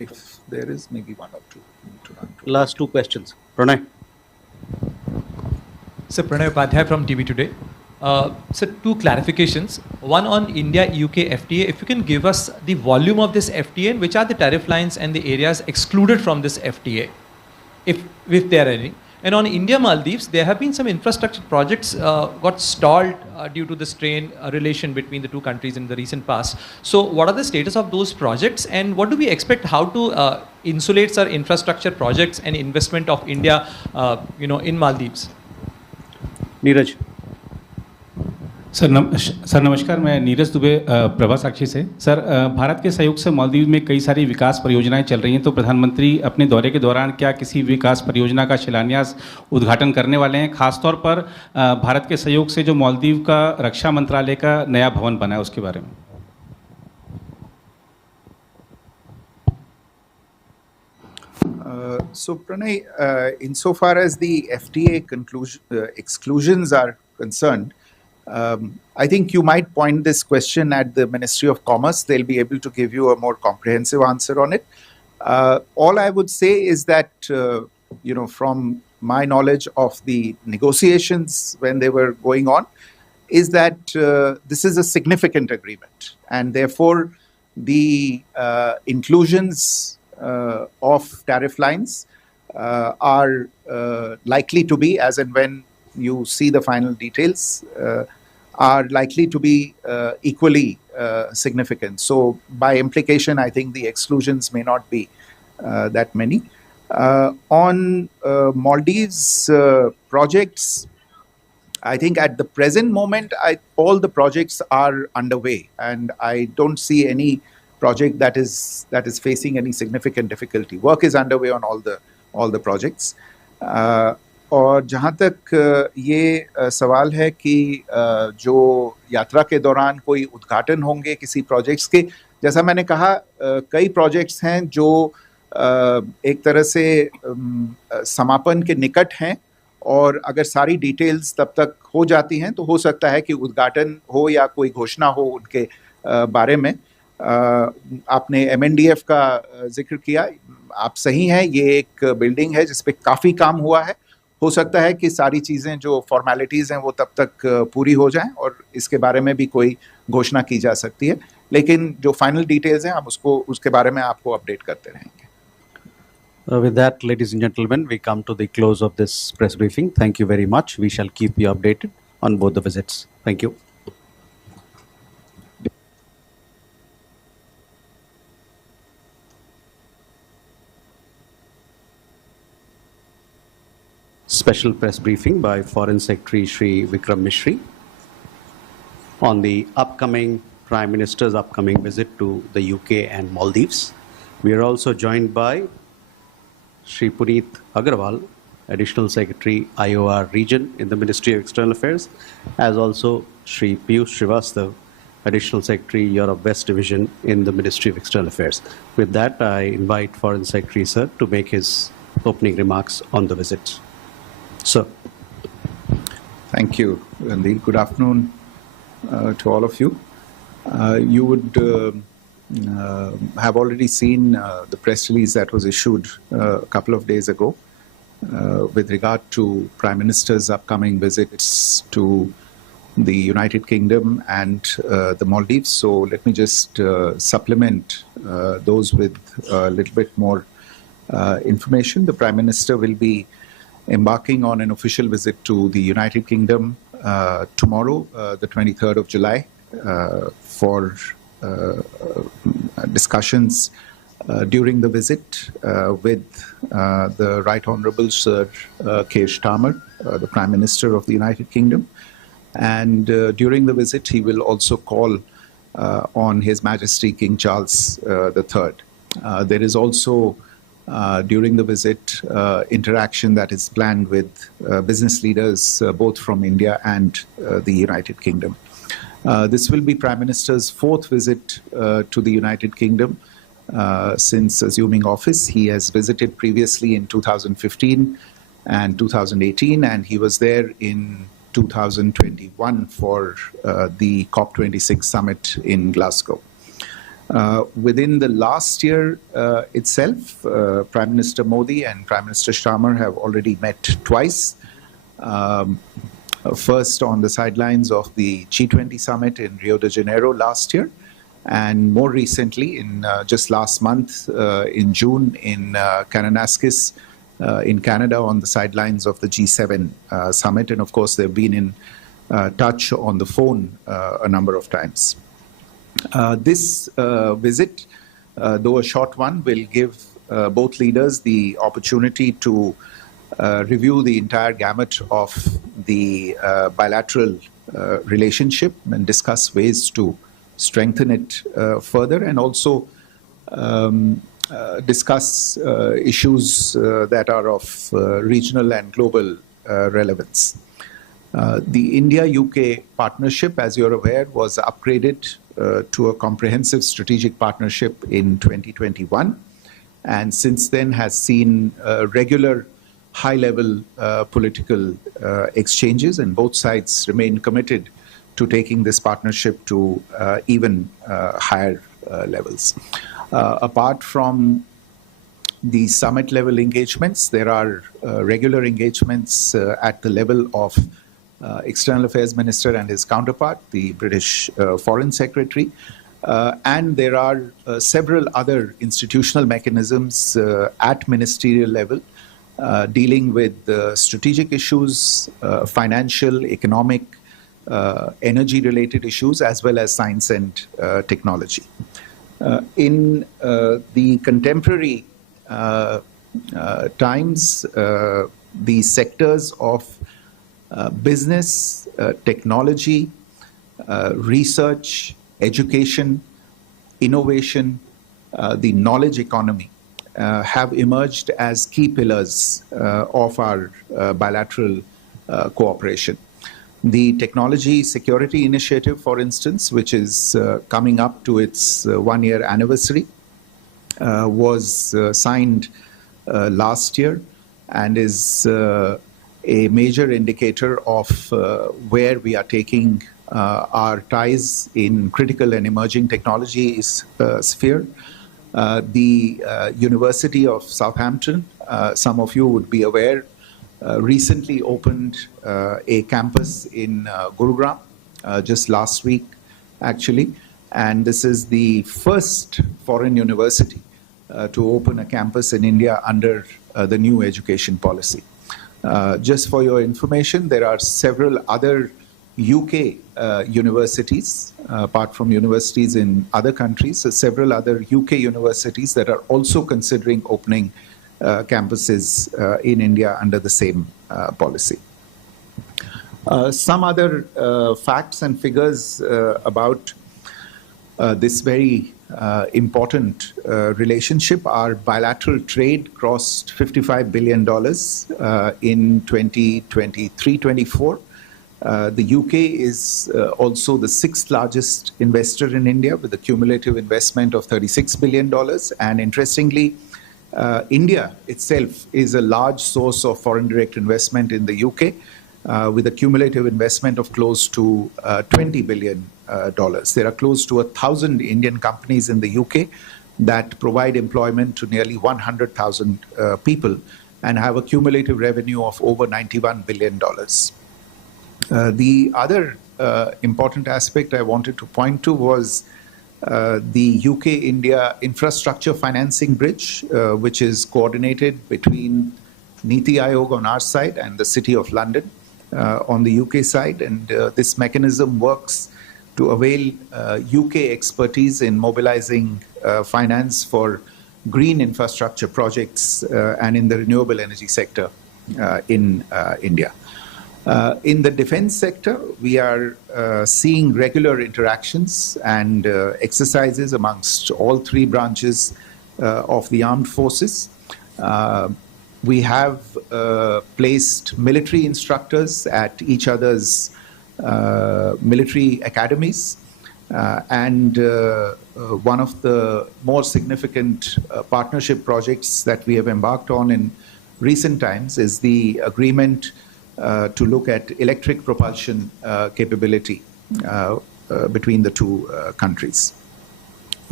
If there is, maybe one or two. To run through. Last two questions. Pranay. Sir, Pranay Upadhyay from TV Today. Sir, two clarifications. One on India-UK FTA. If you can give us the volume of this FTA and which are the tariff lines and the areas excluded from this FTA, if there are any. And on India-Maldives, there have been some infrastructure projects got stalled due to the strained relation between the two countries in the recent past. So what are the status of those projects and what do we expect how to insulate our infrastructure projects and investment of India in Maldives? Neeraj. Sir नमस्कार, मैं नीरज दुबे प्रभा साक्षी से। Sir, Bharat के सहयोग से मालदीव में कई सारी विकास परियोजनाएं चल रही हैं, तो प्रधानमंत्री अपने दौरे के दौरान क्या किसी विकास परियोजना का शिलान्यास उद्घाटन करने वाले हैं? खासतौर पर भारत के सहयोग से जो मालदीव का रक्षा मंत्रालय का नया भवन बना है उसके बारे में। So Pranay, insofar as the FTA exclusions are concerned, I think you might point this question at the Ministry of Commerce. They'll be able to give you a more comprehensive answer on it. All I would say is that, from my knowledge of the negotiations when they were going on, is that this is a significant agreement. And therefore, the inclusions of tariff lines are likely to be, as and when you see the final details, are likely to be equally significant. So by implication, I think the exclusions may not be that many. On Maldives projects, I think at the present moment, all the projects are underway, and I don't see any project that is facing any significant difficulty. Work is underway on all the projects. और जहाँ तक ये सवाल है कि जो यात्रा के दौरान कोई उद्घाटन होंगे किसी प्रोजेक्ट्स के, जैसा मैंने कहा, कई प्रोजेक्ट्स हैं जो एक तरह से समापन के निकट हैं, और अगर सारी डिटेल्स तब तक हो जाती हैं तो हो सकता है कि उद्घाटन हो या कोई घोषणा हो उनके बारे में। आपने MNDF का जिक्र किया, आप सही हैं, ये एक बिल्डिंग है जिस पे काफ़ी काम हुआ है। हो सकता है कि सारी चीज़ें जो फॉर्मेलिटीज़ हैं वो तब तक पूरी हो जाएं और इसके बारे में भी कोई घोषणा की जा सकती है, लेकिन जो फाइनल डिटेल्स हैं हम उसके बारे में आपको अपडेट करते रहेंगे। With that, ladies and gentlemen, we come to the close of this press briefing. Thank you very much. We shall keep you updated on both the visits. Thank you. Special press briefing by Foreign Secretary Shri Vikram Mishri on the Prime Minister's upcoming visit to the UK and Maldives. We are also joined by Shri Puneet Agrawal, Additional Secretary IOR Region in the Ministry of External Affairs, as also Shri Piyush Srivastav, Additional Secretary Europe West Division in the Ministry of External Affairs. With that, I invite Foreign Secretary Sir to make his opening remarks on the visit. Sir. Thank you, Randeep. Good afternoon to all of you. You would have already seen the press release that was issued a couple of days ago with regard to Prime Minister's upcoming visits to the United Kingdom and the Maldives. So let me just supplement those with a little bit more information. The Prime Minister will be embarking on an official visit to the United Kingdom tomorrow, the 23rd of July, for discussions during the visit with the Right Honourable Sir Keir Starmer, the Prime Minister of the United Kingdom. And during the visit, he will also call on His Majesty King Charles III. There is also during the visit interaction that is planned with business leaders both from India and the United Kingdom. This will be Prime Minister's fourth visit to the United Kingdom since assuming office. He has visited previously in 2015 and 2018, and he was there in 2021 for the COP26 summit in Glasgow. Within the last year itself, Prime Minister Modi and Prime Minister Sharma have already met twice. First on the sidelines of the G20 summit in Rio de Janeiro last year, and more recently, in just last month, in June, in Kananaskis, in Canada, on the sidelines of the G7 summit. And of course, they've been in touch on the phone a number of times. This visit, though a short one, will give both leaders the opportunity to review the entire gamut of the bilateral relationship and discuss ways to strengthen it further, and also discuss issues that are of regional and global relevance. The India-UK partnership, as you're aware, was upgraded to a comprehensive strategic partnership in 2021, and since then has seen regular high-level political exchanges, and both sides remain committed to taking this partnership to even higher levels. Apart from the summit-level engagements, there are regular engagements at the level of External Affairs Minister and his counterpart, the British Foreign Secretary, and there are several other institutional mechanisms at ministerial level dealing with strategic issues, financial, economic, energy-related issues, as well as science and technology. In the contemporary times, the sectors of business, technology, research, education, innovation, the knowledge economy have emerged as key pillars of our bilateral cooperation. The Technology Security Initiative, for instance, which is coming up to its one-year anniversary, was signed last year and is a major indicator of where we are taking our ties in critical and emerging technology sphere. The University of Southampton, some of you would be aware, recently opened a campus in Gurugram just last week, actually. And this is the first foreign university to open a campus in India under the new education policy. Just for your information, there are several other UK universities, apart from universities in other countries, so several other UK universities that are also considering opening campuses in India under the same policy. Some other facts and figures about this very important relationship. Our bilateral trade crossed $55 billion in 2023-24. The UK is also the sixth largest investor in India with a cumulative investment of $36 billion. And interestingly, India itself is a large source of foreign direct investment in the UK with a cumulative investment of close to $20 billion. There are close to 1,000 Indian companies in the UK that provide employment to nearly 100,000 people and have a cumulative revenue of over $91 billion. The other important aspect I wanted to point to was the UK-India infrastructure financing bridge, which is coordinated between Niti Aayog on our side and the City of London on the UK side. And this mechanism works to avail UK expertise in mobilizing finance for green infrastructure projects and in the renewable energy sector in India. In the defense sector, we are seeing regular interactions and exercises amongst all three branches of the armed forces. We have placed military instructors at each other's military academies. And one of the more significant partnership projects that we have embarked on in recent times is the agreement to look at electric propulsion capability between the two countries.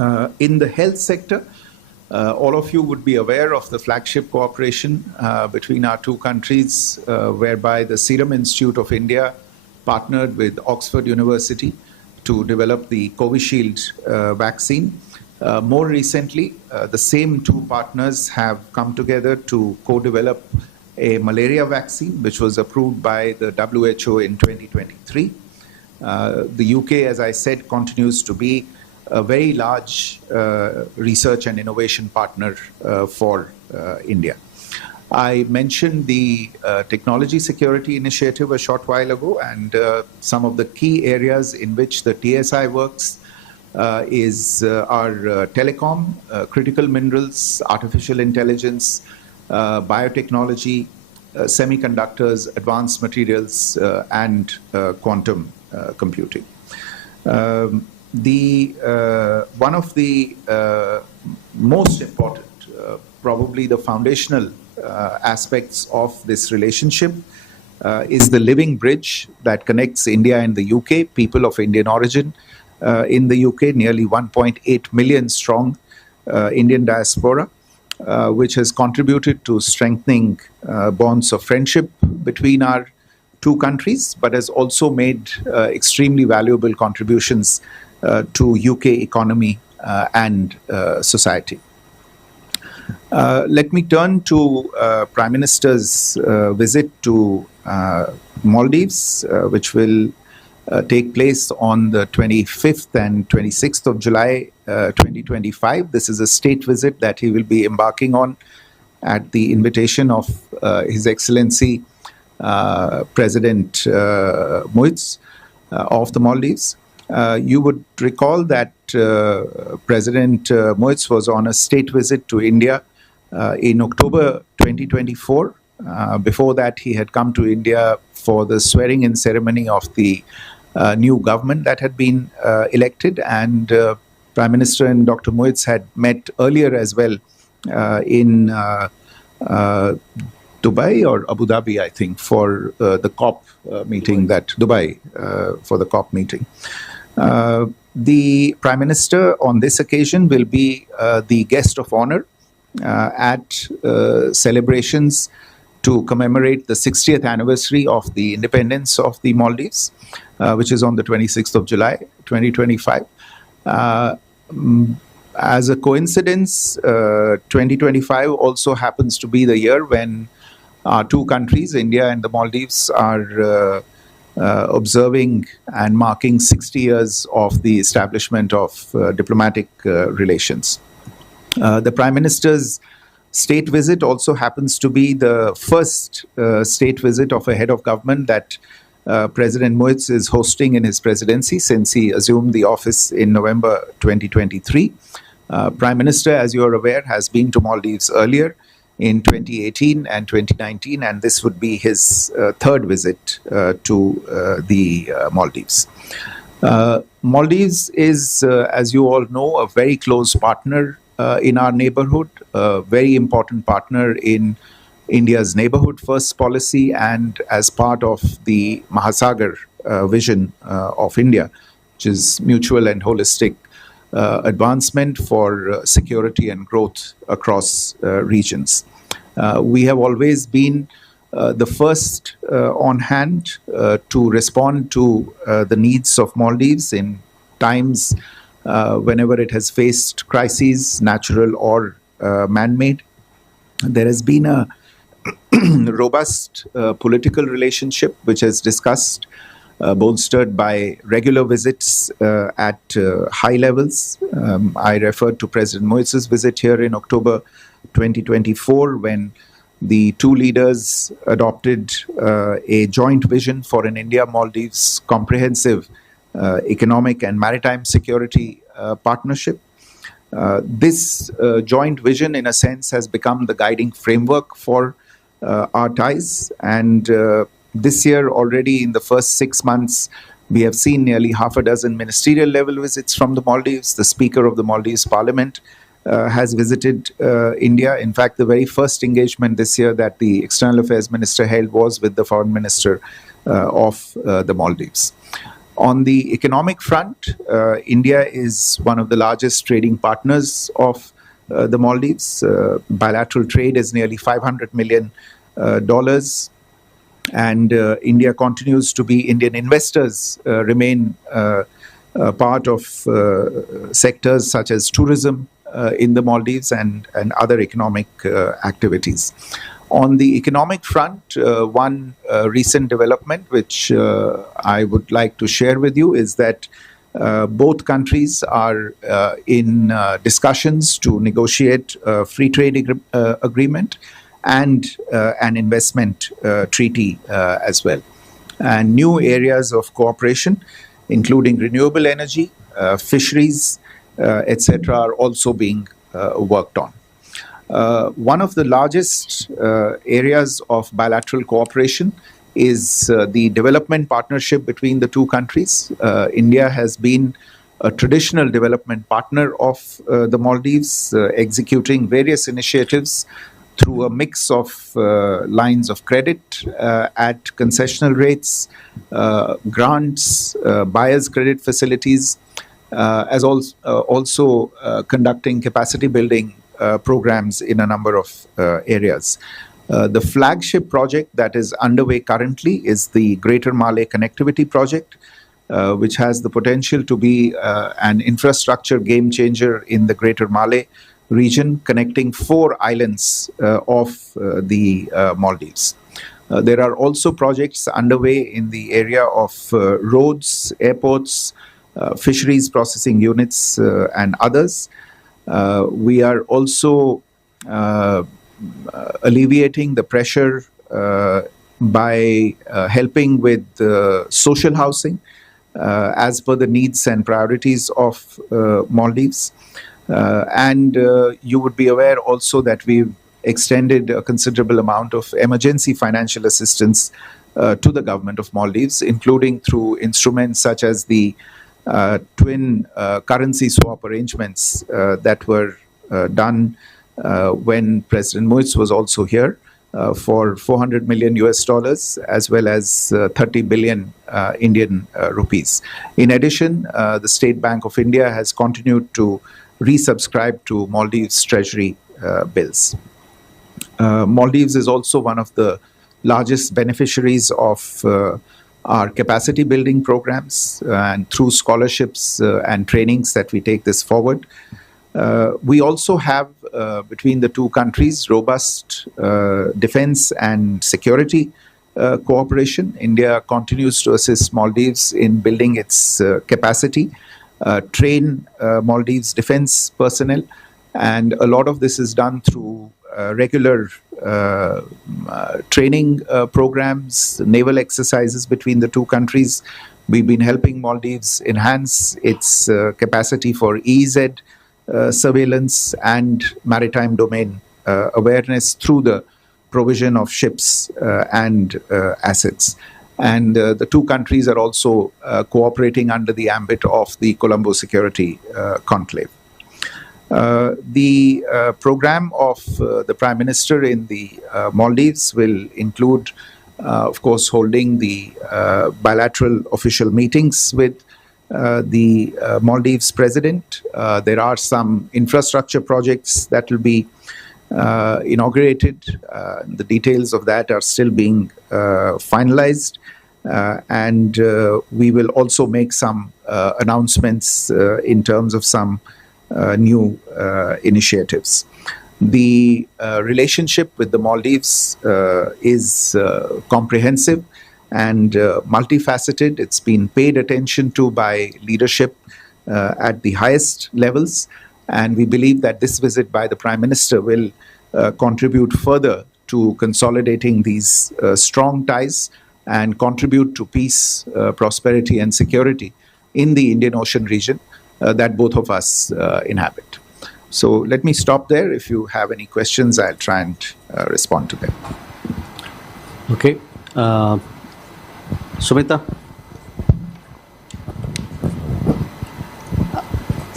In the health sector, all of you would be aware of the flagship cooperation between our two countries, whereby the Serum Institute of India partnered with Oxford University to develop the Covishield vaccine. More recently, the same two partners have come together to co-develop a malaria vaccine, which was approved by the WHO in 2023. The UK, as I said, continues to be a very large research and innovation partner for India. I mentioned the technology security initiative a short while ago, and some of the key areas in which the TSI works is our telecom, critical minerals, artificial intelligence, biotechnology, semiconductors, advanced materials, and quantum computing. One of the most important, probably the foundational aspects of this relationship is the living bridge that connects India and the UK, people of Indian origin in the UK, nearly 1.8 million strong Indian diaspora, which has contributed to strengthening bonds of friendship between our two countries, but has also made extremely valuable contributions to UK economy and society. Let me turn to Prime Minister's visit to Maldives, which will take place on the 25th and 26th of July 2025. This is a state visit that he will be embarking on at the invitation of His Excellency President Muiz of the Maldives. You would recall that President Muiz was on a state visit to India in October 2024. Before that, he had come to India for the swearing-in ceremony of the new government that had been elected, and Prime Minister and Dr. Muiz had met earlier as well in Dubai or Abu Dhabi, I think, for the COP meeting, for the COP meeting. The Prime Minister on this occasion will be the guest of honor at celebrations to commemorate the 60th anniversary of the independence of the Maldives, which is on the 26th of July, 2025. As a coincidence, 2025 also happens to be the year when our two countries, India and the Maldives, are observing and marking 60 years of the establishment of diplomatic relations. The Prime Minister's state visit also happens to be the first state visit of a head of government that President Muiz is hosting in his presidency since he assumed the office in November 2023. Prime Minister, as you are aware, has been to Maldives earlier in 2018 and 2019, and this would be his third visit to the Maldives. Maldives is, as you all know, a very close partner in our neighborhood, a very important partner in India's neighborhood first policy, and as part of the Mahasagar vision of India, which is mutual and holistic advancement for security and growth across regions. We have always been the first on hand to respond to the needs of Maldives in times whenever it has faced crises, natural or man-made. There has been a robust political relationship which has discussed, bolstered by regular visits at high levels. I referred to President Muiz's visit here in October 2024 when the two leaders adopted a joint vision for an India-Maldives comprehensive economic and maritime security partnership. This joint vision, in a sense, has become the guiding framework for our ties. And this year, already in the first 6 months, we have seen nearly half a dozen ministerial level visits from the Maldives. The Speaker of the Maldives Parliament has visited India. In fact, the very first engagement this year that the External Affairs Minister held was with the Foreign Minister of the Maldives. On the economic front, India is one of the largest trading partners of the Maldives. Bilateral trade is nearly $500 million. And India continues to be, Indian investors remain part of sectors such as tourism in the Maldives and other economic activities. On the economic front, one recent development which I would like to share with you is that both countries are in discussions to negotiate a free trade agreement and an investment treaty as well. And new areas of cooperation, including renewable energy, fisheries, etc., are also being worked on. One of the largest areas of bilateral cooperation is the development partnership between the two countries. India has been a traditional development partner of the Maldives, executing various initiatives through a mix of lines of credit at concessional rates, grants, buyer's credit facilities, as also conducting capacity building programs in a number of areas. The flagship project that is underway currently is the Greater Malay Connectivity Project, which has the potential to be an infrastructure game changer in the Greater Malay region, connecting 4 islands of the Maldives. There are also projects underway in the area of roads, airports, fisheries processing units, and others. We are also alleviating the pressure by helping with social housing as per the needs and priorities of Maldives. And you would be aware also that we've extended a considerable amount of emergency financial assistance to the government of Maldives, including through instruments such as the twin currency swap arrangements that were done when President Muiz was also here for $400 million US, as well as 30 billion Indian rupees. In addition, the State Bank of India has continued to resubscribe to Maldives Treasury bills. Maldives is also one of the largest beneficiaries of our capacity building programs, and through scholarships and trainings that we take this forward. We also have, between the two countries, robust defense and security cooperation. India continues to assist Maldives in building its capacity, train Maldives defense personnel, and a lot of this is done through regular training programs, naval exercises between the two countries. We've been helping Maldives enhance its capacity for EEZ surveillance and maritime domain awareness through the provision of ships and assets. And the two countries are also cooperating under the ambit of the Colombo Security Conclave. The program of the Prime Minister in the Maldives will include, of course, holding the bilateral official meetings with the Maldives President. There are some infrastructure projects that will be inaugurated. The details of that are still being finalized. And we will also make some announcements in terms of some new initiatives. The relationship with the Maldives is comprehensive and multifaceted. It's been paid attention to by leadership at the highest levels. And we believe that this visit by the Prime Minister will contribute further to consolidating these strong ties and contribute to peace, prosperity, and security in the Indian Ocean region that both of us inhabit. So let me stop there. If you have any questions, I'll try and respond to them. Okay. Sumita?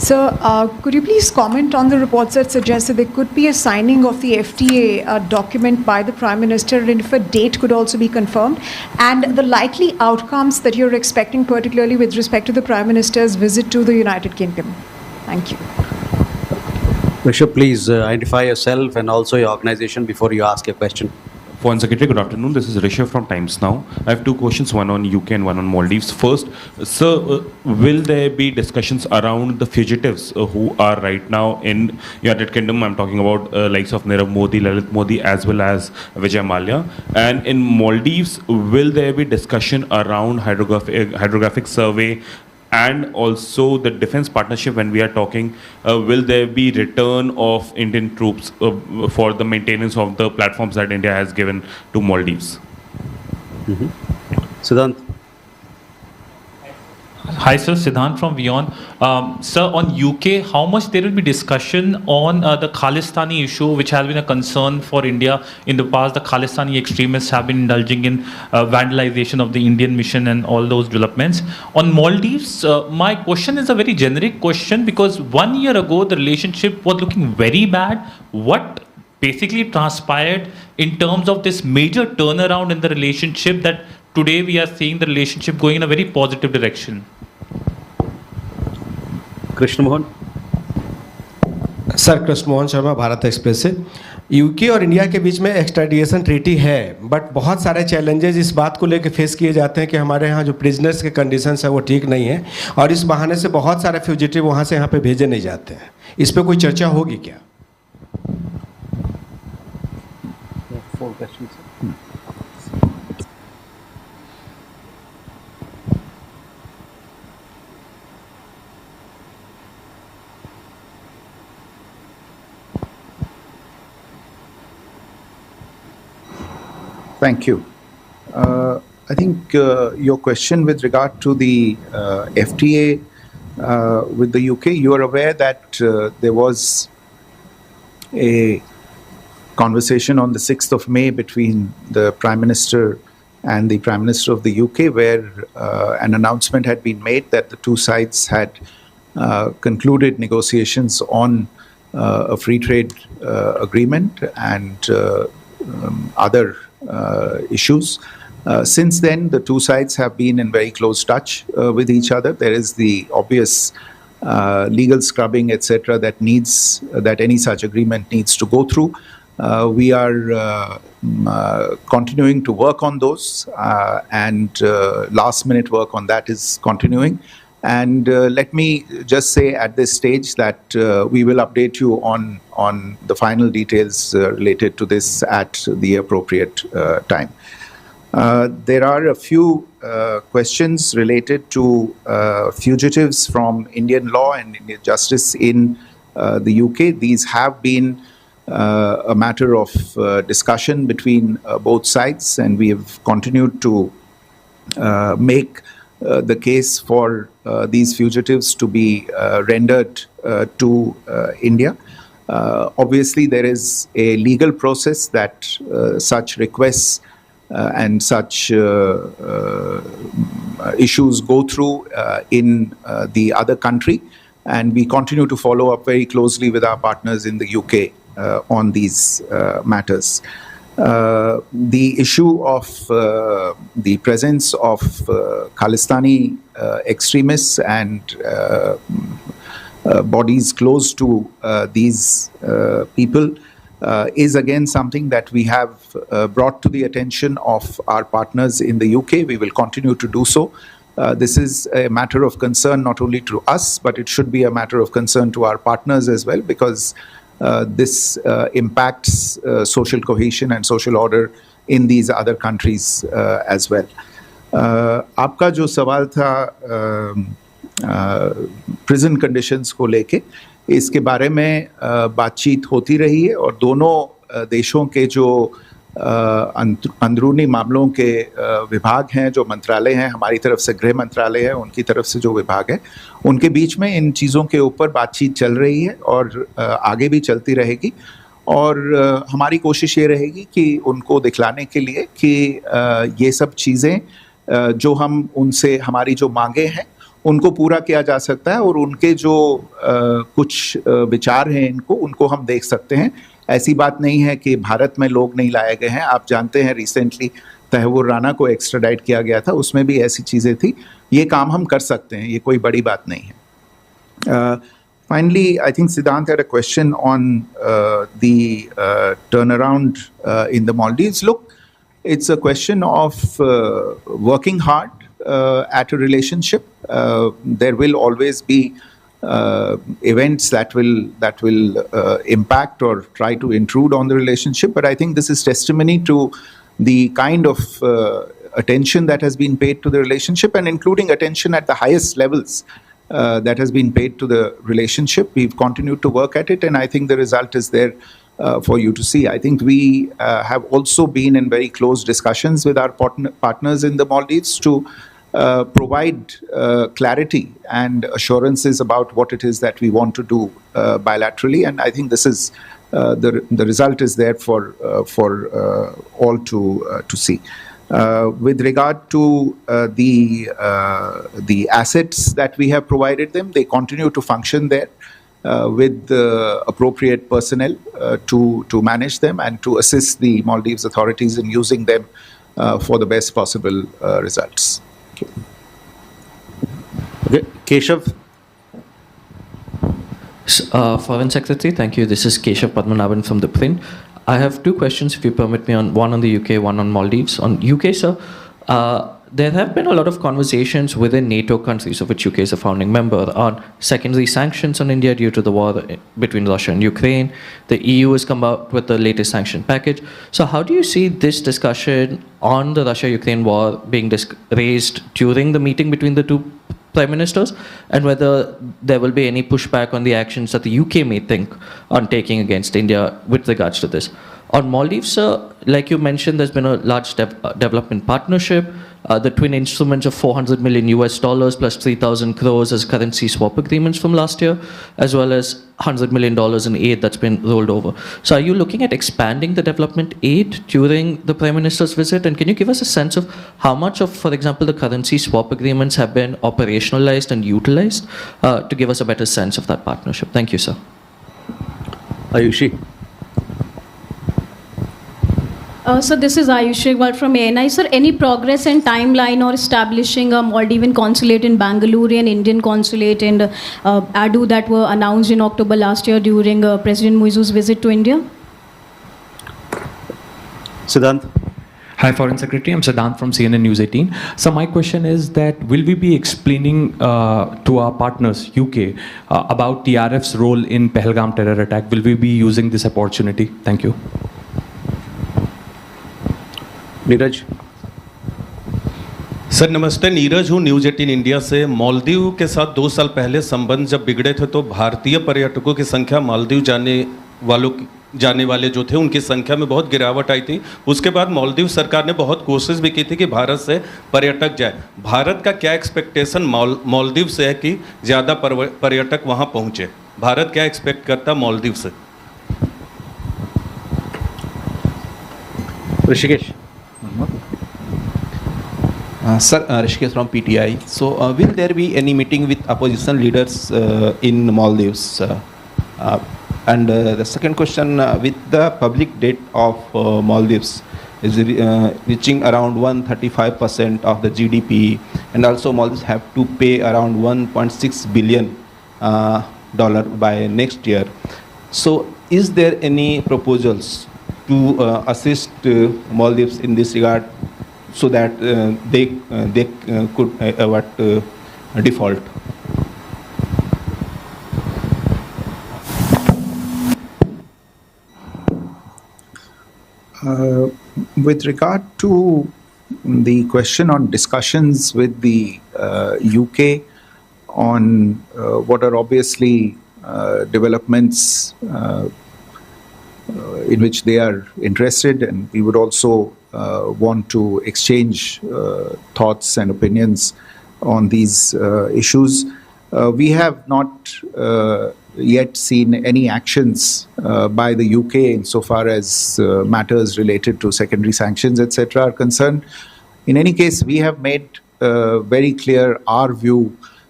Sir, could you please comment on the reports that suggest that there could be a signing of the FTA document by the Prime Minister, and if a date could also be confirmed, and the likely outcomes that you're expecting, particularly with respect to the Prime Minister's visit to the United Kingdom? Thank you. Rishabh, please identify yourself and also your organization before you ask your question. Foreign Secretary, good afternoon. This is Rishabh from Times Now. I have two questions, one on UK and one on Maldives. First, sir, will there be discussions around the fugitives who are right now in United Kingdom? I'm talking about likes of Nirav Modi, Lalit Modi, as well as Vijay Mallya. And in Maldives, will there be discussion around hydrographic survey and also the defense partnership? When we are talking, will there be return of Indian troops for the maintenance of the platforms that India has given to Maldives? Siddhant. Hi, sir. Siddhant from WION. Sir, on UK, how much there will be discussion on the Khalistani issue, which has been a concern for India in the past? The Khalistani extremists have been indulging in vandalization of the Indian mission and all those developments. On Maldives, my question is a very generic question, because 1 year ago, the relationship was looking very bad. What basically transpired in terms of this major turnaround in the relationship that today we are seeing the relationship going in a very positive direction? Krishna Mohan. Sir, Krishna Mohan Sharma, Bharat express से. UK और India के बीच में extradition treaty है, but बहुत सारे challenges इस बात को लेकर फेस किए जाते हैं कि हमारे यहाँ जो प्रिजनर्स के कंडीशंस है वो ठीक नहीं है, और इस बहाने से बहुत सारे फ्यूजिटिव वहाँ से यहाँ पे भेजे नहीं जाते हैं. इस पर कोई चर्चा होगी क्या? Thank you. I think your question with regard to the FTA with the UK, you are aware that there was a conversation on the 6th of May between the Prime Minister and the Prime Minister of the UK, where an announcement had been made that the two sides had concluded negotiations on a free trade agreement and other issues. Since then, the two sides have been in very close touch with each other. There is the obvious legal scrubbing, etc., that any such agreement needs to go through. We are continuing to work on those, and last-minute work on that is continuing. And let me just say at this stage that we will update you on the final details related to this at the appropriate time. There are a few questions related to fugitives from Indian law and Indian justice in the UK. These have been a matter of discussion between both sides, and we have continued to make the case for these fugitives to be rendered to India. Obviously, there is a legal process that such requests and such issues go through in the other country, and we continue to follow up very closely with our partners in the UK on these matters. The issue of the presence of Khalistani extremists and bodies close to these people is again something that we have brought to the attention of our partners in the UK. We will continue to do so. This is a matter of concern not only to us, but it should be a matter of concern to our partners as well, because this impacts social cohesion and social order in these other countries as well. आपका जो सवाल था prison conditions को लेके, इसके बारे में बातचीत होती रही है, और दोनों देशों के जो अंदरूनी मामलों के विभाग हैं, जो मंत्रालय हैं, हमारी तरफ से गृह मंत्रालय है, उनकी तरफ से जो विभाग है, उनके बीच में इन चीज़ों के ऊपर बातचीत चल रही है और आगे भी चलती रहेगी. और हमारी कोशिश ये रहेगी कि उनको दिखलाने के लिए कि ये सब चीज़ें जो हम उनसे, हमारी जो मांगे हैं, उनको पूरा किया जा सकता है और उनके जो कुछ विचार हैं उनको हम देख सकते हैं। ऐसी बात नहीं है कि भारत में लोग नहीं लाए गए हैं। आप जानते हैं रिसेंटली तहव्वुर राना को एक्स्ट्राडाइट किया गया था, उसमें भी ऐसी चीज़ें थी। ये काम हम कर सकते हैं, ये कोई बड़ी बात नहीं है। Finally, I think Siddhant had a question on the turnaround in the Maldives. Look, it's a question of working hard at a relationship. There will always be events that will impact or try to intrude on the relationship. But I think this is testimony to the kind of attention that has been paid to the relationship, and including attention at the highest levels that has been paid to the relationship. We've continued to work at it, and I think the result is there for you to see. I think we have also been in very close discussions with our partners in the Maldives to provide clarity and assurances about what it is that we want to do bilaterally, and I think this is the result is there for all to see. With regard to the assets that we have provided them, they continue to function there with the appropriate personnel to manage them and to assist the Maldives authorities in using them for the best possible results. Okay. Keshav. Foreign Secretary, thank you. This is Keshav Padmanabhan from the Print. I have two questions, if you permit me, one on the UK, one on Maldives. On UK, sir, there have been a lot of conversations within NATO countries, of which UK is a founding member, on secondary sanctions on India due to the war between Russia and Ukraine. The EU has come out with the latest sanction package. So how do you see this discussion on the Russia-Ukraine war being raised during the meeting between the two Prime Ministers, and whether there will be any pushback on the actions that the UK may think on taking against India with regards to this? On Maldives, sir, like you mentioned, there's been a large development partnership. The twin instruments of $400 million plus 3,000 crores as currency swap agreements from last year, as well as $100 million in aid that's been rolled over. So are you looking at expanding the development aid during the Prime Minister's visit? And can you give us a sense of how much of, for example, the currency swap agreements have been operationalized and utilized to give us a better sense of that partnership? Thank you, sir. Ayushi. So this is Ayushi from MEA. Sir, any progress and timeline or establishing a Maldivian consulate in Bangalore and Indian consulate in Adu that were announced in October last year during President Muizu's visit to India? Siddhant. Hi, Foreign Secretary. I'm Siddhant from CNN News 18. So my question is that will we be explaining to our partners, UK, about TRF's role in Pahalgam terror attack? Will we be using this opportunity? Thank you. Neeraj. Sir नमस्ते, नीरज हूँ news 18 India से। मालदीव के साथ 2 साल पहले संबंध जब बिगड़े थे तो भारतीय पर्यटकों की संख्या मालदीव जाने वाले जो थे उनकी संख्या में बहुत गिरावट आई थी। उसके बाद मालदीव सरकार ने बहुत कोशिश भी की थी कि भारत से पर्यटक जाए। भारत का क्या एक्सपेक्टेशन मालदीव से है कि ज़्यादा पर्यटक वहाँ पहुँचे? भारत क्या एक्सपेक्ट करता मालदीव से? Rishikesh. Sir, Rishikesh from PTI. So, will there be any meeting with opposition leaders in Maldives? And the second question, with the public debt of Maldives is reaching around 135% of the GDP, and also Maldives have to pay around $1.6 billion by next year. So, is there any proposals to assist Maldives in this regard, so that they could avoid default? With regard to the question on discussions with the UK on what are obviously developments in which they are interested, and we would also want to exchange thoughts and opinions on these issues. We have not yet seen any actions by the UK insofar as matters related to secondary sanctions, etc. are concerned. In any case, we have made very clear our view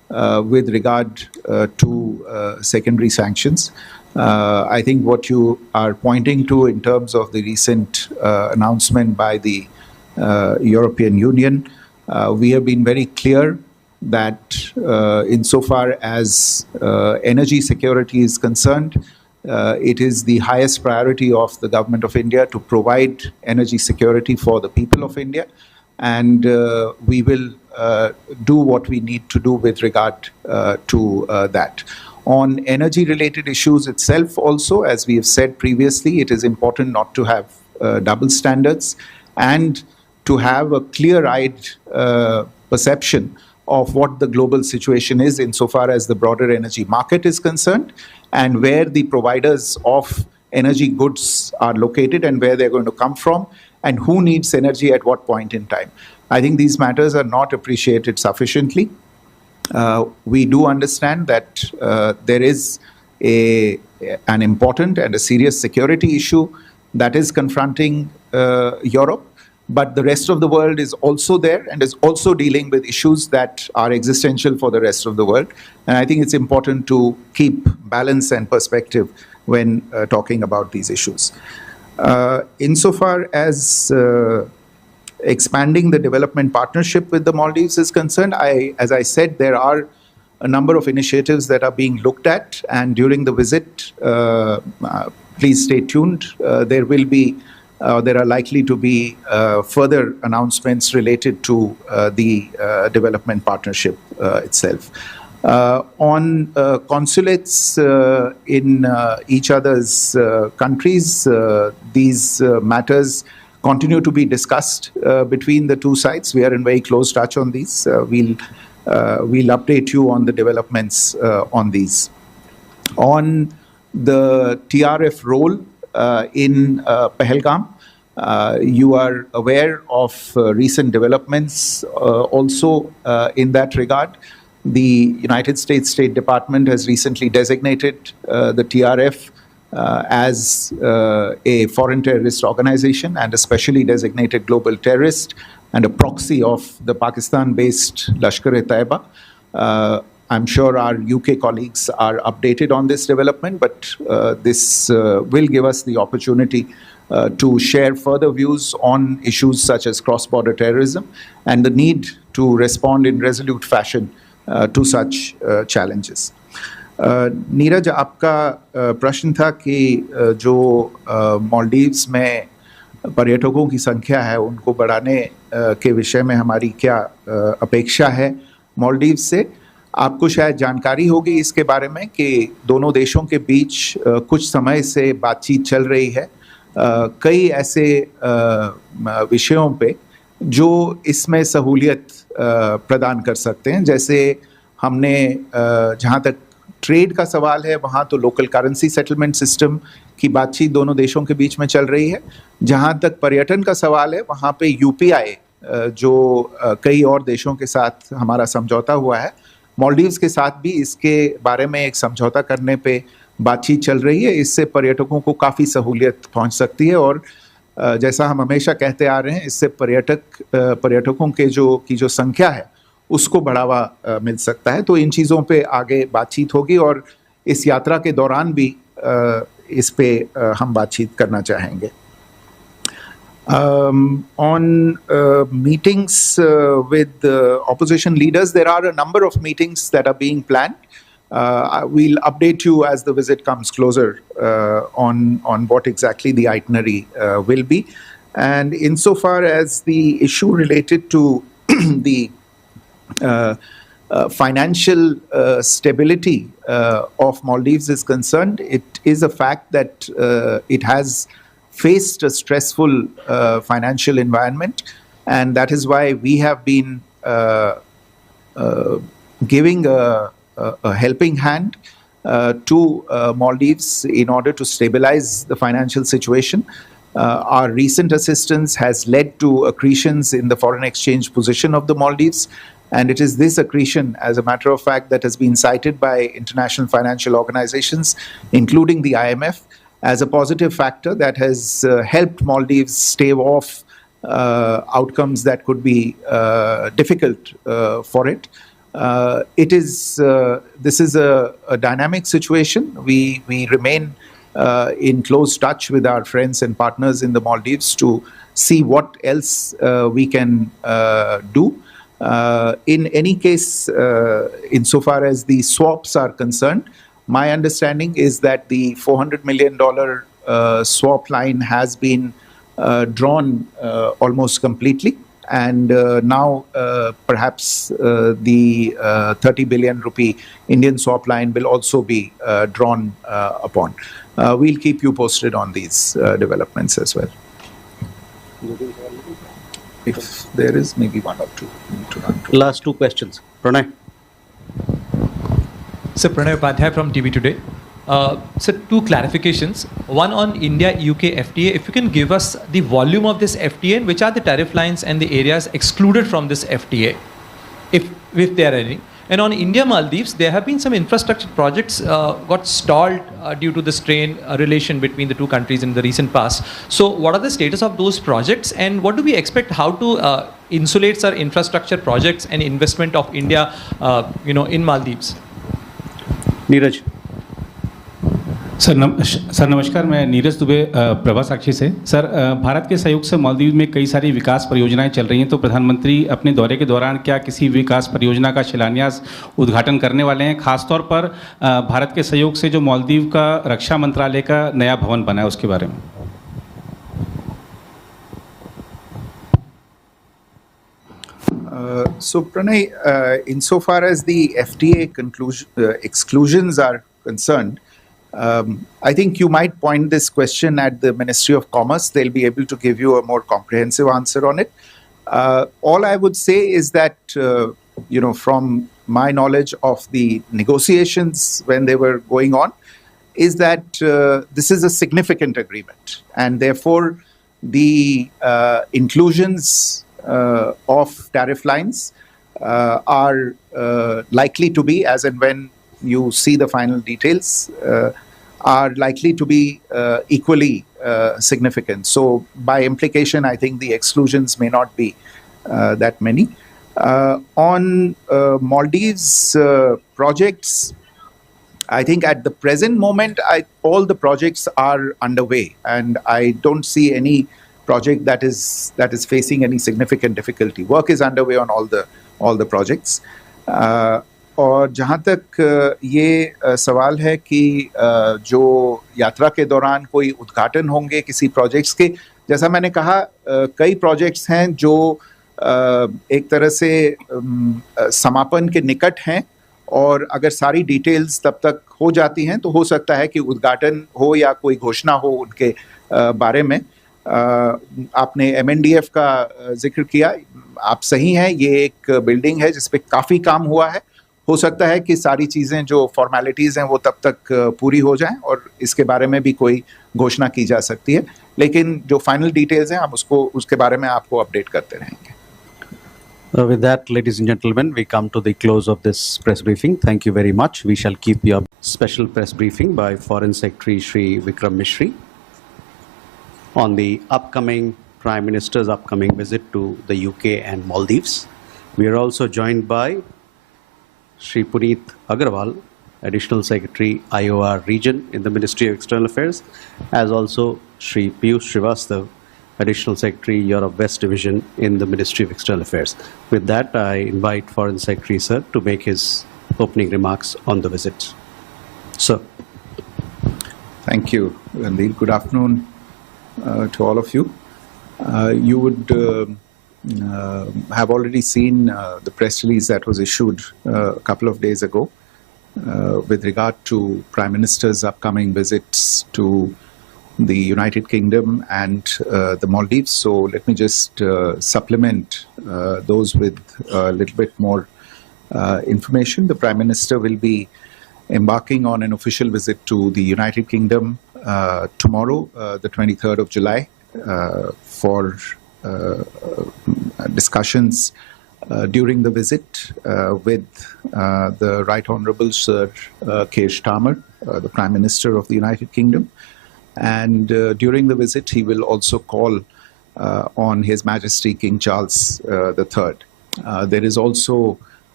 with regard to secondary sanctions. I think what you are pointing to in terms of the recent announcement by the European Union, we have been very clear that insofar as energy security is concerned, it is the highest priority of the Government of India to provide energy security for the people of India, and we will do what we need to do with regard to that. On energy-related issues itself also, as we have said previously, it is important not to have double standards and to have a clear-eyed perception of what the global situation is insofar as the broader energy market is concerned and where the providers of energy goods are located and where they're going to come from and who needs energy at what point in time. I think these matters are not appreciated sufficiently. We do understand that there is an important and a serious security issue that is confronting Europe, but the rest of the world is also there and is also dealing with issues that are existential for the rest of the world. And I think it's important to keep balance and perspective when talking about these issues. Insofar as expanding the development partnership with the Maldives is concerned, as I said, there are a number of initiatives that are being looked at, and during the visit, please stay tuned. There are likely to be further announcements related to the development partnership itself. On consulates in each other's countries, these matters continue to be discussed between the two sides. We are in very close touch on these. We'll update you on the developments on these. On the TRF role in Pahalgam, you are aware of recent developments also in that regard. The United States State Department has recently designated the TRF as a foreign terrorist organization and a specially designated global terrorist and a proxy of the Pakistan-based Lashkar-e-Taiba. I'm sure our UK colleagues are updated on this development, but this will give us the opportunity to share further views on issues such as cross-border terrorism and the need to respond in resolute fashion to such challenges. Neeraj, आपका प्रश्न था कि जो मालदीव्स में पर्यटकों की संख्या है उनको बढ़ाने के विषय में हमारी क्या अपेक्षा है मालदीव से। आपको शायद जानकारी होगी इसके बारे में कि दोनों देशों के बीच कुछ समय से बातचीत चल रही है कई ऐसे विषयों पे जो इसमें सहूलियत प्रदान कर सकते हैं। जैसे हमने जहाँ तक ट्रेड का सवाल है वहाँ तो लोकल करेंसी सेटलमेंट सिस्टम की बातचीत दोनों देशों के बीच में चल रही है। जहाँ तक पर्यटन का सवाल है वहाँ पे यूपीआई जो कई और देशों के साथ हमारा समझौता हुआ है, मालदीव्स के साथ भी इसके बारे में एक समझौता करने पे बातचीत चल रही है। इससे पर्यटकों को काफ़ी सहूलियत पहुँच सकती है और जैसा हम हमेशा कहते आ रहे हैं, इससे पर्यटकों के जो संख्या है उसको बढ़ावा मिल सकता है। तो इन चीज़ों पे आगे बातचीत होगी और इस यात्रा के दौरान भी इस पे हम बातचीत करना चाहेंगे। On meetings with opposition leaders, there are a number of meetings that are being planned. We'll update you as the visit comes closer on what exactly the itinerary will be. And insofar as the issue related to the financial stability of Maldives is concerned, it is a fact that it has faced a stressful financial environment, and that is why we have been giving a helping hand to Maldives in order to stabilize the financial situation. Our recent assistance has led to accretions in the foreign exchange position of the Maldives, and it is this accretion, as a matter of fact, that has been cited by international financial organizations, including the IMF, as a positive factor that has helped Maldives stave off outcomes that could be difficult for it. This is a dynamic situation. We remain in close touch with our friends and partners in the Maldives to see what else we can do. In any case, insofar as the swaps are concerned, my understanding is that the $400 million swap line has been drawn almost completely. And now perhaps the 30 billion rupee Indian swap line will also be drawn upon. We'll keep you posted on these developments as well. If there is maybe one or two. Last two questions. Pranay. So Pranay Upadhyay from TV Today. So two clarifications. One on India-UK FTA. If you can give us the volume of this FTA and which are the tariff lines and the areas excluded from this FTA, if there are any. And on India-Maldives, there have been some infrastructure projects got stalled due to the strained relation between the two countries in the recent past. So what are the status of those projects and what do we expect how to insulate our infrastructure projects and investment of India in Maldives? Neeraj. Sir नमस्कार, मैं नीरज दुबे प्रभा साक्षी से। Sir, Bharat के सहयोग से मालदीव में कई सारी विकास परियोजनाएं चल रही हैं, तो प्रधानमंत्री अपने दौरे के दौरान क्या किसी विकास परियोजना का शिलान्यास उद्घाटन करने वाले हैं? खासतौर पर भारत के सहयोग से जो मालदीव का रक्षा मंत्रालय का नया भवन बना है उसके बारे में। So Pranay, insofar as the FTA exclusions are concerned, I think you might point this question at the Ministry of Commerce. They'll be able to give you a more comprehensive answer on it. All I would say is that, from my knowledge of the negotiations when they were going on, is that this is a significant agreement. And therefore, the inclusions of tariff lines are likely to be, as and when you see the final details, are likely to be equally significant. So by implication, I think the exclusions may not be that many. On Maldives projects, I think at the present moment, all the projects are underway, and I don't see any project that is facing any significant difficulty. Work is underway on all the projects. और जहाँ तक ये सवाल है कि जो यात्रा के दौरान कोई उद्घाटन होंगे किसी प्रोजेक्ट्स के, जैसा मैंने कहा, कई प्रोजेक्ट्स हैं जो एक तरह से समापन के निकट हैं, और अगर सारी डिटेल्स तब तक हो जाती हैं तो हो सकता है कि उद्घाटन हो या कोई घोषणा हो उनके बारे में। आपने MNDF का जिक्र किया, आप सही हैं, ये एक बिल्डिंग है जिस पे काफ़ी काम हुआ है। हो सकता है कि सारी चीज़ें जो फॉर्मेलिटीज़ हैं वो तब तक पूरी हो जाएं और इसके बारे में भी कोई घोषणा की जा सकती है, लेकिन जो फाइनल डिटेल्स हैं हम उसके बारे में आपको अपडेट करते रहेंगे। With that, ladies and gentlemen, we come to the close of this press briefing. Thank you very much. We shall keep you up. Special press briefing by Foreign Secretary Shri Vikram Mishri on the Prime Minister's upcoming visit to the UK and Maldives. We are also joined by Shri Puneet Agarwal, Additional Secretary IOR Region in the Ministry of External Affairs, as also Shri Piyush Srivastav, Additional Secretary Europe West Division in the Ministry of External Affairs. With that, I invite Foreign Secretary Sir to make his opening remarks on the visit. Sir. Thank you, Ranveer. Good afternoon to all of you. You would have already seen the press release that was issued a couple of days ago with regard to Prime Minister's upcoming visits to the United Kingdom and the Maldives. So let me just supplement those with a little bit more information. The Prime Minister will be embarking on an official visit to the United Kingdom tomorrow, the 23rd of July, for discussions during the visit with the Right Honourable Sir Keir Starmer, the Prime Minister of the United Kingdom. And during the visit, he will also call on His Majesty King Charles III. There is also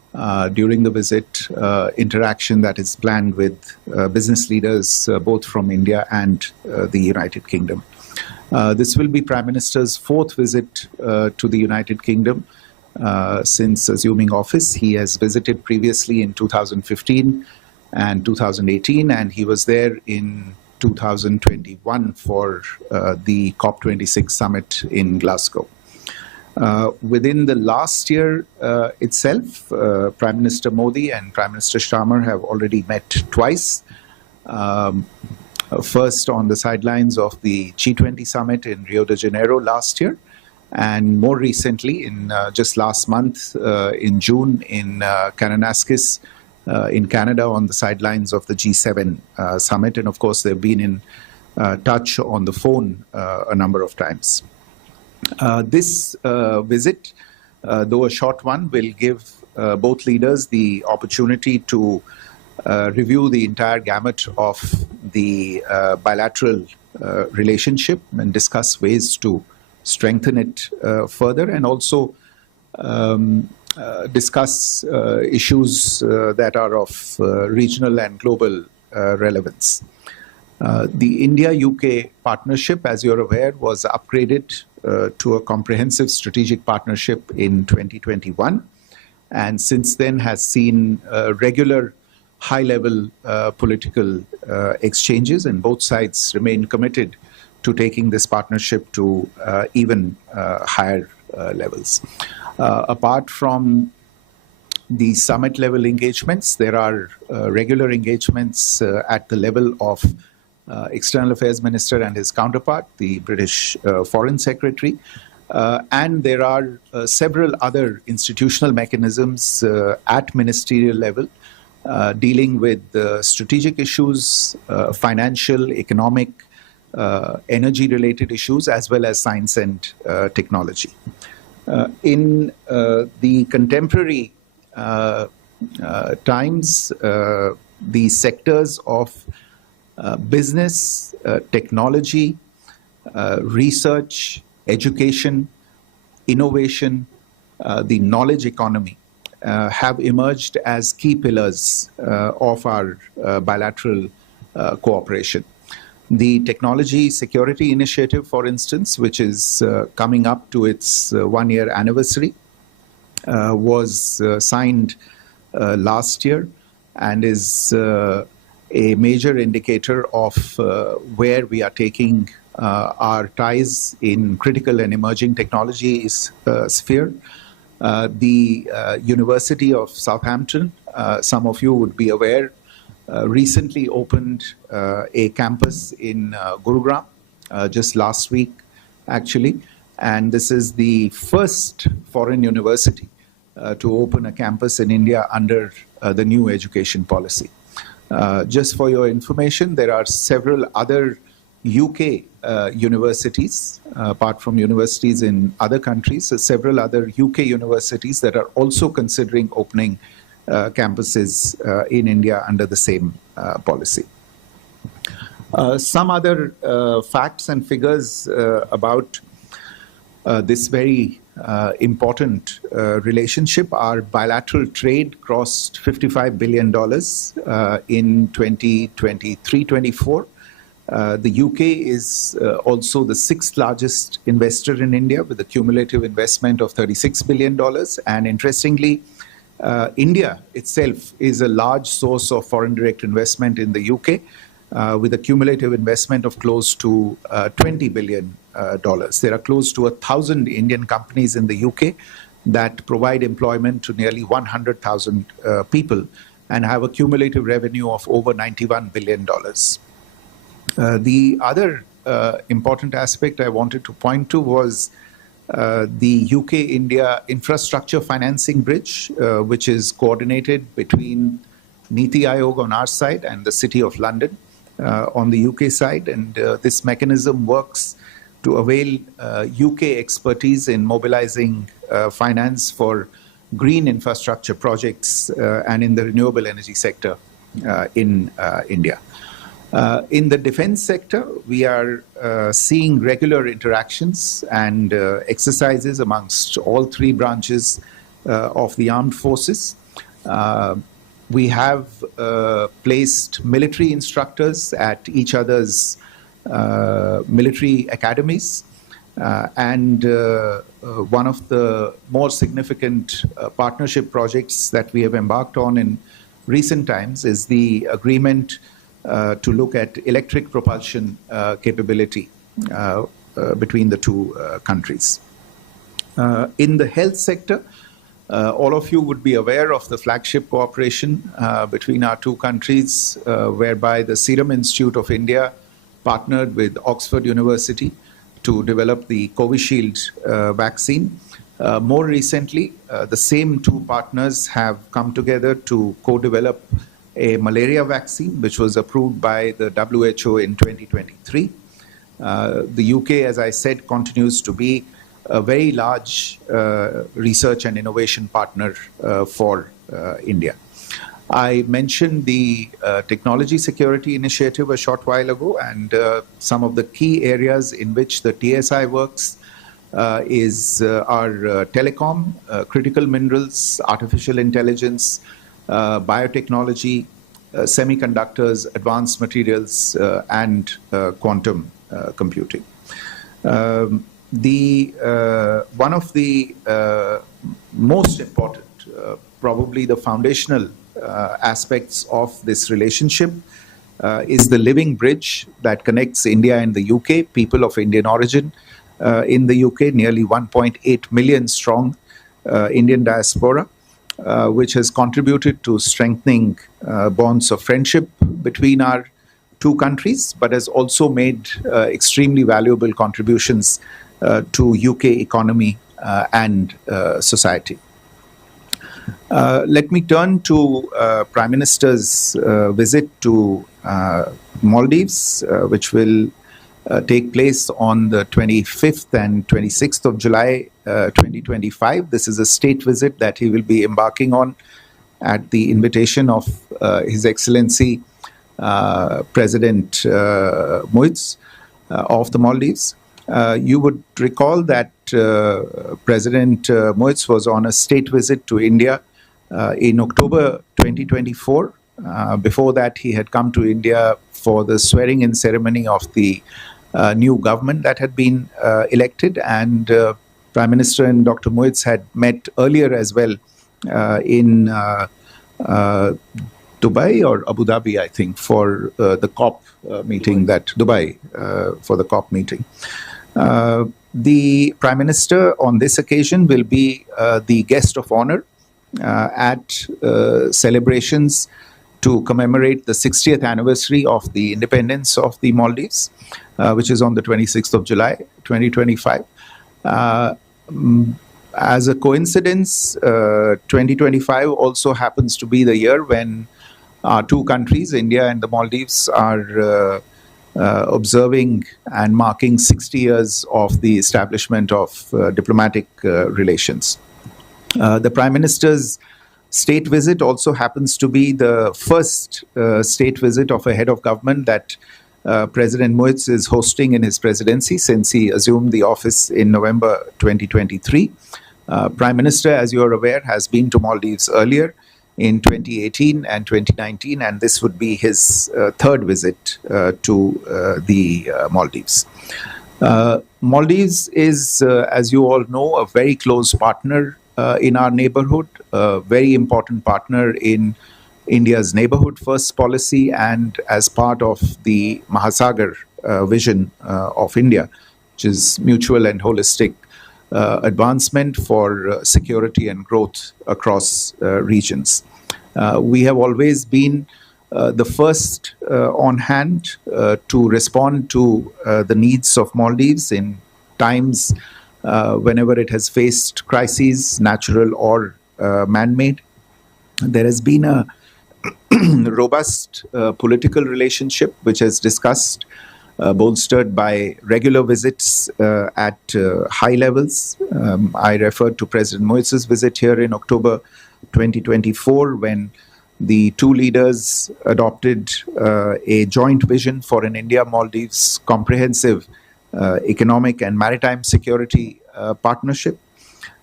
during the visit, interaction that is planned with business leaders both from India and the United Kingdom. This will be Prime Minister's fourth visit to the United Kingdom since assuming office. He has visited previously in 2015 and 2018, and he was there in 2021 for the COP26 summit in Glasgow. Within the last year itself, Prime Minister Modi and Prime Minister Starmer have already met twice. First on the sidelines of the G20 summit in Rio de Janeiro last year, and more recently, in just last month, in June, in Kananaskis, in Canada, on the sidelines of the G7 summit. And of course, they've been in touch on the phone a number of times. This visit, though a short one, will give both leaders the opportunity to review the entire gamut of the bilateral relationship and discuss ways to strengthen it further, and also discuss issues that are of regional and global relevance. The India-UK partnership, as you're aware, was upgraded to a comprehensive strategic partnership in 2021, and since then has seen regular high-level political exchanges, and both sides remain committed to taking this partnership to even higher levels. Apart from the summit-level engagements, there are regular engagements at the level of External Affairs Minister and his counterpart, the British Foreign Secretary, and there are several other institutional mechanisms at ministerial level dealing with strategic issues, financial, economic, energy-related issues, as well as science and technology. In the contemporary times, the sectors of business, technology, research, education, innovation, the knowledge economy have emerged as key pillars of our bilateral cooperation. The Technology Security Initiative, for instance, which is coming up to its one-year anniversary, was signed last year and is a major indicator of where we are taking our ties in critical and emerging technology sphere. The University of Southampton, some of you would be aware, recently opened a campus in Gurugram just last week, actually. And this is the first foreign university to open a campus in India under the new education policy. Just for your information, there are several other UK universities, apart from universities in other countries, so several other UK universities that are also considering opening campuses in India under the same policy. Some other facts and figures about this very important relationship. Our bilateral trade crossed $55 billion in 2023-24. The UK is also the sixth largest investor in India with a cumulative investment of $36 billion. And interestingly, India itself is a large source of foreign direct investment in the UK with a cumulative investment of close to $20 billion. There are close to 1,000 Indian companies in the UK that provide employment to nearly 100,000 people and have a cumulative revenue of over $91 billion. The other important aspect I wanted to point to was the UK-India infrastructure financing bridge, which is coordinated between Niti Aayog on our side and the City of London on the UK side. And this mechanism works to avail UK expertise in mobilizing finance for green infrastructure projects and in the renewable energy sector in India. In the defense sector, we are seeing regular interactions and exercises amongst all three branches of the armed forces. We have placed military instructors at each other's military academies. And one of the more significant partnership projects that we have embarked on in recent times is the agreement to look at electric propulsion capability between the two countries. In the health sector, all of you would be aware of the flagship cooperation between our two countries, whereby the Serum Institute of India partnered with Oxford University to develop the Covishield vaccine. More recently, the same two partners have come together to co-develop a malaria vaccine, which was approved by the WHO in 2023. The UK, as I said, continues to be a very large research and innovation partner for India. I mentioned the technology security initiative a short while ago, and some of the key areas in which the TSI works is our telecom, critical minerals, artificial intelligence, biotechnology, semiconductors, advanced materials, and quantum computing. One of the most important, probably the foundational aspects of this relationship is the living bridge that connects India and the UK, people of Indian origin in the UK, nearly 1.8 million strong Indian diaspora, which has contributed to strengthening bonds of friendship between our two countries, but has also made extremely valuable contributions to UK economy and society. Let me turn to Prime Minister's visit to Maldives, which will take place on the 25th and 26th of July 2025. This is a state visit that he will be embarking on at the invitation of His Excellency President Moitz of the Maldives. You would recall that President Moitz was on a state visit to India in October 2024. Before that, he had come to India for the swearing-in ceremony of the new government that had been elected, and Prime Minister and Dr. Moitz had met earlier as well in Dubai or Abu Dhabi, I think, for the COP meeting, for the COP meeting. The Prime Minister on this occasion will be the guest of honor at celebrations to commemorate the 60th anniversary of the independence of the Maldives, which is on the 26th of July, 2025. As a coincidence, 2025 also happens to be the year when our two countries, India and the Maldives, are observing and marking 60 years of the establishment of diplomatic relations. The Prime Minister's state visit also happens to be the first state visit of a head of government that President Moitz is hosting in his presidency since he assumed the office in November 2023. Prime Minister, as you are aware, has been to Maldives earlier in 2018 and 2019, and this would be his third visit to the Maldives. Maldives is, as you all know, a very close partner in our neighborhood, a very important partner in India's neighborhood first policy, and as part of the Mahasagar vision of India, which is mutual and holistic advancement for security and growth across regions. We have always been the first on hand to respond to the needs of Maldives in times whenever it has faced crises, natural or man-made. There has been a robust political relationship which has discussed, bolstered by regular visits at high levels. I referred to President Moitz's visit here in October 2024 when the two leaders adopted a joint vision for an India-Maldives comprehensive economic and maritime security partnership.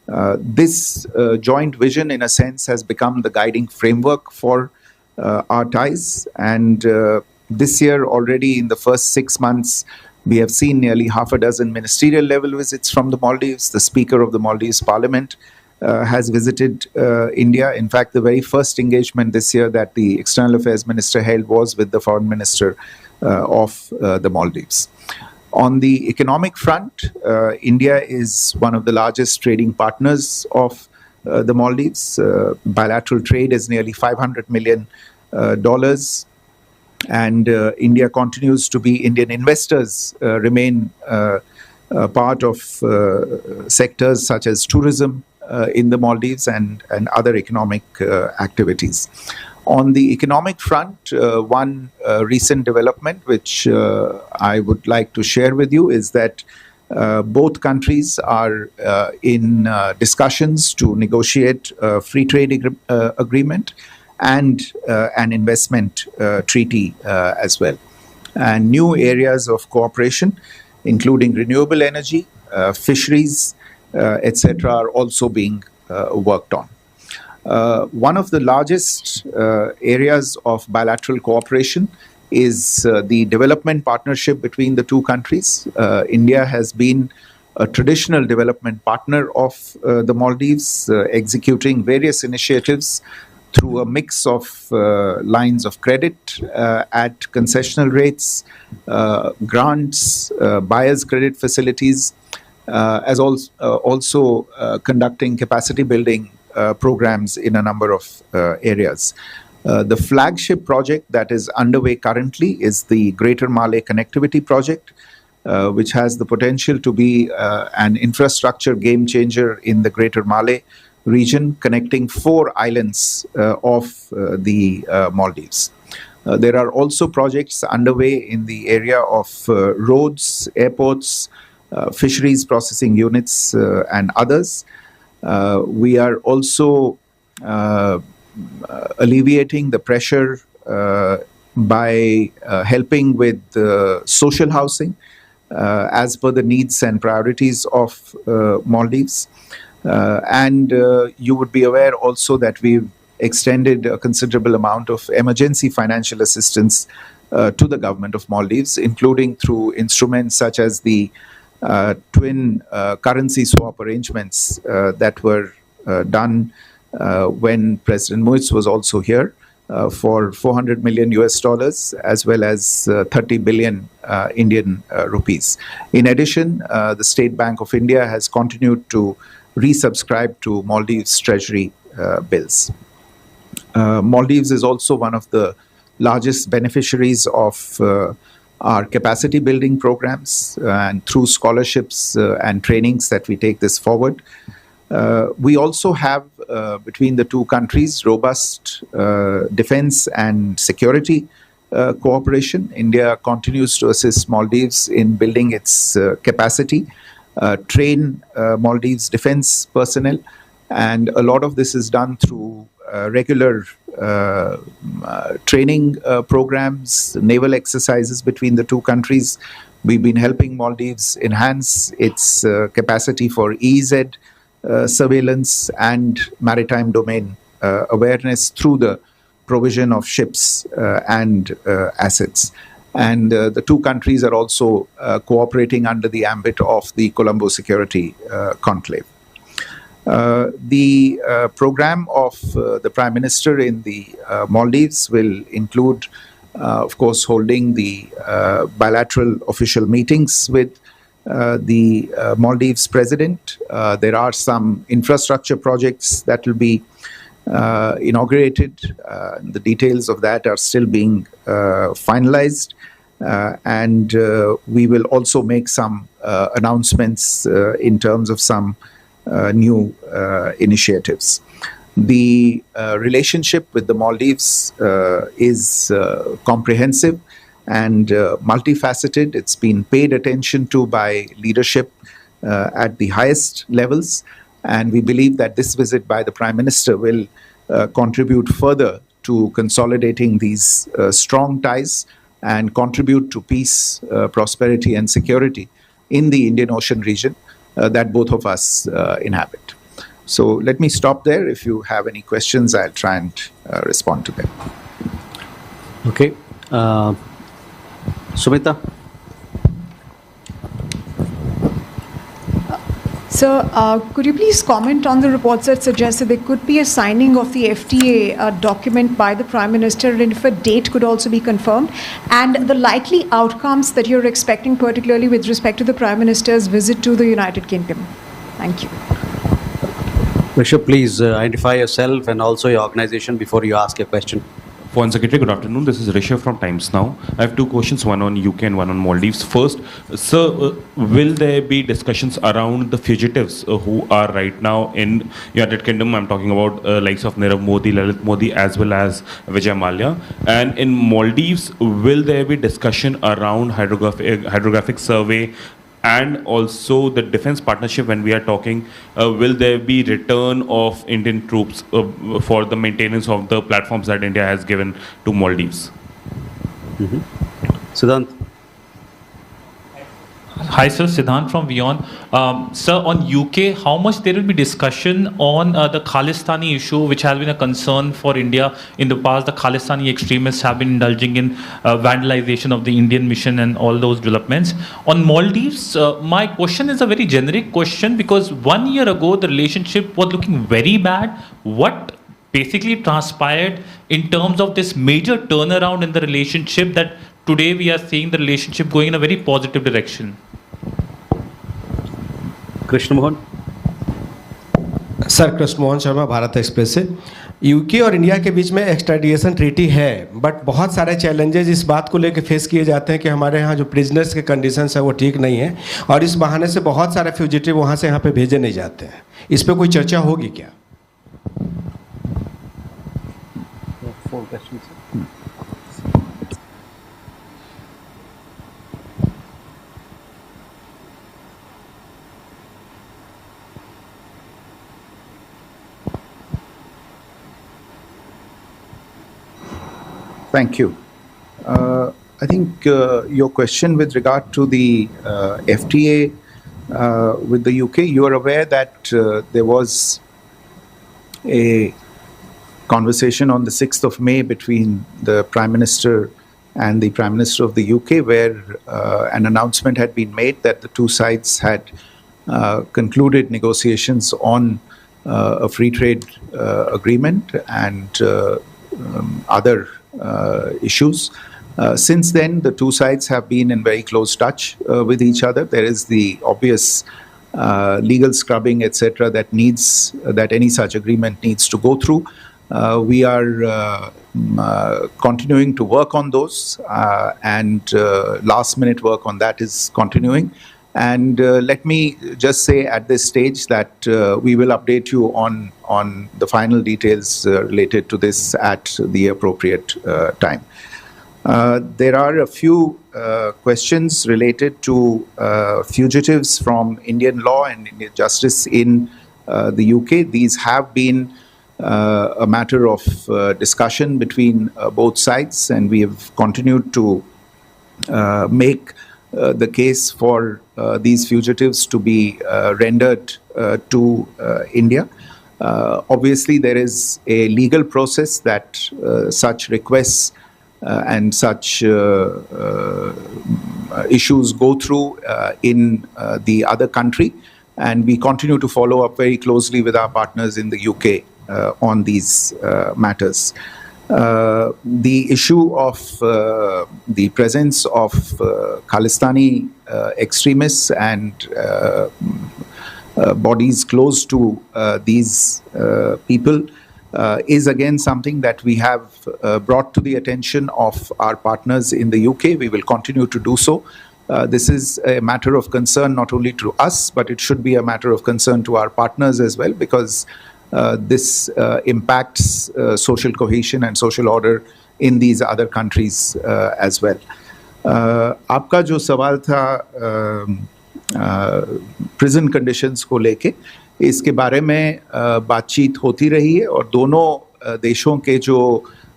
This joint vision, in a sense, has become the guiding framework for our ties. And this year, already in the first 6 months, we have seen nearly half a dozen ministerial level visits from the Maldives. The Speaker of the Maldives Parliament has visited India. In fact, the very first engagement this year that the External Affairs Minister held was with the Foreign Minister of the Maldives. On the economic front, India is one of the largest trading partners of the Maldives. Bilateral trade is nearly $500 million. And India continues to be, Indian investors remain part of sectors such as tourism in the Maldives and other economic activities. On the economic front, one recent development which I would like to share with you is that both countries are in discussions to negotiate a free trade agreement and an investment treaty as well. And new areas of cooperation, including renewable energy, fisheries, etc., are also being worked on. One of the largest areas of bilateral cooperation is the development partnership between the two countries. India has been a traditional development partner of the Maldives, executing various initiatives through a mix of lines of credit at concessional rates, grants, buyer's credit facilities, as also conducting capacity building programs in a number of areas. The flagship project that is underway currently is the Greater Malay Connectivity Project, which has the potential to be an infrastructure game changer in the Greater Malay region, connecting 4 islands of the Maldives. There are also projects underway in the area of roads, airports, fisheries processing units, and others. We are also alleviating the pressure by helping with social housing as per the needs and priorities of Maldives. And you would be aware also that we've extended a considerable amount of emergency financial assistance to the government of Maldives, including through instruments such as the twin currency swap arrangements that were done when President Muiz was also here for $400 million US, as well as 30 billion Indian rupees. In addition, the State Bank of India has continued to resubscribe to Maldives Treasury bills. Maldives is also one of the largest beneficiaries of our capacity building programs, and through scholarships and trainings that we take this forward. We also have, between the two countries, robust defense and security cooperation. India continues to assist Maldives in building its capacity, train Maldives defense personnel, and a lot of this is done through regular training programs, naval exercises between the two countries. We've been helping Maldives enhance its capacity for EEZ surveillance and maritime domain awareness through the provision of ships and assets. And the two countries are also cooperating under the ambit of the Colombo Security Conclave. The program of the Prime Minister in the Maldives will include, of course, holding the bilateral official meetings with the Maldives President. There are some infrastructure projects that will be inaugurated. The details of that are still being finalized. And we will also make some announcements in terms of some new initiatives. The relationship with the Maldives is comprehensive and multifaceted. It's been paid attention to by leadership at the highest levels. And we believe that this visit by the Prime Minister will contribute further to consolidating these strong ties and contribute to peace, prosperity, and security in the Indian Ocean region that both of us inhabit. So let me stop there. If you have any questions, I'll try and respond to them. Okay. Sumita? Sir, could you please comment on the reports that suggest that there could be a signing of the FTA document by the Prime Minister, and if a date could also be confirmed, and the likely outcomes that you're expecting, particularly with respect to the Prime Minister's visit to the United Kingdom? Thank you. Rishabh, please identify yourself and also your organization before you ask your question. Foreign Secretary, good afternoon. This is Rishabh from Times Now. I have two questions, one on UK and one on Maldives. First, sir, will there be discussions around the fugitives who are right now in United Kingdom? I'm talking about likes of Nirav Modi, Lalit Modi, as well as Vijay Mallya. And in Maldives, will there be discussion around hydrographic survey and also the defense partnership? When we are talking, will there be return of Indian troops for the maintenance of the platforms that India has given to Maldives? Siddhant? Hi, sir. Siddhant from WION. Sir, on UK, how much there will be discussion on the Khalistani issue, which has been a concern for India in the past? The Khalistani extremists have been indulging in vandalization of the Indian mission and all those developments. On Maldives, my question is a very generic question, because 1 year ago, the relationship was looking very bad. What basically transpired in terms of this major turnaround in the relationship that today we are seeing the relationship going in a very positive direction? Krishna Mohan? Sir, Krishna Mohan Sharma, Bharat express से। UK और India के बीच में extradition treaty है, but बहुत सारे challenges इस बात को लेकर फेस किए जाते हैं कि हमारे यहाँ जो प्रिजनर्स के कंडीशंस है वो ठीक नहीं है, और इस बहाने से बहुत सारे फ्यूजिटिव वहाँ से यहाँ पे भेजे नहीं जाते हैं। इस पर कोई चर्चा होगी क्या? Thank you. I think your question with regard to the FTA with the UK, you are aware that there was a conversation on the 6th of May between the Prime Minister and the Prime Minister of the UK, where an announcement had been made that the two sides had concluded negotiations on a free trade agreement and other issues. Since then, the two sides have been in very close touch with each other. There is the obvious legal scrubbing, etc., that any such agreement needs to go through. We are continuing to work on those, and last-minute work on that is continuing. And let me just say at this stage that we will update you on the final details related to this at the appropriate time. There are a few questions related to fugitives from Indian law and Indian justice in the UK. These have been a matter of discussion between both sides, and we have continued to make the case for these fugitives to be rendered to India. Obviously, there is a legal process that such requests and such issues go through in the other country, and we continue to follow up very closely with our partners in the UK on these matters. The issue of the presence of Khalistani extremists and bodies close to these people is again something that we have brought to the attention of our partners in the UK. We will continue to do so. This is a matter of concern not only to us, but it should be a matter of concern to our partners as well, because this impacts social cohesion and social order in these other countries as well. आपका जो सवाल था prison conditions को लेके, इसके बारे में बातचीत होती रही है, और दोनों देशों के जो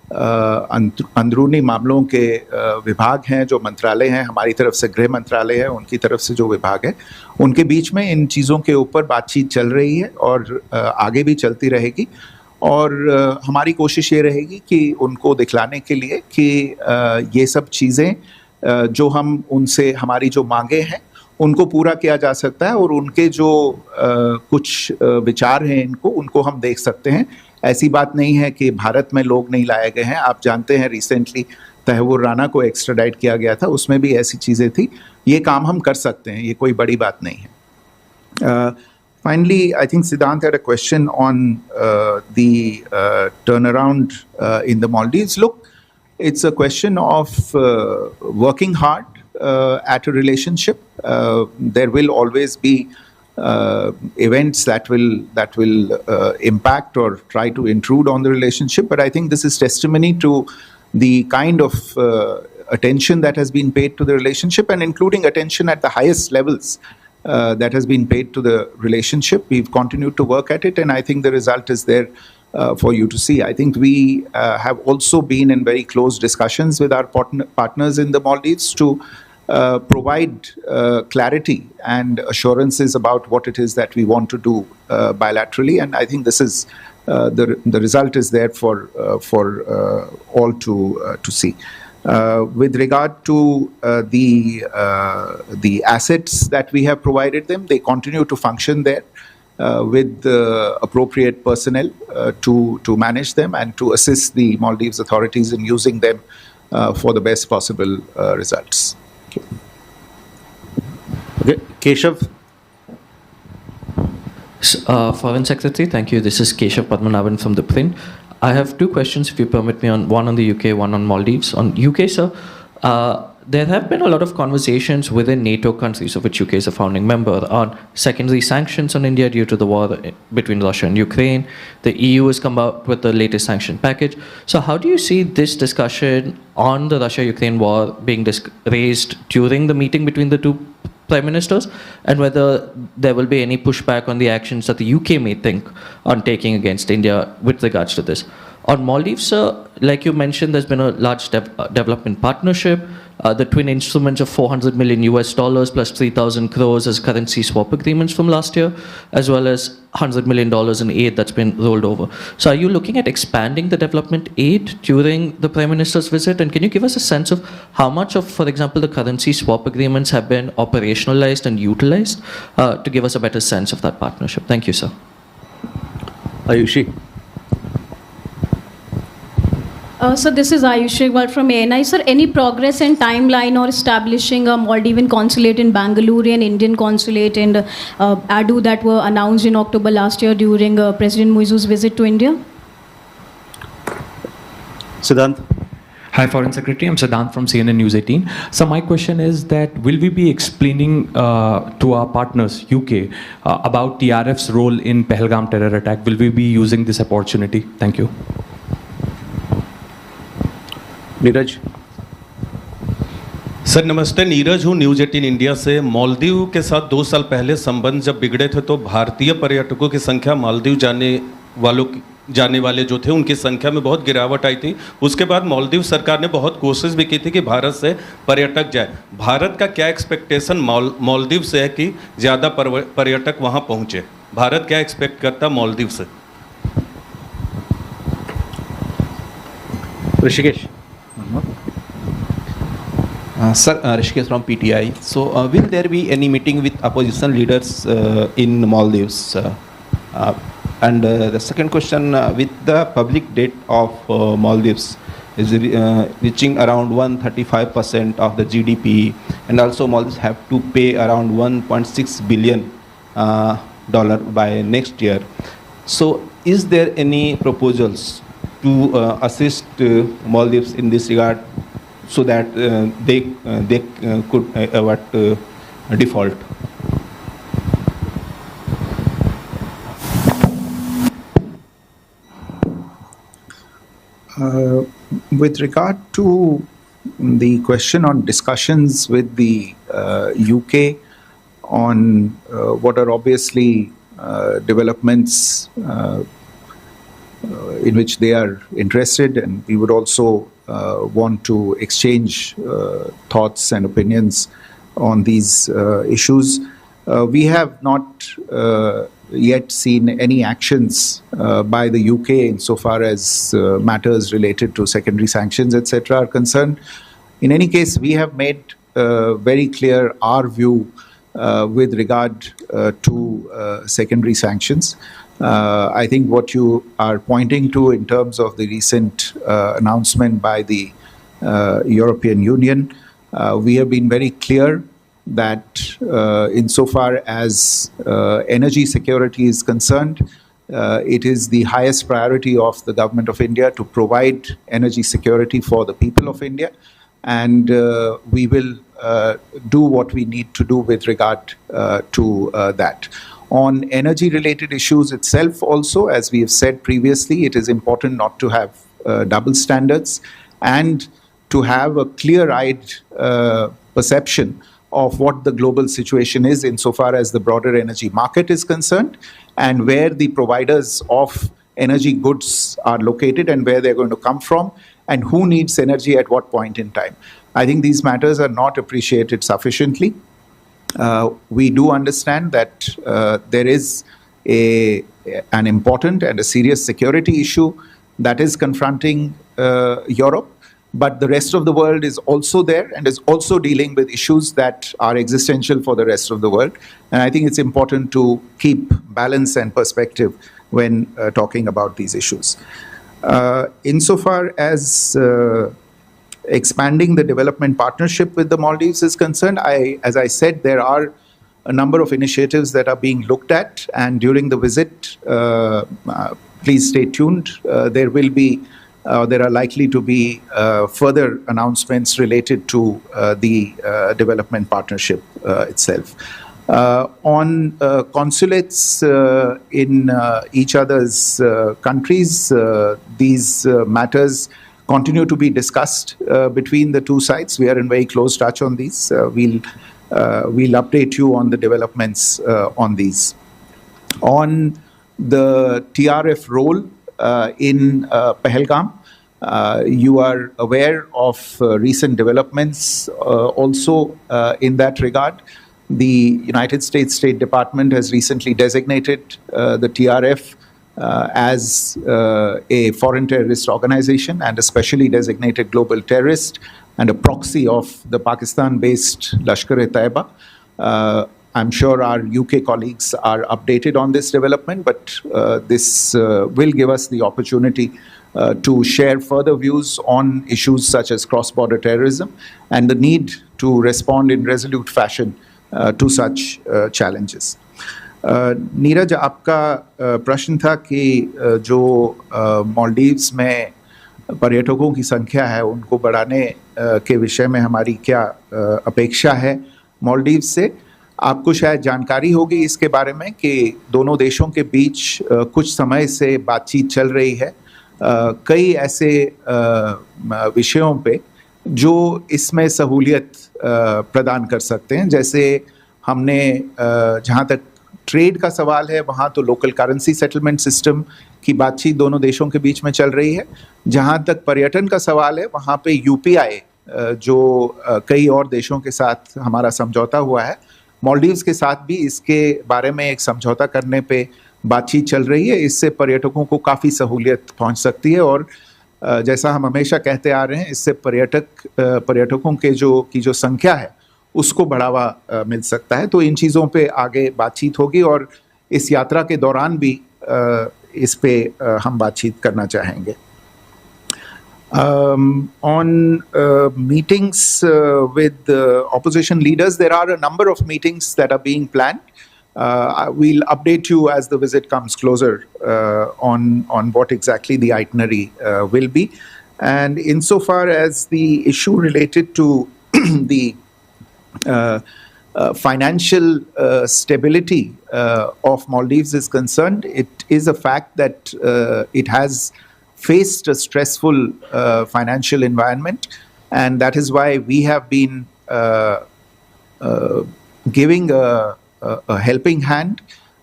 अंदरूनी मामलों के विभाग हैं, जो मंत्रालय हैं, हमारी तरफ से गृह मंत्रालय है, उनकी तरफ से जो विभाग है, उनके बीच में इन चीज़ों के ऊपर बातचीत चल रही है और आगे भी चलती रहेगी। और हमारी कोशिश ये रहेगी कि उनको दिखलाने के लिए कि ये सब चीज़ें जो हम उनसे, हमारी जो मांगे हैं, उनको पूरा किया जा सकता है और उनके जो कुछ विचार हैं उनको हम देख सकते हैं। ऐसी बात नहीं है कि भारत में लोग नहीं लाए गए हैं। आप जानते हैं रिसेंटली तहव्वुर राना को एक्स्ट्राडाइट किया गया था, उसमें भी ऐसी चीज़ें थी। ये काम हम कर सकते हैं, ये कोई बड़ी बात नहीं है। Finally, I think Siddhant had a question on the turnaround in the Maldives. Look, it's a question of working hard at a relationship. There will always be events that will impact or try to intrude on the relationship. But I think this is testimony to the kind of attention that has been paid to the relationship, and including attention at the highest levels that has been paid to the relationship. We've continued to work at it, and I think the result is there for you to see. I think we have also been in very close discussions with our partners in the Maldives to provide clarity and assurances about what it is that we want to do bilaterally, and I think this is the result is there for all to see. With regard to the assets that we have provided them, they continue to function there with the appropriate personnel to manage them and to assist the Maldives authorities in using them for the best possible results. Okay, Keshav. Foreign Secretary, thank you. This is Keshav Padmanabhan from the Print. I have two questions, if you permit me, one on the UK, one on Maldives. On UK, sir, there have been a lot of conversations within NATO countries, of which UK is a founding member, on secondary sanctions on India due to the war between Russia and Ukraine. The EU has come up with the latest sanction package. So how do you see this discussion on the Russia-Ukraine war being raised during the meeting between the two prime ministers, and whether there will be any pushback on the actions that the UK may think on taking against India with regards to this? On Maldives, sir, like you mentioned, there's been a large development partnership. The twin instruments of $400 million plus 3,000 crores as currency swap agreements from last year, as well as $100 million in aid that's been rolled over. So are you looking at expanding the development aid during the Prime Minister's visit? And can you give us a sense of how much of, for example, the currency swap agreements have been operationalized and utilized to give us a better sense of that partnership? Thank you, sir. Ayushi. So this is Ayushi from MEA. Sir, any progress and timeline or establishing a Maldivian consulate in Bangalore and Indian consulate in Adu that were announced in October last year during President Muizu's visit to India? Siddhant. Hi, Foreign Secretary. I'm Siddhant from CNN News 18. So my question is that will we be explaining to our partners, UK, about TRF's role in Pahalgam terror attack? Will we be using this opportunity? Thank you. Neeraj. Sir नमस्ते, नीरज हूँ news 18 India से। मालदीव के साथ 2 साल पहले संबंध जब बिगड़े थे तो भारतीय पर्यटकों की संख्या मालदीव जाने वाले जो थे उनकी संख्या में बहुत गिरावट आई थी। उसके बाद मालदीव सरकार ने बहुत कोशिश भी की थी कि भारत से पर्यटक जाए। भारत का क्या एक्सपेक्टेशन मालदीव से है कि ज़्यादा पर्यटक वहाँ पहुँचे? भारत क्या एक्सपेक्ट करता मालदीव से? Rishikesh. Sir, Rishikesh from PTI. So, will there be any meeting with opposition leaders in Maldives? And the second question, with the public debt of Maldives is reaching around 135% of the GDP, and also Maldives have to pay around $1.6 billion by next year. So, is there any proposals to assist Maldives in this regard, so that they could avert default? With regard to the question on discussions with the UK on what are obviously developments in which they are interested, and we would also want to exchange thoughts and opinions on these issues. We have not yet seen any actions by the UK insofar as matters related to secondary sanctions, etc. are concerned. In any case, we have made very clear our view with regard to secondary sanctions. I think what you are pointing to in terms of the recent announcement by the European Union, we have been very clear that insofar as energy security is concerned, it is the highest priority of the Government of India to provide energy security for the people of India, and we will do what we need to do with regard to that. On energy-related issues itself also, as we have said previously, it is important not to have double standards and to have a clear-eyed perception of what the global situation is insofar as the broader energy market is concerned, and where the providers of energy goods are located and where they're going to come from, and who needs energy at what point in time. I think these matters are not appreciated sufficiently. We do understand that there is an important and a serious security issue that is confronting Europe, but the rest of the world is also there and is also dealing with issues that are existential for the rest of the world. And I think it's important to keep balance and perspective when talking about these issues. Insofar as expanding the development partnership with the Maldives is concerned, as I said, there are a number of initiatives that are being looked at, and during the visit, please stay tuned. There are likely to be further announcements related to the development partnership itself. On consulates in each other's countries, these matters continue to be discussed between the two sides. We are in very close touch on these. We'll update you on the developments on these. On the TRF role in Pahalgam, you are aware of recent developments also in that regard. The United States State Department has recently designated the TRF as a foreign terrorist organization and a specially designated global terrorist and a proxy of the Pakistan-based Lashkar-e-Taiba. I'm sure our UK colleagues are updated on this development, but this will give us the opportunity to share further views on issues such as cross-border terrorism and the need to respond in resolute fashion to such challenges. Neeraj, आपका प्रश्न था कि जो मालदीव्स में पर्यटकों की संख्या है उनको बढ़ाने के विषय में हमारी क्या अपेक्षा है मालदीव्स से। आपको शायद जानकारी होगी इसके बारे में कि दोनों देशों के बीच कुछ समय से बातचीत चल रही है कई ऐसे विषयों पे जो इसमें सहूलियत प्रदान कर सकते हैं। जैसे हमने जहाँ तक ट्रेड का सवाल है वहाँ तो लोकल करेंसी सेटलमेंट सिस्टम की बातचीत दोनों देशों के बीच में चल रही है। जहाँ तक पर्यटन का सवाल है वहाँ पे यूपीआई जो कई और देशों के साथ हमारा समझौता हुआ है, मालदीव्स के साथ भी इसके बारे में एक समझौता करने पे बातचीत चल रही है। इससे पर्यटकों को काफ़ी सहूलियत पहुँच सकती है और जैसा हम हमेशा कहते आ रहे हैं, इससे पर्यटकों की जो संख्या है उसको बढ़ावा मिल सकता है। तो इन चीज़ों पे आगे बातचीत होगी और इस यात्रा के दौरान भी इस पे हम बातचीत करना चाहेंगे। On meetings with opposition leaders, there are a number of meetings that are being planned. We'll update you as the visit comes closer on what exactly the itinerary will be. And insofar as the issue related to the financial stability of Maldives is concerned, it is a fact that it has faced a stressful financial environment, and that is why we have been giving a helping hand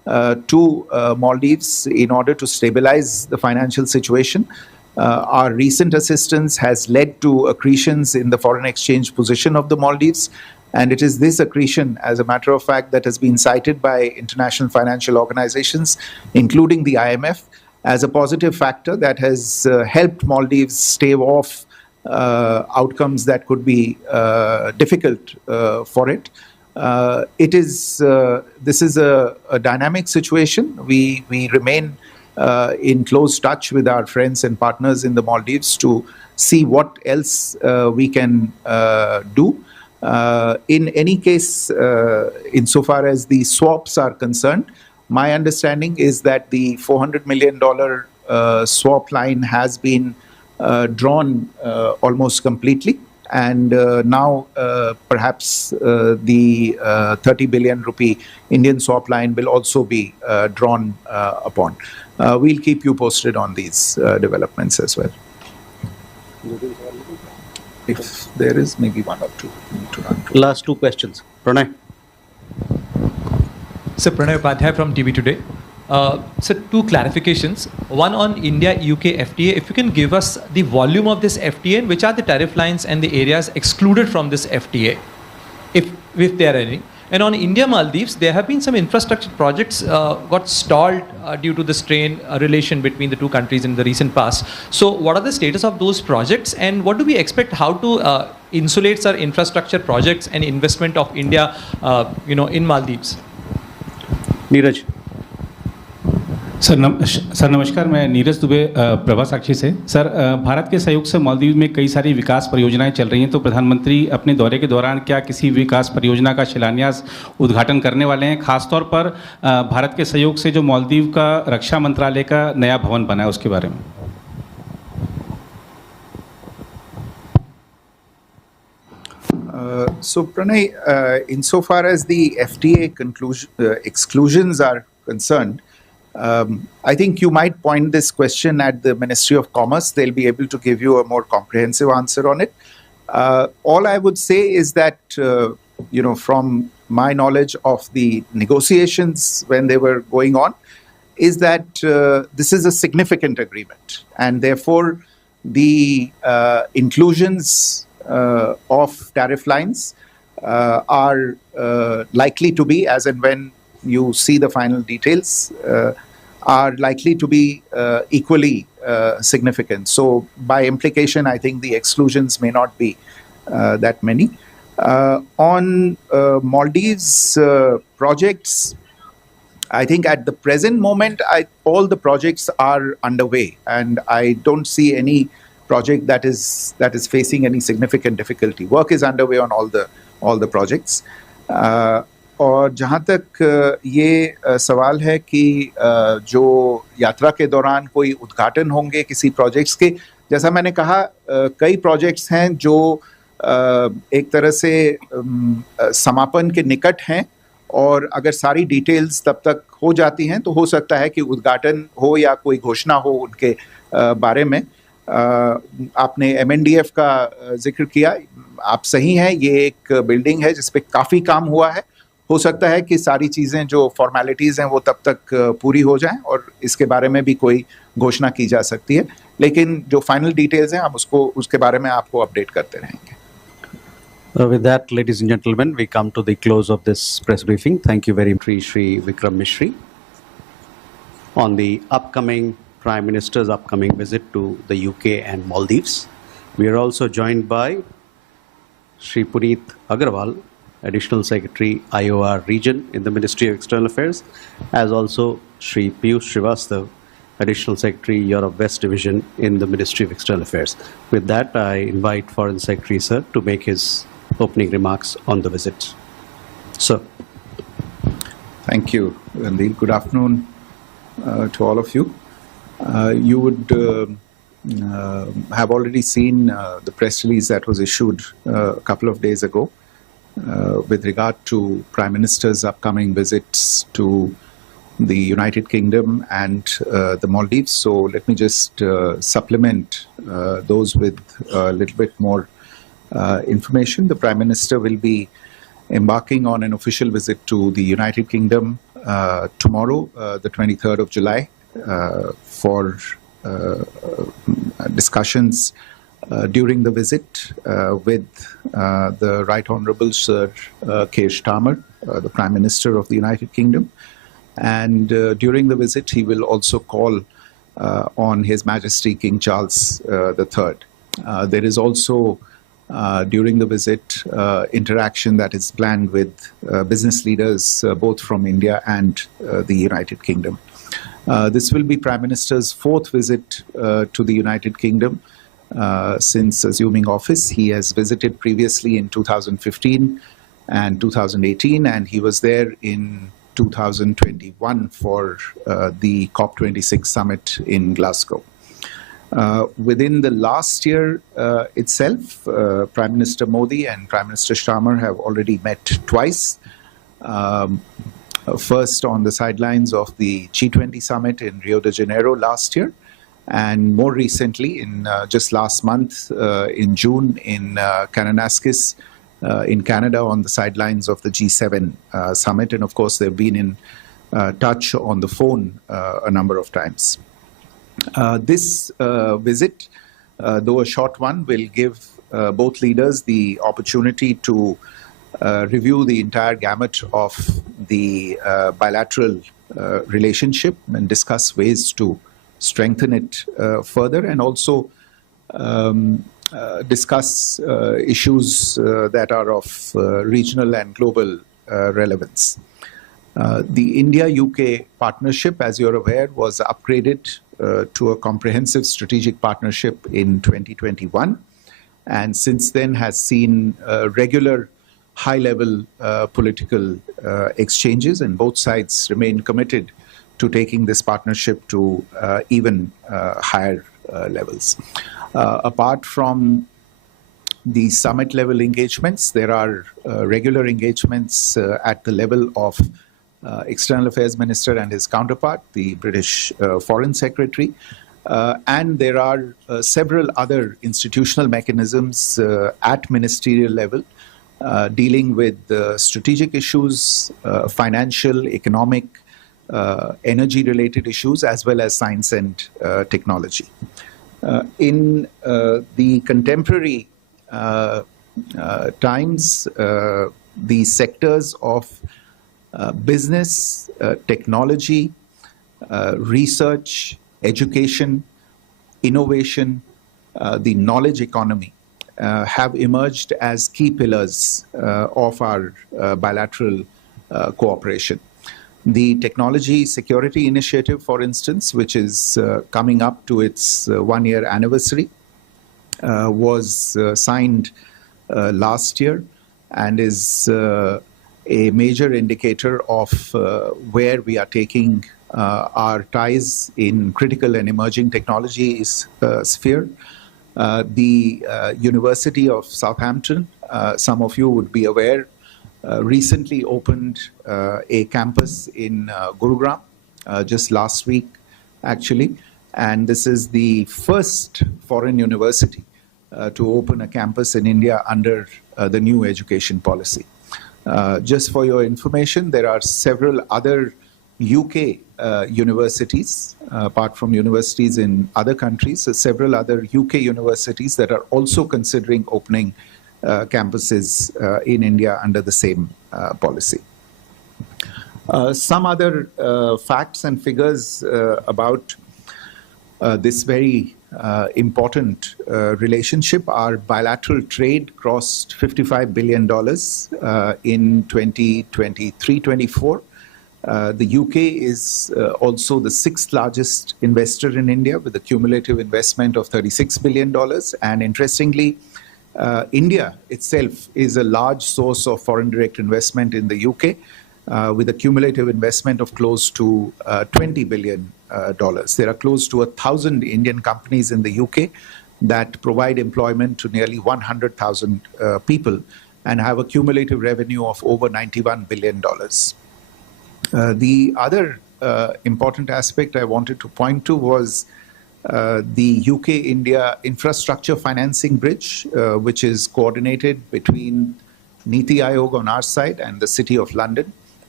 to Maldives in order to stabilize the financial situation. Our recent assistance has led to accretions in the foreign exchange position of the Maldives. And it is this accretion, as a matter of fact, that has been cited by international financial organizations, including the IMF, as a positive factor that has helped Maldives stave off outcomes that could be difficult for it. This is a dynamic situation. We remain in close touch with our friends and partners in the Maldives to see what else we can do. In any case, insofar as the swaps are concerned, my understanding is that the $400 million swap line has been drawn almost completely. And now perhaps the 30 billion rupee Indian swap line will also be drawn upon. We'll keep you posted on these developments as well. If there is maybe one or two to run through. Last two questions. Pranay. So Pranay Upadhyay from TV Today. So two clarifications. One on India-UK FTA. If you can give us the volume of this FTA and which are the tariff lines and the areas excluded from this FTA, if there are any. And on India-Maldives, there have been some infrastructure projects got stalled due to the strained relation between the two countries in the recent past. So what are the status of those projects and what do we expect how to insulate our infrastructure projects and investment of India in Maldives? Neeraj. Sir नमस्कार, मैं नीरज दुबे प्रभा साक्षी से। Sir, Bharat के सहयोग से मालदीव में कई सारी विकास परियोजनाएं चल रही हैं, तो प्रधानमंत्री अपने दौरे के दौरान क्या किसी विकास परियोजना का शिलान्यास उद्घाटन करने वाले हैं? खासतौर पर भारत के सहयोग से जो मालदीव का रक्षा मंत्रालय का नया भवन बना है उसके बारे में। So Pranay, insofar as the FTA exclusions are concerned, I think you might point this question at the Ministry of Commerce. They'll be able to give you a more comprehensive answer on it. All I would say is that, from my knowledge of the negotiations when they were going on, is that this is a significant agreement. And therefore, the inclusions of tariff lines are likely to be, as and when you see the final details, are likely to be equally significant. So by implication, I think the exclusions may not be that many. On Maldives projects, I think at the present moment, all the projects are underway, and I don't see any project that is facing any significant difficulty. Work is underway on all the projects. और जहाँ तक ये सवाल है कि जो यात्रा के दौरान कोई उद्घाटन होंगे किसी प्रोजेक्ट्स के, जैसा मैंने कहा, कई प्रोजेक्ट्स हैं जो एक तरह से समापन के निकट हैं, और अगर सारी डिटेल्स तब तक हो जाती हैं तो हो सकता है कि उद्घाटन हो या कोई घोषणा हो उनके बारे में। आपने MNDF का जिक्र किया, आप सही हैं, ये एक बिल्डिंग है जिस पे काफ़ी काम हुआ है। हो सकता है कि सारी चीज़ें जो फॉर्मेलिटीज़ हैं वो तब तक पूरी हो जाएं और इसके बारे में भी कोई घोषणा की जा सकती है, लेकिन जो फाइनल डिटेल्स हैं हम उसके बारे में आपको अपडेट करते रहेंगे। With that, ladies and gentlemen, we come to the close of this press briefing. Thank you very much, Shri Vikram Mishri, on the Prime Minister's upcoming visit to the UK and Maldives. We are also joined by Shri Puneet Agarwal, Additional Secretary, IOR Region in the Ministry of External Affairs, as also Shri Piyush Srivastava, Additional Secretary, Europe West Division in the Ministry of External Affairs. With that, I invite Foreign Secretary, sir, to make his opening remarks on the visit. Sir. Thank you, Randeep. Good afternoon to all of you. You would have already seen the press release that was issued a couple of days ago with regard to Prime Minister's upcoming visits to the United Kingdom and the Maldives. So let me just supplement those with a little bit more information. The Prime Minister will be embarking on an official visit to the United Kingdom tomorrow, the 23rd of July, for discussions during the visit with the Right Honourable Sir Keir Starmer, the Prime Minister of the United Kingdom. And during the visit, he will also call on His Majesty King Charles III. There is also, during the visit, interaction that is planned with business leaders both from India and the United Kingdom. This will be Prime Minister's fourth visit to the United Kingdom since assuming office. He has visited previously in 2015 and 2018, and he was there in 2021 for the COP26 summit in Glasgow. Within the last year itself, Prime Minister Modi and Prime Minister Starmer have already met twice. First on the sidelines of the G20 summit in Rio de Janeiro last year, and more recently, in just last month, in June, in Kananaskis, in Canada, on the sidelines of the G7 summit. And of course, they've been in touch on the phone a number of times. This visit, though a short one, will give both leaders the opportunity to review the entire gamut of the bilateral relationship and discuss ways to strengthen it further, and also discuss issues that are of regional and global relevance. The India-UK partnership, as you're aware, was upgraded to a comprehensive strategic partnership in 2021, and since then has seen regular high-level political exchanges, and both sides remain committed to taking this partnership to even higher levels. Apart from the summit-level engagements, there are regular engagements at the level of External Affairs Minister and his counterpart, the British Foreign Secretary, and there are several other institutional mechanisms at ministerial level dealing with strategic issues, financial, economic, energy-related issues, as well as science and technology. In the contemporary times, the sectors of business, technology, research, education, innovation, the knowledge economy have emerged as key pillars of our bilateral cooperation. The Technology Security Initiative, for instance, which is coming up to its one-year anniversary, was signed last year and is a major indicator of where we are taking our ties in critical and emerging technologies sphere. The University of Southampton, some of you would be aware, recently opened a campus in Gurugram just last week, actually. And this is the first foreign university to open a campus in India under the new education policy. Just for your information, there are several other UK universities, apart from universities in other countries, so several other UK universities that are also considering opening campuses in India under the same policy. Some other facts and figures about this very important relationship. Our bilateral trade crossed $55 billion in 2023-24. The UK is also the sixth largest investor in India with a cumulative investment of $36 billion. And interestingly, India itself is a large source of foreign direct investment in the UK with a cumulative investment of close to $20 billion. There are close to 1,000 Indian companies in the UK that provide employment to nearly 100,000 people and have a cumulative revenue of over $91 billion. The other important aspect I wanted to point to was the UK-India infrastructure financing bridge, which is coordinated between Niti Aayog on our side and the City of London.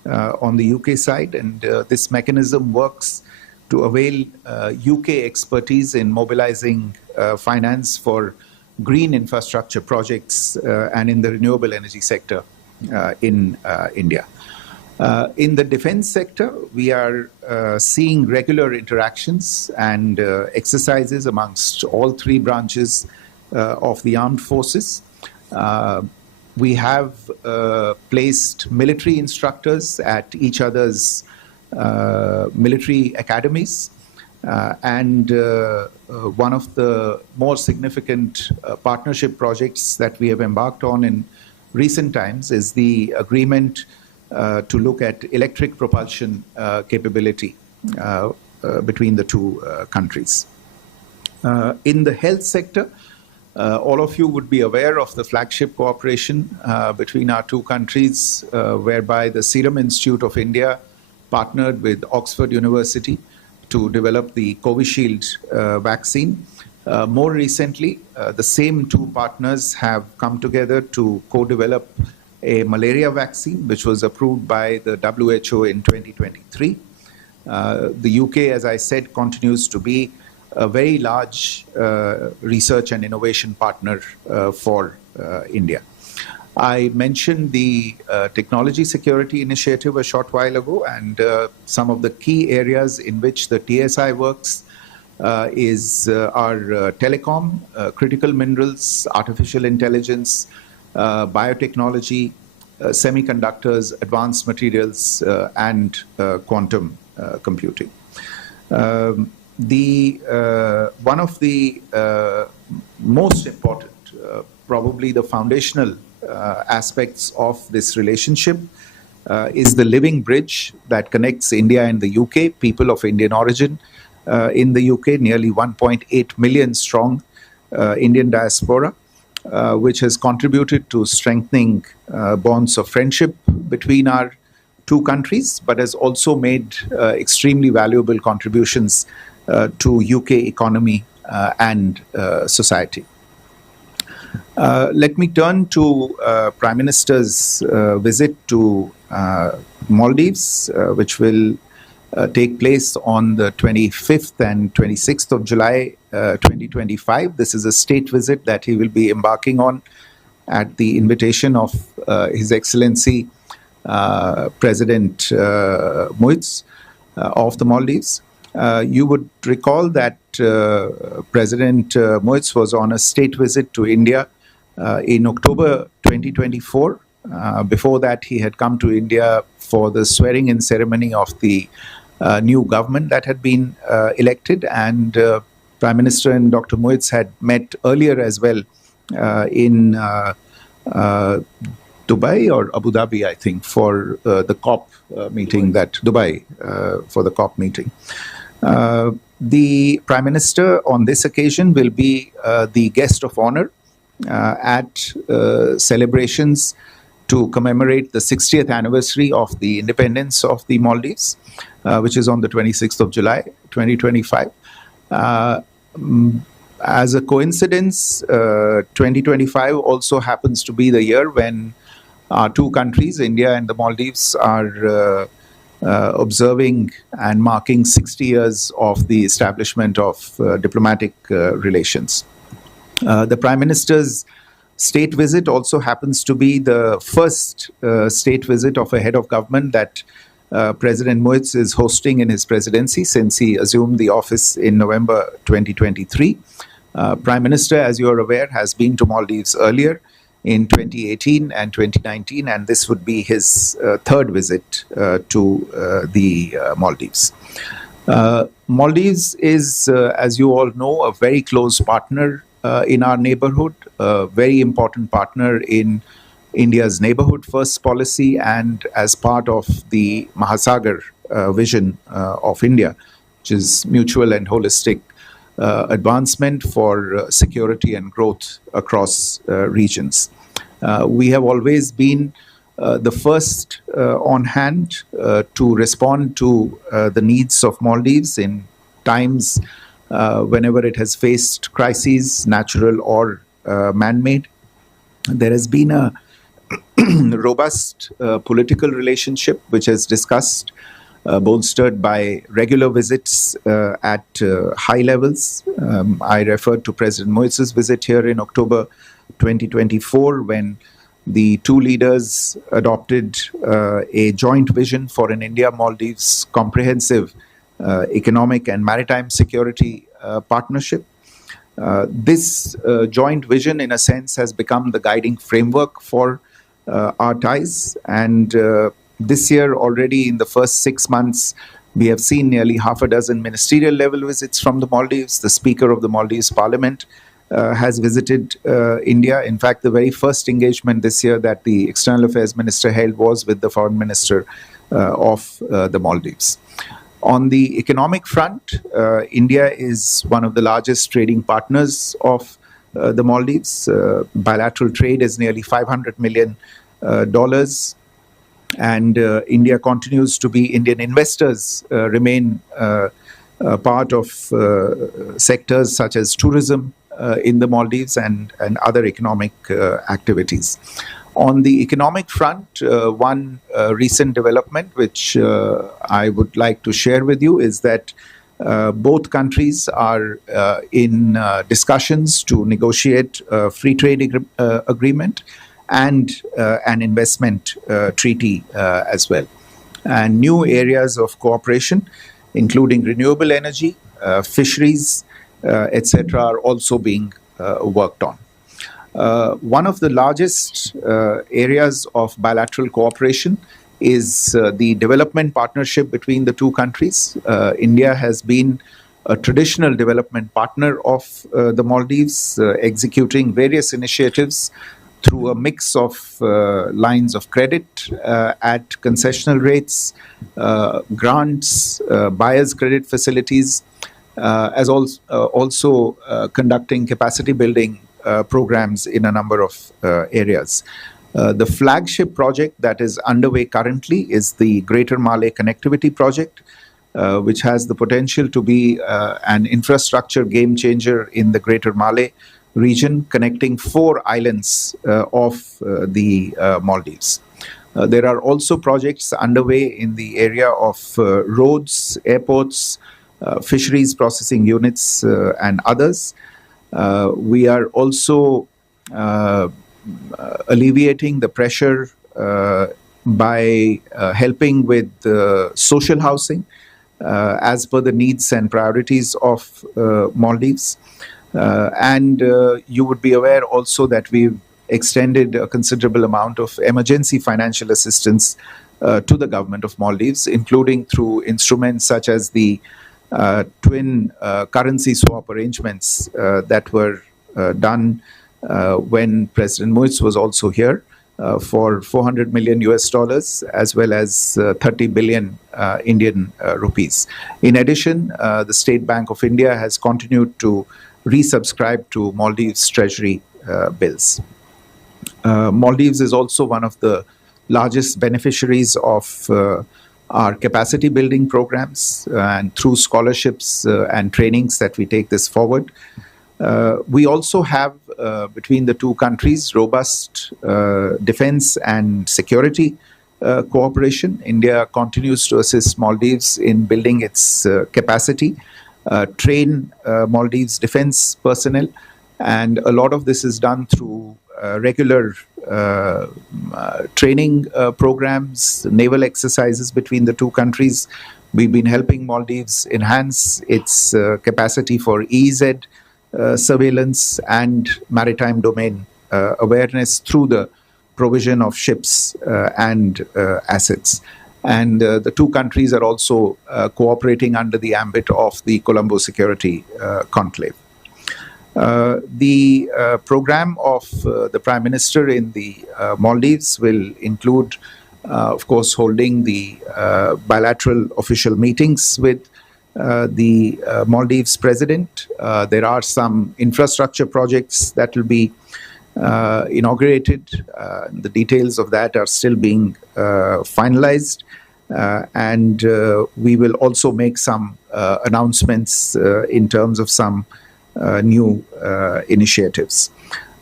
on the UK side, and this mechanism works to avail UK expertise in mobilizing finance for green infrastructure projects and in the renewable energy sector in India. In the defense sector, we are seeing regular interactions and exercises amongst all three branches of the armed forces. We have placed military instructors at each other's military academies. And one of the more significant partnership projects that we have embarked on in recent times is the agreement to look at electric propulsion capability between the two countries. In the health sector, all of you would be aware of the flagship cooperation between our two countries, whereby the Serum Institute of India partnered with Oxford University to develop the Covishield vaccine. More recently, the same two partners have come together to co-develop a malaria vaccine, which was approved by the WHO in 2023. The UK, as I said, continues to be a very large research and innovation partner for India. I mentioned the Technology Security Initiative a short while ago, and some of the key areas in which the TSI works is our telecom, critical minerals, artificial intelligence, biotechnology, semiconductors, advanced materials, and quantum computing. One of the most important, probably the foundational aspects of this relationship is the living bridge that connects India and the UK, people of Indian origin in the UK, nearly 1.8 million strong Indian diaspora, which has contributed to strengthening bonds of friendship between our two countries, but has also made extremely valuable contributions to UK economy and society. Let me turn to Prime Minister's visit to Maldives, which will take place on the 25th and 26th of July 2025. This is a state visit that he will be embarking on at the invitation of His Excellency President Muiz of the Maldives. You would recall that President Muiz was on a state visit to India in October 2024. Before that, he had come to India for the swearing-in ceremony of the new government that had been elected, and Prime Minister and Dr. Muiz had met earlier as well in Dubai or Abu Dhabi, I think, for the COP meeting, for the COP meeting. The Prime Minister on this occasion will be the guest of honor at celebrations to commemorate the 60th anniversary of the independence of the Maldives, which is on the 26th of July, 2025. As a coincidence, 2025 also happens to be the year when our two countries, India and the Maldives, are observing and marking 60 years of the establishment of diplomatic relations. The Prime Minister's state visit also happens to be the first state visit of a head of government that President Muiz is hosting in his presidency since he assumed the office in November 2023. Prime Minister, as you are aware, has been to Maldives earlier in 2018 and 2019, and this would be his third visit to the Maldives. Maldives is, as you all know, a very close partner in our neighborhood, a very important partner in India's neighborhood first policy and as part of the Mahasagar vision of India, which is mutual and holistic advancement for security and growth across regions. We have always been the first on hand to respond to the needs of Maldives in times whenever it has faced crises, natural or man-made. There has been a robust political relationship, which is discussed, bolstered by regular visits at high levels. I referred to President Modi's visit here in October 2024, when the two leaders adopted a joint vision for an India-Maldives comprehensive economic and maritime security partnership. This joint vision, in a sense, has become the guiding framework for our ties. And this year, already in the first 6 months, we have seen nearly half a dozen ministerial level visits from the Maldives. The Speaker of the Maldives Parliament has visited India. In fact, the very first engagement this year that the External Affairs Minister held was with the Foreign Minister of the Maldives. On the economic front, India is one of the largest trading partners of the Maldives. Bilateral trade is nearly $500 million. And India continues to be, Indian investors remain part of sectors such as tourism in the Maldives and other economic activities. On the economic front, one recent development which I would like to share with you is that both countries are in discussions to negotiate a free trade agreement and an investment treaty as well. And new areas of cooperation, including renewable energy, fisheries, etc., are also being worked on. One of the largest areas of bilateral cooperation is the development partnership between the two countries. India has been a traditional development partner of the Maldives, executing various initiatives through a mix of lines of credit at concessional rates, grants, buyer's credit facilities, as also conducting capacity building programs in a number of areas. The flagship project that is underway currently is the Greater Malay Connectivity Project, which has the potential to be an infrastructure game changer in the Greater Malay region, connecting 4 islands of the Maldives. There are also projects underway in the area of roads, airports, fisheries processing units, and others. We are also alleviating the pressure by helping with social housing as per the needs and priorities of Maldives. And you would be aware also that we've extended a considerable amount of emergency financial assistance to the government of Maldives, including through instruments such as the twin currency swap arrangements that were done when President Modi was also here for $400 million US, as well as 30 billion Indian rupees. In addition, the State Bank of India has continued to resubscribe to Maldives Treasury bills. Maldives is also one of the largest beneficiaries of our capacity building programs, and through scholarships and trainings that we take this forward. We also have, between the two countries, robust defense and security cooperation. India continues to assist Maldives in building its capacity, train Maldives defense personnel, and a lot of this is done through regular training programs, naval exercises between the two countries. We've been helping Maldives enhance its capacity for EEZ surveillance and maritime domain awareness through the provision of ships and assets. And the two countries are also cooperating under the ambit of the Colombo Security Conclave. The program of the Prime Minister in the Maldives will include, of course, holding the bilateral official meetings with the Maldives President. There are some infrastructure projects that will be inaugurated. The details of that are still being finalized. And we will also make some announcements in terms of some new initiatives.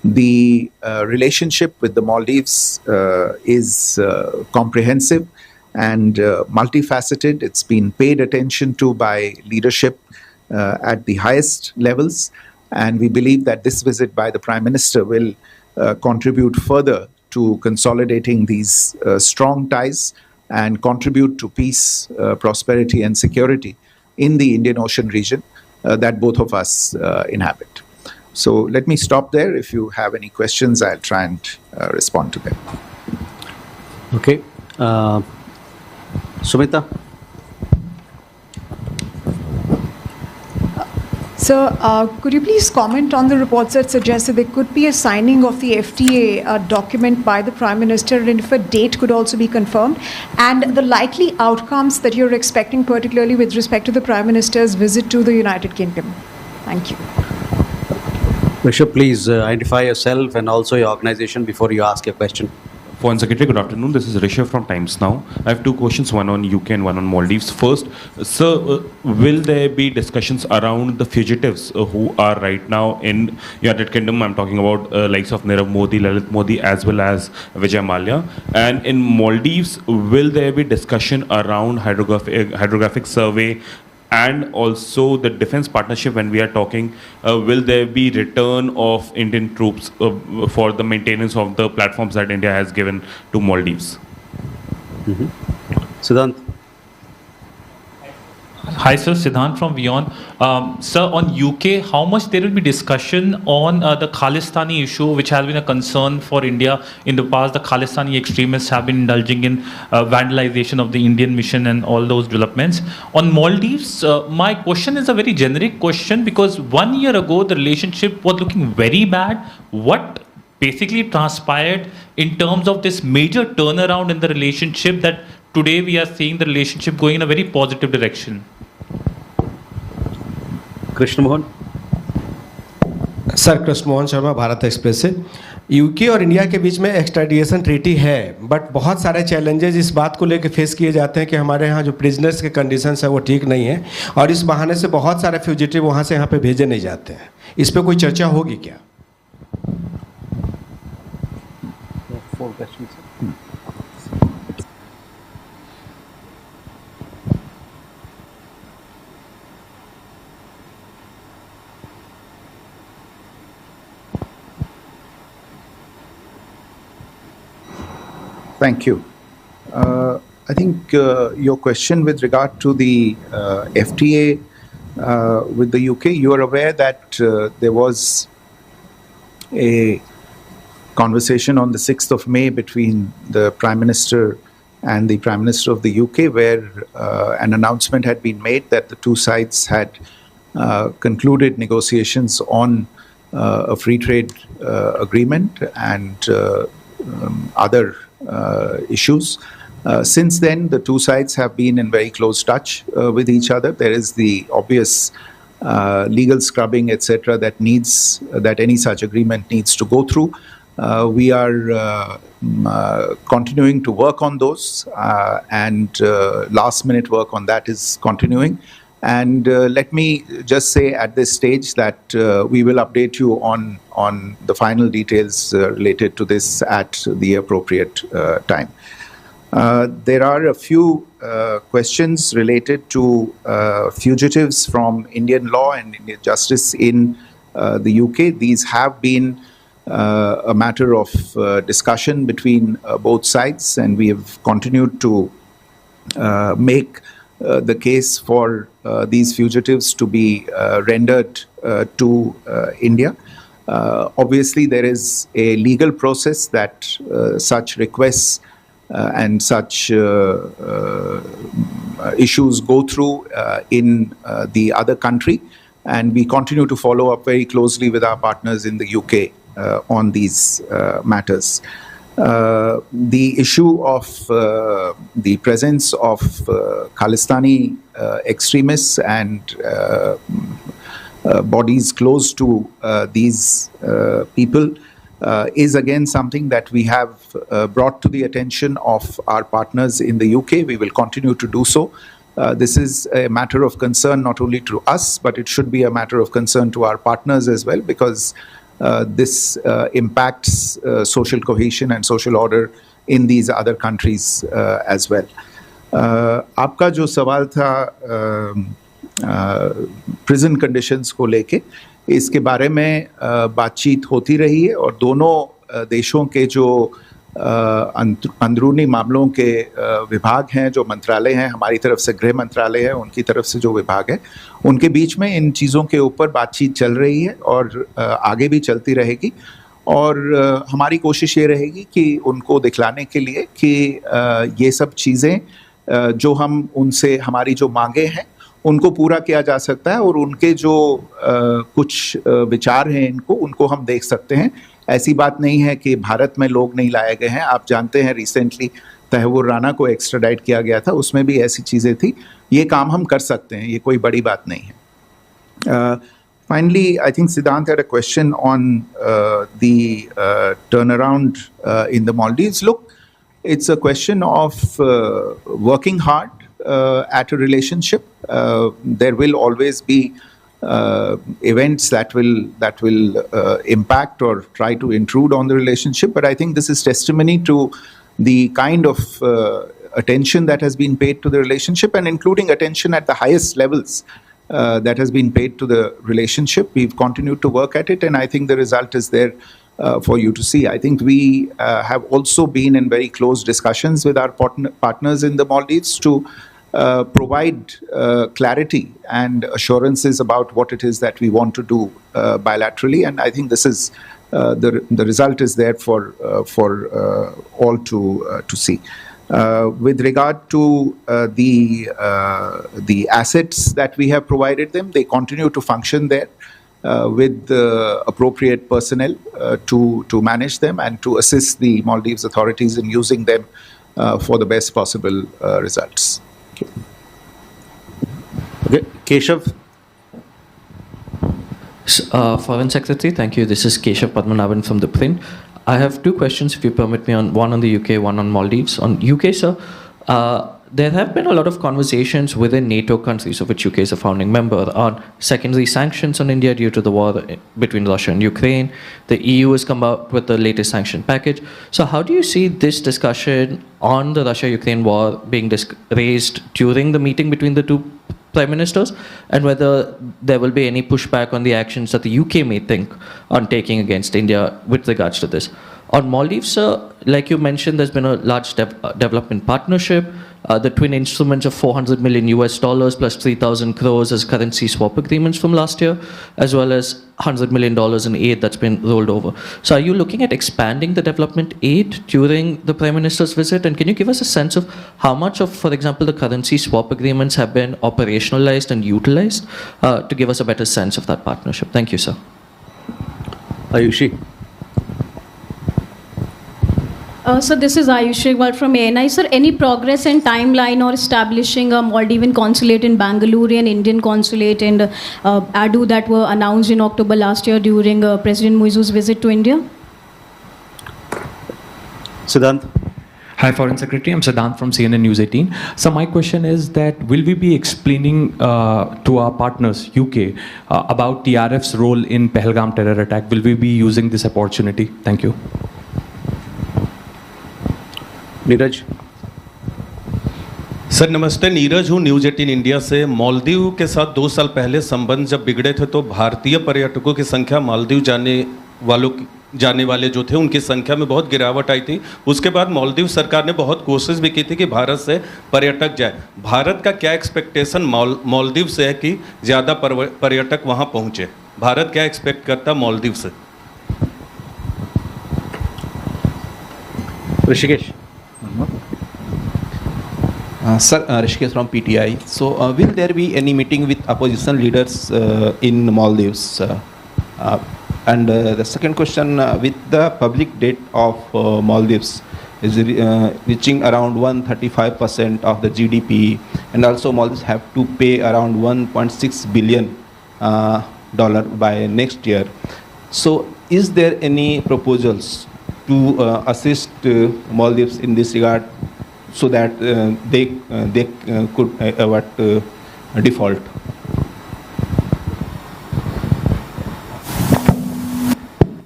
The relationship with the Maldives is comprehensive and multifaceted. It's been paid attention to by leadership at the highest levels, and we believe that this visit by the Prime Minister will contribute further to consolidating these strong ties and contribute to peace, prosperity and security in the Indian Ocean region that both of us inhabit. So let me stop there. If you have any questions, I'll try and respond to them. Okay. Sumita? Sir, could you please comment on the reports that suggest that there could be a signing of the FTA document by the Prime Minister, and if a date could also be confirmed, and the likely outcomes that you're expecting, particularly with respect to the Prime Minister's visit to the United Kingdom? Thank you. Rishabh, please identify yourself and also your organization before you ask your question. Foreign Secretary, good afternoon. This is Rishabh from Times Now. I have two questions, one on UK and one on Maldives. First, sir, will there be discussions around the fugitives who are right now in United Kingdom? I'm talking about likes of Nirav Modi, Lalit Modi, as well as Vijay Mallya. And in Maldives, will there be discussion around hydrographic survey and also the defense partnership? When we are talking, will there be return of Indian troops for the maintenance of the platforms that India has given to Maldives? Siddhant? Hi, sir. Siddhant from WION. Sir, on UK, how much there will be discussion on the Khalistani issue, which has been a concern for India in the past? The Khalistani extremists have been indulging in vandalization of the Indian mission and all those developments. On Maldives, my question is a very generic question, because 1 year ago, the relationship was looking very bad. What basically transpired in terms of this major turnaround in the relationship that today we are seeing the relationship going in a very positive direction? Krishna Mohan? Sir, Krishna Mohan Sharma, Bharat express से। UK और India के बीच में extradition treaty है, but बहुत सारे challenges इस बात को लेकर फेस किए जाते हैं कि हमारे यहाँ जो प्रिजनर्स के कंडीशंस है वो ठीक नहीं है, और इस बहाने से बहुत सारे फ्यूजिटिव वहाँ से यहाँ पे भेजे नहीं जाते हैं। इस पर कोई चर्चा होगी क्या? Thank you. I think your question with regard to the FTA with the UK, you are aware that there was a conversation on the 6th of May between the Prime Minister and the Prime Minister of the UK, where an announcement had been made that the two sides had concluded negotiations on a free trade agreement and other issues. Since then, the two sides have been in very close touch with each other. There is the obvious legal scrubbing, etc., that any such agreement needs to go through. We are continuing to work on those, and last-minute work on that is continuing. And let me just say at this stage that we will update you on the final details related to this at the appropriate time. There are a few questions related to fugitives from Indian law and Indian justice in the UK. These have been a matter of discussion between both sides, and we have continued to make the case for these fugitives to be rendered to India. Obviously, there is a legal process that such requests and such issues go through in the other country, and we continue to follow up very closely with our partners in the UK on these matters. The issue of the presence of Khalistani extremists and bodies close to these people is again something that we have brought to the attention of our partners in the UK. We will continue to do so. This is a matter of concern not only to us, but it should be a matter of concern to our partners as well, because this impacts social cohesion and social order in these other countries as well. आपका जो सवाल था prison conditions को लेके, इसके बारे में बातचीत होती रही है और दोनों देशों के जो अंदरूनी मामलों के विभाग हैं, जो मंत्रालय हैं, हमारी तरफ से गृह मंत्रालय है, उनकी तरफ से जो विभाग है, उनके बीच में इन चीज़ों के ऊपर बातचीत चल रही है और आगे भी चलती रहेगी। और हमारी कोशिश ये रहेगी कि उनको दिखलाने के लिए कि ये सब चीज़ें जो हम उनसे, हमारी जो मांगे हैं, उनको पूरा किया जा सकता है और उनके जो कुछ विचार हैं उनको हम देख सकते हैं। ऐसी बात नहीं है कि भारत में लोग नहीं लाए गए हैं। आप जानते हैं रिसेंटली तहव्वुर राना को एक्स्ट्राडाइट किया गया था, उसमें भी ऐसी चीज़ें थी। ये काम हम कर सकते हैं, ये कोई बड़ी बात नहीं है। Finally, I think Siddhant had a question on the turnaround in the Maldives. Look, it's a question of working hard at a relationship. There will always be events that will impact or try to intrude on the relationship. But I think this is testimony to the kind of attention that has been paid to the relationship, and including attention at the highest levels that has been paid to the relationship. We've continued to work at it, and I think the result is there for you to see. I think we have also been in very close discussions with our partners in the Maldives to provide clarity and assurances about what it is that we want to do bilaterally, and I think this is the result is there for all to see. With regard to the assets that we have provided them, they continue to function there with the appropriate personnel to manage them and to assist the Maldives authorities in using them for the best possible results. Okay, Keshav. Foreign Secretary, thank you. This is Keshav Padmanabhan from the Print. I have two questions, if you permit me, one on the UK, one on Maldives. On UK, sir, there have been a lot of conversations within NATO countries, of which UK is a founding member, on secondary sanctions on India due to the war between Russia and Ukraine. The EU has come out with the latest sanction package. So how do you see this discussion on the Russia-Ukraine war being raised during the meeting between the two prime ministers, and whether there will be any pushback on the actions that the UK may think on taking against India with regards to this? On Maldives, sir, like you mentioned, there's been a large development partnership. The twin instruments of $400 million plus 3,000 crores as currency swap agreements from last year, as well as $100 million in aid that's been rolled over. So are you looking at expanding the development aid during the Prime Minister's visit? And can you give us a sense of how much of, for example, the currency swap agreements have been operationalized and utilized to give us a better sense of that partnership? Thank you, sir. Ayushi. So this is Ayushi from ANI. Sir, any progress and timeline or establishing a Maldivian consulate in Bangalore and Indian consulate in Adu that were announced in October last year during President Muizu's visit to India? Siddhant. Hi, Foreign Secretary. I'm Siddhant from CNN News 18. So my question is that will we be explaining to our partners, UK, about TRF's role in Pahalgam terror attack? Will we be using this opportunity? Thank you. Neeraj sir नमस्ते, नीरज हूँ news 18 India से। मालदीव के साथ 2 साल पहले संबंध जब बिगड़े थे तो भारतीय पर्यटकों की संख्या मालदीव जाने वाले जो थे उनकी संख्या में बहुत गिरावट आई थी। उसके बाद मालदीव सरकार ने बहुत कोशिश भी की थी कि भारत से पर्यटक जाए। भारत का क्या एक्सपेक्टेशन मालदीव से है कि ज़्यादा पर्यटक वहाँ पहुँचे? भारत क्या एक्सपेक्ट करता मालदीव से? Rishikesh. Sir, Rishikesh from PTI. So, will there be any meeting with opposition leaders in Maldives? And the second question, with the public debt of Maldives is reaching around 135% of the GDP, and also Maldives have to pay around $1.6 billion by next year. So, is there any proposals to assist Maldives in this regard, so that they could avert default?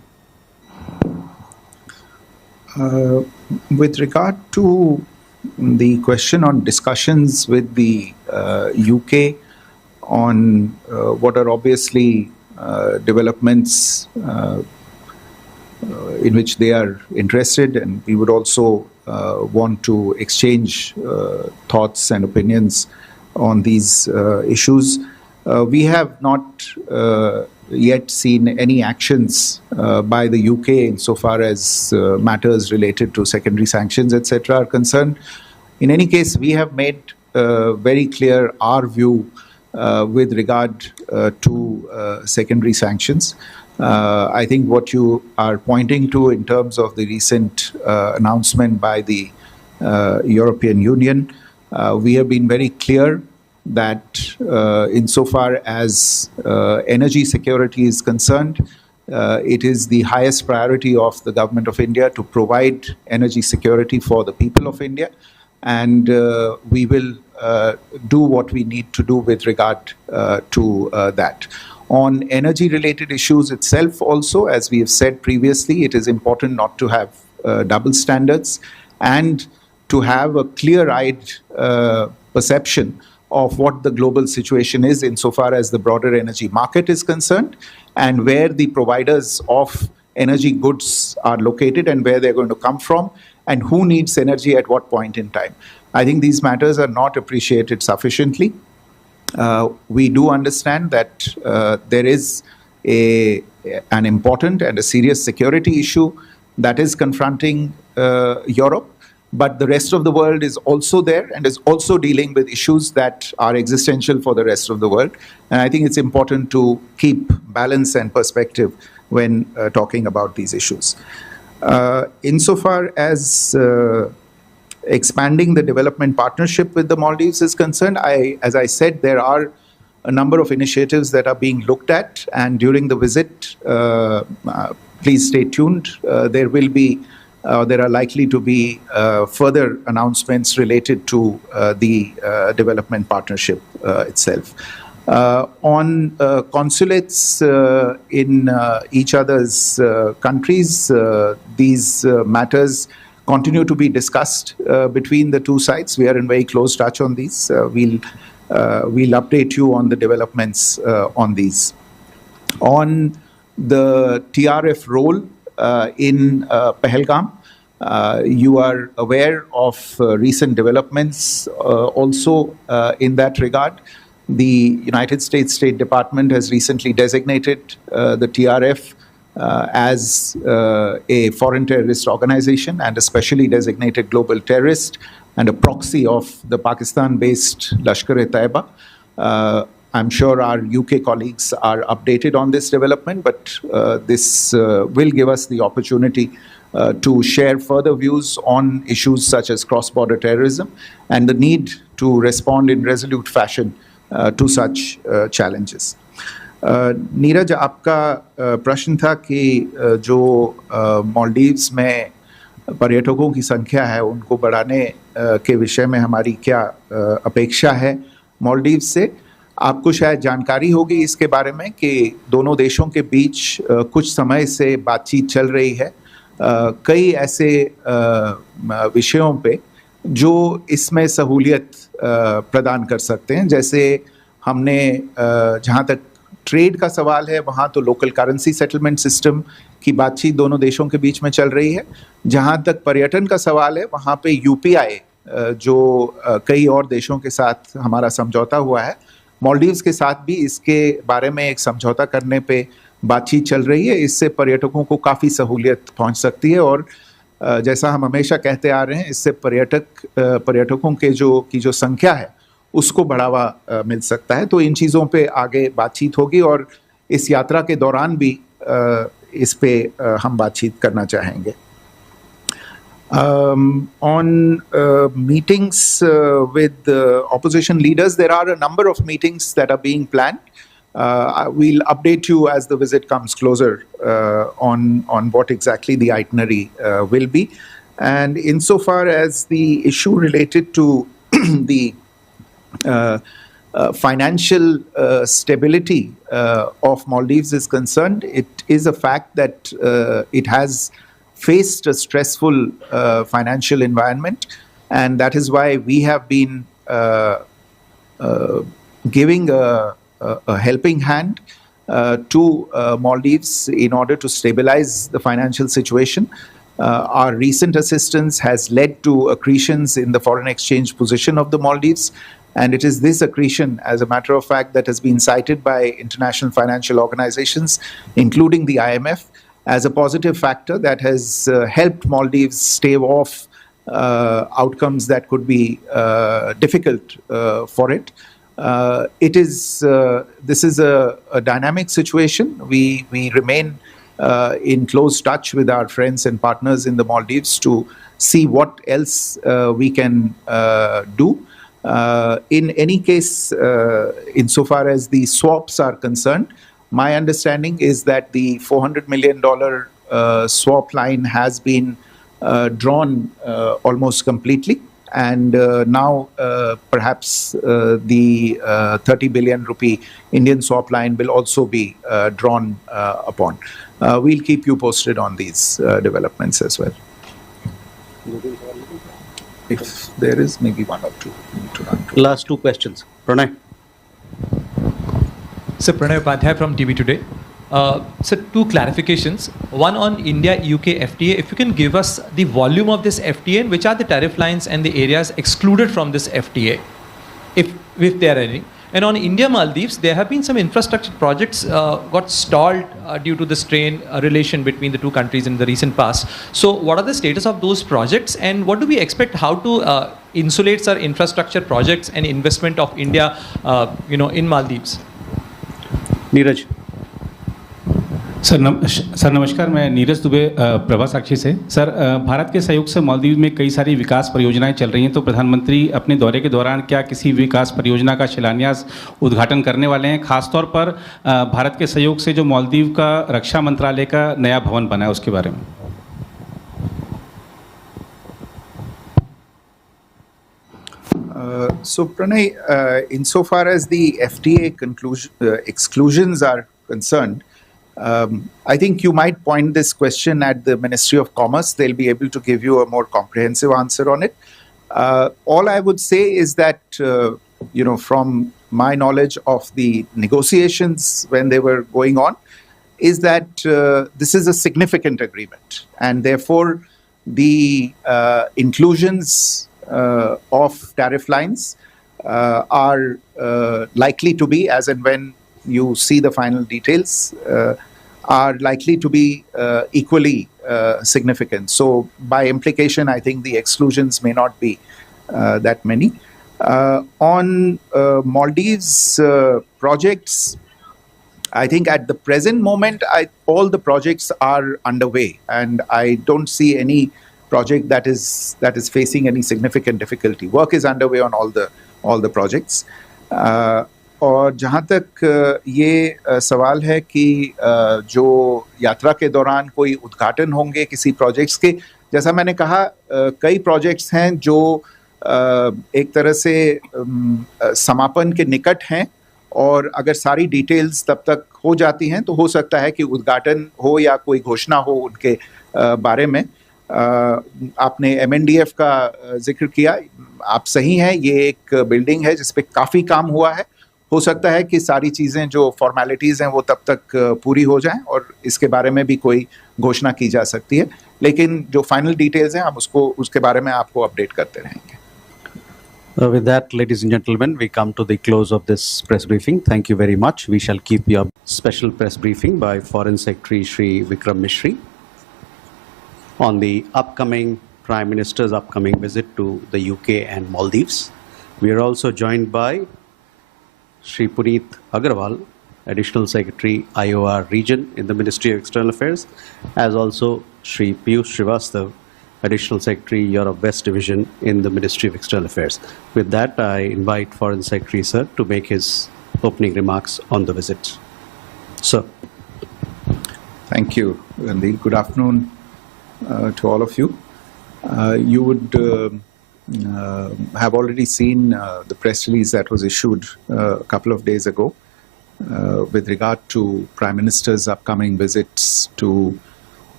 With regard to the question on discussions with the UK on what are obviously developments in which they are interested, and we would also want to exchange thoughts and opinions on these issues. We have not yet seen any actions by the UK insofar as matters related to secondary sanctions, etc. are concerned. In any case, we have made very clear our view with regard to secondary sanctions. I think what you are pointing to in terms of the recent announcement by the European Union, we have been very clear that insofar as energy security is concerned, it is the highest priority of the Government of India to provide energy security for the people of India, and we will do what we need to do with regard to that. On energy-related issues itself also, as we have said previously, it is important not to have double standards and to have a clear-eyed perception of what the global situation is insofar as the broader energy market is concerned, and where the providers of energy goods are located and where they're going to come from, and who needs energy at what point in time. I think these matters are not appreciated sufficiently. We do understand that there is an important and a serious security issue that is confronting Europe, but the rest of the world is also there and is also dealing with issues that are existential for the rest of the world. And I think it's important to keep balance and perspective when talking about these issues. Insofar as expanding the development partnership with the Maldives is concerned, as I said, there are a number of initiatives that are being looked at, and during the visit, please stay tuned. There are likely to be further announcements related to the development partnership itself. On consulates in each other's countries, these matters continue to be discussed between the two sides. We are in very close touch on these. We'll update you on the developments on these. On the TRF role in Pahalgam, you are aware of recent developments also in that regard. The United States State Department has recently designated the TRF as a foreign terrorist organization and a specially designated global terrorist and a proxy of the Pakistan-based Lashkar-e-Taiba. I'm sure our UK colleagues are updated on this development, but this will give us the opportunity to share further views on issues such as cross-border terrorism and the need to respond in resolute fashion to such challenges. Neeraj, आपका प्रश्न था कि जो मालदीव्स में पर्यटकों की संख्या है उनको बढ़ाने के विषय में हमारी क्या अपेक्षा है मालदीव्स से। आपको शायद जानकारी होगी इसके बारे में कि दोनों देशों के बीच कुछ समय से बातचीत चल रही है कई ऐसे विषयों पे जो इसमें सहूलियत प्रदान कर सकते हैं। जैसे हमने जहाँ तक ट्रेड का सवाल है वहाँ तो लोकल करेंसी सेटलमेंट सिस्टम की बातचीत दोनों देशों के बीच में चल रही है। जहाँ तक पर्यटन का सवाल है वहाँ पे यूपीआई जो कई और देशों के साथ हमारा समझौता हुआ है, मालदीव्स के साथ भी इसके बारे में एक समझौता करने पे बातचीत चल रही है। इससे पर्यटकों को काफ़ी सहूलियत पहुँच सकती है और जैसा हम हमेशा कहते आ रहे हैं, इससे पर्यटकों के जो संख्या है उसको बढ़ावा मिल सकता है। तो इन चीज़ों पे आगे बातचीत होगी और इस यात्रा के दौरान भी इस पे हम बातचीत करना चाहेंगे। On meetings with opposition leaders, there are a number of meetings that are being planned. We'll update you as the visit comes closer on what exactly the itinerary will be. And insofar as the issue related to the financial stability of Maldives is concerned, it is a fact that it has faced a stressful financial environment, and that is why we have been giving a helping hand to Maldives in order to stabilize the financial situation. Our recent assistance has led to accretions in the foreign exchange position of the Maldives, and it is this accretion, as a matter of fact, that has been cited by international financial organizations, including the IMF, as a positive factor that has helped Maldives stave off outcomes that could be difficult for it. This is a dynamic situation. We remain in close touch with our friends and partners in the Maldives to see what else we can do. In any case, insofar as the swaps are concerned, my understanding is that the $400 million swap line has been drawn almost completely, and now perhaps the 30 billion rupee Indian swap line will also be drawn upon. We'll keep you posted on these developments as well. If there is maybe one or two to run through. Last two questions. Pranay. So Pranay Upadhyay from TV Today. So two clarifications. One on India-UK FTA. If you can give us the volume of this FTA and which are the tariff lines and the areas excluded from this FTA, if there are any. And on India-Maldives, there have been some infrastructure projects got stalled due to the strained relation between the two countries in the recent past. So what are the status of those projects, and what do we expect, how to insulate our infrastructure projects and investment of India in Maldives? Neeraj. Sir नमस्कार, मैं नीरज दुबे प्रभा साक्षी से। Sir, Bharat के सहयोग से मालदीव में कई सारी विकास परियोजनाएं चल रही हैं, तो प्रधानमंत्री अपने दौरे के दौरान क्या किसी विकास परियोजना का शिलान्यास उद्घाटन करने वाले हैं? खासतौर पर भारत के सहयोग से जो मालदीव का रक्षा मंत्रालय का नया भवन बना है उसके बारे में। So Pranay, insofar as the FTA exclusions are concerned, I think you might point this question at the Ministry of Commerce. They'll be able to give you a more comprehensive answer on it. All I would say is that, from my knowledge of the negotiations when they were going on, is that this is a significant agreement, and therefore the inclusions of tariff lines are likely to be, as and when you see the final details, are likely to be equally significant. So by implication, I think the exclusions may not be that many. On Maldives projects, I think at the present moment, all the projects are underway, and I don't see any project that is facing any significant difficulty. Work is underway on all the projects. और जहाँ तक ये सवाल है कि जो यात्रा के दौरान कोई उद्घाटन होंगे किसी प्रोजेक्ट्स के, जैसा मैंने कहा, कई प्रोजेक्ट्स हैं जो एक तरह से समापन के निकट हैं, और अगर सारी डिटेल्स तब तक हो जाती हैं तो हो सकता है कि उद्घाटन हो या कोई घोषणा हो उनके बारे में। आपने MNDF का जिक्र किया, आप सही हैं, ये एक बिल्डिंग है जिस पे काफ़ी काम हुआ है। हो सकता है कि सारी चीज़ें जो फॉर्मेलिटीज़ हैं वो तब तक पूरी हो जाएं और इसके बारे में भी कोई घोषणा की जा सकती है, लेकिन जो फाइनल डिटेल्स हैं हम उसके बारे में आपको अपडेट करते रहेंगे। With that, ladies and gentlemen, we come to the close of this press briefing. Thank you very much. We shall keep you up. Special press briefing by Foreign Secretary Shri Vikram Mishri on the Prime Minister's upcoming visit to the UK and Maldives. We are also joined by Shri Puneet Agarwal, Additional Secretary IOR Region in the Ministry of External Affairs, as also Shri Piyush Srivastav, Additional Secretary Europe West Division in the Ministry of External Affairs. With that, I invite Foreign Secretary Sir to make his opening remarks on the visit. Sir. Thank you, Randeep. Good afternoon to all of you. You would have already seen the press release that was issued a couple of days ago with regard to Prime Minister's upcoming visits to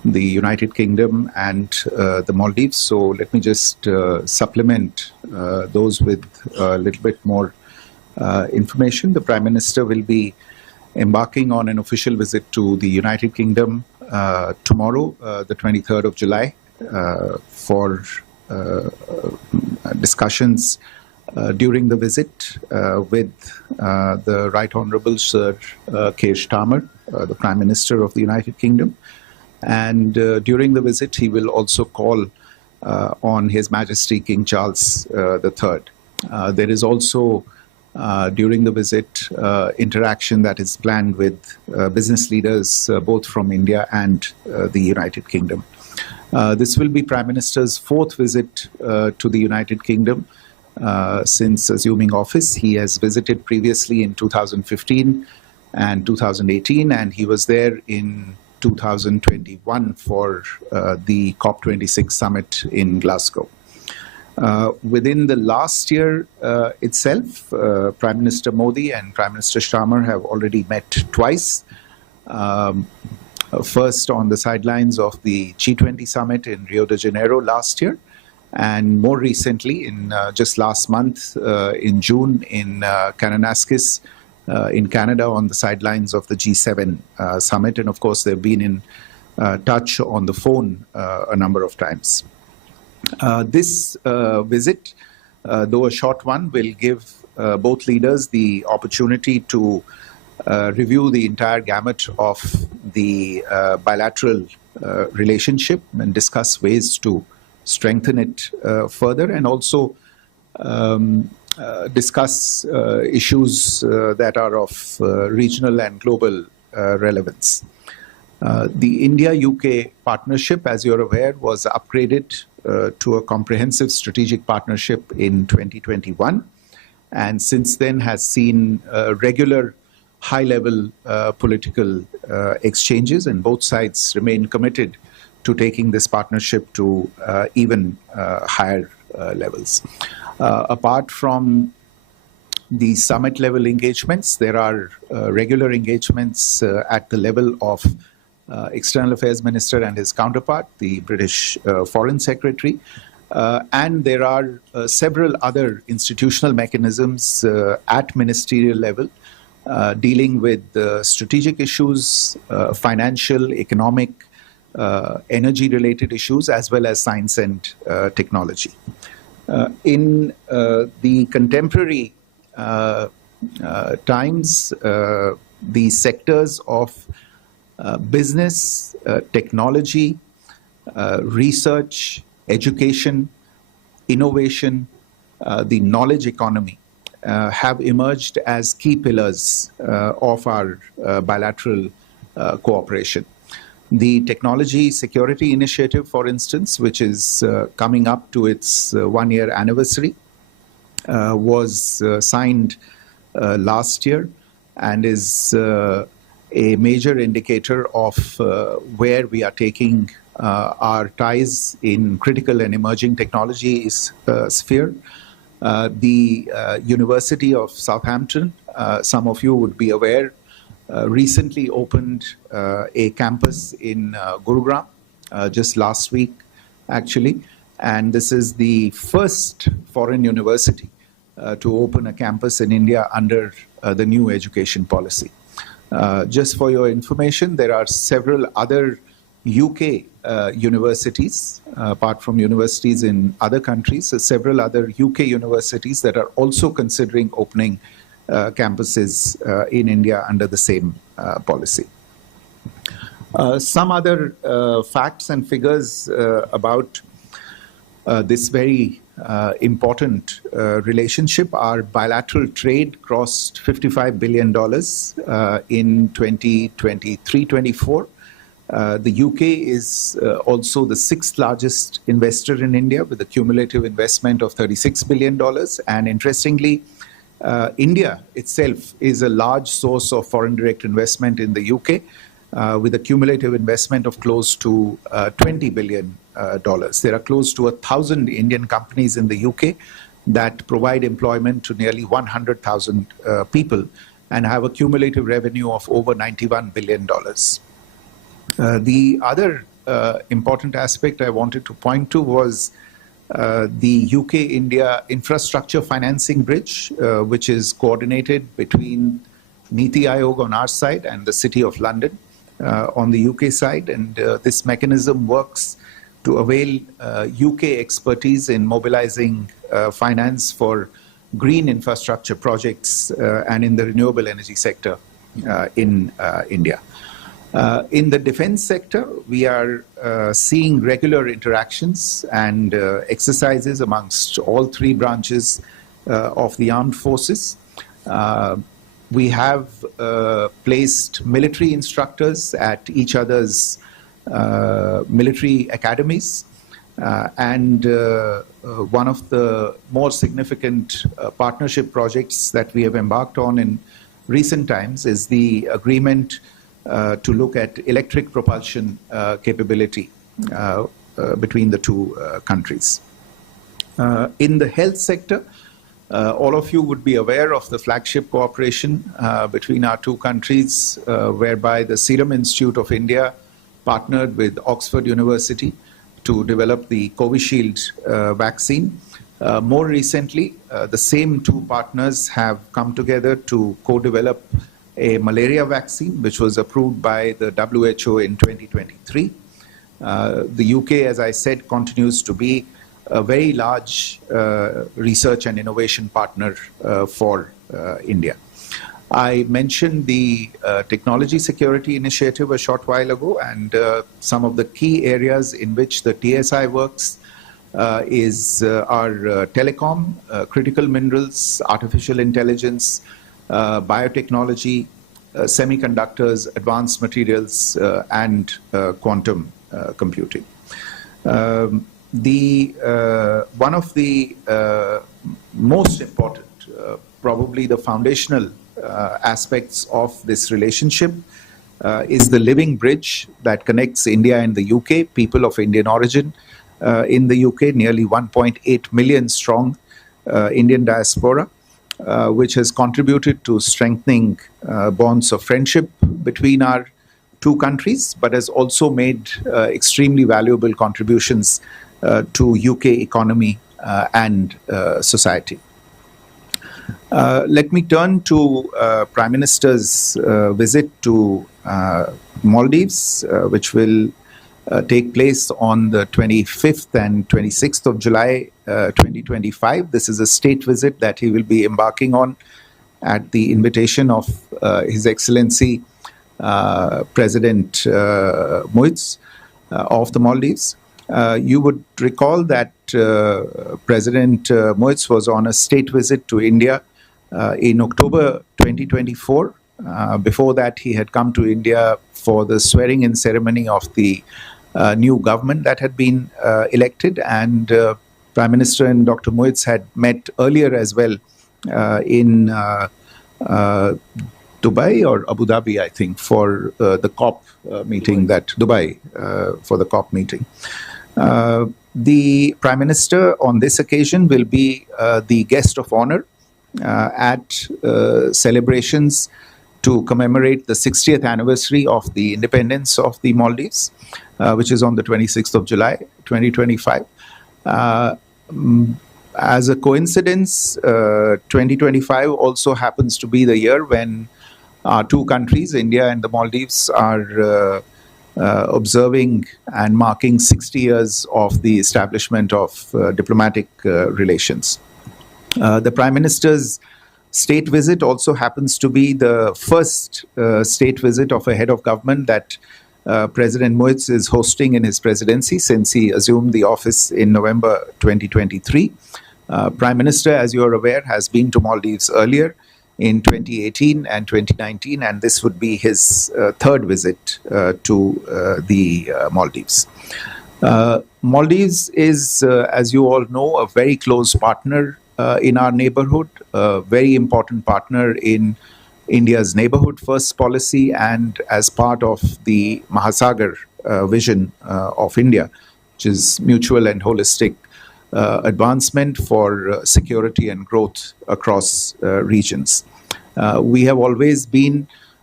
the United Kingdom and the Maldives. So let me just supplement those with a little bit more information. The Prime Minister will be embarking on an official visit to the United Kingdom tomorrow, the 23rd of July, for discussions during the visit with the Right Honourable Sir Keir Starmer, the Prime Minister of the United Kingdom. And during the visit, he will also call on His Majesty King Charles III. There is also, during the visit, interaction that is planned with business leaders both from India and the United Kingdom. This will be Prime Minister's fourth visit to the United Kingdom since assuming office. He has visited previously in 2015 and 2018, and he was there in 2021 for the COP26 summit in Glasgow. Within the last year itself, Prime Minister Modi and Prime Minister Starmer have already met twice. First on the sidelines of the G20 summit in Rio de Janeiro last year, and more recently, in just last month, in June, in Kananaskis, in Canada, on the sidelines of the G7 summit. And of course, they've been in touch on the phone a number of times. This visit, though a short one, will give both leaders the opportunity to review the entire gamut of the bilateral relationship and discuss ways to strengthen it further, and also discuss issues that are of regional and global relevance. The India-UK partnership, as you're aware, was upgraded to a comprehensive strategic partnership in 2021, and since then has seen regular high-level political exchanges, and both sides remain committed to taking this partnership to even higher levels. Apart from the summit-level engagements, there are regular engagements at the level of External Affairs Minister and his counterpart, the British Foreign Secretary, and there are several other institutional mechanisms at ministerial level dealing with strategic issues, financial, economic, energy-related issues, as well as science and technology. In the contemporary times, the sectors of business, technology, research, education, innovation, the knowledge economy have emerged as key pillars of our bilateral cooperation. The Technology Security Initiative, for instance, which is coming up to its one-year anniversary, was signed last year and is a major indicator of where we are taking our ties in critical and emerging technology sphere. The University of Southampton, some of you would be aware, recently opened a campus in Gurugram just last week, actually. And this is the first foreign university to open a campus in India under the new education policy. Just for your information, there are several other UK universities, apart from universities in other countries, several other UK universities that are also considering opening campuses in India under the same policy. Some other facts and figures about this very important relationship. Our bilateral trade crossed $55 billion in 2023-24. The UK is also the sixth largest investor in India with a cumulative investment of $36 billion. And interestingly, India itself is a large source of foreign direct investment in the UK with a cumulative investment of close to $20 billion. There are close to 1,000 Indian companies in the UK that provide employment to nearly 100,000 people and have a cumulative revenue of over $91 billion. The other important aspect I wanted to point to was the UK-India infrastructure financing bridge, which is coordinated between Niti Aayog on our side and the City of London on the UK side. And this mechanism works to avail UK expertise in mobilizing finance for green infrastructure projects and in the renewable energy sector in India. In the defense sector, we are seeing regular interactions and exercises amongst all three branches of the armed forces. We have placed military instructors at each other's military academies. And one of the more significant partnership projects that we have embarked on in recent times is the agreement to look at electric propulsion capability between the two countries. In the health sector, all of you would be aware of the flagship cooperation between our two countries, whereby the Serum Institute of India partnered with Oxford University to develop the Covishield vaccine. More recently, the same two partners have come together to co-develop a malaria vaccine, which was approved by the WHO in 2023. The UK, as I said, continues to be a very large research and innovation partner for India. I mentioned the technology security initiative a short while ago, and some of the key areas in which the TSI works is our telecom, critical minerals, artificial intelligence, biotechnology, semiconductors, advanced materials, and quantum computing. One of the most important, probably the foundational aspects of this relationship is the living bridge that connects India and the UK, people of Indian origin in the UK, nearly 1.8 million strong Indian diaspora, which has contributed to strengthening bonds of friendship between our two countries, but has also made extremely valuable contributions to UK economy and society. Let me turn to Prime Minister's visit to Maldives, which will take place on the 25th and 26th of July 2025. This is a state visit that he will be embarking on at the invitation of His Excellency President Muiz of the Maldives. You would recall that President Muiz was on a state visit to India in October 2024. Before that, he had come to India for the swearing-in ceremony of the new government that had been elected, and Prime Minister and Dr. Muiz had met earlier as well in Dubai or Abu Dhabi, I think, for the COP meeting, for the COP meeting. The Prime Minister on this occasion will be the guest of honor at celebrations to commemorate the 60th anniversary of the independence of the Maldives, which is on the 26th of July, 2025. As a coincidence, 2025 also happens to be the year when our two countries, India and the Maldives, are observing and marking 60 years of the establishment of diplomatic relations. The Prime Minister's state visit also happens to be the first state visit of a head of government that President Muiz is hosting in his presidency since he assumed the office in November 2023. Prime Minister, as you are aware, has been to Maldives earlier in 2018 and 2019, and this would be his third visit to the Maldives. Maldives is, as you all know, a very close partner in our neighborhood, a very important partner in India's neighborhood first policy, and as part of the Mahasagar vision of India, which is mutual and holistic advancement for security and growth across regions. We have always been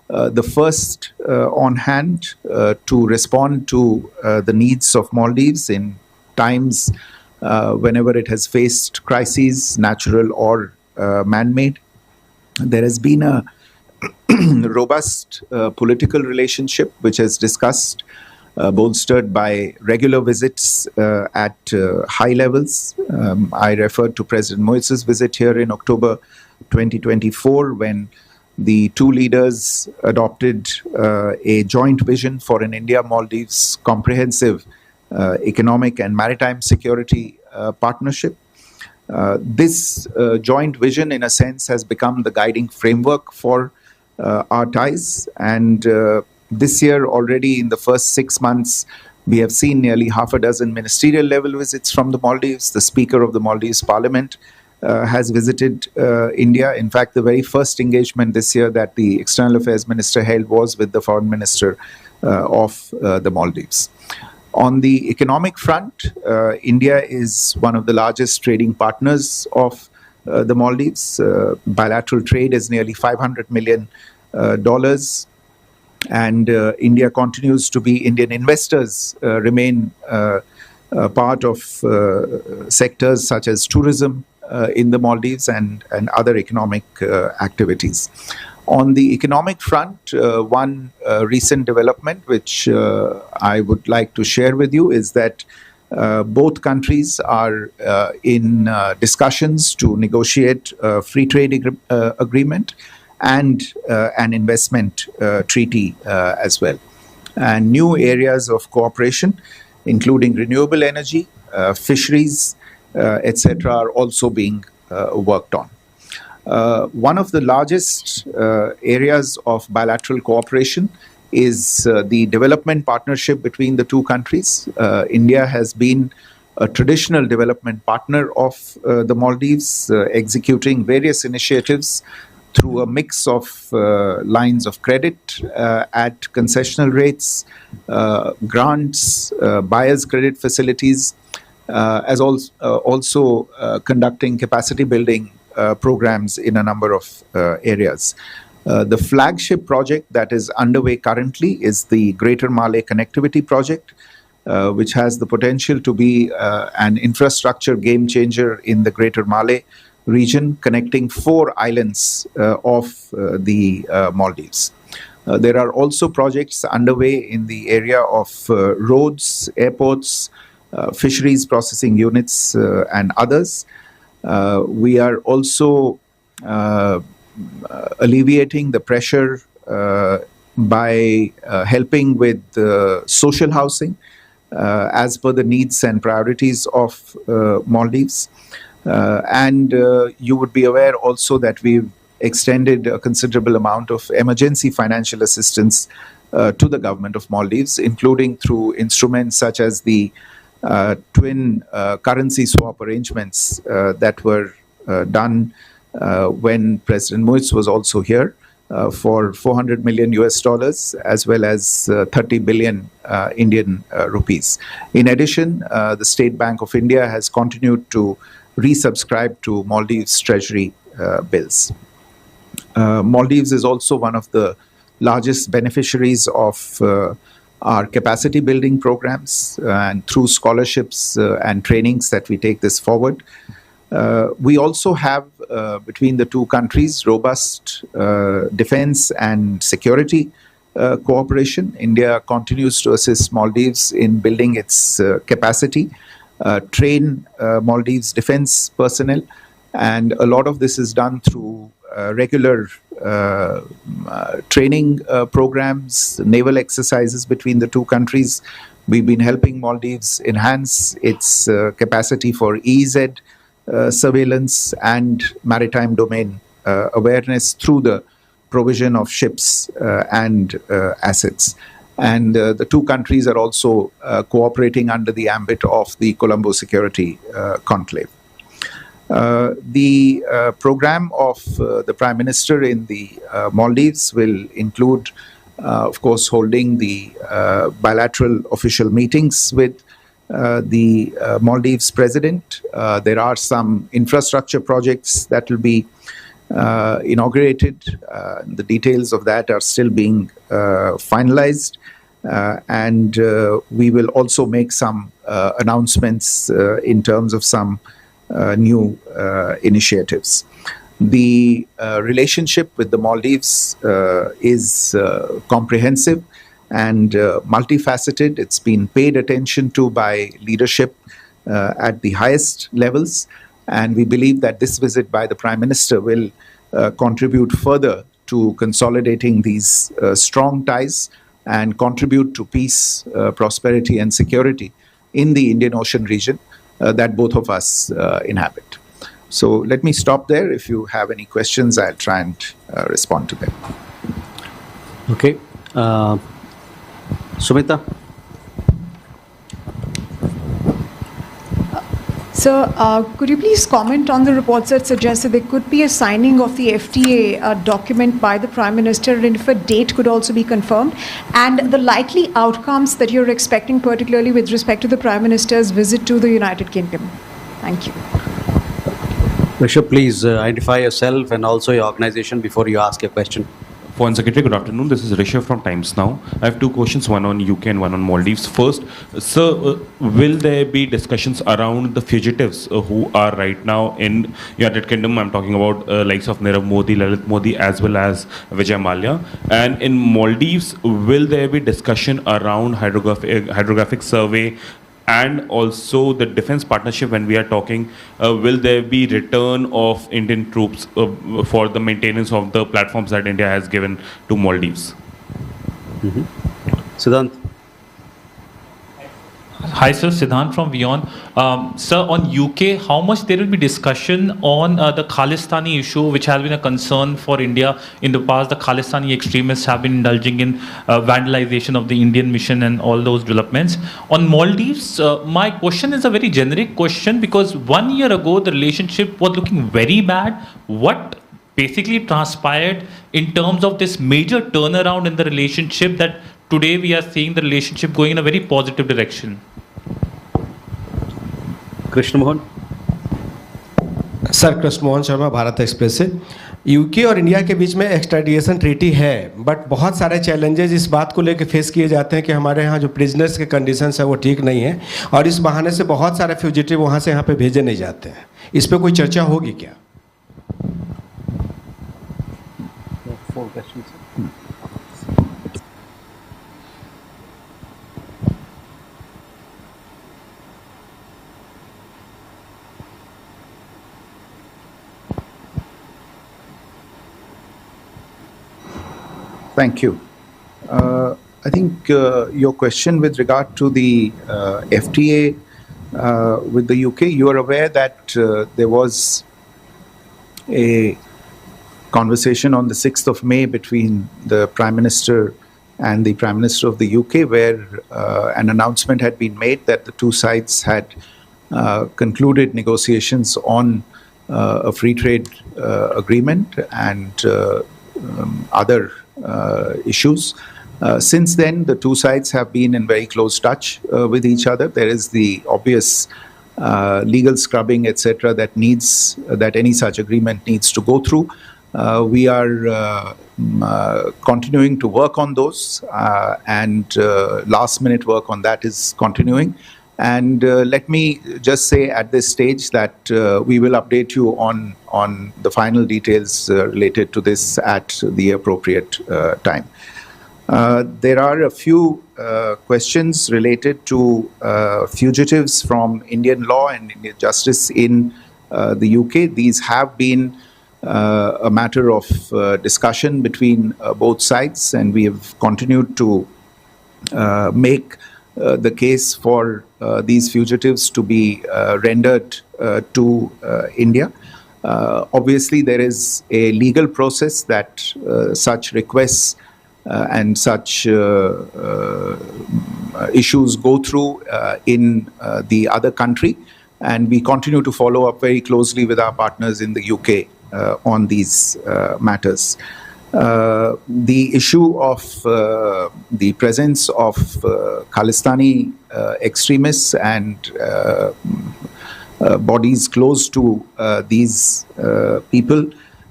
the first on hand to respond to the needs of Maldives in times whenever it has faced crises, natural or man-made. There has been a robust political relationship which has discussed, bolstered by regular visits at high levels. I referred to President Mois's visit here in October 2024 when the two leaders adopted a joint vision for an India-Maldives comprehensive economic and maritime security partnership. This joint vision, in a sense, has become the guiding framework for our ties. And this year, already in the first 6 months, we have seen nearly half a dozen ministerial level visits from the Maldives. The Speaker of the Maldives Parliament has visited India. In fact, the very first engagement this year that the External Affairs Minister held was with the Foreign Minister of the Maldives. On the economic front, India is one of the largest trading partners of the Maldives. Bilateral trade is nearly $500 million. And India continues to be, Indian investors remain part of sectors such as tourism in the Maldives and other economic activities. On the economic front, one recent development which I would like to share with you is that both countries are in discussions to negotiate a free trade agreement and an investment treaty as well. And new areas of cooperation, including renewable energy, fisheries, etc., are also being worked on. One of the largest areas of bilateral cooperation is the development partnership between the two countries. India has been a traditional development partner of the Maldives, executing various initiatives through a mix of lines of credit at concessional rates, grants, buyer's credit facilities, as also conducting capacity building programs in a number of areas. The flagship project that is underway currently is the Greater Malay Connectivity Project, which has the potential to be an infrastructure game changer in the Greater Malay region, connecting 4 islands of the Maldives. There are also projects underway in the area of roads, airports, fisheries processing units, and others. We are also alleviating the pressure by helping with social housing as per the needs and priorities of Maldives. And you would be aware also that we've extended a considerable amount of emergency financial assistance to the government of Maldives, including through instruments such as the twin currency swap arrangements that were done when President Mois was also here for $400 million US, as well as 30 billion Indian rupees. In addition, the State Bank of India has continued to resubscribe to Maldives Treasury bills. Maldives is also one of the largest beneficiaries of our capacity building programs, and through scholarships and trainings that we take this forward. We also have, between the two countries, robust defense and security cooperation. India continues to assist Maldives in building its capacity, train Maldives defense personnel, and a lot of this is done through regular training programs, naval exercises between the two countries. We've been helping Maldives enhance its capacity for EEZ surveillance and maritime domain awareness through the provision of ships and assets. And the two countries are also cooperating under the ambit of the Colombo Security Conclave. The program of the Prime Minister in the Maldives will include, of course, holding the bilateral official meetings with the Maldives President. There are some infrastructure projects that will be inaugurated. The details of that are still being finalized. And we will also make some announcements in terms of some new initiatives. The relationship with the Maldives is comprehensive and multifaceted. It's been paid attention to by leadership at the highest levels. And we believe that this visit by the Prime Minister will contribute further to consolidating these strong ties and contribute to peace, prosperity, and security in the Indian Ocean region that both of us inhabit. So let me stop there. If you have any questions, I'll try and respond to them. Okay. Sumita? Sir, could you please comment on the reports that suggest that there could be a signing of the FTA document by the Prime Minister, and if a date could also be confirmed, and the likely outcomes that you're expecting, particularly with respect to the Prime Minister's visit to the United Kingdom? Thank you. Rishabh, please identify yourself and also your organization before you ask your question. Foreign Secretary, good afternoon. This is Rishabh from Times Now. I have two questions, one on UK and one on Maldives. First, sir, will there be discussions around the fugitives who are right now in United Kingdom? I'm talking about likes of Narendra Modi, Lalit Modi, as well as Vijay Mallya. And in Maldives, will there be discussion around hydrographic survey and also the defense partnership? When we are talking, will there be return of Indian troops for the maintenance of the platforms that India has given to Maldives? Siddhant? Hi, sir. Siddhant from WION. Sir, on UK, how much there will be discussion on the Khalistani issue, which has been a concern for India in the past? The Khalistani extremists have been indulging in vandalization of the Indian mission and all those developments. On Maldives, my question is a very generic question, because 1 year ago, the relationship was looking very bad. What basically transpired in terms of this major turnaround in the relationship that today we are seeing the relationship going in a very positive direction? Krishna Mohan? Sir, Krishna Mohan Sharma, Bharat express से। UK और India के बीच में extradition treaty है, but बहुत सारे challenges इस बात को लेकर फेस किए जाते हैं कि हमारे यहाँ जो प्रिजनर्स के कंडीशंस है वो ठीक नहीं है, और इस बहाने से बहुत सारे फ्यूजिटिव वहाँ से यहाँ पे भेजे नहीं जाते हैं। इस पर कोई चर्चा होगी क्या? Thank you. I think your question with regard to the FTA with the UK, you are aware that there was a conversation on the 6th of May between the Prime Minister and the Prime Minister of the UK, where an announcement had been made that the two sides had concluded negotiations on a free trade agreement and other issues. Since then, the two sides have been in very close touch with each other. There is the obvious legal scrubbing, etc., that any such agreement needs to go through. We are continuing to work on those, and last-minute work on that is continuing. And let me just say at this stage that we will update you on the final details related to this at the appropriate time. There are a few questions related to fugitives from Indian law and Indian justice in the UK. These have been a matter of discussion between both sides, and we have continued to make the case for these fugitives to be rendered to India. Obviously, there is a legal process that such requests and such issues go through in the other country, and we continue to follow up very closely with our partners in the UK on these matters. The issue of the presence of Khalistani extremists and bodies close to these people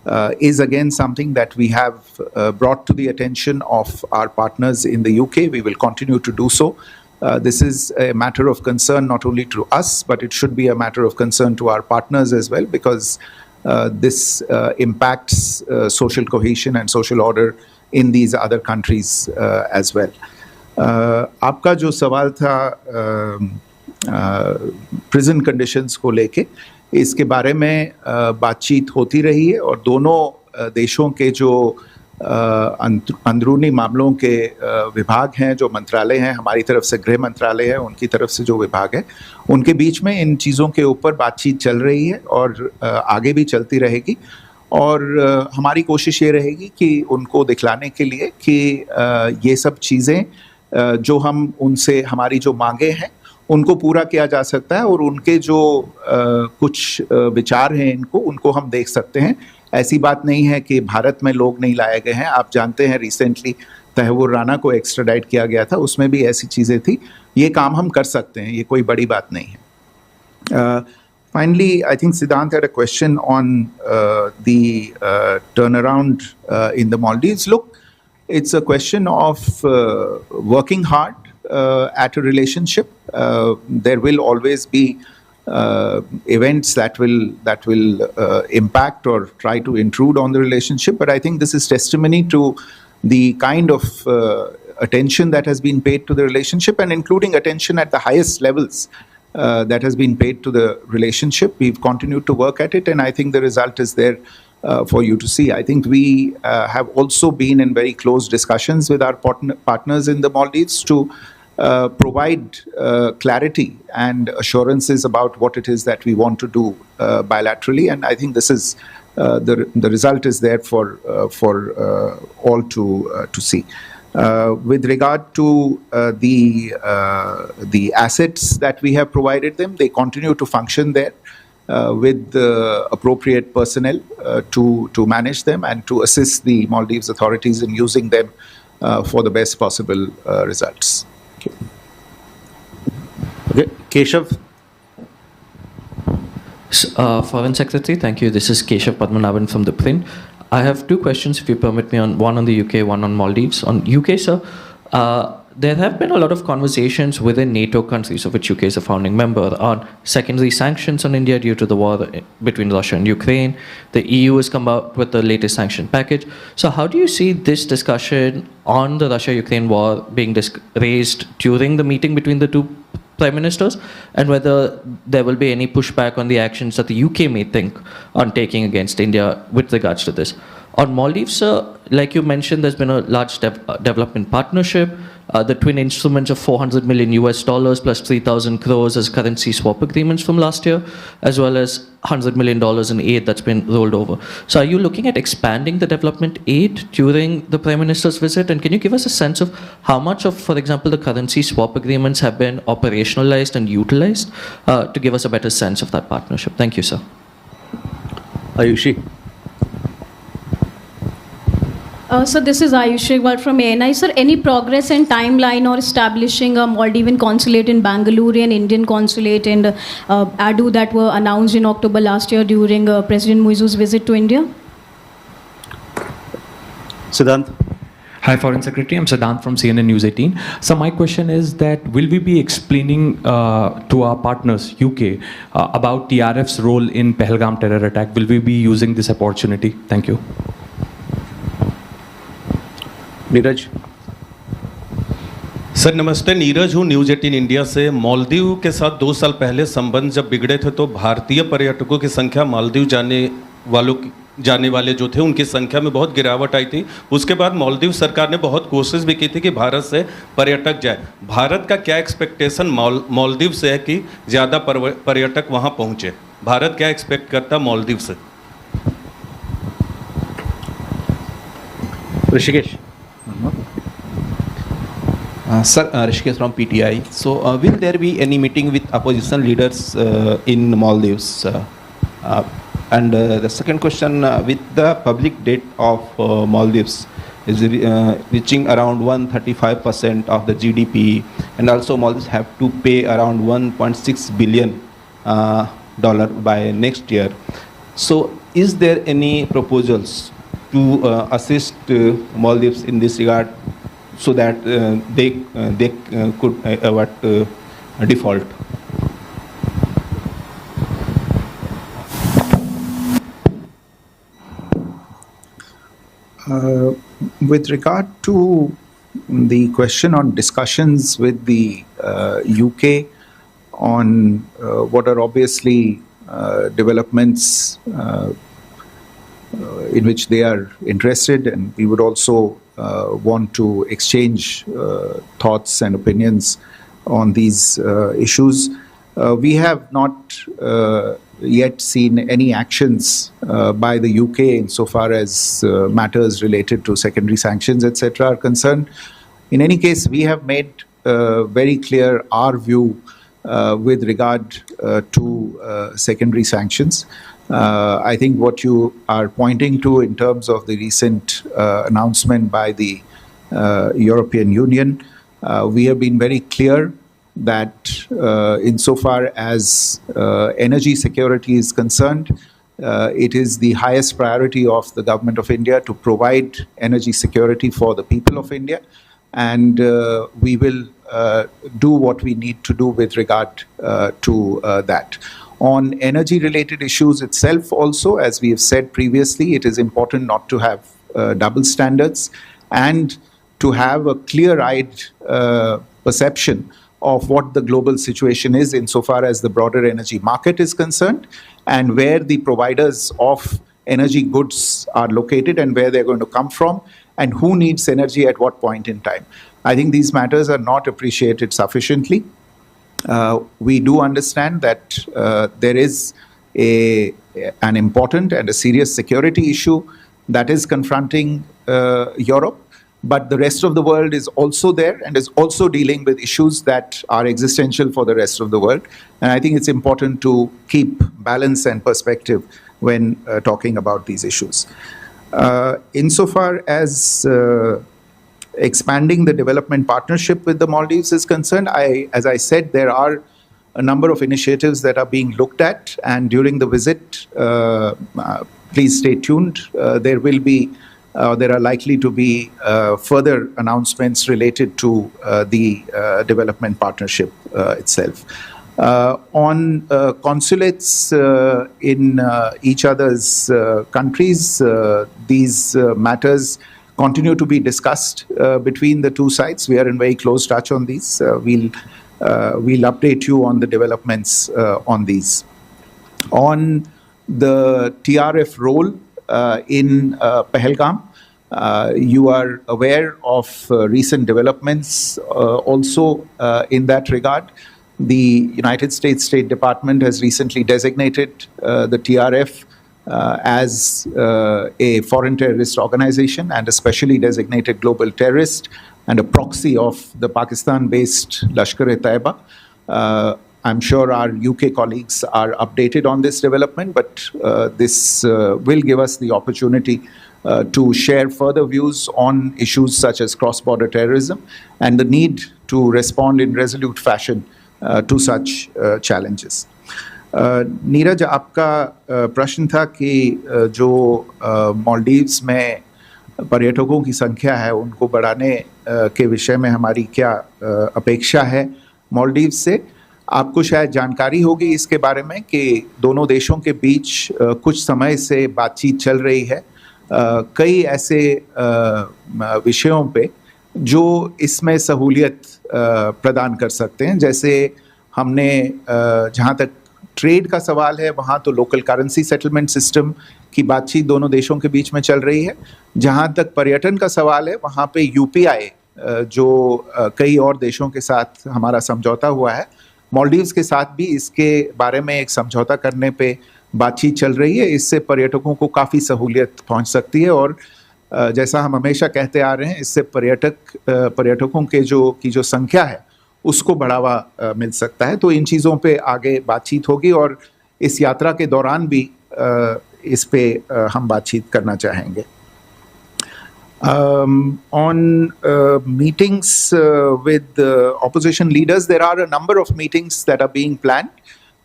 is again something that we have brought to the attention of our partners in the UK. We will continue to do so. This is a matter of concern not only to us, but it should be a matter of concern to our partners as well, because this impacts social cohesion and social order in these other countries as well. आपका जो सवाल था prison conditions को लेके, इसके बारे में बातचीत होती रही है और दोनों देशों के जो अंदरूनी मामलों के विभाग हैं, जो मंत्रालय हैं, हमारी तरफ से गृह मंत्रालय है, उनकी तरफ से जो विभाग है, उनके बीच में इन चीज़ों के ऊपर बातचीत चल रही है और आगे भी चलती रहेगी। और हमारी कोशिश ये रहेगी कि उनको दिखलाने के लिए कि ये सब चीज़ें जो हम उनसे, हमारी जो मांगे हैं, उनको पूरा किया जा सकता है और उनके जो कुछ विचार हैं उनको हम देख सकते हैं। ऐसी बात नहीं है कि भारत में लोग नहीं लाए गए हैं। आप जानते हैं रिसेंटली तहव्वुर राना को एक्स्ट्राडाइट किया गया था, उसमें भी ऐसी चीज़ें थी। ये काम हम कर सकते हैं, ये कोई बड़ी बात नहीं है। Finally, I think Siddhant had a question on the turnaround in the Maldives. Look, it's a question of working hard at a relationship. There will always be events that will impact or try to intrude on the relationship, but I think this is testimony to the kind of attention that has been paid to the relationship, and including attention at the highest levels that has been paid to the relationship. We've continued to work at it, and I think the result is there for you to see. I think we have also been in very close discussions with our partners in the Maldives to provide clarity and assurances about what it is that we want to do bilaterally, and I think this is the result is there for all to see. With regard to the assets that we have provided them, they continue to function there with the appropriate personnel to manage them and to assist the Maldives authorities in using them for the best possible results. Okay, Keshav. Foreign Secretary, thank you. This is Keshav Padmanabhan from the Print. I have two questions, if you permit me, one on the UK, one on Maldives. On UK, sir, there have been a lot of conversations within NATO countries, of which UK is a founding member, on secondary sanctions on India due to the war between Russia and Ukraine. The EU has come out with the latest sanction package. So how do you see this discussion on the Russia-Ukraine war being raised during the meeting between the two prime ministers, and whether there will be any pushback on the actions that the UK may think on taking against India with regards to this? On Maldives, sir, like you mentioned, there's been a large development partnership. The twin instruments of $400 million plus 3,000 crores as currency swap agreements from last year, as well as $100 million in aid that's been rolled over. So are you looking at expanding the development aid during the Prime Minister's visit? And can you give us a sense of how much of, for example, the currency swap agreements have been operationalized and utilized to give us a better sense of that partnership? Thank you, sir. Ayushi. So this is Ayushi from ANI. Sir, any progress and timeline or establishing a Maldivian consulate in Bangalore and Indian consulate in Adu that were announced in October last year during President Muizu's visit to India? Siddhant. Hi, Foreign Secretary. I'm Siddhant from CNN News 18. So my question is that will we be explaining to our partners, UK, about TRF's role in Pahalgam terror attack? Will we be using this opportunity? Thank you. Neeraj sir नमस्ते, नीरज हूँ news 18 India से। मालदीव के साथ 2 साल पहले संबंध जब बिगड़े थे तो भारतीय पर्यटकों की संख्या मालदीव जाने वाले जो थे उनकी संख्या में बहुत गिरावट आई थी। उसके बाद मालदीव सरकार ने बहुत कोशिश भी की थी कि भारत से पर्यटक जाए। भारत का क्या एक्सपेक्टेशन मालदीव से है कि ज़्यादा पर्यटक वहाँ पहुँचे? भारत क्या एक्सपेक्ट करता मालदीव से? Rishikesh. Sir, Rishikesh from PTI. So, will there be any meeting with opposition leaders in Maldives? And the second question, with the public debt of Maldives is reaching around 135% of the GDP, and also Maldives have to pay around $1.6 billion by next year. So, is there any proposals to assist Maldives in this regard so that they could avoid default? With regard to the question on discussions with the UK on what are obviously developments in which they are interested, and we would also want to exchange thoughts and opinions on these issues. We have not yet seen any actions by the UK insofar as matters related to secondary sanctions, etc. are concerned. In any case, we have made very clear our view with regard to secondary sanctions. I think what you are pointing to in terms of the recent announcement by the European Union, we have been very clear that insofar as energy security is concerned, it is the highest priority of the Government of India to provide energy security for the people of India, and we will do what we need to do with regard to that. On energy-related issues itself also, as we have said previously, it is important not to have double standards and to have a clear-eyed perception of what the global situation is insofar as the broader energy market is concerned, and where the providers of energy goods are located and where they're going to come from, and who needs energy at what point in time. I think these matters are not appreciated sufficiently. We do understand that there is an important and a serious security issue that is confronting Europe, but the rest of the world is also there and is also dealing with issues that are existential for the rest of the world. And I think it's important to keep balance and perspective when talking about these issues. Insofar as expanding the development partnership with the Maldives is concerned, as I said, there are a number of initiatives that are being looked at, and during the visit, please stay tuned. There are likely to be further announcements related to the development partnership itself. On consulates in each other's countries, these matters continue to be discussed between the two sides. We are in very close touch on these. We'll update you on the developments on these. On the TRF role in Pahalgam, you are aware of recent developments also in that regard. The United States State Department has recently designated the TRF as a foreign terrorist organization and a specially designated global terrorist and a proxy of the Pakistan-based Lashkar-e-Taiba. I'm sure our UK colleagues are updated on this development, but this will give us the opportunity to share further views on issues such as cross-border terrorism and the need to respond in resolute fashion to such challenges. Neeraj, आपका प्रश्न था कि जो मालदीव्स में पर्यटकों की संख्या है उनको बढ़ाने के विषय में हमारी क्या अपेक्षा है मालदीव्स से। आपको शायद जानकारी होगी इसके बारे में कि दोनों देशों के बीच कुछ समय से बातचीत चल रही है कई ऐसे विषयों पे जो इसमें सहूलियत प्रदान कर सकते हैं। जैसे हमने जहाँ तक ट्रेड का सवाल है वहाँ तो लोकल करेंसी सेटलमेंट सिस्टम की बातचीत दोनों देशों के बीच में चल रही है। जहाँ तक पर्यटन का सवाल है वहाँ पे यूपीआई जो कई और देशों के साथ हमारा समझौता हुआ है, मालदीव्स के साथ भी इसके बारे में एक समझौता करने पे बातचीत चल रही है। इससे पर्यटकों को काफ़ी सहूलियत पहुँच सकती है और जैसा हम हमेशा कहते आ रहे हैं, इससे पर्यटकों के जो संख्या है उसको बढ़ावा मिल सकता है। तो इन चीज़ों पे आगे बातचीत होगी और इस यात्रा के दौरान भी इस पे हम बातचीत करना चाहेंगे। On meetings with opposition leaders, there are a number of meetings that are being planned.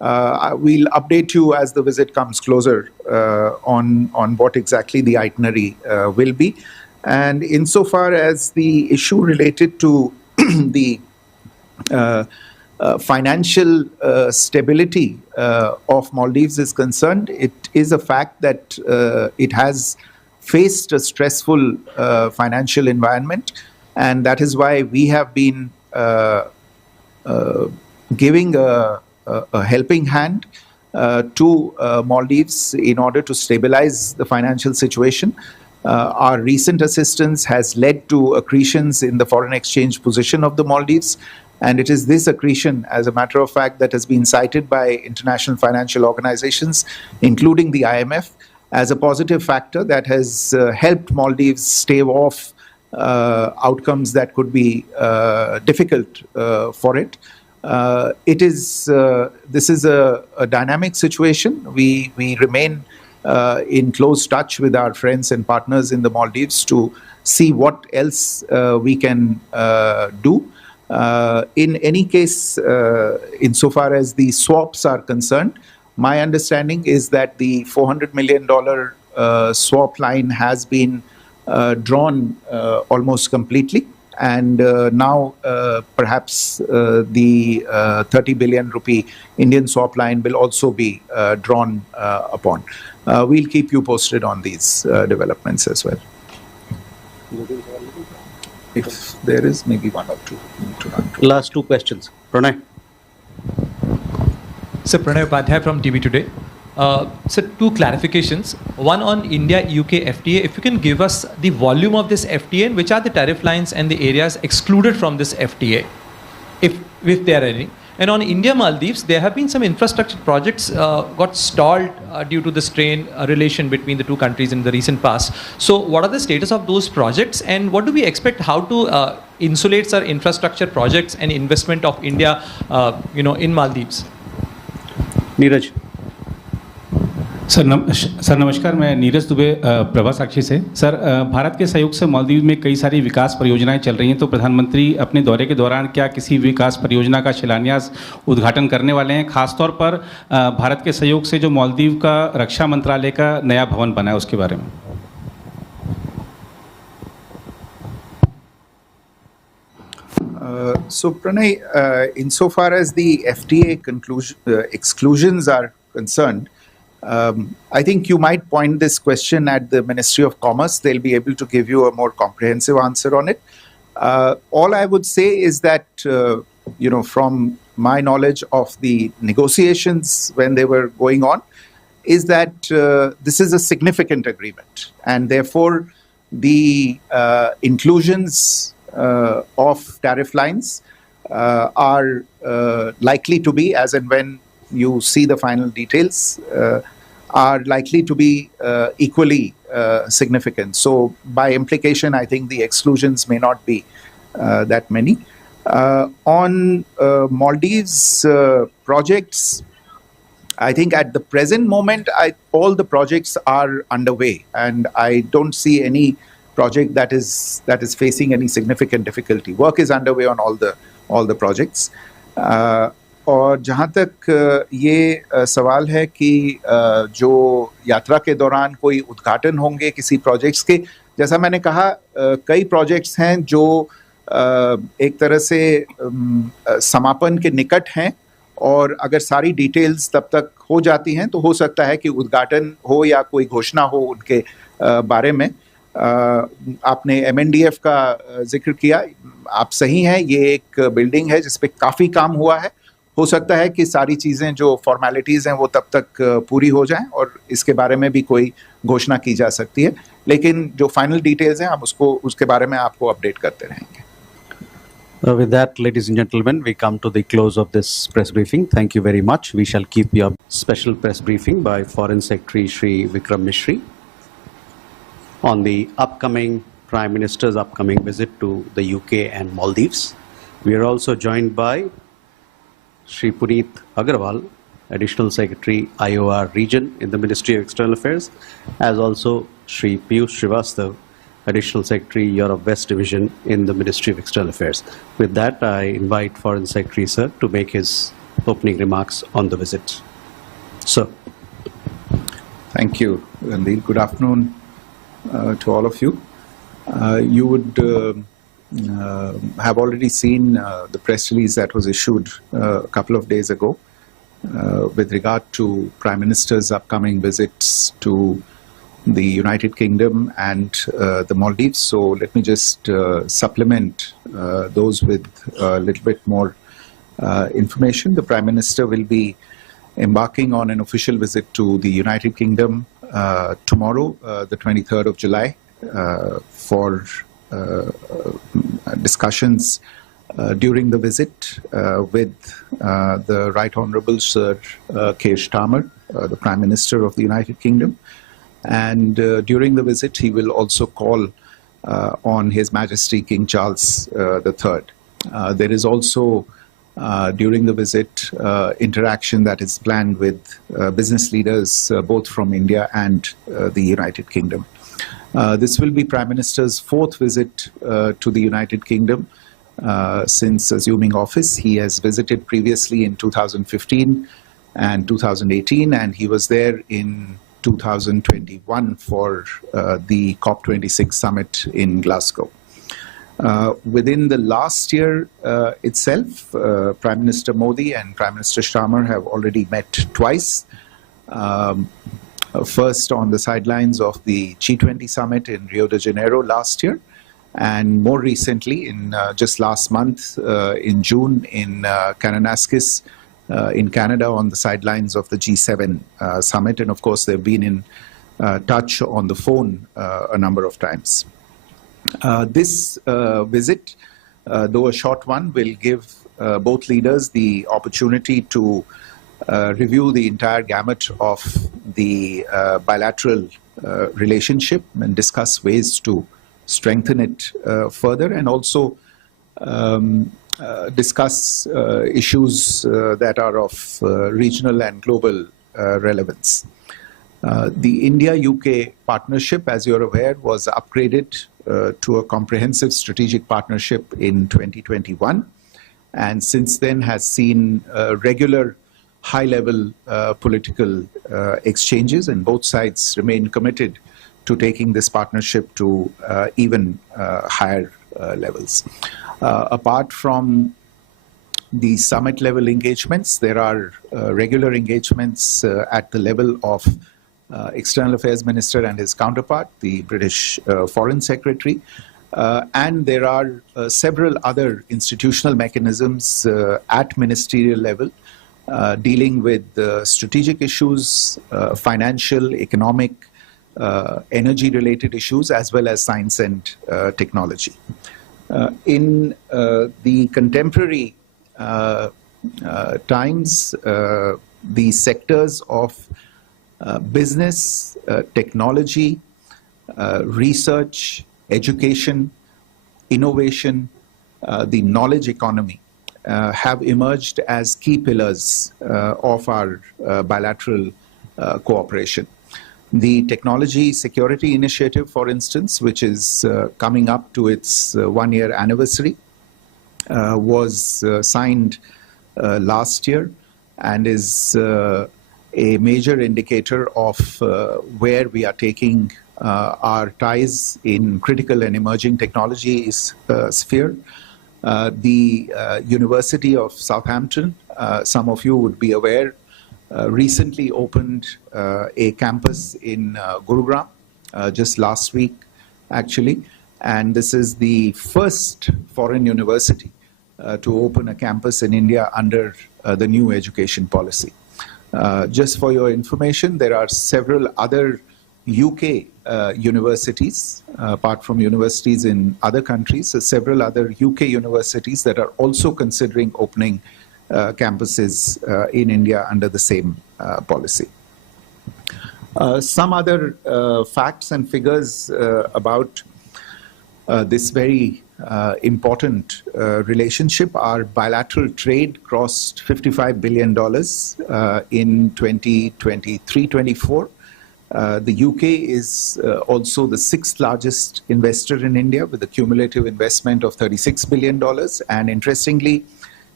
We'll update you as the visit comes closer on what exactly the itinerary will be. And insofar as the issue related to the financial stability of Maldives is concerned, it is a fact that it has faced a stressful financial environment, and that is why we have been giving a helping hand to Maldives in order to stabilize the financial situation. Our recent assistance has led to accretions in the foreign exchange position of the Maldives, and it is this accretion, as a matter of fact, that has been cited by international financial organizations, including the IMF, as a positive factor that has helped Maldives stave off outcomes that could be difficult for it. This is a dynamic situation. We remain in close touch with our friends and partners in the Maldives to see what else we can do. In any case, insofar as the swaps are concerned, my understanding is that the $400 million swap line has been drawn almost completely. And now perhaps the 30 billion rupee Indian swap line will also be drawn upon. We'll keep you posted on these developments as well. If there is maybe one or two to run through. Last two questions. Pranay. So Pranay Upadhyay from TV Today. So two clarifications. One on India-UK FTA. If you can give us the volume of this FTA and which are the tariff lines and the areas excluded from this FTA, if there are any. And on India-Maldives, there have been some infrastructure projects got stalled due to the strained relation between the two countries in the recent past. So what are the status of those projects, and what do we expect how to insulate our infrastructure projects and investment of India in Maldives? Neeraj. Sir नमस्कार, मैं नीरज दुबे प्रभा साक्षी से। Sir, Bharat के सहयोग से मालदीव में कई सारी विकास परियोजनाएं चल रही हैं, तो प्रधानमंत्री अपने दौरे के दौरान क्या किसी विकास परियोजना का शिलान्यास उद्घाटन करने वाले हैं? खासतौर पर भारत के सहयोग से जो मालदीव का रक्षा मंत्रालय का नया भवन बना है उसके बारे में। So Pranay, insofar as the FTA exclusions are concerned, I think you might point this question at the Ministry of Commerce. They'll be able to give you a more comprehensive answer on it. All I would say is that, from my knowledge of the negotiations when they were going on, is that this is a significant agreement. And therefore, the inclusions of tariff lines are likely to be, as and when you see the final details, are likely to be equally significant. So by implication, I think the exclusions may not be that many. On Maldives projects, I think at the present moment, all the projects are underway, and I don't see any project that is facing any significant difficulty. Work is underway on all the projects. और जहाँ तक ये सवाल है कि जो यात्रा के दौरान कोई उद्घाटन होंगे किसी प्रोजेक्ट्स के, जैसा मैंने कहा, कई प्रोजेक्ट्स हैं जो एक तरह से समापन के निकट हैं, और अगर सारी डिटेल्स तब तक हो जाती हैं तो हो सकता है कि उद्घाटन हो या कोई घोषणा हो उनके बारे में। आपने MNDF का जिक्र किया, आप सही हैं, ये एक बिल्डिंग है जिस पे काफ़ी काम हुआ है। हो सकता है कि सारी चीज़ें जो फॉर्मेलिटीज़ हैं वो तब तक पूरी हो जाएं और इसके बारे में भी कोई घोषणा की जा सकती है, लेकिन जो फाइनल डिटेल्स हैं हम उसके बारे में आपको अपडेट करते रहेंगे। With that, ladies and gentlemen, we come to the close of this press briefing. Thank you very much. We shall keep you up. Special press briefing by Foreign Secretary Shri Vikram Mishri on the Prime Minister's upcoming visit to the UK and Maldives. We are also joined by Shri Puneet Agarwal, Additional Secretary IOR Region in the Ministry of External Affairs, as also Shri Piyush Srivastav, Additional Secretary Europe West Division in the Ministry of External Affairs. With that, I invite Foreign Secretary Sir to make his opening remarks on the visit. Sir. Thank you, Randeep. Good afternoon to all of you. You would have already seen the press release that was issued a couple of days ago with regard to Prime Minister's upcoming visits to the United Kingdom and the Maldives. So let me just supplement those with a little bit more information. The Prime Minister will be embarking on an official visit to the United Kingdom tomorrow, the 23rd of July, for discussions during the visit with the Right Honourable Sir Keir Starmer, the Prime Minister of the United Kingdom. And during the visit, he will also call on His Majesty King Charles III. There is also, during the visit, interaction that is planned with business leaders both from India and the United Kingdom. This will be Prime Minister's fourth visit to the United Kingdom since assuming office. He has visited previously in 2015 and 2018, and he was there in 2021 for the COP26 summit in Glasgow. Within the last year itself, Prime Minister Modi and Prime Minister Starmer have already met twice. First on the sidelines of the G20 summit in Rio de Janeiro last year, and more recently, in just last month, in June, in Kananaskis, in Canada, on the sidelines of the G7 summit. And of course, they've been in touch on the phone a number of times. This visit, though a short one, will give both leaders the opportunity to review the entire gamut of the bilateral relationship and discuss ways to strengthen it further, and also discuss issues that are of regional and global relevance. The India-UK partnership, as you're aware, was upgraded to a comprehensive strategic partnership in 2021, and since then has seen regular high-level political exchanges, and both sides remain committed to taking this partnership to even higher levels. Apart from the summit-level engagements, there are regular engagements at the level of External Affairs Minister and his counterpart, the British Foreign Secretary, and there are several other institutional mechanisms at ministerial level dealing with strategic issues, financial, economic, energy-related issues, as well as science and technology. In the contemporary times, the sectors of business, technology, research, education, innovation, the knowledge economy have emerged as key pillars of our bilateral cooperation. The Technology Security Initiative, for instance, which is coming up to its one-year anniversary, was signed last year and is a major indicator of where we are taking our ties in critical and emerging technology sphere. The University of Southampton, some of you would be aware, recently opened a campus in Gurugram just last week, actually. And this is the first foreign university to open a campus in India under the new education policy. Just for your information, there are several other UK universities, apart from universities in other countries, so several other UK universities that are also considering opening campuses in India under the same policy. Some other facts and figures about this very important relationship. Our bilateral trade crossed $55 billion in 2023-24. The UK is also the sixth largest investor in India with a cumulative investment of $36 billion. And interestingly,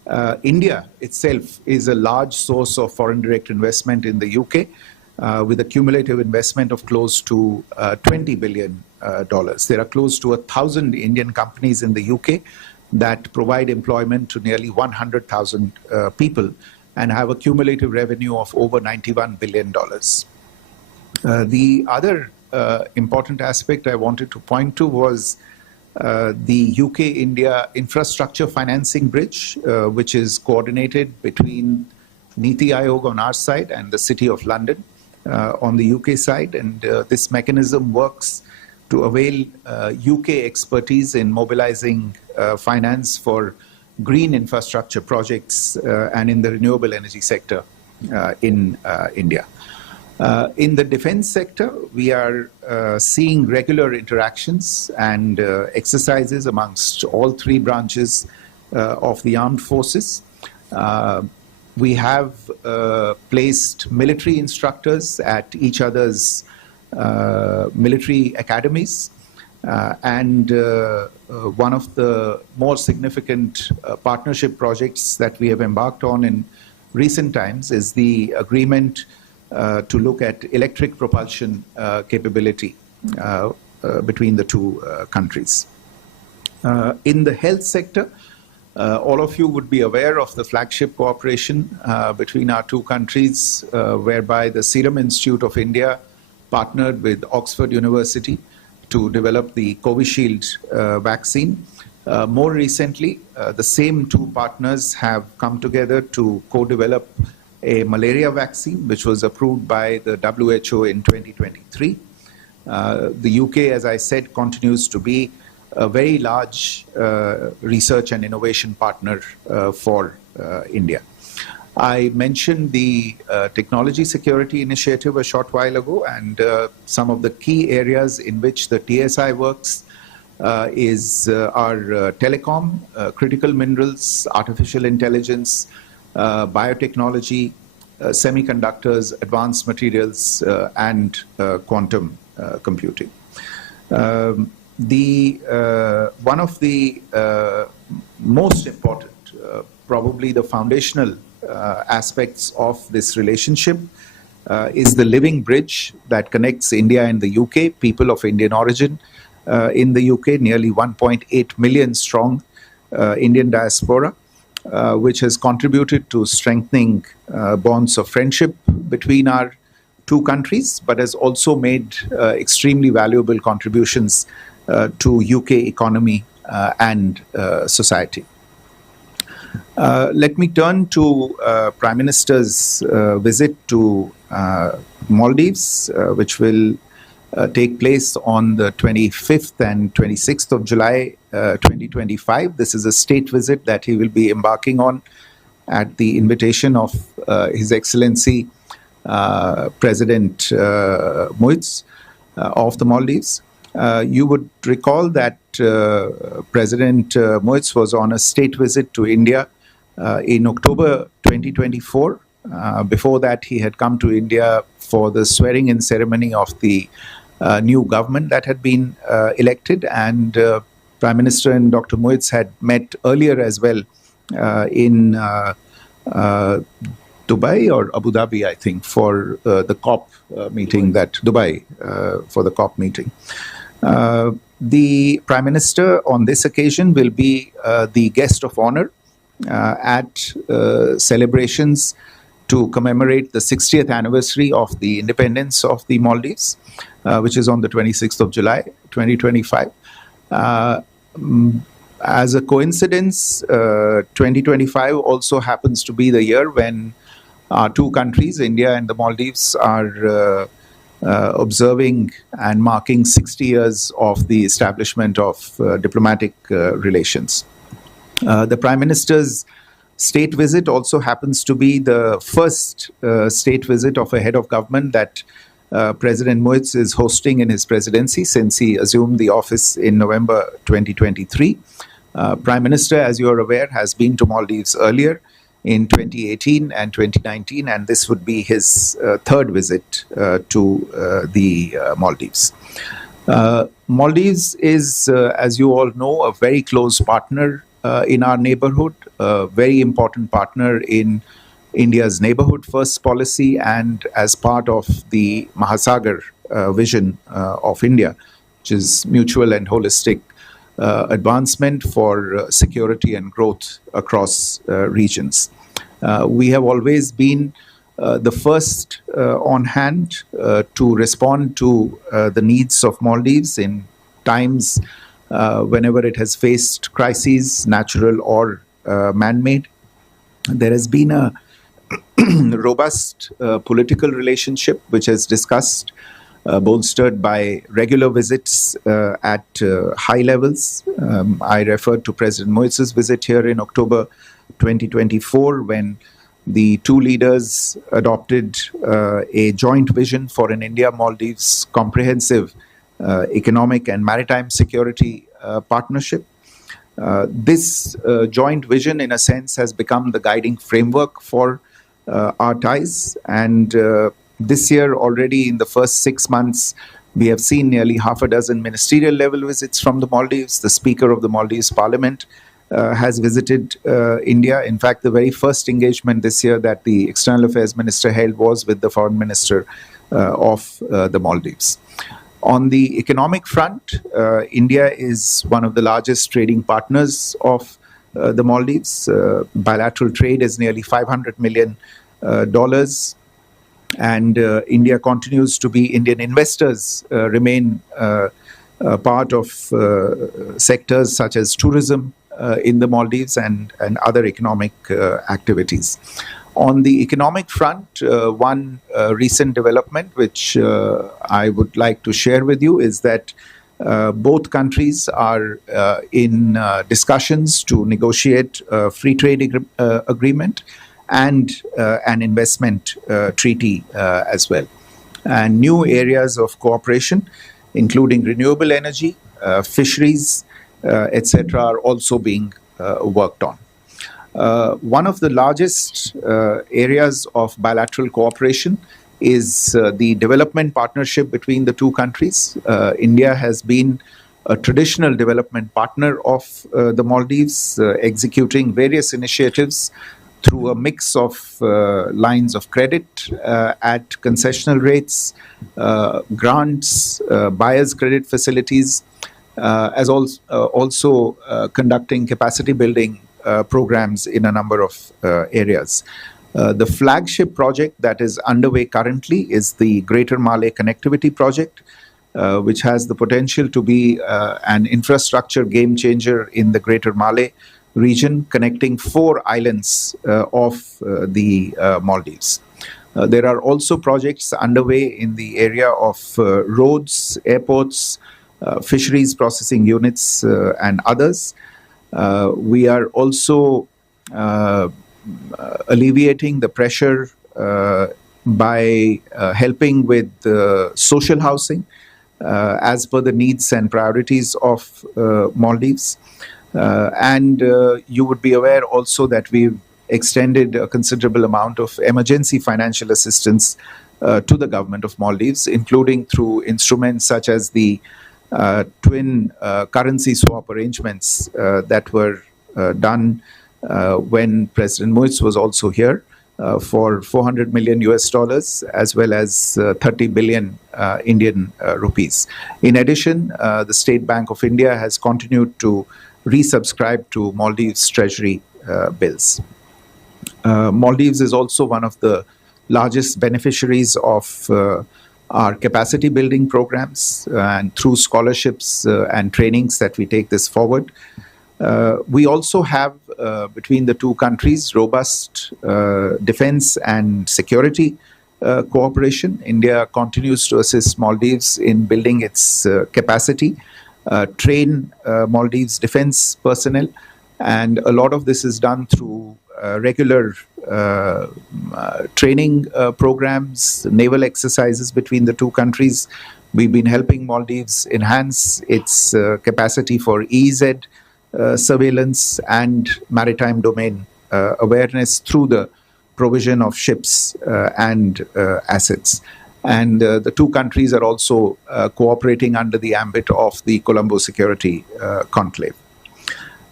India itself is a large source of foreign direct investment in the UK, with a cumulative investment of close to $20 billion. There are close to 1,000 Indian companies in the UK that provide employment to nearly 100,000 people and have a cumulative revenue of over $91 billion. The other important aspect I wanted to point to was the UK-India infrastructure financing bridge, which is coordinated between Niti Aayog on our side and the City of London on the UK side. And this mechanism works to avail UK expertise in mobilizing finance for green infrastructure projects and in the renewable energy sector in India. In the defense sector, we are seeing regular interactions and exercises amongst all three branches of the armed forces. We have placed military instructors at each other's military academies. And one of the more significant partnership projects that we have embarked on in recent times is the agreement to look at electric propulsion capability between the two countries. In the health sector, all of you would be aware of the flagship cooperation between our two countries, whereby the Serum Institute of India partnered with Oxford University to develop the Covishield vaccine. More recently, the same two partners have come together to co-develop a malaria vaccine, which was approved by the WHO in 2023. The UK, as I said, continues to be a very large research and innovation partner for India. I mentioned the technology security initiative a short while ago, and some of the key areas in which the TSI works is our telecom, critical minerals, artificial intelligence, biotechnology, semiconductors, advanced materials, and quantum computing. One of the most important, probably the foundational aspects of this relationship is the living bridge that connects India and the UK, people of Indian origin in the UK, nearly 1.8 million strong Indian diaspora, which has contributed to strengthening bonds of friendship between our two countries, but has also made extremely valuable contributions to UK economy and society. Let me turn to Prime Minister's visit to Maldives, which will take place on the 25th and 26th of July 2025. This is a state visit that he will be embarking on at the invitation of His Excellency President Muiz of the Maldives. You would recall that President Muiz was on a state visit to India in October 2024. Before that, he had come to India for the swearing-in ceremony of the new government that had been elected, and Prime Minister and Dr. Muiz had met earlier as well in Dubai or Abu Dhabi, I think, for the COP meeting, for the COP meeting. The Prime Minister on this occasion will be the guest of honor at celebrations to commemorate the 60th anniversary of the independence of the Maldives, which is on the 26th of July, 2025. As a coincidence, 2025 also happens to be the year when our two countries, India and the Maldives, are observing and marking 60 years of the establishment of diplomatic relations. The Prime Minister's state visit also happens to be the first state visit of a head of government that President Muiz is hosting in his presidency since he assumed the office in November 2023. Prime Minister, as you are aware, has been to Maldives earlier in 2018 and 2019, and this would be his third visit to the Maldives. Maldives is, as you all know, a very close partner in our neighborhood, a very important partner in India's neighborhood first policy, and as part of the Mahasagar vision of India, which is mutual and holistic advancement for security and growth across regions. We have always been the first on hand to respond to the needs of Maldives in times whenever it has faced crises, natural or man-made. There has been a robust political relationship which has discussed, bolstered by regular visits at high levels. I referred to President Modi's visit here in October 2024 when the two leaders adopted a joint vision for an India-Maldives comprehensive economic and maritime security partnership. This joint vision, in a sense, has become the guiding framework for our ties. And this year, already in the first 6 months, we have seen nearly half a dozen ministerial level visits from the Maldives. The Speaker of the Maldives Parliament has visited India. In fact, the very first engagement this year that the External Affairs Minister held was with the Foreign Minister of the Maldives. On the economic front, India is one of the largest trading partners of the Maldives. Bilateral trade is nearly $500 million. And India continues to be, Indian investors remain part of sectors such as tourism in the Maldives and other economic activities. On the economic front, one recent development which I would like to share with you is that both countries are in discussions to negotiate a free trade agreement and an investment treaty as well. And new areas of cooperation, including renewable energy, fisheries, etc., are also being worked on. One of the largest areas of bilateral cooperation is the development partnership between the two countries. India has been a traditional development partner of the Maldives, executing various initiatives through a mix of lines of credit at concessional rates, grants, buyer's credit facilities, as also conducting capacity building programs in a number of areas. The flagship project that is underway currently is the Greater Malay Connectivity Project, which has the potential to be an infrastructure game changer in the Greater Malay region, connecting 4 islands of the Maldives. There are also projects underway in the area of roads, airports, fisheries processing units, and others. We are also alleviating the pressure by helping with social housing as per the needs and priorities of Maldives. And you would be aware also that we've extended a considerable amount of emergency financial assistance to the government of Maldives, including through instruments such as the twin currency swap arrangements that were done when President Modi was also here for $400 million US, as well as 30 billion Indian rupees. In addition, the State Bank of India has continued to resubscribe to Maldives Treasury bills. Maldives is also one of the largest beneficiaries of our capacity building programs, and through scholarships and trainings that we take this forward. We also have, between the two countries, robust defense and security cooperation. India continues to assist Maldives in building its capacity, train Maldives defense personnel, and a lot of this is done through regular training programs, naval exercises between the two countries. We've been helping Maldives enhance its capacity for EEZ surveillance and maritime domain awareness through the provision of ships and assets. And the two countries are also cooperating under the ambit of the Colombo Security Conclave.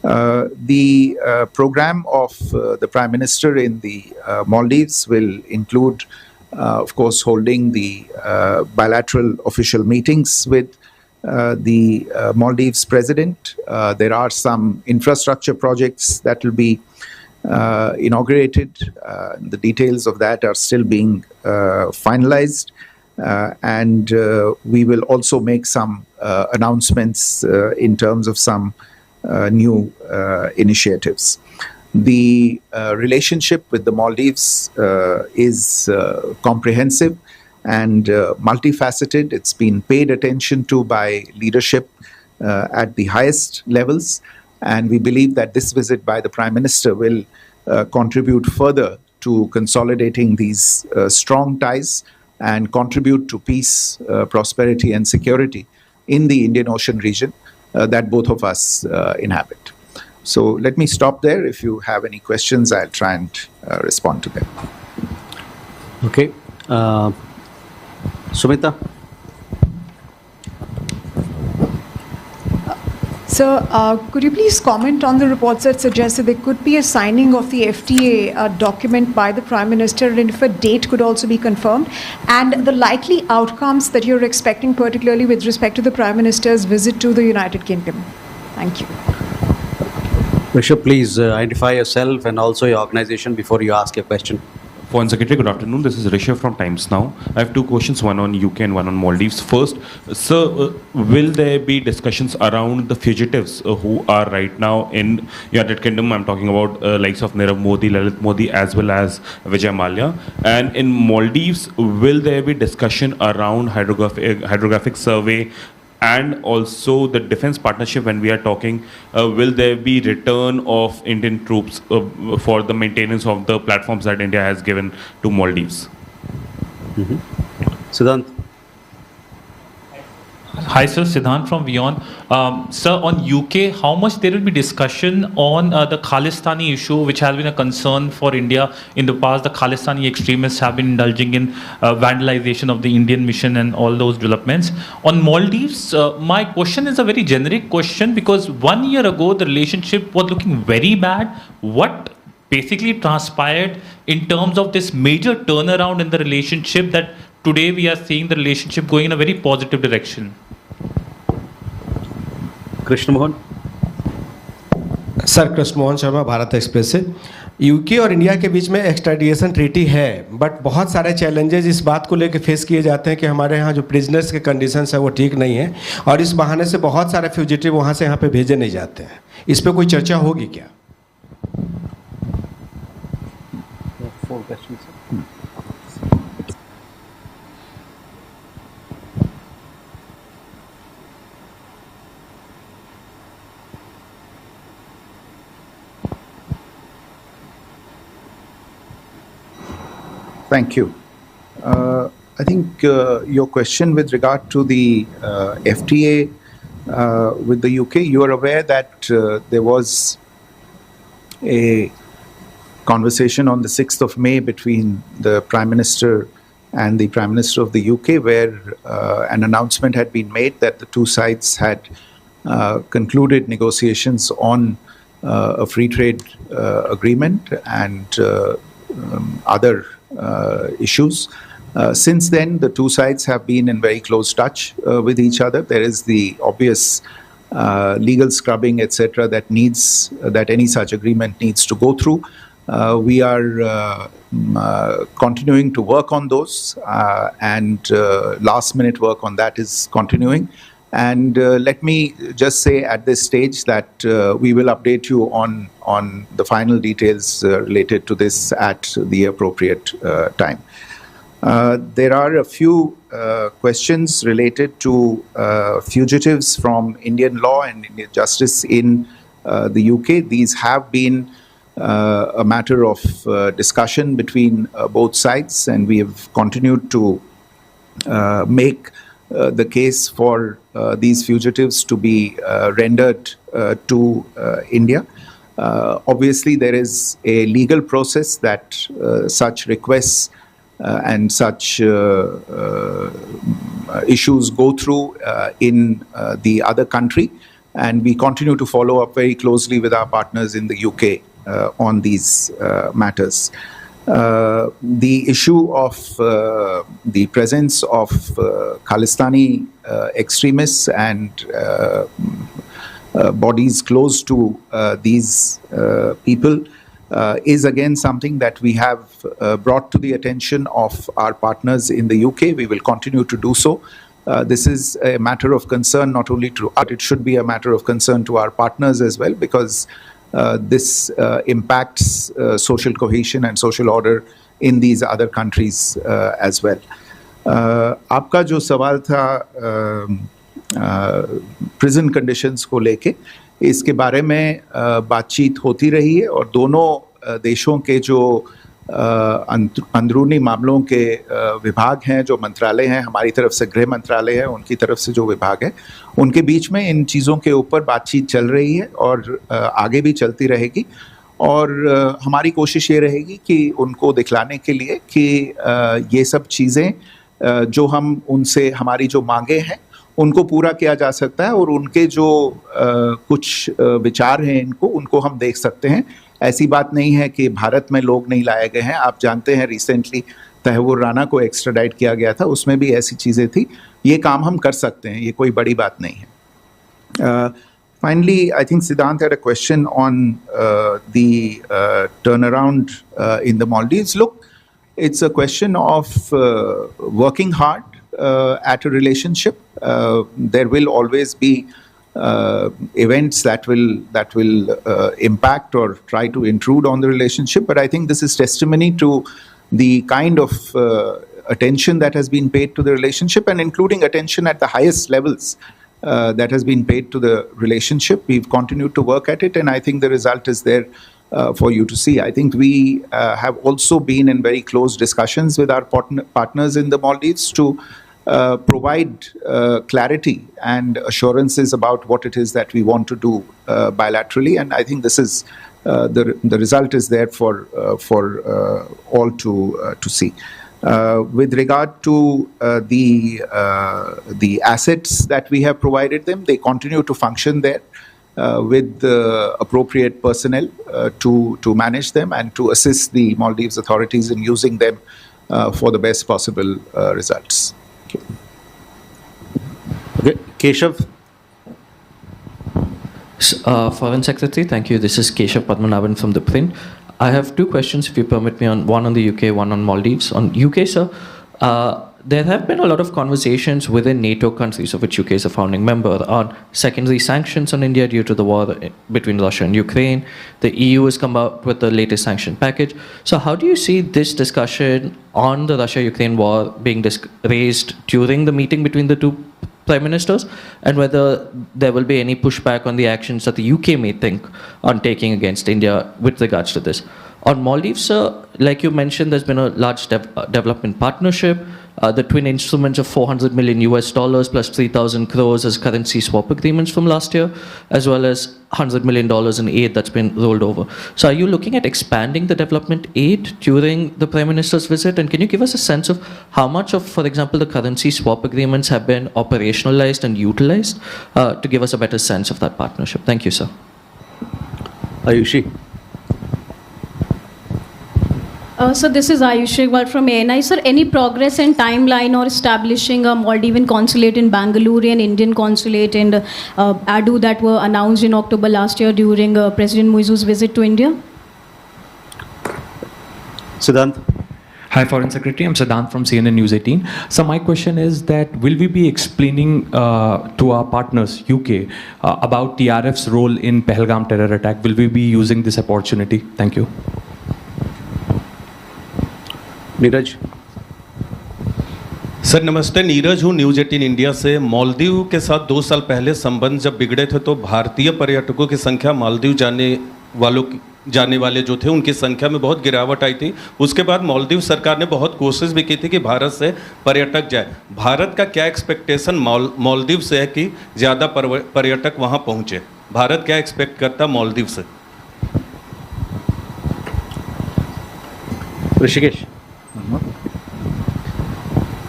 The program of the Prime Minister in the Maldives will include, of course, holding the bilateral official meetings with the Maldives President. There are some infrastructure projects that will be inaugurated. The details of that are still being finalized. And we will also make some announcements in terms of some new initiatives. The relationship with the Maldives is comprehensive and multifaceted. It's been paid attention to by leadership at the highest levels. And we believe that this visit by the Prime Minister will contribute further to consolidating these strong ties and contribute to peace, prosperity, and security in the Indian Ocean region that both of us inhabit. So let me stop there. If you have any questions, I'll try and respond to them. Okay. Sumita? Sir, could you please comment on the reports that suggest that there could be a signing of the FTA document by the Prime Minister, and if a date could also be confirmed, and the likely outcomes that you're expecting, particularly with respect to the Prime Minister's visit to the United Kingdom? Thank you. Rishabh, please identify yourself and also your organization before you ask your question. Foreign Secretary, good afternoon. This is Rishabh from Times Now. I have two questions, one on UK and one on Maldives. First, sir, will there be discussions around the fugitives who are right now in United Kingdom? I'm talking about likes of Narendra Modi, Lalit Modi, as well as Vijay Mallya. And in Maldives, will there be discussion around hydrographic survey and also the defense partnership? When we are talking, will there be return of Indian troops for the maintenance of the platforms that India has given to Maldives? Siddhant? Hi, sir. Siddhant from WION. Sir, on UK, how much there will be discussion on the Khalistani issue, which has been a concern for India in the past? The Khalistani extremists have been indulging in vandalization of the Indian mission and all those developments. On Maldives, my question is a very generic question, because 1 year ago, the relationship was looking very bad. What basically transpired in terms of this major turnaround in the relationship that today we are seeing the relationship going in a very positive direction? Krishna Mohan? Sir, Krishna Mohan Sharma, Bharat express से। UK और India के बीच में extradition treaty है, but बहुत सारे challenges इस बात को लेकर फेस किए जाते हैं कि हमारे यहाँ जो प्रिजनर्स के कंडीशंस है वो ठीक नहीं है, और इस बहाने से बहुत सारे फ्यूजिटिव वहाँ से यहाँ पे भेजे नहीं जाते हैं। इस पर कोई चर्चा होगी क्या? Thank you. I think your question with regard to the FTA with the UK, you are aware that there was a conversation on the 6th of May between the Prime Minister and the Prime Minister of the UK, where an announcement had been made that the two sides had concluded negotiations on a free trade agreement and other issues. Since then, the two sides have been in very close touch with each other. There is the obvious legal scrubbing, etc., that any such agreement needs to go through. We are continuing to work on those, and last-minute work on that is continuing. And let me just say at this stage that we will update you on the final details related to this at the appropriate time. There are a few questions related to fugitives from Indian law and Indian justice in the UK. These have been a matter of discussion between both sides, and we have continued to make the case for these fugitives to be rendered to India. Obviously, there is a legal process that such requests and such issues go through in the other country. and we continue to follow up very closely with our partners in the UK on these matters. The issue of the presence of Khalistani extremists and bodies close to these people is again something that we have brought to the attention of our partners in the UK. We will continue to do so. This is a matter of concern not only to us, it should be a matter of concern to our partners as well, because this impacts social cohesion and social order in these other countries as well. आपका जो सवाल था prison conditions को लेके, इसके बारे में बातचीत होती रही है और दोनों देशों के जो अंदरूनी मामलों के विभाग हैं, जो मंत्रालय हैं, हमारी तरफ से गृह मंत्रालय है, उनकी तरफ से जो विभाग है, उनके बीच में इन चीज़ों के ऊपर बातचीत चल रही है और आगे भी चलती रहेगी। और हमारी कोशिश ये रहेगी कि उनको दिखलाने के लिए कि ये सब चीज़ें जो हम उनसे, हमारी जो मांगे हैं, उनको पूरा किया जा सकता है और उनके जो कुछ विचार हैं उनको हम देख सकते हैं। ऐसी बात नहीं है कि भारत में लोग नहीं लाए गए हैं। आप जानते हैं रिसेंटली तहव्वुर राना को एक्स्ट्राडाइट किया गया था, उसमें भी ऐसी चीज़ें थी। ये काम हम कर सकते हैं, ये कोई बड़ी बात नहीं है। Finally, I think Siddhant had a question on the turnaround in the Maldives. Look, it's a question of working hard at a relationship. There will always be events that will impact or try to intrude on the relationship, but I think this is testimony to the kind of attention that has been paid to the relationship, and including attention at the highest levels that has been paid to the relationship. We've continued to work at it, and I think the result is there for you to see. I think we have also been in very close discussions with our partners in the Maldives to provide clarity and assurances about what it is that we want to do bilaterally, and I think this is the result is there for all to see. With regard to the assets that we have provided them, they continue to function there with the appropriate personnel to manage them and to assist the Maldives authorities in using them for the best possible results. Okay. Keshav. Foreign Secretary, thank you. This is Keshav Padmanabhan from the Print. I have two questions, if you permit me, one on the UK, one on Maldives. On UK, sir, there have been a lot of conversations within NATO countries, of which UK is a founding member, on secondary sanctions on India due to the war between Russia and Ukraine. The EU has come out with the latest sanction package. So how do you see this discussion on the Russia-Ukraine war being raised during the meeting between the two prime ministers, and whether there will be any pushback on the actions that the UK may think on taking against India with regards to this? On Maldives, sir, like you mentioned, there's been a large development partnership. The twin instruments of $400 million plus 3,000 crores as currency swap agreements from last year, as well as $100 million in aid that's been rolled over. So are you looking at expanding the development aid during the Prime Minister's visit? And can you give us a sense of how much of, for example, the currency swap agreements have been operationalized and utilized to give us a better sense of that partnership? Thank you, sir. Ayushi. So this is Ayush Reghwal from ANI. Sir, any progress and timeline or establishing a Maldivian consulate in Bangalore and Indian consulate in Adu that were announced in October last year during President Muizu's visit to India? Siddhant. Hi, Foreign Secretary. I'm Siddhant from CNN News 18. So my question is that will we be explaining to our partners, UK, about TRF's role in Pahalgam terror attack? Will we be using this opportunity? Thank you. Neeraj. Sir नमस्ते, नीरज हूँ news 18 India से। मालदीव के साथ 2 साल पहले संबंध जब बिगड़े थे तो भारतीय पर्यटकों की संख्या मालदीव जाने वाले जो थे उनकी संख्या में बहुत गिरावट आई थी। उसके बाद मालदीव सरकार ने बहुत कोशिश भी की थी कि भारत से पर्यटक जाए। भारत का क्या एक्सपेक्टेशन मालदीव से है कि ज़्यादा पर्यटक वहाँ पहुँचे? भारत क्या एक्सपेक्ट करता मालदीव से? Rishikesh.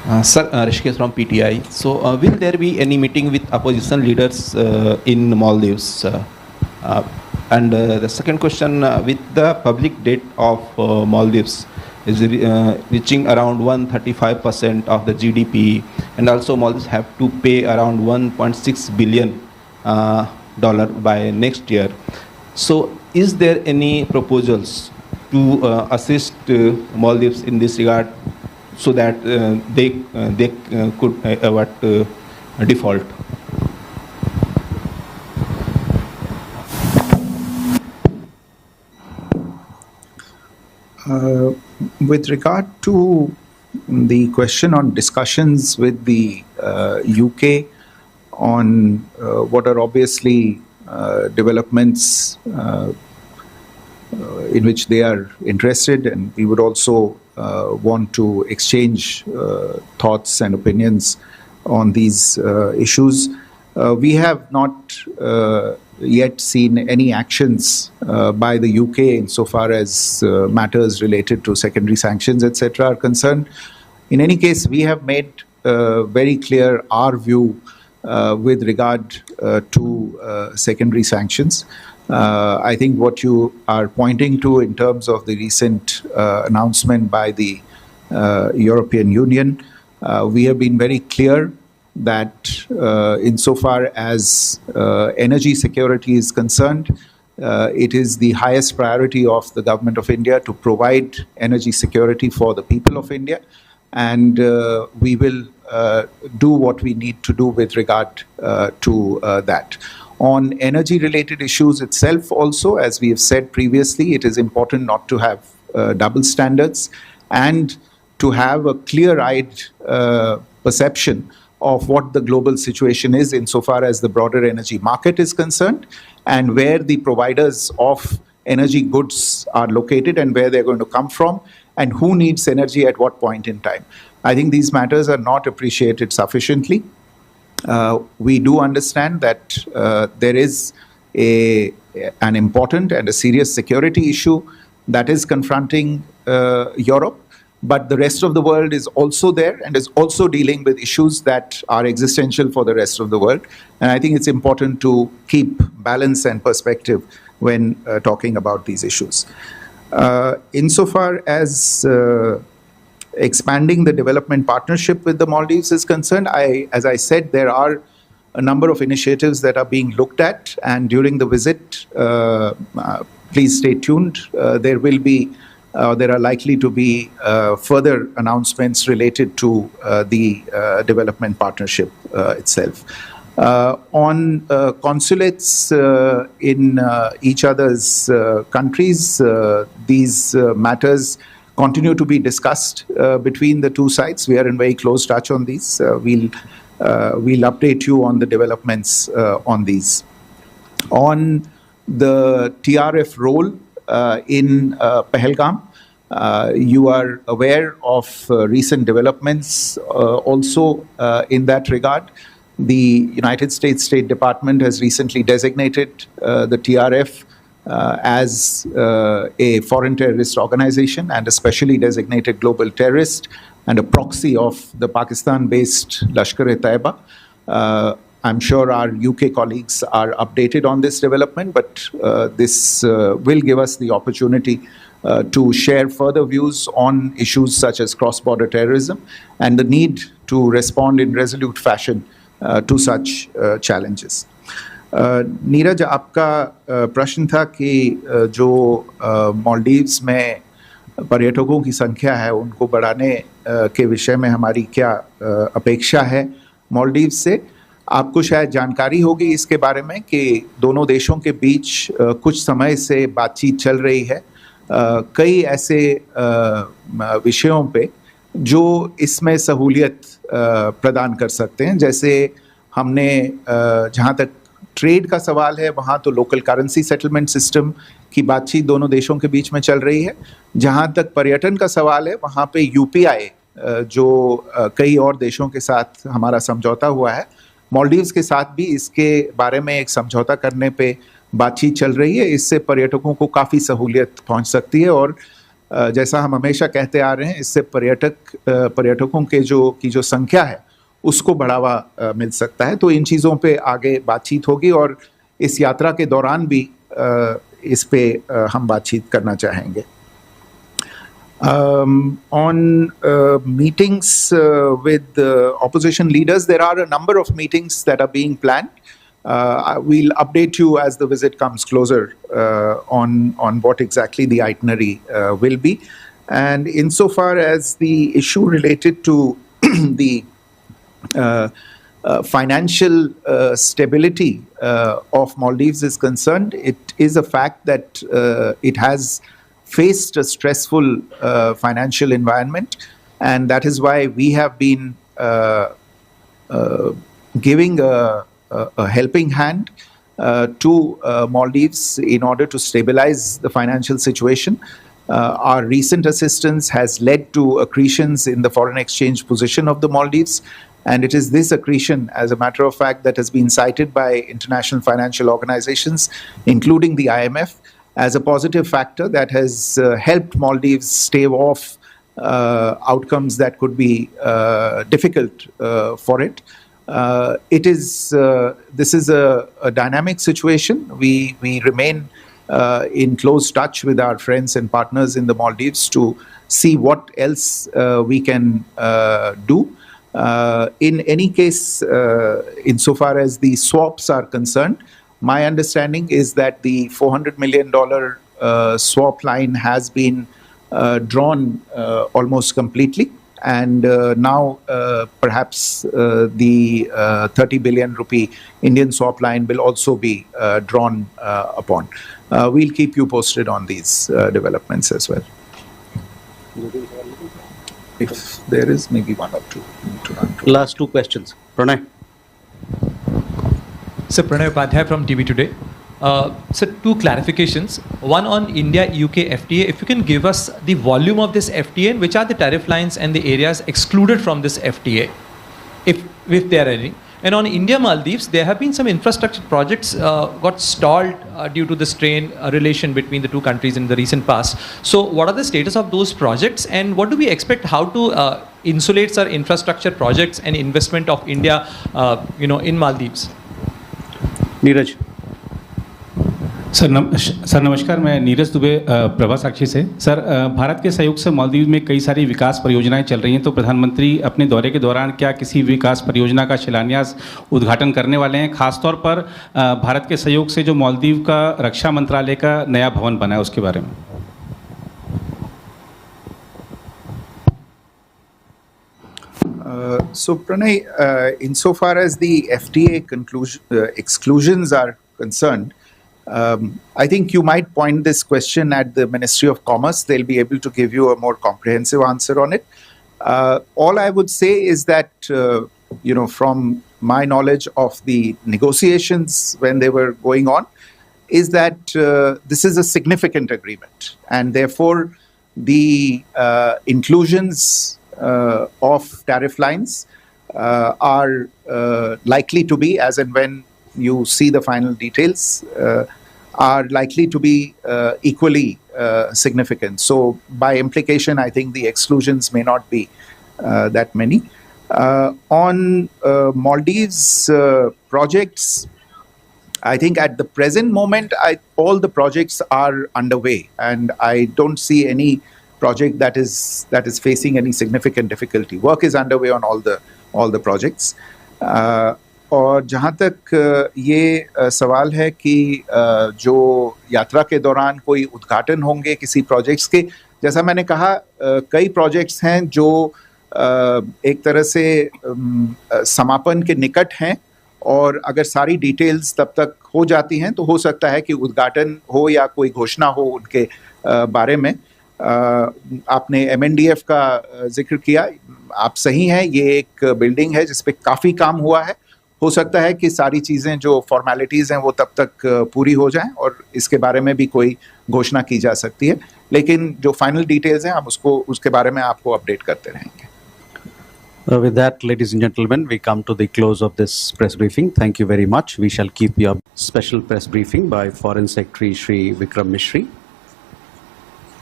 Sir, Rishikesh from PTI. So, will there be any meeting with opposition leaders in Maldives? And the second question, with the public debt of Maldives is reaching around 135% of the GDP, and also Maldives have to pay around $1.6 billion by next year. So, is there any proposals to assist Maldives in this regard, so that they could avoid default? With regard to the question on discussions with the UK on what are obviously developments in which they are interested, and we would also want to exchange thoughts and opinions on these issues. We have not yet seen any actions by the UK insofar as matters related to secondary sanctions, etc. are concerned. In any case, we have made very clear our view with regard to secondary sanctions. I think what you are pointing to in terms of the recent announcement by the European Union, we have been very clear that insofar as energy security is concerned, it is the highest priority of the Government of India to provide energy security for the people of India, and we will do what we need to do with regard to that. On energy-related issues itself also, as we have said previously, it is important not to have double standards and to have a clear-eyed perception of what the global situation is insofar as the broader energy market is concerned, and where the providers of energy goods are located and where they're going to come from, and who needs energy at what point in time. I think these matters are not appreciated sufficiently. We do understand that there is an important and a serious security issue that is confronting Europe, but the rest of the world is also there and is also dealing with issues that are existential for the rest of the world. And I think it's important to keep balance and perspective when talking about these issues. Insofar as expanding the development partnership with the Maldives is concerned, as I said, there are a number of initiatives that are being looked at, and during the visit, please stay tuned. There are likely to be further announcements related to the development partnership itself. On consulates in each other's countries, these matters continue to be discussed between the two sides. We are in very close touch on these. We'll update you on the developments on these. On the TRF role in Pahalgam, you are aware of recent developments also in that regard. The United States State Department has recently designated the TRF as a foreign terrorist organization and a specially designated global terrorist and a proxy of the Pakistan-based Lashkar-e-Taiba. I'm sure our UK colleagues are updated on this development, but this will give us the opportunity to share further views on issues such as cross-border terrorism and the need to respond in resolute fashion to such challenges. Neeraj, आपका प्रश्न था कि जो मालदीव्स में पर्यटकों की संख्या है उनको बढ़ाने के विषय में हमारी क्या अपेक्षा है मालदीव्स से। आपको शायद जानकारी होगी इसके बारे में कि दोनों देशों के बीच कुछ समय से बातचीत चल रही है कई ऐसे विषयों पे जो इसमें सहूलियत प्रदान कर सकते हैं। जैसे हमने जहाँ तक ट्रेड का सवाल है वहाँ तो लोकल करेंसी सेटलमेंट सिस्टम की बातचीत दोनों देशों के बीच में चल रही है। जहाँ तक पर्यटन का सवाल है वहाँ पे यूपीआई जो कई और देशों के साथ हमारा समझौता हुआ है, मालदीव्स के साथ भी इसके बारे में एक समझौता करने पे बातचीत चल रही है। इससे पर्यटकों को काफ़ी सहूलियत पहुँच सकती है और जैसा हम हमेशा कहते आ रहे हैं, इससे पर्यटकों के जो संख्या है उसको बढ़ावा मिल सकता है। तो इन चीज़ों पे आगे बातचीत होगी और इस यात्रा के दौरान भी इस पे हम बातचीत करना चाहेंगे। On meetings with opposition leaders, there are a number of meetings that are being planned. We'll update you as the visit comes closer on what exactly the itinerary will be. And insofar as the issue related to the financial stability of Maldives is concerned, it is a fact that it has faced a stressful financial environment, and that is why we have been giving a helping hand to Maldives in order to stabilize the financial situation. Our recent assistance has led to accretions in the foreign exchange position of the Maldives, and it is this accretion, as a matter of fact, that has been cited by international financial organizations, including the IMF, as a positive factor that has helped Maldives stave off outcomes that could be difficult for it. This is a dynamic situation. We remain in close touch with our friends and partners in the Maldives to see what else we can do. In any case, insofar as the swaps are concerned, my understanding is that the $400 million swap line has been drawn almost completely, and now perhaps the 30 billion rupee Indian swap line will also be drawn upon. We'll keep you posted on these developments as well. If there is maybe one or two to run through. Last two questions. Pranay. Sir, Pranay Upadhyay from TV Today. Sir, two clarifications. One on India-UK FTA. If you can give us the volume of this FTA and which are the tariff lines and the areas excluded from this FTA, if there are any. And on India-Maldives, there have been some infrastructure projects got stalled due to the strained relation between the two countries in the recent past. So what are the status of those projects, and what do we expect, how to insulate our infrastructure projects and investment of India in Maldives? Neeraj. Sir नमस्कार, मैं नीरज दुबे प्रभा साक्षी से। Sir, Bharat के सहयोग से मालदीव में कई सारी विकास परियोजनाएं चल रही हैं, तो प्रधानमंत्री अपने दौरे के दौरान क्या किसी विकास परियोजना का शिलान्यास उद्घाटन करने वाले हैं? खासतौर पर भारत के सहयोग से जो मालदीव का रक्षा मंत्रालय का नया भवन बना है उसके बारे में। So Pranay, insofar as the FTA exclusions are concerned, I think you might point this question at the Ministry of Commerce. They'll be able to give you a more comprehensive answer on it. All I would say is that, from my knowledge of the negotiations when they were going on, is that this is a significant agreement, and therefore the inclusions of tariff lines are likely to be, as and when you see the final details, are likely to be equally significant. So by implication, I think the exclusions may not be that many. On Maldives projects, I think at the present moment, all the projects are underway, and I don't see any project that is facing any significant difficulty. Work is underway on all the projects. और जहाँ तक ये सवाल है कि जो यात्रा के दौरान कोई उद्घाटन होंगे किसी प्रोजेक्ट्स के, जैसा मैंने कहा, कई प्रोजेक्ट्स हैं जो एक तरह से समापन के निकट हैं, और अगर सारी डिटेल्स तब तक हो जाती हैं तो हो सकता है कि उद्घाटन हो या कोई घोषणा हो उनके बारे में। आपने MNDF का जिक्र किया, आप सही हैं, ये एक बिल्डिंग है जिस पे काफ़ी काम हुआ है। हो सकता है कि सारी चीज़ें जो फॉर्मेलिटीज़ हैं वो तब तक पूरी हो जाएं और इसके बारे में भी कोई घोषणा की जा सकती है, लेकिन जो फाइनल डिटेल्स हैं हम उसके बारे में आपको अपडेट करते रहेंगे। With that, ladies and gentlemen, we come to the close of this press briefing. Thank you very much. We shall keep your special press briefing by Foreign Secretary Shri Vikram Mishri.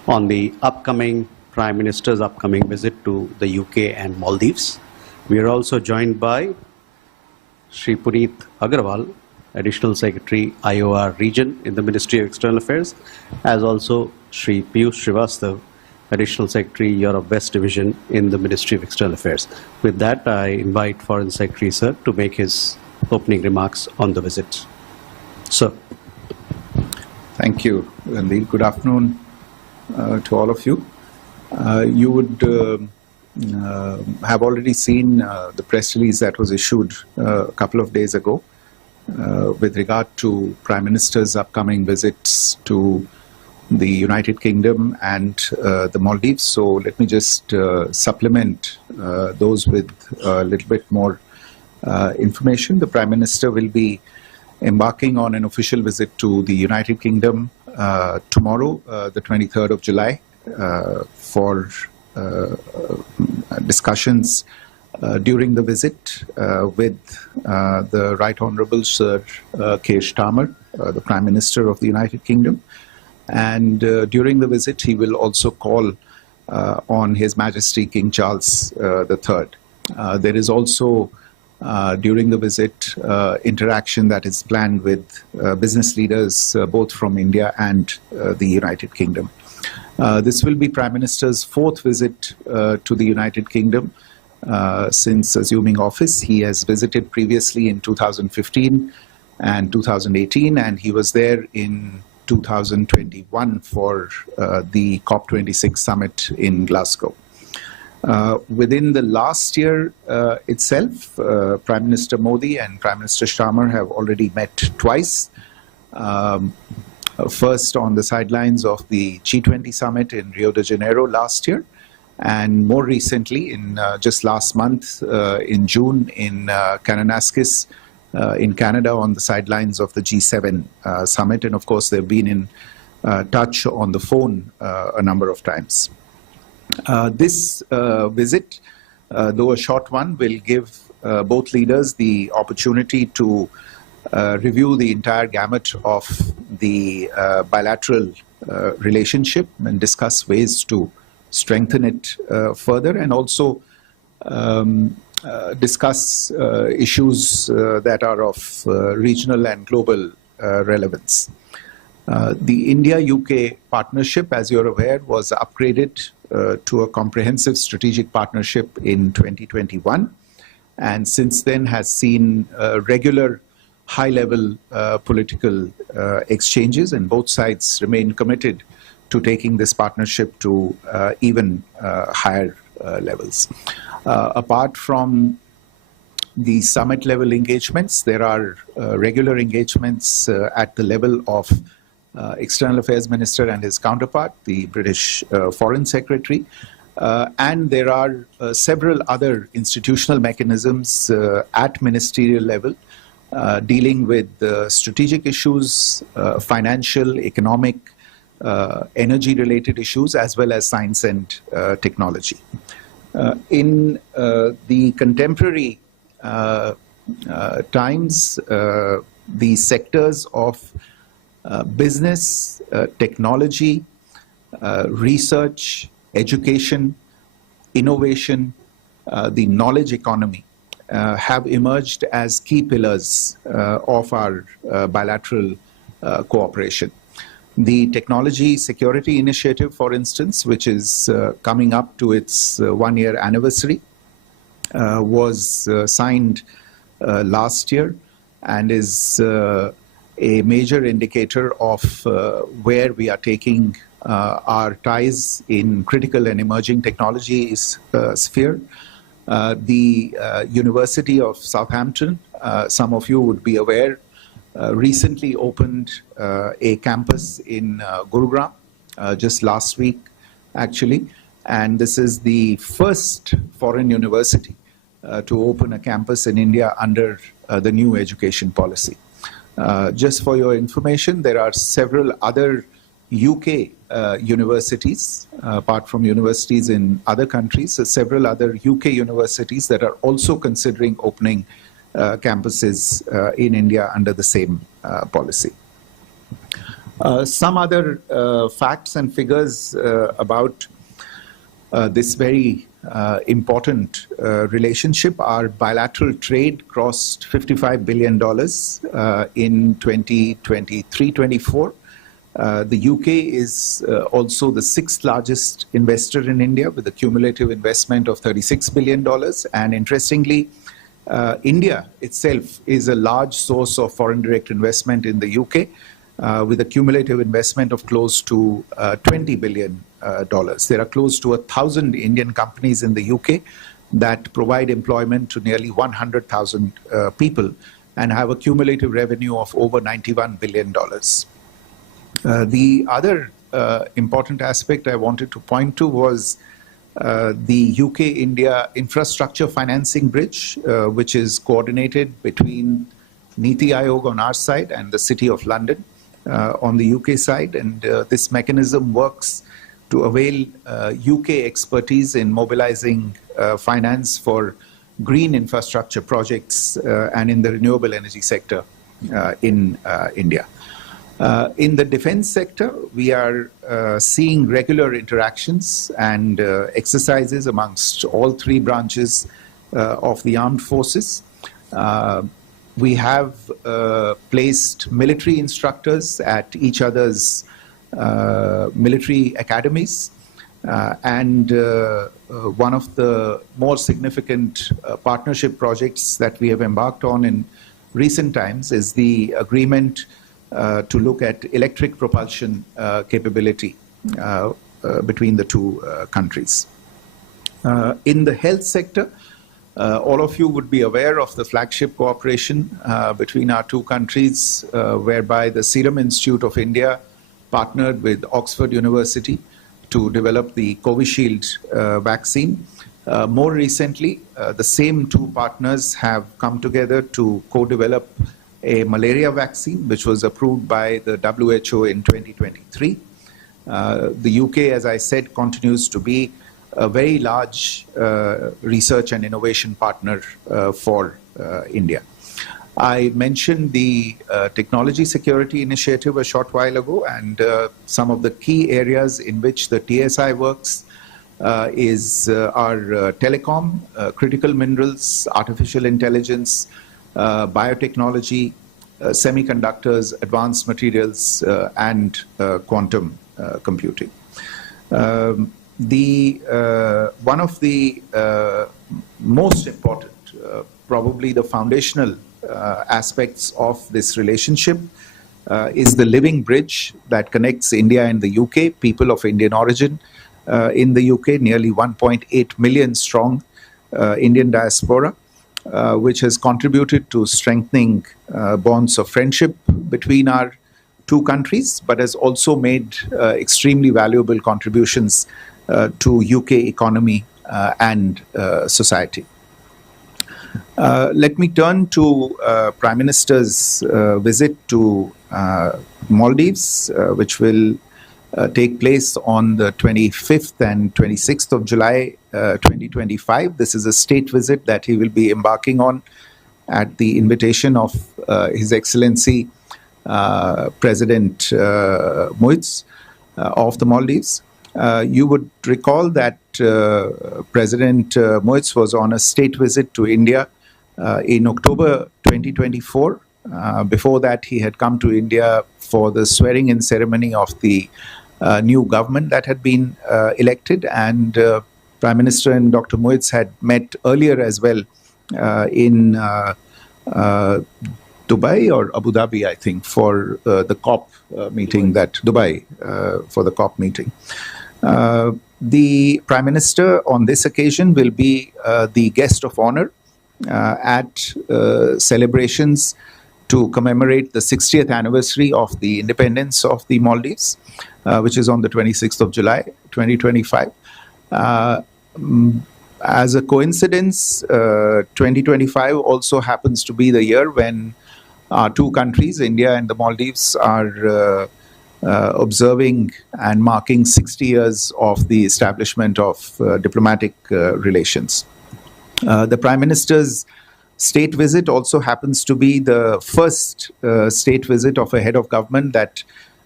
on the upcoming Prime Minister's upcoming visit to the UK and Maldives. We are also joined by Shri Puneet Agarwal, Additional Secretary, IOR Region in the Ministry of External Affairs, as also Shri Piyush Srivastav, Additional Secretary, Europe West Division in the Ministry of External Affairs. With that, I invite Foreign Secretary, sir, to make his opening remarks on the visit. Sir. Thank you, Randeep. Good afternoon to all of you. You would have already seen the press release that was issued a couple of days ago with regard to Prime Minister's upcoming visits to the United Kingdom and the Maldives. So let me just supplement those with a little bit more information. The Prime Minister will be embarking on an official visit to the United Kingdom tomorrow, the 23rd of July, for discussions during the visit with the Right Honourable Sir Keir Starmer, the Prime Minister of the United Kingdom. And during the visit, he will also call on His Majesty King Charles III. There is also, during the visit, interaction that is planned with business leaders both from India and the United Kingdom. This will be Prime Minister's fourth visit to the United Kingdom since assuming office. He has visited previously in 2015 and 2018, and he was there in 2021 for the COP26 summit in Glasgow. Within the last year itself, Prime Minister Modi and Prime Minister Starmer have already met twice. First on the sidelines of the G20 summit in Rio de Janeiro last year, and more recently, in just last month, in June, in Kananaskis, in Canada, on the sidelines of the G7 summit. And of course, they've been in touch on the phone a number of times. This visit, though a short one, will give both leaders the opportunity to review the entire gamut of the bilateral relationship and discuss ways to strengthen it further, and also discuss issues that are of regional and global relevance. The India-UK partnership, as you're aware, was upgraded to a comprehensive strategic partnership in 2021, and since then has seen regular high-level political exchanges, and both sides remain committed to taking this partnership to even higher levels. Apart from the summit-level engagements, there are regular engagements at the level of External Affairs Minister and his counterpart, the British Foreign Secretary, and there are several other institutional mechanisms at ministerial level dealing with strategic issues, financial, economic, energy-related issues, as well as science and technology. In the contemporary times, the sectors of business, technology, research, education, innovation, the knowledge economy have emerged as key pillars of our bilateral cooperation. The Technology Security Initiative, for instance, which is coming up to its one-year anniversary, was signed last year and is a major indicator of where we are taking our ties in critical and emerging technology sphere. The University of Southampton, some of you would be aware, recently opened a campus in Gurugram just last week, actually, and this is the first foreign university to open a campus in India under the new education policy. Just for your information, there are several other UK universities, apart from universities in other countries, so several other UK universities that are also considering opening campuses in India under the same policy. Some other facts and figures about this very important relationship. Our bilateral trade crossed $55 billion in 2023-24. The UK is also the sixth largest investor in India with a cumulative investment of $36 billion. And interestingly, India itself is a large source of foreign direct investment in the UK with a cumulative investment of close to $20 billion. There are close to 1,000 Indian companies in the UK that provide employment to nearly 100,000 people and have a cumulative revenue of over $91 billion. The other important aspect I wanted to point to was the UK-India infrastructure financing bridge, which is coordinated between Niti Aayog on our side and the City of London on the UK side. And this mechanism works to avail UK expertise in mobilizing finance for green infrastructure projects and in the renewable energy sector in India. In the defense sector, we are seeing regular interactions and exercises amongst all three branches of the armed forces. We have placed military instructors at each other's military academies. And one of the more significant partnership projects that we have embarked on in recent times is the agreement to look at electric propulsion capability between the two countries. In the health sector, all of you would be aware of the flagship cooperation between our two countries, whereby the Serum Institute of India partnered with Oxford University to develop the Covishield vaccine. More recently, the same two partners have come together to co-develop a malaria vaccine, which was approved by the WHO in 2023. The UK, as I said, continues to be a very large research and innovation partner for India. I mentioned the Technology Security Initiative a short while ago, and some of the key areas in which the TSI works is our telecom, critical minerals, artificial intelligence, biotechnology, semiconductors, advanced materials, and quantum computing. One of the most important, probably the foundational aspects of this relationship is the living bridge that connects India and the UK, people of Indian origin in the UK, nearly 1.8 million strong Indian diaspora, which has contributed to strengthening bonds of friendship between our two countries, but has also made extremely valuable contributions to UK economy and society. Let me turn to Prime Minister's visit to Maldives, which will take place on the 25th and 26th of July 2025. This is a state visit that he will be embarking on at the invitation of His Excellency President Muiz of the Maldives. You would recall that President Muiz was on a state visit to India in October 2024. Before that, he had come to India for the swearing-in ceremony of the new government that had been elected, and Prime Minister and Dr. Muiz had met earlier as well in Dubai or Abu Dhabi, I think, for the COP meeting, Dubai, for the COP meeting. The Prime Minister on this occasion will be the guest of honor at celebrations to commemorate the 60th anniversary of the independence of the Maldives, which is on the 26th of July, 2025. As a coincidence, 2025 also happens to be the year when our two countries, India and the Maldives, are observing and marking 60 years of the establishment of diplomatic relations. The Prime Minister's state visit also happens to be the first state visit of a head of government that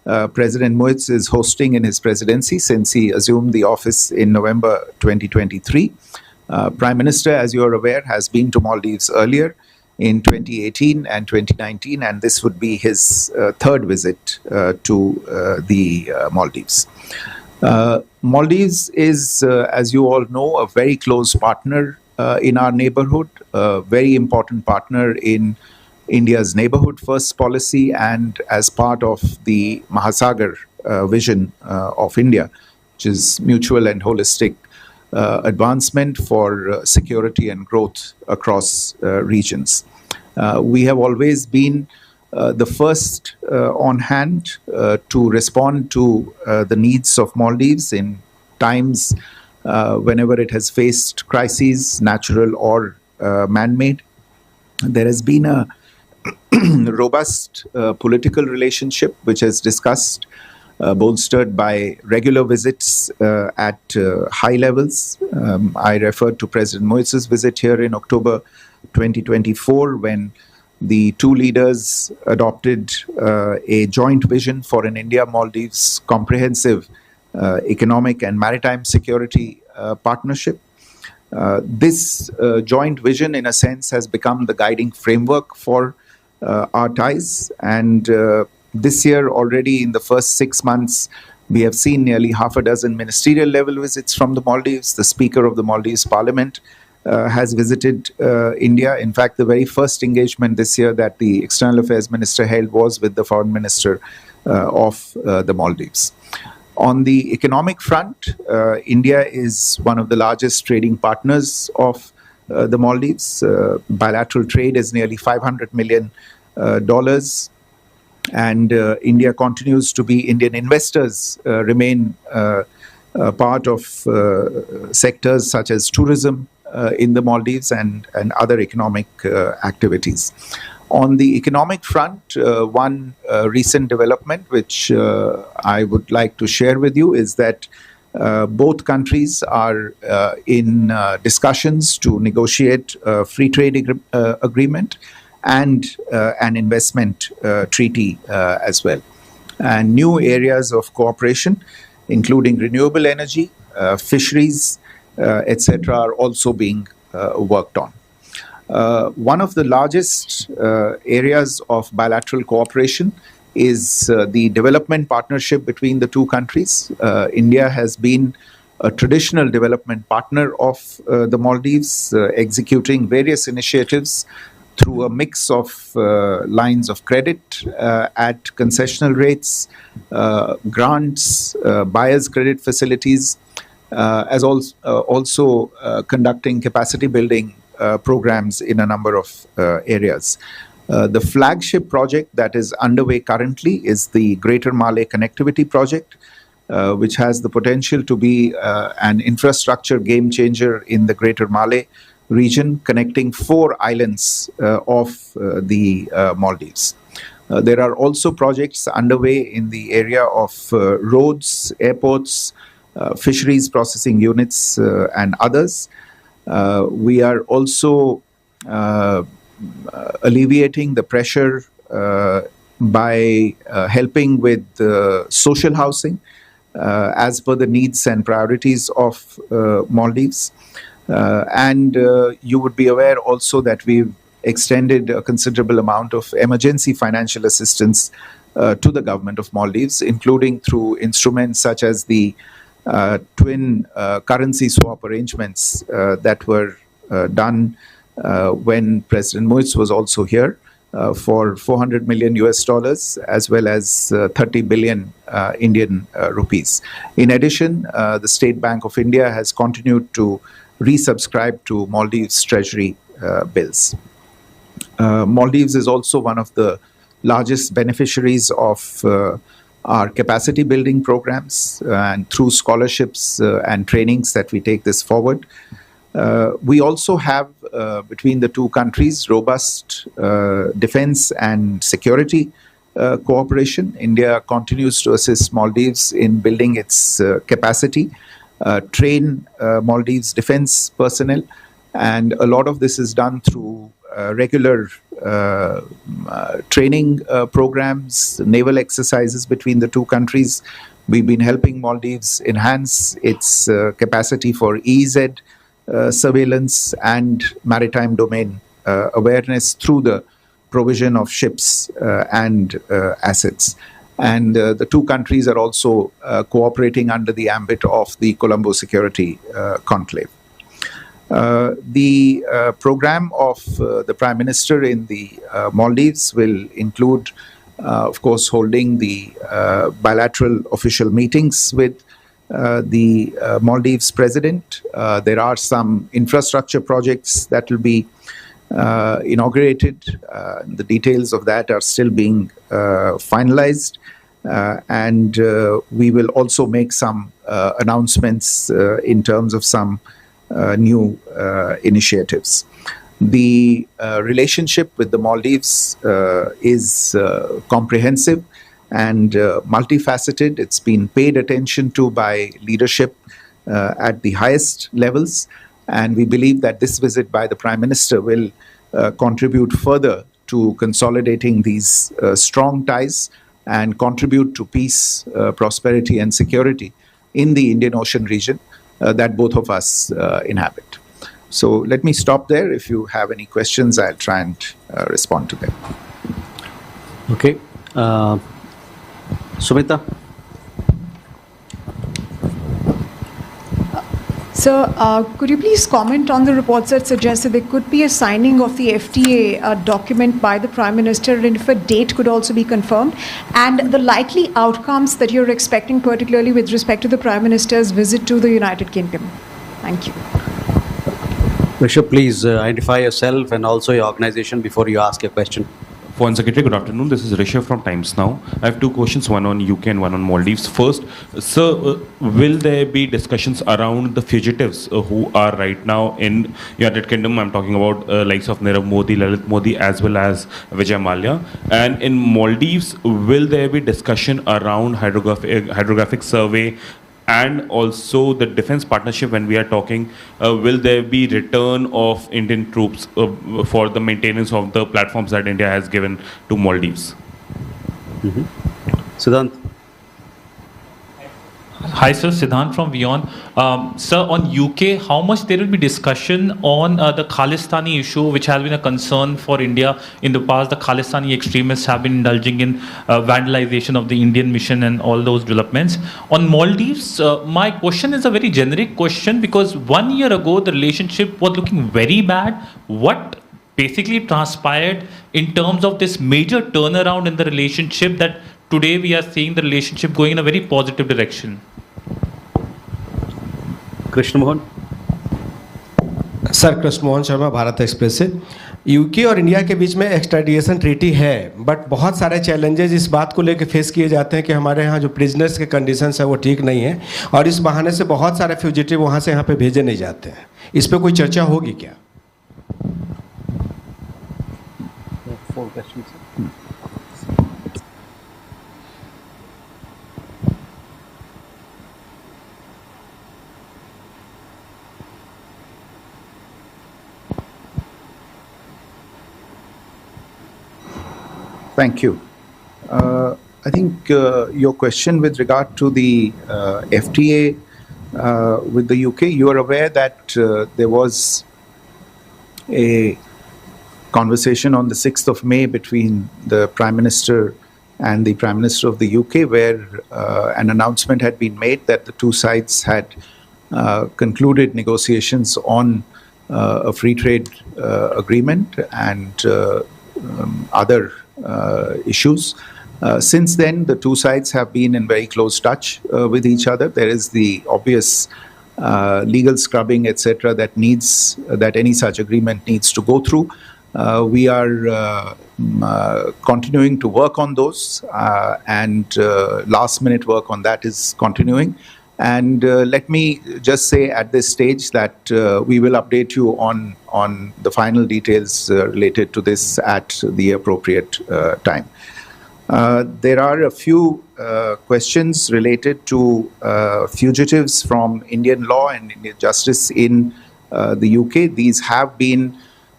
President Modi is hosting in his presidency since he assumed the office in November 2023. Prime Minister, as you are aware, has been to Maldives earlier in 2018 and 2019, and this would be his third visit to the Maldives. Maldives is, as you all know, a very close partner in our neighborhood, a very important partner in India's neighborhood first policy, and as part of the Mahasagar vision of India, which is mutual and holistic advancement for security and growth across regions. We have always been the first on hand to respond to the needs of Maldives in times whenever it has faced crises, natural or man-made. There has been a robust political relationship which is discussed, bolstered by regular visits at high levels. I referred to President Modi's visit here in October 2024 when the two leaders adopted a joint vision for an India-Maldives comprehensive economic and maritime security partnership. This joint vision, in a sense, has become the guiding framework for our ties. And this year, already in the first 6 months, we have seen nearly half a dozen ministerial level visits from the Maldives. The Speaker of the Maldives Parliament has visited India. In fact, the very first engagement this year that the External Affairs Minister held was with the Foreign Minister of the Maldives. On the economic front, India is one of the largest trading partners of the Maldives. Bilateral trade is nearly $500 million. And India continues to be, Indian investors remain part of sectors such as tourism in the Maldives and other economic activities. On the economic front, one recent development which I would like to share with you is that both countries are in discussions to negotiate a free trade agreement and an investment treaty as well. And new areas of cooperation, including renewable energy, fisheries, etc., are also being worked on. One of the largest areas of bilateral cooperation is the development partnership between the two countries. India has been a traditional development partner of the Maldives, executing various initiatives through a mix of lines of credit at concessional rates, grants, buyer's credit facilities, as also conducting capacity building programs in a number of areas. The flagship project that is underway currently is the Greater Malay Connectivity Project, which has the potential to be an infrastructure game changer in the Greater Malay region, connecting 4 islands of the Maldives. There are also projects underway in the area of roads, airports, fisheries processing units, and others. We are also alleviating the pressure by helping with social housing as per the needs and priorities of Maldives. And you would be aware also that we've extended a considerable amount of emergency financial assistance to the government of Maldives, including through instruments such as the twin currency swap arrangements that were done when President Modi was also here for $400 million US, as well as 30 billion Indian rupees. In addition, the State Bank of India has continued to resubscribe to Maldives Treasury bills. Maldives is also one of the largest beneficiaries of our capacity building programs, and through scholarships and trainings that we take this forward. We also have, between the two countries, robust defense and security cooperation. India continues to assist Maldives in building its capacity, train Maldives defense personnel, and a lot of this is done through regular training programs, naval exercises between the two countries. We've been helping Maldives enhance its capacity for EEZ surveillance and maritime domain awareness through the provision of ships and assets. And the two countries are also cooperating under the ambit of the Colombo Security Conclave. The program of the Prime Minister in the Maldives will include, of course, holding the bilateral official meetings with the Maldives President. There are some infrastructure projects that will be inaugurated. The details of that are still being finalized. And we will also make some announcements in terms of some new initiatives. The relationship with the Maldives is comprehensive and multifaceted. It's been paid attention to by leadership at the highest levels. And we believe that this visit by the Prime Minister will contribute further to consolidating these strong ties and contribute to peace, prosperity, and security in the Indian Ocean region that both of us inhabit. So let me stop there. If you have any questions, I'll try and respond to them. Okay. Sumita? Sir, could you please comment on the reports that suggest that there could be a signing of the FTA document by the Prime Minister, and if a date could also be confirmed, and the likely outcomes that you're expecting, particularly with respect to the Prime Minister's visit to the United Kingdom? Thank you. Rishabh, please identify yourself and also your organization before you ask your question. Foreign Secretary, good afternoon. This is Rishabh from Times Now. I have two questions, one on UK and one on Maldives. First, sir, will there be discussions around the fugitives who are right now in United Kingdom? I'm talking about likes of Narendra Modi, Lalit Modi, as well as Vijay Mallya. And in Maldives, will there be discussion around hydrographic survey and also the defense partnership? When we are talking, will there be return of Indian troops for the maintenance of the platforms that India has given to Maldives? Siddhant? Hi, sir. Siddhant from WION. Sir, on UK, how much there will be discussion on the Khalistani issue, which has been a concern for India in the past? The Khalistani extremists have been indulging in vandalization of the Indian mission and all those developments. On Maldives, my question is a very generic question, because 1 year ago, the relationship was looking very bad. What basically transpired in terms of this major turnaround in the relationship that today we are seeing the relationship going in a very positive direction? Krishna Mohan? Sir, Krishna Mohan Sharma, Bharat express से। UK और India के बीच में extradition treaty है, but बहुत सारे challenges इस बात को लेकर फेस किए जाते हैं कि हमारे यहाँ जो प्रिजनर्स के कंडीशंस है वो ठीक नहीं है, और इस बहाने से बहुत सारे फ्यूजिटिव वहाँ से यहाँ पे भेजे नहीं जाते हैं। इस पे कोई चर्चा होगी क्या? Thank you. I think your question with regard to the FTA with the UK, you are aware that there was a conversation on the 6th of May between the Prime Minister and the Prime Minister of the UK, where an announcement had been made that the two sides had concluded negotiations on a free trade agreement and other issues. Since then, the two sides have been in very close touch with each other. There is the obvious legal scrubbing, etc., that any such agreement needs to go through. We are continuing to work on those, and last-minute work on that is continuing. And let me just say at this stage that we will update you on the final details related to this at the appropriate time. There are a few questions related to fugitives from Indian law and Indian justice in the UK. These have been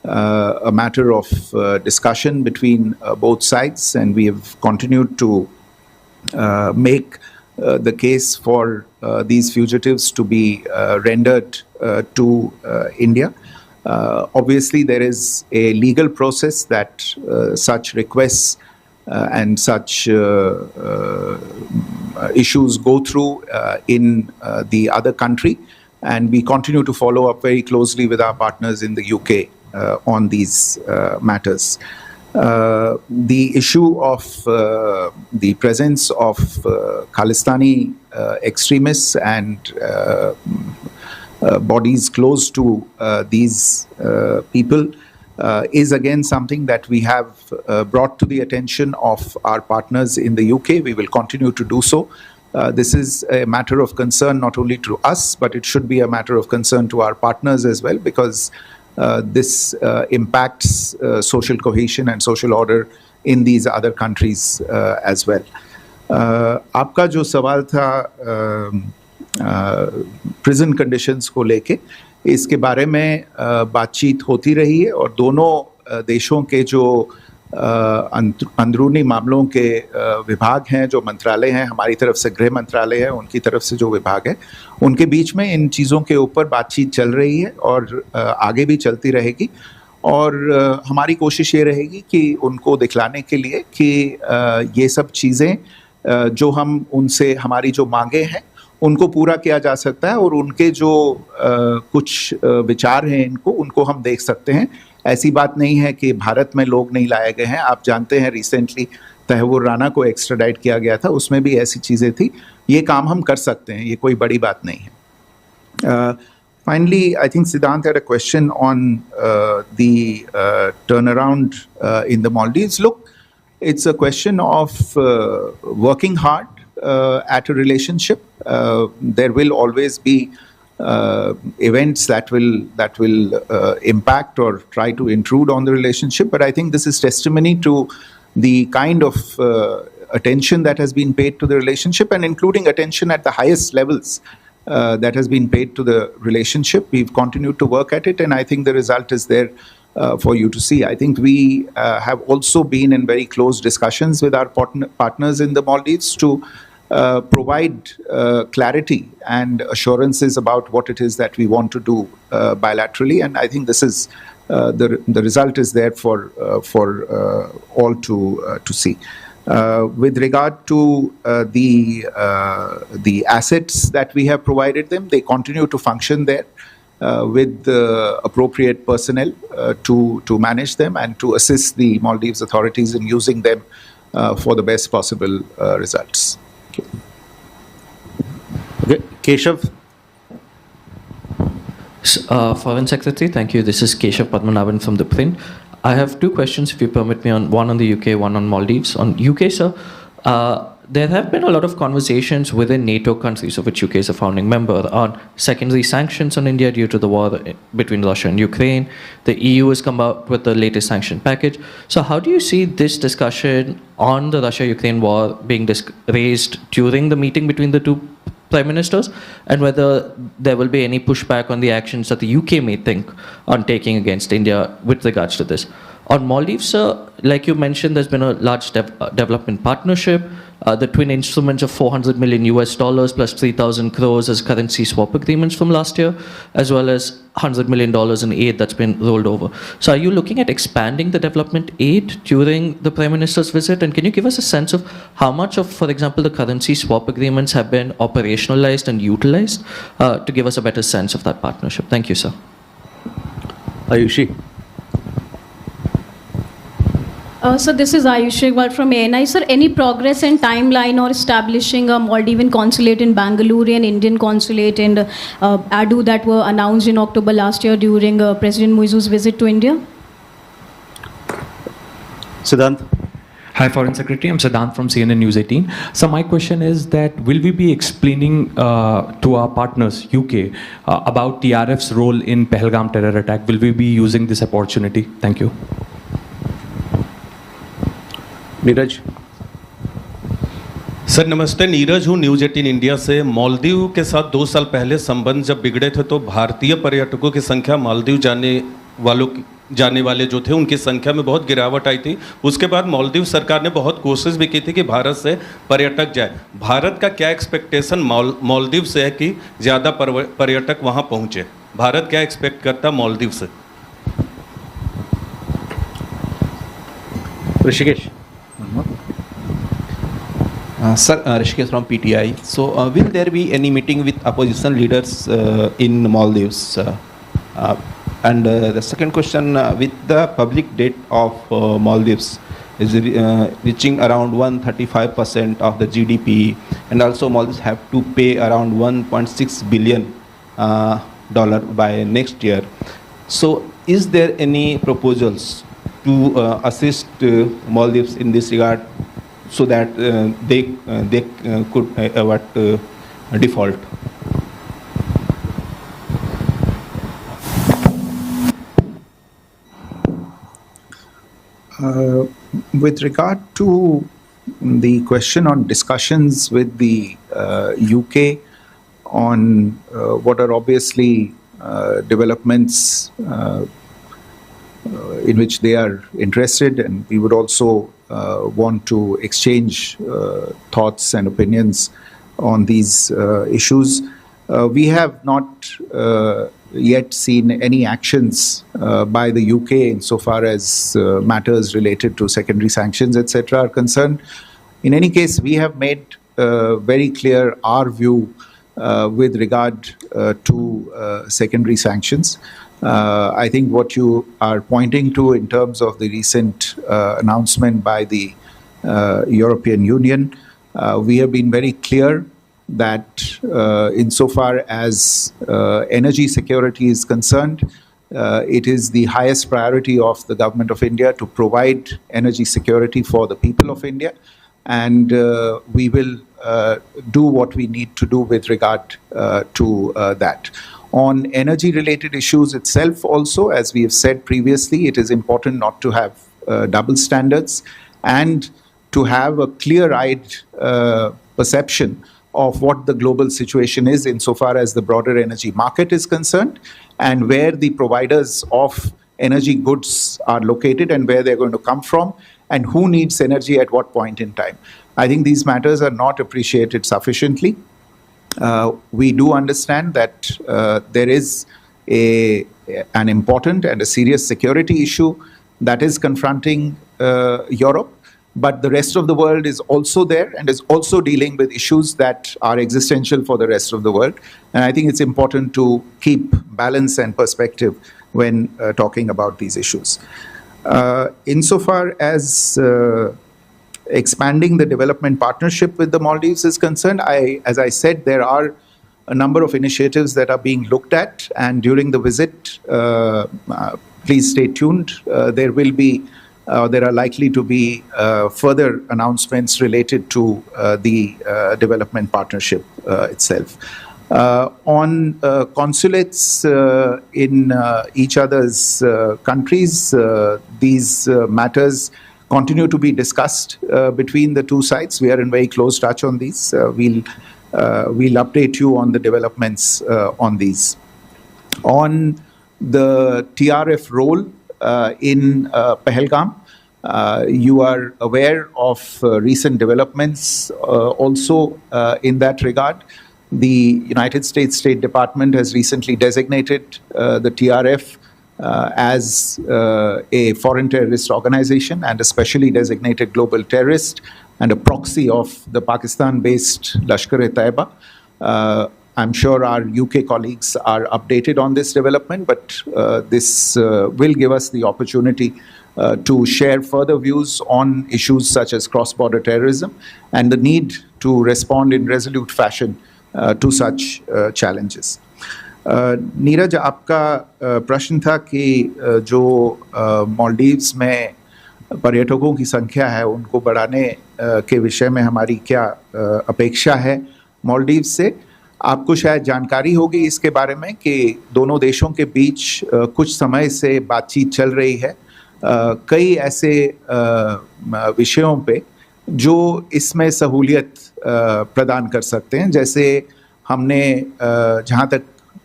a matter of discussion between both sides, and we have continued to make the case for these fugitives to be rendered to India. Obviously, there is a legal process that such requests and such issues go through in the other country, and we continue to follow up very closely with our partners in the UK on these matters. The issue of the presence of Khalistani extremists and bodies close to these people is again something that we have brought to the attention of our partners in the UK. We will continue to do so. This is a matter of concern not only to us, but it should be a matter of concern to our partners as well, because this impacts social cohesion and social order in these other countries as well. आपका जो सवाल था prison conditions को लेके, इसके बारे में बातचीत होती रही है और दोनों देशों के जो अंदरूनी मामलों के विभाग हैं, जो मंत्रालय हैं, हमारी तरफ से गृह मंत्रालय है, उनकी तरफ से जो विभाग है, उनके बीच में इन चीज़ों के ऊपर बातचीत चल रही है और आगे भी चलती रहेगी। और हमारी कोशिश ये रहेगी कि उनको दिखलाने के लिए कि ये सब चीज़ें जो हम उनसे, हमारी जो मांगे हैं, उनको पूरा किया जा सकता है और उनके जो कुछ विचार हैं उनको हम देख सकते हैं। ऐसी बात नहीं है कि भारत में लोग नहीं लाए गए हैं। आप जानते हैं रिसेंटली तहव्वुर राना को एक्स्ट्राडाइट किया गया था, उसमें भी ऐसी चीज़ें थी। ये काम हम कर सकते हैं, ये कोई बड़ी बात नहीं है। Finally, I think Siddhant had a question on the turnaround in the Maldives. Look, it's a question of working hard at a relationship. There will always be events that will impact or try to intrude on the relationship, but I think this is testimony to the kind of attention that has been paid to the relationship, and including attention at the highest levels that has been paid to the relationship. We've continued to work at it, and I think the result is there for you to see. I think we have also been in very close discussions with our partners in the Maldives to provide clarity and assurances about what it is that we want to do bilaterally, and I think this is the result is there for all to see. With regard to the assets that we have provided them, they continue to function there with the appropriate personnel to manage them and to assist the Maldives authorities in using them for the best possible results. Keshav. Foreign Secretary, thank you. This is Keshav Padmanabhan from the Print. I have two questions, if you permit me, one on the UK, one on Maldives. On UK, sir, there have been a lot of conversations within NATO countries, of which UK is a founding member, on secondary sanctions on India due to the war between Russia and Ukraine. The EU has come out with the latest sanction package. So how do you see this discussion on the Russia-Ukraine war being raised during the meeting between the two prime ministers, and whether there will be any pushback on the actions that the UK may think on taking against India with regards to this? On Maldives, sir, like you mentioned, there's been a large development partnership. The twin instruments of $400 million plus 3,000 crores as currency swap agreements from last year, as well as $100 million in aid that's been rolled over. So are you looking at expanding the development aid during the Prime Minister's visit? And can you give us a sense of how much of, for example, the currency swap agreements have been operationalized and utilized to give us a better sense of that partnership? Thank you, sir. Ayushi. So this is Ayushi from ANI. Sir, any progress and timeline or establishing a Maldivian consulate in Bangalore and Indian consulate in Adu that were announced in October last year during President Muizu's visit to India? Siddhant. Hi, Foreign Secretary. I'm Siddhant from CNN News 18. So my question is that will we be explaining to our partners, UK, about TRF's role in Pahalgam terror attack? Will we be using this opportunity? Thank you. Neeraj. Sir नमस्ते, नीरज हूँ news 18 India से। मालदीव के साथ 2 साल पहले संबंध जब बिगड़े थे तो भारतीय पर्यटकों की संख्या मालदीव जाने वाले जो थे उनकी संख्या में बहुत गिरावट आई थी। उसके बाद मालदीव सरकार ने बहुत कोशिश भी की थी कि भारत से पर्यटक जाए। भारत का क्या एक्सपेक्टेशन मालदीव से है कि ज़्यादा पर्यटक वहाँ पहुँचे? भारत क्या एक्सपेक्ट करता मालदीव से? Rishikesh. Sir, Rishikesh from PTI. So, will there be any meeting with opposition leaders in Maldives? And the second question, with the public debt of Maldives is reaching around 135% of the GDP, and also Maldives have to pay around $1.6 billion by next year. So, is there any proposals to assist Maldives in this regard, so that they could avoid default? With regard to the question on discussions with the UK on what are obviously developments in which they are interested, and we would also want to exchange thoughts and opinions on these issues. We have not yet seen any actions by the UK insofar as matters related to secondary sanctions, etc. are concerned. In any case, we have made very clear our view with regard to secondary sanctions. I think what you are pointing to in terms of the recent announcement by the European Union, we have been very clear that insofar as energy security is concerned, it is the highest priority of the Government of India to provide energy security for the people of India, and we will do what we need to do with regard to that. On energy-related issues itself also, as we have said previously, it is important not to have double standards and to have a clear-eyed perception of what the global situation is insofar as the broader energy market is concerned, and where the providers of energy goods are located and where they're going to come from, and who needs energy at what point in time. I think these matters are not appreciated sufficiently. We do understand that there is an important and a serious security issue that is confronting Europe, but the rest of the world is also there and is also dealing with issues that are existential for the rest of the world. And I think it's important to keep balance and perspective when talking about these issues. Insofar as expanding the development partnership with the Maldives is concerned, as I said, there are a number of initiatives that are being looked at, and during the visit, please stay tuned. There are likely to be further announcements related to the development partnership itself. On consulates in each other's countries, these matters continue to be discussed between the two sides. We are in very close touch on these. We'll update you on the developments on these. On the TRF role in Pahalgam, you are aware of recent developments also in that regard. The United States State Department has recently designated the TRF as a foreign terrorist organization and a specially designated global terrorist and a proxy of the Pakistan-based Lashkar-e-Taiba. I'm sure our UK colleagues are updated on this development, but this will give us the opportunity to share further views on issues such as cross-border terrorism and the need to respond in resolute fashion to such challenges. Neeraj, आपका प्रश्न था कि जो मालदीव्स में पर्यटकों की संख्या है उनको बढ़ाने के विषय में हमारी क्या अपेक्षा है मालदीव्स से। आपको शायद जानकारी होगी इसके बारे में कि दोनों देशों के बीच कुछ समय से बातचीत चल रही है कई ऐसे विषयों पे जो इसमें सहूलियत प्रदान कर सकते हैं। जैसे हमने जहाँ तक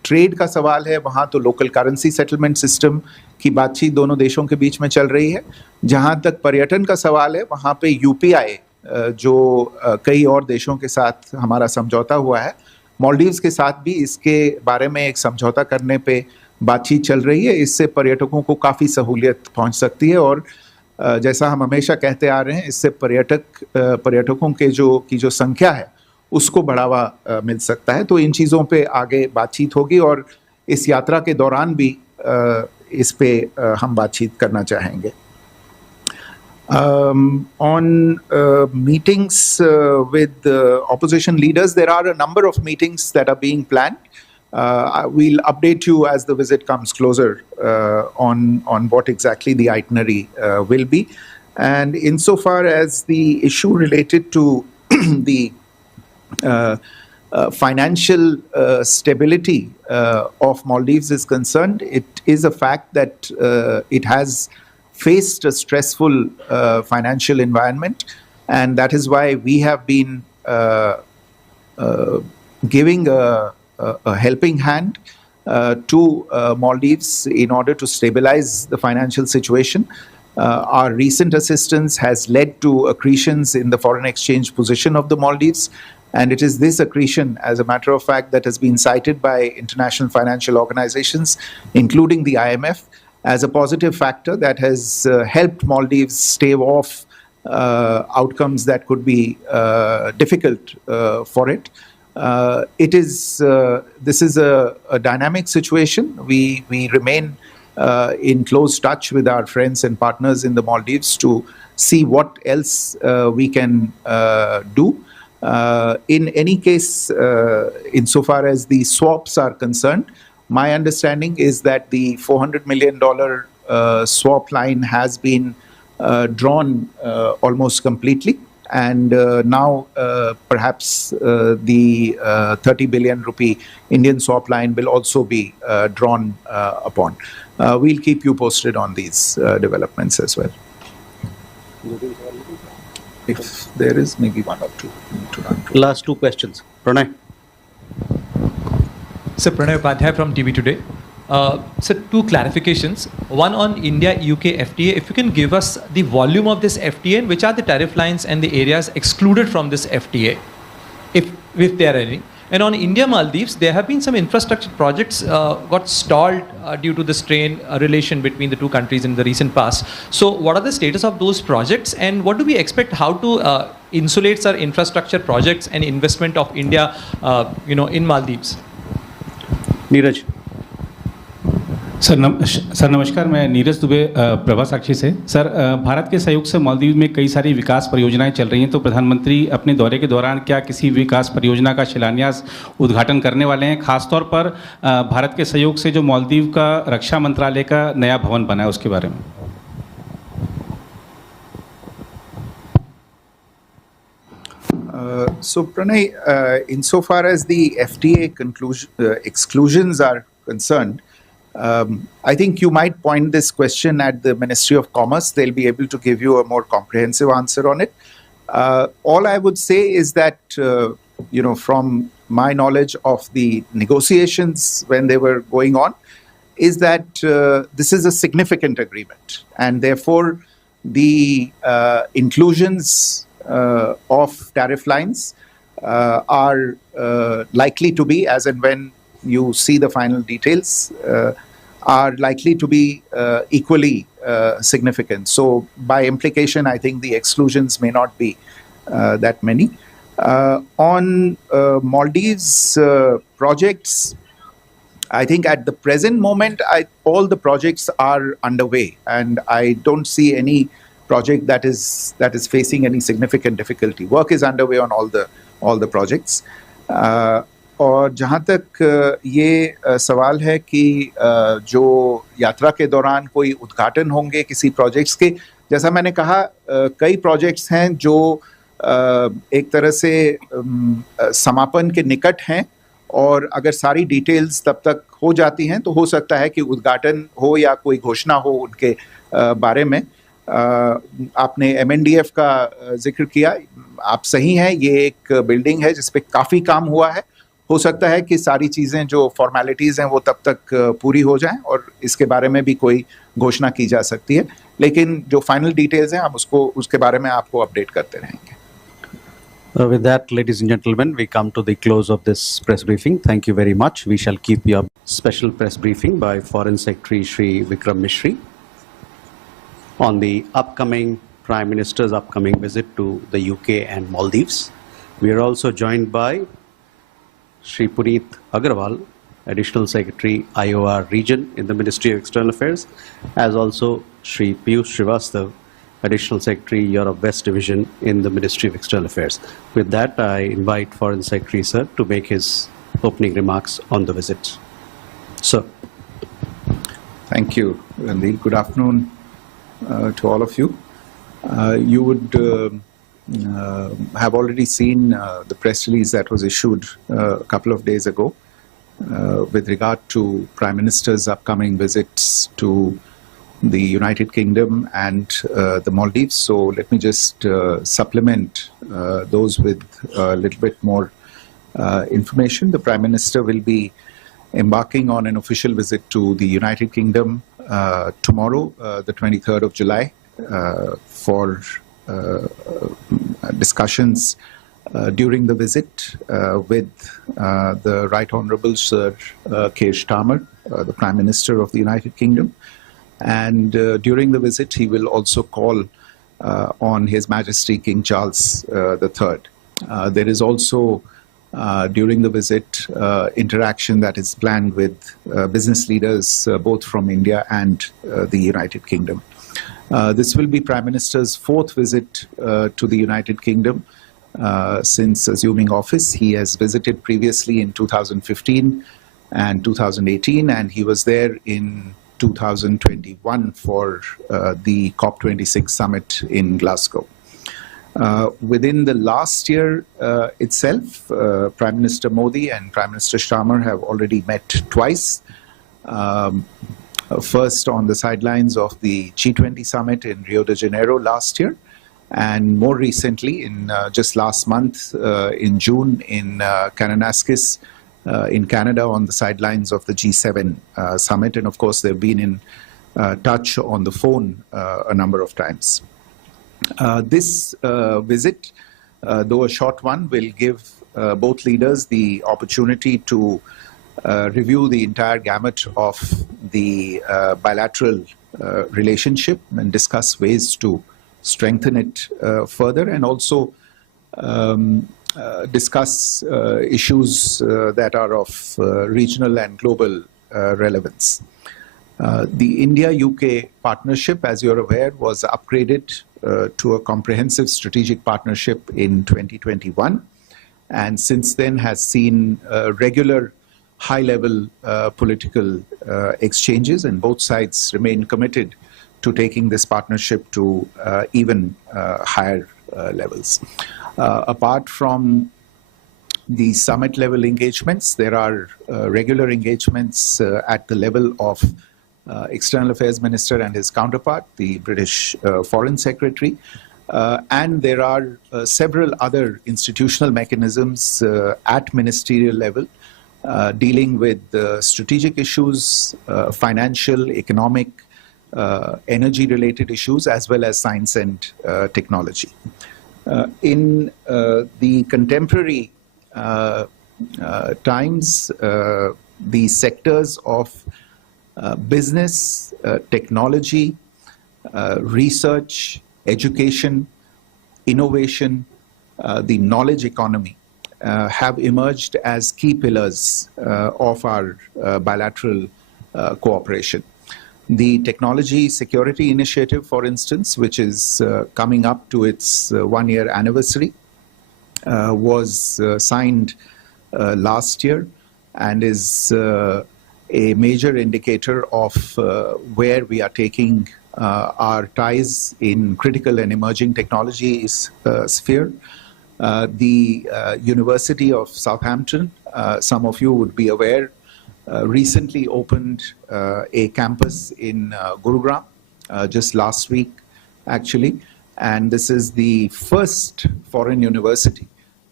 ट्रेड का सवाल है वहाँ तो लोकल करेंसी सेटलमेंट सिस्टम की बातचीत दोनों देशों के बीच में चल रही है। जहाँ तक पर्यटन का सवाल है वहाँ पे यूपीआई जो कई और देशों के साथ हमारा समझौता हुआ है, मालदीव्स के साथ भी इसके बारे में एक समझौता करने पे बातचीत चल रही है। इससे पर्यटकों को काफ़ी सहूलियत पहुँच सकती है और जैसा हम हमेशा कहते आ रहे हैं, इससे पर्यटकों के जो संख्या है उसको बढ़ावा मिल सकता है। तो इन चीज़ों पे आगे बातचीत होगी और इस यात्रा के दौरान भी इस पे हम बातचीत करना चाहेंगे। On meetings with opposition leaders, there are a number of meetings that are being planned. We'll update you as the visit comes closer on what exactly the itinerary will be. And insofar as the issue related to the financial stability of Maldives is concerned, it is a fact that it has faced a stressful financial environment, and that is why we have been giving a helping hand to Maldives in order to stabilize the financial situation. Our recent assistance has led to accretions in the foreign exchange position of the Maldives, and it is this accretion, as a matter of fact, that has been cited by international financial organizations, including the IMF, as a positive factor that has helped Maldives stave off outcomes that could be difficult for it. This is a dynamic situation. We remain in close touch with our friends and partners in the Maldives to see what else we can do. In any case, insofar as the swaps are concerned, my understanding is that the $400 million swap line has been drawn almost completely, and now perhaps the 30 billion rupee Indian swap line will also be drawn upon. We'll keep you posted on these developments as well. If there is maybe one or two to run through. Last two questions. Pranay. Sir, Pranay Upadhyay from TV Today. Sir, two clarifications. One on India-UK FTA. If you can give us the volume of this FTA and which are the tariff lines and the areas excluded from this FTA, if there are any. And on India-Maldives, there have been some infrastructure projects got stalled due to the strained relation between the two countries in the recent past. So what are the status of those projects, and what do we expect, how to insulate our infrastructure projects and investment of India in Maldives? Neeraj. Sir नमस्कार, मैं नीरज दुबे प्रभा साक्षी से। Sir, Bharat के सहयोग से मालदीव में कई सारी विकास परियोजनाएं चल रही हैं, तो प्रधानमंत्री अपने दौरे के दौरान क्या किसी विकास परियोजना का शिलान्यास उद्घाटन करने वाले हैं? खासतौर पर भारत के सहयोग से जो मालदीव का रक्षा मंत्रालय का नया भवन बना है उसके बारे में। So Pranay, insofar as the FTA exclusions are concerned, I think you might point this question at the Ministry of Commerce. They'll be able to give you a more comprehensive answer on it. All I would say is that, from my knowledge of the negotiations when they were going on, is that this is a significant agreement, and therefore the inclusions of tariff lines are likely to be, as and when you see the final details, are likely to be equally significant. So by implication, I think the exclusions may not be that many. On Maldives projects, I think at the present moment, all the projects are underway, and I don't see any project that is facing any significant difficulty. Work is underway on all the projects. और जहाँ तक ये सवाल है कि जो यात्रा के दौरान कोई उद्घाटन होंगे किसी प्रोजेक्ट्स के, जैसा मैंने कहा, कई प्रोजेक्ट्स हैं जो एक तरह से समापन के निकट हैं, और अगर सारी डिटेल्स तब तक हो जाती हैं तो हो सकता है कि उद्घाटन हो या कोई घोषणा हो उनके बारे में। आपने MNDF का जिक्र किया, आप सही हैं, ये एक बिल्डिंग है जिस पे काफ़ी काम हुआ है हो सकता है कि सारी चीज़ें जो फॉर्मेलिटीज़ हैं वो तब तक पूरी हो जाएं और इसके बारे में भी कोई घोषणा की जा सकती है, लेकिन जो फाइनल डिटेल्स हैं हम उसके बारे में आपको अपडेट करते रहेंगे. With that, ladies and gentlemen, we come to the close of this press briefing. Thank you very much. We shall keep you up. Special press briefing by Foreign Secretary Shri Vikram Mishri on the Prime Minister's upcoming visit to the UK and Maldives. We are also joined by Shri Puneet Agarwal, Additional Secretary IOR Region in the Ministry of External Affairs, as also Shri Piyush Srivastava, Additional Secretary Europe West Division in the Ministry of External Affairs. With that, I invite Foreign Secretary Sir to make his opening remarks on the visit. Sir. Thank you, Randeep. Good afternoon to all of you. You would have already seen the press release that was issued a couple of days ago with regard to Prime Minister's upcoming visits to the United Kingdom and the Maldives. So let me just supplement those with a little bit more information. The Prime Minister will be embarking on an official visit to the United Kingdom tomorrow, the 23rd of July, for discussions during the visit with the Right Honourable Sir Keir Starmer, the Prime Minister of the United Kingdom. And during the visit, he will also call on His Majesty King Charles III. There is also, during the visit, interaction that is planned with business leaders both from India and the United Kingdom. This will be Prime Minister's fourth visit to the United Kingdom since assuming office. He has visited previously in 2015 and 2018, and he was there in 2021 for the COP26 summit in Glasgow. Within the last year itself, Prime Minister Modi and Prime Minister Starmer have already met twice. First on the sidelines of the G20 summit in Rio de Janeiro last year, and more recently in just last month in June in Kananaskis in Canada on the sidelines of the G7 summit. And of course, they've been in touch on the phone a number of times. This visit, though a short one, will give both leaders the opportunity to review the entire gamut of the bilateral relationship and discuss ways to strengthen it further, and also discuss issues that are of regional and global relevance. The India-UK partnership, as you're aware, was upgraded to a comprehensive strategic partnership in 2021, and since then has seen regular high-level political exchanges, and both sides remain committed to taking this partnership to even higher levels. Apart from the summit level engagements, there are regular engagements at the level of External Affairs Minister and his counterpart, the British Foreign Secretary, and there are several other institutional mechanisms at ministerial level dealing with strategic issues, financial, economic, energy-related issues, as well as science and technology. In the contemporary times, the sectors of business, technology, research, education, innovation, the knowledge economy have emerged as key pillars of our bilateral cooperation. The Technology Security Initiative, for instance, which is coming up to its one-year anniversary, was signed last year and is a major indicator of where we are taking our ties in critical and emerging technologies sphere. The University of Southampton, some of you would be aware, recently opened a campus in Gurugram just last week, actually. And this is the first foreign university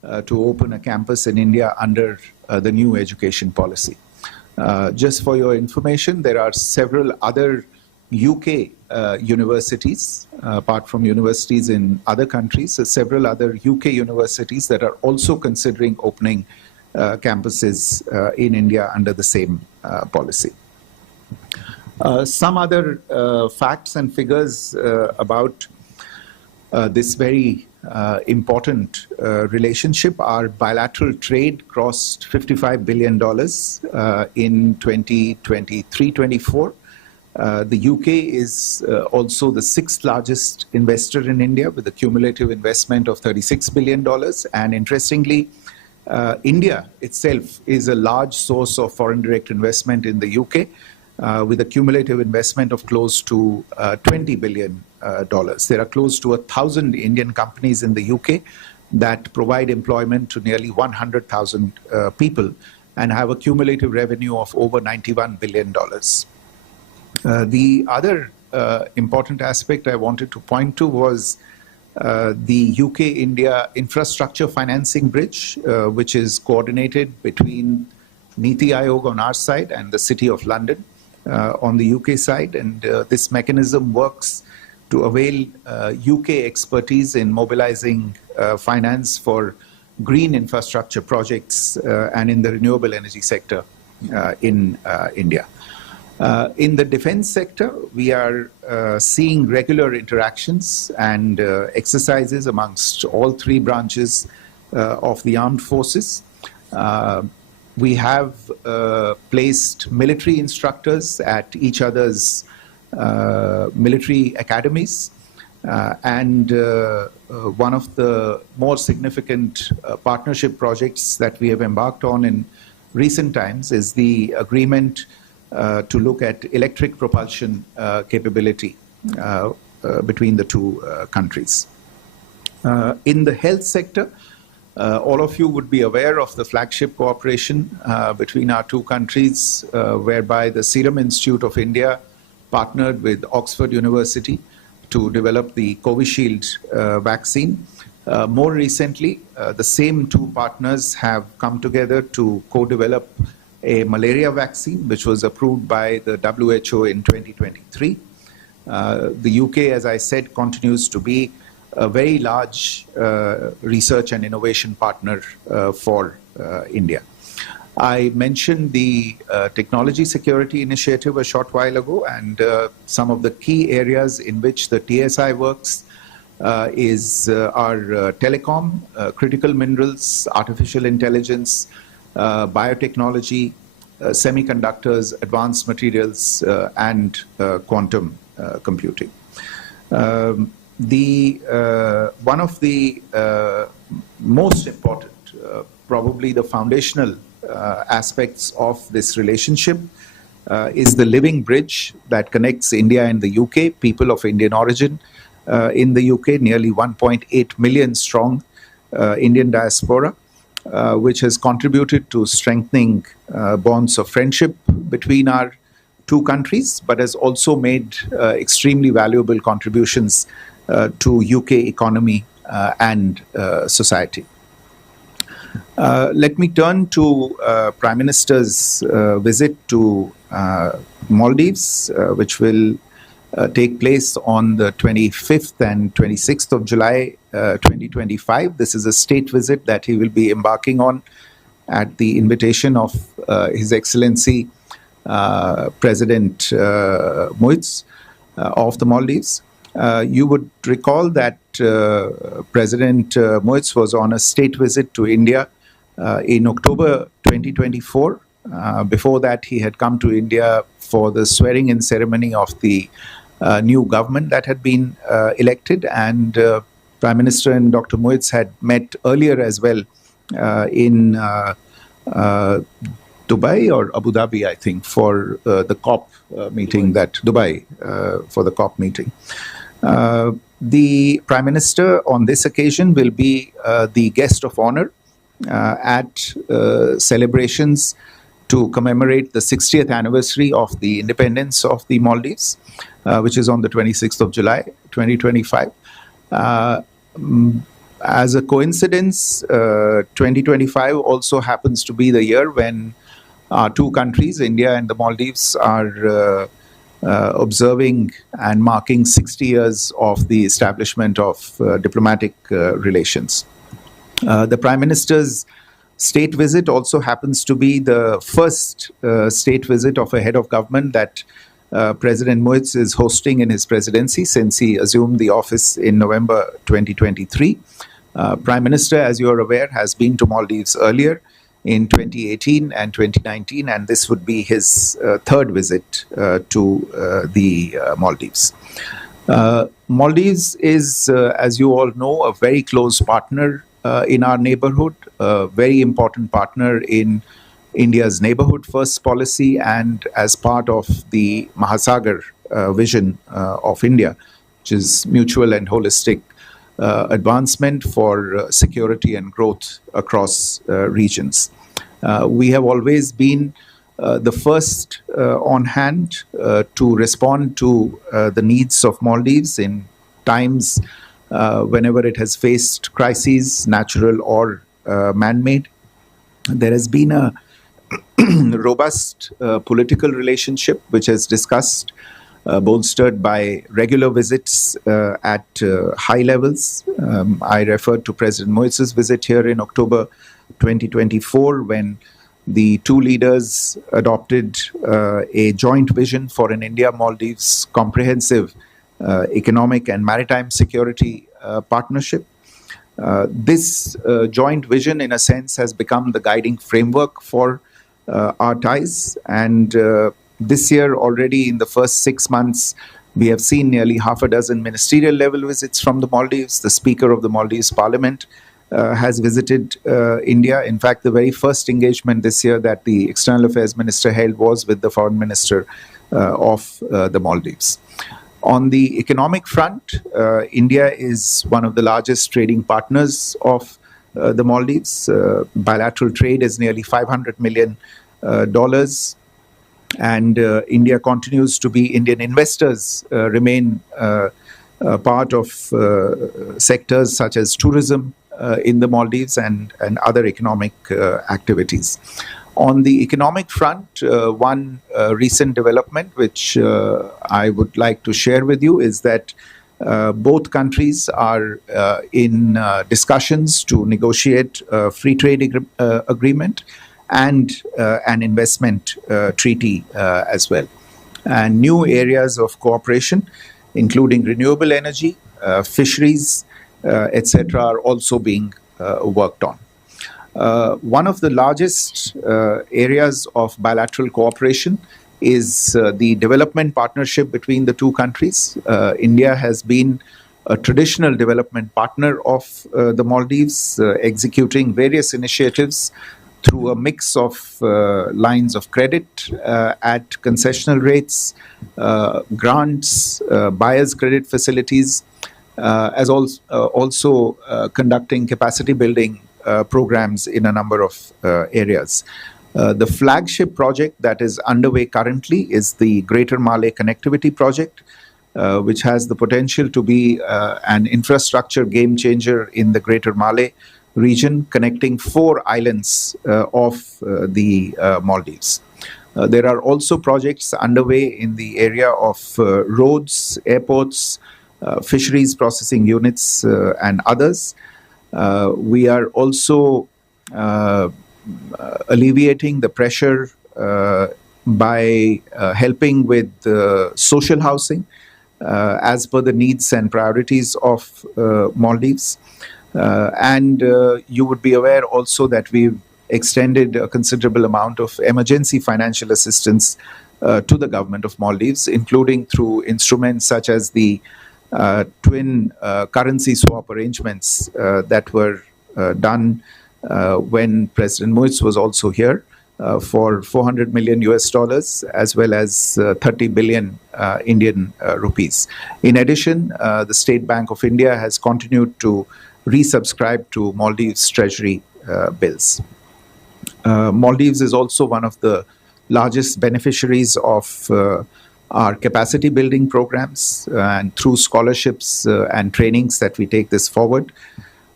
to open a campus in India under the new education policy. Just for your information, there are several other UK universities, apart from universities in other countries, several other UK universities that are also considering opening campuses in India under the same policy. Some other facts and figures about this very important relationship. Our bilateral trade crossed $55 billion in 2023-24. The UK is also the sixth largest investor in India with a cumulative investment of $36 billion. And interestingly, India itself is a large source of foreign direct investment in the UK with a cumulative investment of close to $20 billion. There are close to 1,000 Indian companies in the UK that provide employment to nearly 100,000 people and have a cumulative revenue of over $91 billion. The other important aspect I wanted to point to was the UK-India infrastructure financing bridge, which is coordinated between Niti Aayog on our side and the City of London on the UK side. And this mechanism works to avail UK expertise in mobilizing finance for green infrastructure projects and in the renewable energy sector in India. In the defense sector, we are seeing regular interactions and exercises amongst all three branches of the armed forces. We have placed military instructors at each other's military academies. And one of the more significant partnership projects that we have embarked on in recent times is the agreement to look at electric propulsion capability between the two countries. In the health sector, all of you would be aware of the flagship cooperation between our two countries, whereby the Serum Institute of India partnered with Oxford University to develop the Covishield vaccine. More recently, the same two partners have come together to co-develop a malaria vaccine, which was approved by the WHO in 2023. The UK, as I said, continues to be a very large research and innovation partner for India. I mentioned the Technology Security Initiative a short while ago, and some of the key areas in which the TSI works is our telecom, critical minerals, artificial intelligence, biotechnology, semiconductors, advanced materials, and quantum computing. One of the most important, probably the foundational aspects of this relationship is the living bridge that connects India and the UK, people of Indian origin in the UK, nearly 1.8 million strong Indian diaspora, which has contributed to strengthening bonds of friendship between our two countries, but has also made extremely valuable contributions to UK economy and society. Let me turn to Prime Minister's visit to Maldives, which will take place on the 25th and 26th of July 2025. This is a state visit that he will be embarking on at the invitation of His Excellency President Muiz of the Maldives. You would recall that President Muiz was on a state visit to India in October 2024. Before that, he had come to India for the swearing-in ceremony of the new government that had been elected, and Prime Minister and Dr. Muiz had met earlier as well in Dubai or Abu Dhabi, I think, for the COP meeting, for the COP meeting. The Prime Minister on this occasion will be the guest of honor at celebrations to commemorate the 60th anniversary of the independence of the Maldives, which is on the 26th of July, 2025. As a coincidence, 2025 also happens to be the year when our two countries, India and the Maldives, are observing and marking 60 years of the establishment of diplomatic relations. The Prime Minister's state visit also happens to be the first state visit of a head of government that President Modi is hosting in his presidency since he assumed the office in November 2023. Prime Minister, as you are aware, has been to Maldives earlier in 2018 and 2019, and this would be his third visit to the Maldives. Maldives is, as you all know, a very close partner in our neighborhood, a very important partner in India's neighborhood first policy and as part of the Mahasagar vision of India, which is mutual and holistic advancement for security and growth across regions. We have always been the first on hand to respond to the needs of Maldives in times whenever it has faced crises, natural or man-made. There has been a robust political relationship which has discussed, bolstered by regular visits at high levels. I referred to President Modi's visit here in October 2024 when the two leaders adopted a joint vision for an India-Maldives comprehensive economic and maritime security partnership. This joint vision, in a sense, has become the guiding framework for our ties. And this year, already in the first 6 months, we have seen nearly half a dozen ministerial level visits from the Maldives. The Speaker of the Maldives Parliament has visited India. In fact, the very first engagement this year that the External Affairs Minister held was with the Foreign Minister of the Maldives. On the economic front, India is one of the largest trading partners of the Maldives. Bilateral trade is nearly $500 million. And India continues to be, Indian investors remain part of sectors such as tourism in the Maldives and other economic activities. On the economic front, one recent development which I would like to share with you is that both countries are in discussions to negotiate a free trade agreement and an investment treaty as well. And new areas of cooperation, including renewable energy, fisheries, etc., are also being worked on. One of the largest areas of bilateral cooperation is the development partnership between the two countries. India has been a traditional development partner of the Maldives, executing various initiatives through a mix of lines of credit at concessional rates, grants, buyer's credit facilities, as also conducting capacity building programs in a number of areas. The flagship project that is underway currently is the Greater Malay Connectivity Project, which has the potential to be an infrastructure game changer in the Greater Malay region, connecting 4 islands of the Maldives. There are also projects underway in the area of roads, airports, fisheries processing units, and others. We are also alleviating the pressure by helping with social housing as per the needs and priorities of Maldives. And you would be aware also that we've extended a considerable amount of emergency financial assistance to the government of Maldives, including through instruments such as the twin currency swap arrangements that were done when President Modi was also here for $400 million as well as 30 billion Indian rupees. In addition, the State Bank of India has continued to resubscribe to Maldives Treasury bills. Maldives is also one of the largest beneficiaries of our capacity building programs, and through scholarships and trainings that we take this forward.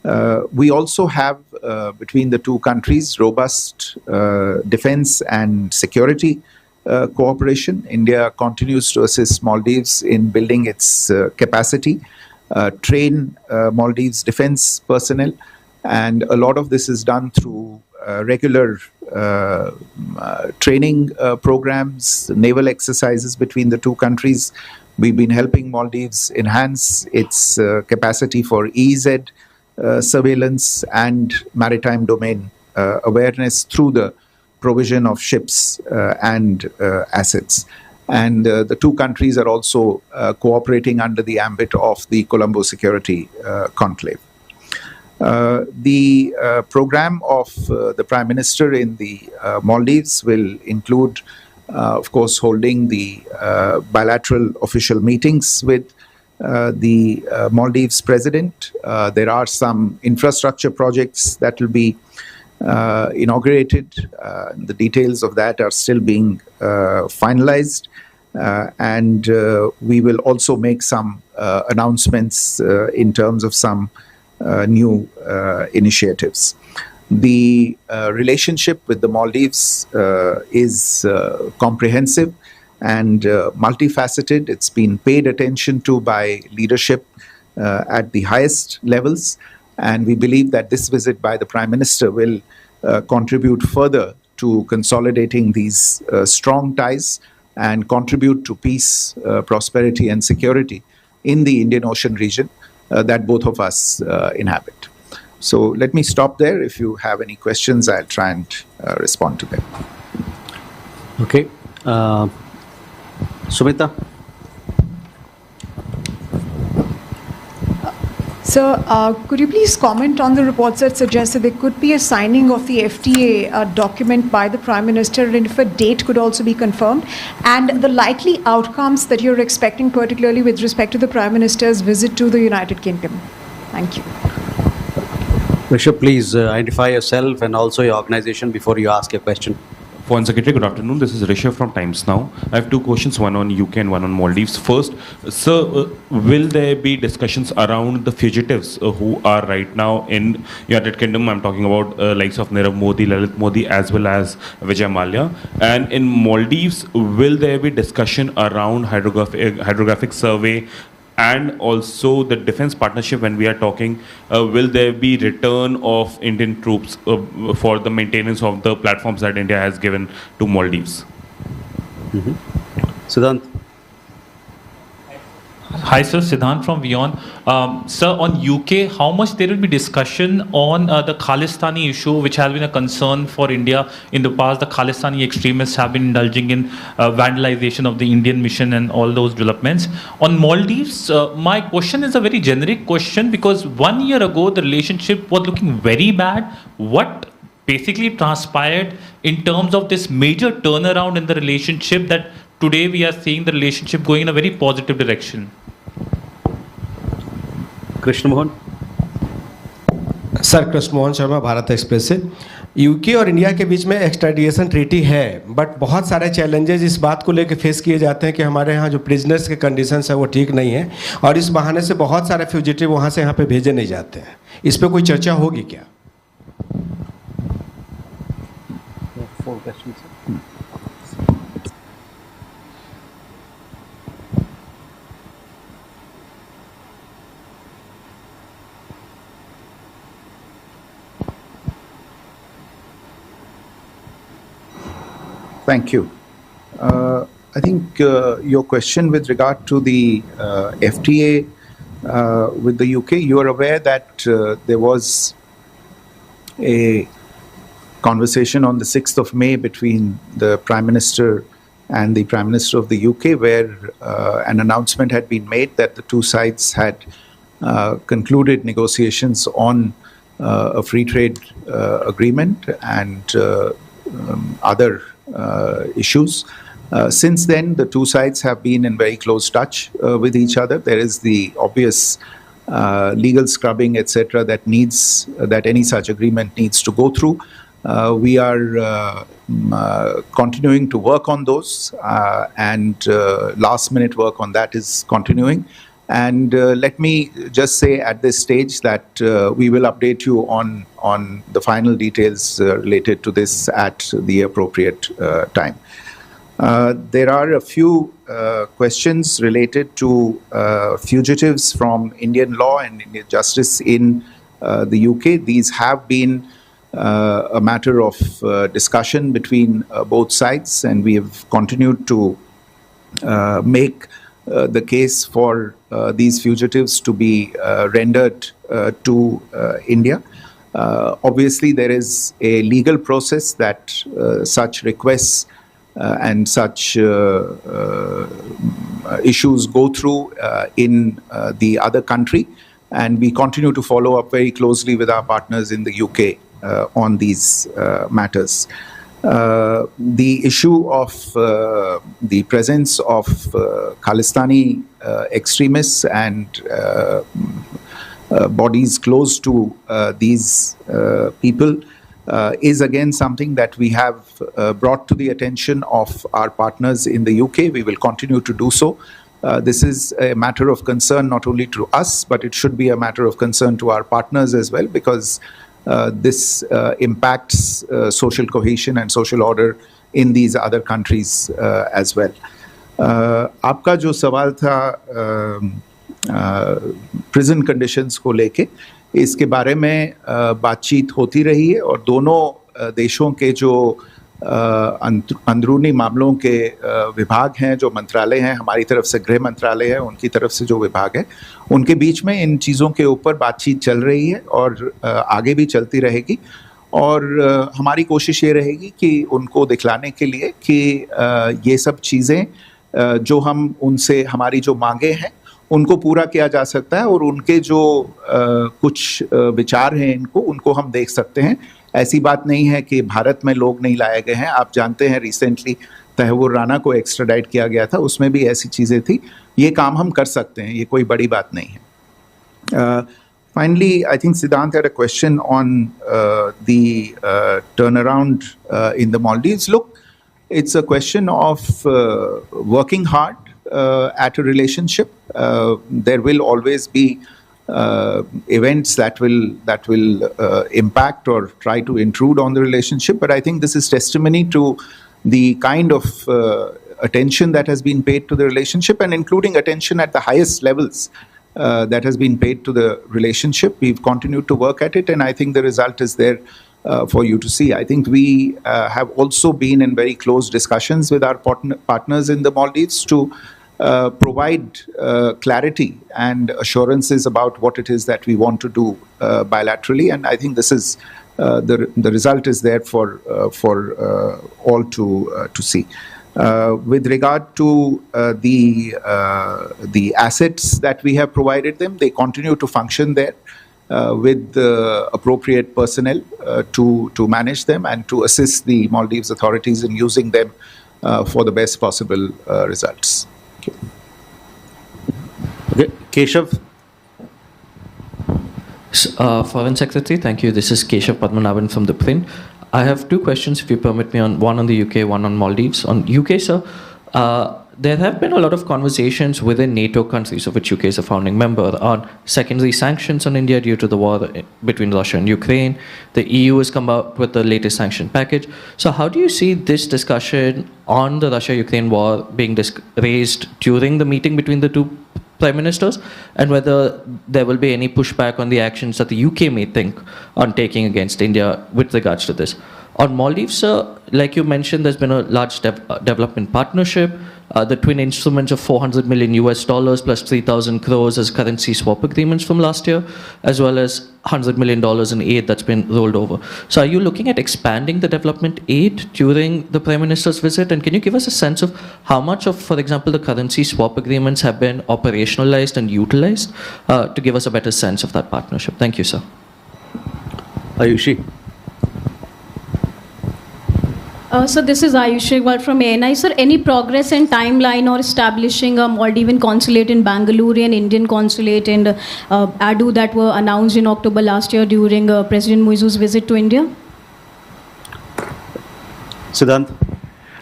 We also have, between the two countries, robust defense and security cooperation. India continues to assist Maldives in building its capacity, train Maldives defense personnel, and a lot of this is done through regular training programs, naval exercises between the two countries. We've been helping Maldives enhance its capacity for EEZ surveillance and maritime domain awareness through the provision of ships and assets. And the two countries are also cooperating under the ambit of the Colombo Security Conclave. The program of the Prime Minister in the Maldives will include, of course, holding the bilateral official meetings with the Maldives President. There are some infrastructure projects that will be inaugurated. The details of that are still being finalized. And we will also make some announcements in terms of some new initiatives. The relationship with the Maldives is comprehensive and multifaceted. It's been paid attention to by leadership at the highest levels. And we believe that this visit by the Prime Minister will contribute further to consolidating these strong ties and contribute to peace, prosperity, and security in the Indian Ocean region that both of us inhabit. So let me stop there. If you have any questions, I'll try and respond to them. Okay. Sumita? Sir, could you please comment on the reports that suggest that there could be a signing of the FTA document by the Prime Minister, and if a date could also be confirmed, and the likely outcomes that you're expecting, particularly with respect to the Prime Minister's visit to the United Kingdom? Thank you. Rishabh, please identify yourself and also your organization before you ask your question. Foreign Secretary, good afternoon. This is Rishabh from Times Now. I have two questions, one on UK and one on Maldives. First, sir, will there be discussions around the fugitives who are right now in United Kingdom? I'm talking about likes of Nirav Modi, Lalit Modi, as well as Vijay Mallya. And in Maldives, will there be discussion around hydrographic survey and also the defense partnership? When we are talking, will there be return of Indian troops for the maintenance of the platforms that India has given to Maldives? Siddhant? Hi, sir. Siddhant from WION. Sir, on UK, how much there will be discussion on the Khalistani issue, which has been a concern for India in the past? The Khalistani extremists have been indulging in vandalization of the Indian mission and all those developments. On Maldives, my question is a very generic question, because 1 year ago, the relationship was looking very bad. What basically transpired in terms of this major turnaround in the relationship that today we are seeing the relationship going in a very positive direction? Krishna Mohan? Sir, Krishna Mohan Sharma, Bharat express से। UK और India के बीच में extradition treaty है, but बहुत सारे challenges इस बात को लेकर फेस किए जाते हैं कि हमारे यहाँ जो प्रिजनर्स के कंडीशंस है वो ठीक नहीं है, और इस बहाने से बहुत सारे फ्यूजिटिव वहाँ से यहाँ पे भेजे नहीं जाते हैं। इस पे कोई चर्चा होगी क्या? Thank you. I think your question with regard to the FTA with the UK, you are aware that there was a conversation on the 6th of May between the Prime Minister and the Prime Minister of the UK, where an announcement had been made that the two sides had concluded negotiations on a free trade agreement and other issues. Since then, the two sides have been in very close touch with each other. There is the obvious legal scrubbing, etc., that any such agreement needs to go through. We are continuing to work on those, and last-minute work on that is continuing. And let me just say at this stage that we will update you on the final details related to this at the appropriate time. There are a few questions related to fugitives from Indian law and Indian justice in the UK. These have been a matter of discussion between both sides, and we have continued to make the case for these fugitives to be rendered to India. Obviously, there is a legal process that such requests and such issues go through in the other country, and we continue to follow up very closely with our partners in the UK on these matters. The issue of the presence of Khalistani extremists and bodies close to these people is again something that we have brought to the attention of our partners in the UK. We will continue to do so. This is a matter of concern not only to us, but it should be a matter of concern to our partners as well, because this impacts social cohesion and social order in these other countries as well. आपका जो सवाल था prison conditions को लेके, इसके बारे में बातचीत होती रही है और दोनों देशों के जो अंदरूनी मामलों के विभाग हैं, जो मंत्रालय हैं, हमारी तरफ से गृह मंत्रालय है, उनकी तरफ से जो विभाग है, उनके बीच में इन चीज़ों के ऊपर बातचीत चल रही है और आगे भी चलती रहेगी। और हमारी कोशिश ये रहेगी कि उनको दिखलाने के लिए कि ये सब चीज़ें जो हम उनसे, हमारी जो मांगे हैं, उनको पूरा किया जा सकता है और उनके जो कुछ विचार हैं उनको हम देख सकते हैं। ऐसी बात नहीं है कि भारत में लोग नहीं लाए गए हैं। आप जानते हैं रिसेंटली तहव्वुर राना को एक्स्ट्राडाइट किया गया था, उसमें भी ऐसी चीज़ें थी। ये काम हम कर सकते हैं, ये कोई बड़ी बात नहीं है। Finally, I think Siddhant had a question on the turnaround in the Maldives. Look, it's a question of working hard at a relationship. There will always be events that will impact or try to intrude on the relationship, but I think this is testimony to the kind of attention that has been paid to the relationship, and including attention at the highest levels that has been paid to the relationship. We've continued to work at it, and I think the result is there for you to see. I think we have also been in very close discussions with our partners in the Maldives to provide clarity and assurances about what it is that we want to do bilaterally, and I think this is the result is there for all to see. With regard to the assets that we have provided them, they continue to function there with the appropriate personnel to manage them and to assist the Maldives authorities in using them for the best possible results. Okay. Keshav. Foreign Secretary, thank you. This is Keshav Padmanabhan from the Print. I have two questions, if you permit me, one on the UK, one on Maldives. On UK, sir, there have been a lot of conversations within NATO countries, of which UK is a founding member, on secondary sanctions on India due to the war between Russia and Ukraine. The EU has come up with the latest sanction package. So how do you see this discussion on the Russia-Ukraine war being raised during the meeting between the two prime ministers, and whether there will be any pushback on the actions that the UK may think on taking against India with regards to this? On Maldives, sir, like you mentioned, there's been a large development partnership. The twin instruments of $400 million plus 3,000 crores as currency swap agreements from last year, as well as $100 million in aid that's been rolled over. So are you looking at expanding the development aid during the Prime Minister's visit? And can you give us a sense of how much of, for example, the currency swap agreements have been operationalized and utilized to give us a better sense of that partnership? Thank you, sir. Ayushi. So this is Ayushi from MEA. Sir, any progress and timeline or establishing a Maldivian consulate in Bangalore and Indian consulate in Adu that were announced in October last year during President Muizu's visit to India? Siddhant.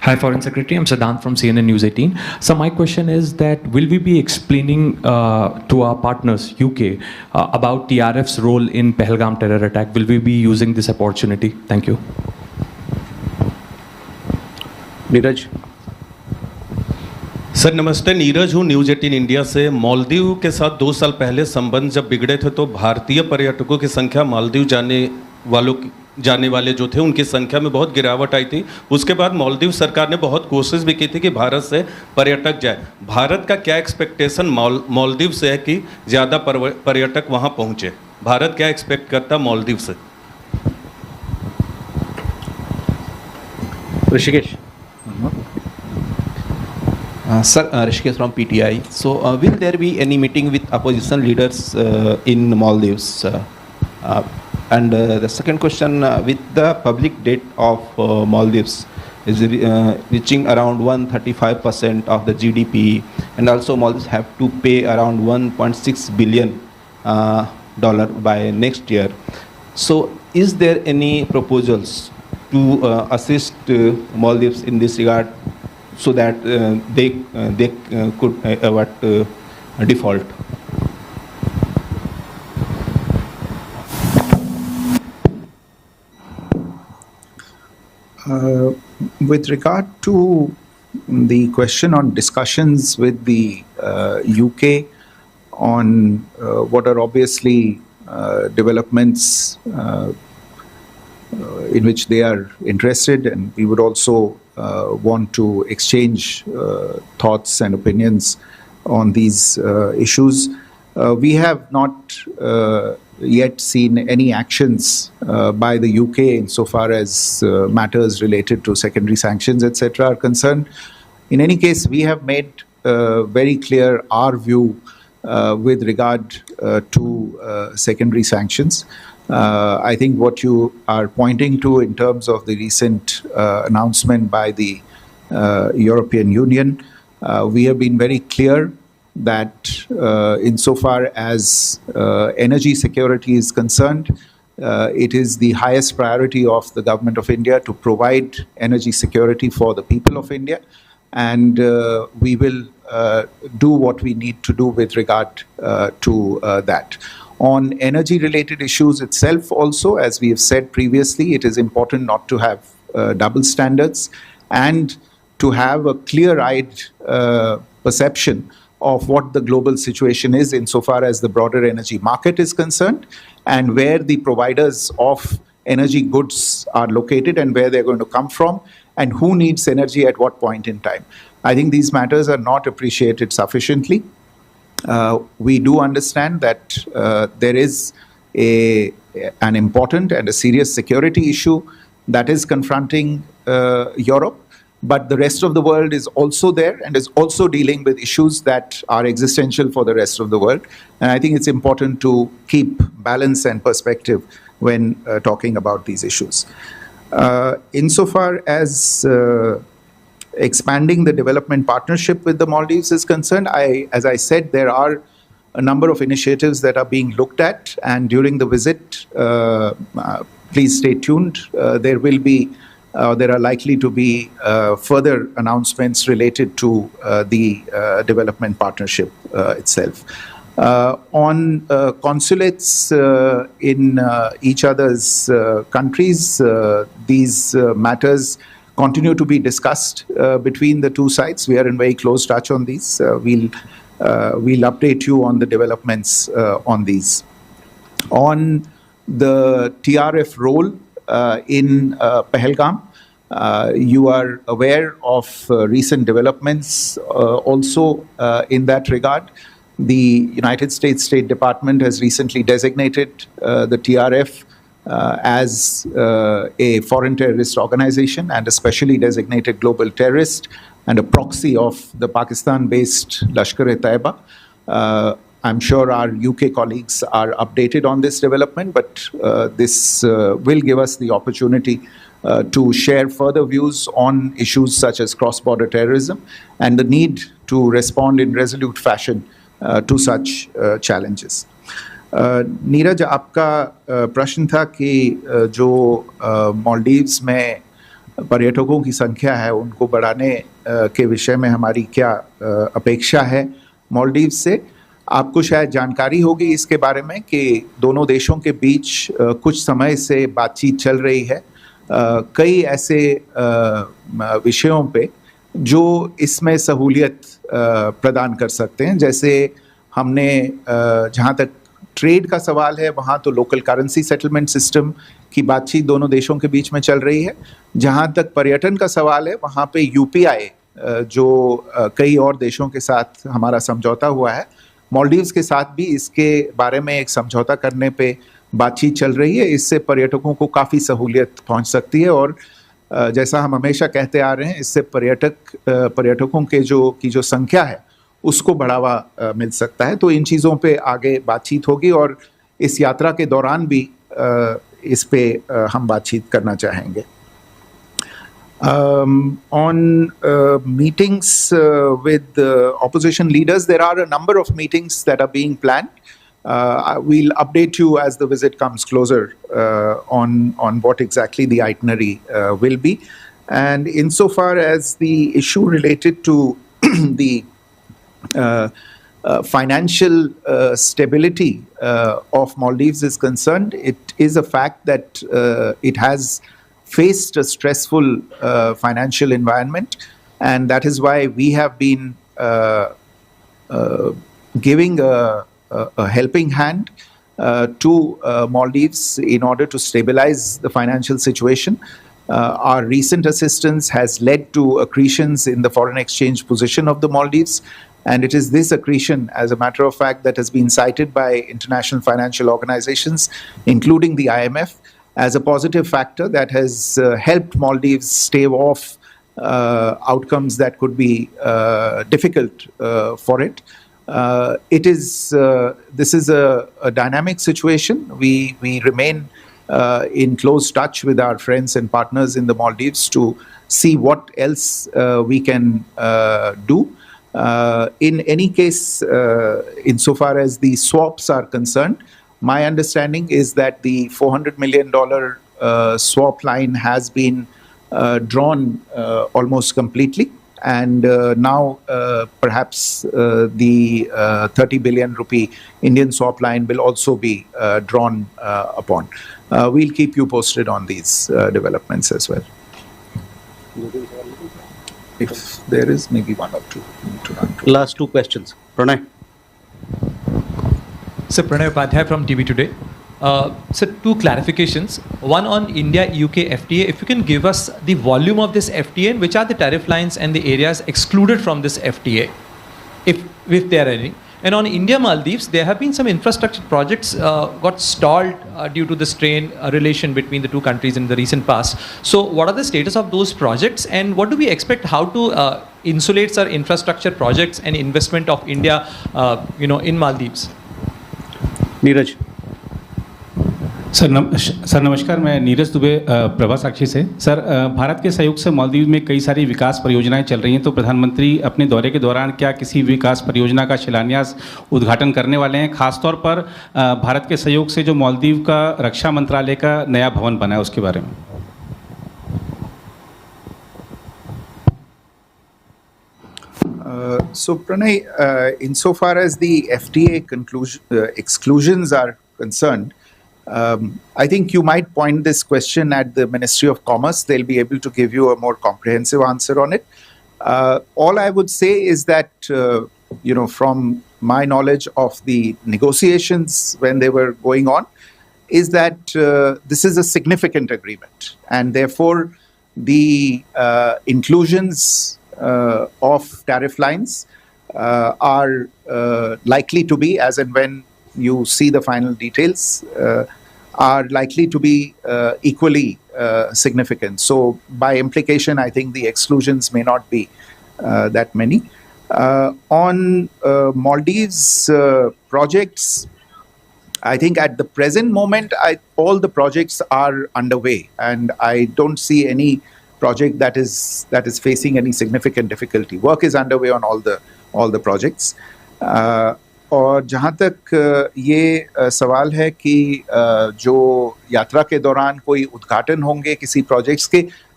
Hi, Foreign Secretary. I'm Siddhant from CNN News 18. So my question is that will we be explaining to our partners, UK, about TRF's role in Pahalgam terror attack? Will we be using this opportunity? Thank you. Neeraj sir नमस्ते, नीरज हूँ news 18 India से। मालदीव के साथ 2 साल पहले संबंध जब बिगड़े थे तो भारतीय पर्यटकों की संख्या मालदीव जाने वाले जो थे उनकी संख्या में बहुत गिरावट आई थी। उसके बाद मालदीव सरकार ने बहुत कोशिश भी की थी कि भारत से पर्यटक जाए। भारत का क्या एक्सपेक्टेशन मालदीव से है कि ज़्यादा पर्यटक वहाँ पहुँचे? भारत क्या एक्सपेक्ट करता मालदीव से? Rishikesh Sir, Rishikesh from PTI. So, will there be any meeting with opposition leaders in Maldives? And the second question, with the public debt of Maldives is reaching around 135% of the GDP, and also Maldives have to pay around $1.6 billion by next year. So, is there any proposals to assist Maldives in this regard, so that they could avoid default? With regard to the question on discussions with the UK on what are obviously developments in which they are interested, and we would also want to exchange thoughts and opinions on these issues. We have not yet seen any actions by the UK insofar as matters related to secondary sanctions, etc. are concerned. In any case, we have made very clear our view with regard to secondary sanctions. I think what you are pointing to in terms of the recent announcement by the European Union, we have been very clear that insofar as energy security is concerned, it is the highest priority of the Government of India to provide energy security for the people of India, and we will do what we need to do with regard to that. On energy-related issues itself also, as we have said previously, it is important not to have double standards and to have a clear-eyed perception of what the global situation is insofar as the broader energy market is concerned, and where the providers of energy goods are located and where they're going to come from, and who needs energy at what point in time. I think these matters are not appreciated sufficiently. We do understand that there is an important and a serious security issue that is confronting Europe, but the rest of the world is also there and is also dealing with issues that are existential for the rest of the world. And I think it's important to keep balance and perspective when talking about these issues. Insofar as expanding the development partnership with the Maldives is concerned, as I said, there are a number of initiatives that are being looked at, and during the visit, please stay tuned. There are likely to be further announcements related to the development partnership itself. On consulates in each other's countries, these matters continue to be discussed between the two sides. We are in very close touch on these. We'll update you on the developments on these. On the TRF role in Pahalgam, you are aware of recent developments also in that regard. The United States State Department has recently designated the TRF as a foreign terrorist organization and a specially designated global terrorist and a proxy of the Pakistan-based Lashkar-e-Taiba. I'm sure our UK colleagues are updated on this development, but this will give us the opportunity to share further views on issues such as cross-border terrorism and the need to respond in resolute fashion to such challenges. Neeraj, आपका प्रश्न था कि जो मालदीव्स में पर्यटकों की संख्या है उनको बढ़ाने के विषय में हमारी क्या अपेक्षा है मालदीव्स से। आपको शायद जानकारी होगी इसके बारे में कि दोनों देशों के बीच कुछ समय से बातचीत चल रही है कई ऐसे विषयों पे जो इसमें सहूलियत प्रदान कर सकते हैं। जैसे हमने जहाँ तक ट्रेड का सवाल है वहाँ तो लोकल करेंसी सेटलमेंट सिस्टम की बातचीत दोनों देशों के बीच में चल रही है। जहाँ तक पर्यटन का सवाल है वहाँ पे यूपीआई जो कई और देशों के साथ हमारा समझौता हुआ है, मालदीव्स के साथ भी इसके बारे में एक समझौता करने पे बातचीत चल रही है। इससे पर्यटकों को काफ़ी सहूलियत पहुँच सकती है और जैसा हम हमेशा कहते आ रहे हैं इससे पर्यटकों के जो संख्या है उसको बढ़ावा मिल सकता है। तो इन चीज़ों पे आगे बातचीत होगी और इस यात्रा के दौरान भी इस पे हम बातचीत करना चाहेंगे। On meetings with opposition leaders, there are a number of meetings that are being planned. We'll update you as the visit comes closer on what exactly the itinerary will be. And insofar as the issue related to the financial stability of Maldives is concerned, it is a fact that it has faced a stressful financial environment, and that is why we have been giving a helping hand to Maldives in order to stabilize the financial situation. Our recent assistance has led to accretions in the foreign exchange position of the Maldives, and it is this accretion, as a matter of fact, that has been cited by international financial organizations, including the IMF, as a positive factor that has helped Maldives stave off outcomes that could be difficult for it. This is a dynamic situation. We remain in close touch with our friends and partners in the Maldives to see what else we can do. In any case, insofar as the swaps are concerned, my understanding is that the $400 million swap line has been drawn almost completely, and now perhaps the 30 billion rupee Indian swap line will also be drawn upon. We'll keep you posted on these developments as well. If there is maybe one or two to run. Last two questions. Pranay. So Pranay Upadhyay from TV Today. So two clarifications. One on India-UK FTA. If you can give us the volume of this FTA and which are the tariff lines and the areas excluded from this FTA, if there are any. And on India-Maldives, there have been some infrastructure projects got stalled due to the strained relation between the two countries in the recent past. So what are the status of those projects, and what do we expect how to insulate our infrastructure projects and investment of India in Maldives? Neeraj. Sir नमस्कार, मैं नीरज दुबे प्रभा साक्षी से। Sir, Bharat के सहयोग से मालदीव में कई सारी विकास परियोजनाएं चल रही हैं, तो प्रधानमंत्री अपने दौरे के दौरान क्या किसी विकास परियोजना का शिलान्यास उद्घाटन करने वाले हैं? खासतौर पर भारत के सहयोग से जो मालदीव का रक्षा मंत्रालय का नया भवन बना है उसके बारे में। So Pranay, insofar as the FTA exclusions are concerned, I think you might point this question at the Ministry of Commerce. They'll be able to give you a more comprehensive answer on it. All I would say is that, from my knowledge of the negotiations when they were going on, is that this is a significant agreement, and therefore the inclusions of tariff lines are likely to be, as and when you see the final details, are likely to be equally significant. So by implication, I think the exclusions may not be that many. On Maldives projects, I think at the present moment, all the projects are underway, and I don't see any project that is facing any significant difficulty. Work is underway on all the projects. और जहाँ तक ये सवाल है कि जो यात्रा के दौरान कोई उद्घाटन होंगे किसी प्रोजेक्ट्स के,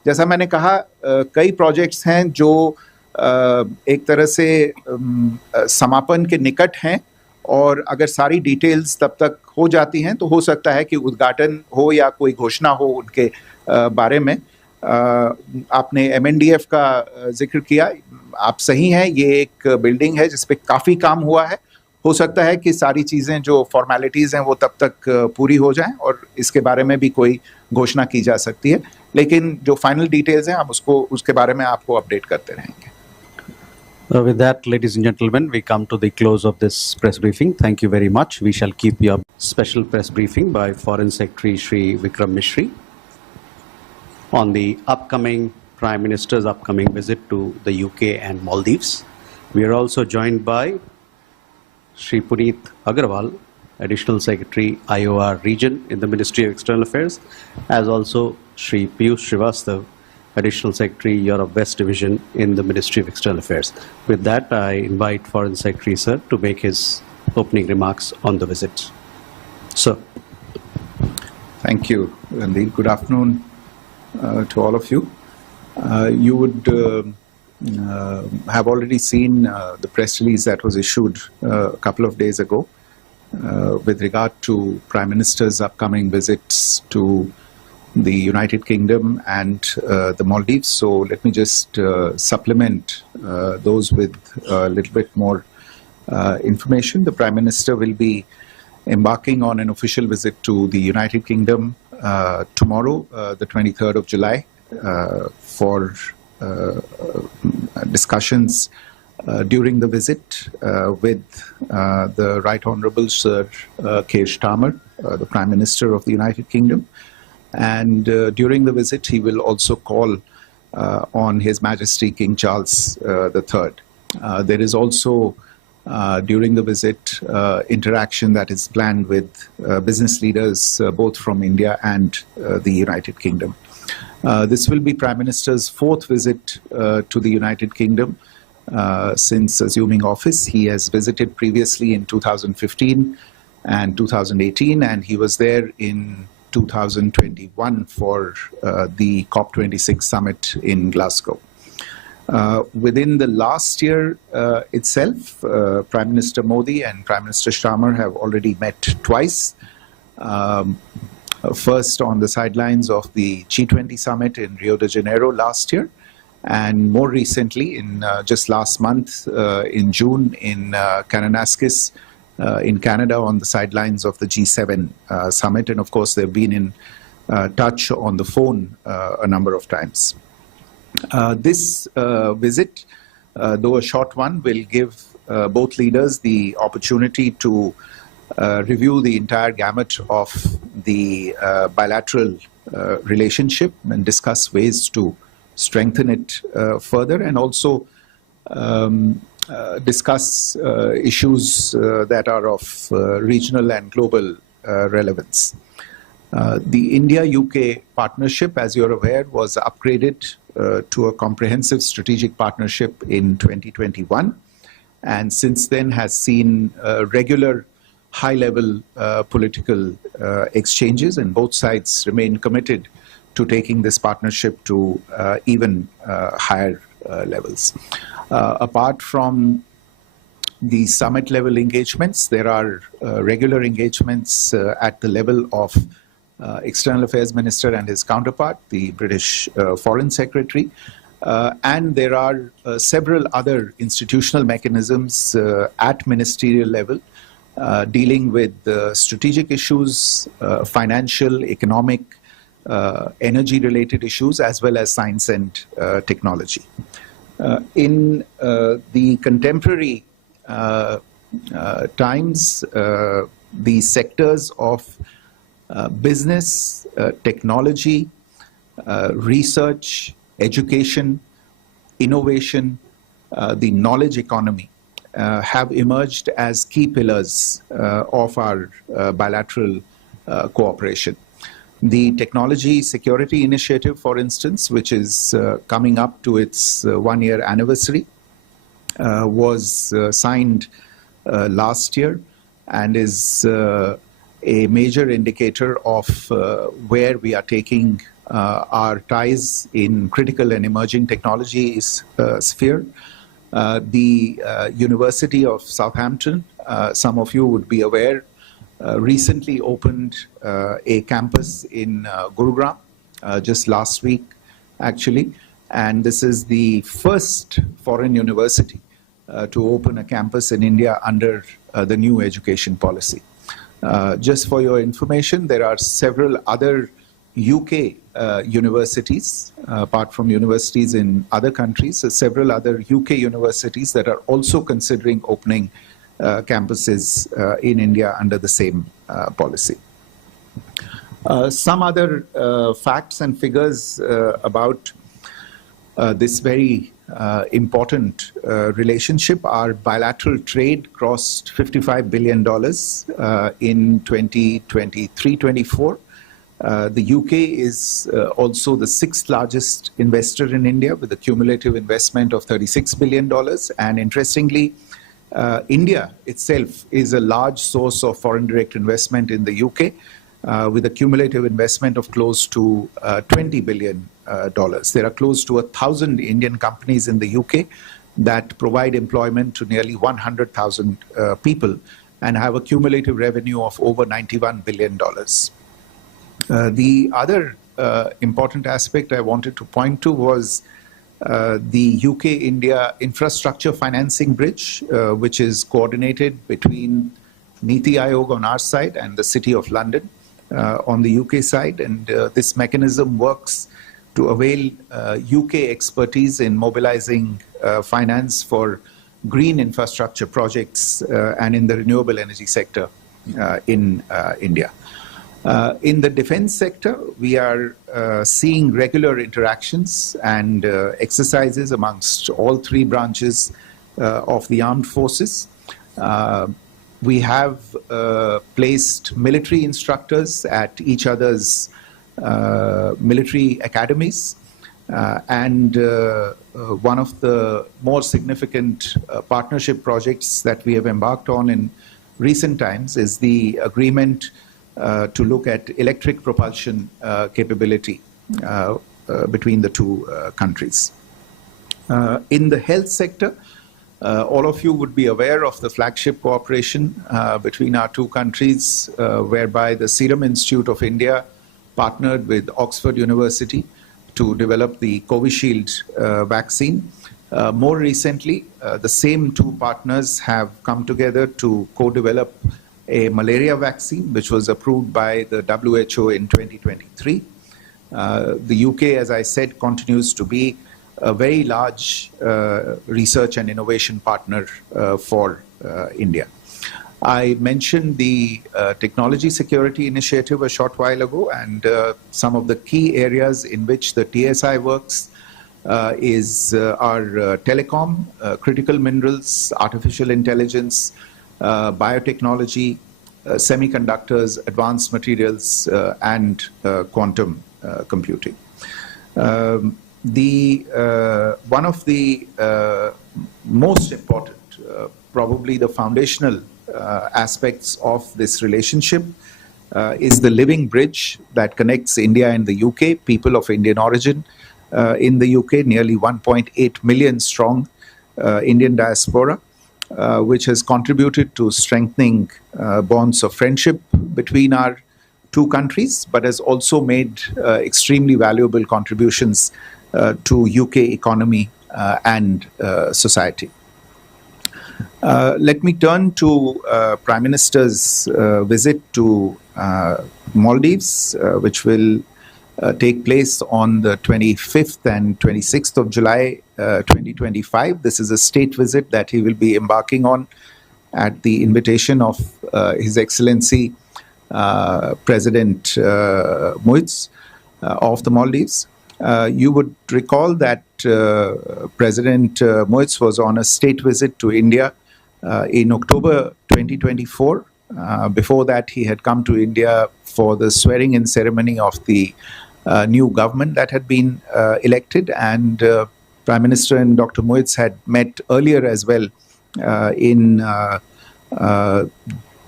जैसा मैंने कहा कई प्रोजेक्ट्स हैं जो एक तरह से समापन के निकट हैं और अगर सारी डिटेल्स तब तक हो जाती हैं तो हो सकता है कि उद्घाटन हो या कोई घोषणा हो उनके बारे में। आपने MNDF का जिक्र किया, आप सही हैं, ये एक बिल्डिंग है जिस पे काफ़ी काम हुआ है। हो सकता है कि सारी चीज़ें जो फॉर्मेलिटीज़ हैं वो तब तक पूरी हो जाएं और इसके बारे में भी कोई घोषणा की जा सकती है, लेकिन जो फाइनल डिटेल्स हैं हम उसके बारे में आपको अपडेट करते रहेंगे। With that, ladies and gentlemen, we come to the close of this press briefing. Thank you very much. We shall keep your special press briefing by Foreign Secretary Shri Vikram Mishri on the Prime Minister's upcoming visit to the UK and Maldives. We are also joined by Shri Puneet Agarwal, Additional Secretary IOR Region in the Ministry of External Affairs, as also Shri Piyush Srivastava, Additional Secretary Europe West Division in the Ministry of External Affairs. With that, I invite Foreign Secretary Sir to make his opening remarks on the visit. Sir. Thank you, Randeep. Good afternoon to all of you. You would have already seen the press release that was issued a couple of days ago with regard to Prime Minister's upcoming visits to the United Kingdom and the Maldives. So let me just supplement those with a little bit more information. The Prime Minister will be embarking on an official visit to the United Kingdom tomorrow, the 23rd of July, for discussions during the visit with the Right Honourable Sir Keir Starmer, the Prime Minister of the United Kingdom. And during the visit, he will also call on His Majesty King Charles III. There is also, during the visit, interaction that is planned with business leaders both from India and the United Kingdom. This will be Prime Minister's fourth visit to the United Kingdom since assuming office. He has visited previously in 2015 and 2018, and he was there in 2021 for the COP26 summit in Glasgow. Within the last year itself, Prime Minister Modi and Prime Minister Starmer have already met twice. First on the sidelines of the G20 summit in Rio de Janeiro last year, and more recently in just last month in June in Kananaskis, in Canada on the sidelines of the G7 summit. And of course, they've been in touch on the phone a number of times. This visit, though a short one, will give both leaders the opportunity to review the entire gamut of the bilateral relationship and discuss ways to strengthen it further, and also discuss issues that are of regional and global relevance. The India-UK partnership, as you're aware, was upgraded to a comprehensive strategic partnership in 2021, and since then has seen regular high-level political exchanges, and both sides remain committed to taking this partnership to even higher levels. Apart from the summit level engagements, there are regular engagements at the level of External Affairs Minister and his counterpart, the British Foreign Secretary, and there are several other institutional mechanisms at ministerial level dealing with strategic issues, financial, economic, energy-related issues, as well as science and technology. In the contemporary times, the sectors of business, technology, research, education, innovation, the knowledge economy have emerged as key pillars of our bilateral cooperation. The Technology Security Initiative, for instance, which is coming up to its one-year anniversary, was signed last year and is a major indicator of where we are taking our ties in critical and emerging technology sphere. The University of Southampton, some of you would be aware, recently opened a campus in Gurugram just last week, actually. And this is the first foreign university to open a campus in India under the new education policy. Just for your information, there are several other UK universities, apart from universities in other countries, so several other UK universities that are also considering opening campuses in India under the same policy. Some other facts and figures about this very important relationship. Our bilateral trade crossed $55 billion in 2023-24. The UK is also the sixth largest investor in India with a cumulative investment of $36 billion. And interestingly, India itself is a large source of foreign direct investment in the UK with a cumulative investment of close to $20 billion. There are close to 1,000 Indian companies in the UK that provide employment to nearly 100,000 people and have a cumulative revenue of over $91 billion. The other important aspect I wanted to point to was the UK-India infrastructure financing bridge, which is coordinated between Niti Aayog on our side and the City of London on the UK side. And this mechanism works to avail UK expertise in mobilizing finance for green infrastructure projects and in the renewable energy sector in India. In the defense sector, we are seeing regular interactions and exercises amongst all three branches of the armed forces. We have placed military instructors at each other's military academies. And one of the more significant partnership projects that we have embarked on in recent times is the agreement to look at electric propulsion capability between the two countries. In the health sector, all of you would be aware of the flagship cooperation between our two countries, whereby the Serum Institute of India partnered with Oxford University to develop the Covishield vaccine. More recently, the same two partners have come together to co-develop a malaria vaccine, which was approved by the WHO in 2023. The UK, as I said, continues to be a very large research and innovation partner for India. I mentioned the Technology Security Initiative a short while ago, and some of the key areas in which the TSI works is our telecom, critical minerals, artificial intelligence, biotechnology, semiconductors, advanced materials, and quantum computing. One of the most important, probably the foundational aspects of this relationship is the living bridge that connects India and the UK, people of Indian origin in the UK, nearly 1.8 million strong Indian diaspora, which has contributed to strengthening bonds of friendship between our two countries, but has also made extremely valuable contributions to UK economy and society. Let me turn to Prime Minister's visit to Maldives, which will take place on the 25th and 26th of July 2025. This is a state visit that he will be embarking on at the invitation of His Excellency President Muiz of the Maldives. You would recall that President Muiz was on a state visit to India in October 2024. Before that, he had come to India for the swearing-in ceremony of the new government that had been elected, and Prime Minister and Dr. Muiz had met earlier as well in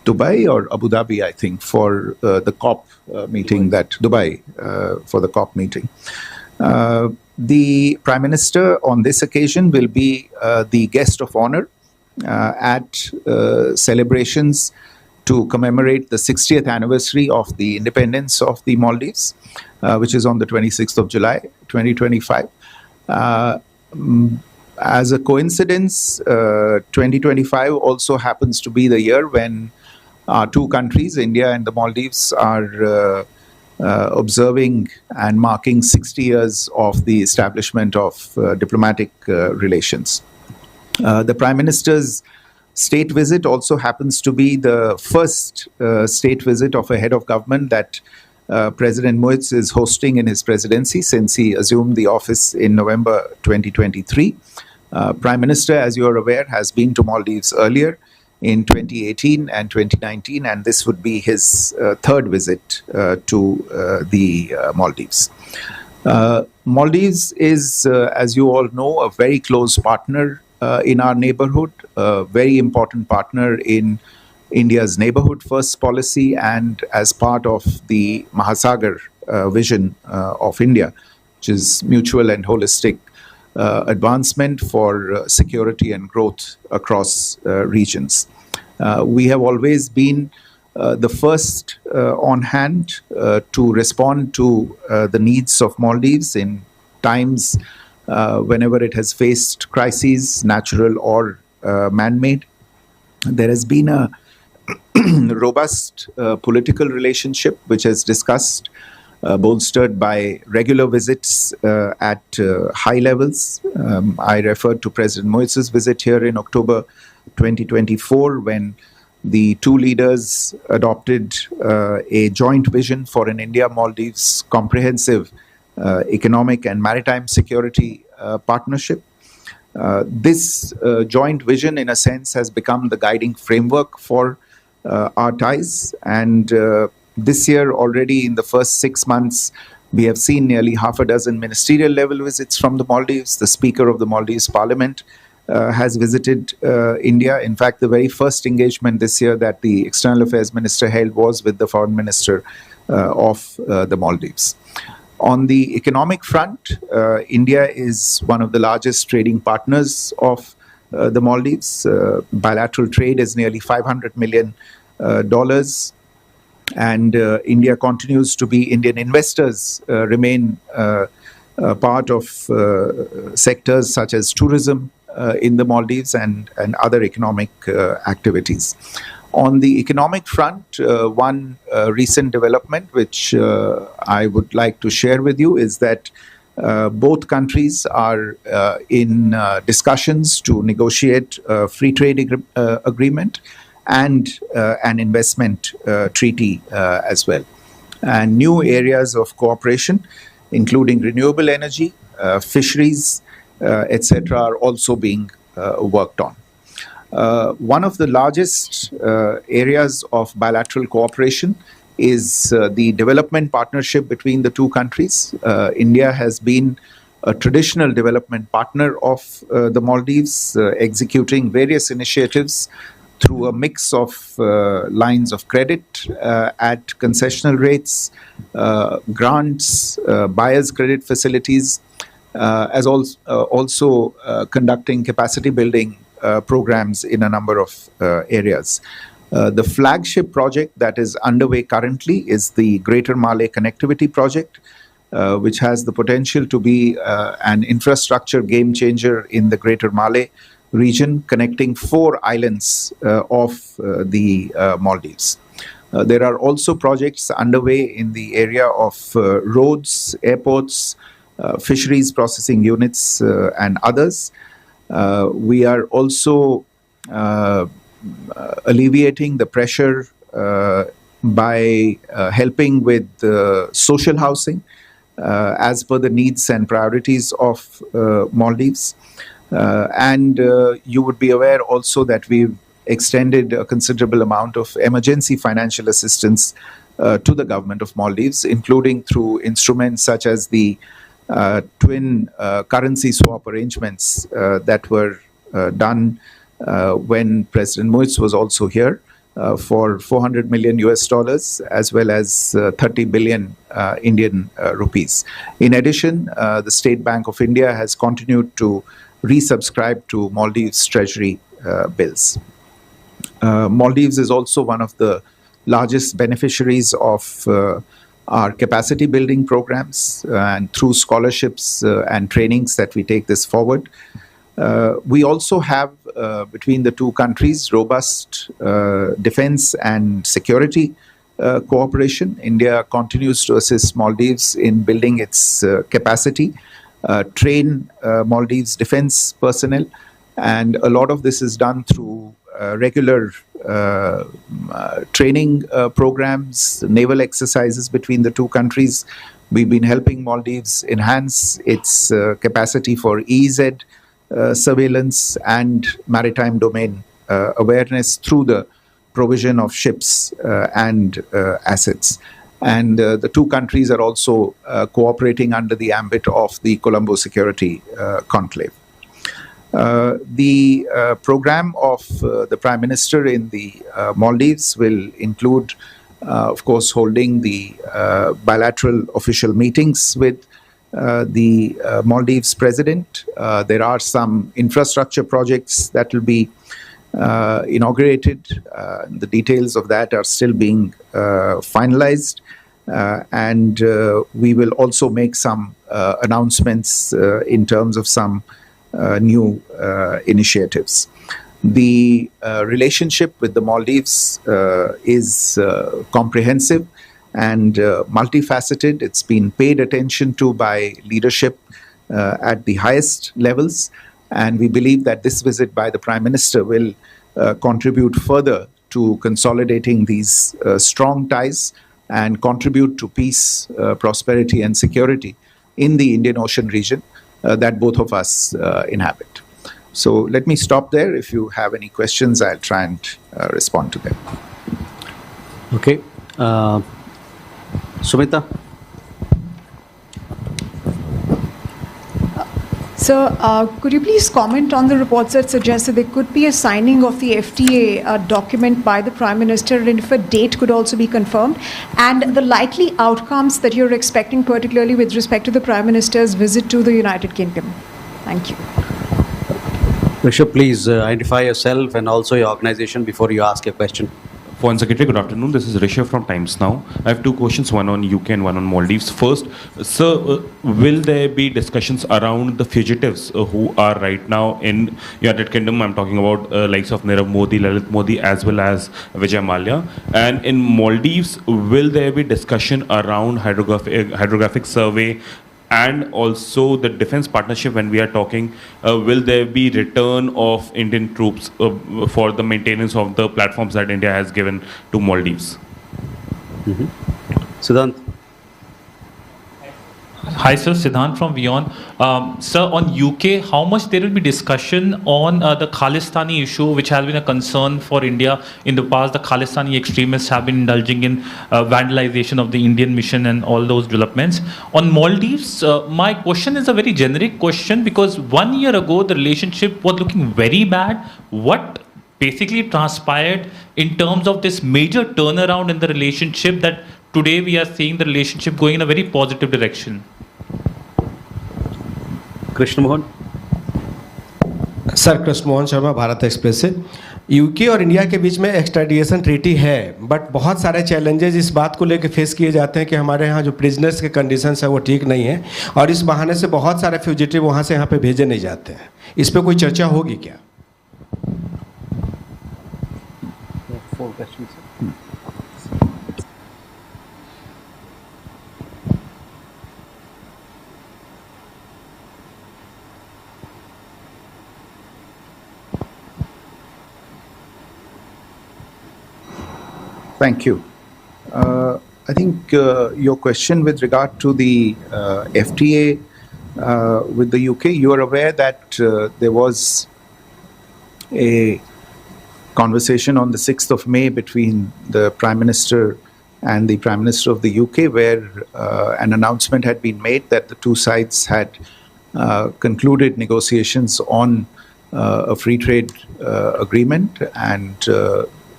Dubai or Abu Dhabi, I think, for the COP meeting, Dubai, for the COP meeting. The Prime Minister on this occasion will be the guest of honor at celebrations to commemorate the 60th anniversary of the independence of the Maldives, which is on the 26th of July, 2025. As a coincidence, 2025 also happens to be the year when our two countries, India and the Maldives, are observing and marking 60 years of the establishment of diplomatic relations. The Prime Minister's state visit also happens to be the first state visit of a head of government that President Modi is hosting in his presidency since he assumed the office in November 2023. Prime Minister, as you are aware, has been to Maldives earlier in 2018 and 2019, and this would be his third visit to the Maldives. Maldives is, as you all know, a very close partner in our neighborhood, a very important partner in India's neighborhood first policy and as part of the Mahasagar vision of India, which is mutual and holistic advancement for security and growth across regions. We have always been the first on hand to respond to the needs of Maldives in times whenever it has faced crises, natural or man-made. There has been a robust political relationship which has discussed, bolstered by regular visits at high levels. I referred to President Modi's visit here in October 2024 when the two leaders adopted a joint vision for an India-Maldives comprehensive economic and maritime security partnership. This joint vision, in a sense, has become the guiding framework for our ties. And this year, already in the first 6 months, we have seen nearly half a dozen ministerial level visits from the Maldives. The Speaker of the Maldives Parliament has visited India. In fact, the very first engagement this year that the External Affairs Minister held was with the Foreign Minister of the Maldives. On the economic front, India is one of the largest trading partners of the Maldives. Bilateral trade is nearly $500 million. And India continues to be, Indian investors remain part of sectors such as tourism in the Maldives and other economic activities. On the economic front, one recent development which I would like to share with you is that both countries are in discussions to negotiate a free trade agreement and an investment treaty as well. And new areas of cooperation, including renewable energy, fisheries, etc., are also being worked on. One of the largest areas of bilateral cooperation is the development partnership between the two countries. India has been a traditional development partner of the Maldives, executing various initiatives through a mix of lines of credit at concessional rates, grants, buyer's credit facilities, as also conducting capacity building programs in a number of areas. The flagship project that is underway currently is the Greater Malay Connectivity Project, which has the potential to be an infrastructure game changer in the Greater Malay region, connecting 4 islands of the Maldives. There are also projects underway in the area of roads, airports, fisheries processing units, and others. We are also alleviating the pressure by helping with social housing as per the needs and priorities of Maldives. And you would be aware also that we've extended a considerable amount of emergency financial assistance to the government of Maldives, including through instruments such as the twin currency swap arrangements that were done when President Modi was also here for 400 million US dollars as well as 30 billion Indian rupees. In addition, the State Bank of India has continued to resubscribe to Maldives Treasury bills. Maldives is also one of the largest beneficiaries of our capacity building programs, and through scholarships and trainings that we take this forward. We also have, between the two countries, robust defense and security cooperation. India continues to assist Maldives in building its capacity, train Maldives defense personnel, and a lot of this is done through regular training programs, naval exercises between the two countries. We've been helping Maldives enhance its capacity for EEZ surveillance and maritime domain awareness through the provision of ships and assets. And the two countries are also cooperating under the ambit of the Colombo Security Conclave. The program of the Prime Minister in the Maldives will include, of course, holding the bilateral official meetings with the Maldives President. There are some infrastructure projects that will be inaugurated. The details of that are still being finalized. And we will also make some announcements in terms of some new initiatives. The relationship with the Maldives is comprehensive and multifaceted. It's been paid attention to by leadership at the highest levels. And we believe that this visit by the Prime Minister will contribute further to consolidating these strong ties and contribute to peace, prosperity, and security in the Indian Ocean region that both of us inhabit. So let me stop there. If you have any questions, I'll try and respond to them. Okay. Sumita? Sir, could you please comment on the reports that suggest that there could be a signing of the FTA document by the Prime Minister, and if a date could also be confirmed, and the likely outcomes that you're expecting, particularly with respect to the Prime Minister's visit to the United Kingdom? Thank you. Rishabh, please identify yourself and also your organization before you ask your question. Foreign Secretary, good afternoon. This is Rishabh from Times Now. I have two questions, one on UK and one on Maldives. First, sir, will there be discussions around the fugitives who are right now in United Kingdom? I'm talking about likes of Nirav Modi, Lalit Modi, as well as Vijay Mallya. And in Maldives, will there be discussion around hydrographic survey and also the defense partnership? When we are talking, will there be return of Indian troops for the maintenance of the platforms that India has given to Maldives? Siddhant? Hi, sir. Siddhant from WION. Sir, on UK, how much there will be discussion on the Khalistani issue, which has been a concern for India in the past? The Khalistani extremists have been indulging in vandalization of the Indian mission and all those developments. On Maldives, my question is a very generic question, because 1 year ago, the relationship was looking very bad. What basically transpired in terms of this major turnaround in the relationship that today we are seeing the relationship going in a very positive direction? Krishna Mohan? Sir, Krishna Mohan Sharma, Bharat express से। UK और India के बीच में extradition treaty है, but बहुत सारे challenges इस बात को लेकर फेस किए जाते हैं कि हमारे यहाँ जो प्रिजनर्स के कंडीशंस है वो ठीक नहीं है, और इस बहाने से बहुत सारे फ्यूजिटिव वहाँ से यहाँ पे भेजे नहीं जाते हैं। इस पे कोई चर्चा होगी क्या? Thank you. I think your question with regard to the FTA with the UK, you are aware that there was a conversation on the 6th of May between the Prime Minister and the Prime Minister of the UK, where an announcement had been made that the two sides had concluded negotiations on a free trade agreement, and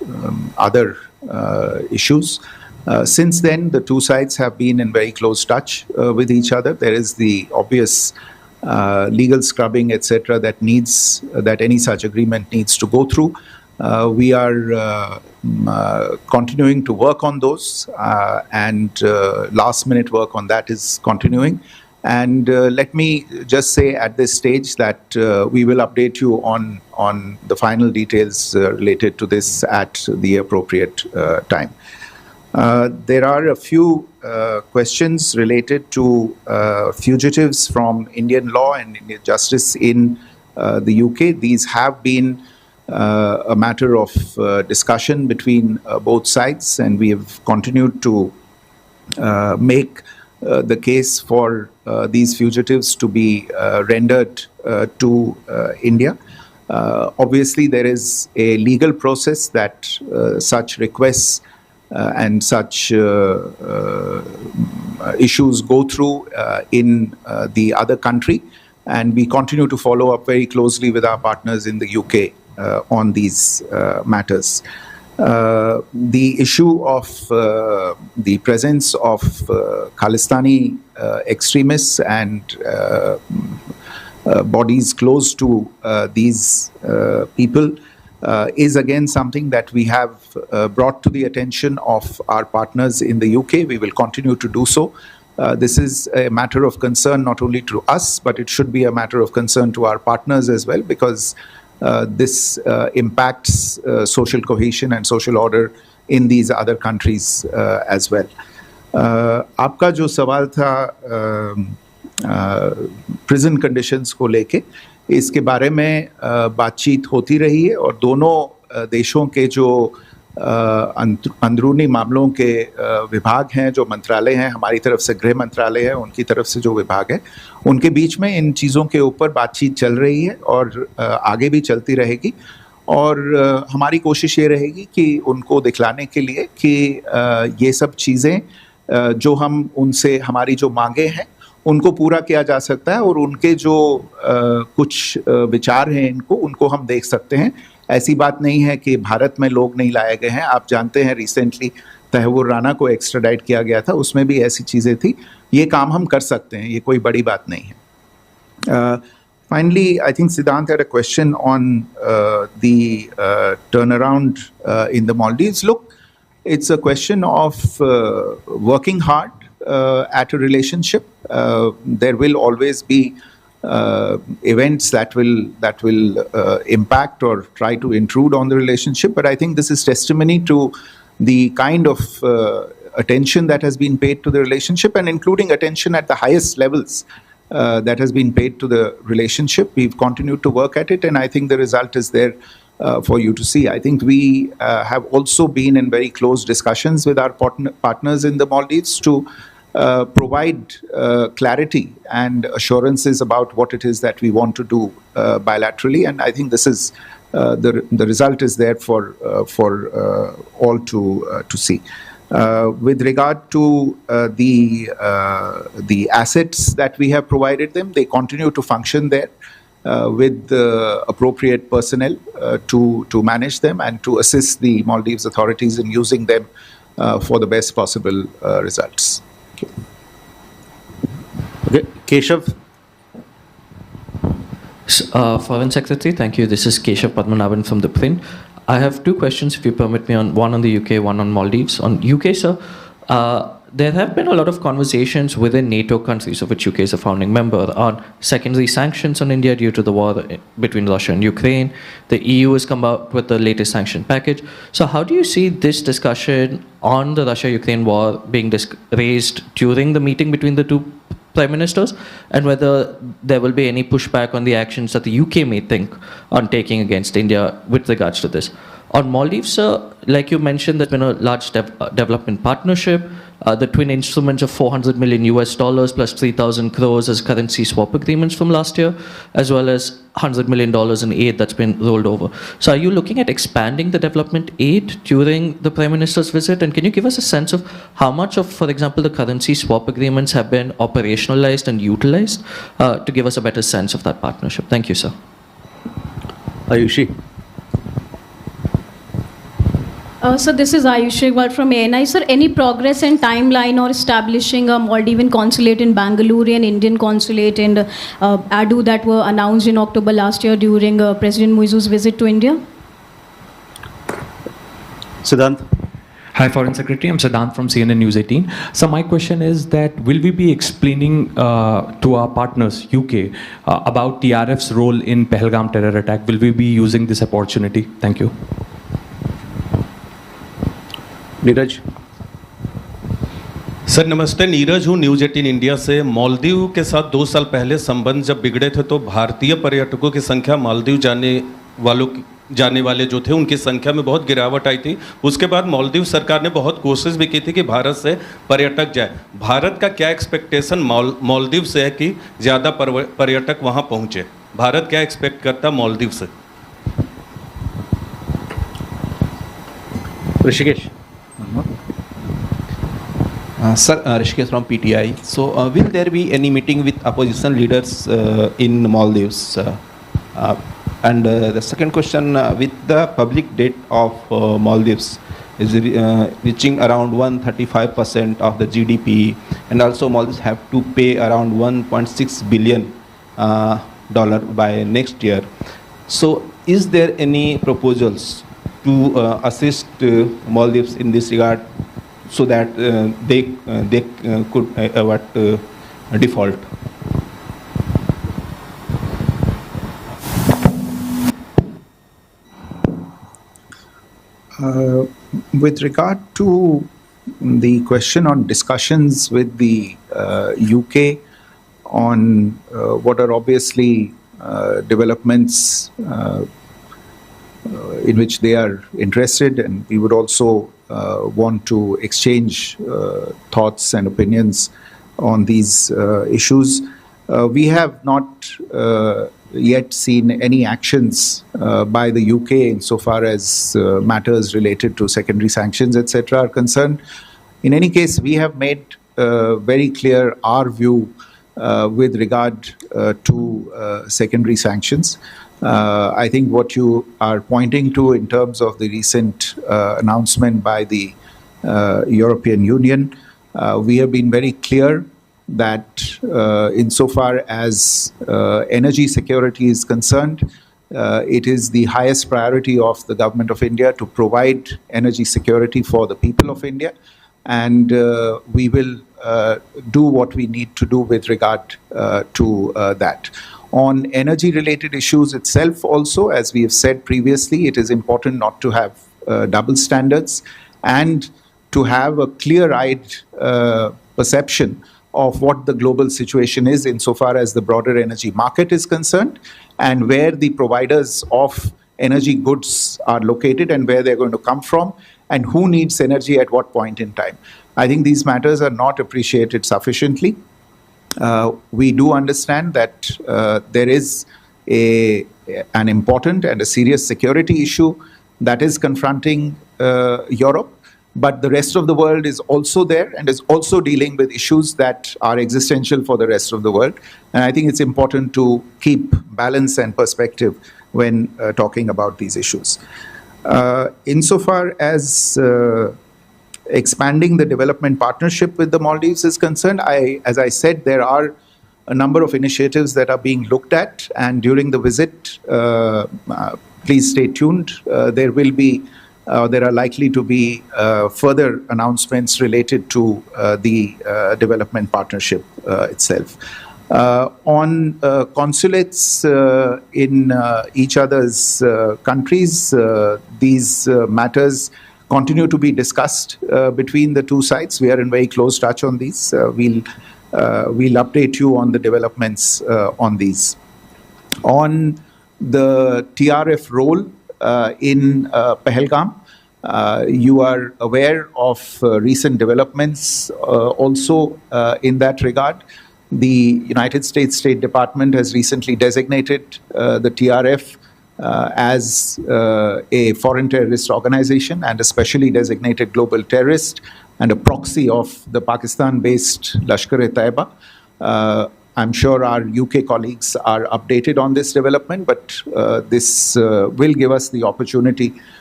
other issues. Since then, the two sides have been in very close touch with each other. There is the obvious legal scrubbing, etc., that any such agreement needs to go through. We are continuing to work on those, and last-minute work on that is continuing. And let me just say at this stage that we will update you on the final details related to this at the appropriate time. There are a few questions related to fugitives from Indian law and Indian justice in the UK. These have been a matter of discussion between both sides, and we have continued to make the case for these fugitives to be rendered to India. Obviously, there is a legal process that such requests and such issues go through in the other country, and we continue to follow up very closely with our partners in the UK on these matters. The issue of the presence of Khalistani extremists and bodies close to these people is again something that we have brought to the attention of our partners in the UK. We will continue to do so. This is a matter of concern not only to us, but it should be a matter of concern to our partners as well, because this impacts social cohesion and social order in these other countries as well. आपका जो सवाल था prison conditions को लेके, इसके बारे में बातचीत होती रही है, और दोनों देशों के जो अंदरूनी मामलों के विभाग हैं, जो मंत्रालय हैं, हमारी तरफ से गृह मंत्रालय है, उनकी तरफ से जो विभाग है, उनके बीच में इन चीज़ों के ऊपर बातचीत चल रही है और आगे भी चलती रहेगी। और हमारी कोशिश ये रहेगी कि उनको दिखलाने के लिए कि ये सब चीज़ें जो हम उनसे, हमारी जो मांगे हैं, उनको पूरा किया जा सकता है, और उनके जो कुछ विचार हैं उनको हम देख सकते हैं। ऐसी बात नहीं है कि भारत में लोग नहीं लाए गए हैं। आप जानते हैं रिसेंटली तहव्वुर राना को एक्स्ट्राडाइट किया गया था, उसमें भी ऐसी चीज़ें थी। ये काम हम कर सकते हैं, ये कोई बड़ी बात नहीं है। Finally, I think Siddhant had a question on the turnaround in the Maldives. Look, it's a question of working hard at a relationship. There will always be events that will impact or try to intrude on the relationship, but I think this is testimony to the kind of attention that has been paid to the relationship, and including attention at the highest levels that has been paid to the relationship. We've continued to work at it, and I think the result is there for you to see. I think we have also been in very close discussions with our partners in the Maldives to provide clarity and assurances about what it is that we want to do bilaterally, and I think this is the result is there for all to see. With regard to the assets that we have provided them, they continue to function there with the appropriate personnel to manage them and to assist the Maldives authorities in using them for the best possible results. Okay. Keshav. Foreign Secretary, thank you. This is Keshav Padmanabhan from the Print. I have two questions, if you permit me, one on the UK, one on Maldives. On UK, sir, there have been a lot of conversations within NATO countries, of which UK is a founding member, on secondary sanctions on India due to the war between Russia and Ukraine. The EU has come out with the latest sanction package. So how do you see this discussion on the Russia-Ukraine war being raised during the meeting between the two prime ministers, and whether there will be any pushback on the actions that the UK may think on taking against India with regards to this? On Maldives, sir, like you mentioned, there's been a large development partnership. The twin instruments of $400 million plus 3,000 crores as currency swap agreements from last year, as well as $100 million in aid that's been rolled over. So are you looking at expanding the development aid during the Prime Minister's visit? And can you give us a sense of how much of, for example, the currency swap agreements have been operationalized and utilized to give us a better sense of that partnership? Thank you, sir. Ayushi. So this is Ayush from ANI. Sir, any progress and timeline or establishing a Maldivian consulate in Bangalore and Indian consulate in Adu that were announced in October last year during President Muizu's visit to India? Siddhant. Hi, Foreign Secretary. I'm Siddhant from CNN News 18. So my question is that will we be explaining to our partners, UK, about TRF's role in Pahalgam terror attack? Will we be using this opportunity? Thank you. Neeraj. Sir नमस्ते, नीरज हूँ news 18 India से। मालदीव के साथ 2 साल पहले संबंध जब बिगड़े थे तो भारतीय पर्यटकों की संख्या मालदीव जाने वाले जो थे उनकी संख्या में बहुत गिरावट आई थी। उसके बाद मालदीव सरकार ने बहुत कोशिश भी की थी कि भारत से पर्यटक जाए। भारत का क्या एक्सपेक्टेशन मालदीव से है कि ज़्यादा पर्यटक वहाँ पहुँचे? भारत क्या एक्सपेक्ट करता मालदीव से? Rishikesh. Sir, Rishikesh from PTI. So, will there be any meeting with opposition leaders in Maldives? And the second question, with the public debt of Maldives is reaching around 135% of the GDP, and also Maldives have to pay around $1.6 billion by next year. So, is there any proposals to assist Maldives in this regard, so that they could avoid default? With regard to the question on discussions with the UK on what are obviously developments in which they are interested, and we would also want to exchange thoughts and opinions on these issues. We have not yet seen any actions by the UK insofar as matters related to secondary sanctions, etc. are concerned. In any case, we have made very clear our view with regard to secondary sanctions. I think what you are pointing to in terms of the recent announcement by the European Union, we have been very clear that insofar as energy security is concerned, it is the highest priority of the government of India to provide energy security for the people of India, and we will do what we need to do with regard to that. On energy-related issues itself also, as we have said previously, it is important not to have double standards and to have a clear-eyed perception of what the global situation is insofar as the broader energy market is concerned, and where the providers of energy goods are located and where they're going to come from, and who needs energy at what point in time. I think these matters are not appreciated sufficiently. We do understand that there is an important and a serious security issue that is confronting Europe, but the rest of the world is also there and is also dealing with issues that are existential for the rest of the world. And I think it's important to keep balance and perspective when talking about these issues. Insofar as expanding the development partnership with the Maldives is concerned, as I said, there are a number of initiatives that are being looked at, and during the visit, please stay tuned. There are likely to be further announcements related to the development partnership itself. On consulates in each other's countries, these matters continue to be discussed between the two sides. We are in very close touch on these. We'll update you on the developments on these. On the TRF role in Pahalgam, you are aware of recent developments also in that regard. The United States State Department has recently designated the TRF as a foreign terrorist organization and a specially designated global terrorist and a proxy of the Pakistan-based Lashkar-e-Taiba. I'm sure our UK colleagues are updated on this development, but this will give us the opportunity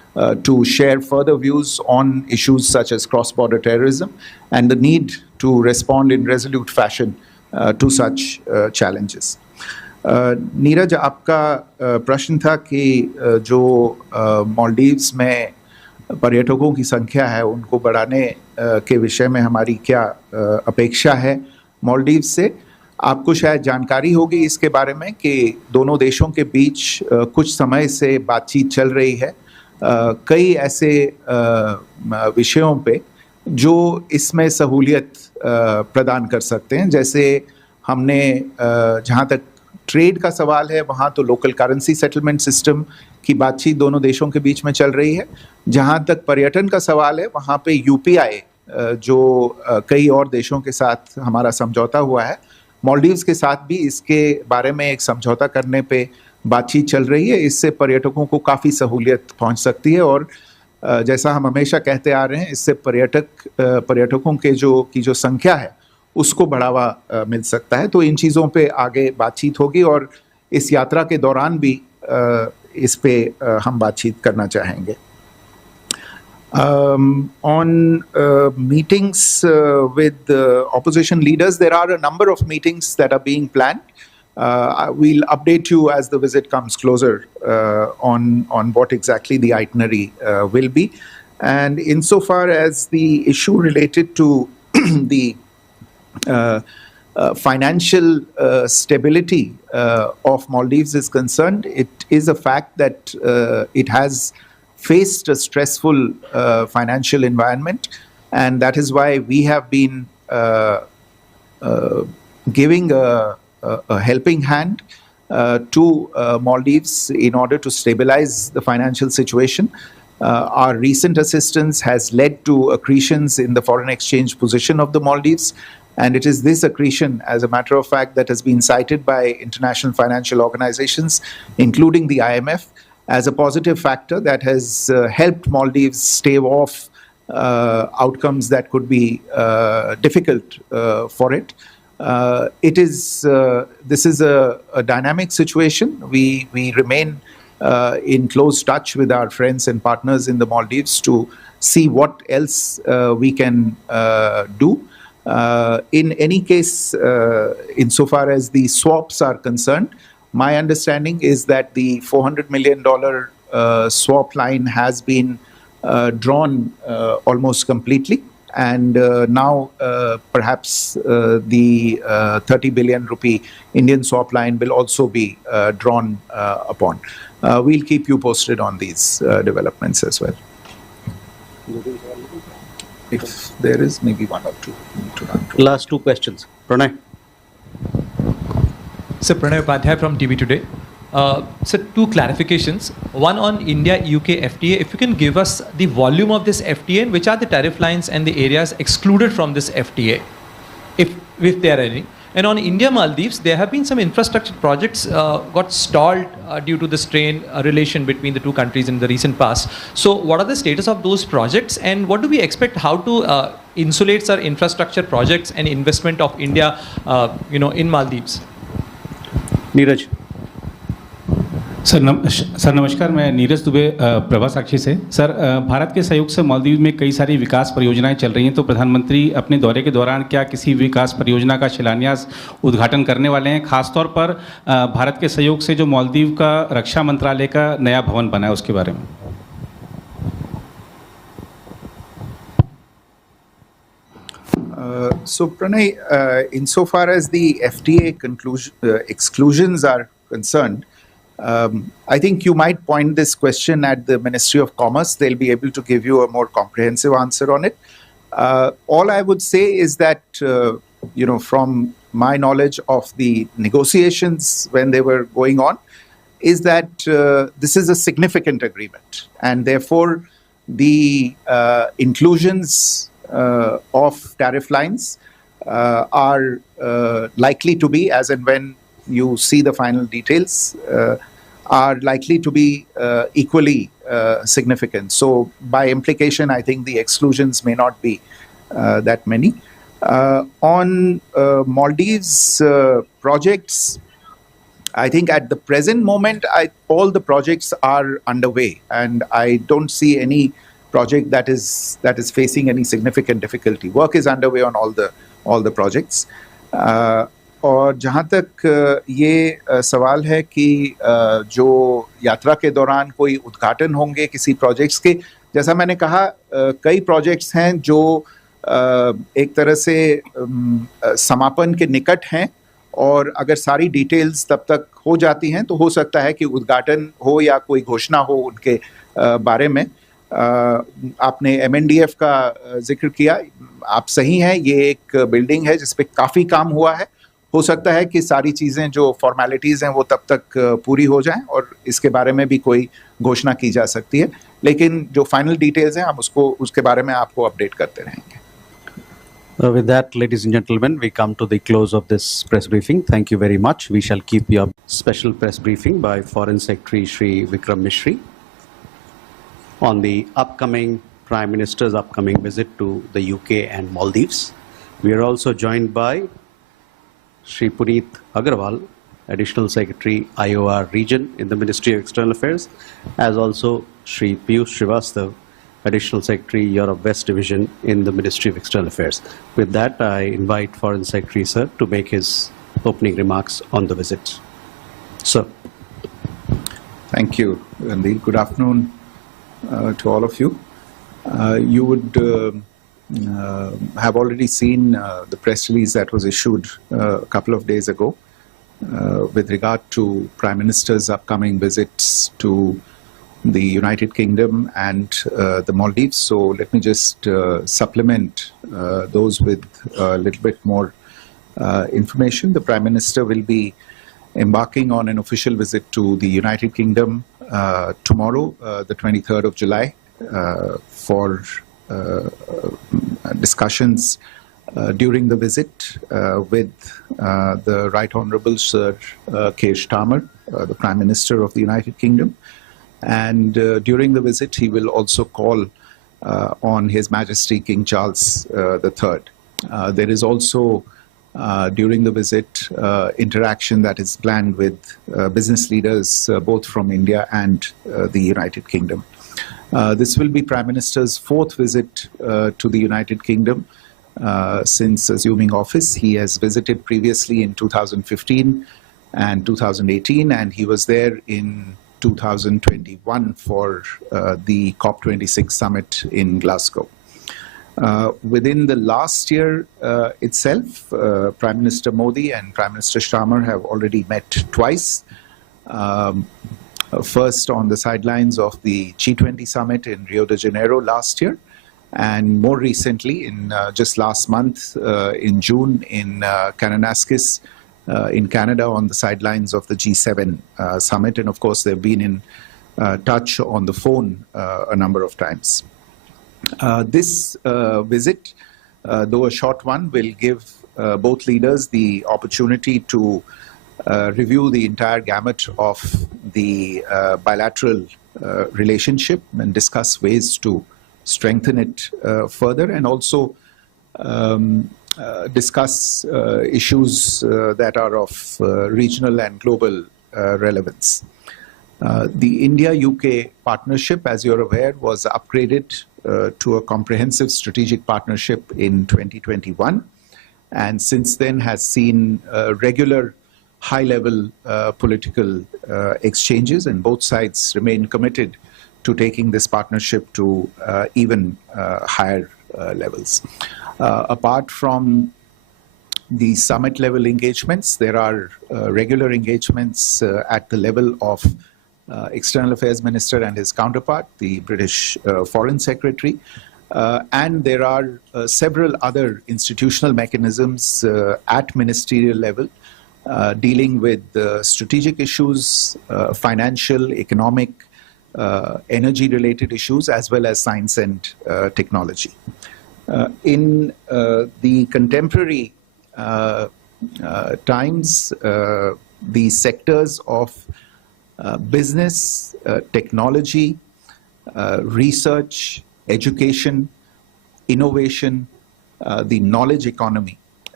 to share further views on issues such as cross-border terrorism and the need to respond in resolute fashion to such challenges. Neeraj, आपका प्रश्न था कि जो मालदीव्स में पर्यटकों की संख्या है उनको बढ़ाने के विषय में हमारी क्या अपेक्षा है मालदीव से। आपको शायद जानकारी होगी इसके बारे में कि दोनों देशों के बीच कुछ समय से बातचीत चल रही है कई ऐसे विषयों पे जो इसमें सहूलियत प्रदान कर सकते हैं। जैसे हमने जहाँ तक ट्रेड का सवाल है वहाँ तो लोकल करेंसी सेटलमेंट सिस्टम की बातचीत दोनों देशों के बीच में चल रही है। जहाँ तक पर्यटन का सवाल है वहाँ पे यूपीआई जो कई और देशों के साथ हमारा समझौता हुआ है, मालदीव्स के साथ भी इसके बारे में एक समझौता करने पे बातचीत चल रही है। इससे पर्यटकों को काफ़ी सहूलियत पहुँच सकती है और जैसा हम हमेशा कहते आ रहे हैं, इससे पर्यटकों के जो संख्या है उसको बढ़ावा मिल सकता है। तो इन चीज़ों पे आगे बातचीत होगी और इस यात्रा के दौरान भी इस पे हम बातचीत करना चाहेंगे। On meetings with opposition leaders, there are a number of meetings that are being planned. We'll update you as the visit comes closer on what exactly the itinerary will be. And insofar as the issue related to the financial stability of Maldives is concerned, it is a fact that it has faced a stressful financial environment, and that is why we have been giving a helping hand to Maldives in order to stabilize the financial situation. Our recent assistance has led to accretions in the foreign exchange position of the Maldives, and it is this accretion, as a matter of fact, that has been cited by international financial organizations, including the IMF, as a positive factor that has helped Maldives stave off outcomes that could be difficult for it. This is a dynamic situation. We remain in close touch with our friends and partners in the Maldives to see what else we can do. In any case, insofar as the swaps are concerned, my understanding is that the $400 million swap line has been drawn almost completely, and now perhaps the 30 billion rupee Indian swap line will also be drawn upon. We'll keep you posted on these developments as well. If there is maybe one or two to run through. Last two questions. Pranay. Sir, Pranay Upadhyay from TV Today. Sir, two clarifications. One on India-UK FTA. If you can give us the volume of this FTA and which are the tariff lines and the areas excluded from this FTA, if there are any. And on India-Maldives, there have been some infrastructure projects got stalled due to the strained relation between the two countries in the recent past. So what are the status of those projects, and what do we expect, how to insulate our infrastructure projects and investment of India in Maldives? Neeraj. Sir नमस्कार, मैं नीरज दुबे प्रभा साक्षी से। Sir, Bharat के सहयोग से मालदीव में कई सारी विकास परियोजनाएं चल रही हैं, तो प्रधानमंत्री अपने दौरे के दौरान क्या किसी विकास परियोजना का शिलान्यास उद्घाटन करने वाले हैं? खासतौर पर भारत के सहयोग से जो मालदीव का रक्षा मंत्रालय का नया भवन बना है उसके बारे में। So Pranay, insofar as the FTA exclusions are concerned, I think you might point this question at the Ministry of Commerce. They'll be able to give you a more comprehensive answer on it. All I would say is that, from my knowledge of the negotiations when they were going on, is that this is a significant agreement, and therefore the inclusions of tariff lines are likely to be, as and when you see the final details, are likely to be equally significant. So by implication, I think the exclusions may not be that many. On Maldives projects, I think at the present moment, all the projects are underway, and I don't see any project that is facing any significant difficulty. Work is underway on all the projects. और जहाँ तक ये सवाल है कि जो यात्रा के दौरान कोई उद्घाटन होंगे किसी प्रोजेक्ट्स के, जैसा मैंने कहा कई प्रोजेक्ट्स हैं जो एक तरह से समापन के निकट हैं, और अगर सारी डिटेल्स तब तक हो जाती हैं तो हो सकता है कि उद्घाटन हो या कोई घोषणा हो उनके बारे में। आपने MNDF का जिक्र किया, आप सही हैं, ये एक बिल्डिंग है जिस पे काफ़ी काम हुआ है। हो सकता है कि सारी चीज़ें जो फॉर्मेलिटीज़ हैं वो तब तक पूरी हो जाएं और इसके बारे में भी कोई घोषणा की जा सकती है, लेकिन जो फाइनल डिटेल्स हैं हम उसके बारे में आपको अपडेट करते रहेंगे। With that, ladies and gentlemen, we come to the close of this press briefing. Thank you very much. We shall keep your special press briefing by Foreign Secretary Shri Vikram Mishri on the Prime Minister's upcoming visit to the UK and Maldives. We are also joined by Shri Puneet Agarwal, Additional Secretary IOR Region in the Ministry of External Affairs, as also Shri Piyush Srivastav, Additional Secretary Europe West Division in the Ministry of External Affairs. With that, I invite Foreign Secretary Sir to make his opening remarks on the visit. Sir. Thank you, Randeep. Good afternoon to all of you. You would have already seen the press release that was issued a couple of days ago with regard to Prime Minister's upcoming visits to the United Kingdom and the Maldives. So let me just supplement those with a little bit more information. The Prime Minister will be embarking on an official visit to the United Kingdom tomorrow, the 23rd of July, for discussions during the visit with the Right Honourable Sir Keir Starmer, the Prime Minister of the United Kingdom. And during the visit, he will also call on His Majesty King Charles III. There is also, during the visit, interaction that is planned with business leaders both from India and the United Kingdom. This will be Prime Minister's fourth visit to the United Kingdom since assuming office. He has visited previously in 2015 and 2018, and he was there in 2021 for the COP26 summit in Glasgow. Within the last year itself, Prime Minister Modi and Prime Minister Starmer have already met twice. First on the sidelines of the G20 summit in Rio de Janeiro last year, and more recently in just last month in June in Kananaskis, in Canada, on the sidelines of the G7 summit. And of course, they've been in touch on the phone a number of times. This visit, though a short one, will give both leaders the opportunity to review the entire gamut of the bilateral relationship and discuss ways to strengthen it further, and also discuss issues that are of regional and global relevance. The India-UK partnership, as you're aware, was upgraded to a comprehensive strategic partnership in 2021, and since then has seen regular high-level political exchanges, and both sides remain committed to taking this partnership to even higher levels. Apart from the summit-level engagements, there are regular engagements at the level of External Affairs Minister and his counterpart, the British Foreign Secretary, and there are several other institutional mechanisms at ministerial level dealing with strategic issues, financial, economic, energy-related issues, as well as science and technology. In the contemporary times, the sectors of business, technology, research, education, innovation, the knowledge economy,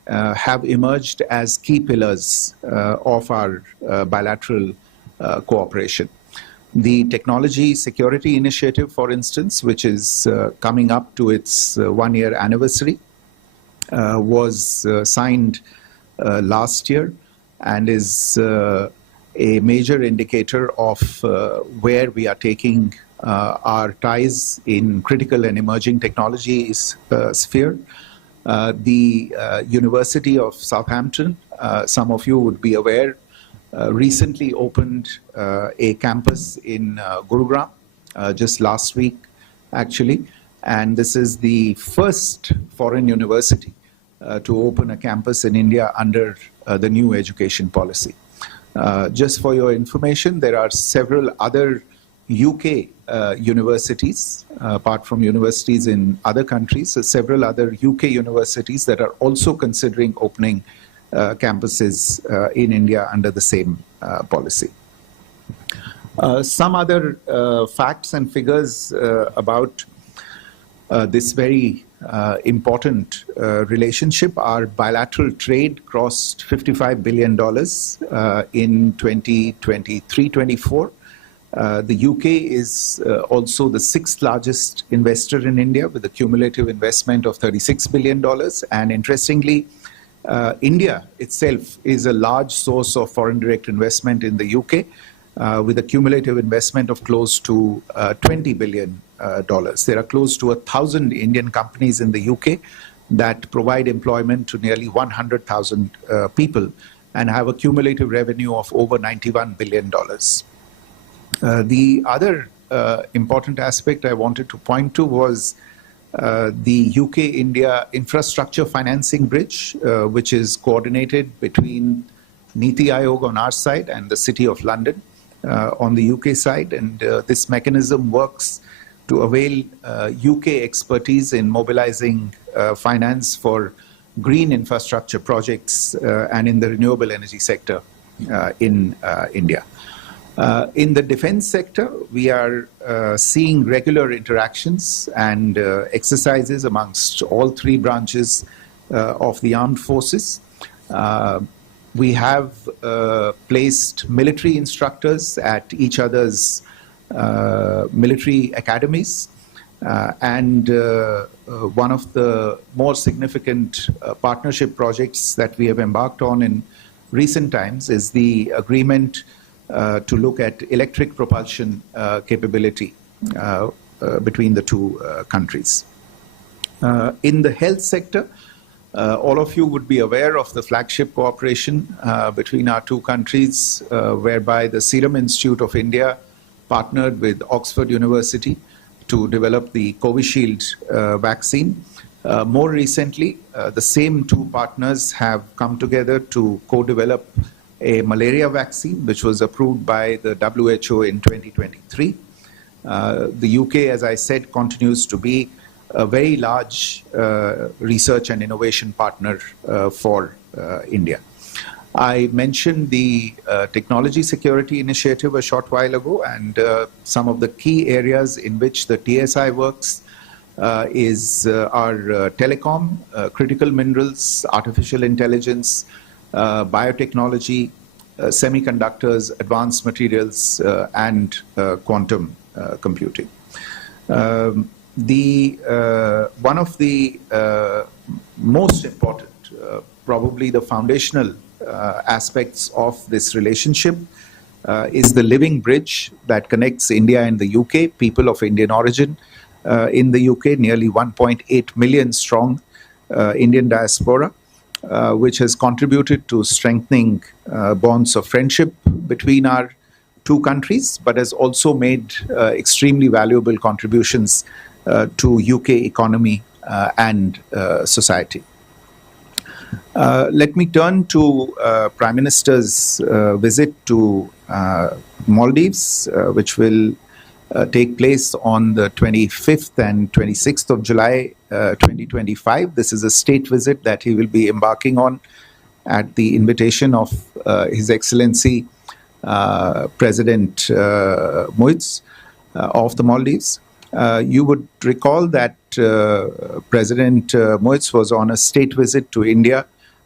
have emerged as key pillars of our bilateral cooperation. The Technology Security Initiative, for instance, which is coming up to its one-year anniversary, was signed last year and is a major indicator of where we are taking our ties in critical and emerging technologies sphere. The University of Southampton, some of you would be aware, recently opened a campus in Gurugram just last week, actually. And this is the first foreign university to open a campus in India under the new education policy. Just for your information, there are several other UK universities, apart from universities in other countries, so several other UK universities that are also considering opening campuses in India under the same policy. Some other facts and figures about this very important relationship. Our bilateral trade crossed $55 billion in 2023-24. The UK is also the sixth largest investor in India with a cumulative investment of $36 billion. And interestingly, India itself is a large source of foreign direct investment in the UK with a cumulative investment of close to $20 billion. There are close to 1,000 Indian companies in the UK that provide employment to nearly 100,000 people and have a cumulative revenue of over $91 billion. The other important aspect I wanted to point to was the UK-India infrastructure financing bridge, which is coordinated between Niti Aayog on our side and the City of London on the UK side. And this mechanism works to avail UK expertise in mobilizing finance for green infrastructure projects and in the renewable energy sector in India. In the defense sector, we are seeing regular interactions and exercises amongst all three branches of the armed forces. We have placed military instructors at each other's military academies. And one of the more significant partnership projects that we have embarked on in recent times is the agreement to look at electric propulsion capability between the two countries. In the health sector, all of you would be aware of the flagship cooperation between our two countries, whereby the Serum Institute of India partnered with Oxford University to develop the Covishield vaccine. More recently, the same two partners have come together to co-develop a malaria vaccine, which was approved by the WHO in 2023. The UK, as I said, continues to be a very large research and innovation partner for India. I mentioned the Technology Security Initiative a short while ago, and some of the key areas in which the TSI works is our telecom, critical minerals, artificial intelligence, biotechnology, semiconductors, advanced materials, and quantum computing. One of the most important, probably the foundational aspects of this relationship is the living bridge that connects India and the UK, people of Indian origin in the UK, nearly 1.8 million strong Indian diaspora, which has contributed to strengthening bonds of friendship between our two countries, but has also made extremely valuable contributions to UK economy and society. Let me turn to Prime Minister's visit to Maldives, which will take place on the 25th and 26th of July 2025. This is a state visit that he will be embarking on at the invitation of His Excellency President Muiz of the Maldives. You would recall that President Muiz was on a state visit to India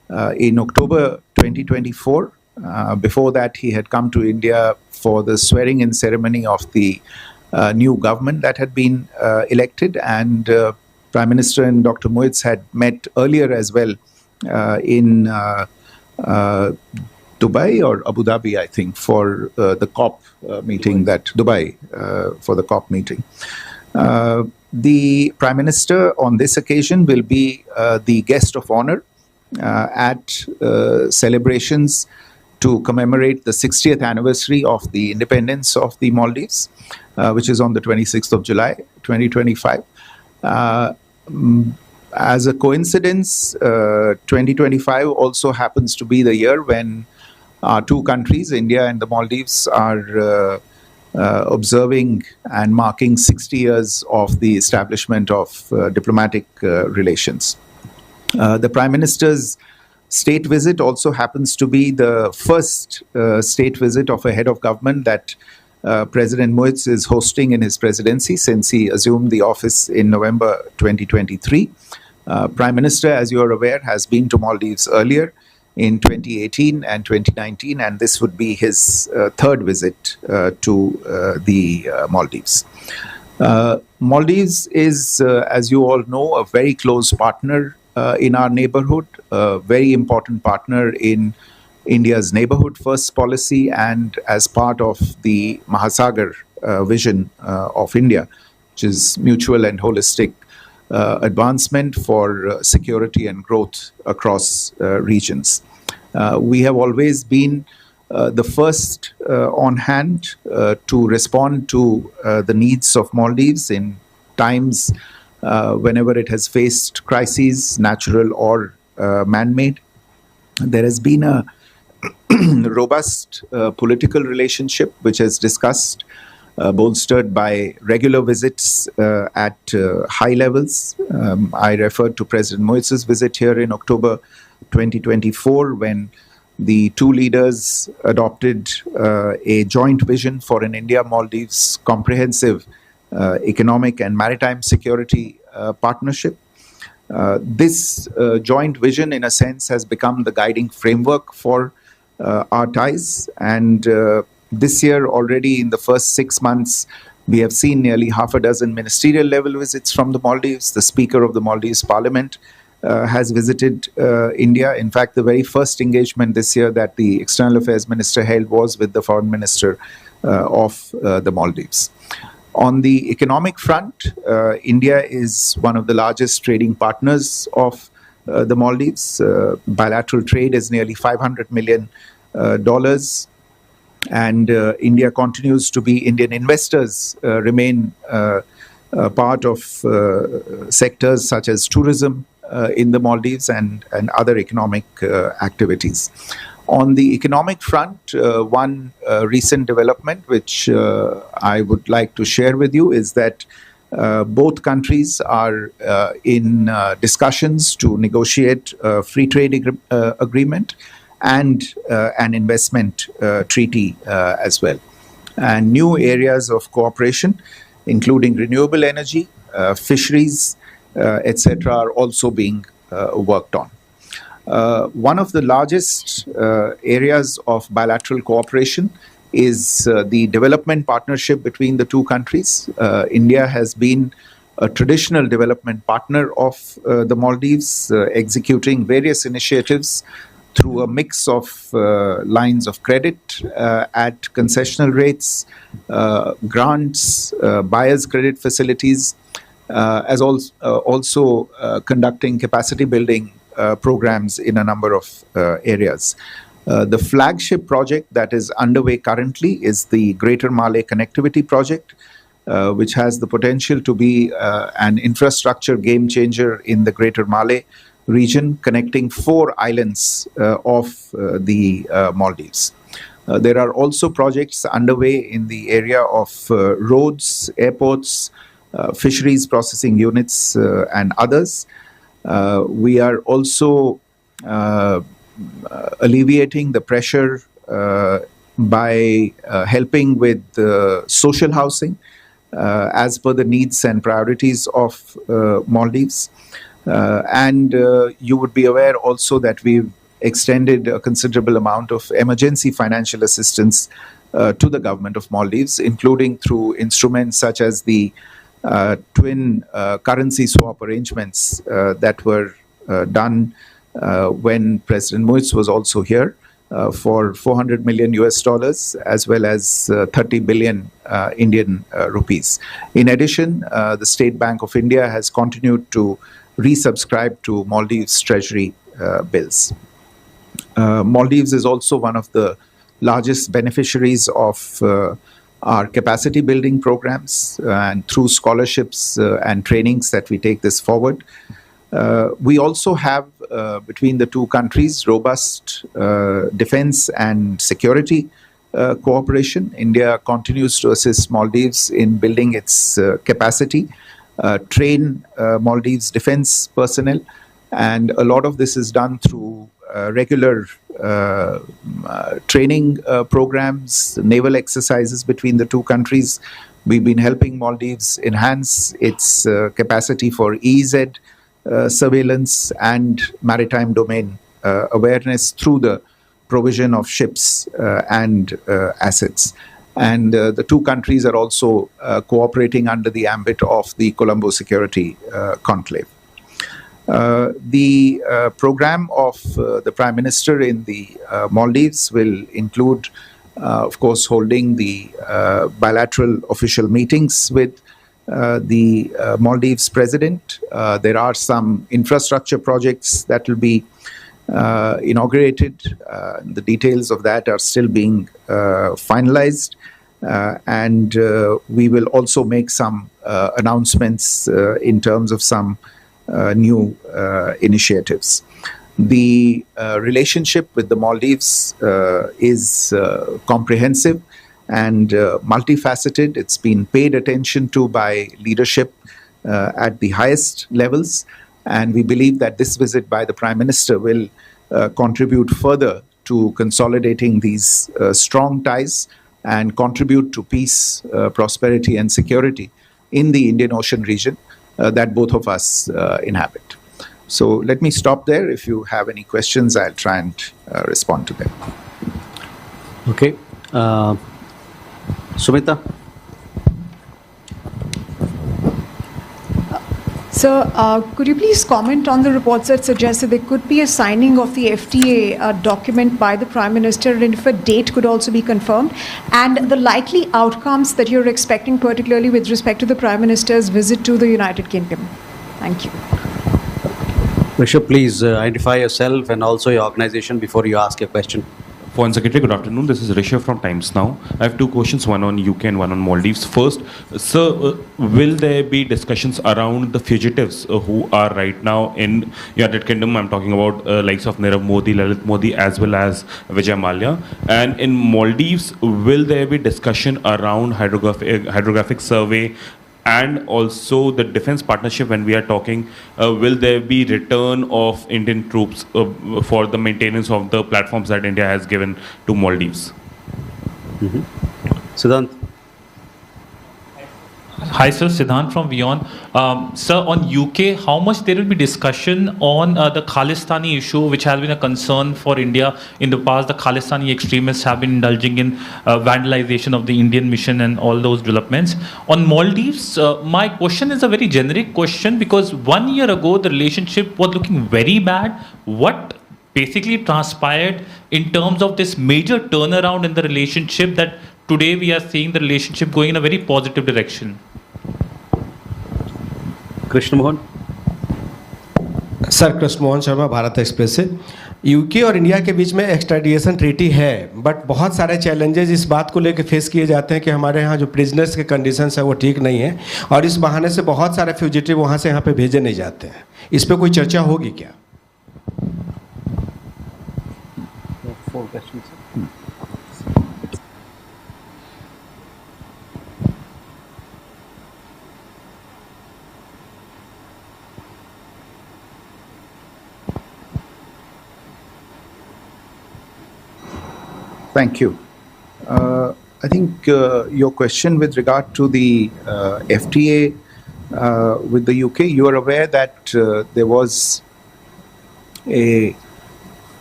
in October 2024. Before that, he had come to India for the swearing-in ceremony of the new government that had been elected, and Prime Minister and Dr. Moitz had met earlier as well in Dubai or Abu Dhabi, I think, for the COP meeting, for the COP meeting. The Prime Minister on this occasion will be the guest of honor at celebrations to commemorate the 60th anniversary of the independence of the Maldives, which is on the 26th of July, 2025. As a coincidence, 2025 also happens to be the year when our two countries, India and the Maldives, are observing and marking 60 years of the establishment of diplomatic relations. The Prime Minister's state visit also happens to be the first state visit of a head of government that President Moitz is hosting in his presidency since he assumed the office in November 2023. Prime Minister, as you are aware, has been to Maldives earlier in 2018 and 2019, and this would be his third visit to the Maldives. Maldives is, as you all know, a very close partner in our neighborhood, a very important partner in India's neighborhood first policy, and as part of the Mahasagar vision of India, which is mutual and holistic advancement for security and growth across regions. We have always been the first on hand to respond to the needs of Maldives in times whenever it has faced crises, natural or man-made. There has been a robust political relationship which is discussed, bolstered by regular visits at high levels. I referred to President Moitz's visit here in October 2024 when the two leaders adopted a joint vision for an India-Maldives comprehensive economic and maritime security partnership. This joint vision, in a sense, has become the guiding framework for our ties. And this year, already in the first 6 months, we have seen nearly half a dozen ministerial level visits from the Maldives. The Speaker of the Maldives Parliament has visited India. In fact, the very first engagement this year that the External Affairs Minister held was with the Foreign Minister of the Maldives. On the economic front, India is one of the largest trading partners of the Maldives. Bilateral trade is nearly $500 million. And India continues to be, Indian investors remain part of sectors such as tourism in the Maldives and other economic activities. On the economic front, one recent development which I would like to share with you is that both countries are in discussions to negotiate a free trade agreement and an investment treaty as well. And new areas of cooperation, including renewable energy, fisheries, etc., are also being worked on. One of the largest areas of bilateral cooperation is the development partnership between the two countries. India has been a traditional development partner of the Maldives, executing various initiatives through a mix of lines of credit at concessional rates, grants, buyer's credit facilities, as also conducting capacity building programs in a number of areas. The flagship project that is underway currently is the Greater Malay Connectivity Project, which has the potential to be an infrastructure game changer in the Greater Malay region, connecting 4 islands of the Maldives. There are also projects underway in the area of roads, airports, fisheries processing units, and others. We are also alleviating the pressure by helping with social housing as per the needs and priorities of Maldives. And you would be aware also that we've extended a considerable amount of emergency financial assistance to the government of Maldives, including through instruments such as the twin currency swap arrangements that were done when President Muiz was also here for 400 million US dollars as well as 30 billion Indian rupees. In addition, the State Bank of India has continued to resubscribe to Maldives Treasury bills. Maldives is also one of the largest beneficiaries of our capacity building programs, and through scholarships and trainings that we take this forward. We also have, between the two countries, robust defense and security cooperation. India continues to assist Maldives in building its capacity, train Maldives defense personnel, and a lot of this is done through regular training programs, naval exercises between the two countries. We've been helping Maldives enhance its capacity for EEZ surveillance and maritime domain awareness through the provision of ships and assets. And the two countries are also cooperating under the ambit of the Colombo Security Conclave. The program of the Prime Minister in the Maldives will include, of course, holding the bilateral official meetings with the Maldives President. There are some infrastructure projects that will be inaugurated. The details of that are still being finalized. And we will also make some announcements in terms of some new initiatives. The relationship with the Maldives is comprehensive and multifaceted. It's been paid attention to by leadership at the highest levels. And we believe that this visit by the Prime Minister will contribute further to consolidating these strong ties and contribute to peace, prosperity, and security in the Indian Ocean region that both of us inhabit. So let me stop there. If you have any questions, I'll try and respond to them. Okay. Sumita? Sir, could you please comment on the reports that suggest that there could be a signing of the FTA document by the Prime Minister, and if a date could also be confirmed, and the likely outcomes that you're expecting, particularly with respect to the Prime Minister's visit to the United Kingdom? Thank you. Rishabh, please identify yourself and also your organization before you ask your question. Foreign Secretary, good afternoon. This is Rishabh from Times Now. I have two questions, one on UK and one on Maldives. First, sir, will there be discussions around the fugitives who are right now in United Kingdom? I'm talking about likes of Nirav Modi, Lalit Modi, as well as Vijay Mallya. And in Maldives, will there be discussion around hydrographic survey and also the defense partnership? When we are talking, will there be return of Indian troops for the maintenance of the platforms that India has given to Maldives? Siddhant? Hi, sir. Siddhant from Vion. Sir, on UK, how much there will be discussion on the Khalistani issue, which has been a concern for India in the past? The Khalistani extremists have been indulging in vandalization of the Indian mission and all those developments. On Maldives, my question is a very generic question, because 1 year ago, the relationship was looking very bad. What basically transpired in terms of this major turnaround in the relationship that today we are seeing the relationship going in a very positive direction? Krishna Mohan? Sir, Krishna Mohan Sharma, Bharat express से। UK और India के बीच में extradition treaty है, but बहुत सारे challenges इस बात को लेकर फेस किए जाते हैं कि हमारे यहाँ जो प्रिजनर्स के कंडीशंस है वो ठीक नहीं है, और इस बहाने से बहुत सारे फ्यूजिटिव वहाँ से यहाँ पे भेजे नहीं जाते हैं। इस पर कोई चर्चा होगी क्या? Thank you. I think your question with regard to the FTA with the UK, you are aware that there was a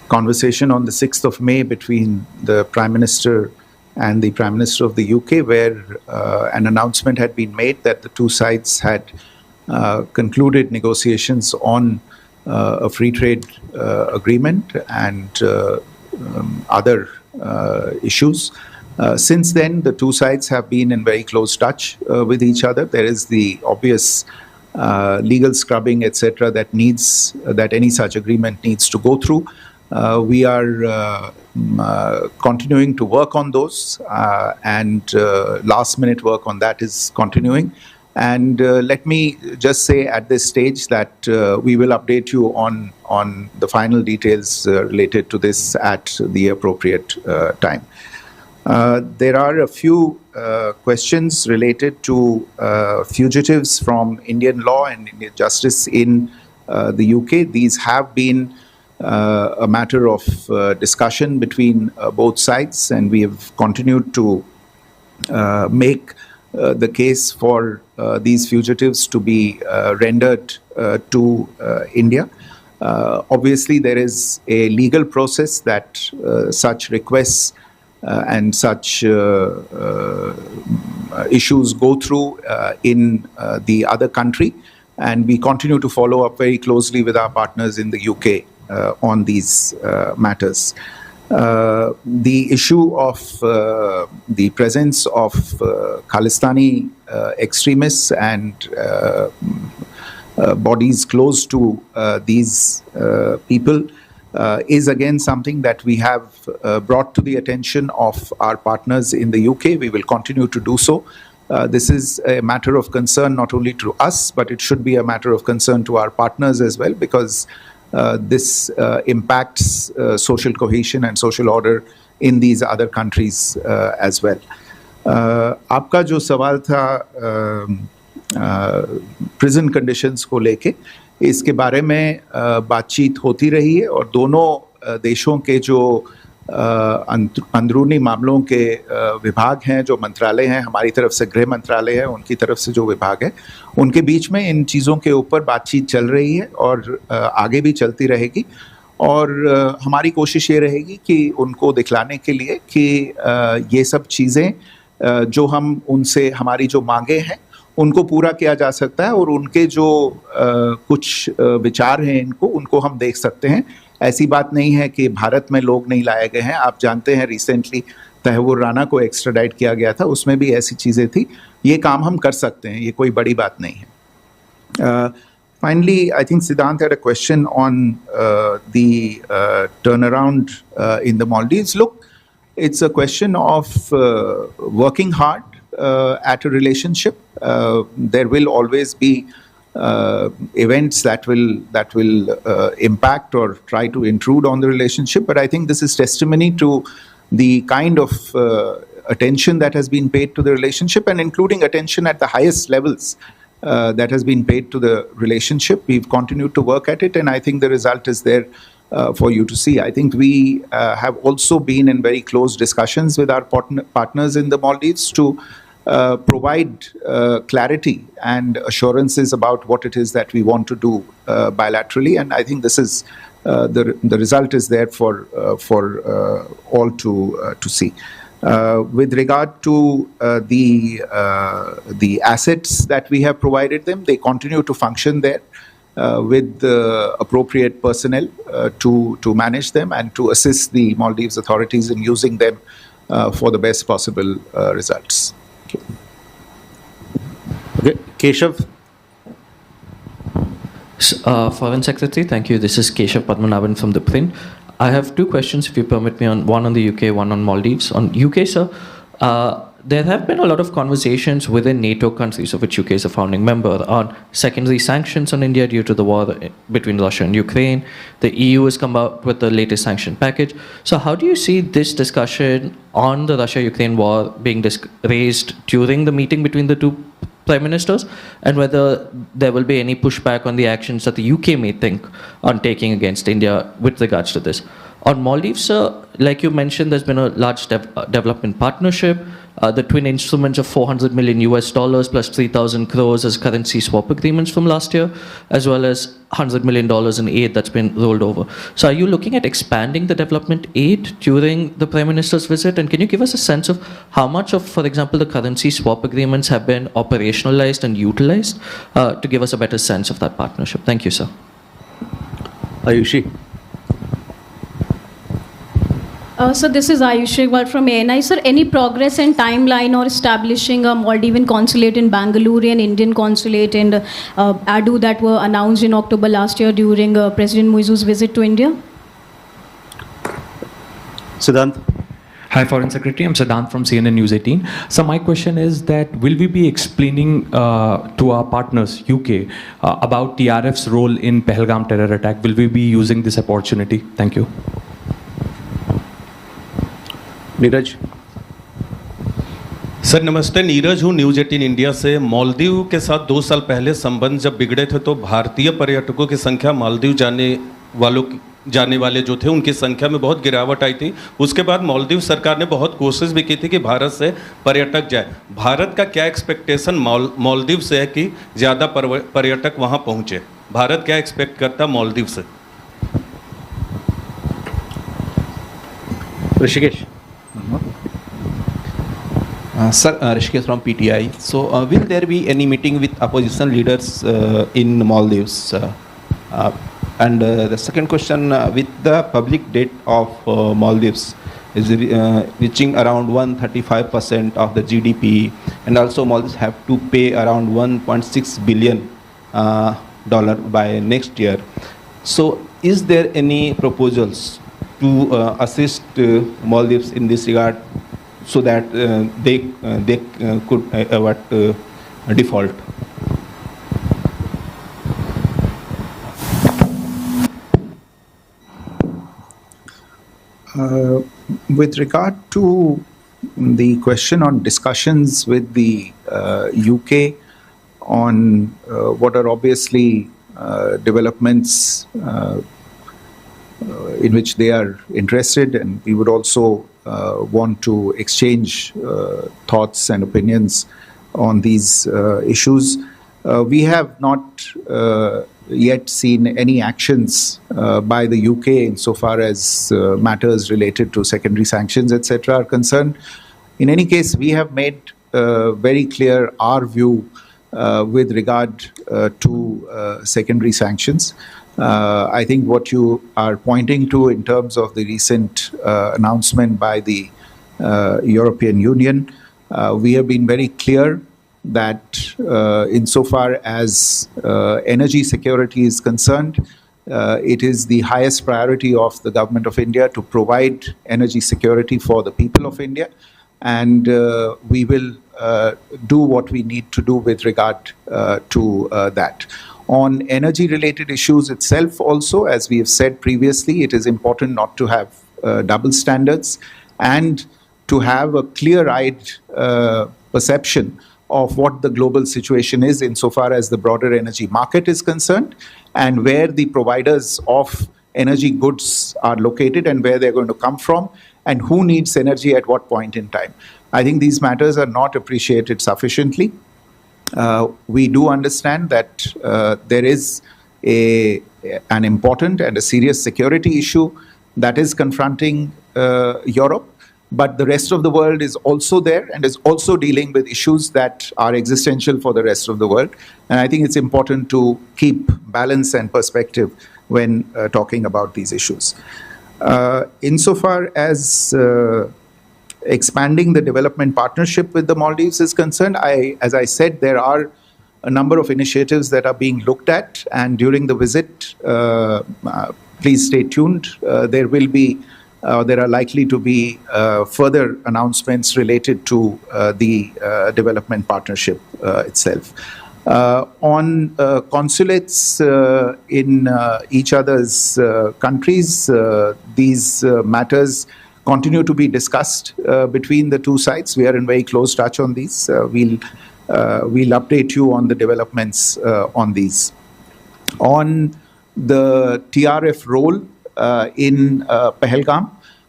conversation on the 6th of May between the Prime Minister and the Prime Minister of the UK, where an announcement had been made that the two sides had concluded negotiations on a free trade agreement and other issues. Since then, the two sides have been in very close touch with each other. There is the obvious legal scrubbing, etc., that any such agreement needs to go through. We are continuing to work on those, and last-minute work on that is continuing. And let me just say at this stage that we will update you on the final details related to this at the appropriate time. There are a few questions related to fugitives from Indian law and Indian justice in the UK. These have been a matter of discussion between both sides, and we have continued to make the case for these fugitives to be rendered to India. Obviously, there is a legal process that such requests and such issues go through in the other country, and we continue to follow up very closely with our partners in the UK on these matters. The issue of the presence of Khalistani extremists and bodies close to these people is again something that we have brought to the attention of our partners in the UK. We will continue to do so. This is a matter of concern not only to us, but it should be a matter of concern to our partners as well, because this impacts social cohesion and social order in these other countries as well. आपका जो सवाल था prison conditions को लेके, इसके बारे में बातचीत होती रही है, और दोनों देशों के जो अंदरूनी मामलों के विभाग हैं, जो मंत्रालय हैं, हमारी तरफ से गृह मंत्रालय है, उनकी तरफ से जो विभाग है, उनके बीच में इन चीज़ों के ऊपर बातचीत चल रही है और आगे भी चलती रहेगी। और हमारी कोशिश ये रहेगी कि उनको दिखलाने के लिए कि ये सब चीज़ें जो हम उनसे, हमारी जो मांगे हैं, उनको पूरा किया जा सकता है, और उनके जो कुछ विचार हैं उनको हम देख सकते हैं। ऐसी बात नहीं है कि भारत में लोग नहीं लाए गए हैं। आप जानते हैं रिसेंटली तहव्वुर राना को एक्स्ट्राडाइट किया गया था, उसमें भी ऐसी चीज़ें थी। ये काम हम कर सकते हैं, ये कोई बड़ी बात नहीं है। Finally, I think Siddhant had a question on the turnaround in the Maldives. Look, it's a question of working hard at a relationship. There will always be events that will impact or try to intrude on the relationship, but I think this is testimony to the kind of attention that has been paid to the relationship, and including attention at the highest levels that has been paid to the relationship. We've continued to work at it, and I think the result is there for you to see. I think we have also been in very close discussions with our partners in the Maldives to provide clarity and assurances about what it is that we want to do bilaterally, and I think this is the result is there for all to see. With regard to the assets that we have provided them, they continue to function there with the appropriate personnel to manage them and to assist the Maldives authorities in using them for the best possible results. Okay, Keshav. Foreign Secretary, thank you. This is Keshav Padmanabhan from the Print. I have two questions, if you permit me, one on the UK, one on Maldives. On UK, sir, there have been a lot of conversations within NATO countries, of which UK is a founding member, on secondary sanctions on India due to the war between Russia and Ukraine. The EU has come up with the latest sanction package. So how do you see this discussion on the Russia-Ukraine war being raised during the meeting between the two prime ministers, and whether there will be any pushback on the actions that the UK may think on taking against India with regards to this? On Maldives, sir, like you mentioned, there's been a large development partnership. the twin instruments of 400 million US dollars plus 3,000 crores as currency swap agreements from last year, as well as $100 million in aid that's been rolled over. So are you looking at expanding the development aid during the Prime Minister's visit? And can you give us a sense of how much of, for example, the currency swap agreements have been operationalized and utilized to give us a better sense of that partnership? Thank you, sir. Ayushi. So this is Ayushi from MEA. Sir, any progress and timeline or establishing a Maldivian consulate in Bangalore and Indian consulate in Adu that were announced in October last year during President Muizu's visit to India? Siddhant. Hi, Foreign Secretary. I'm Siddhant from CNN News 18. So my question is that will we be explaining to our partners, UK, about TRF's role in Pahalgam terror attack? Will we be using this opportunity? Thank you. Neeraj. Sir नमस्ते, नीरज हूँ news 18 India से। मालदीव के साथ 2 साल पहले संबंध जब बिगड़े थे तो भारतीय पर्यटकों की संख्या मालदीव जाने वाले जो थे उनकी संख्या में बहुत गिरावट आई थी। उसके बाद मालदीव सरकार ने बहुत कोशिश भी की थी कि भारत से पर्यटक जाए। भारत का क्या एक्सपेक्टेशन मालदीव से है कि ज़्यादा पर्यटक वहाँ पहुँचे? भारत क्या एक्सपेक्ट करता मालदीव से? Rishikesh. Sir, Rishikesh from PTI. So, will there be any meeting with opposition leaders in Maldives? And the second question, with the public debt of Maldives is reaching around 135% of the GDP, and also Maldives have to pay around $1.6 billion by next year. So, is there any proposals to assist Maldives in this regard, so that they could avoid default? With regard to the question on discussions with the UK on what are obviously developments in which they are interested, and we would also want to exchange thoughts and opinions on these issues. We have not yet seen any actions by the UK insofar as matters related to secondary sanctions, etc. are concerned. In any case, we have made very clear our view with regard to secondary sanctions. I think what you are pointing to in terms of the recent announcement by the European Union, we have been very clear that insofar as energy security is concerned, it is the highest priority of the government of India to provide energy security for the people of India, and we will do what we need to do with regard to that. On energy-related issues itself also, as we have said previously, it is important not to have double standards and to have a clear-eyed perception of what the global situation is insofar as the broader energy market is concerned, and where the providers of energy goods are located and where they're going to come from, and who needs energy at what point in time. I think these matters are not appreciated sufficiently. We do understand that there is an important and a serious security issue that is confronting Europe, but the rest of the world is also there and is also dealing with issues that are existential for the rest of the world. And I think it's important to keep balance and perspective when talking about these issues. Insofar as expanding the development partnership with the Maldives is concerned, as I said, there are a number of initiatives that are being looked at, and during the visit, please stay tuned. There are likely to be further announcements related to the development partnership itself. On consulates in each other's countries, these matters continue to be discussed between the two sides. We are in very close touch on these. We'll update you on the developments on these. On the TRF role in Pahalgam,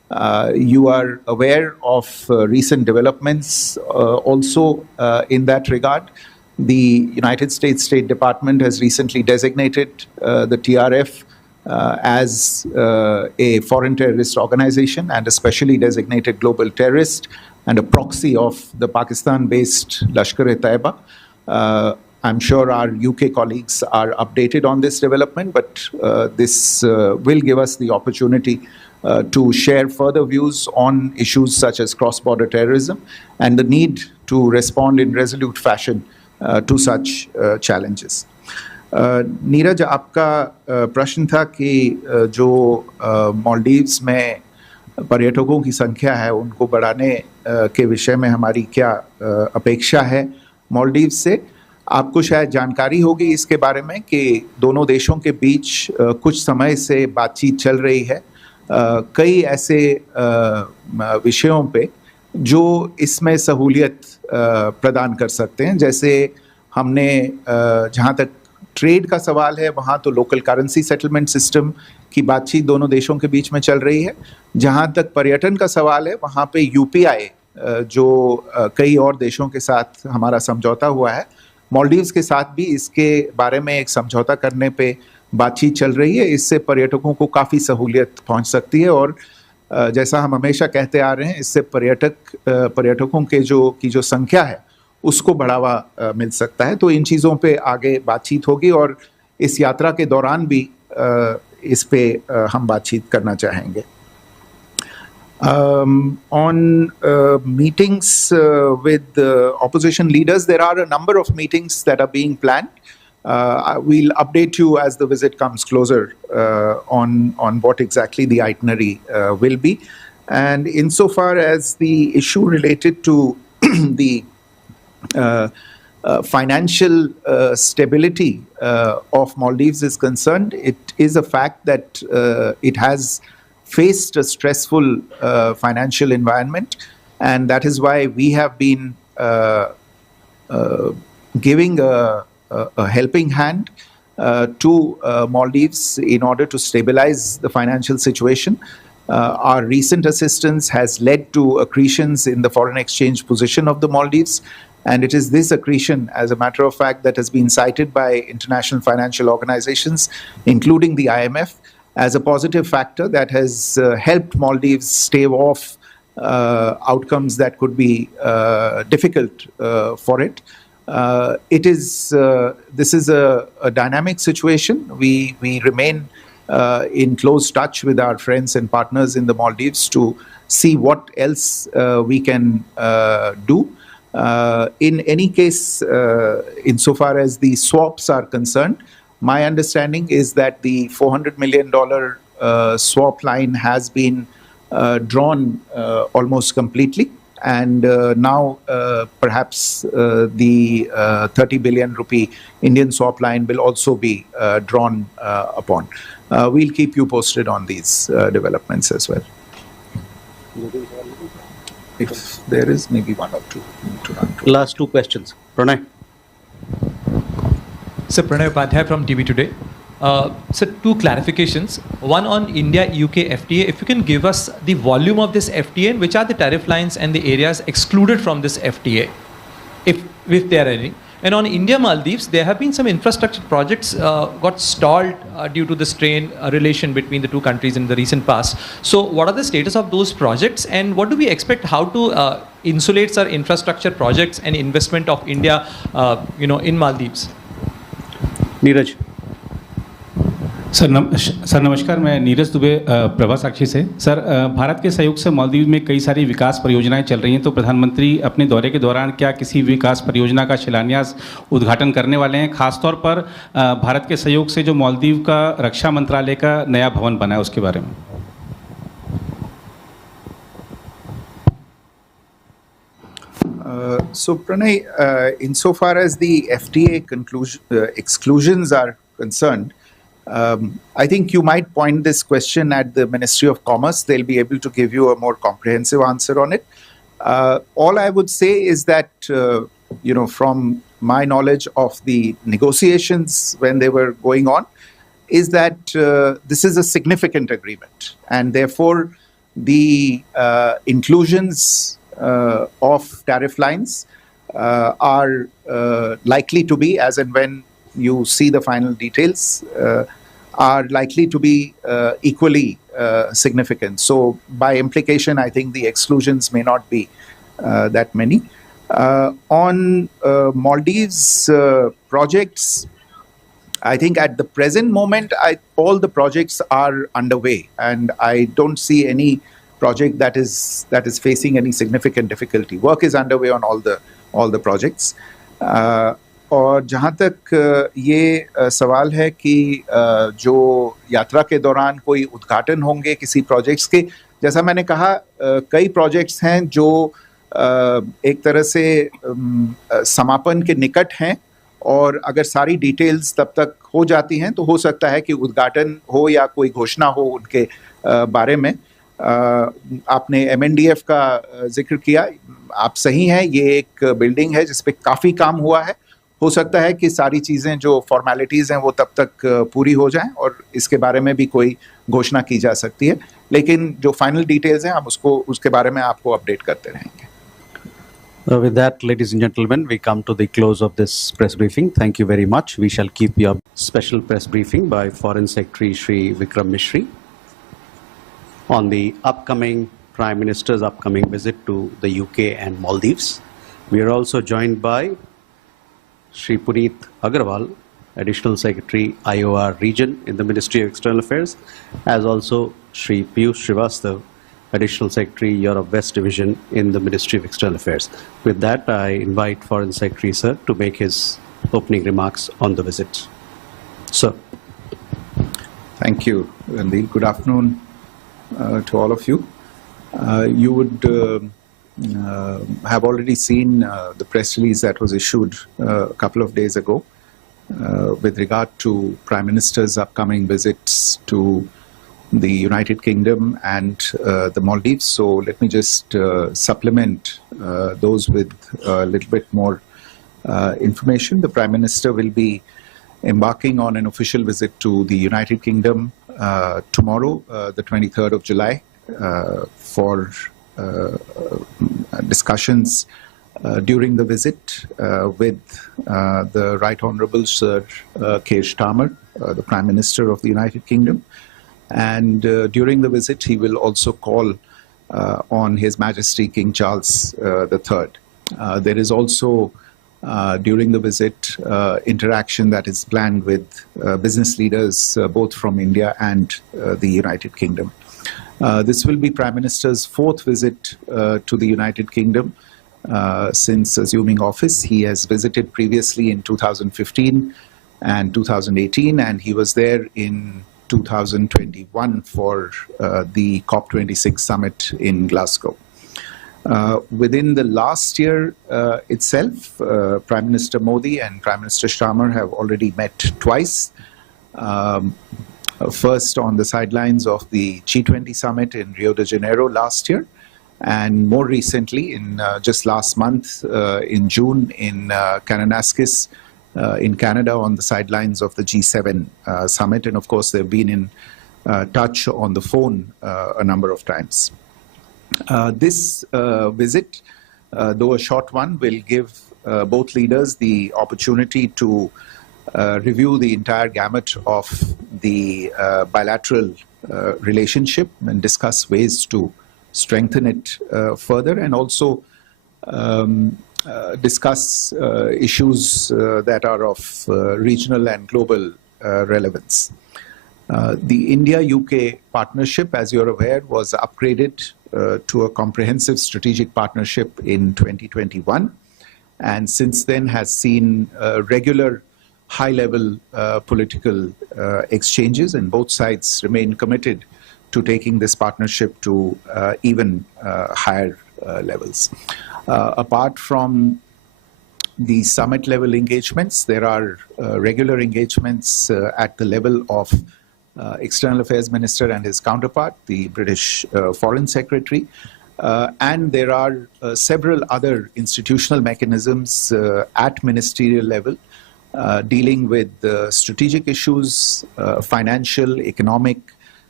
You are aware of recent developments also in that regard. The United States State Department has recently designated the TRF as a foreign terrorist organization and a specially designated global terrorist and a proxy of the Pakistan-based Lashkar-e-Taiba. I'm sure our UK colleagues are updated on this development, but this will give us the opportunity to share further views on issues such as cross-border terrorism and the need to respond in resolute fashion to such challenges. Neeraj, आपका प्रश्न था कि जो मालदीव्स में पर्यटकों की संख्या है उनको बढ़ाने के विषय में हमारी क्या अपेक्षा है मालदीव से। आपको शायद जानकारी होगी इसके बारे में कि दोनों देशों के बीच कुछ समय से बातचीत चल रही है कई ऐसे विषयों पे जो इसमें सहूलियत प्रदान कर सकते हैं। जैसे हमने जहाँ तक ट्रेड का सवाल है वहाँ तो लोकल करेंसी सेटलमेंट सिस्टम की बातचीत दोनों देशों के बीच में चल रही है। जहाँ तक पर्यटन का सवाल है वहाँ पे यूपीआई जो कई और देशों के साथ हमारा समझौता हुआ है, मालदीव्स के साथ भी इसके बारे में एक समझौता करने पे बातचीत चल रही है। इससे पर्यटकों को काफ़ी सहूलियत पहुंच सकती है और जैसा हम हमेशा कहते आ रहे हैं, इससे पर्यटकों के जो संख्या है उसको बढ़ावा मिल सकता है। तो इन चीज़ों पे आगे बातचीत होगी और इस यात्रा के दौरान भी इस पे हम बातचीत करना चाहेंगे। On meetings with opposition leaders, there are a number of meetings that are being planned. We'll update you as the visit comes closer on what exactly the itinerary will be. And insofar as the issue related to the financial stability of Maldives is concerned, it is a fact that it has faced a stressful financial environment, and that is why we have been giving a helping hand to Maldives in order to stabilize the financial situation. Our recent assistance has led to accretions in the foreign exchange position of the Maldives, and it is this accretion, as a matter of fact, that has been cited by international financial organizations, including the IMF, as a positive factor that has helped Maldives stave off outcomes that could be difficult for it. This is a dynamic situation. We remain in close touch with our friends and partners in the Maldives to see what else we can do. In any case, insofar as the swaps are concerned, my understanding is that the $400 million swap line has been drawn almost completely, and now perhaps the 30 billion rupee Indian swap line will also be drawn upon. We'll keep you posted on these developments as well. If there is maybe one or two to run through. Last two questions. Pranay. Sir, Pranay Upadhyay from TV Today. Sir, two clarifications. One on India-UK FTA. If you can give us the volume of this FTA and which are the tariff lines and the areas excluded from this FTA, if there are any. And on India-Maldives, there have been some infrastructure projects got stalled due to the strained relation between the two countries in the recent past. So what are the status of those projects, and what do we expect, how to insulate our infrastructure projects and investment of India in Maldives? Neeraj. Sir नमस्कार, मैं नीरज दुबे प्रभा साक्षी से। Sir, Bharat के सहयोग से मालदीव में कई सारी विकास परियोजनाएं चल रही हैं, तो प्रधानमंत्री अपने दौरे के दौरान क्या किसी विकास परियोजना का शिलान्यास उद्घाटन करने वाले हैं? खासतौर पर भारत के सहयोग से जो मालदीव का रक्षा मंत्रालय का नया भवन बना है उसके बारे में। So Pranay, insofar as the FTA exclusions are concerned, I think you might point this question at the Ministry of Commerce. They'll be able to give you a more comprehensive answer on it. All I would say is that, from my knowledge of the negotiations when they were going on, is that this is a significant agreement, and therefore the inclusions of tariff lines are likely to be, as and when you see the final details, are likely to be equally significant. So by implication, I think the exclusions may not be that many. On Maldives projects, I think at the present moment, all the projects are underway, and I don't see any project that is facing any significant difficulty. Work is underway on all the projects. और जहाँ तक ये सवाल है कि जो यात्रा के दौरान कोई उद्घाटन होंगे किसी प्रोजेक्ट्स के, जैसा मैंने कहा कई प्रोजेक्ट्स हैं जो एक तरह से समापन के निकट हैं, और अगर सारी डिटेल्स तब तक हो जाती हैं तो हो सकता है कि उद्घाटन हो या कोई घोषणा हो उनके बारे में। आपने MNDF का जिक्र किया, आप सही हैं, ये एक बिल्डिंग है जिस पे काफ़ी काम हुआ है। हो सकता है कि सारी चीज़ें जो फॉर्मेलिटीज़ हैं वो तब तक पूरी हो जाएं और इसके बारे में भी कोई घोषणा की जा सकती है, लेकिन जो फाइनल डिटेल्स हैं हम उसके बारे में आपको अपडेट करते रहेंगे। With that, ladies and gentlemen, we come to the close of this press briefing. Thank you very much. We shall keep you up. Special press briefing by Foreign Secretary Shri Vikram Misri on the Prime Minister's upcoming visit to the UK and Maldives. We are also joined by Shri Puneet Agarwal, Additional Secretary IOR Region in the Ministry of External Affairs, as also Shri Piyush Srivastav, Additional Secretary Europe West Division in the Ministry of External Affairs. With that, I invite Foreign Secretary Sir to make his opening remarks on the visit. Sir. Thank you, Randeep. Good afternoon to all of you. You would have already seen the press release that was issued a couple of days ago with regard to Prime Minister's upcoming visits to the United Kingdom and the Maldives. So let me just supplement those with a little bit more information. The Prime Minister will be embarking on an official visit to the United Kingdom tomorrow, the 23rd of July, for discussions during the visit with the Right Honourable Sir Keir Starmer, the Prime Minister of the United Kingdom. And during the visit, he will also call on His Majesty King Charles III. There is also, during the visit, interaction that is planned with business leaders both from India and the United Kingdom. This will be Prime Minister's fourth visit to the United Kingdom since assuming office. He has visited previously in 2015 and 2018, and he was there in 2021 for the COP26 summit in Glasgow. Within the last year itself, Prime Minister Modi and Prime Minister Starmer have already met twice. First on the sidelines of the G20 summit in Rio de Janeiro last year, and more recently in just last month in June in Kananaskis in Canada on the sidelines of the G7 summit. And of course, they've been in touch on the phone a number of times. This visit, though a short one, will give both leaders the opportunity to review the entire gamut of the bilateral relationship and discuss ways to strengthen it further, and also discuss issues that are of regional and global relevance. The India-UK partnership, as you're aware, was upgraded to a comprehensive strategic partnership in 2021, and since then has seen regular high-level political exchanges, and both sides remain committed to taking this partnership to even higher levels. Apart from the summit-level engagements, there are regular engagements at the level of External Affairs Minister and his counterpart, the British Foreign Secretary, and there are several other institutional mechanisms at ministerial level dealing with strategic issues, financial, economic,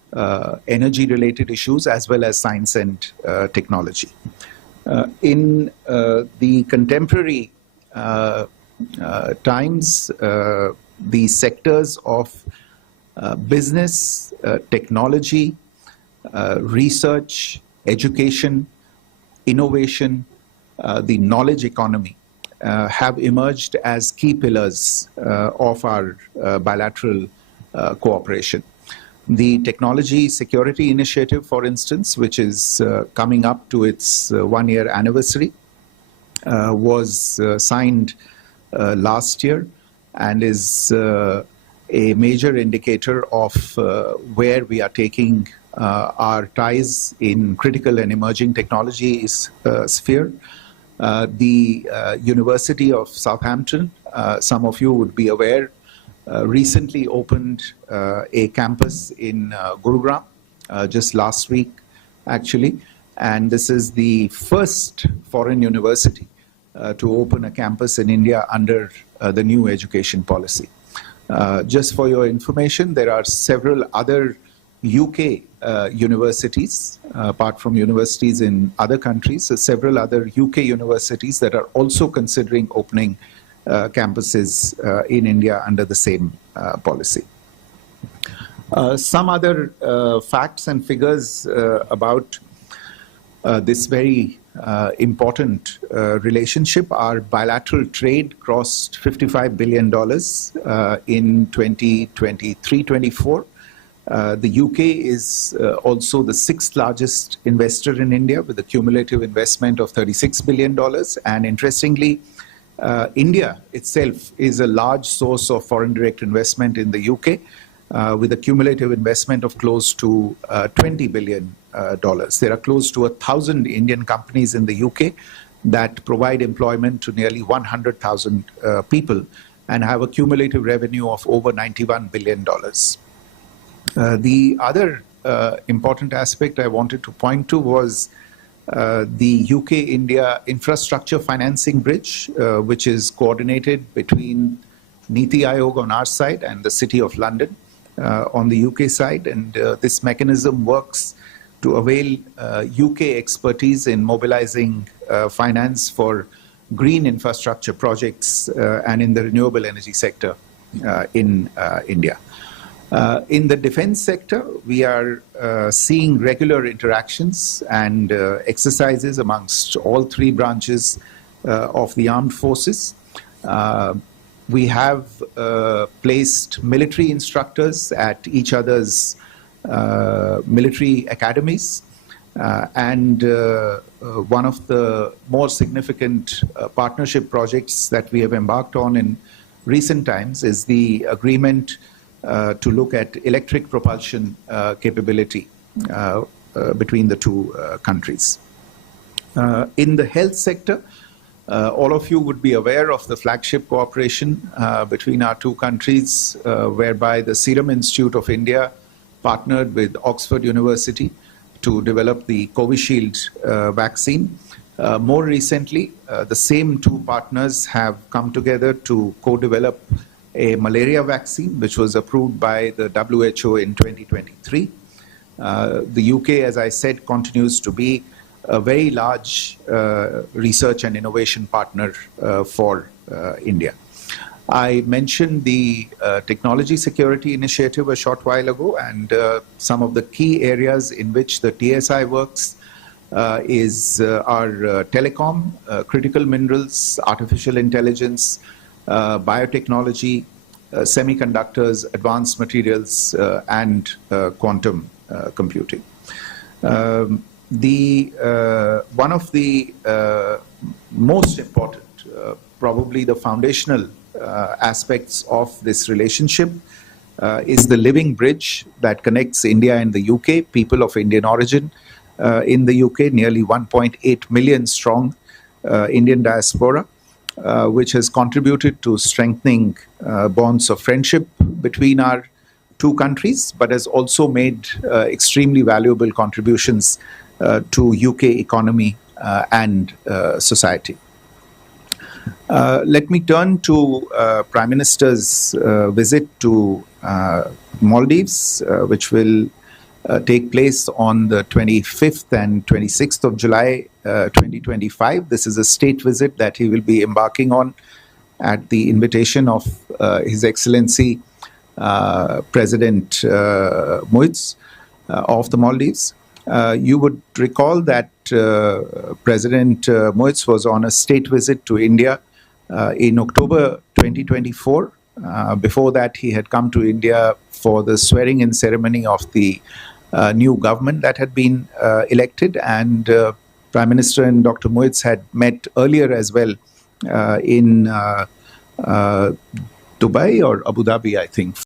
energy-related issues as well as science and technology. In the contemporary times, the sectors of business, technology, research, education, innovation, the knowledge economy have emerged as key pillars of our bilateral cooperation. The Technology Security Initiative, for instance, which is coming up to its one-year anniversary, was signed last year and is a major indicator of where we are taking our ties in critical and emerging technologies sphere. The University of Southampton, some of you would be aware, recently opened a campus in Gurugram just last week, actually. And this is the first foreign university to open a campus in India under the new education policy. Just for your information, there are several other UK universities, apart from universities in other countries, so several other UK universities that are also considering opening campuses in India under the same policy. Some other facts and figures about this very important relationship. Our bilateral trade crossed $55 billion in 2023-24. The UK is also the sixth largest investor in India with a cumulative investment of $36 billion. And interestingly, India itself is a large source of foreign direct investment in the UK with a cumulative investment of close to $20 billion. There are close to 1,000 Indian companies in the UK that provide employment to nearly 100,000 people and have a cumulative revenue of over $91 billion. The other important aspect I wanted to point to was the UK-India infrastructure financing bridge, which is coordinated between Niti Aayog on our side and the City of London on the UK side. And this mechanism works to avail UK expertise in mobilizing finance for green infrastructure projects and in the renewable energy sector in India. In the defense sector, we are seeing regular interactions and exercises amongst all three branches of the armed forces. We have placed military instructors at each other's military academies. And one of the more significant partnership projects that we have embarked on in recent times is the agreement to look at electric propulsion capability between the two countries. In the health sector, all of you would be aware of the flagship cooperation between our two countries, whereby the Serum Institute of India partnered with Oxford University to develop the Covishield vaccine. More recently, the same two partners have come together to co-develop a malaria vaccine, which was approved by the WHO in 2023. The UK, as I said, continues to be a very large research and innovation partner for India. I mentioned the Technology Security Initiative a short while ago, and some of the key areas in which the TSI works is our telecom, critical minerals, artificial intelligence, biotechnology, semiconductors, advanced materials, and quantum computing. One of the most important, probably the foundational aspects of this relationship is the living bridge that connects India and the UK, people of Indian origin in the UK, nearly 1.8 million strong Indian diaspora, which has contributed to strengthening bonds of friendship between our two countries, but has also made extremely valuable contributions to UK economy and society. Let me turn to Prime Minister's visit to Maldives, which will take place on the 25th and 26th of July 2025. This is a state visit that he will be embarking on at the invitation of His Excellency President Muiz of the Maldives. You would recall that President Muiz was on a state visit to India in October 2024. Before that, he had come to India for the swearing-in ceremony of the new government that had been elected, and Prime Minister and Dr. Muiz had met earlier as well in Dubai or Abu Dhabi, I think.